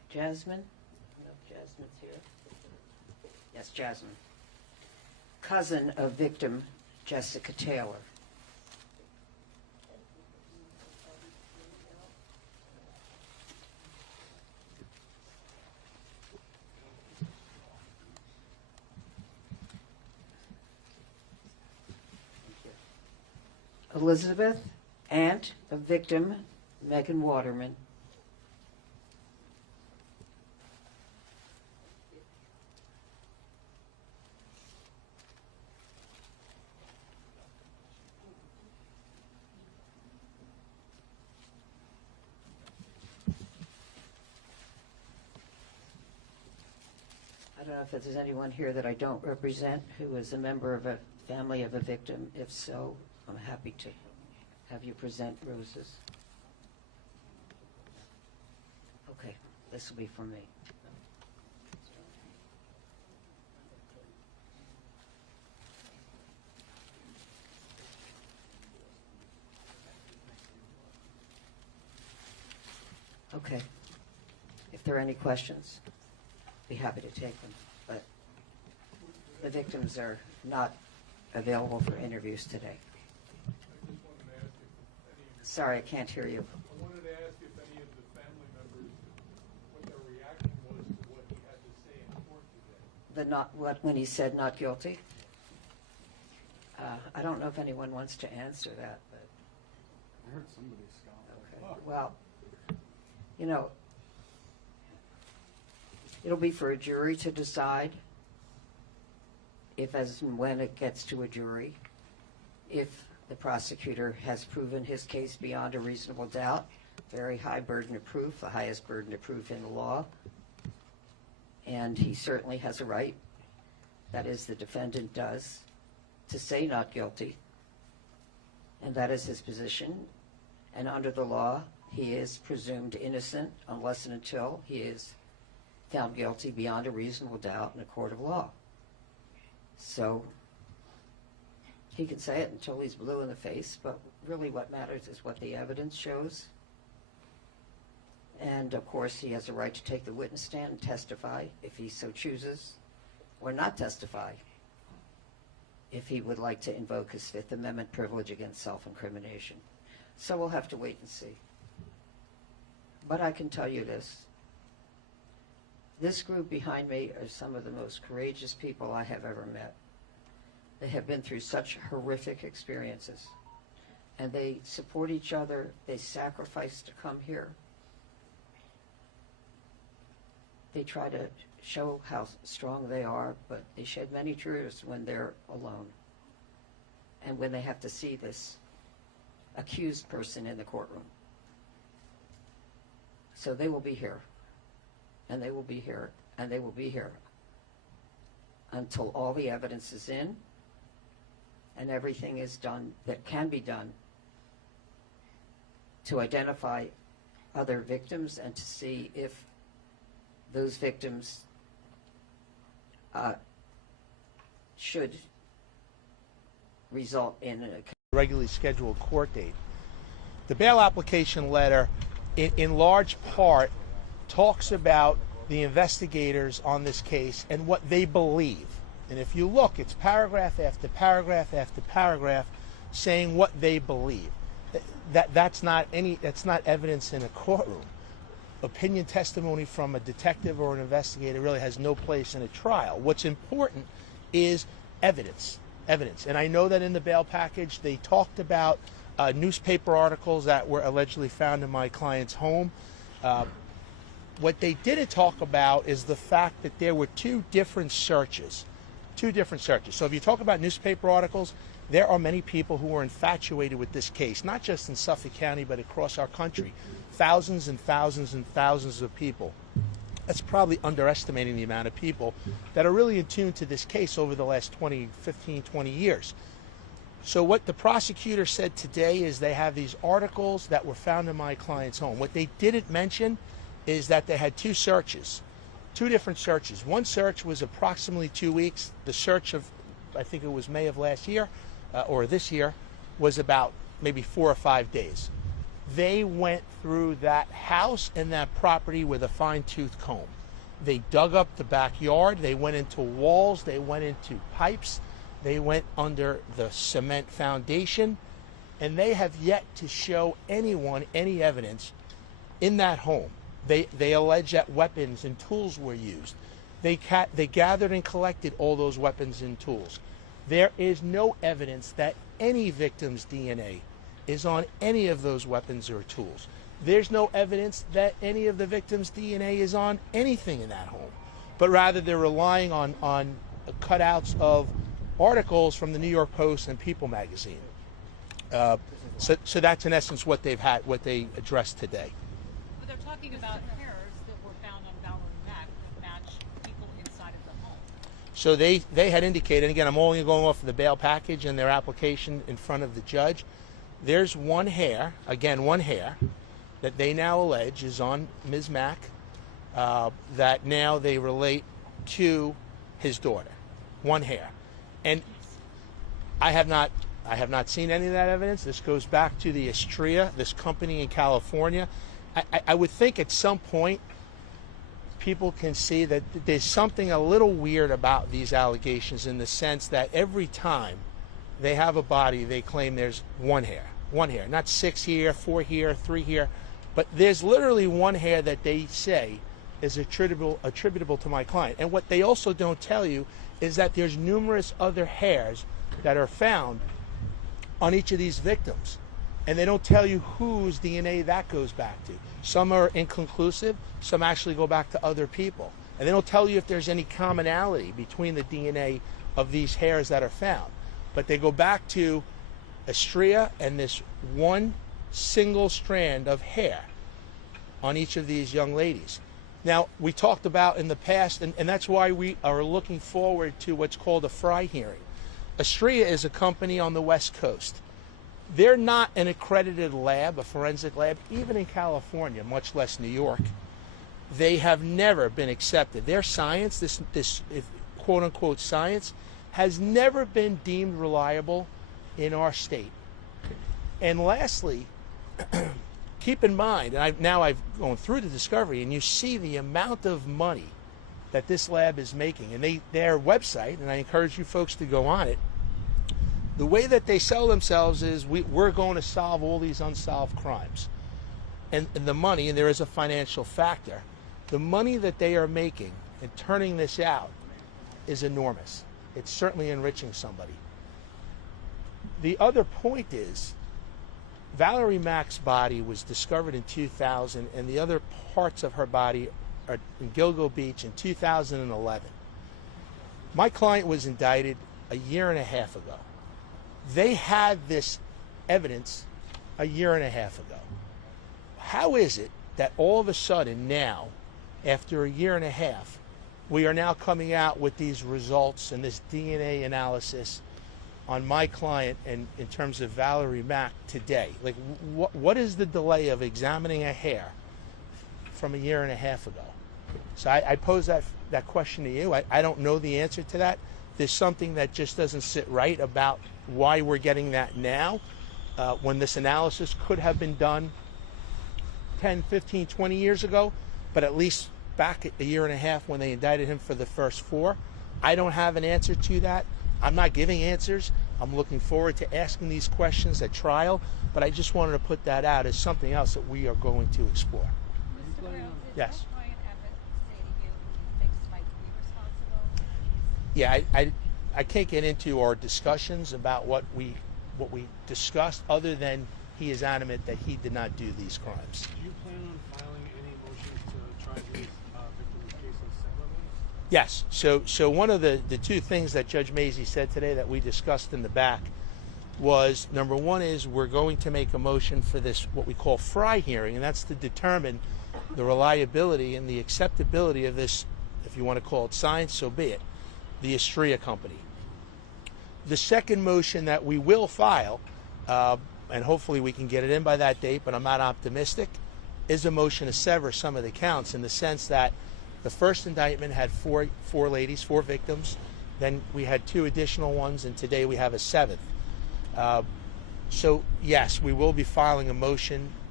Jasmine? No, Jasmine's here. Yes, Jasmine. Cousin of victim Jessica Taylor. Elizabeth, aunt of victim Megan Waterman. I don't know if there's anyone here that I don't represent who is a member of a family of a victim. If so, I'm happy to have you present roses. Okay, this will be for me. Okay. If there are any questions, be happy to take them, but the victims are not available for interviews today. Sorry, I can't hear you. I wanted to ask if any of the family members, what their reaction was to what he had to say in court today. When he said not guilty? I don't know if anyone wants to answer that, but. I heard somebody scowl. Okay. Well, you know, it'll be for a jury to decide if, as and when it gets to a jury, if the prosecutor has proven his case beyond a reasonable doubt, very high burden of proof, the highest burden of proof in the law, and he certainly has a right, that is the defendant does, to say not guilty, and that is his position, and under the law, he is presumed innocent unless and until he is found guilty beyond a reasonable doubt in a court of law. So he can say it until he's blue in the face, but really what matters is what the evidence shows. And of course, he has a right to take the witness stand and testify if he so chooses, or not testify if he would like to invoke his Fifth Amendment privilege against self-incrimination. So we'll have to wait and see. But I can tell you this. This group behind me are some of the most courageous people I have ever met. They have been through such horrific experiences, and they support each other. They sacrifice to come here. They try to show how strong they are, but they shed many tears when they're alone and when they have to see this accused person in the courtroom. So they will be here, and they will be here, and they will be here until all the evidence is in and everything is done that can be done to identify other victims and to see if those victims should result in a regularly scheduled court date. The bail application letter, in large part, talks about the investigators on this case and what they believe. And if you look, it's paragraph after paragraph after paragraph saying what they believe. That's not evidence in a courtroom. Opinion testimony from a detective or an investigator really has no place in a trial. What's important is evidence. And I know that in the bail package they talked about newspaper articles that were allegedly found in my client's home. What they didn't talk about is the fact that there were two different searches. So if you talk about newspaper articles, there are many people who are infatuated with this case, not just in Suffolk County, but across our country. Thousands and thousands and thousands of people. That's probably underestimating the amount of people that are really in tune to this case over the last 15, 20 years. So what the prosecutor said today is they have these articles that were found in my client's home. What they didn't mention is that they had two searches, two different searches. One search was approximately 2 weeks. The search of, I think it was May of last year, or this year, was about maybe 4 or 5 days. They went through that house and that property with a fine-tooth comb. They dug up the backyard, they went into walls, they went into pipes, they went under the cement foundation, and they have yet to show anyone any evidence in that home. They allege that weapons and tools were used. They gathered and collected all those weapons and tools. There is no evidence that any victim's DNA is on any of those weapons or tools. There's no evidence that any of the victim's DNA is on anything in that home, but rather they're relying on cutouts of articles from the New York Post and People magazine. So that's in essence what they addressed today. But they're talking about hairs that were found on Valerie Mack that match people inside of the home. So they had indicated, and again, I'm only going off of the bail package and their application in front of the judge. There's one hair, again, one hair, that they now allege is on Ms. Mack, that now they relate to his daughter. One hair. And I have not seen any of that evidence. This goes back to the Astrea, this company in California. I would think at some point people can see that there's something a little weird about these allegations, in the sense that every time they have a body, they claim there's one hair, not 6 here, 4 here, 3 here, but there's literally one hair that they say is attributable to my client. And what they also don't tell you is that there's numerous other hairs that are found on each of these victims, and they don't tell you whose DNA that goes back to. Some are inconclusive, some actually go back to other people, and they don't tell you if there's any commonality between the DNA of these hairs that are found, but they go back to Astrea and this one single strand of hair on each of these young ladies. Now, we talked about in the past, and that's why we are looking forward to what's called a Fry hearing. Astrea is a company on the West Coast. They're not an accredited lab, a forensic lab, even in California, much less New York. They have never been accepted. Their science, this quote-unquote science, has never been deemed reliable in our state. And lastly, keep in mind, and I've gone through the discovery, and you see the amount of money that this lab is making. And their website, and I encourage you folks to go on it, the way that they sell themselves is we're going to solve all these unsolved crimes. And the money, and there is a financial factor, the money that they are making and turning this out is enormous. It's certainly enriching somebody. The other point is, Valerie Mack's body was discovered in 2000, and the other parts of her body are in Gilgo Beach in 2011. My client was indicted a year and a half ago. They had this evidence a year and a half ago. How is it that all of a sudden now, after a year and a half, we are now coming out with these results and this DNA analysis on my client and in terms of Valerie Mack today? Like, what is the delay of examining a hair from a year and a half ago? So I pose that question to you. I don't know the answer to that. There's something that just doesn't sit right about why we're getting that now, when this analysis could have been done 10, 15, 20 years ago, but at least back a year and a half when they indicted him for the first 4. I don't have an answer to that. I'm not giving answers. I'm looking forward to asking these questions at trial, but I just wanted to put that out as something else that we are going to explore. Mr. Brown, did Yes. your client ever say to you he thinks might be responsible? Yeah, I can't get into our discussions about what we discussed, other than he is adamant that he did not do these crimes. Do you plan on filing any motions to try these victims' cases separately? Yes. So one of the two things that Judge Mazie said today that we discussed in the back was, number one is we're going to make a motion for this, what we call Fry hearing, and that's to determine the reliability and the acceptability of this, if you want to call it science, so be it, the Astrea company. The second motion that we will file, and hopefully we can get it in by that date, but I'm not optimistic, is a motion to sever some of the counts, in the sense that the first indictment had four victims, then we had 2 additional ones, and today we have a 7th. So yes, we will be filing a motion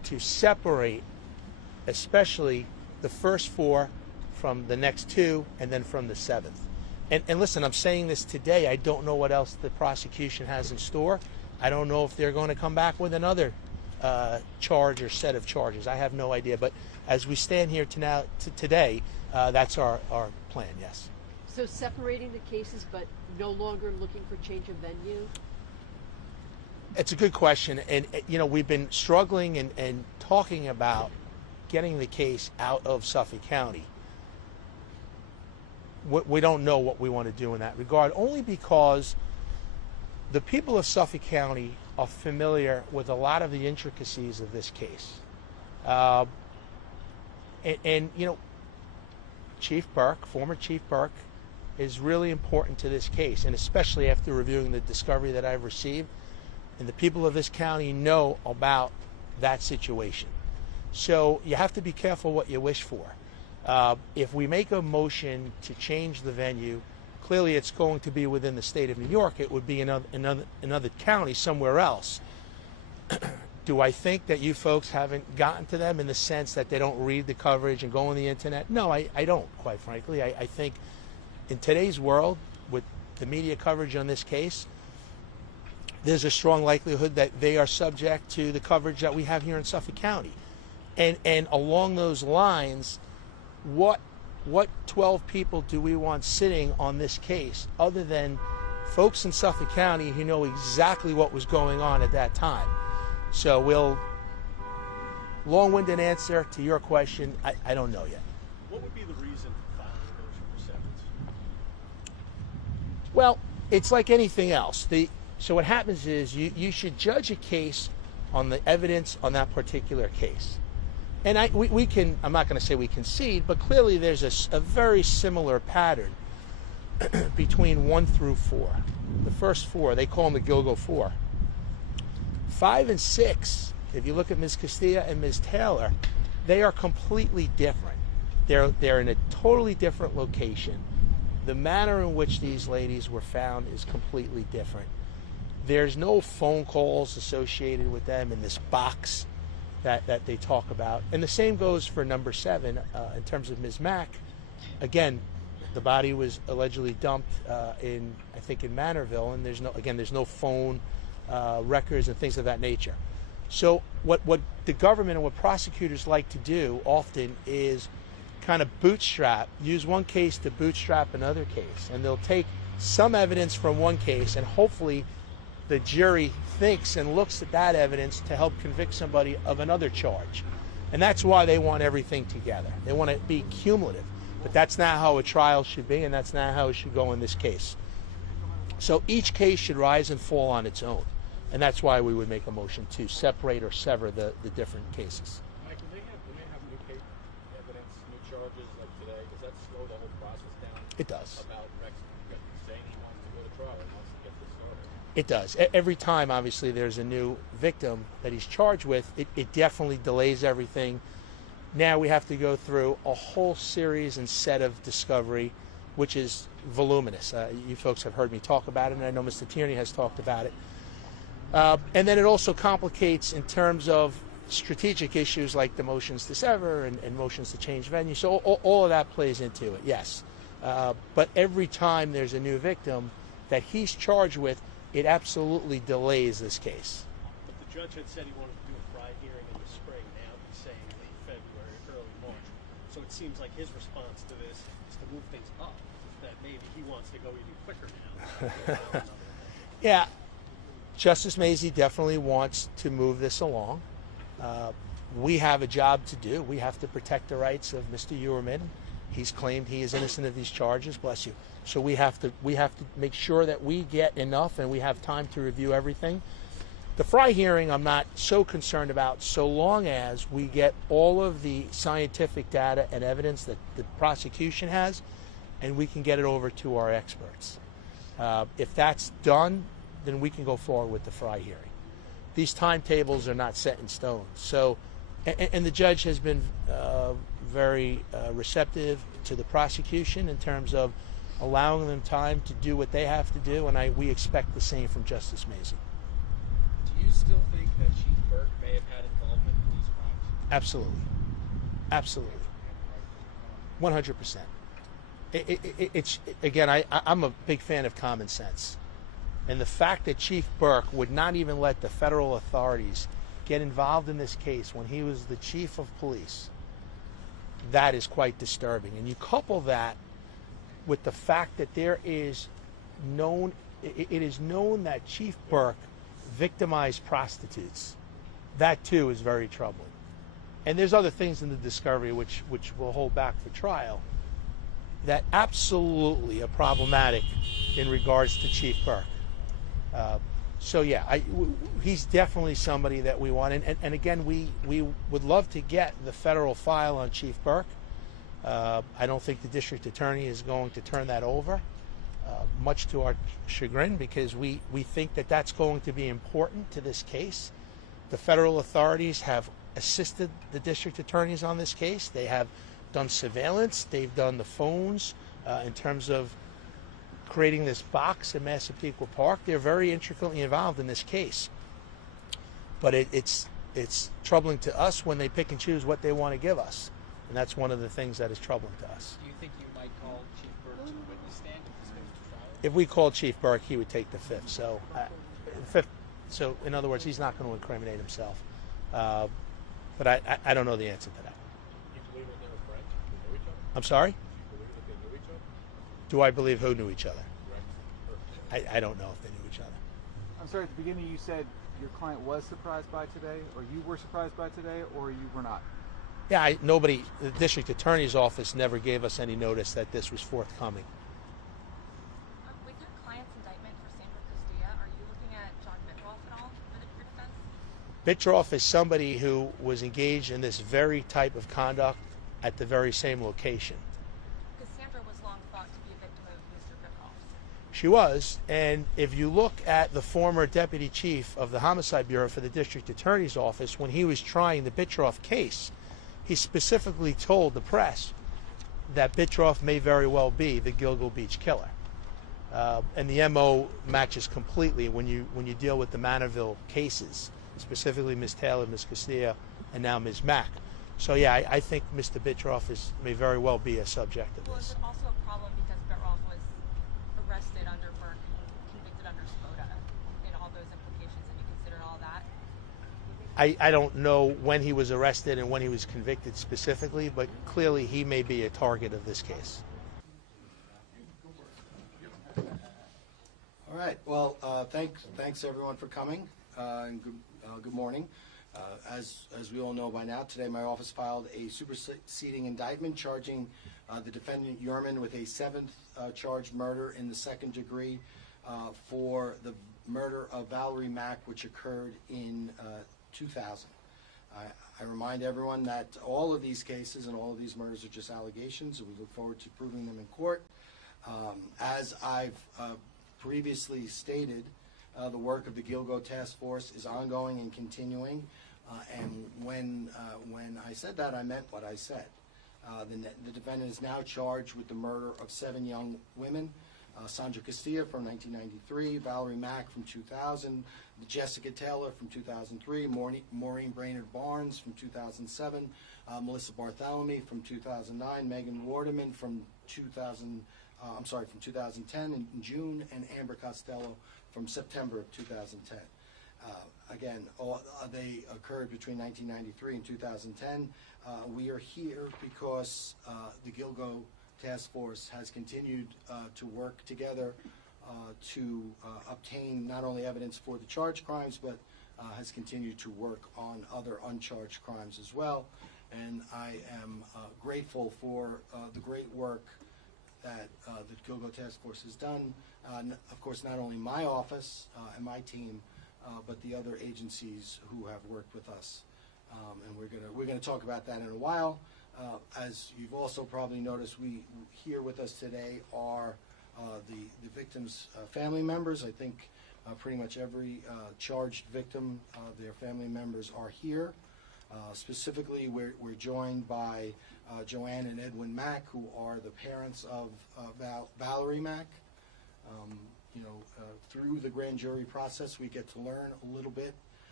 to separate, especially the first 4 from the next 2 and then from the 7th. And listen, I'm saying this today. I don't know what else the prosecution has in store. I don't know if they're going to come back with another charge or set of charges. I have no idea. But as we stand here today, that's our plan, yes. So separating the cases, but no longer looking for change of venue? It's a good question. And, we've been struggling and talking about getting the case out of Suffolk County. We don't know what we want to do in that regard, only because the people of Suffolk County are familiar with a lot of the intricacies of this case. Chief Burke, former Chief Burke, is really important to this case, and especially after reviewing the discovery that I've received, and the people of this county know about that situation. So you have to be careful what you wish for. If we make a motion to change the venue, clearly it's going to be within the state of New York. It would be another county somewhere else. Do I think that you folks haven't gotten to them in the sense that they don't read the coverage and go on the internet? No, I don't, quite frankly. I think in today's world, with the media coverage on this case, there's a strong likelihood that they are subject to the coverage that we have here in Suffolk County. And along those lines, what 12 people do we want sitting on this case other than folks in Suffolk County who know exactly what was going on at that time? So long-winded answer to your question, I don't know yet. What would be the reason for filing a motion for severance? Well, it's like anything else. So what happens is you should judge a case on the evidence on that particular case. And we can, I'm not going to say we concede, but clearly there's a very similar pattern between 1 through 4. The first 4, they call them the Gilgo 4. 5 and 6, if you look at Ms. Castilla and Ms. Taylor, they are completely different. They're in a totally different location. The manner in which these ladies were found is completely different. There's no phone calls associated with them in this box that they talk about. And the same goes for number 7 in terms of Ms. Mack. Again, the body was allegedly dumped I think in Manorville, and there's no phone records and things of that nature. So what the government and what prosecutors like to do often is kind of use one case to bootstrap another case, and they'll take some evidence from one case, and hopefully the jury thinks and looks at that evidence to help convict somebody of another charge. And that's why they want everything together. They want to be cumulative. But that's not how a trial should be, and that's not how it should go in this case. So each case should rise and fall on its own. And that's why we would make a motion to separate or sever the different cases. Mike, when they have new case evidence, new charges like today, does that slow the whole process down? It does. About Rex saying he wants to go to trial, he wants to get this started. It does. Every time, obviously, there's a new victim that he's charged with, it definitely delays everything. Now we have to go through a whole series and set of discovery, which is voluminous. You folks have heard me talk about it, and I know Mr. Tierney has talked about it. And then it also complicates in terms of strategic issues like the motions to sever and motions to change venue. So all of that plays into it, yes. But every time there's a new victim that he's charged with, it absolutely delays this case. But the judge had said he wanted to do a Fry hearing in the spring. Now he's saying late February, early March. So it seems like his response to this is to move things up, that maybe he wants to go even quicker now. Yeah, Justice Mazie definitely wants to move this along. We have a job to do. We have to protect the rights of Mr. Heuermann. He's claimed he is innocent of these charges, bless you. So we have to make sure that we get enough and we have time to review everything. The Fry hearing I'm not so concerned about, so long as we get all of the scientific data and evidence that the prosecution has, and we can get it over to our experts. If that's done, then we can go forward with the Fry hearing. These timetables are not set in stone. So, and the judge has been very receptive to the prosecution in terms of allowing them time to do what they have to do, and we expect the same from Justice Mazie. Do you still think that Chief Burke may have had involvement in these crimes? Absolutely. Absolutely. 100%. It's again, I'm a big fan of common sense. And the fact that Chief Burke would not even let the federal authorities get involved in this case when he was the chief of police, that is quite disturbing. And you couple that with the fact that it is known that Chief Burke victimized prostitutes. That too is very troubling. And there's other things in the discovery which we'll hold back for trial that absolutely are problematic in regards to Chief Burke. So yeah, he's definitely somebody that we want. And again, we would love to get the federal file on Chief Burke. I don't think the district attorney is going to turn that over, much to our chagrin, because we think that that's going to be important to this case. The federal authorities have assisted the district attorneys on this case. They have done surveillance. They've done the phones in terms of creating this box in Massapequa Park. They're very intricately involved in this case. But it's troubling to us when they pick and choose what they want to give us. And that's one of the things that is troubling to us. Do you think you might call Chief Burke to the witness stand if this goes to trial? If we called Chief Burke, he would take the fifth. So, so in other words, he's not going to incriminate himself. But I don't know the answer to that. You believe that they were friends? They knew each other? I'm sorry? You believe that they knew each other? Do I believe who knew each other? Rex? I don't know if they knew each other. I'm sorry, at the beginning you said your client was surprised by today, or you were surprised by today, or you were not? Yeah, the district attorney's office never gave us any notice that this was forthcoming. With your client's indictment for Sandra Castilla, are you looking at John Bitroff at all for the defense? Bitroff is somebody who was engaged in this very type of conduct at the very same location. Because Sandra was long thought to be a victim of Mr. Bitroff. She was, and if you look at the former deputy chief of the Homicide Bureau for the district attorney's office, when he was trying the Bitroff case, he specifically told the press that Bitroff may very well be the Gilgo Beach killer. And the MO matches completely when you deal with the Manorville cases, specifically Ms. Taylor, Ms. Castilla, and now Ms. Mack. So yeah, I think Mr. Bitroff may very well be a subject of Well, is this. it also a problem because Bitroff was arrested under Burke and convicted under Spoda and all those implications, and you consider all that? I don't know when he was arrested and when he was convicted specifically, but clearly he may be a target of this case. All right. Well, thanks everyone for coming, and good morning. As we all know by now, today my office filed a superseding indictment charging the defendant Heuermann with a seventh charged murder in the second degree for the murder of Valerie Mack, which occurred in 2000. I remind everyone that all of these cases and all of these murders are just allegations, and we look forward to proving them in court. As I've previously stated, the work of the Gilgo Task Force is ongoing and continuing, and when I said that, I meant what I said. The defendant is now charged with the murder of 7 young women, Sandra Castilla from 1993, Valerie Mack from 2000, Jessica Taylor from 2003, Maureen Brainerd Barnes from 2007, Melissa Bartholomew from 2009, Megan Wardeman from 2010 in June, and Amber Costello from September of 2010. Again, they occurred between 1993 and 2010. We are here because the Gilgo Task Force has continued to work together to obtain not only evidence for the charged crimes, but has continued to work on other uncharged crimes as well. And I am grateful for the great work that the Gilgo Task Force has done. Of course, not only my office and my team, but the other agencies who have worked with us. And we're gonna talk about that in a while. As you've also probably noticed, here with us today are the victims' family members. I think pretty much every charged victim, their family members are here. Specifically, we're joined by Joanne and Edwin Mack, who are the parents of Valerie Mack. Through the grand jury process, we get to learn a little bit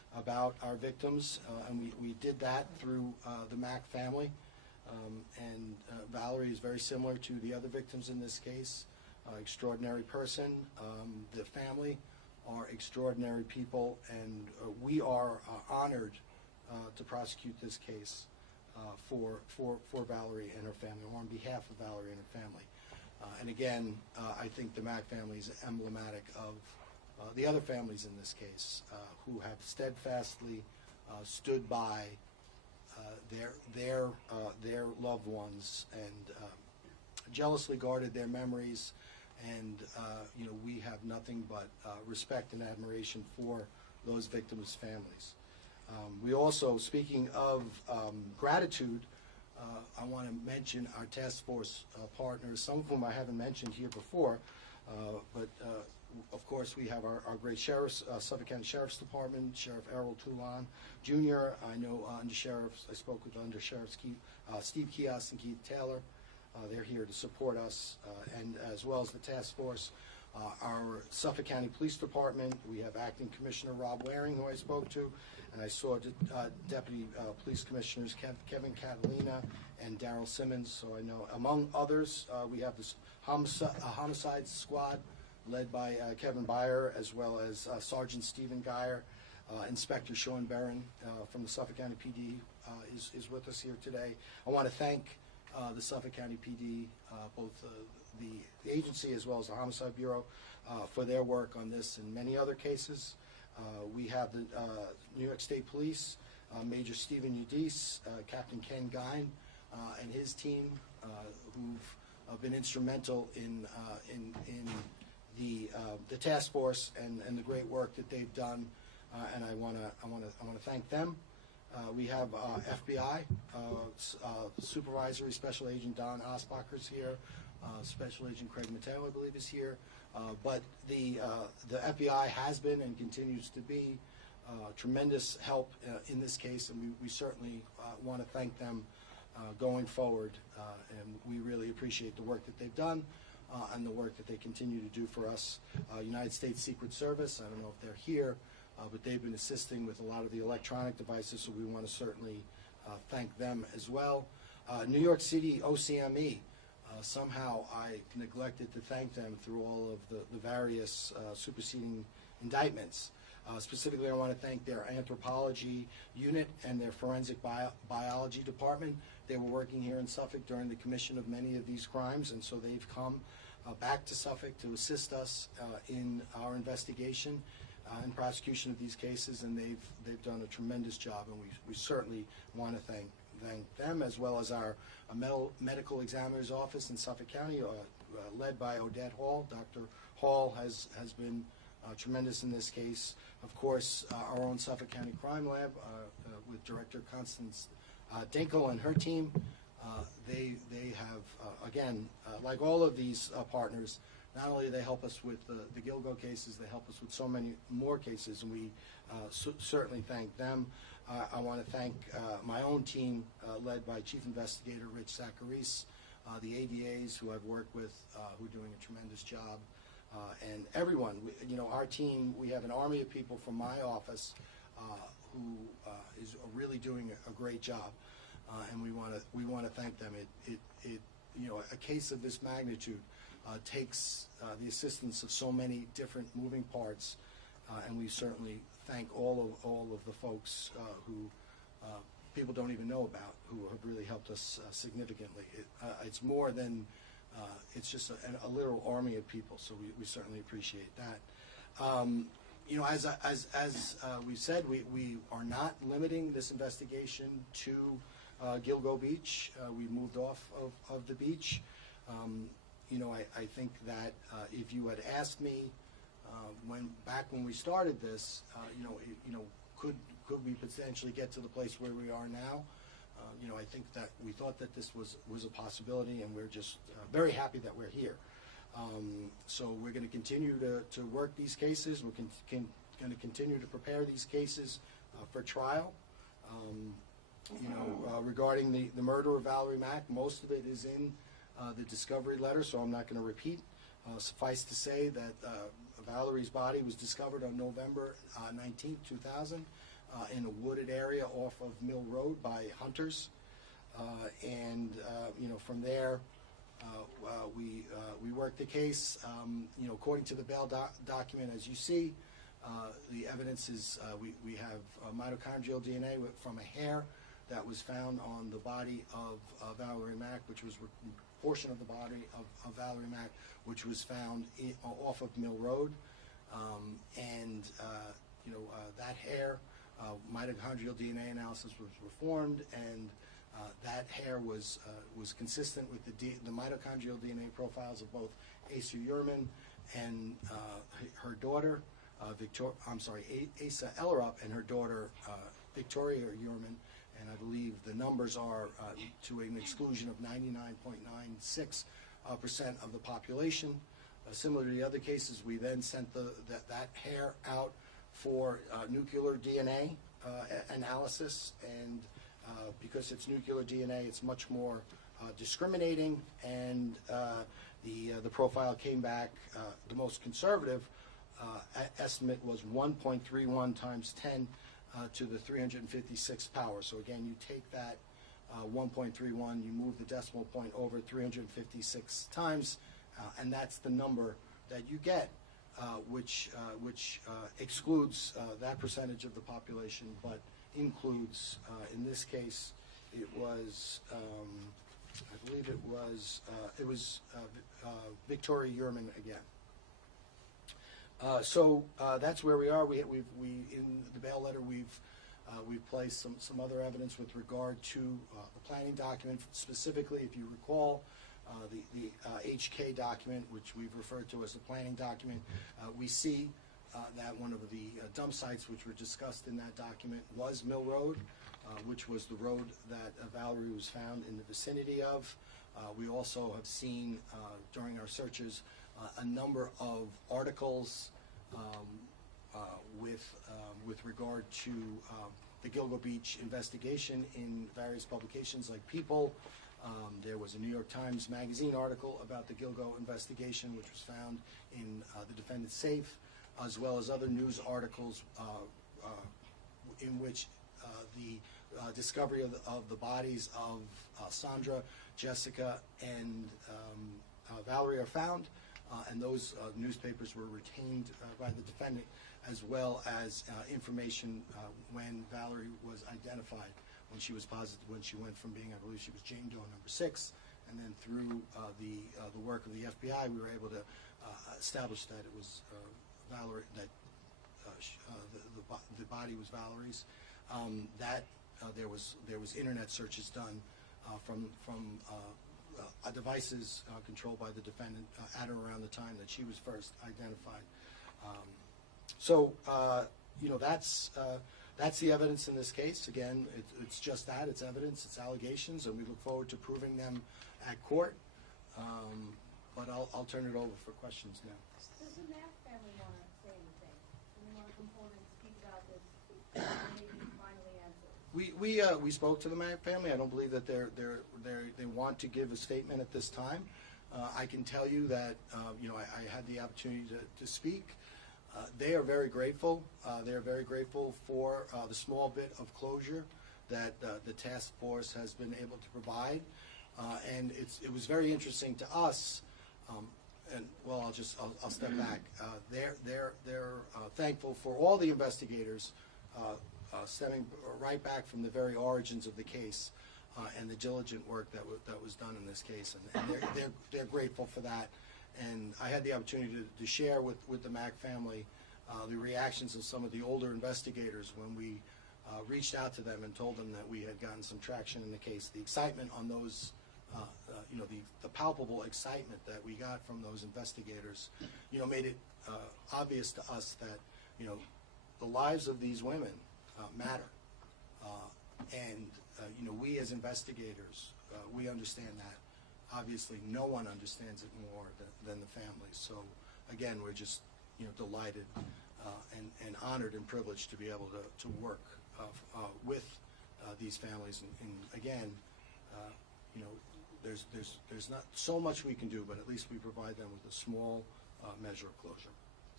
about our victims, and we did that through the Mack family. Valerie is very similar to the other victims in this case. Extraordinary person. The family are extraordinary people, and we are honored to prosecute this case for Valerie and her family, or on behalf of Valerie and her family. And again, I think the Mack family is emblematic of the other families in this case who have steadfastly stood by their loved ones and jealously guarded their memories. And we have nothing but respect and admiration for those victims' families. We also, speaking of gratitude, I want to mention our task force partners, some of whom I haven't mentioned here before, but of course we have our great sheriffs, Suffolk County Sheriff's Department, Sheriff Errol Toulon Jr. I know I spoke with Undersheriffs Steve Kios and Keith Taylor. They're here to support us, and as well as the task force. Our Suffolk County Police Department, we have Acting Commissioner Rob Waring, who I spoke to, and I saw Deputy Police Commissioners Kevin Catalina and Daryl Simmons. So I know, among others, we have this homicide squad led by Kevin Byer, as well as Sergeant Stephen Geyer. Inspector Sean Barron from the Suffolk County PD is with us here today. I want to thank the Suffolk County PD, both the agency as well as the Homicide Bureau, for their work on this and many other cases. We have the New York State Police, Major Stephen Udise, Captain Ken Gine, and his team, who've been instrumental in the task force and the great work that they've done, and I want to thank them. We have FBI, Supervisory Special Agent Don Osbacher's here, Special Agent Craig Mateo, I believe, is here. But the FBI has been and continues to be tremendous help in this case, and we certainly want to thank them going forward. And we really appreciate the work that they've done and the work that they continue to do for us. United States Secret Service, I don't know if they're here, but they've been assisting with a lot of the electronic devices, so we want to certainly thank them as well. New York City OCME, somehow I neglected to thank them through all of the various superseding indictments. Specifically, I want to thank their anthropology unit and their forensic biology department. They were working here in Suffolk during the commission of many of these crimes, and so they've come back to Suffolk to assist us in our investigation and prosecution of these cases, and they've done a tremendous job, and we certainly want to thank them, as well as our medical examiner's office in Suffolk County, led by Odette Hall. Dr. Hall has been tremendous in this case. Of course, our own Suffolk County Crime Lab with Director Constance Dinkel and her team. They have, again, like all of these partners, not only do they help us with the Gilgo cases, they help us with so many more cases, and we certainly thank them. I want to thank my own team, led by Chief Investigator Rich Zacharis, the ADAs who I've worked with, who are doing a tremendous job, and everyone. Our team, we have an army of people from my office who is really doing a great job, and we want to thank them. A case of this magnitude takes the assistance of so many different moving parts, and we certainly thank all of the folks who people don't even know about, who have really helped us significantly. It's more than it's just a literal army of people, so we certainly appreciate that. As we've said, we are not limiting this investigation to Gilgo Beach. We moved off of the beach. I think that if you had asked me back when we started this, could we potentially get to the place where we are now? I think that we thought that this was a possibility, and we're just very happy that we're here. So we're going to continue to work these cases. We're going to continue to prepare these cases for trial. Regarding the murder of Valerie Mack, most of it is in the discovery letter, so I'm not going to repeat. Suffice to say that Valerie's body was discovered on November 19th, 2000. in a wooded area off of Mill Road by hunters. From there, we worked the case. According to the bail document, as you see, the evidence is we have mitochondrial DNA from a hair that was found on the body of Valerie Mack, which was a portion of the body of Valerie Mack, which was found off of Mill Road. That hair, mitochondrial DNA analysis was performed, and that hair was consistent with the mitochondrial DNA profiles of both Asa Heuermann and her daughter, Asa Ellerup, and her daughter, Victoria Heuermann. And I believe the numbers are to an exclusion of 99.96% of the population. Similar to the other cases, we then sent that hair out for nuclear DNA analysis, and because it's nuclear DNA, it's much more discriminating, and the profile came back. The most conservative estimate was 1.31 times 10 to the 356th power. So again, you take that 1.31, you move the decimal point over 356 times, and that's the number that you get, which excludes that percentage of the population, but includes, in this case, it was, I believe it was Victoria Heuermann again. That's where we are. We in the bail letter we've placed some other evidence with regard to the planning document. Specifically, if you recall, the HK document, which we've referred to as the planning document, we see that one of the dump sites which were discussed in that document was Mill Road, which was the road that Valerie was found in the vicinity of. We also have seen during our searches a number of articles with regard to the Gilgo Beach investigation in various publications like People. There was a New York Times Magazine article about the Gilgo investigation, which was found in the defendant's safe, as well as other news articles in which the discovery of the bodies of Sandra, Jessica, and Valerie are found, and those newspapers were retained by the defendant, as well as information when Valerie was identified, when she was positive, when she went from being, I believe she was Jane Doe number 6, and then through the work of the FBI, we were able to establish that it was Valerie, that the body was Valerie's. There was internet searches done from devices controlled by the defendant at or around the time that she was first identified. That's the evidence in this case. Again, it's just that. It's evidence, it's allegations, and we look forward to proving them at court. But I'll turn it over for questions now. Does the Mack family want to say anything? Do they want to come forward and speak about this and maybe finally answer? We spoke to the Mack family. I don't believe that they want to give a statement at this time. I can tell you that I had the opportunity to speak. They are very grateful. They are very grateful for the small bit of closure that the task force has been able to provide, and it was very interesting to us. I'll step back. They're thankful for all the investigators stemming right back from the very origins of the case and the diligent work that was done in this case, and they're grateful for that. And I had the opportunity to share with the Mack family the reactions of some of the older investigators when we reached out to them and told them that we had gotten some traction in the case. The excitement on those, the palpable excitement that we got from those investigators, made it obvious to us that, the lives of these women matter. We as investigators, we understand that. Obviously, no one understands it more than the families. So, again, we're just, delighted and honored and privileged to be able to work with these families. And again, there's not so much we can do, but at least we provide them with a small measure of closure.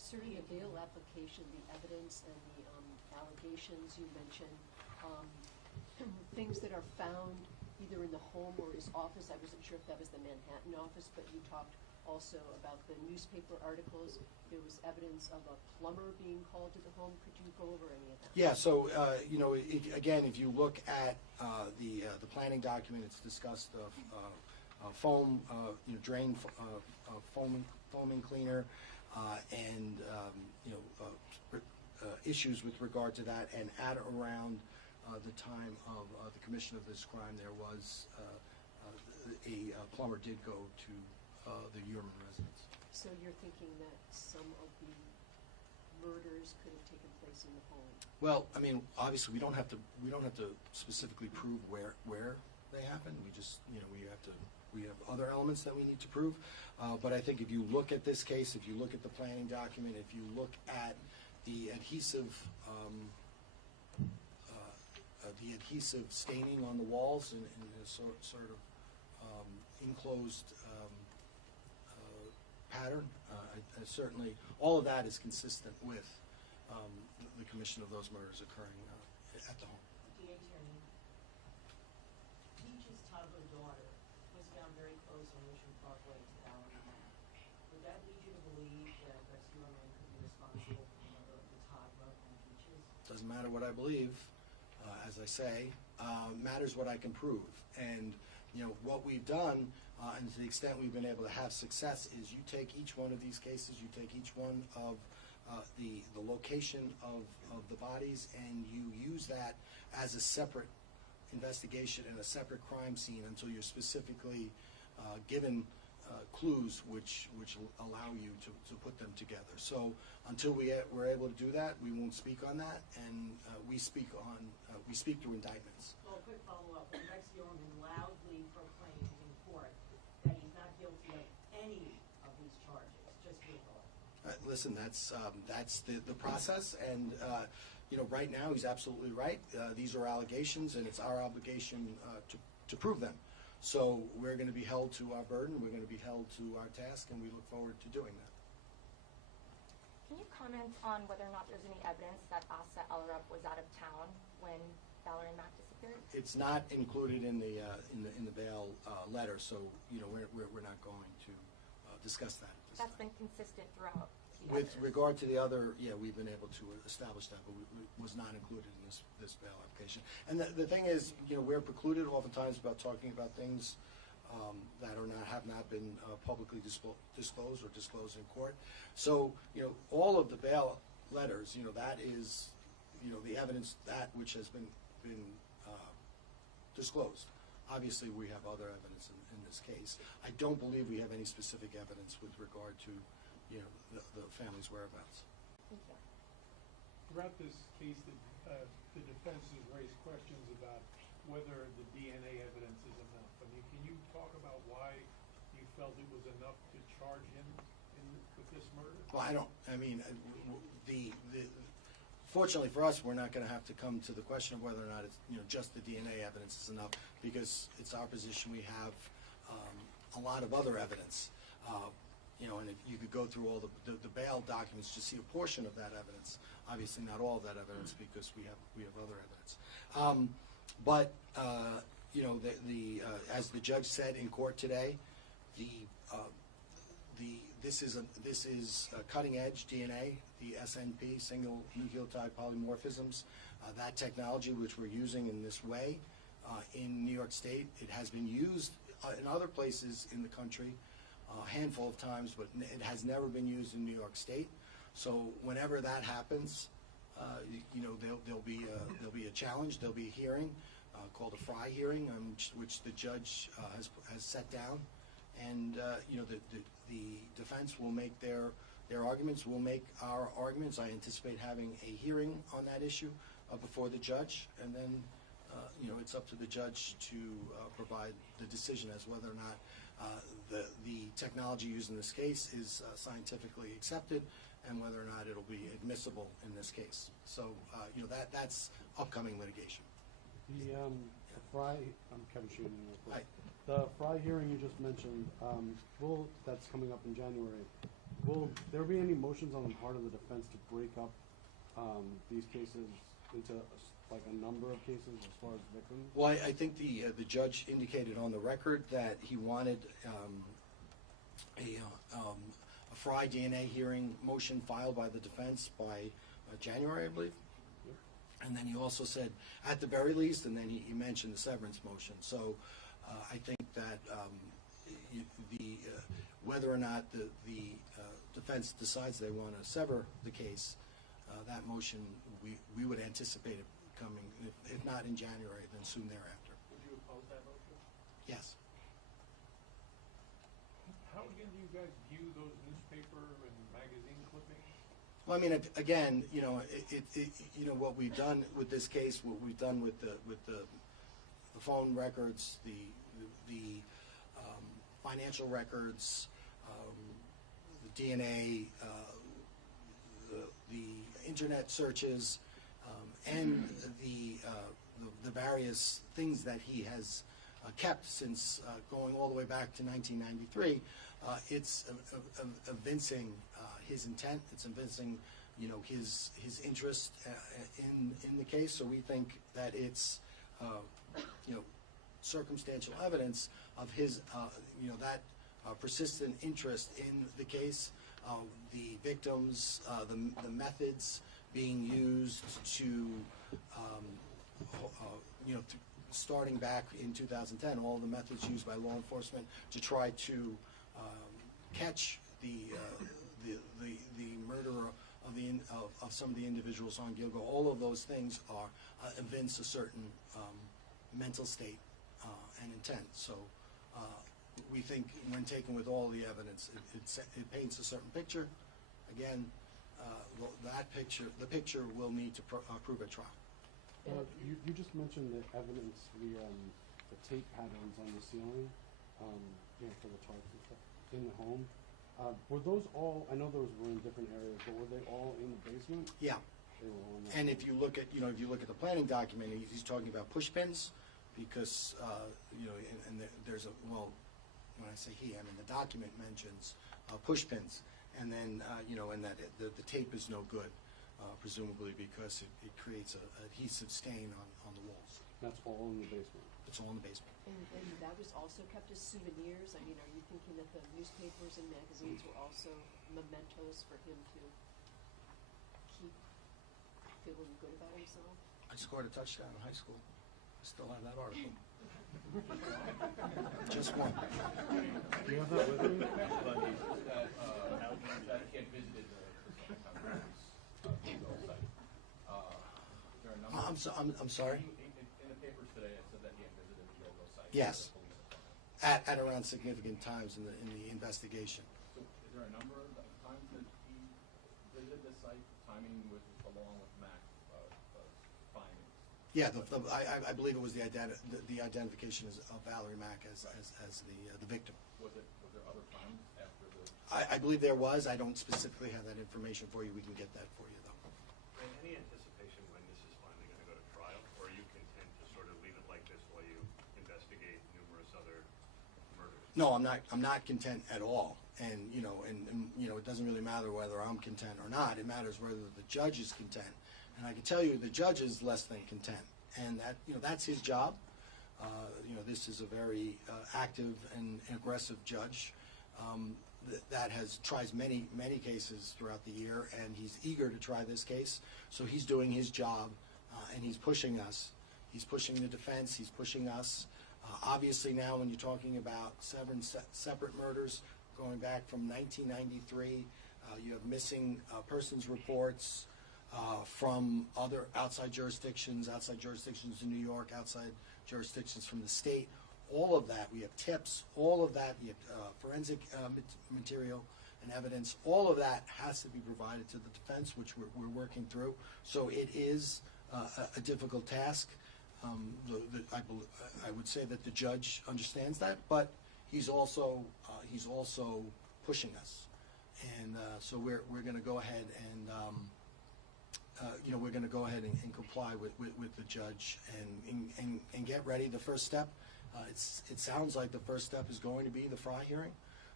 Sir, in the bail application, the evidence and the allegations you mentioned, things that are found either in the home or his office. I wasn't sure if that was the Manhattan office, but you talked also about the newspaper articles. There was evidence of a plumber being called to the home. Could you go over any of that? Yeah, so, again, if you look at the planning document, it's discussed foam, foaming cleaner, and, issues with regard to that. And at around the time of the commission of this crime, there was a plumber did go to the Heuermann residence. So you're thinking that some of the murders could have taken place in the home? Well, I mean, obviously, we don't have to specifically prove where they happened. We just, we have other elements that we need to prove. But I think if you look at this case, if you look at the planning document, if you look at the adhesive staining on the walls in a sort of enclosed pattern, certainly all of that is consistent with the commission of those murders occurring at the home. DA Tierney, Peach's toddler daughter was found very close on Ocean Parkway to Valerie Mack. Would that lead you to believe that Rex Heuermann could be responsible for the murder of the toddler and Peaches? Doesn't matter what I believe, as I say, matters what I can prove. And what we've done, and to the extent we've been able to have success, is you take each one of these cases, you take each one of the location of the bodies, and you use that as a separate investigation and a separate crime scene until you're specifically given clues which allow you to put them together. So until we're able to do that, we won't speak on that, and we speak through indictments. Well, a quick follow-up. When Rex Heuermann loudly proclaimed in court that he's not guilty of any of these charges, just your thought. Listen, that's the process, and right now he's absolutely right. These are allegations, and it's our obligation to prove them. So we're going to be held to our burden, we're going to be held to our task, and we look forward to doing that. Can you comment on whether or not there's any evidence that Asa Allred was out of town when Valerie Mack disappeared? It's not included in the bail letter, so we're not going to discuss that. That's been consistent throughout. With regard to the other, we've been able to establish that, but it was not included in this bail application. And the thing is, we're precluded oftentimes about talking about things that have not been publicly disclosed or disclosed in court. So, all of the bail letters, that is, the evidence that which has been disclosed. Obviously, we have other evidence in this case. I don't believe we have any specific evidence with regard to the family's whereabouts. Thank you. Throughout this case, the defense has raised questions about whether the DNA evidence is enough. I mean, can you talk about why you felt it was enough to charge him with this murder? Well, fortunately for us, we're not going to have to come to the question of whether or not it's just the DNA evidence is enough, because it's our position we have a lot of other evidence. And if you could go through all the bail documents to see a portion of that evidence. Obviously, not all of that evidence, because we have other evidence. But as the judge said in court today, this is cutting edge DNA, the SNP, single nucleotide polymorphisms. That technology which we're using in this way in New York State, it has been used in other places in the country a handful of times, but it has never been used in New York State. So whenever that happens, there'll be a challenge. There'll be a hearing called a Fry hearing, which the judge has set down, and the defense will make their arguments. We'll make our arguments. I anticipate having a hearing on that issue before the judge, and then it's up to the judge to provide the decision as whether or not the technology used in this case is scientifically accepted, and whether or not it'll be admissible in this case. So that's upcoming litigation. The Fry, I'm Kevin Sheehan. The Fry hearing you just mentioned, that's coming up in January. will there be any motions on the part of the defense to break up these cases into like a number of cases as far as victims? Well, I think the judge indicated on the record that he wanted a Fry DNA hearing motion filed by the defense by January, I believe. And then he also said, at the very least, and then he mentioned the severance motion. So I think that whether or not the defense decides they want to sever the case, that motion, we would anticipate it coming, if not in January, then soon thereafter. Would you oppose that motion? Yes. How again do you guys view those newspaper and magazine clippings? Well, I mean, again, you know, what we've done with this case, what we've done with the phone records, the financial records, the DNA, the internet searches, and the various things that he has kept since going all the way back to 1993. It's evincing his intent. It's evincing, you know, his interest in the case. So we think that it's, you know, circumstantial evidence of his, you know, that persistent interest in the case, the victims, the methods being used to, you know, starting back in 2010, all the methods used by law enforcement to try to catch the murderer of some of the individuals on Gilgo. All of those things are evince a certain mental state and intent. So we think when taken with all the evidence, it paints a certain picture. Again, the picture will need to prove at trial. You just mentioned the evidence, the tape patterns on the ceiling, you know, for the charts and stuff in the home. Were those all? I know those were in different areas, but were they all in the basement? Yeah. They were all in the And if you look at, you know, if you look at the planning document, he's talking about push pins, because you know, and there's a, well, when I say he, I mean the document mentions push pins, and then you know, and that the tape is no good. Presumably because it creates an adhesive stain on the walls. That's all in the basement? It's all in the basement. And that was also kept as souvenirs? I mean, are you thinking that the newspapers and magazines were also mementos for him to keep feeling good about himself? I scored a touchdown in high school. I still have that article. Just one. Do you have that with me? That kid visited the Gilgo site. There are a number I'm sorry? In the papers today, it said that he had visited the Gilgo site. Yes. At around significant times in the investigation. So is there a number of times that he visited the site, timing with along with Mack's findings? Yeah, I believe it was the identification of Valerie Mack as the victim. Was there other times after the? I believe there was. I don't specifically have that information for you. We can get that for you, though. Any anticipation when this is finally going to go to trial, or are you content to sort of leave it like this while you investigate numerous other murders? No, I'm not content at all. And you know, and you know, it doesn't really matter whether I'm content or not. It matters whether the judge is content. And I can tell you, the judge is less than content, and that, you know, that's his job. You know, this is a very active and aggressive judge that tries many cases throughout the year, and he's eager to try this case. So he's doing his job, and he's pushing us. He's pushing the defense. He's pushing us. Obviously, now when you're talking about separate murders going back from 1993, you have missing persons reports from other outside jurisdictions in New York, outside jurisdictions from the state. All of that, we have tips, all of that, we have forensic material and evidence. All of that has to be provided to the defense, which we're working through. So it is a difficult task. I would say that the judge understands that, but he's also pushing us. And so we're going to go ahead and you know, we're going to go ahead and comply with the judge and get ready. The first step, it sounds like the first step is going to be the Fry hearing.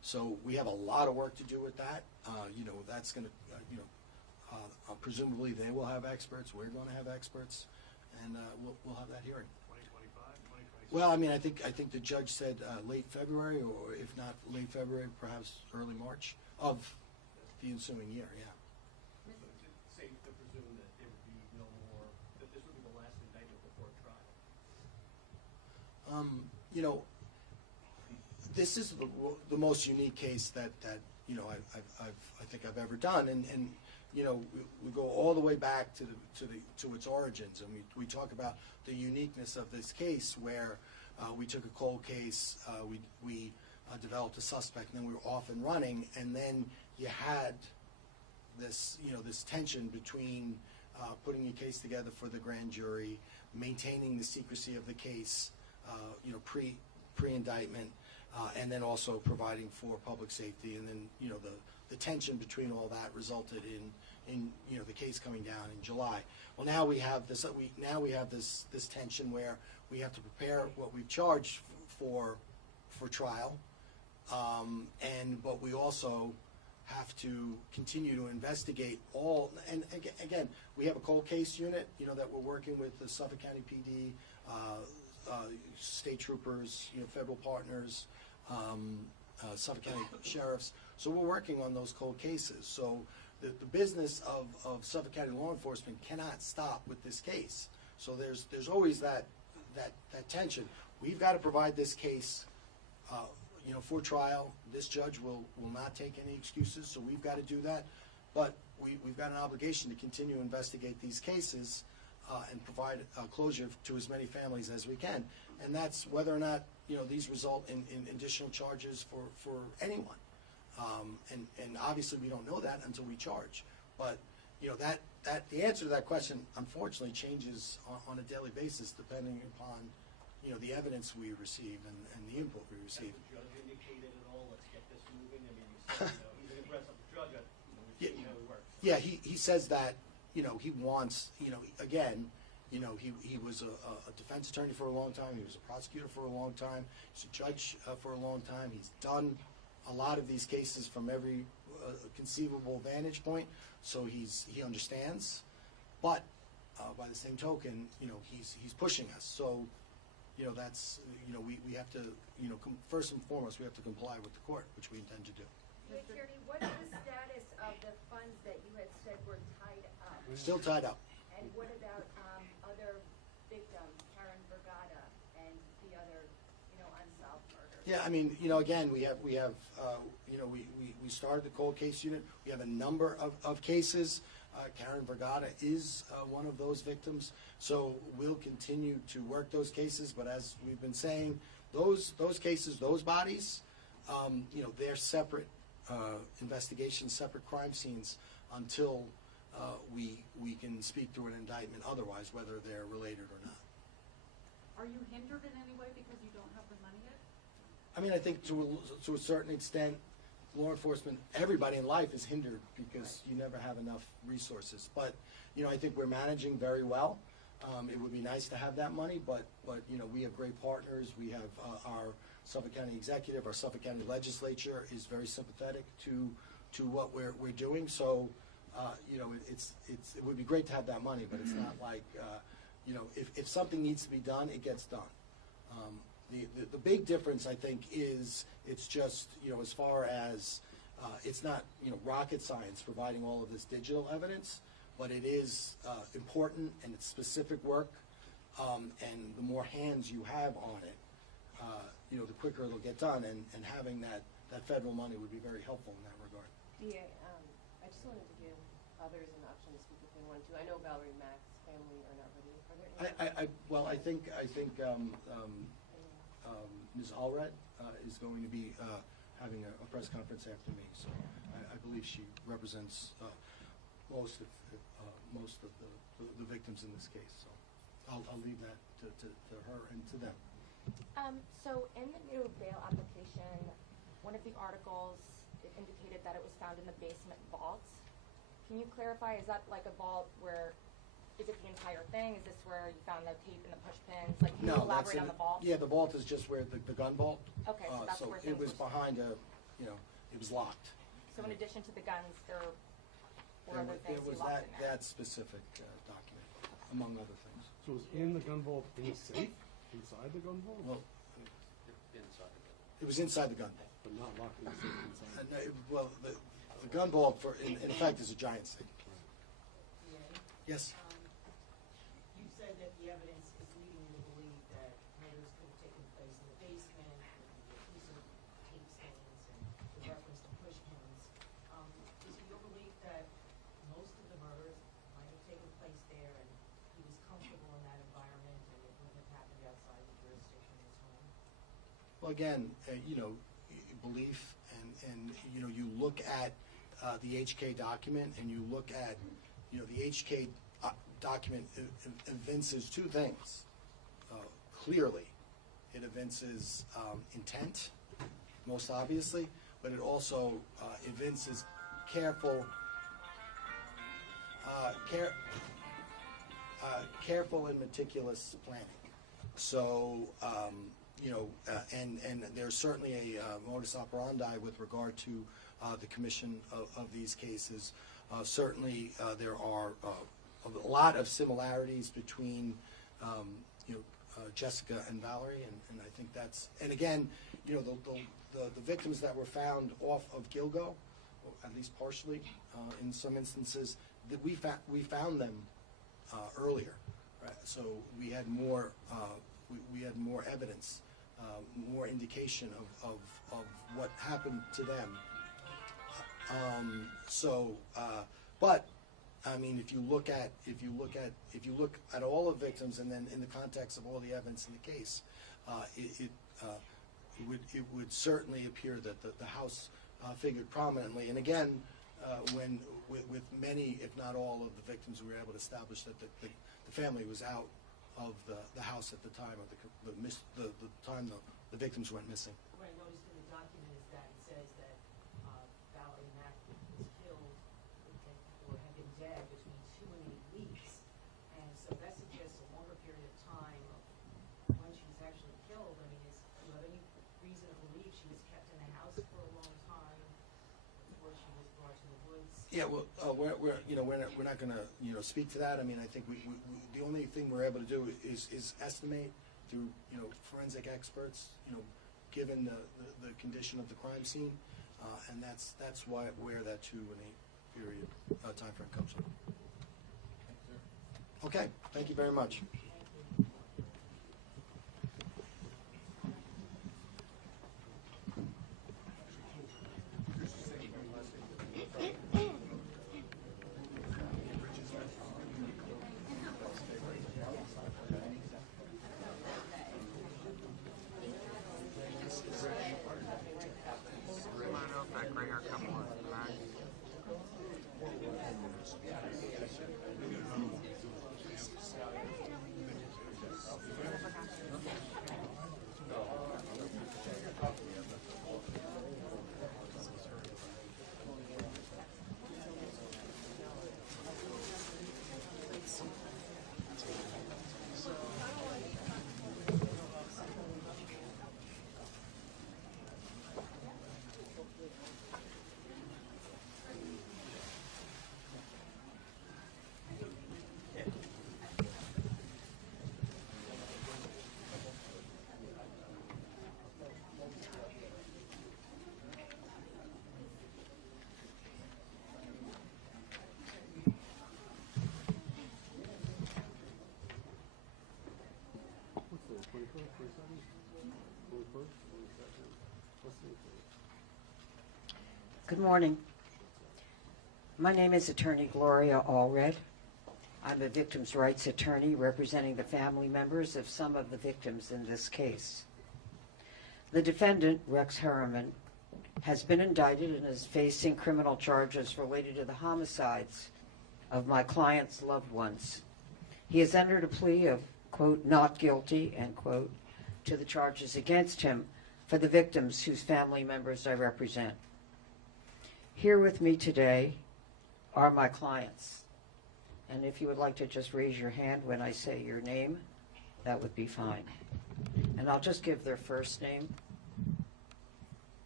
So we have a lot of work to do with that. That's going to, presumably they will have experts. We're going to have experts, and we'll have that hearing. 2025, 2026? Well, I think the judge said late February, or if not late February, perhaps early March of the ensuing year. Yeah. So is it safe to presume that there would be no more, that this would be the last indictment before trial? This is the most unique case that I think I've ever done, and we go all the way back to its origins, and we talk about the uniqueness of this case, where we took a cold case, we developed a suspect, and then we were off and running, and then you had this tension between putting a case together for the grand jury, maintaining the secrecy of the case, pre-indictment, and then also providing for public safety, and then the tension between all that resulted in the case coming down in July. Well, now we have this this tension where we have to prepare what we've charged for trial, but we also have to continue to investigate all. And again, we have a cold case unit, that we're working with the Suffolk County PD, state troopers, federal partners, Suffolk County sheriffs. So we're working on those cold cases. So the business of Suffolk County law enforcement cannot stop with this case. So there's always that tension. We've got to provide this case, for trial. This judge will not take any excuses, so we've got to do that. But we've got an obligation to continue to investigate these cases and provide closure to as many families as we can. And that's whether or not these result in additional charges for anyone. And obviously we don't know that until we charge. But that the answer to that question unfortunately changes on a daily basis depending upon the evidence we receive and the input we receive. Has the judge indicated at all, let's get this moving? I mean, you said he's an aggressive judge. We've seen how he works. Yeah, he says that he wants again. He was a defense attorney for a long time. He was a prosecutor for a long time. He's a judge for a long time. He's done a lot of these cases from every conceivable vantage point, so he understands. But by the same token, he's pushing us. So that's we have to first and foremost we have to comply with the court, which we intend to do. Attorney, what is the status of the funds that you had said were tied up? Still tied up. And what about other victims, Karen Vergata and the other, unsolved murders? Yeah, I mean, again, we started the cold case unit. We have a number of cases. Karen Vergata is one of those victims. So we'll continue to work those cases. But as we've been saying, those cases, those bodies, they're separate investigations, separate crime scenes until we can speak through an indictment otherwise, whether they're related or not. Are you hindered in any way because you don't have the money yet? I mean, I think to a certain extent, law enforcement, everybody in life is hindered because you never have enough resources. But, I think we're managing very well. It would be nice to have that money, but we have great partners. We have our Suffolk County executive, our Suffolk County legislature is very sympathetic to what we're doing. So, it would be great to have that money, but it's not like, if something needs to be done, it gets done. The big difference, I think, is it's just, as far as, it's not, rocket science providing all of this digital evidence, but it is important and it's specific work, and the more hands you have on it, the quicker it'll get done, and having that federal money would be very helpful in that regard. DA, I just wanted to give others an option to speak if they want to. I know Valerie Mack's family are not ready. Are there any? I think Ms. Allred is going to be having a press conference after me, so I believe she represents most of the victims in this case. So I'll leave that to her and to them. So in the new bail application, one of the articles indicated that it was found in the basement vaults. Can you clarify, is that like a vault where, is it the entire thing? Is this where you found the tape and the push pins? Like, can you elaborate on the vault? Yeah, the vault is just where the gun vault. Okay, so that's where it was behind a it was locked. So in addition to the guns, there were other There things you was locked in there? that specific document, among other things. So it was in the gun vault in the safe? Inside the gun vault? Well, it was inside the gun vault. But not locked in the safe inside? Well, the gun vault, in effect, is a giant safe. Yes? You said that the evidence is leading you to believe that murders could have taken place in the basement, the piece of tape stains, and the reference to push pins. Is it your belief that most of the murders might have taken place there and he was comfortable in that environment and it wouldn't have happened outside the jurisdiction of his home? Well, again, belief and you look at the HK document and you look at, the HK document evinces two things. Clearly, it evinces intent, most obviously, but it also evinces careful and meticulous planning. So, and there's certainly a modus operandi with regard to the commission of these cases. Certainly, there are a lot of similarities between, Jessica and Valerie, and I think that's, and again, the victims that were found off of Gilgo, or at least partially, in some instances, that we found them earlier, right? So we had more evidence, more indication of what happened to them. But I mean, if you look at all the victims, and then in the context of all the evidence in the case, it would certainly appear that the house figured prominently. And again, with many, if not all, of the victims, we were able to establish that the family was out of the house at the time of the time the victims went missing. What I noticed in the document is that it says that Valerie Mack was killed or had been dead between 2 and 8 weeks, and so that suggests a longer period of time when she was actually killed. I mean, do you have any reason to believe she was kept in the house for a long time before she was brought to the woods? Yeah, well, we're not going to speak to that. I mean, I think we the only thing we're able to do is estimate through forensic experts, given the condition of the crime scene, and that's where that 2 and 8 period time frame comes from. Okay, thank you very much. Good morning. My name is Attorney Gloria Allred. I'm a victims' rights attorney representing the family members of some of the victims in this case. The defendant, Rex Heuermann, has been indicted and is facing criminal charges related to the homicides of my client's loved ones. He has entered a plea of, quote, not guilty, end quote, to the charges against him for the victims whose family members I represent. Here with me today are my clients. And if you would like to just raise your hand when I say your name, that would be fine. And I'll just give their first name.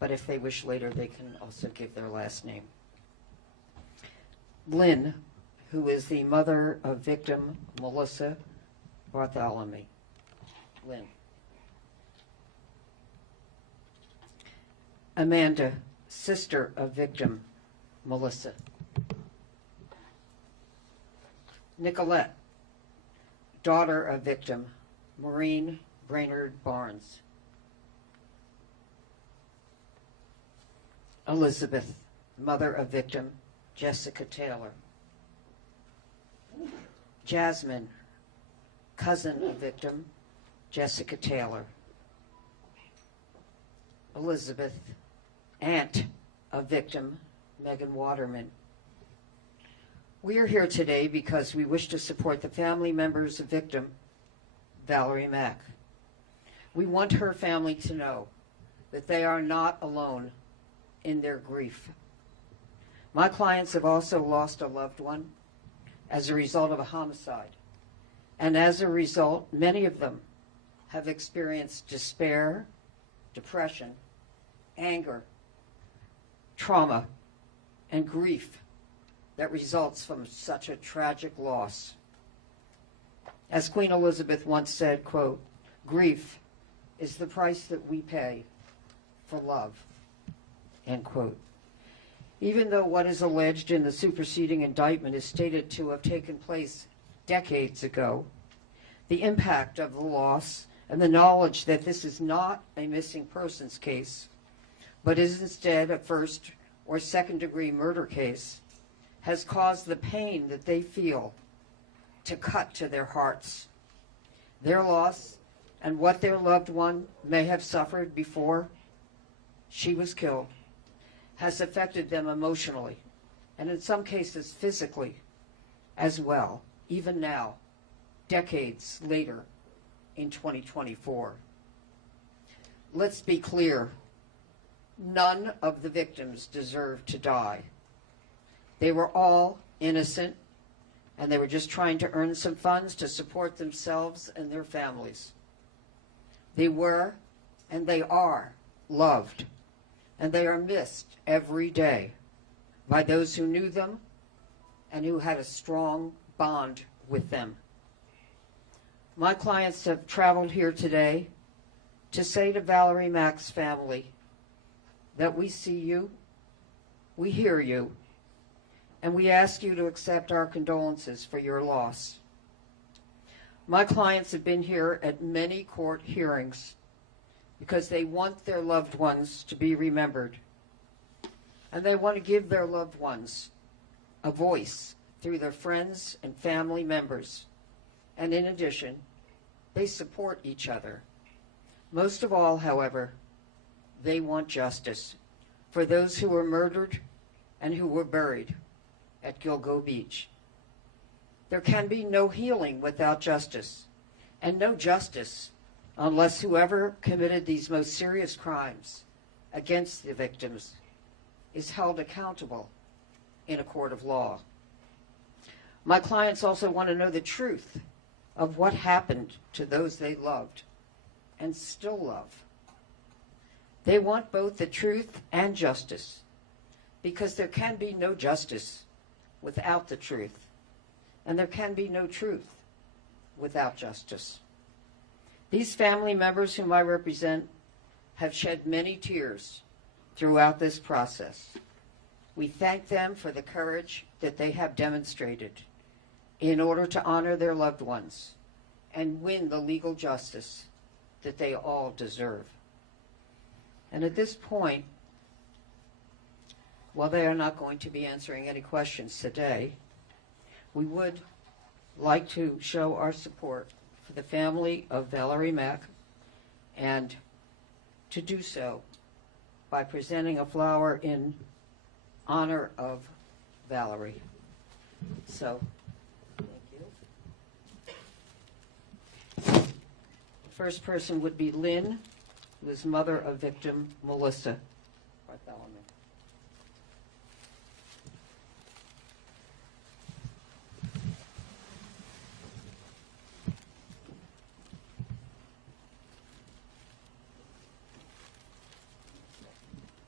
but if they wish later, they can also give their last name. Lynn, who is the mother of victim Melissa Bartholomew. Lynn. Amanda, sister of victim Melissa. Nicolette, daughter of victim Maureen Brainerd Barnes. Elizabeth, mother of victim Jessica Taylor. Jasmine, cousin of victim Jessica Taylor. Elizabeth, aunt of victim Megan Waterman. We are here today because we wish to support the family members of victim Valerie Mack. We want her family to know that they are not alone in their grief. My clients have also lost a loved one as a result of a homicide, and as a result, many of them have experienced despair, depression, anger, trauma, and grief that results from such a tragic loss. As Queen Elizabeth once said, quote, "Grief is the price that we pay for love," end quote. Even though what is alleged in the superseding indictment is stated to have taken place decades ago, the impact of the loss and the knowledge that this is not a missing persons case, but is instead a first or second degree murder case, has caused the pain that they feel to cut to their hearts. Their loss and what their loved one may have suffered before she was killed has affected them emotionally, and in some cases physically as well, even now, decades later in 2024. Let's be clear, none of the victims deserve to die. They were all innocent, and they were just trying to earn some funds to support themselves and their families. They were, and they are, loved, and they are missed every day by those who knew them and who had a strong bond with them. My clients have traveled here today to say to Valerie Mack's family that we see you, we hear you, and we ask you to accept our condolences for your loss. My clients have been here at many court hearings because they want their loved ones to be remembered, and they want to give their loved ones a voice through their friends and family members. And in addition, they support each other. Most of all, however, they want justice for those who were murdered and who were buried at Gilgo Beach. There can be no healing without justice, and no justice unless whoever committed these most serious crimes against the victims is held accountable in a court of law. My clients also want to know the truth of what happened to those they loved and still love. They want both the truth and justice, because there can be no justice without the truth, and there can be no truth without justice. These family members whom I represent have shed many tears throughout this process. We thank them for the courage that they have demonstrated in order to honor their loved ones and win the legal justice that they all deserve. And at this point, while they are not going to be answering any questions today, we would like to show our support for the family of Valerie Mack, and to do so by presenting a flower in honor of Valerie. So, thank you. The first person would be Lynn, who is mother of victim Melissa Bartholomew.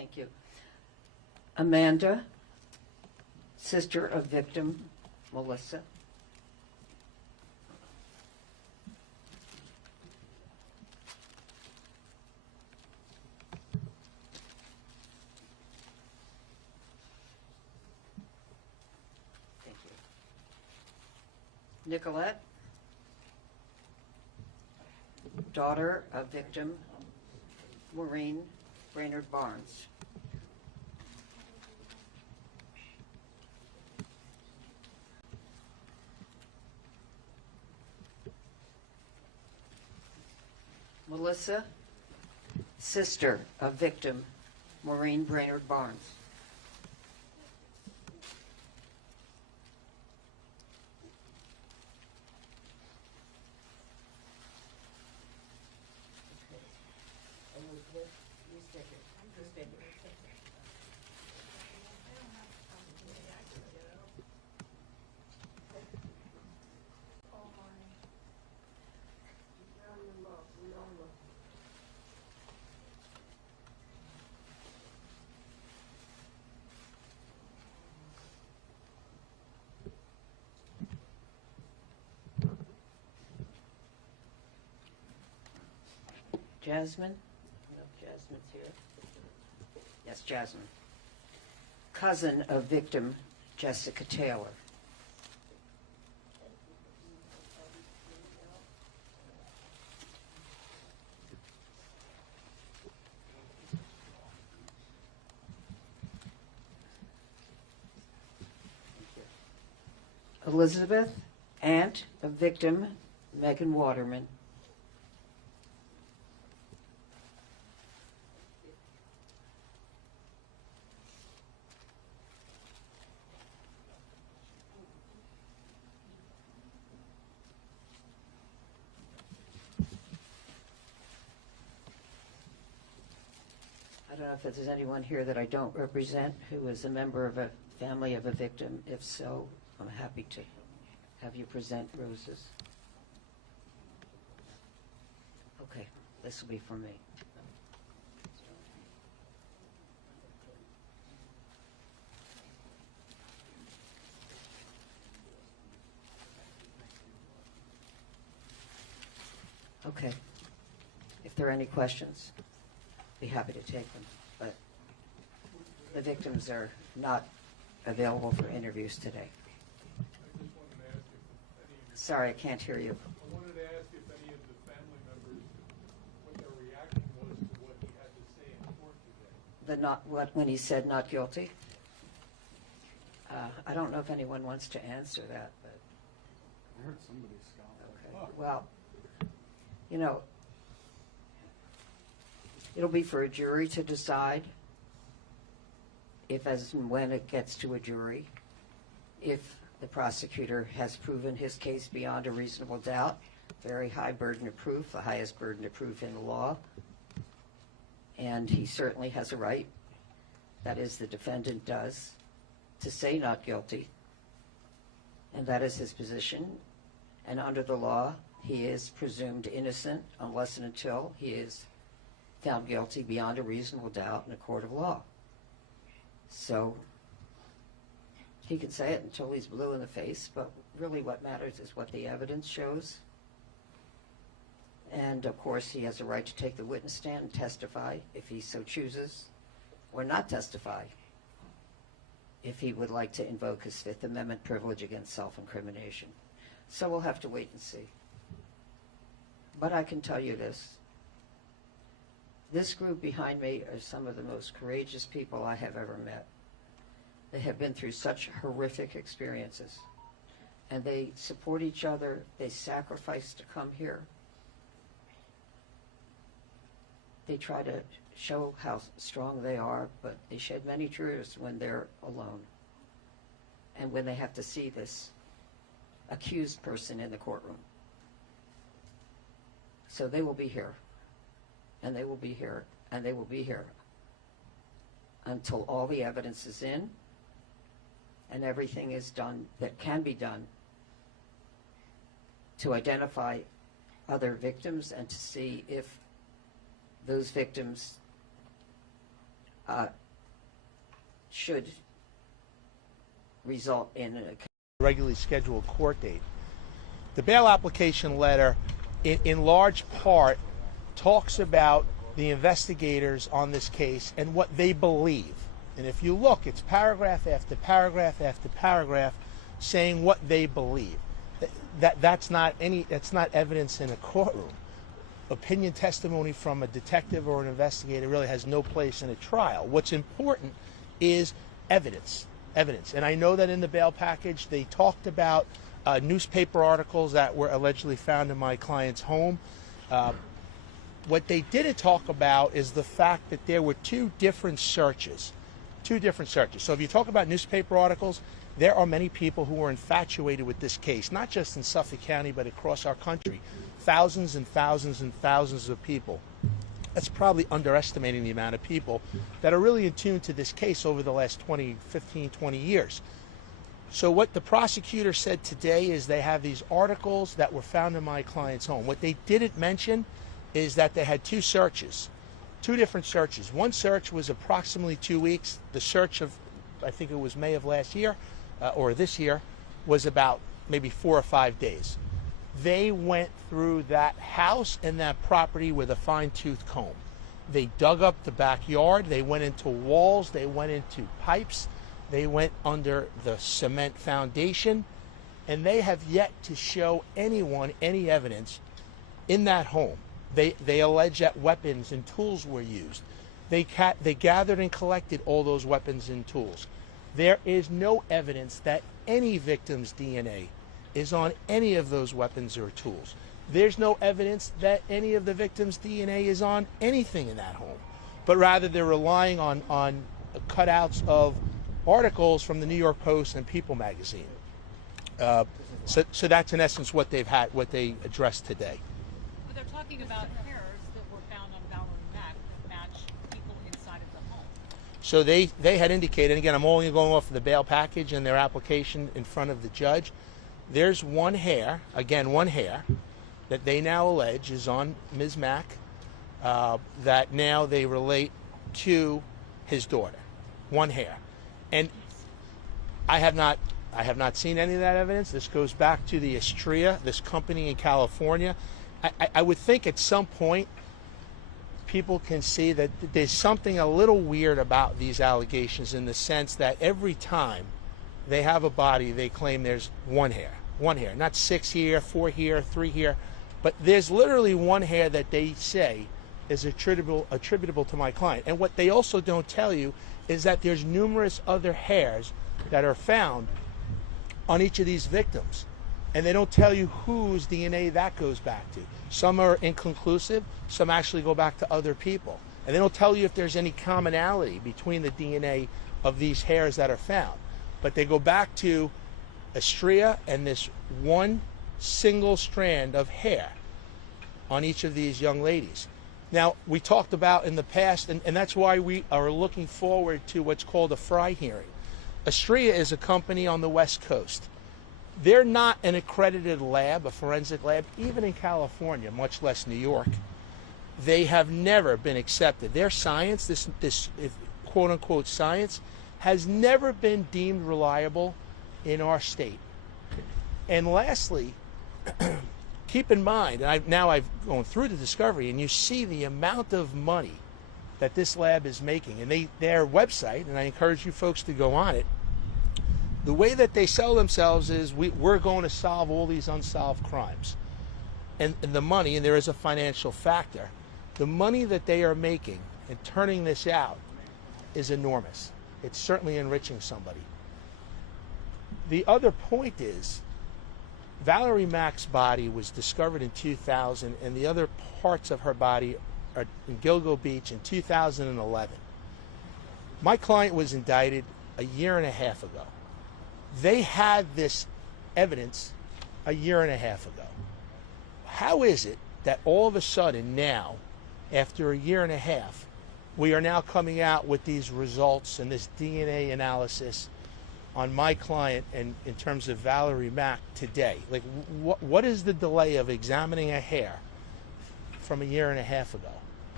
Thank you. Amanda, sister of victim Melissa. Thank you. Nicolette, daughter of victim Maureen Brainerd Barnes. Melissa, sister of victim Maureen Brainerd Barnes. Elizabeth, you stay here. You stay here. Jasmine? No, Jasmine's here. Yes, Jasmine. Cousin of victim Jessica Taylor. Elizabeth, aunt of victim Megan Waterman. I don't know if there's anyone here that I don't represent who is a member of a family of a victim. If so, I'm happy to have you present roses. Okay, this will be for me. Okay. If there are any questions, be happy to take them. But the victims are not available for interviews today. Sorry, I can't hear you. I wanted to ask if any of the family members, what their reaction was to what he had to say in court today. When he said not guilty? I don't know if anyone wants to answer that, but. I heard somebody scowl. Okay. Well, you know, it'll be for a jury to decide if, as and when it gets to a jury, if the prosecutor has proven his case beyond a reasonable doubt. Very high burden of proof, the highest burden of proof in the law. And he certainly has a right, that is, the defendant does, to say not guilty. And that is his position. And under the law, he is presumed innocent unless and until he is found guilty beyond a reasonable doubt in a court of law. So he can say it until he's blue in the face, but really what matters is what the evidence shows. And of course, he has a right to take the witness stand and testify if he so chooses, or not testify if he would like to invoke his Fifth Amendment privilege against self-incrimination. So we'll have to wait and see. But I can tell you this. This group behind me are some of the most courageous people I have ever met. They have been through such horrific experiences, and they support each other. They sacrifice to come here. They try to show how strong they are, but they shed many tears when they're alone and when they have to see this accused person in the courtroom. So they will be here, and they will be here, and they will be here until all the evidence is in and everything is done that can be done to identify other victims and to see if those victims should result in a regularly scheduled court date. The bail application letter, in large part, talks about the investigators on this case and what they believe. And if you look, it's paragraph after paragraph after paragraph saying what they believe. That's not evidence in a courtroom. Opinion testimony from a detective or an investigator really has no place in a trial. What's important is evidence. And I know that in the bail package they talked about newspaper articles that were allegedly found in my client's home. What they didn't talk about is the fact that there were two different searches. So if you talk about newspaper articles, there are many people who are infatuated with this case, not just in Suffolk County, but across our country. Thousands and thousands and thousands of people. That's probably underestimating the amount of people that are really in tune to this case over the last 15, 20 years. So what the prosecutor said today is they have these articles that were found in my client's home. What they didn't mention is that they had two searches, two different searches. One search was approximately 2 weeks. The search of, I think it was May of last year, or this year, was about maybe 4 or 5 days. They went through that house and that property with a fine-tooth comb. They dug up the backyard, they went into walls, they went into pipes, they went under the cement foundation, and they have yet to show anyone any evidence in that home. They allege that weapons and tools were used. They gathered and collected all those weapons and tools. There is no evidence that any victim's DNA is on any of those weapons or tools. There's no evidence that any of the victim's DNA is on anything in that home, but rather they're relying on cutouts of articles from the New York Post and People magazine. So that's in essence what they addressed today. But they're talking about hairs that were found on Valerie Mack that match people inside of the home. So they had indicated, again, I'm only going off of the bail package and their application in front of the judge. There's one hair, again, one hair, that they now allege is on Ms. Mack, that now they relate to his daughter. One hair. And I have not seen any of that evidence. This goes back to the Astria, this company in California. I would think at some point people can see that there's something a little weird about these allegations in the sense that every time they have a body, they claim there's one hair, not 6 here, 4 here, 3 here, but there's literally one hair that they say is attributable to my client. And what they also don't tell you is that there's numerous other hairs that are found on each of these victims. And they don't tell you whose DNA that goes back to. Some are inconclusive, some actually go back to other people. And they don't tell you if there's any commonality between the DNA of these hairs that are found. But they go back to Astria and this one single strand of hair on each of these young ladies. Now, we talked about in the past, and that's why we are looking forward to what's called a Fry hearing. Astria is a company on the West Coast. They're not an accredited lab, a forensic lab, even in California, much less New York. They have never been accepted. Their science, this quote-unquote science, has never been deemed reliable in our state. And lastly, keep in mind, and now I've gone through the discovery, and you see the amount of money that this lab is making. And their website, and I encourage you folks to go on it, the way that they sell themselves is we're going to solve all these unsolved crimes. And the money, and there is a financial factor, the money that they are making and turning this out is enormous. It's certainly enriching somebody. The other point is, Valerie Mack's body was discovered in 2000, and the other parts of her body are in Gilgo Beach in 2011. My client was indicted a year and a half ago. They had this evidence a year and a half ago. How is it that all of a sudden now, after a year and a half, we are now coming out with these results and this DNA analysis on my client and in terms of Valerie Mack today? Like, what is the delay of examining a hair from a year and a half ago?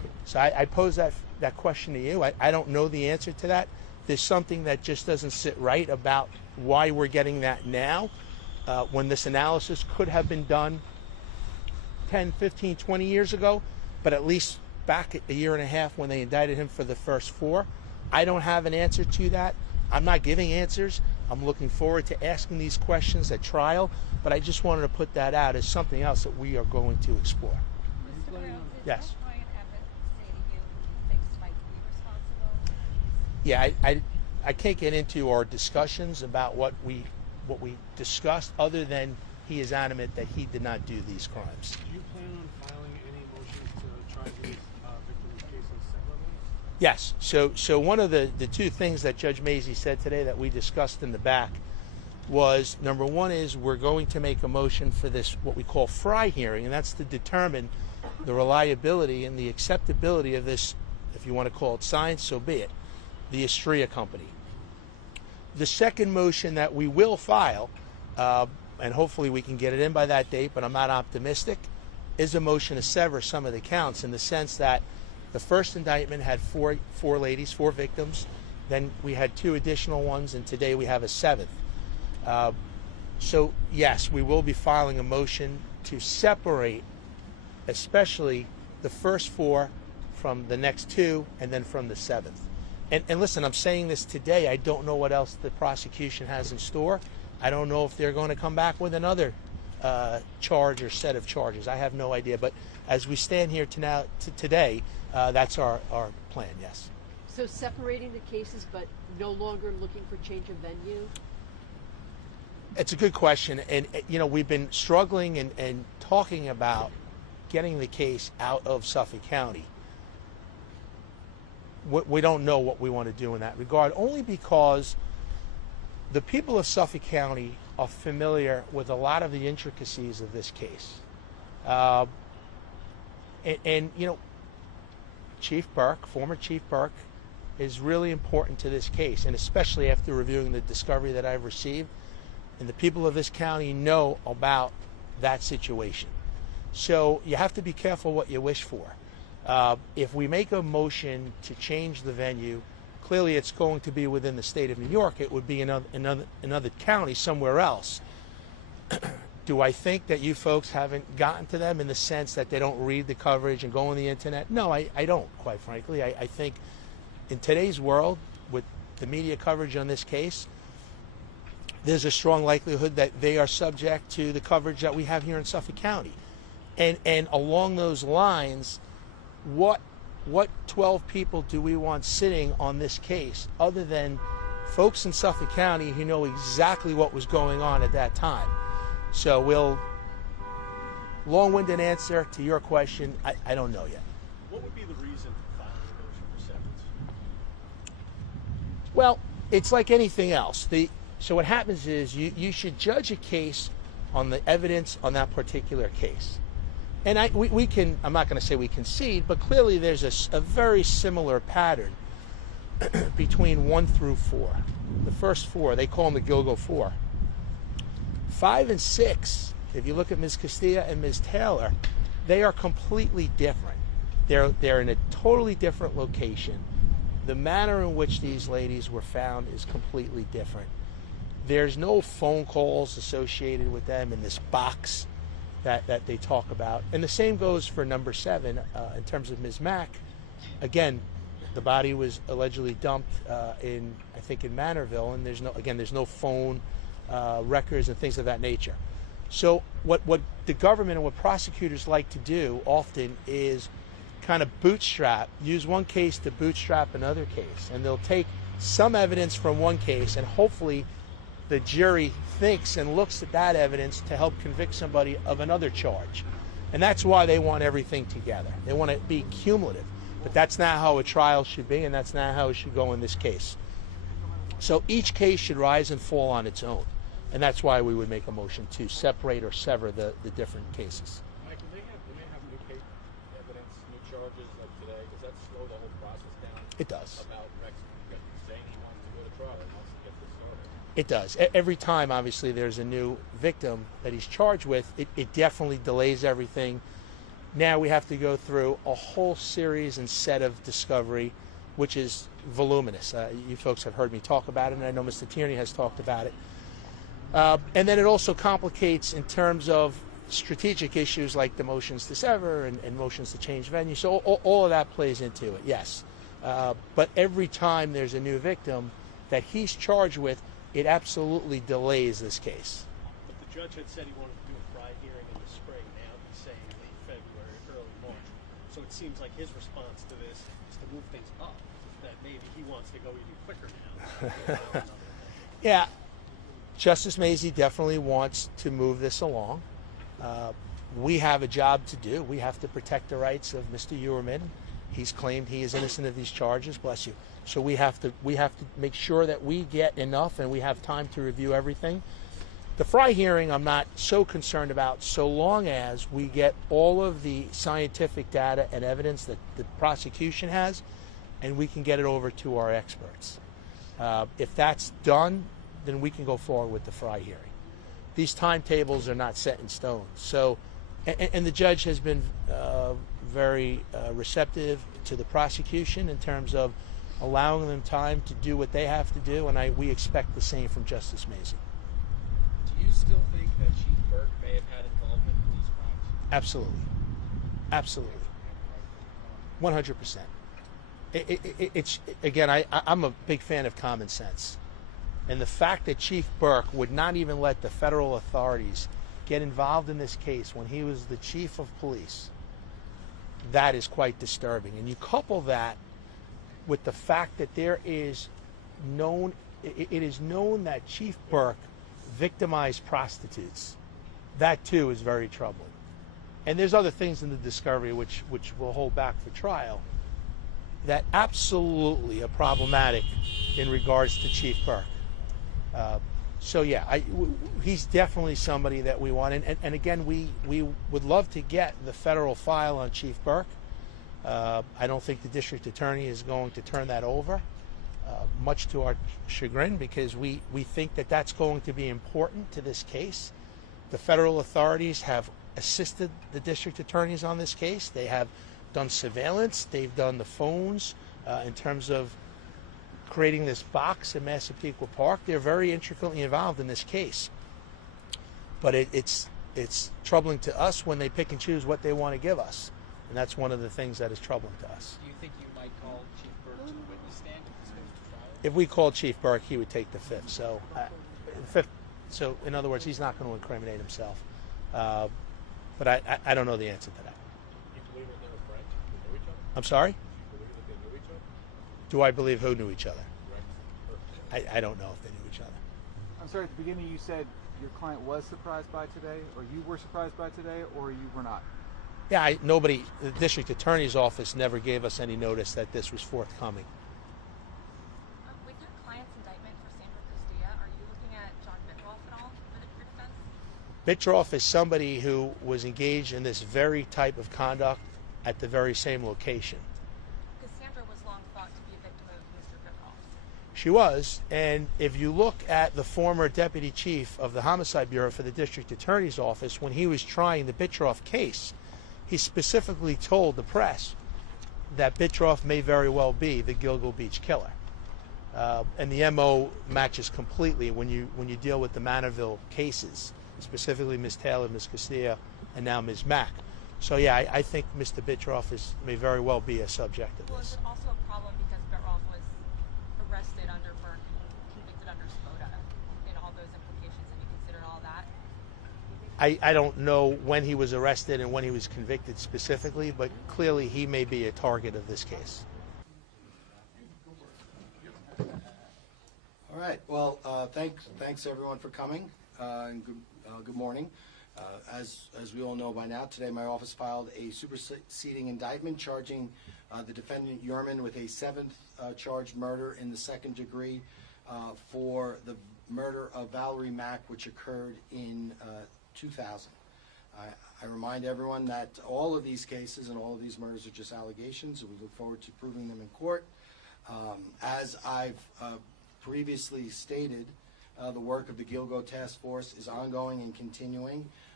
So I pose that question to you. I don't know the answer to that. There's something that just doesn't sit right about why we're getting that now, when this analysis could have been done 10, 15, 20 years ago, but at least back a year and a half when they indicted him for the first 4. I don't have an answer to that. I'm not giving answers. I'm looking forward to asking these questions at trial, but I just wanted to put that out as something else that we are going to explore. Mr. Brown, did Yes. your client ever say to you he thinks might be responsible? Yeah, I can't get into our discussions about what we discussed, other than he is adamant that he did not do these crimes. Do you plan on filing any motions to try these victims' cases separately? Yes. So one of the two things that Judge Mazie said today that we discussed in the back was, number one is we're going to make a motion for this, what we call Fry hearing, and that's to determine the reliability and the acceptability of this, if you want to call it science, so be it, the Astrea Company. The second motion that we will file, and hopefully we can get it in by that date, but I'm not optimistic, is a motion to sever some of the counts, in the sense that the first indictment had four victims, then we had 2 additional ones, and today we have a 7th. So yes, we will be filing a motion to separate, especially the first 4 from the next 2, and then from the 7th. And listen, I'm saying this today. I don't know what else the prosecution has in store. I don't know if they're going to come back with another charge or set of charges. I have no idea. But as we stand here today, that's our plan, yes. So separating the cases, but no longer looking for change of venue? It's a good question. And, we've been struggling and talking about getting the case out of Suffolk County. We don't know what we want to do in that regard, only because the people of Suffolk County are familiar with a lot of the intricacies of this case. Chief Burke, former Chief Burke, is really important to this case, and especially after reviewing the discovery that I've received, and the people of this county know about that situation. So you have to be careful what you wish for. If we make a motion to change the venue, clearly it's going to be within the state of New York. It would be another county somewhere else. Do I think that you folks haven't gotten to them in the sense that they don't read the coverage and go on the internet? No, I don't, quite frankly. I think in today's world, with the media coverage on this case, there's a strong likelihood that they are subject to the coverage that we have here in Suffolk County. And along those lines, what 12 people do we want sitting on this case other than folks in Suffolk County who know exactly what was going on at that time? So long-winded answer to your question, I don't know yet. What would be the reason for filing a motion for severance? Well, it's like anything else. So what happens is you should judge a case on the evidence on that particular case. And we can, I'm not going to say we concede, but clearly there's a very similar pattern between 1 through 4. The first 4, they call them the Gilgo 4. 5 and 6, if you look at Ms. Castilla and Ms. Taylor, they are completely different. They're in a totally different location. The manner in which these ladies were found is completely different. There's no phone calls associated with them in this box that they talk about. And the same goes for number 7 in terms of Ms. Mack. Again, the body was allegedly dumped in Manorville, and there's no phone records and things of that nature. So what the government and what prosecutors like to do often is kind of use one case to bootstrap another case, and they'll take some evidence from one case, and hopefully the jury thinks and looks at that evidence to help convict somebody of another charge. And that's why they want everything together. They want it to be cumulative. But that's not how a trial should be, and that's not how it should go in this case. So each case should rise and fall on its own. And that's why we would make a motion to separate or sever the different cases. Mike, do they have new case evidence, new charges like today? Does that slow the whole process down? It does. About Rex saying he wants to go to trial and wants to get this started? It does. Every time, obviously, there's a new victim that he's charged with, it definitely delays everything. Now we have to go through a whole series and set of discovery, which is voluminous. You folks have heard me talk about it, and I know Mr. Tierney has talked about it. And then it also complicates in terms of strategic issues like the motions to sever and motions to change venue. So all of that plays into it, yes. But every time there's a new victim that he's charged with, it absolutely delays this case. But the judge had said he wanted to do a Fry hearing in the spring. Now he's saying late February, early March. So it seems like his response to this is to move things up, that maybe he wants to go even quicker now. Yeah, Justice Mazie definitely wants to move this along. We have a job to do. We have to protect the rights of Mr. Heuermann. He's claimed he is innocent of these charges, bless you. So we have to make sure that we get enough and we have time to review everything. The Fry hearing I'm not so concerned about, so long as we get all of the scientific data and evidence that the prosecution has, and we can get it over to our experts. If that's done, then we can go forward with the Fry hearing. These timetables are not set in stone. So, and the judge has been very receptive to the prosecution in terms of allowing them time to do what they have to do, and we expect the same from Justice Mazie. Do you still think that Chief Burke may have had involvement in these crimes? Absolutely. Absolutely. 100%. It's again, I'm a big fan of common sense. And the fact that Chief Burke would not even let the federal authorities get involved in this case when he was the chief of police, that is quite disturbing. And you couple that with the fact that it is known that Chief Burke victimized prostitutes. That too is very troubling. And there's other things in the discovery which we'll hold back for trial that absolutely are problematic in regards to Chief Burke. So yeah, he's definitely somebody that we want. And again, we would love to get the federal file on Chief Burke. I don't think the district attorney is going to turn that over, much to our chagrin, because we think that that's going to be important to this case. The federal authorities have assisted the district attorneys on this case. They have done surveillance. They've done the phones in terms of creating this box in Massapequa Park. They're very intricately involved in this case. But it's troubling to us when they pick and choose what they want to give us. And that's one of the things that is troubling to us. Do you think you might call Chief Burke to the witness stand if this goes to trial? If we called Chief Burke, he would take the fifth. So in other words, he's not going to incriminate himself. But I don't know the answer to that. You believe that they were friends? They knew each other? I'm sorry? You believe that they knew each other? Do I believe who knew each other? Rex. I don't know if they knew each other. I'm sorry, at the beginning you said your client was surprised by today, or you were surprised by today, or you were not? Yeah, the district attorney's office never gave us any notice that this was forthcoming. With your client's indictment for Sandra Castilla, are you looking at John Bitroff at all for defense? Bitroff is somebody who was engaged in this very type of conduct at the very same location. Because Sandra was long thought to be a victim of Mr. Bitroff. She was, and if you look at the former deputy chief of the Homicide Bureau for the district attorney's office, when he was trying the Bitroff case, he specifically told the press that Bitroff may very well be the Gilgo Beach killer. And the MO matches completely when you deal with the Manorville cases, specifically Ms. Taylor, Ms. Castilla, and now Ms. Mack. So yeah, I think Mr. Bitroff may very well be a subject of Well, is this. it also a problem because Bitroff was arrested under Burke and convicted under Spoda and all those implications, and you consider all that? I don't know when he was arrested and when he was convicted specifically, but clearly he may be a target of this case. All right. Well, thanks everyone for coming, and good morning. As we all know by now, today my office filed a superseding indictment charging the defendant Heuermann with a seventh charged murder in the second degree for the murder of Valerie Mack, which occurred in 2000. I remind everyone that all of these cases and all of these murders are just allegations, and we look forward to proving them in court. As I've previously stated, the work of the Gilgo Task Force is ongoing and continuing.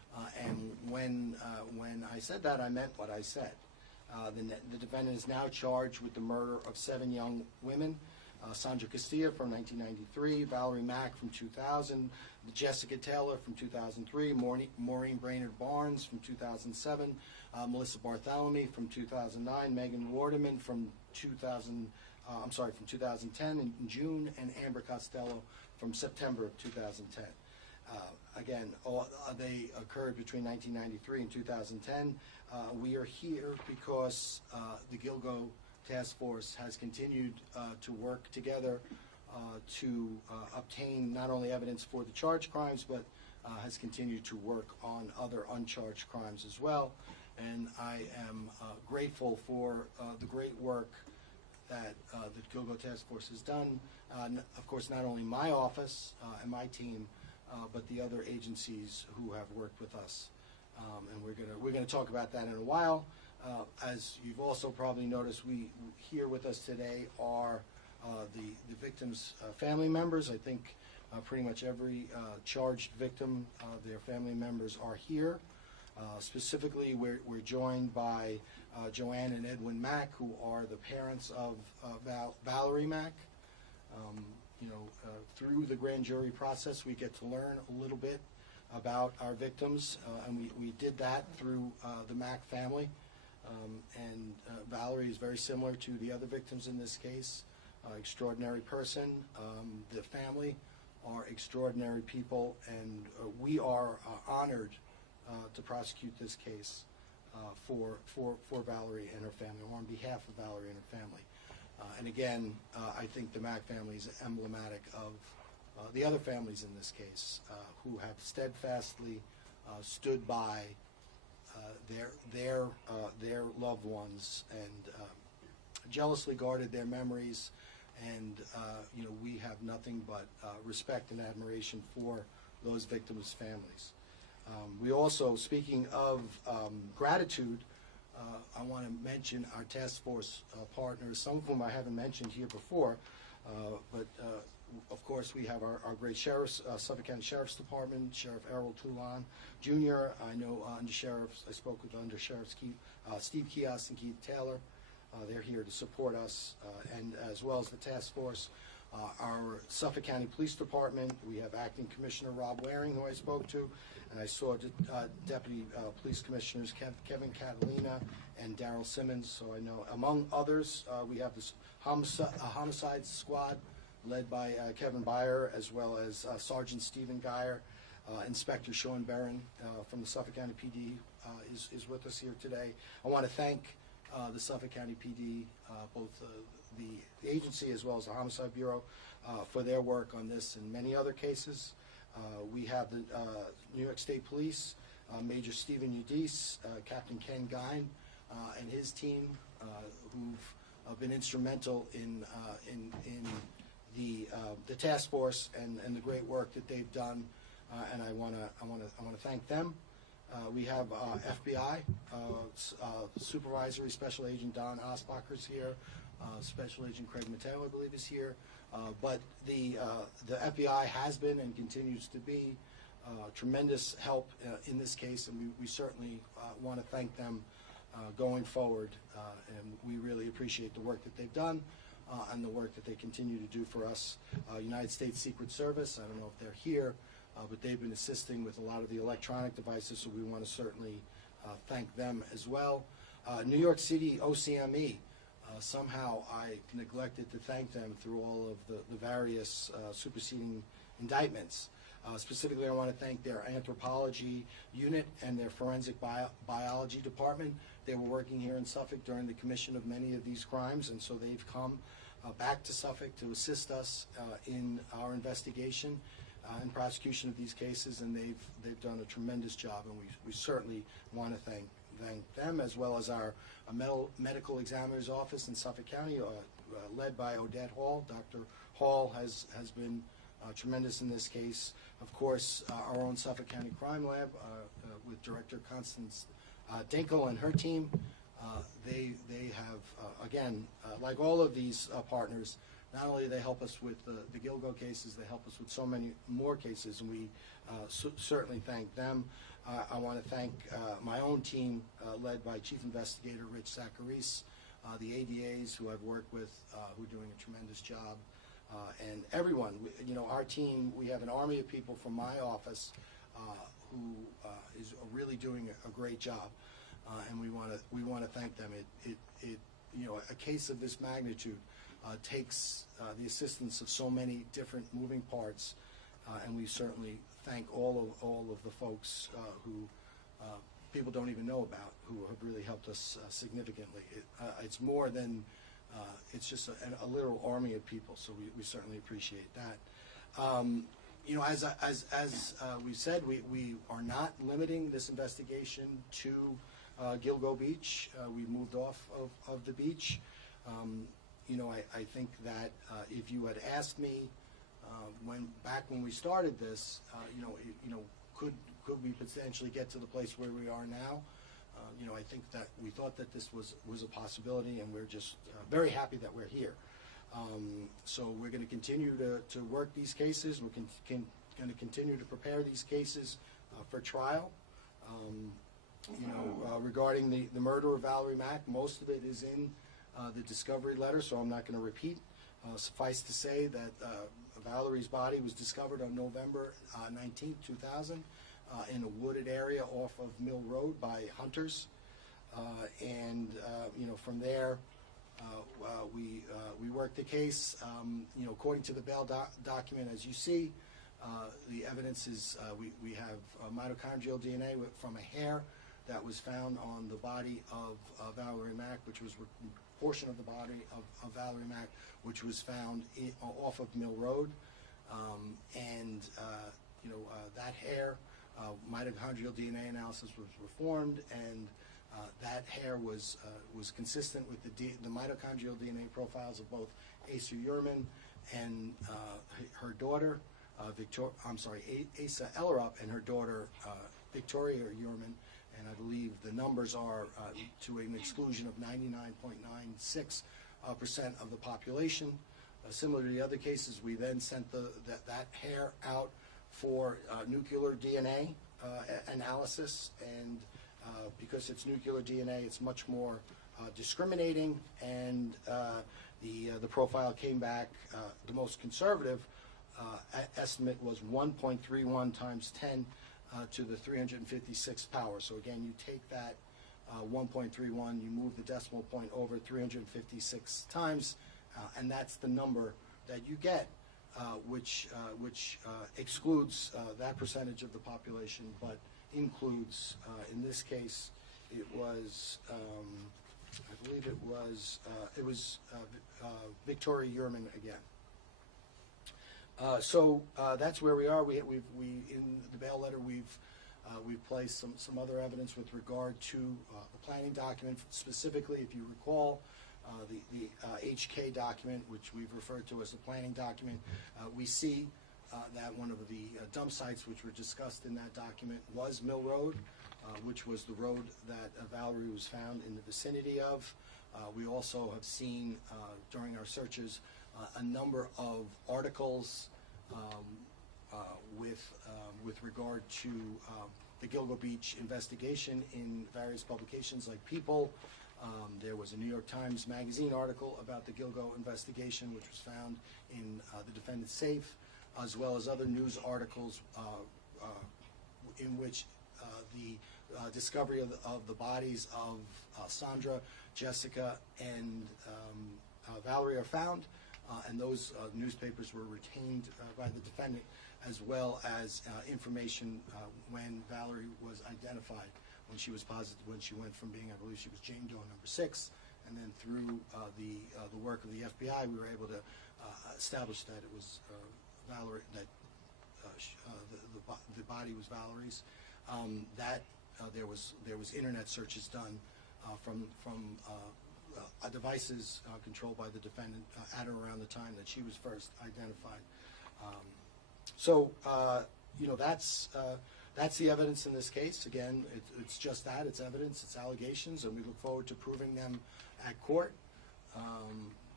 And when I said that, I meant what I said. The defendant is now charged with the murder of 7 young women. Sandra Castilla from 1993, Valerie Mack from 2000, Jessica Taylor from 2003, Maureen Brainerd Barnes from 2007, Melissa Bartholomew from 2009, Megan Wardeman from 2010 in June, and Amber Costello from September of 2010. Again, they occurred between 1993 and 2010. We are here because the Gilgo Task Force has continued to work together to obtain not only evidence for the charged crimes, but has continued to work on other uncharged crimes as well. And I am grateful for the great work that the Gilgo Task Force has done. Of course, not only my office and my team, but the other agencies who have worked with us. And we're gonna talk about that in a while. As you've also probably noticed, here with us today are the victims' family members. I think pretty much every charged victim, their family members are here. Specifically, we're joined by Joanne and Edwin Mack, who are the parents of Valerie Mack. Through the grand jury process, we get to learn a little bit about our victims, and we did that through the Mack family. Valerie is very similar to the other victims in this case. Extraordinary person. The family are extraordinary people, and we are honored to prosecute this case for Valerie and her family, or on behalf of Valerie and her family. And again, I think the Mack family is emblematic of the other families in this case who have steadfastly stood by their loved ones and jealously guarded their memories, and we have nothing but respect and admiration for those victims' families. We also, speaking of gratitude, I want to mention our task force partners, some of whom I haven't mentioned here before, but of course we have our great sheriffs, Suffolk County Sheriff's Department, Sheriff Errol Toulon Jr. I know undersheriffs, I spoke with undersheriffs Steve Kios and Keith Taylor. They're here to support us, and as well as the task force. Our Suffolk County Police Department, we have Acting Commissioner Rob Waring, who I spoke to, and I saw Deputy Police Commissioners Kevin Catalina and Daryl Simmons. So I know, among others, we have this homicide squad led by Kevin Byer, as well as Sergeant Stephen Geyer. Inspector Sean Barron from the Suffolk County PD is with us here today. I want to thank the Suffolk County PD, both the agency as well as the Homicide Bureau, for their work on this and many other cases. We have the New York State Police, Major Stephen Udise, Captain Ken Gine, and his team, who've been instrumental in the task force and the great work that they've done, and I want to thank them. We have FBI Supervisory Special Agent Don Osbacher's here. Special Agent Craig Mateo, I believe, is here. But the FBI has been and continues to be tremendous help in this case, and we certainly want to thank them going forward. And we really appreciate the work that they've done and the work that they continue to do for us. United States Secret Service, I don't know if they're here, but they've been assisting with a lot of the electronic devices, so we want to certainly thank them as well. New York City OCME, somehow I neglected to thank them through all of the various superseding indictments. Specifically, I want to thank their anthropology unit and their forensic biology department. They were working here in Suffolk during the commission of many of these crimes, and so they've come back to Suffolk to assist us in our investigation and prosecution of these cases, and they've done a tremendous job, and we certainly want to thank them, as well as our medical examiner's office in Suffolk County, led by Odette Hall. Dr. Hall has been tremendous in this case. Of course, our own Suffolk County Crime Lab with Director Constance Dinkel and her team. They have, again, like all of these partners, not only do they help us with the Gilgo cases, they help us with so many more cases, and we certainly thank them. I want to thank my own team, led by Chief Investigator Rich Zacharis, the ADAs who I've worked with, who are doing a tremendous job, and everyone. You know, our team, we have an army of people from my office who is really doing a great job, and we want to thank them. You know, a case of this magnitude takes the assistance of so many different moving parts, and we certainly thank all of the folks who people don't even know about, who have really helped us significantly. It's more than it's just a literal army of people, so we certainly appreciate that. You know, as we said, we are not limiting this investigation to Gilgo Beach. We moved off of the beach. You know, I think that if you had asked me back when we started this, you know, could we potentially get to the place where we are now? You know, I think that we thought that this was a possibility, and we're just very happy that we're here. So we're going to continue to work these cases. We're going to continue to prepare these cases for trial. You know, regarding the murder of Valerie Mack, most of it is in the discovery letter, so I'm not going to repeat. Suffice to say that Valerie's body was discovered on November 19th, 2000, in a wooded area off of Mill Road by hunters. And you know, from there, we worked the case. You know, according to the bail document, as you see, the evidence is we have mitochondrial DNA from a hair that was found on the body of Valerie Mack, which was a portion of the body of Valerie Mack, which was found off of Mill Road. And you know, that hair, mitochondrial DNA analysis was performed, and that hair was consistent with the mitochondrial DNA profiles of both Asa Heuermann and her daughter, Asa Ellerup, and her daughter Victoria Heuermann. And I believe the numbers are to an exclusion of 99.96% of the population. Similar to the other cases, we then sent that hair out for nuclear DNA analysis, and because it's nuclear DNA, it's much more discriminating, and the profile came back. The most conservative estimate was 1.31 times 10 to the 356th power. So again, you take that 1.31, you move the decimal point over 356 times, and that's the number that you get, which excludes that percentage of the population, but includes, in this case, it was, I believe it was Victoria Heuermann again. So that's where we are. We in the bail letter we've placed some other evidence with regard to the planning document. Specifically, if you recall, the HK document, which we've referred to as the planning document, we see that one of the dump sites which were discussed in that document was Mill Road, which was the road that Valerie was found in the vicinity of. We also have seen during our searches a number of articles with regard to the Gilgo Beach investigation in various publications like People. There was a New York Times Magazine article about the Gilgo investigation, which was found in the defendant's safe, as well as other news articles in which the discovery of the bodies of Sandra, Jessica, and Valerie are found, and those newspapers were retained by the defendant, as well as information when Valerie was identified, when she was positive, when she went from being, I believe she was Jane Doe number 6, and then through the work of the FBI, we were able to establish that it was Valerie, that the body was Valerie's. There was internet searches done from devices controlled by the defendant at or around the time that she was first identified. So you know, that's the evidence in this case. Again, it's just that, it's evidence, it's allegations, and we look forward to proving them at court.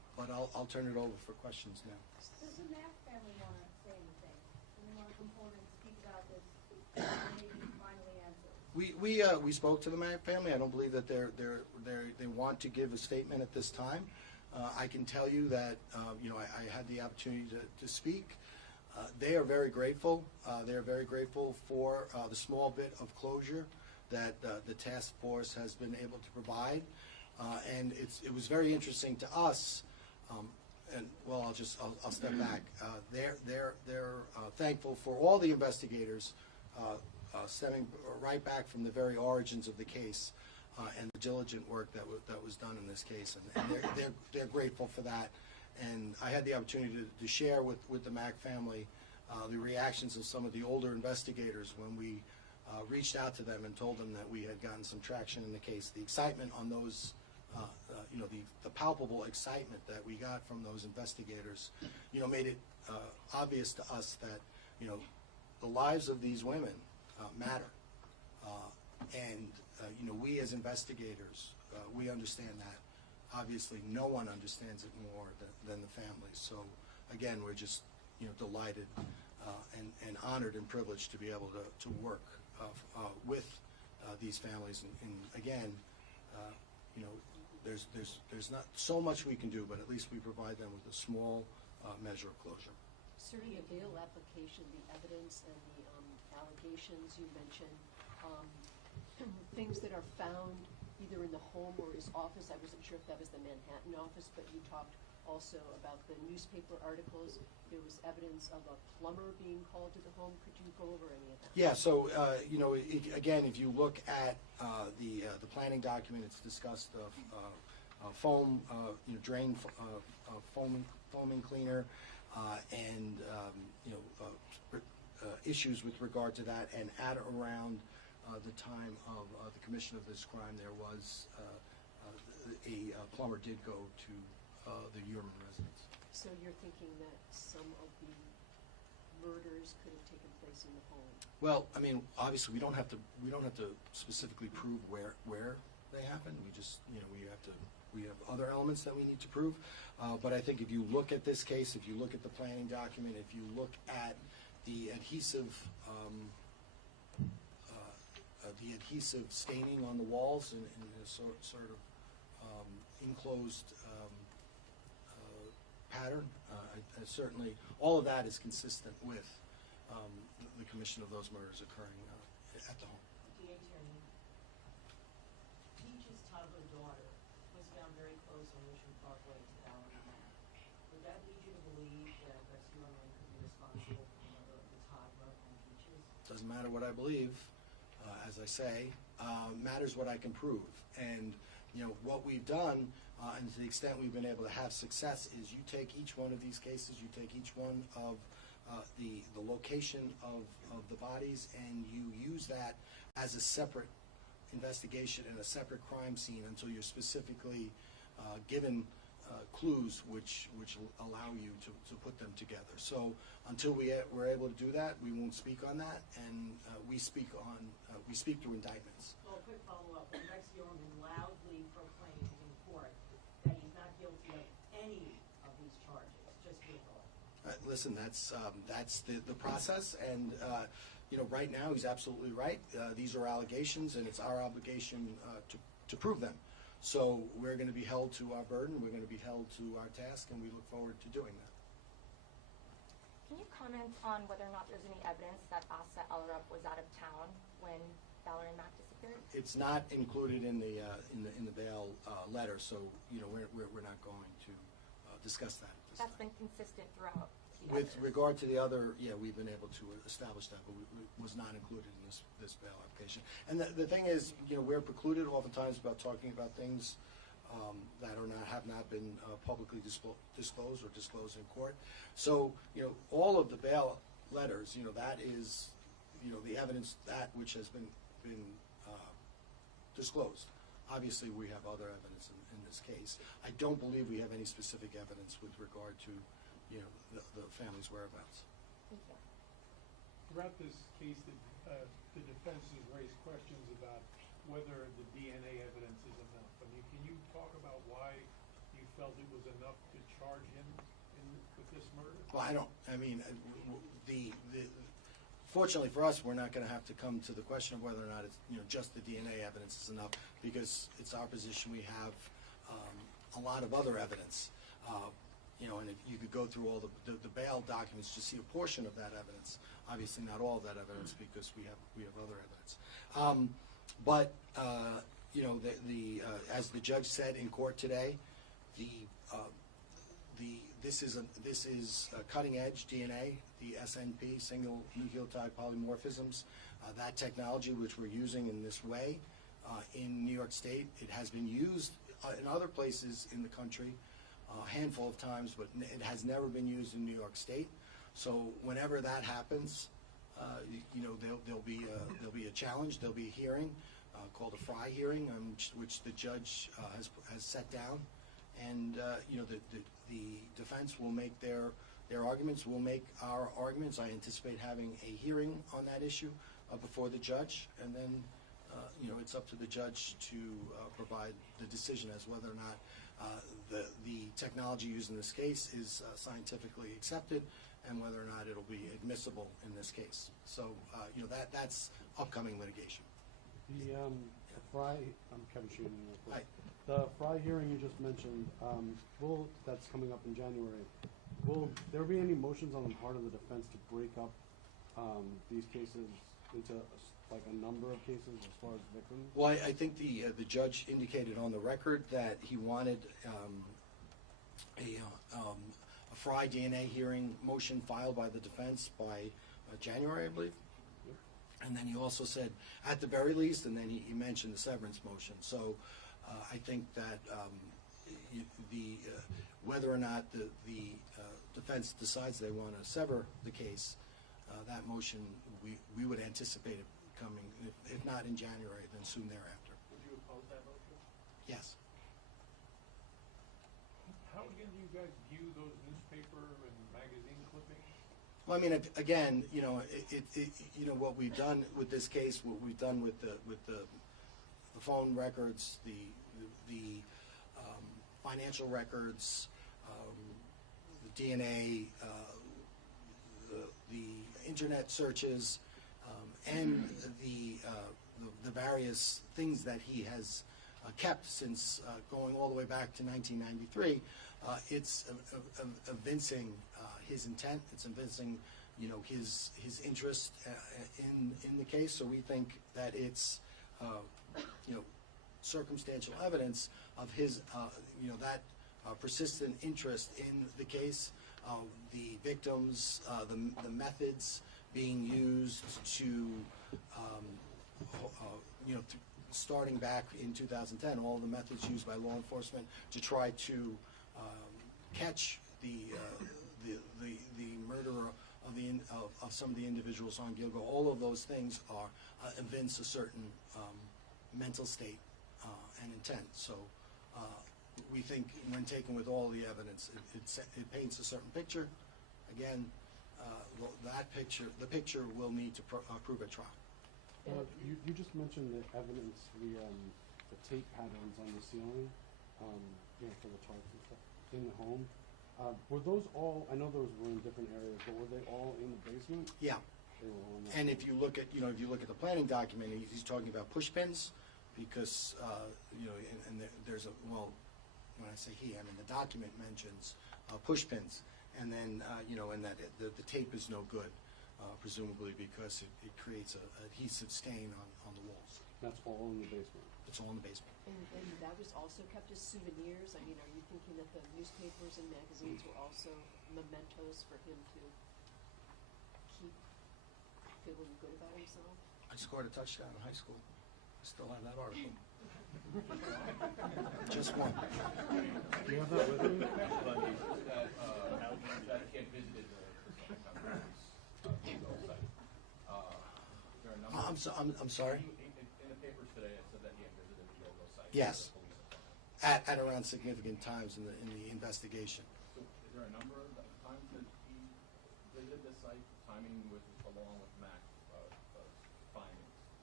but I'll turn it over for questions now. Does the Mack family want to say anything? Do they want to come forward and speak about this, and maybe finally answer? We spoke to the Mack family. I don't believe that they want to give a statement at this time. I can tell you that I had the opportunity to speak. They are very grateful. They are very grateful for the small bit of closure that the task force has been able to provide, and it was very interesting to us. And well, I'll step back. They're thankful for all the investigators stemming right back from the very origins of the case and the diligent work that was done in this case, and they're grateful for that. And I had the opportunity to share with the Mack family the reactions of some of the older investigators when we reached out to them and told them that we had gotten some traction in the case. The excitement on those, the palpable excitement that we got from those investigators, made it obvious to us that, the lives of these women matter. And we as investigators, we understand that. Obviously, no one understands it more than the families. So, again, we're just, delighted and honored and privileged to be able to work with these families. And again, there's not so much we can do, but at least we provide them with a small measure of closure. Sir, in the bail application, the evidence and the allegations you mentioned, things that are found either in the home or his office. I wasn't sure if that was the Manhattan office, but you talked also about the newspaper articles. There was evidence of a plumber being called to the home. Could you go over any of that? Yeah, so, again, if you look at the planning document, it's discussed foam, drain foaming cleaner, and, issues with regard to that. And at around the time of the commission of this crime, there was a plumber did go to the Heuermann residence. So you're thinking that some of the murders could have taken place in the home? Well, I mean, obviously, we don't have to specifically prove where they happened. We just, we have other elements that we need to prove. But I think if you look at this case, if you look at the planning document, if you look at the adhesive staining on the walls in a sort of enclosed pattern, certainly all of that is consistent with the commission of those murders occurring at the home. DA Attorney, Peach's toddler daughter was found very close on Richmond Parkway to Valerie Mack. Would that lead you to believe that Rex Heuermann could be responsible for the murder of the toddler and Peaches? Doesn't matter what I believe, as I say, matters what I can prove. And what we've done, and to the extent we've been able to have success, is you take each one of these cases, you take each one of the location of the bodies, and you use that as a separate investigation and a separate crime scene until you're specifically given clues which allow you to put them together. So until we're able to do that, we won't speak on that, and we speak through indictments. Well, a quick follow-up. When Rex Heuermann loudly proclaimed in court that he's not guilty of any of these charges, just your thought. Listen, that's the process, and right now he's absolutely right. These are allegations, and it's our obligation to prove them. So we're going to be held to our burden, we're going to be held to our task, and we look forward to doing that. Can you comment on whether or not there's any evidence that Asa Allred was out of town when Valerie Mack disappeared? It's not included in the bail letter, so we're not going to discuss that. That's been consistent throughout. With regard to the other, we've been able to establish that, but it was not included in this bail application. And the thing is, we're precluded oftentimes about talking about things that have not been publicly disclosed or disclosed in court. So, all of the bail letters, that is, the evidence that which has been disclosed. Obviously, we have other evidence in this case. I don't believe we have any specific evidence with regard to the family's whereabouts. Thank you. Throughout this case, the defense has raised questions about whether the DNA evidence is enough. I mean, can you talk about why you felt it was enough to charge him with this murder? Well, fortunately for us, we're not going to have to come to the question of whether or not it's, just the DNA evidence is enough, because it's our position we have a lot of other evidence. And if you could go through all the bail documents to see a portion of that evidence. Obviously, not all of that evidence, because we have other evidence. As the judge said in court today, this is cutting edge DNA, the SNP, single nucleotide polymorphisms. That technology which we're using in this way in New York State, it has been used in other places in the country a handful of times, but it has never been used in New York State. So whenever that happens, there'll be a challenge. There'll be a hearing called a Fry hearing, which the judge has set down, and the defense will make their arguments. We'll make our arguments. I anticipate having a hearing on that issue before the judge, and then it's up to the judge to provide the decision as whether or not the technology used in this case is scientifically accepted, and whether or not it'll be admissible in this case. So that's upcoming litigation. The Fry, I'm Kevin Sheehan. The Fry hearing you just mentioned, that's coming up in January. Will there be any motions on the part of the defense to break up these cases into a number of cases as far as victims? Well, I think the judge indicated on the record that he wanted a Fry DNA hearing motion filed by the defense by January, I believe. And then he also said, at the very least, and then he mentioned the severance motion. So I think that whether or not the defense decides they want to sever the case, that motion, we would anticipate it coming, if not in January, then soon thereafter. Would you oppose that motion? Yes. How again do you guys view those newspaper and magazine clippings? Well, I mean, again, what we've done with this case, what we've done with the phone records, the financial records, the DNA, the internet searches, and the various things that he has kept since going all the way back to 1993, it's evincing his intent. It's evincing, his interest in the case. So we think that it's, circumstantial evidence of his, that persistent interest in the case, the victims, the methods being used to, starting back in 2010, all the methods used by law enforcement to try to catch the murderer of some of the individuals on Gilgo. All of those things evince a certain mental state and intent. So we think when taken with all the evidence, it paints a certain picture. Again, the picture will need to prove at trial. You just mentioned the evidence, the tape patterns on the ceiling, for the charts and stuff in the home. Were those all? I know those were in different areas, but were they all in the basement? Yeah. They were all in that And basement. if you look at the planning document, he's talking about push pins, because and there's a, well, when I say he, I mean the document mentions push pins, and then and that the tape is no good, presumably because it creates an adhesive stain on the walls. That's all in the basement. It's all in the basement. And that was also kept as souvenirs? I mean, are you thinking that the newspapers and magazines were also mementos for him to keep feeling good about himself? I scored a touchdown in high school. I still have that article. Just one. Do you have that with you? That kid visited the site. There are a number I'm sorry? In the papers today, it said that he had visited the Gilgo site. Yes. At around significant times in the investigation. So is there a number of times that he visited the site, timing with along with Mack's findings?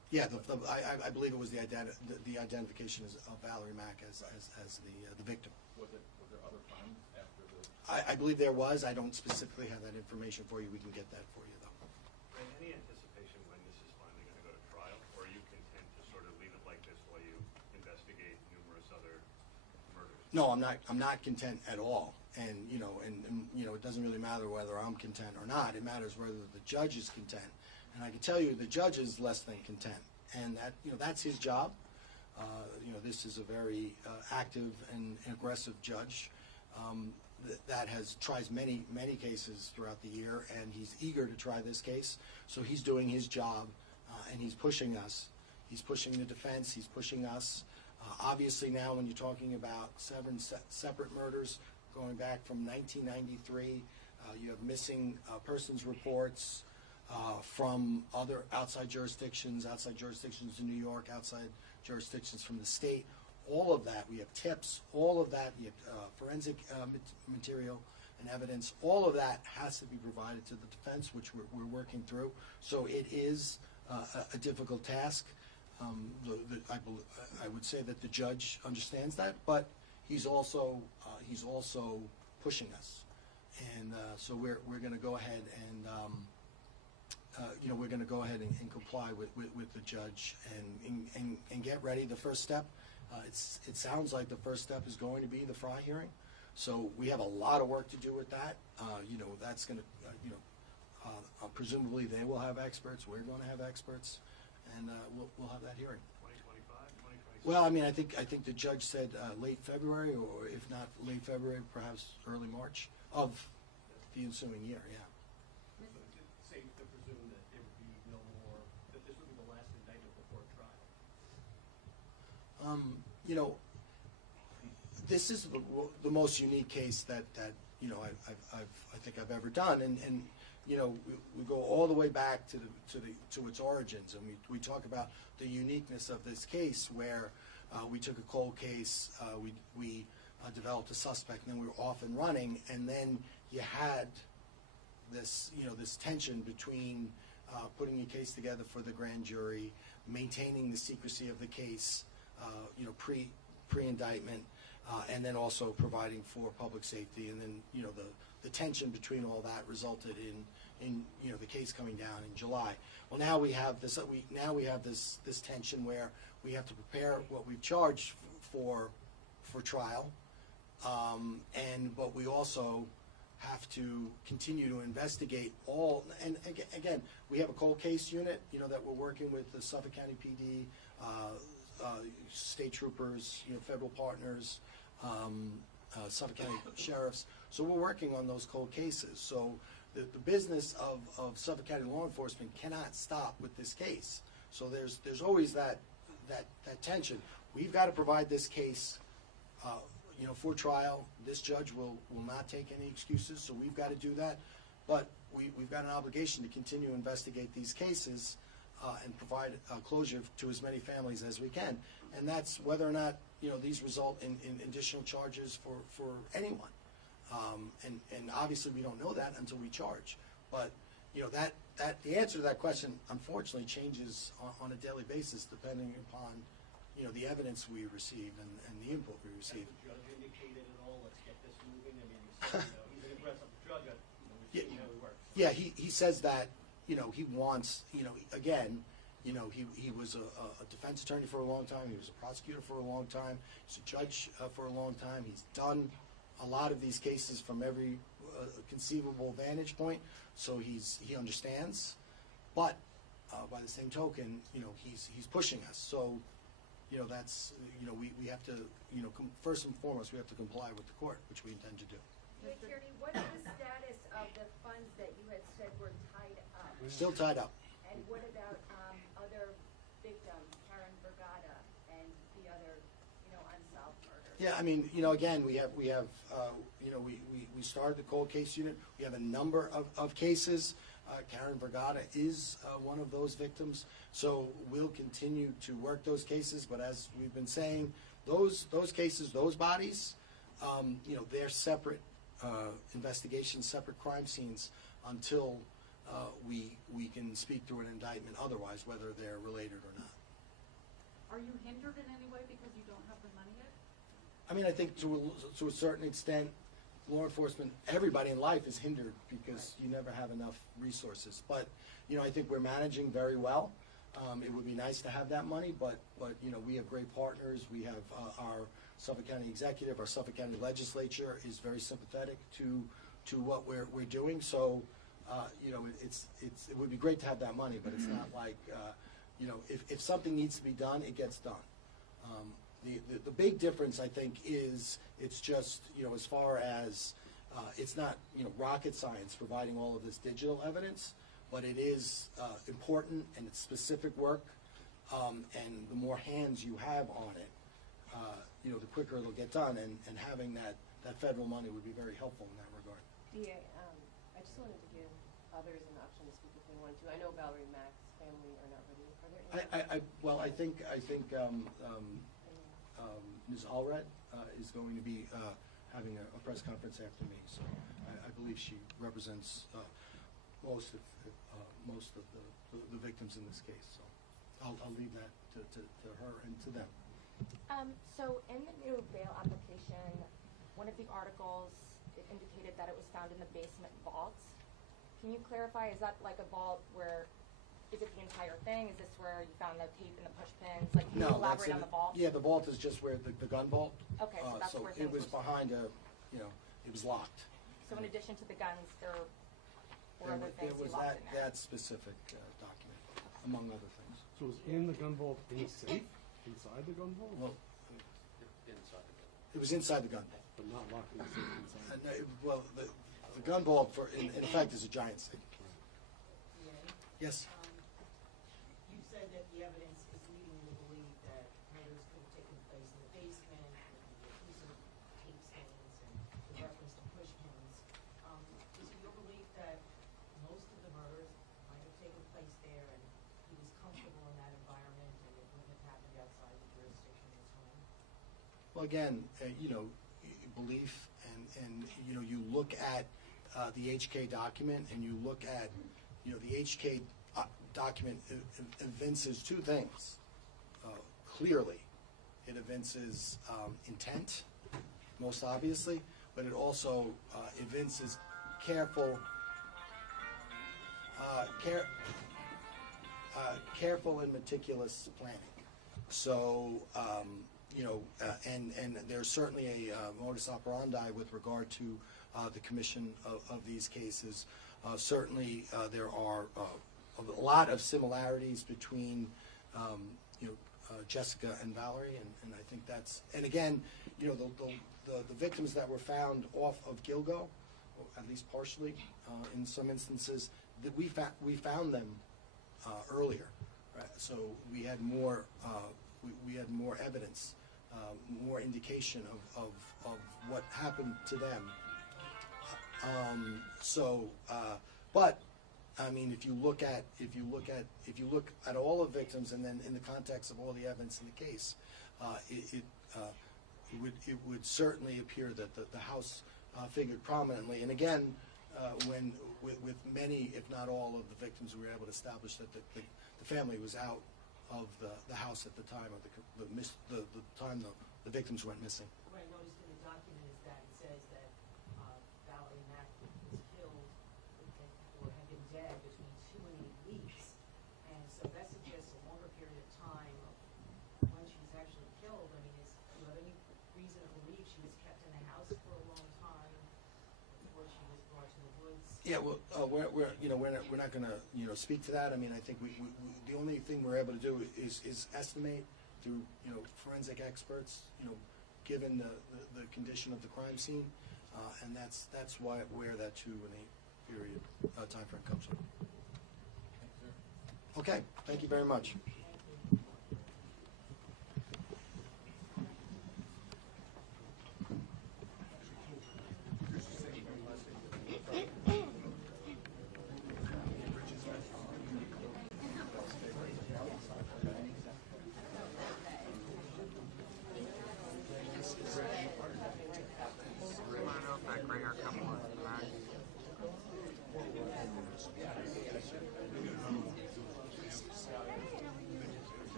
Yeah, I believe it was the identification of Valerie Mack as the victim. Was there other funds after the? I believe there was. I don't specifically have that information for you. We can get that for you, though. Any anticipation when this is finally going to go to trial, or are you content to sort of leave it like this while you investigate numerous other murders? No, I'm not content at all. And you know, it doesn't really matter whether I'm content or not. It matters whether the judge is content. And I can tell you, the judge is less than content, and that's his job. This is a very active and aggressive judge that tries many cases throughout the year, and he's eager to try this case. So he's doing his job, and he's pushing us. He's pushing the defense. He's pushing us. Obviously, now when you're talking about 7 separate murders going back from 1993, you have missing persons reports from other outside jurisdictions in New York, outside jurisdictions from the state. All of that, we have tips, all of that, we have forensic material and evidence. All of that has to be provided to the defense, which we're working through. So it is a difficult task. I would say that the judge understands that, but he's also pushing us, and so we're going to go ahead and we're going to go ahead and comply with the judge and get ready. The first step, it sounds like the first step is going to be the Fry hearing. So we have a lot of work to do with that. That's going to, presumably they will have experts. We're going to have experts, and we'll have that hearing. 2025, 2026? Well, I mean, I think the judge said late February, or if not late February, perhaps early March of the ensuing year. Yeah. Safe to presume that there would be no more, that this would be the last indictment before trial. This is the most unique case that I think I've ever done, and we go all the way back to its origins, and we talk about the uniqueness of this case, where we took a cold case, we developed a suspect, and then we were off and running, and then you had this tension between putting a case together for the grand jury, maintaining the secrecy of the case, pre-indictment, and then also providing for public safety, and then the tension between all that resulted in the case coming down in July. Well, now we have this this tension where we have to prepare what we've charged for trial, but we also have to continue to investigate all. And again, we have a cold case unit, that we're working with the Suffolk County PD, state troopers, federal partners, Suffolk County sheriffs. So we're working on those cold cases. So the business of Suffolk County law enforcement cannot stop with this case. So there's always that tension. We've got to provide this case, for trial. This judge will not take any excuses, so we've got to do that. But we've got an obligation to continue to investigate these cases and provide closure to as many families as we can. And that's whether or not these result in additional charges for anyone. And obviously we don't know that until we charge. But that the answer to that question unfortunately changes on a daily basis depending upon the evidence we receive and the input we receive. Has the judge indicated at all, let's get this moving? I mean, he's an impressive judge. We've seen how he works. Yeah, he says that he wants again. He was a defense attorney for a long time. He was a prosecutor for a long time. He's a judge for a long time. He's done a lot of these cases from every conceivable vantage point, so he understands. But by the same token, he's pushing us. So that's we have to first and foremost we have to comply with the court, which we intend to do. Attorney, what is the status of the funds that you had said were tied up? Still tied up. And what about other victims, Karen Vergata and the other, unsolved murders? Yeah, I mean, again, we started the cold case unit. We have a number of cases. Karen Vergata is one of those victims. So we'll continue to work those cases. But as we've been saying, those cases, those bodies, they're separate investigations, separate crime scenes until we can speak through an indictment otherwise, whether they're related or not. Are you hindered in any way because you don't have the money yet? I mean, I think to a certain extent, law enforcement, everybody in life is hindered because you never have enough resources. But, you know, I think we're managing very well. It would be nice to have that money, but you know, we have great partners. We have our Suffolk County Executive, our Suffolk County Legislature is very sympathetic to what we're doing. So, you know, it would be great to have that money, but it's not like, you know, if something needs to be done, it gets done. The big difference, I think, is it's just, you know, as far as it's not, you know, rocket science providing all of this digital evidence, but it is important and it's specific work, and the more hands you have on it, you know, the quicker it'll get done, and having that federal money would be very helpful in that regard. DA, I just wanted to give others an option to speak if they want to. I know Valerie Mack's family are not ready. Are there any? Well, I think Ms. Allred is going to be having a press conference after me, so I believe she represents most of the victims in this case. So I'll leave that to her and to them. So in the new bail application, one of the articles indicated that it was found in the basement vaults. Can you clarify, is that like a vault where, is it the entire thing? Is this where you found the tape and the push pins? Like, can you elaborate on the vault? Yeah, the vault is just where the gun vault. Okay, so that's where things it was were behind you know, it was locked. So in addition to the guns, there were other things There was you locked in there? that specific document, among other things. So it was in the gun vault in the safe? Inside the gun vault? Well, it was inside the gun vault. But not locked in the safe inside? Well, the gun vault, in effect, is a giant safe. Yes? You said that the evidence is leading you to believe that murders could have taken place in the basement, and the use of tape stains, and the reference to push pins. Is it your belief that most of the murders might have taken place there, and he was comfortable in that environment, and it wouldn't have happened outside the jurisdiction of his home? Well, again, you know, belief, and you know, you look at the HK document, and you look at, you know, the HK document evinces two things. Clearly, it evinces intent, most obviously, but it also evinces careful and meticulous planning. So, you know, and there's certainly a modus operandi with regard to the commission of these cases. Certainly, there are a lot of similarities between, you know, Jessica and Valerie, and I think that's, and again, you know, the victims that were found off of Gilgo, or at least partially, in some instances, that we found them earlier, right? So we had more evidence, more indication of what happened to them. But I mean, if you look at all the victims, and then in the context of all the evidence in the case, it would certainly appear that the house figured prominently. And again, when with many, if not all, of the victims, we were able to establish that the family was out of the house at the time of the time the victims went missing. What I noticed in the document is that it says that Valerie Mack was killed or had been dead between 2 and 8 weeks, and so that suggests a longer period of time when she was actually killed. I mean, do you have any reason to believe she was kept in the house for a long time before she was brought to the woods? Yeah, well, we're not going to speak to that. I mean, I think we the only thing we're able to do is estimate through forensic experts, given the condition of the crime scene, and that's where that 2 and 8 period time frame comes from. Okay, thank you very much.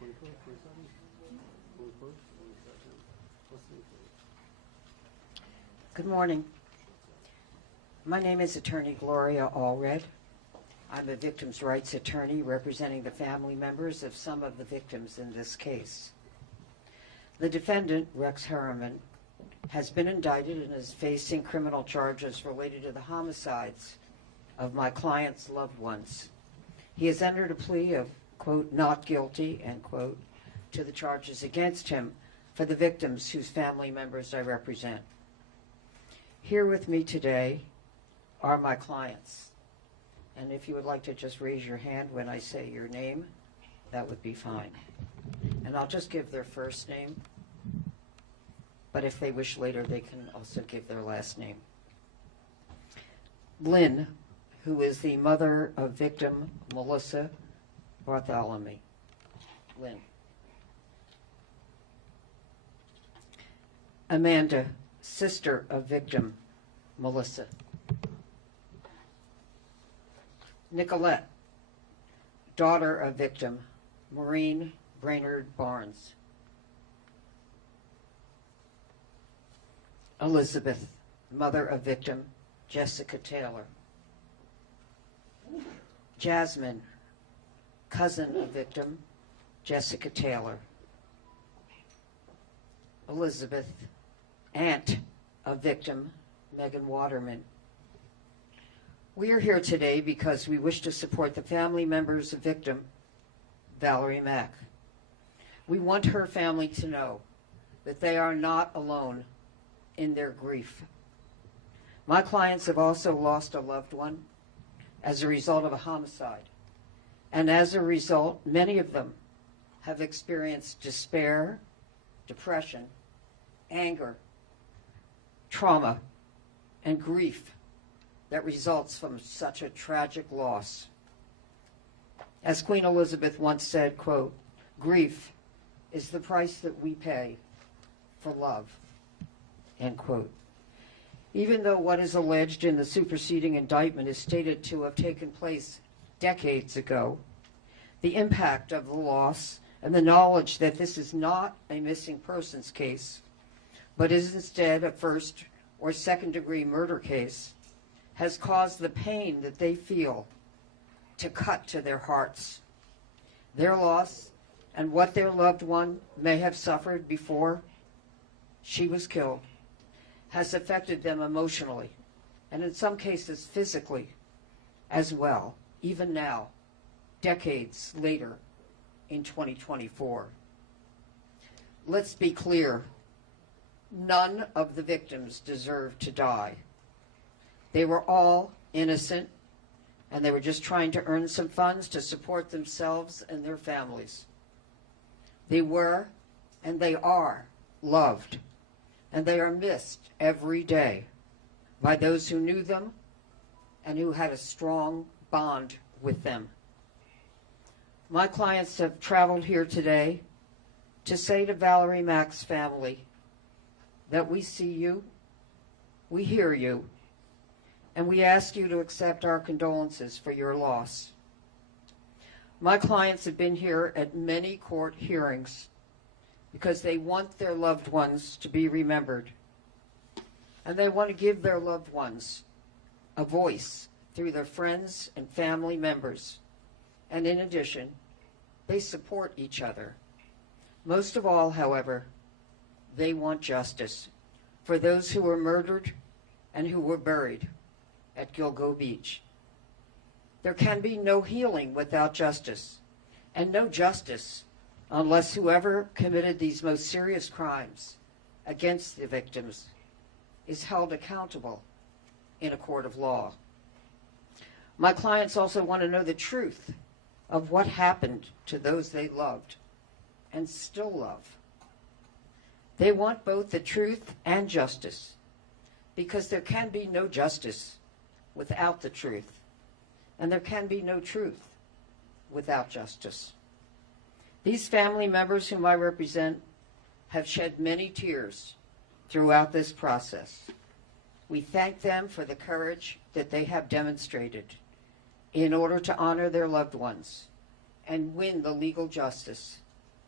21st, 22nd, 21st, 22nd. What's the date? Good morning. My name is Attorney Gloria Allred. I'm a victims' rights attorney representing the family members of some of the victims in this case. The defendant, Rex Heuermann, has been indicted and is facing criminal charges related to the homicides of my client's loved ones. He has entered a plea of, quote, not guilty, end quote, to the charges against him for the victims whose family members I represent. Here with me today are my clients. And if you would like to just raise your hand when I say your name, that would be fine. And I'll just give their first name, but if they wish later, they can also give their last name. Lynn, who is the mother of victim Melissa Bartholomew. Lynn. Amanda, sister of victim Melissa. Nicolette, daughter of victim Maureen Brainerd Barnes. Elizabeth, mother of victim Jessica Taylor. Jasmine, cousin of victim Jessica Taylor. Elizabeth, aunt of victim Megan Waterman. We are here today because we wish to support the family members of victim Valerie Mack. We want her family to know that they are not alone in their grief. My clients have also lost a loved one as a result of a homicide, and as a result, many of them have experienced despair, depression, anger, trauma, and grief that results from such a tragic loss. As Queen Elizabeth once said, quote, grief is the price that we pay for love, end quote. Even though what is alleged in the superseding indictment is stated to have taken place decades ago, the impact of the loss and the knowledge that this is not a missing persons case, but is instead a first or second degree murder case, has caused the pain that they feel to cut to their hearts. Their loss and what their loved one may have suffered before she was killed has affected them emotionally, and in some cases physically as well, even now, decades later in 2024. Let's be clear, none of the victims deserve to die. They were all innocent, and they were just trying to earn some funds to support themselves and their families. They were, and they are, loved, and they are missed every day by those who knew them and who had a strong bond with them. My clients have traveled here today to say to Valerie Mack's family that we see you, we hear you, and we ask you to accept our condolences for your loss. My clients have been here at many court hearings because they want their loved ones to be remembered, and they want to give their loved ones a voice through their friends and family members. And in addition, they support each other. Most of all, however, they want justice for those who were murdered and who were buried at Gilgo Beach. There can be no healing without justice, and no justice unless whoever committed these most serious crimes against the victims is held accountable in a court of law. My clients also want to know the truth of what happened to those they loved and still love. They want both the truth and justice, because there can be no justice without the truth, and there can be no truth without justice. These family members whom I represent have shed many tears throughout this process. We thank them for the courage that they have demonstrated in order to honor their loved ones and win the legal justice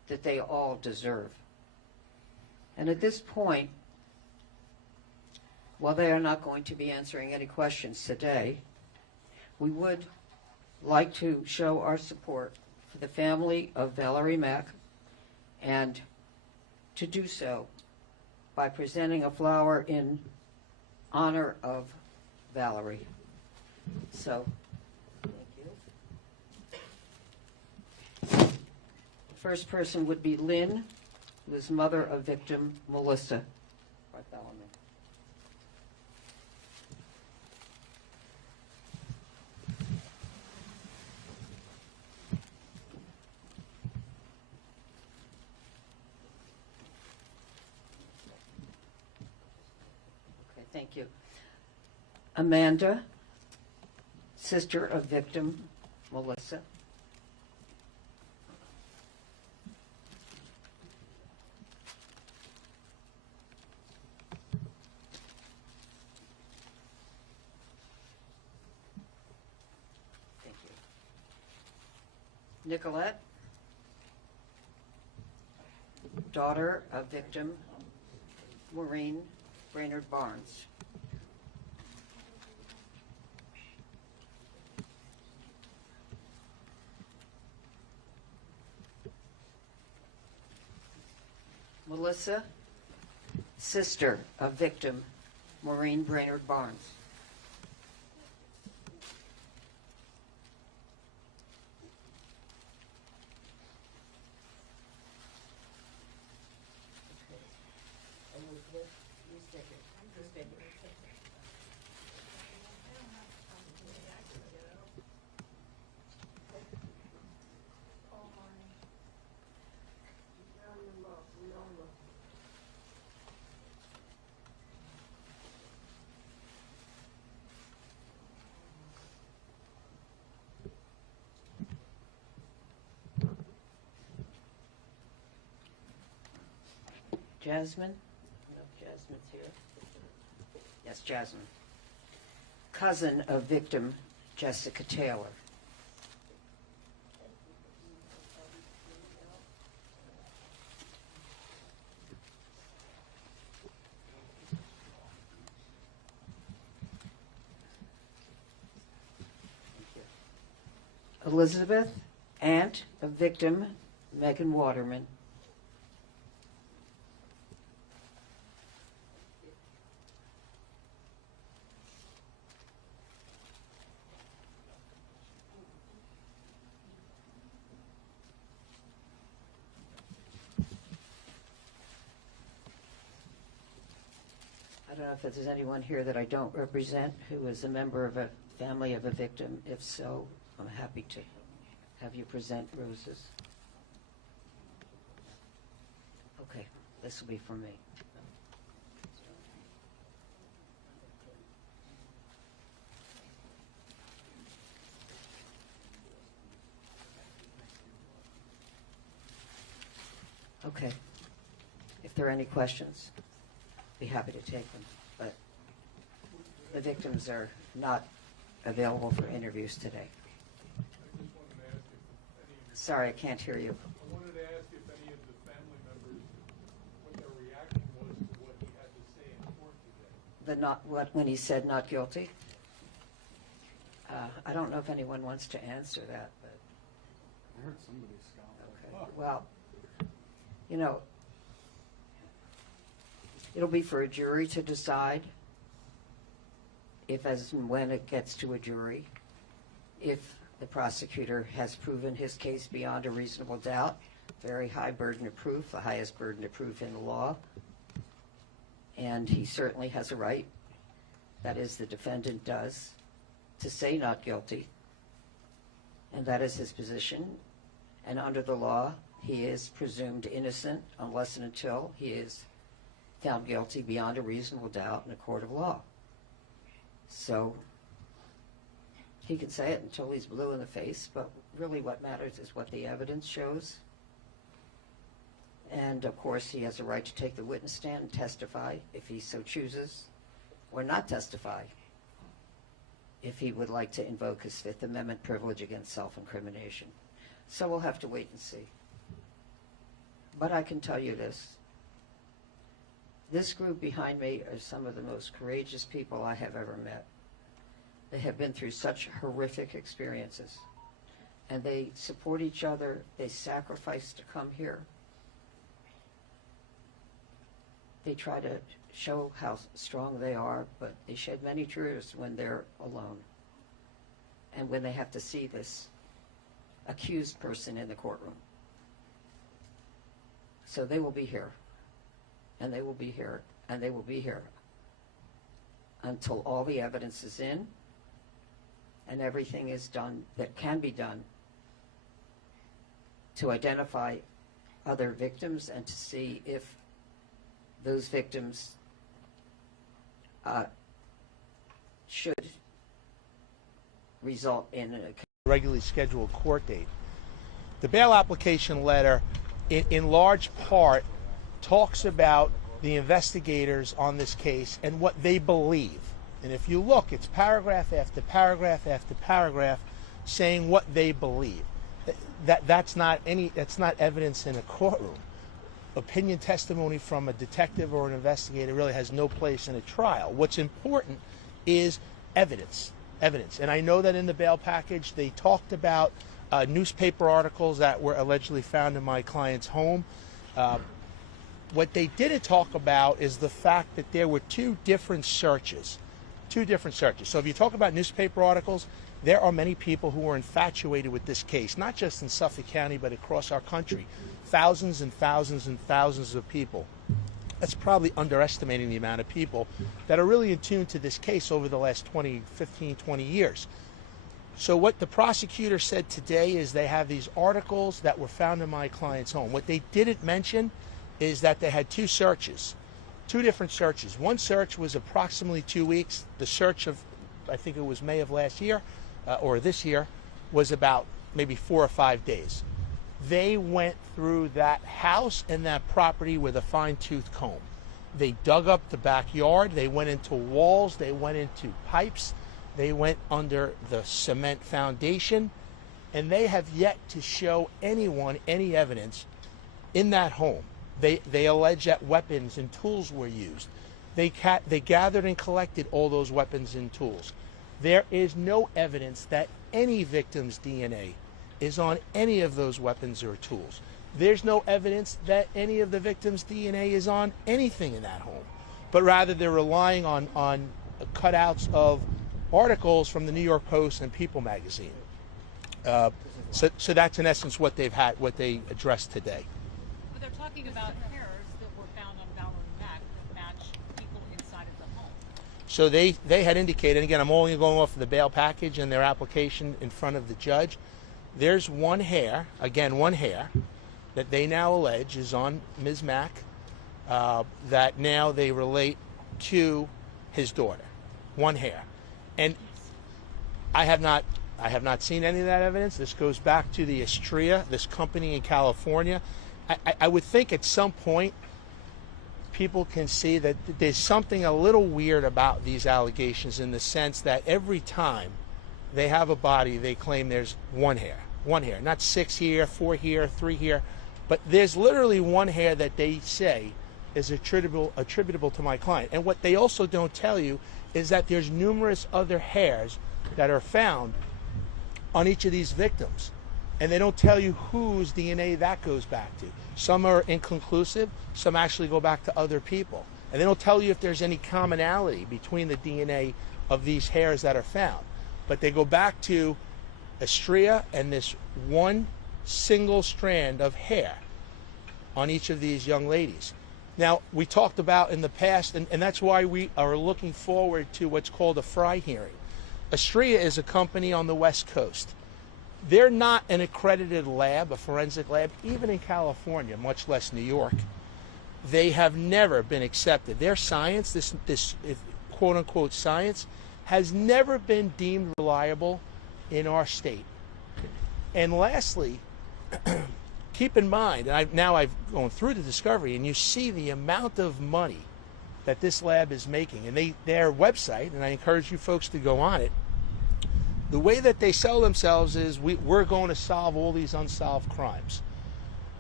that they all deserve. And at this point, while they are not going to be answering any questions today, we would like to show our support for the family of Valerie Mack, and to do so by presenting a flower in honor of Valerie. So, thank you. The first person would be Lynn, who is mother of victim Melissa Bartholomew. Okay, thank you. Amanda, sister of victim Melissa. Thank you. Nicolette, daughter of victim Maureen Brainerd Barnes. Melissa, sister of victim Maureen Brainerd Barnes. Jasmine? No, Jasmine's here. Yes, Jasmine. Cousin of victim Jessica Taylor. Elizabeth, aunt of victim Megan Waterman. I don't know if there's anyone here that I don't represent who is a member of a family of a victim. If so, I'm happy to have you present roses. Okay, this will be for me. Okay. If there are any questions, be happy to take them, but the victims are not available for interviews today. Sorry, I can't hear you. I wanted to ask if any of the family members, what their reaction was to what he had to say in court today. When he said not guilty? I don't know if anyone wants to answer that, but. I heard somebody scowl. Okay. Well, you know, it'll be for a jury to decide if, as and when it gets to a jury, if the prosecutor has proven his case beyond a reasonable doubt. Very high burden of proof, the highest burden of proof in the law. And he certainly has a right, that is, the defendant does, to say not guilty. And that is his position. And under the law, he is presumed innocent unless and until he is found guilty beyond a reasonable doubt in a court of law. So he can say it until he's blue in the face, but really what matters is what the evidence shows. And of course, he has a right to take the witness stand and testify if he so chooses, or not testify if he would like to invoke his Fifth Amendment privilege against self-incrimination. So we'll have to wait and see. But I can tell you this. This group behind me are some of the most courageous people I have ever met. They have been through such horrific experiences. And they support each other. They sacrifice to come here. They try to show how strong they are, but they shed many tears when they're alone and when they have to see this accused person in the courtroom. So they will be here, and they will be here, and they will be here until all the evidence is in and everything is done that can be done to identify other victims and to see if those victims should result in a regularly scheduled court date. The bail application letter, in large part, talks about the investigators on this case and what they believe. And if you look, it's paragraph after paragraph after paragraph saying what they believe. That's not evidence in a courtroom. Opinion testimony from a detective or an investigator really has no place in a trial. What's important is evidence. And I know that in the bail package they talked about newspaper articles that were allegedly found in my client's home. What they didn't talk about is the fact that there were two different searches. So if you talk about newspaper articles, there are many people who are infatuated with this case, not just in Suffolk County, but across our country. Thousands and thousands and thousands of people. That's probably underestimating the amount of people that are really in tune to this case over the last 15, 20 years. So what the prosecutor said today is they have these articles that were found in my client's home. What they didn't mention is that they had two different searches. One search was approximately 2 weeks. The search of, I think it was May of last year, or this year, was about maybe 4 or 5 days. They went through that house and that property with a fine-tooth comb. They dug up the backyard, they went into walls, they went into pipes, they went under the cement foundation, and they have yet to show anyone any evidence in that home. They allege that weapons and tools were used. They gathered and collected all those weapons and tools. There is no evidence that any victim's DNA is on any of those weapons or tools. There's no evidence that any of the victim's DNA is on anything in that home, but rather they're relying on cutouts of articles from the New York Post and People magazine. So that's in essence what they addressed today. But they're talking about hairs that were found on Valerie Mack that match people inside of the home. So they had indicated, and again, I'm only going off of the bail package and their application in front of the judge. There's one hair, that they now allege is on Ms. Mack, that now they relate to his daughter. One hair. And I have not seen any of that evidence. This goes back to the Astrea, this company in California. I would think at some point people can see that there's something a little weird about these allegations in the sense that every time they have a body, they claim there's one hair, not 6 here, 4 here, 3 here, but there's literally one hair that they say is attributable to my client. And what they also don't tell you is that there's numerous other hairs that are found on each of these victims. And they don't tell you whose DNA that goes back to. Some are inconclusive, some actually go back to other people. And they don't tell you if there's any commonality between the DNA of these hairs that are found. But they go back to Astrea and this one single strand of hair on each of these young ladies. Now, we talked about in the past, and that's why we are looking forward to what's called a Fry hearing. Astrea is a company on the West Coast. They're not an accredited lab, a forensic lab, even in California, much less New York. They have never been accepted. Their science, this quote-unquote science, has never been deemed reliable in our state. And lastly, keep in mind, and I've gone through the discovery, and you see the amount of money that this lab is making. And their website, and I encourage you folks to go on it, the way that they sell themselves is we're going to solve all these unsolved crimes.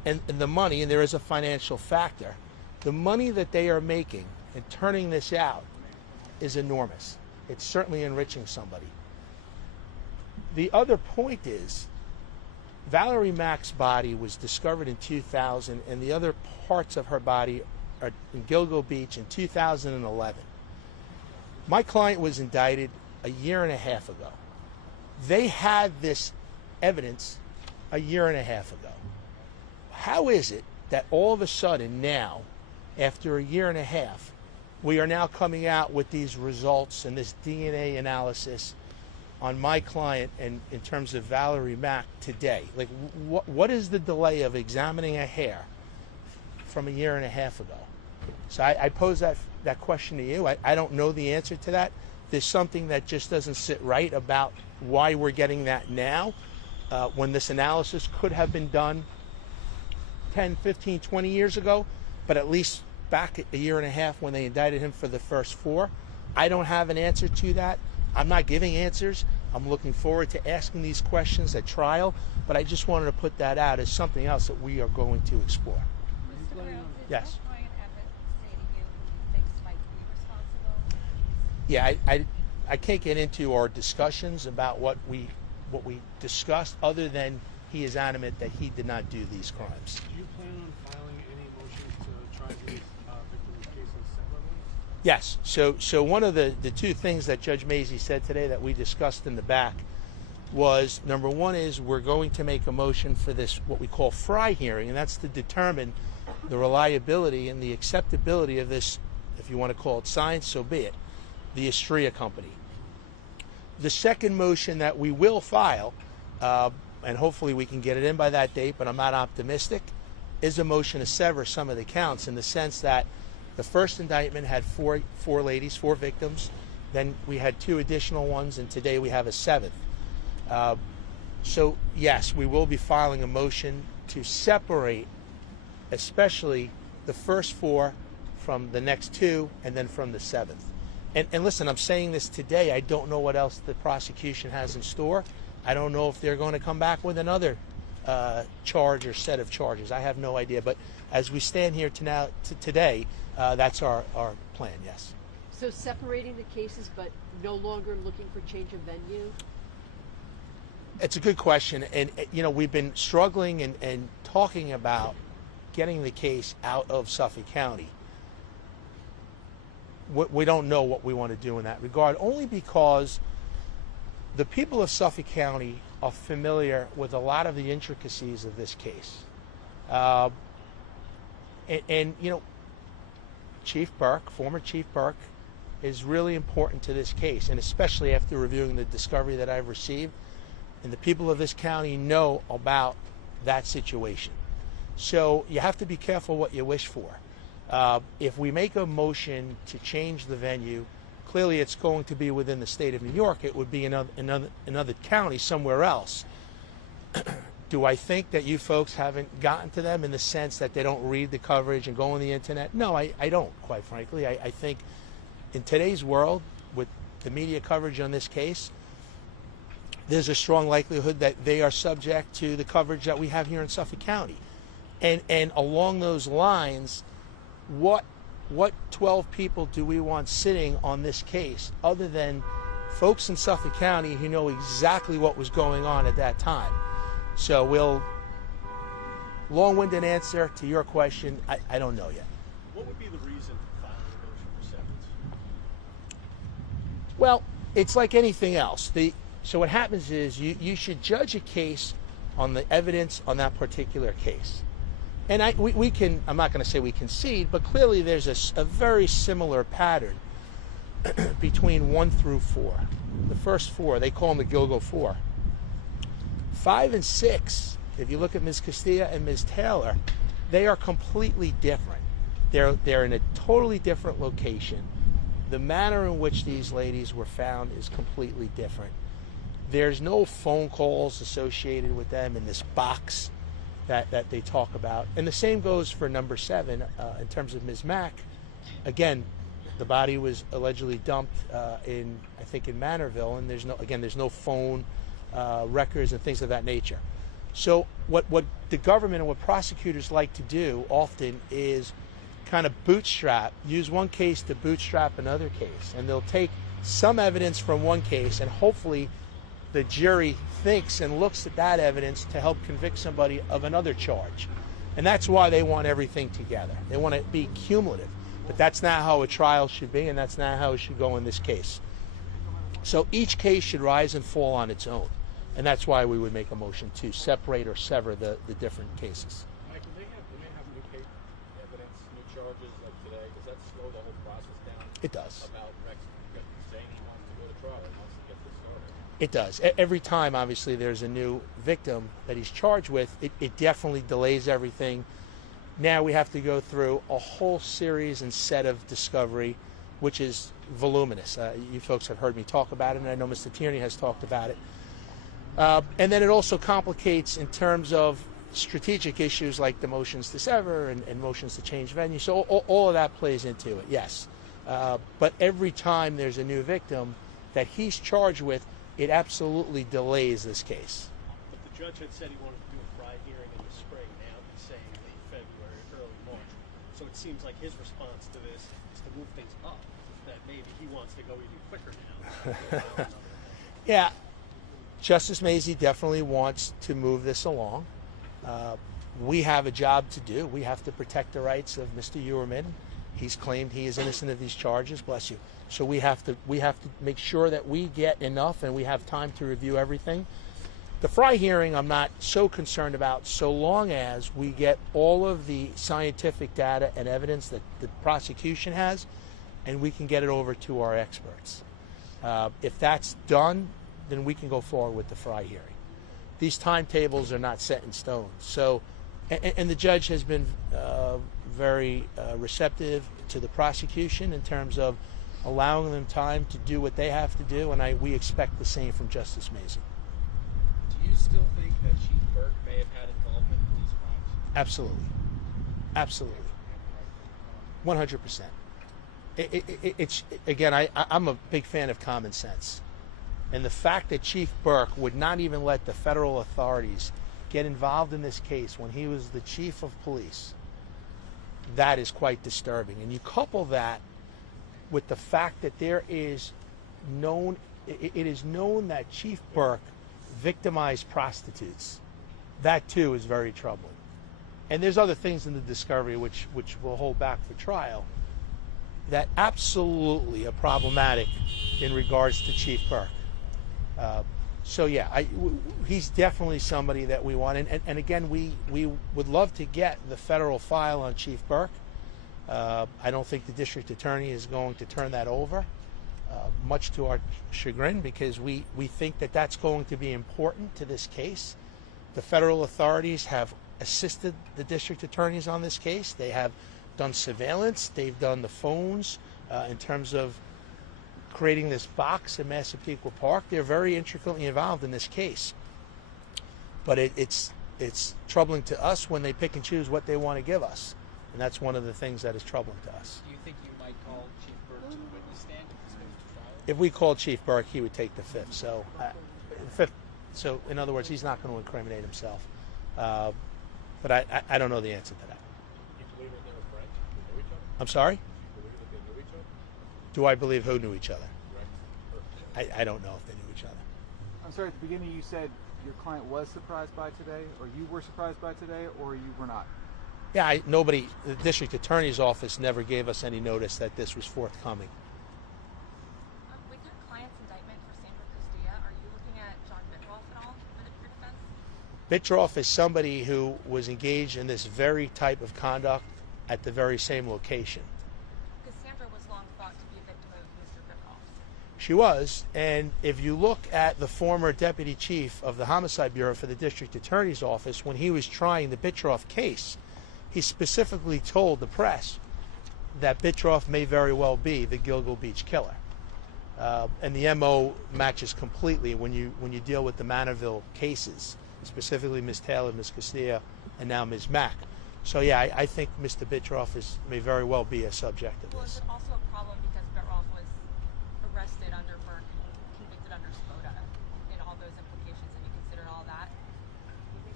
and the money, and there is a financial factor, the money that they are making and turning this out is enormous. It's certainly enriching somebody. The other point is, Valerie Mack's body was discovered in 2000, and the other parts of her body are in Gilgo Beach in 2011. My client was indicted a year and a half ago. They had this evidence a year and a half ago. How is it that all of a sudden now, after a year and a half, we are now coming out with these results and this DNA analysis on my client and in terms of Valerie Mack today? Like, what is the delay of examining a hair from a year and a half ago? So I pose that question to you. I don't know the answer to that. There's something that just doesn't sit right about why we're getting that now, when this analysis could have been done 10, 15, 20 years ago, but at least back a year and a half when they indicted him for the first 4. I don't have an answer to that. I'm not giving answers. I'm looking forward to asking these questions at trial, but I just wanted to put that out as something else that we are going to explore. Yes. Yeah, I can't get into our discussions about what we discussed, other than he is adamant that he did not do these crimes. Do you plan on filing any motions to try these victims' cases separately? Yes. So one of the two things that Judge Mazie said today that we discussed in the back was, number one is we're going to make a motion for this, what we call Fry hearing, and that's to determine the reliability and the acceptability of this, if you want to call it science, so be it, the Astrea Company. The second motion that we will file, and hopefully we can get it in by that date, but I'm not optimistic, is a motion to sever some of the counts, in the sense that the first indictment had four victims, then we had 2 additional ones, and today we have a 7th. So yes, we will be filing a motion to separate, especially the first 4 from the next 2, and then from the 7th. And listen, I'm saying this today. I don't know what else the prosecution has in store. I don't know if they're going to come back with another charge or set of charges. I have no idea. But as we stand here today, that's our plan, yes. So separating the cases, but no longer looking for change of venue? It's a good question. And, we've been struggling and talking about getting the case out of Suffolk County. We don't know what we want to do in that regard, only because the people of Suffolk County are familiar with a lot of the intricacies of this case. Chief Burke, former Chief Burke, is really important to this case, and especially after reviewing the discovery that I've received, and the people of this county know about that situation. So you have to be careful what you wish for. If we make a motion to change the venue, clearly it's going to be within the state of New York. It would be another county somewhere else. Do I think that you folks haven't gotten to them in the sense that they don't read the coverage and go on the internet? No, I don't, quite frankly. I think in today's world, with the media coverage on this case, there's a strong likelihood that they are subject to the coverage that we have here in Suffolk County. And along those lines, what 12 people do we want sitting on this case other than folks in Suffolk County who know exactly what was going on at that time? So long-winded answer to your question, I don't know yet. What would be the reason for filing a motion for severance? Well, it's like anything else. So what happens is you should judge a case on the evidence on that particular case. And we can, I'm not going to say we concede, but clearly there's a very similar pattern between 1 through 4. The first 4, they call them the Gilgo 4. 5 and 6, if you look at Ms. Castilla and Ms. Taylor, they are completely different. They're in a totally different location. The manner in which these ladies were found is completely different. There's no phone calls associated with them in this box that they talk about. And the same goes for number 7 in terms of Ms. Mack. Again, the body was allegedly dumped I think in Manorville, and there's no phone records and things of that nature. So what the government and what prosecutors like to do often is kind of use one case to bootstrap another case. And they'll take some evidence from one case, and hopefully the jury thinks and looks at that evidence to help convict somebody of another charge. And that's why they want everything together. They want to be cumulative. But that's not how a trial should be, and that's not how it should go in this case. So each case should rise and fall on its own. And that's why we would make a motion to separate or sever the different cases. Michael, they may have new case evidence, new charges like today. Does that slow the whole process down? It does. About Rex saying he wants to go to trial, he wants to get this started. It does. Every time, obviously, there's a new victim that he's charged with, it definitely delays everything. Now we have to go through a whole series and set of discovery, which is voluminous. You folks have heard me talk about it, and I know Mr. Tierney has talked about it. And then it also complicates in terms of strategic issues like the motions to sever and motions to change venue. So all of that plays into it, yes. But every time there's a new victim that he's charged with, it absolutely delays this case. But the judge had said he wanted to do a Fry hearing in the spring. Now he's saying late February, early March. So it seems like his response to this is to move things up, that maybe he wants to go even quicker now. Yeah. Justice Mazie definitely wants to move this along. We have a job to do. We have to protect the rights of Mr. Heuermann. He's claimed he is innocent of these charges. Bless you. So we have to make sure that we get enough and we have time to review everything. The Fry hearing I'm not so concerned about, so long as we get all of the scientific data and evidence that the prosecution has, and we can get it over to our experts. If that's done, then we can go forward with the Fry hearing. These timetables are not set in stone. So, and the judge has been very receptive to the prosecution in terms of allowing them time to do what they have to do, and we expect the same from Justice Mazie. Do you still think that Chief Burke may have had involvement in these crimes? Absolutely. Absolutely. 100%. It's again, I'm a big fan of common sense. And the fact that Chief Burke would not even let the federal authorities get involved in this case when he was the chief of police, that is quite disturbing. And you couple that with the fact that it is known that Chief Burke victimized prostitutes. That too is very troubling. And there's other things in the discovery which we'll hold back for trial that absolutely are problematic in regards to Chief Burke. So yeah, he's definitely somebody that we want. And again, we would love to get the federal file on Chief Burke. I don't think the district attorney is going to turn that over, much to our chagrin, because we think that that's going to be important to this case. The federal authorities have assisted the district attorneys on this case. They have done surveillance. They've done the phones in terms of creating this box in Massapequa Park. They're very intricately involved in this case. But it's troubling to us when they pick and choose what they want to give us. And that's one of the things that is troubling to us. Do you think you might call Chief Burke to the witness stand if this goes to trial? If we called Chief Burke, he would take the fifth. So in other words, he's not going to incriminate himself. But I don't know the answer to that. You believe that they were friends? They knew each other? I'm sorry? You believe that they knew each other? Do I believe who knew each other? I don't know if they knew each other. I'm sorry, at the beginning you said your client was surprised by today, or you were surprised by today, or you were not? Yeah, the district attorney's office never gave us any notice that this was forthcoming. With your client's indictment for Sandra Castilla, are you looking at John Bitroff at all for your defense? Bitroff is somebody who was engaged in this very type of conduct at the very same location. Because Sandra was long thought to be a victim of Mr. Bitroff. She was, and if you look at the former deputy chief of the Homicide Bureau for the district attorney's office, when he was trying the Bitroff case, he specifically told the press that Bitroff may very well be the Gilgo Beach killer. And the MO matches completely when you deal with the Manorville cases, specifically Ms. Taylor, Ms. Castilla, and now Ms. Mack. So yeah, I think Mr. Bitroff may very well be a subject of Well, is this. it also a problem because Bitroff was arrested under Burke, convicted under Spoda, and all those implications, and you consider all that?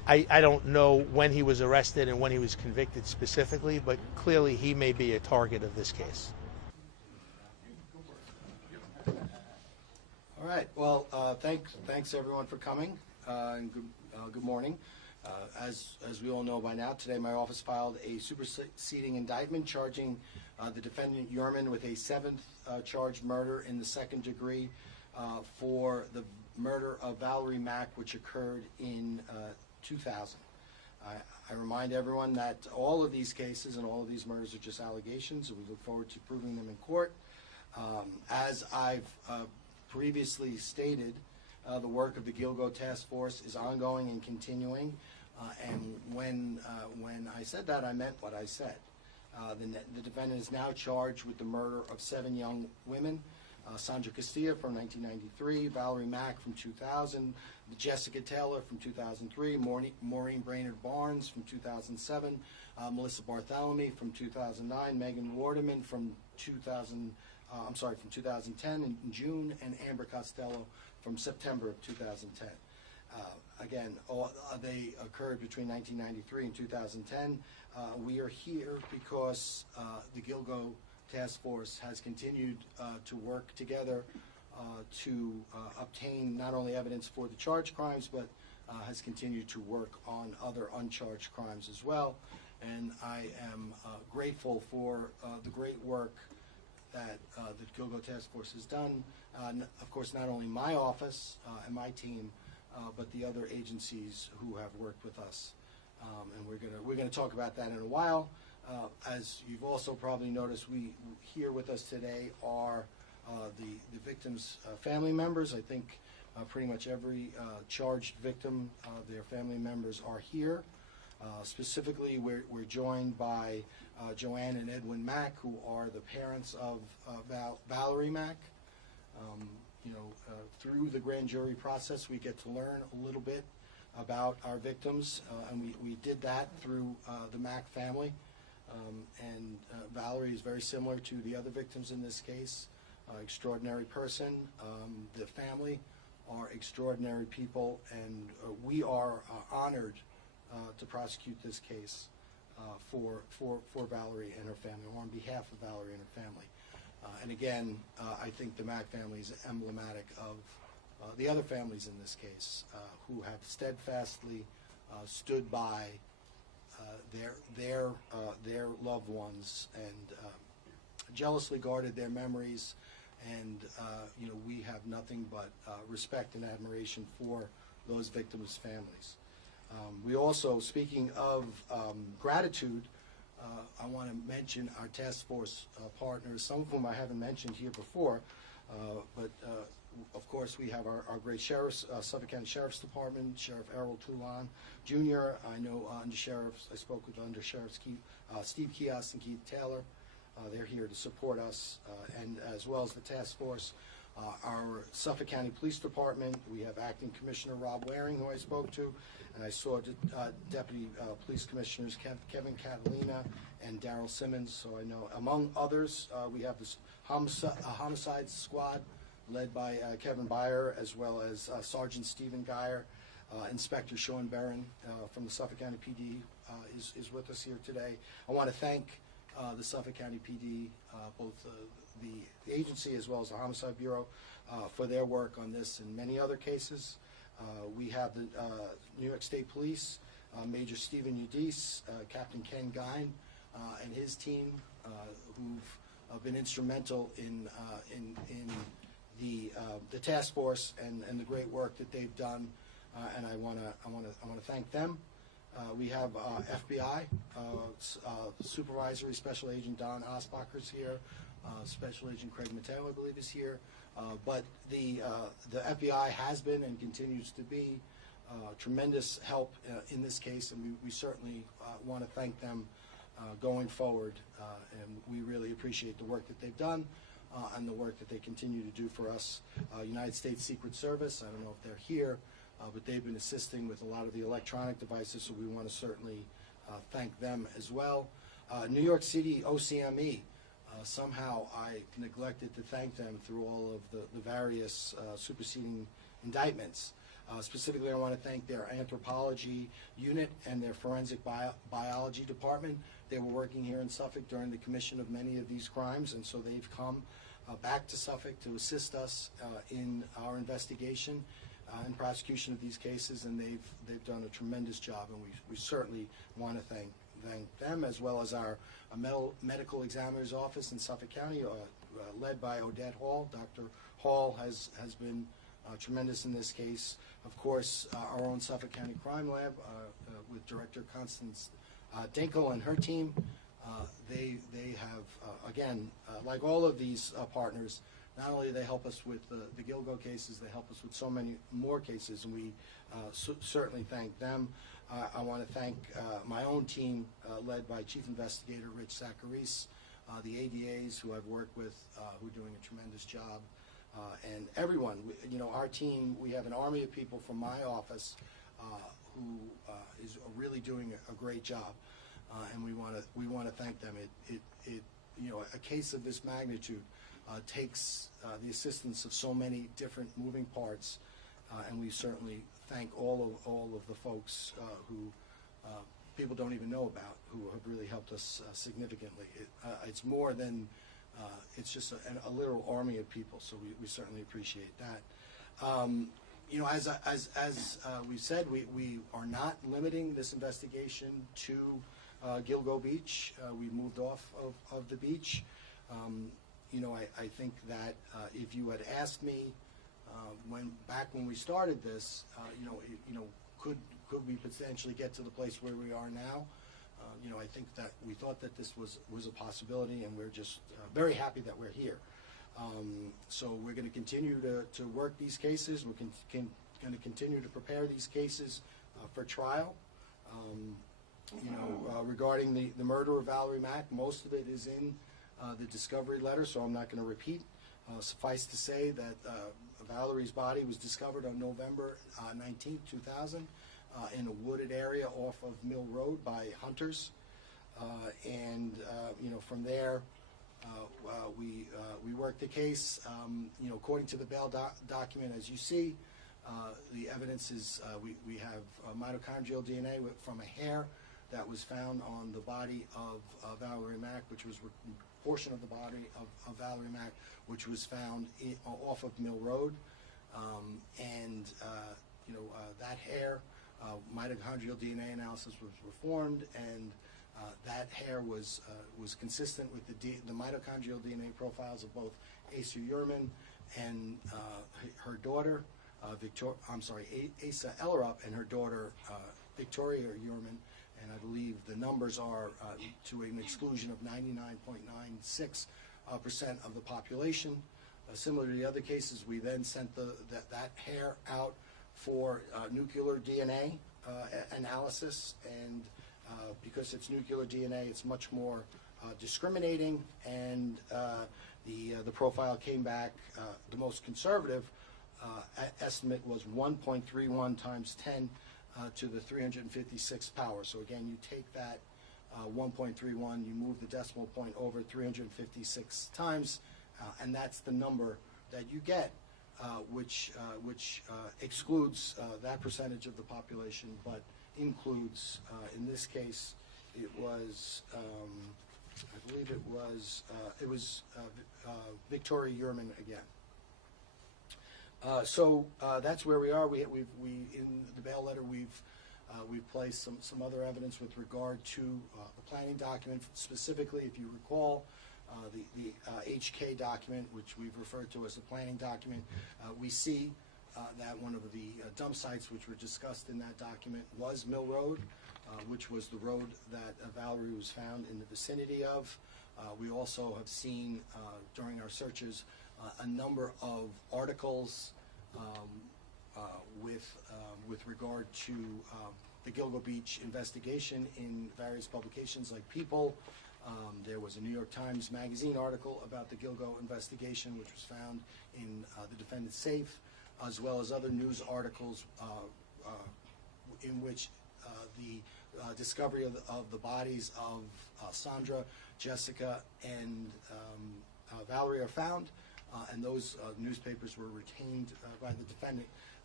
I don't know when he was arrested and when he was convicted specifically, but clearly he may be a target of this case. All right. Well, thanks everyone for coming, and good morning. As we all know by now, today my office filed a superseding indictment charging the defendant Heuermann with a 7th charged murder in the 2nd degree for the murder of Valerie Mack, which occurred in 2000. I remind everyone that all of these cases and all of these murders are just allegations, and we look forward to proving them in court. As I've previously stated, the work of the Gilgo Task Force is ongoing and continuing, and when I said that, I meant what I said. The defendant is now charged with the murder of 7 young women, Sandra Castilla from 1993, Valerie Mack from 2000, Jessica Taylor from 2003, Maureen Brainerd Barnes from 2007, Melissa Bartholomew from 2009, Megan Wardeman from 2010 in June, and Amber Costello from September of 2010. Again, they occurred between 1993 and 2010. We are here because the Gilgo Task Force has continued to work together to obtain not only evidence for the charged crimes, but has continued to work on other uncharged crimes as well. And I am grateful for the great work that the Gilgo Task Force has done. Of course, not only my office and my team, but the other agencies who have worked with us. And we're gonna talk about that in a while. As you've also probably noticed, here with us today are the victims' family members. I think pretty much every charged victim, their family members are here. Specifically, we're joined by Joanne and Edwin Mack, who are the parents of Valerie Mack. Through the grand jury process, we get to learn a little bit about our victims, and we did that through the Mack family. Valerie is very similar to the other victims in this case. Extraordinary person. The family are extraordinary people, and we are honored to prosecute this case for Valerie and her family, or on behalf of Valerie and her family. And again, I think the Mack family is emblematic of the other families in this case who have steadfastly stood by their loved ones and jealously guarded their memories. And we have nothing but respect and admiration for those victims' families. We also, speaking of gratitude, I want to mention our task force partners, some of whom I haven't mentioned here before, but of course we have our great sheriffs, Suffolk County Sheriff's Department, Sheriff Errol Toulon Jr. I know undersheriffs, I spoke with undersheriffs Steve Kios and Keith Taylor. They're here to support us, and as well as the task force. Our Suffolk County Police Department, we have Acting Commissioner Rob Waring, who I spoke to, and I saw Deputy Police Commissioners Kevin Catalina and Daryl Simmons. So I know, among others, we have this homicide squad led by Kevin Byer, as well as Sergeant Stephen Geyer. Inspector Sean Barron from the Suffolk County PD is with us here today. I want to thank the Suffolk County PD, both the agency as well as the Homicide Bureau, for their work on this and many other cases. We have the New York State Police, Major Stephen Udise, Captain Ken Gine, and his team, who've been instrumental in the task force and the great work that they've done, and I want to thank them. We have FBI Supervisory Special Agent Don Osbacher's here. Special Agent Craig Mateo, I believe, is here. But the FBI has been and continues to be tremendous help in this case, and we certainly want to thank them going forward. And we really appreciate the work that they've done and the work that they continue to do for us. United States Secret Service, I don't know if they're here, but they've been assisting with a lot of the electronic devices, so we want to certainly thank them as well. New York City OCME, somehow I neglected to thank them through all of the various superseding indictments. Specifically, I want to thank their anthropology unit and their forensic biology department. They were working here in Suffolk during the commission of many of these crimes, and so they've come back to Suffolk to assist us in our investigation and prosecution of these cases, and they've done a tremendous job, and we certainly want to thank them, as well as our medical examiner's office in Suffolk County, led by Odette Hall. Dr. Hall has been tremendous in this case. Of course, our own Suffolk County Crime Lab with Director Constance Dinkel and her team. They have, again, like all of these partners, not only do they help us with the Gilgo cases, they help us with so many more cases, and we certainly thank them. I want to thank my own team, led by Chief Investigator Rich Zacharis, the ADAs who I've worked with, who are doing a tremendous job, and everyone. Our team, we have an army of people from my office who is really doing a great job, and we want to thank them. A case of this magnitude takes the assistance of so many different moving parts, and we certainly thank all of the folks who people don't even know about, who have really helped us significantly. It's more than it's just a literal army of people, so we certainly appreciate that. As we've said, we are not limiting this investigation to Gilgo Beach. We moved off of the beach. I think that if you had asked me back when we started this, could we potentially get to the place where we are now? I think that we thought that this was a possibility, and we're just very happy that we're here. So we're going to continue to work these cases. We're going to continue to prepare these cases for trial. Regarding the murder of Valerie Mack, most of it is in the discovery letter, so I'm not going to repeat. Suffice to say that Valerie's body was discovered on November 19, 2000, in a wooded area off of Mill Road by hunters. From there, we worked the case. According to the bail document, as you see, the evidence is we have mitochondrial DNA from a hair that was found on the body of Valerie Mack, which was a portion of the body of Valerie Mack, which was found off of Mill Road. That hair, mitochondrial DNA analysis was performed, and that hair was consistent with the mitochondrial DNA profiles of both Asa Heuermann and her daughter, Asa Ellerup and her daughter, Victoria Heuermann, and I believe the numbers are to an exclusion of 99.96% of the population. Similar to the other cases, we then sent that hair out for nuclear DNA analysis, and because it's nuclear DNA, it's much more discriminating, and the profile came back, the most conservative estimate was 1.31 times 10 to the 356th power. So again, you take that 1.31, you move the decimal point over 356 times, and that's the number that you get, which excludes that percentage of the population, but includes, in this case, it was, I believe it was Victoria Heuermann again. So that's where we are. We in the bail letter we've placed some other evidence with regard to the planning document. Specifically, if you recall, the HK document, which we've referred to as the planning document, we see that one of the dump sites which were discussed in that document was Mill Road, which was the road that Valerie was found in the vicinity of. We also have seen during our searches a number of articles with regard to the Gilgo Beach investigation in various publications like People. There was a New York Times Magazine article about the Gilgo investigation, which was found in the defendant's safe, as well as other news articles in which the discovery of the bodies of Sandra, Jessica, and Valerie are found, and those newspapers were retained by the defendant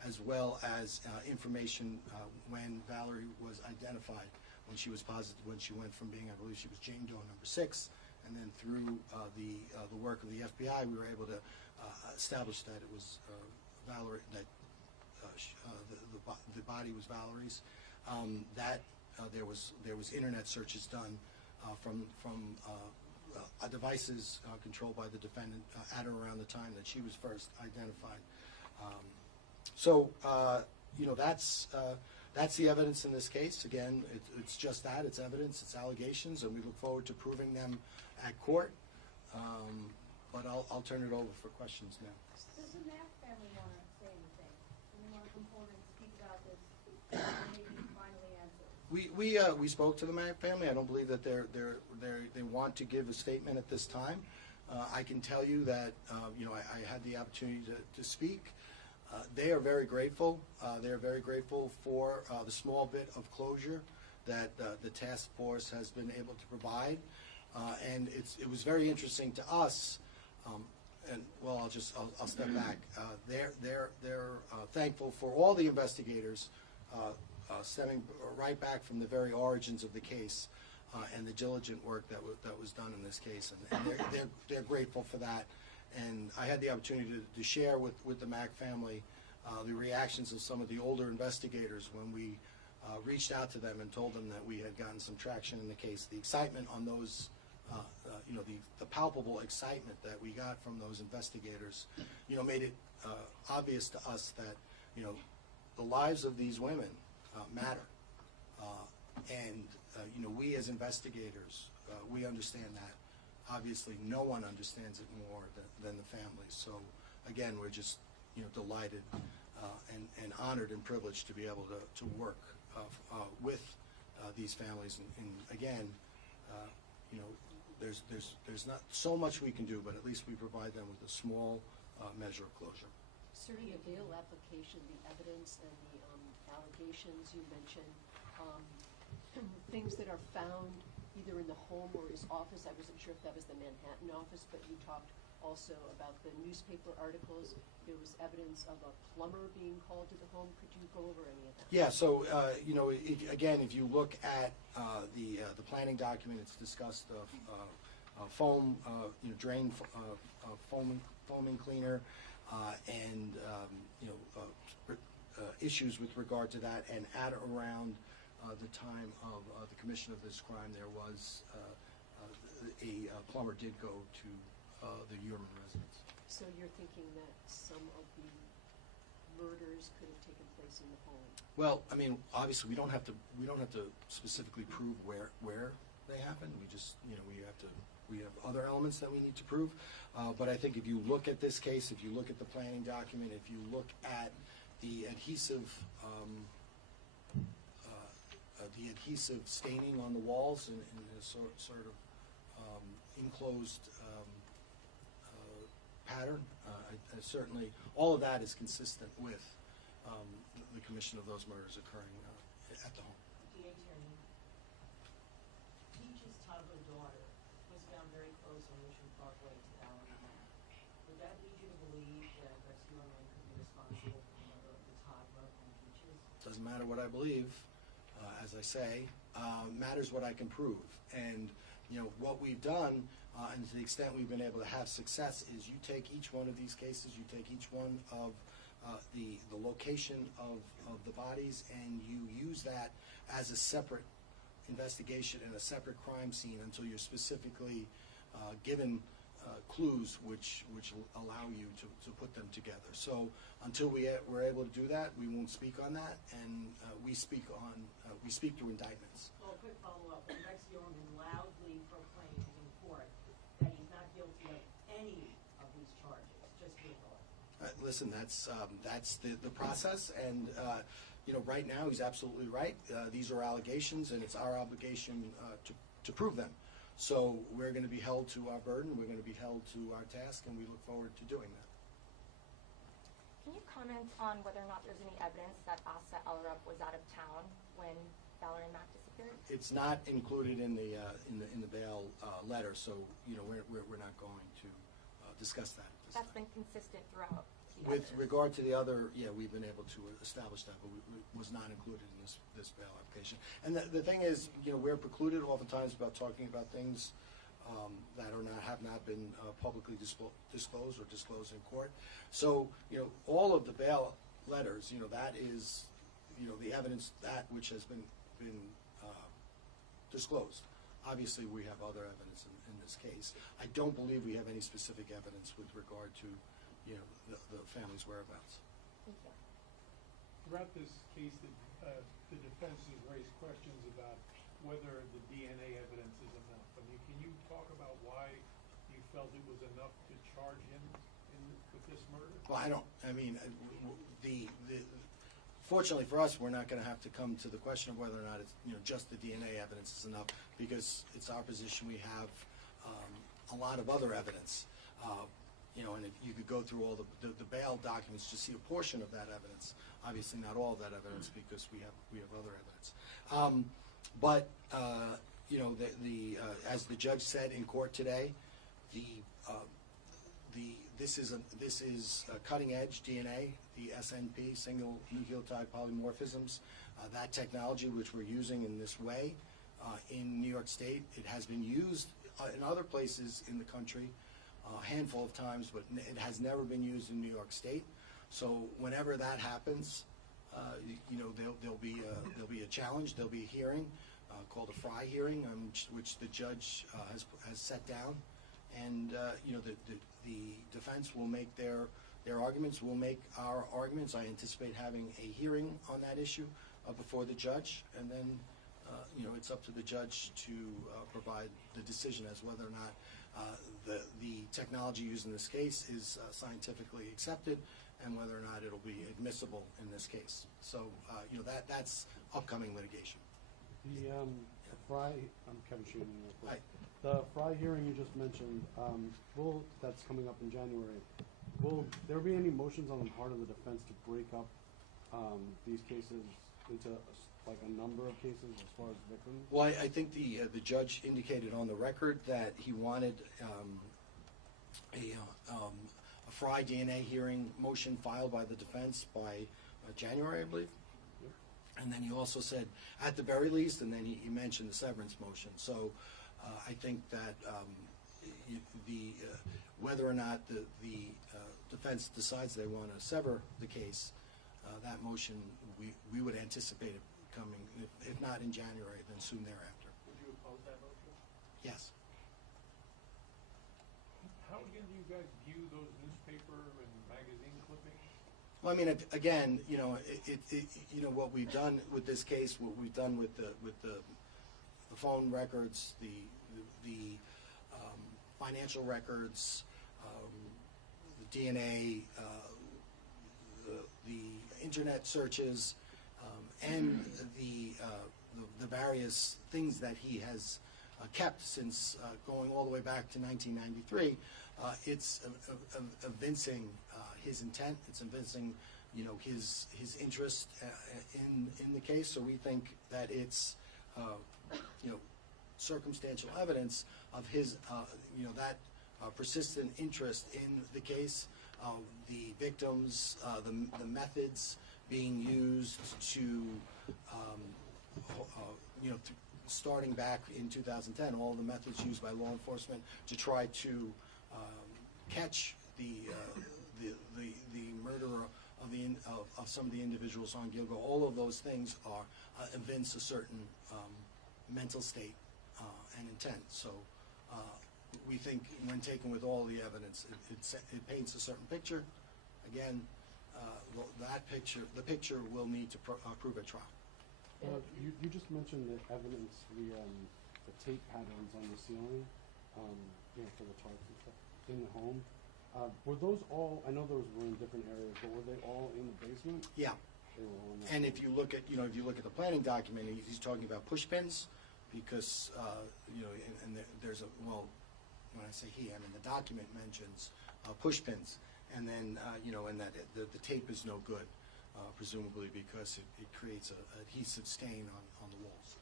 as well as information when Valerie was identified, when she was positive, when she went from being, I believe she was Jane Doe number 6, and then through the work of the FBI, we were able to establish that it was Valerie, that the body was Valerie's. There was internet searches done from devices controlled by the defendant at or around the time that she was first identified. That's the evidence in this case. Again, it's just that. It's evidence, it's allegations, and we look forward to proving them at court. But I'll turn it over for questions now. Does the Mack family want to say anything? Do they want to come forward and speak about this and maybe finally answer? We spoke to the Mack family. I don't believe that they want to give a statement at this time. I can tell you that I had the opportunity to speak. They are very grateful. They are very grateful for the small bit of closure that the task force has been able to provide. And it was very interesting to us. I'll step back. They're thankful for all the investigators stemming right back from the very origins of the case and the diligent work that was done in this case, and they're grateful for that. And I had the opportunity to share with the Mack family the reactions of some of the older investigators when we reached out to them and told them that we had gotten some traction in the case. The excitement on those, the palpable excitement that we got from those investigators, made it obvious to us that, the lives of these women matter. And we as investigators, we understand that. Obviously, no one understands it more than the families. So, again, we're just, delighted and honored and privileged to be able to work with these families. And again, there's not so much we can do, but at least we provide them with a small measure of closure. Concerning the bail application, the evidence and the allegations you mentioned, things that are found either in the home or his office. I wasn't sure if that was the Manhattan office, but you talked also about the newspaper articles. There was evidence of a plumber being called to the home. Could you go over any of that? Yeah, so, if you look at the planning document, it's discussed foam, drain foaming cleaner, and issues with regard to that. And at around the time of the commission of this crime, there was a plumber did go to the Heuermann residence. So you're thinking that some of the murders could have taken place in the home? Well, I mean, obviously, we don't have to specifically prove where they happened. We just, we have other elements that we need to prove. But I think if you look at this case, if you look at the planning document, if you look at the adhesive staining on the walls in a sort of enclosed pattern, certainly all of that is consistent with the commission of those murders occurring at the home. DA Tierney, Peach's toddler daughter was found very close on Ocean Parkway to Valerie Mack. Would that lead you to believe that Rex Heuermann could be responsible for the murder of the toddler and Peaches? Doesn't matter what I believe, as I say, matters what I can prove. And what we've done, and to the extent we've been able to have success, is you take each one of these cases, you take each one of the location of the bodies, and you use that as a separate investigation and a separate crime scene until you're specifically given clues which allow you to put them together. So until we're able to do that, we won't speak on that, and we speak through indictments. Well, a quick follow-up. Rex Heuermann loudly proclaimed in court that he's not guilty of any of these charges, just your thought. Listen, that's the process, and right now he's absolutely right. These are allegations, and it's our obligation to prove them. So we're going to be held to our burden, we're going to be held to our task, and we look forward to doing that. Can you comment on whether or not there's any evidence that Asa Allred was out of town when Valerie Mack disappeared? It's not included in the bail letter, so we're not going to discuss that. That's been consistent throughout the With regard to the other, yeah, we've been able to establish that, but was not included in this bail application. And the thing is, we're precluded oftentimes about talking about things that have not been publicly disclosed or disclosed in court. So, all of the bail letters, that is, the evidence that which has been disclosed. Obviously, we have other evidence in this case. I don't believe we have any specific evidence with regard to, the family's whereabouts. Thank you. Throughout this case, the defense has raised questions about whether the DNA evidence is enough. I mean, can you talk about why you felt it was enough to charge him with this murder? Well, fortunately for us, we're not going to have to come to the question of whether or not it's, just the DNA evidence is enough, because it's our position we have a lot of other evidence. And if you could go through all the bail documents to see a portion of that evidence. Obviously, not all of that evidence, because we have other evidence. As the judge said in court today, this is cutting edge DNA, the SNP, single nucleotide polymorphisms. That technology which we're using in this way in New York State, it has been used in other places in the country a handful of times, but it has never been used in New York State. So whenever that happens, there'll be a challenge. There'll be a hearing called a Fry hearing, which the judge has set down, and the defense will make their arguments. We'll make our arguments. I anticipate having a hearing on that issue before the judge, and then it's up to the judge to provide the decision as whether or not the technology used in this case is scientifically accepted, and whether or not it'll be admissible in this case. So that's upcoming litigation. The Fry, I'm Kevin Sheehan. The Fry hearing you just mentioned, that's coming up in January. Will there be any motions on the part of the defense to break up these cases into a number of cases as far as victims? Well, I think the judge indicated on the record that he wanted a Fry DNA hearing motion filed by the defense by January, I believe. And then he also said, at the very least, and then he mentioned the severance motion. So I think that whether or not the defense decides they want to sever the case, that motion, we would anticipate it coming, if not in January, then soon thereafter. Would you oppose that motion? Yes. How again do you guys view those newspaper and magazine clippings? Well, I mean, again, what we've done with this case, what we've done with the phone records, the financial records, the DNA, the internet searches, and the various things that he has kept since going all the way back to 1993, it's evincing his intent. It's evincing, his interest in the case. So we think that it's, circumstantial evidence of his, that persistent interest in the case, the victims, the methods being used to, starting back in 2010, all the methods used by law enforcement to try to catch the murderer of some of the individuals on Gilgo. All of those things are evince a certain mental state and intent. So we think when taken with all the evidence, it paints a certain picture. Again, the picture will need to prove at trial. You just mentioned the evidence, the tape patterns on the ceiling, for the charts and stuff in the home. Were those all? I know those were in different areas, but were they all in the basement? Yeah. They were all in And if you look at, the planning document, he's talking about push pins, because and there's a, well, when I say he, I mean the document mentions push pins, and then and that the tape is no good, presumably because it creates a adhesive stain on the walls.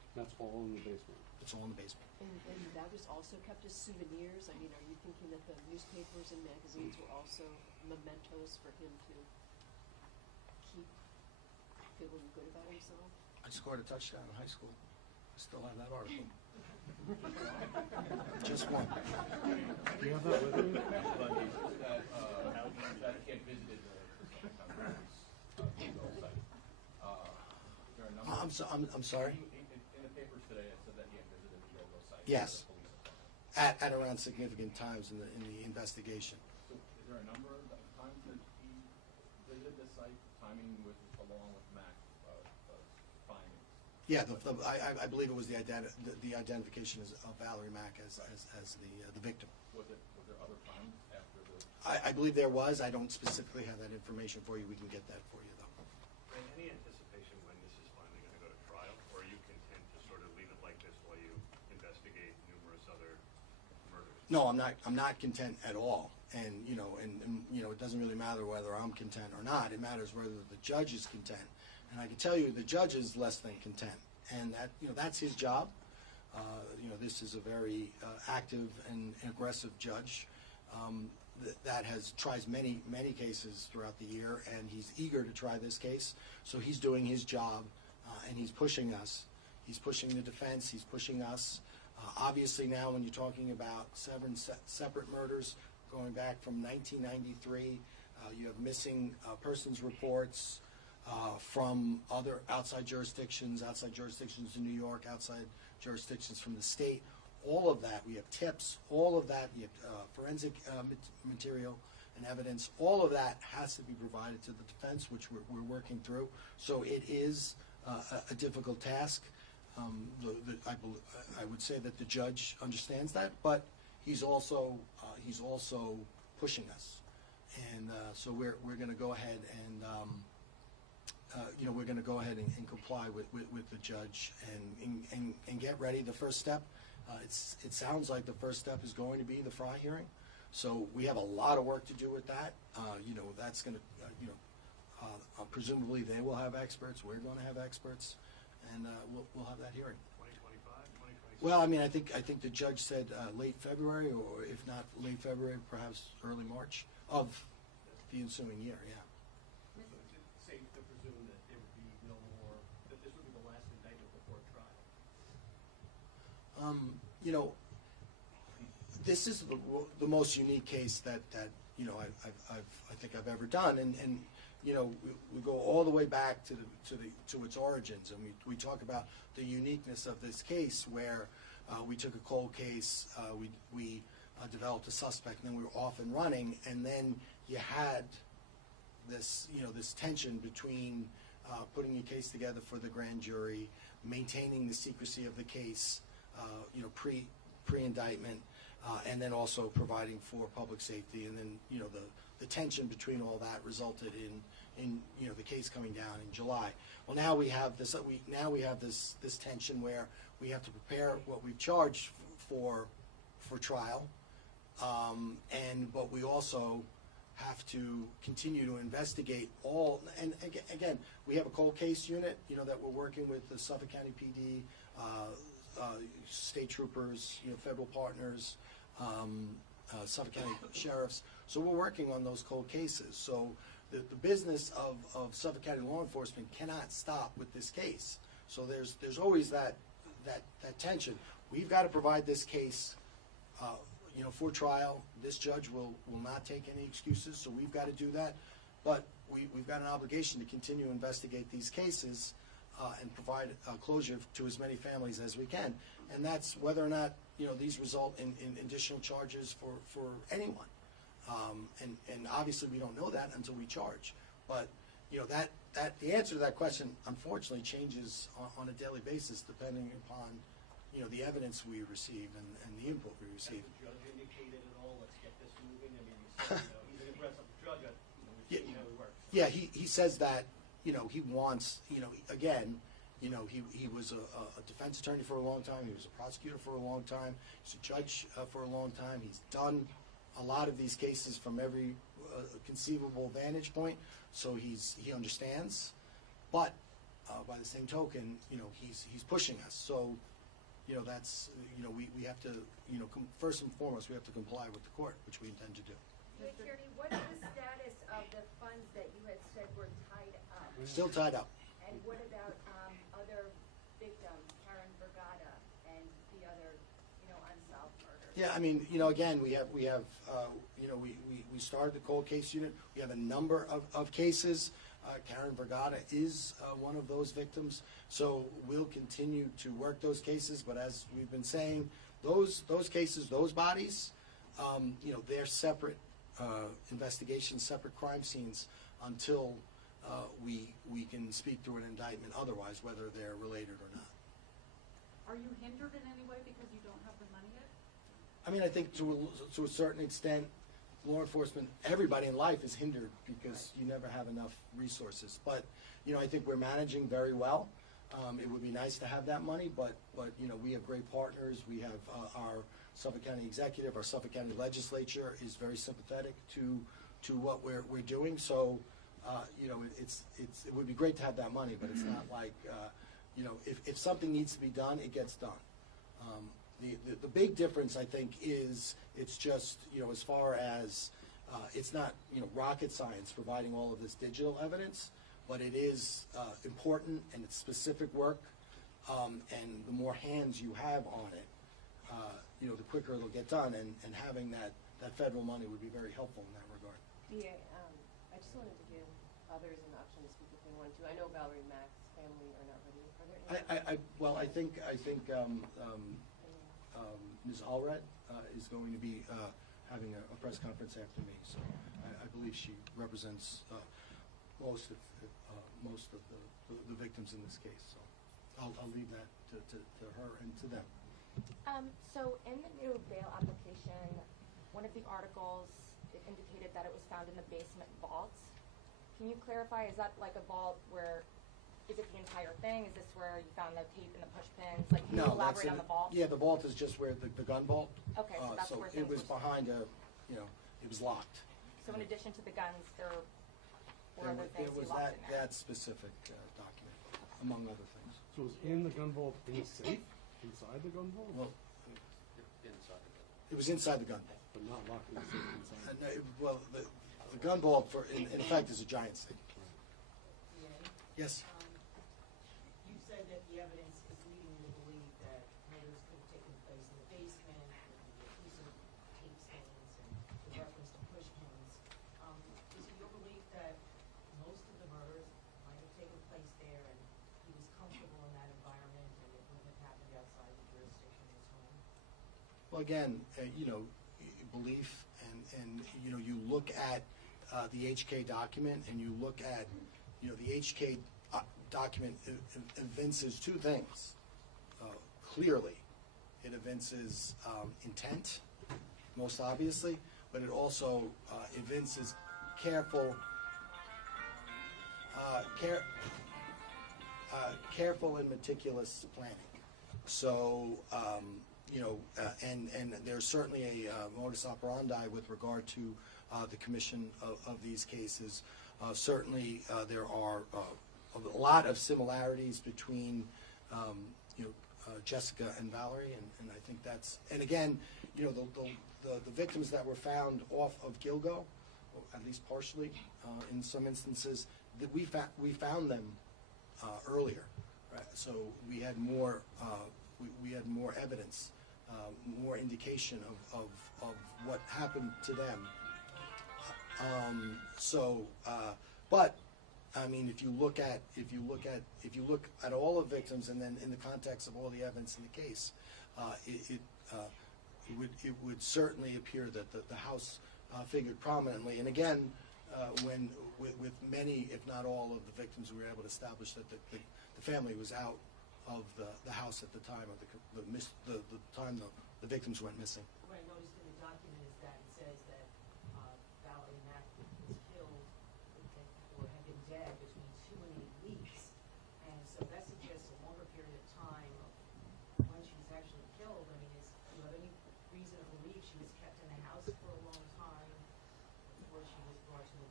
That's all in the basement. It's all in the basement. And that was also kept as souvenirs? I mean, are you thinking that the newspapers and magazines were also mementos for him to keep feeling good about himself? I scored a touchdown in high school. I still have that article. Just one. Do you have that with you? That kid visited the Gilgo site. There are a number I'm sorry? In the papers today, it said that he had visited the Gilgo site. Yes. The police department. At around significant times in the investigation. So is there a number of times that he visited the site, timing along with Mack's findings? Yeah, I believe it was the identification of Valerie Mack as the victim. Was there other times after the? I believe there was. I don't specifically have that information for you. We can get that for you, though. And any anticipation when this is finally going to go to trial, or are you content to sort of leave it like this while you investigate numerous other murders? No, I'm not content at all. And it doesn't really matter whether I'm content or not. It matters whether the judge is content. And I can tell you the judge is less than content. And that's his job. This is a very active and aggressive judge that tries many cases throughout the year, and he's eager to try this case. So he's doing his job, and he's pushing us. He's pushing the defense. He's pushing us. Obviously now when you're talking about 7 separate murders going back from 1993, you have missing persons reports from other outside jurisdictions in New York, outside jurisdictions from the state. All of that, we have tips, all of that, we have forensic material and evidence. All of that has to be provided to the defense, which we're working through. So it is a difficult task. I would say that the judge understands that, but he's also pushing us, and so we're going to go ahead and we're going to go ahead and comply with the judge and get ready. The first step, it sounds like the first step is going to be the Fry hearing. So we have a lot of work to do with that. That's going to, presumably they will have experts. We're going to have experts, and we'll have that hearing. 2025, 2026? Well, I mean, I think the judge said late February, or if not late February, perhaps early March of the ensuing year. Yeah. So is it safe to presume that there would be no more, that this would be the last indictment before trial? This is the most unique case that I think I've ever done, and we go all the way back to its origins, and we talk about the uniqueness of this case, where we took a cold case, we developed a suspect, and then we were off and running, and then you had this tension between putting a case together for the grand jury, maintaining the secrecy of the case, pre-indictment, and then also providing for public safety, and then the tension between all that resulted in the case coming down in July. Well, now we have this this tension where we have to prepare what we've charged for trial, but we also have to continue to investigate all. And again, we have a cold case unit, that we're working with the Suffolk County PD, state troopers, federal partners, Suffolk County sheriffs. So we're working on those cold cases. So the business of Suffolk County law enforcement cannot stop with this case. So there's always that tension. We've got to provide this case, for trial. This judge will not take any excuses, so we've got to do that. But we've got an obligation to continue to investigate these cases and provide closure to as many families as we can. And that's whether or not these result in additional charges for anyone. And obviously we don't know that until we charge. But that the answer to that question unfortunately changes on a daily basis depending upon the evidence we receive and the input we receive. Has the judge indicated at all, let's get this moving? I mean, you said, he's an aggressive judge. We've seen how he works. Yeah, he says that he wants again. He was a defense attorney for a long time. He was a prosecutor for a long time. He's a judge for a long time. He's done a lot of these cases from every conceivable vantage point, so he understands. But by the same token, he's pushing us. So, that's, we have to, first and foremost, we have to comply with the court, which we intend to do. The attorney, what is the status of the funds that you had said were tied up? Still tied up. And what about other victims, Karen Vergata and the other, unsolved murders? Yeah, I mean, again, we started the cold case unit. We have a number of cases. Karen Vergata is one of those victims. So we'll continue to work those cases. But as we've been saying, those cases, those bodies, they're separate investigations, separate crime scenes until we can speak through an indictment otherwise, whether they're related or not. Are you hindered in any way because you don't have the money yet? I mean, I think to a certain extent, law enforcement, everybody in life is hindered because you never have enough resources. But, I think we're managing very well. It would be nice to have that money, but we have great partners. We have our Suffolk County Executive, our Suffolk County Legislature is very sympathetic to what we're doing. So, it would be great to have that money, but it's not like, if something needs to be done, it gets done. The big difference, I think, is it's just, as far as, it's not, rocket science providing all of this digital evidence, but it is important and it's specific work, and the more hands you have on it, the quicker it'll get done, and having that federal money would be very helpful in that regard. Yeah, I just wanted to give others an option to speak if they want to. I know Valerie Mack's family are not ready. Are there any? I think Ms. Allred is going to be having a press conference after me, so I believe she represents most of the victims in this case. So I'll leave that to her and to them. So in the new bail application, one of the articles, it indicated that it was found in the basement vaults. Can you clarify, is that like a vault where, is it the entire thing? Is this where you found the tape and the push pins? Like, can you elaborate on the vault? Yeah, the vault is just where the gun vault. Okay, so that's where things it was were behind it was locked. So in addition to the guns, there were other things There was you locked in there? that specific document, among other things. So it was in the gun vault in the safe? Inside the gun vault? Well, Inside the gun. it was inside the gun vault. But not locked in the safe inside? The gun vault, in effect, is a giant safe. Yes? You said that the evidence is leading you to believe that murders could have taken place in the basement, with the adhesive tape stains and the reference to push pins. Is it your belief that most of the murders might have taken place there and he was comfortable in that environment and it wouldn't have happened outside the jurisdiction of his home? Well, again, belief and you look at the HK document and you look at, the HK document evinces two things. Clearly, it evinces intent, most obviously, but it also evinces careful and meticulous planning. So, and there's certainly a modus operandi with regard to the commission of these cases. Certainly, there are a lot of similarities between, Jessica and Valerie, and I think that's, and again, the victims that were found off of Gilgo, or at least partially, in some instances, that we found them earlier, right? So we had more evidence, more indication of what happened to them. But I mean, if you look at all the victims, and then in the context of all the evidence in the case, it would certainly appear that the house figured prominently. And again, with many, if not all, of the victims, we were able to establish that the family was out of the house at the time of the time the victims went missing. What I noticed in the document is that it says that Valerie Mack was killed or had been dead between 2 and 8 weeks, and so that suggests a longer period of time of when she was actually killed. I mean, do you have any reason to believe she was kept in the house for a long time before she was brought to the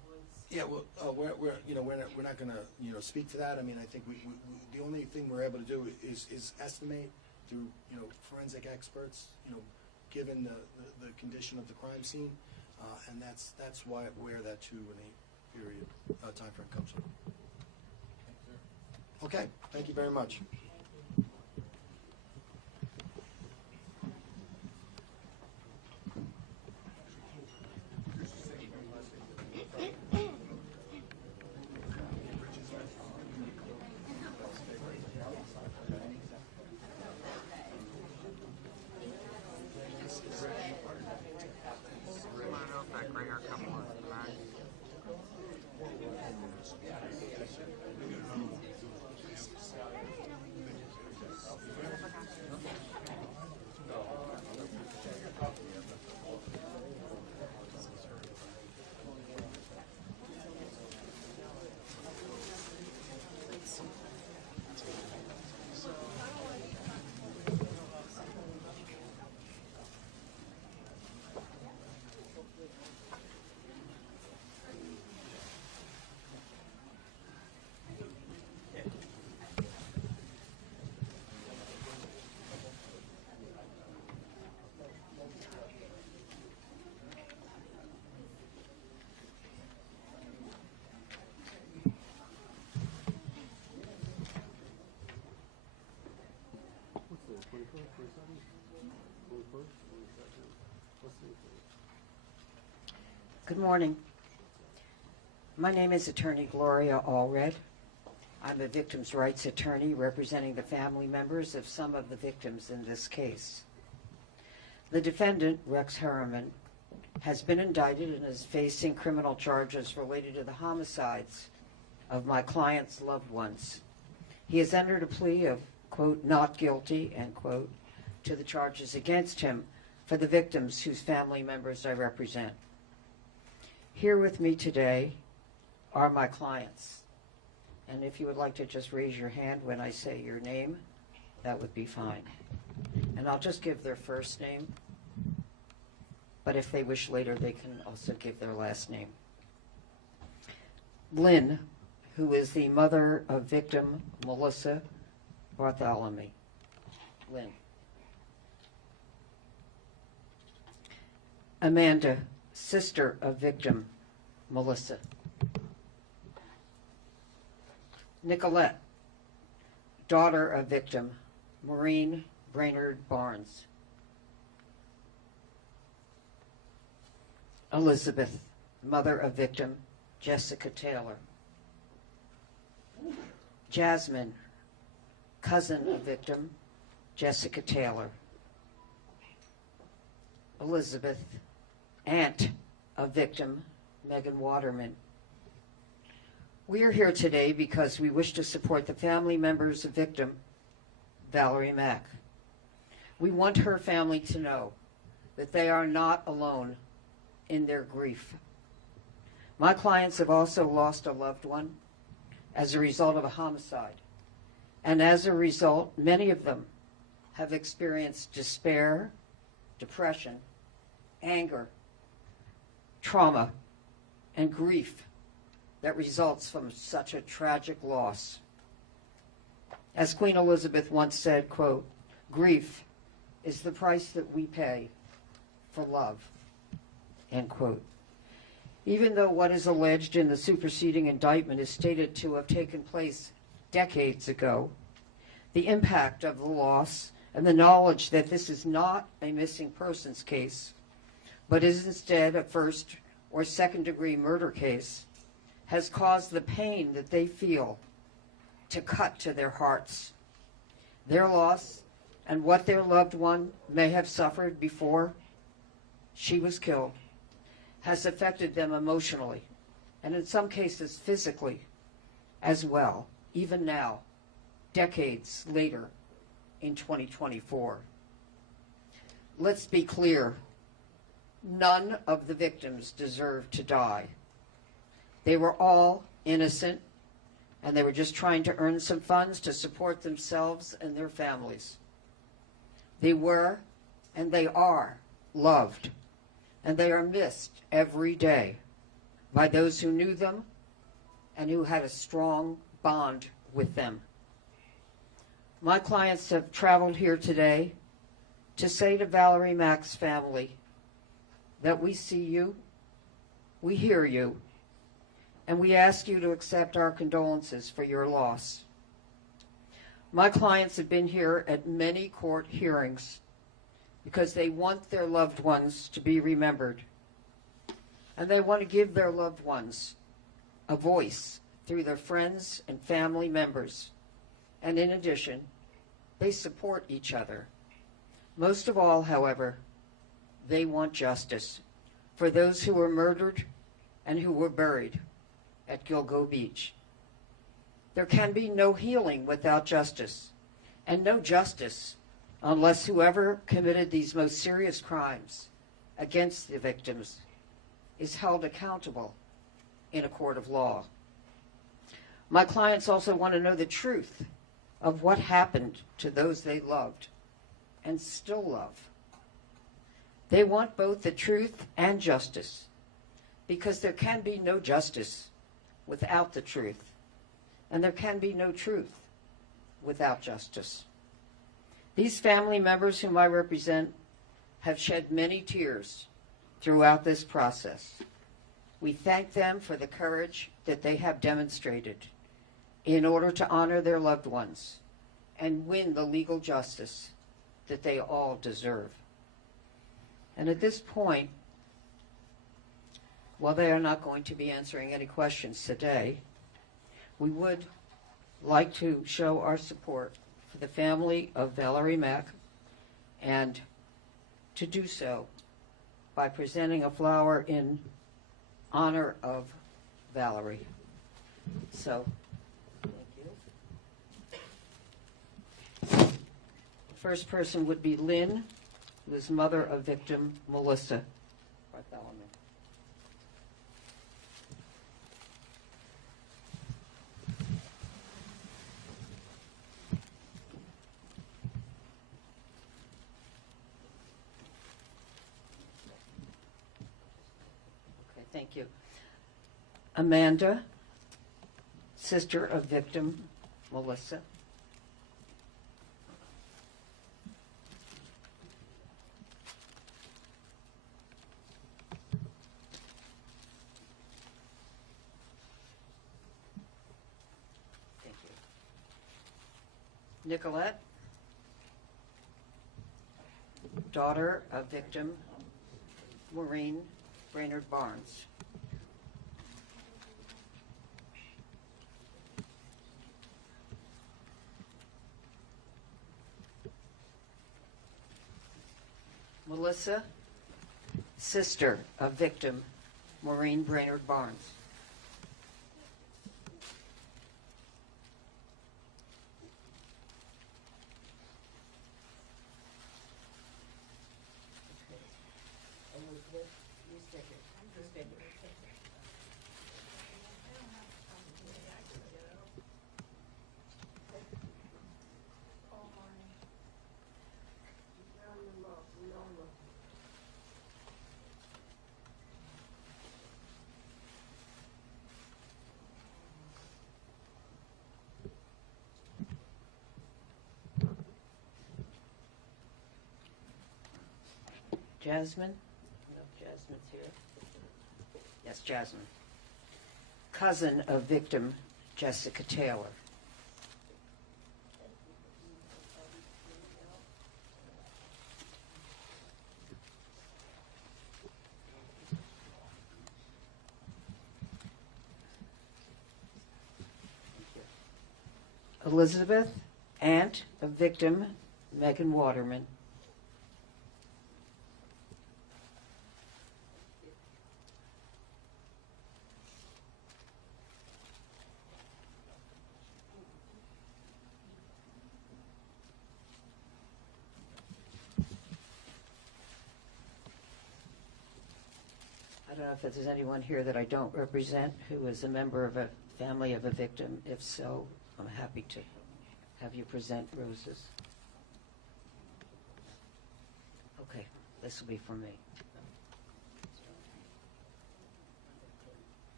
months? Yeah, well, we're not going to speak to that. I mean, I think we the only thing we're able to do is estimate through forensic experts, given the condition of the crime scene, and that's where that 2 and 8 period time frame comes from. Okay, thank you very much. Good morning. My name is Attorney Gloria Allred. I'm a victims' rights attorney representing the family members of some of the victims in this case. The defendant, Rex Heuermann, has been indicted and is facing criminal charges related to the homicides of my client's loved ones. He has entered a plea of, quote, not guilty, end quote, to the charges against him for the victims whose family members I represent. Here with me today are my clients. And if you would like to just raise your hand when I say your name, that would be fine. And I'll just give their first name, but if they wish later, they can also give their last name. Lynn, who is the mother of victim Melissa Bartholomew. Lynn. Amanda, sister of victim Melissa. Nicolette, daughter of victim Maureen Brainerd Barnes. Elizabeth, mother of victim Jessica Taylor. Jasmine, cousin of victim Jessica Taylor. Elizabeth, aunt of victim Megan Waterman. We are here today because we wish to support the family members of victim Valerie Mack. We want her family to know that they are not alone in their grief. My clients have also lost a loved one as a result of a homicide. And as a result, many of them have experienced despair, depression, anger, trauma, and grief that results from such a tragic loss. As Queen Elizabeth once said, quote, grief is the price that we pay for love, end quote. Even though what is alleged in the superseding indictment is stated to have taken place decades ago, the impact of the loss and the knowledge that this is not a missing persons case, but is instead a first or second degree murder case, has caused the pain that they feel to cut to their hearts. Their loss and what their loved one may have suffered before she was killed has affected them emotionally, and in some cases physically as well, even now, decades later in 2024. Let's be clear, none of the victims deserve to die. They were all innocent, and they were just trying to earn some funds to support themselves and their families. They were, and they are, loved, and they are missed every day. by those who knew them and who had a strong bond with them. My clients have traveled here today to say to Valerie Mack's family that we see you, we hear you, and we ask you to accept our condolences for your loss. My clients have been here at many court hearings because they want their loved ones to be remembered, and they want to give their loved ones a voice through their friends and family members. And in addition, they support each other. Most of all, however, they want justice for those who were murdered and who were buried at Gilgo Beach. There can be no healing without justice, and no justice unless whoever committed these most serious crimes against the victims is held accountable in a court of law. My clients also want to know the truth of what happened to those they loved and still love. They want both the truth and justice, because there can be no justice without the truth, and there can be no truth without justice. These family members whom I represent have shed many tears throughout this process. We thank them for the courage that they have demonstrated in order to honor their loved ones and win the legal justice that they all deserve. And at this point, while they are not going to be answering any questions today, we would like to show our support for the family of Valerie Mack, and to do so by presenting a flower in honor of Valerie. So, thank you. First person would be Lynn, who is mother of victim Melissa Bartholomew. Okay, thank you. Amanda, sister of victim Melissa. Nicolette, daughter of victim Maureen Brainerd Barnes. Melissa, sister of victim Maureen Brainerd Barnes. Jasmine? No, Jasmine's here. Yes, Jasmine. Cousin of victim Jessica Taylor. Elizabeth, aunt of victim Megan Waterman. I don't know if there's anyone here that I don't represent who is a member of a family of a victim. If so, I'm happy to have you present roses. Okay, this will be for me.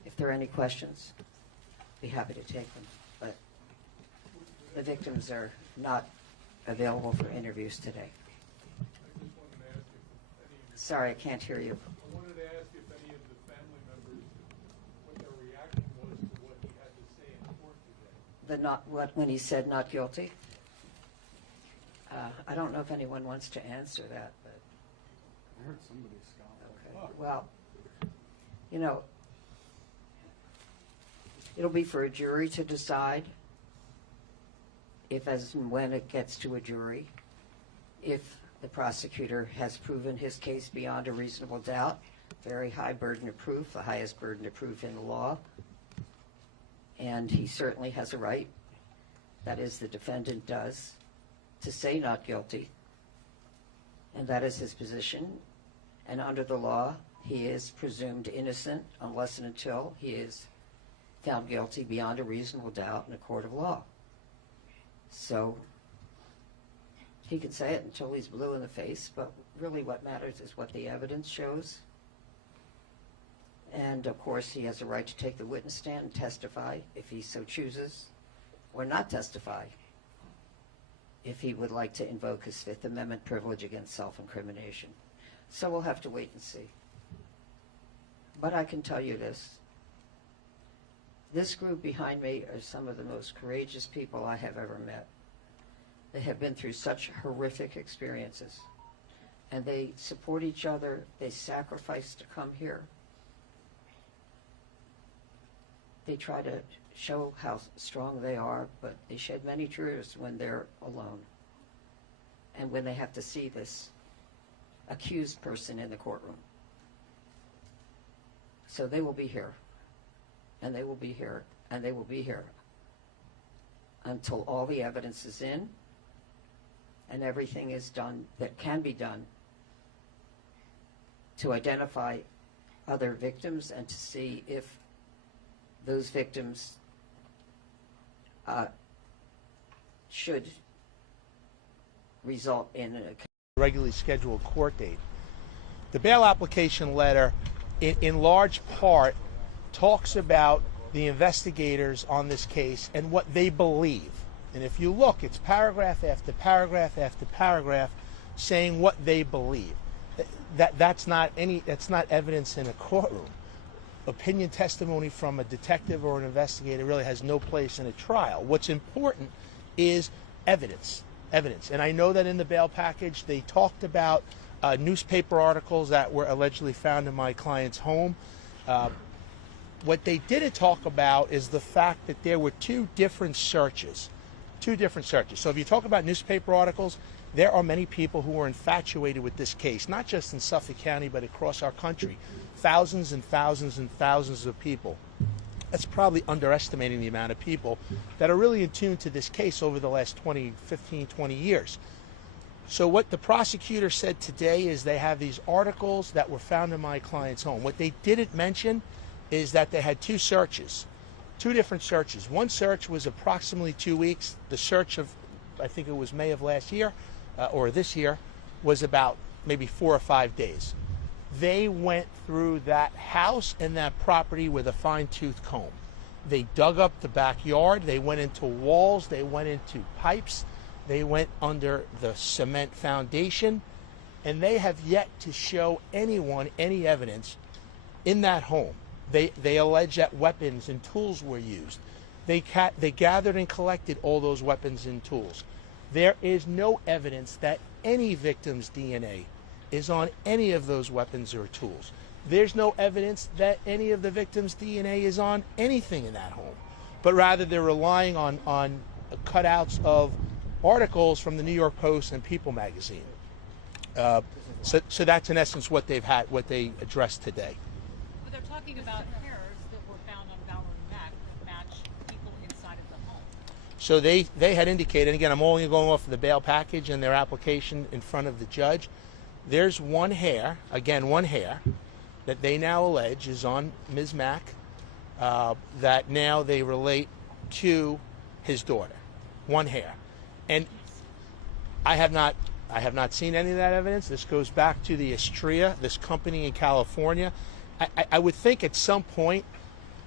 If there are any questions, be happy to take them. But the victims are not available for interviews today. Sorry, I can't hear you. I wanted to ask if any of the family members, what their reaction was to what he had to say in court today. When he said not guilty? I don't know if anyone wants to answer that, but. I heard somebody scoff. Okay. Well, you know, it'll be for a jury to decide if, as and when it gets to a jury, if the prosecutor has proven his case beyond a reasonable doubt, very high burden of proof, the highest burden of proof in the law, and he certainly has a right, that is, the defendant does, to say not guilty, and that is his position. And under the law, he is presumed innocent unless and until he is found guilty beyond a reasonable doubt in a court of law. So he can say it until he's blue in the face, but really what matters is what the evidence shows. And of course, he has a right to take the witness stand and testify if he so chooses, or not testify if he would like to invoke his Fifth Amendment privilege against self-incrimination. So we'll have to wait and see. But I can tell you this. This group behind me are some of the most courageous people I have ever met. They have been through such horrific experiences. And they support each other. They sacrifice to come here. They try to show how strong they are, but they shed many tears when they're alone. And when they have to see this accused person in the courtroom. So they will be here. And they will be here. And they will be here until all the evidence is in and everything is done that can be done to identify other victims and to see if those victims should result in a regularly scheduled court date. The bail application letter, in large part, talks about the investigators on this case and what they believe. And if you look, it's paragraph after paragraph after paragraph saying what they believe. That's not evidence in a courtroom. Opinion testimony from a detective or an investigator really has no place in a trial. What's important is evidence. And I know that in the bail package they talked about newspaper articles that were allegedly found in my client's home. What they didn't talk about is the fact that there were two different searches. So if you talk about newspaper articles, there are many people who are infatuated with this case, not just in Suffolk County, but across our country. Thousands and thousands and thousands of people. That's probably underestimating the amount of people that are really in tune to this case over the last 15, 20 years. So what the prosecutor said today is they have these articles that were found in my client's home. What they didn't mention is that they had two searches, two different searches. One search was approximately 2 weeks. The search of, I think it was May of last year, or this year, was about maybe 4 or 5 days. They went through that house and that property with a fine-tooth comb. They dug up the backyard, they went into walls, they went into pipes, they went under the cement foundation, and they have yet to show anyone any evidence in that home. They allege that weapons and tools were used. They gathered and collected all those weapons and tools. There is no evidence that any victim's DNA is on any of those weapons or tools. There's no evidence that any of the victim's DNA is on anything in that home, but rather they're relying on cutouts of articles from the New York Post and People magazine. So that's in essence what they addressed today. But they're talking about hairs that were found on Valerie Mack that match people inside of the home. So they had indicated, and again, I'm only going off of the bail package and their application in front of the judge. There's one hair, that they now allege is on Ms. Mack, that now they relate to his daughter. One hair. And I have not seen any of that evidence. This goes back to the Astrea, this company in California. I would think at some point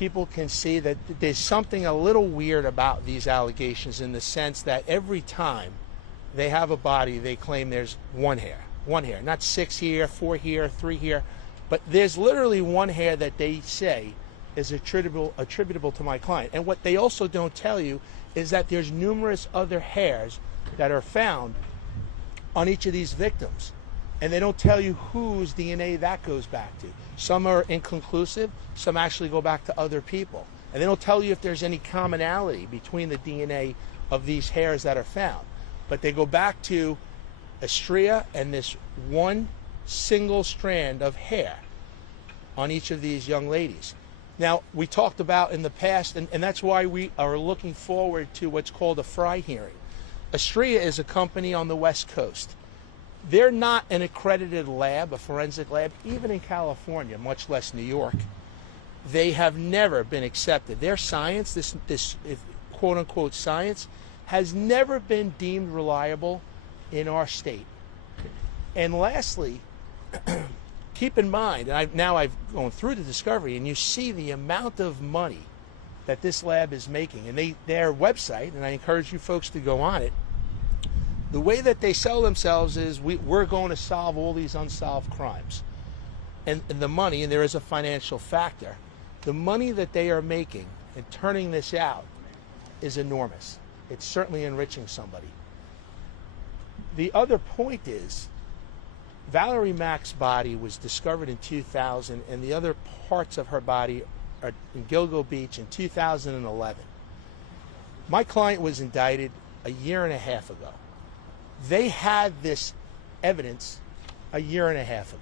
people can see that there's something a little weird about these allegations, in the sense that every time they have a body, they claim there's one hair, not 6 here, 4 here, 3 here, but there's literally one hair that they say is attributable to my client. And what they also don't tell you is that there's numerous other hairs that are found on each of these victims. And they don't tell you whose DNA that goes back to. Some are inconclusive, some actually go back to other people. And they don't tell you if there's any commonality between the DNA of these hairs that are found. But they go back to a stria and this one single strand of hair on each of these young ladies. Now, we talked about in the past, and that's why we are looking forward to what's called a Fry hearing. Astria is a company on the West Coast. They're not an accredited lab, a forensic lab, even in California, much less New York. They have never been accepted. Their science, this quote-unquote science, has never been deemed reliable in our state. And lastly, keep in mind, and I've gone through the discovery, and you see the amount of money that this lab is making. And their website, and I encourage you folks to go on it, the way that they sell themselves is we're going to solve all these unsolved crimes. And the money, and there is a financial factor, the money that they are making and turning this out is enormous. It's certainly enriching somebody. The other point is, Valerie Mack's body was discovered in 2000, and the other parts of her body are in Gilgo Beach in 2011. My client was indicted a year and a half ago. They had this evidence a year and a half ago.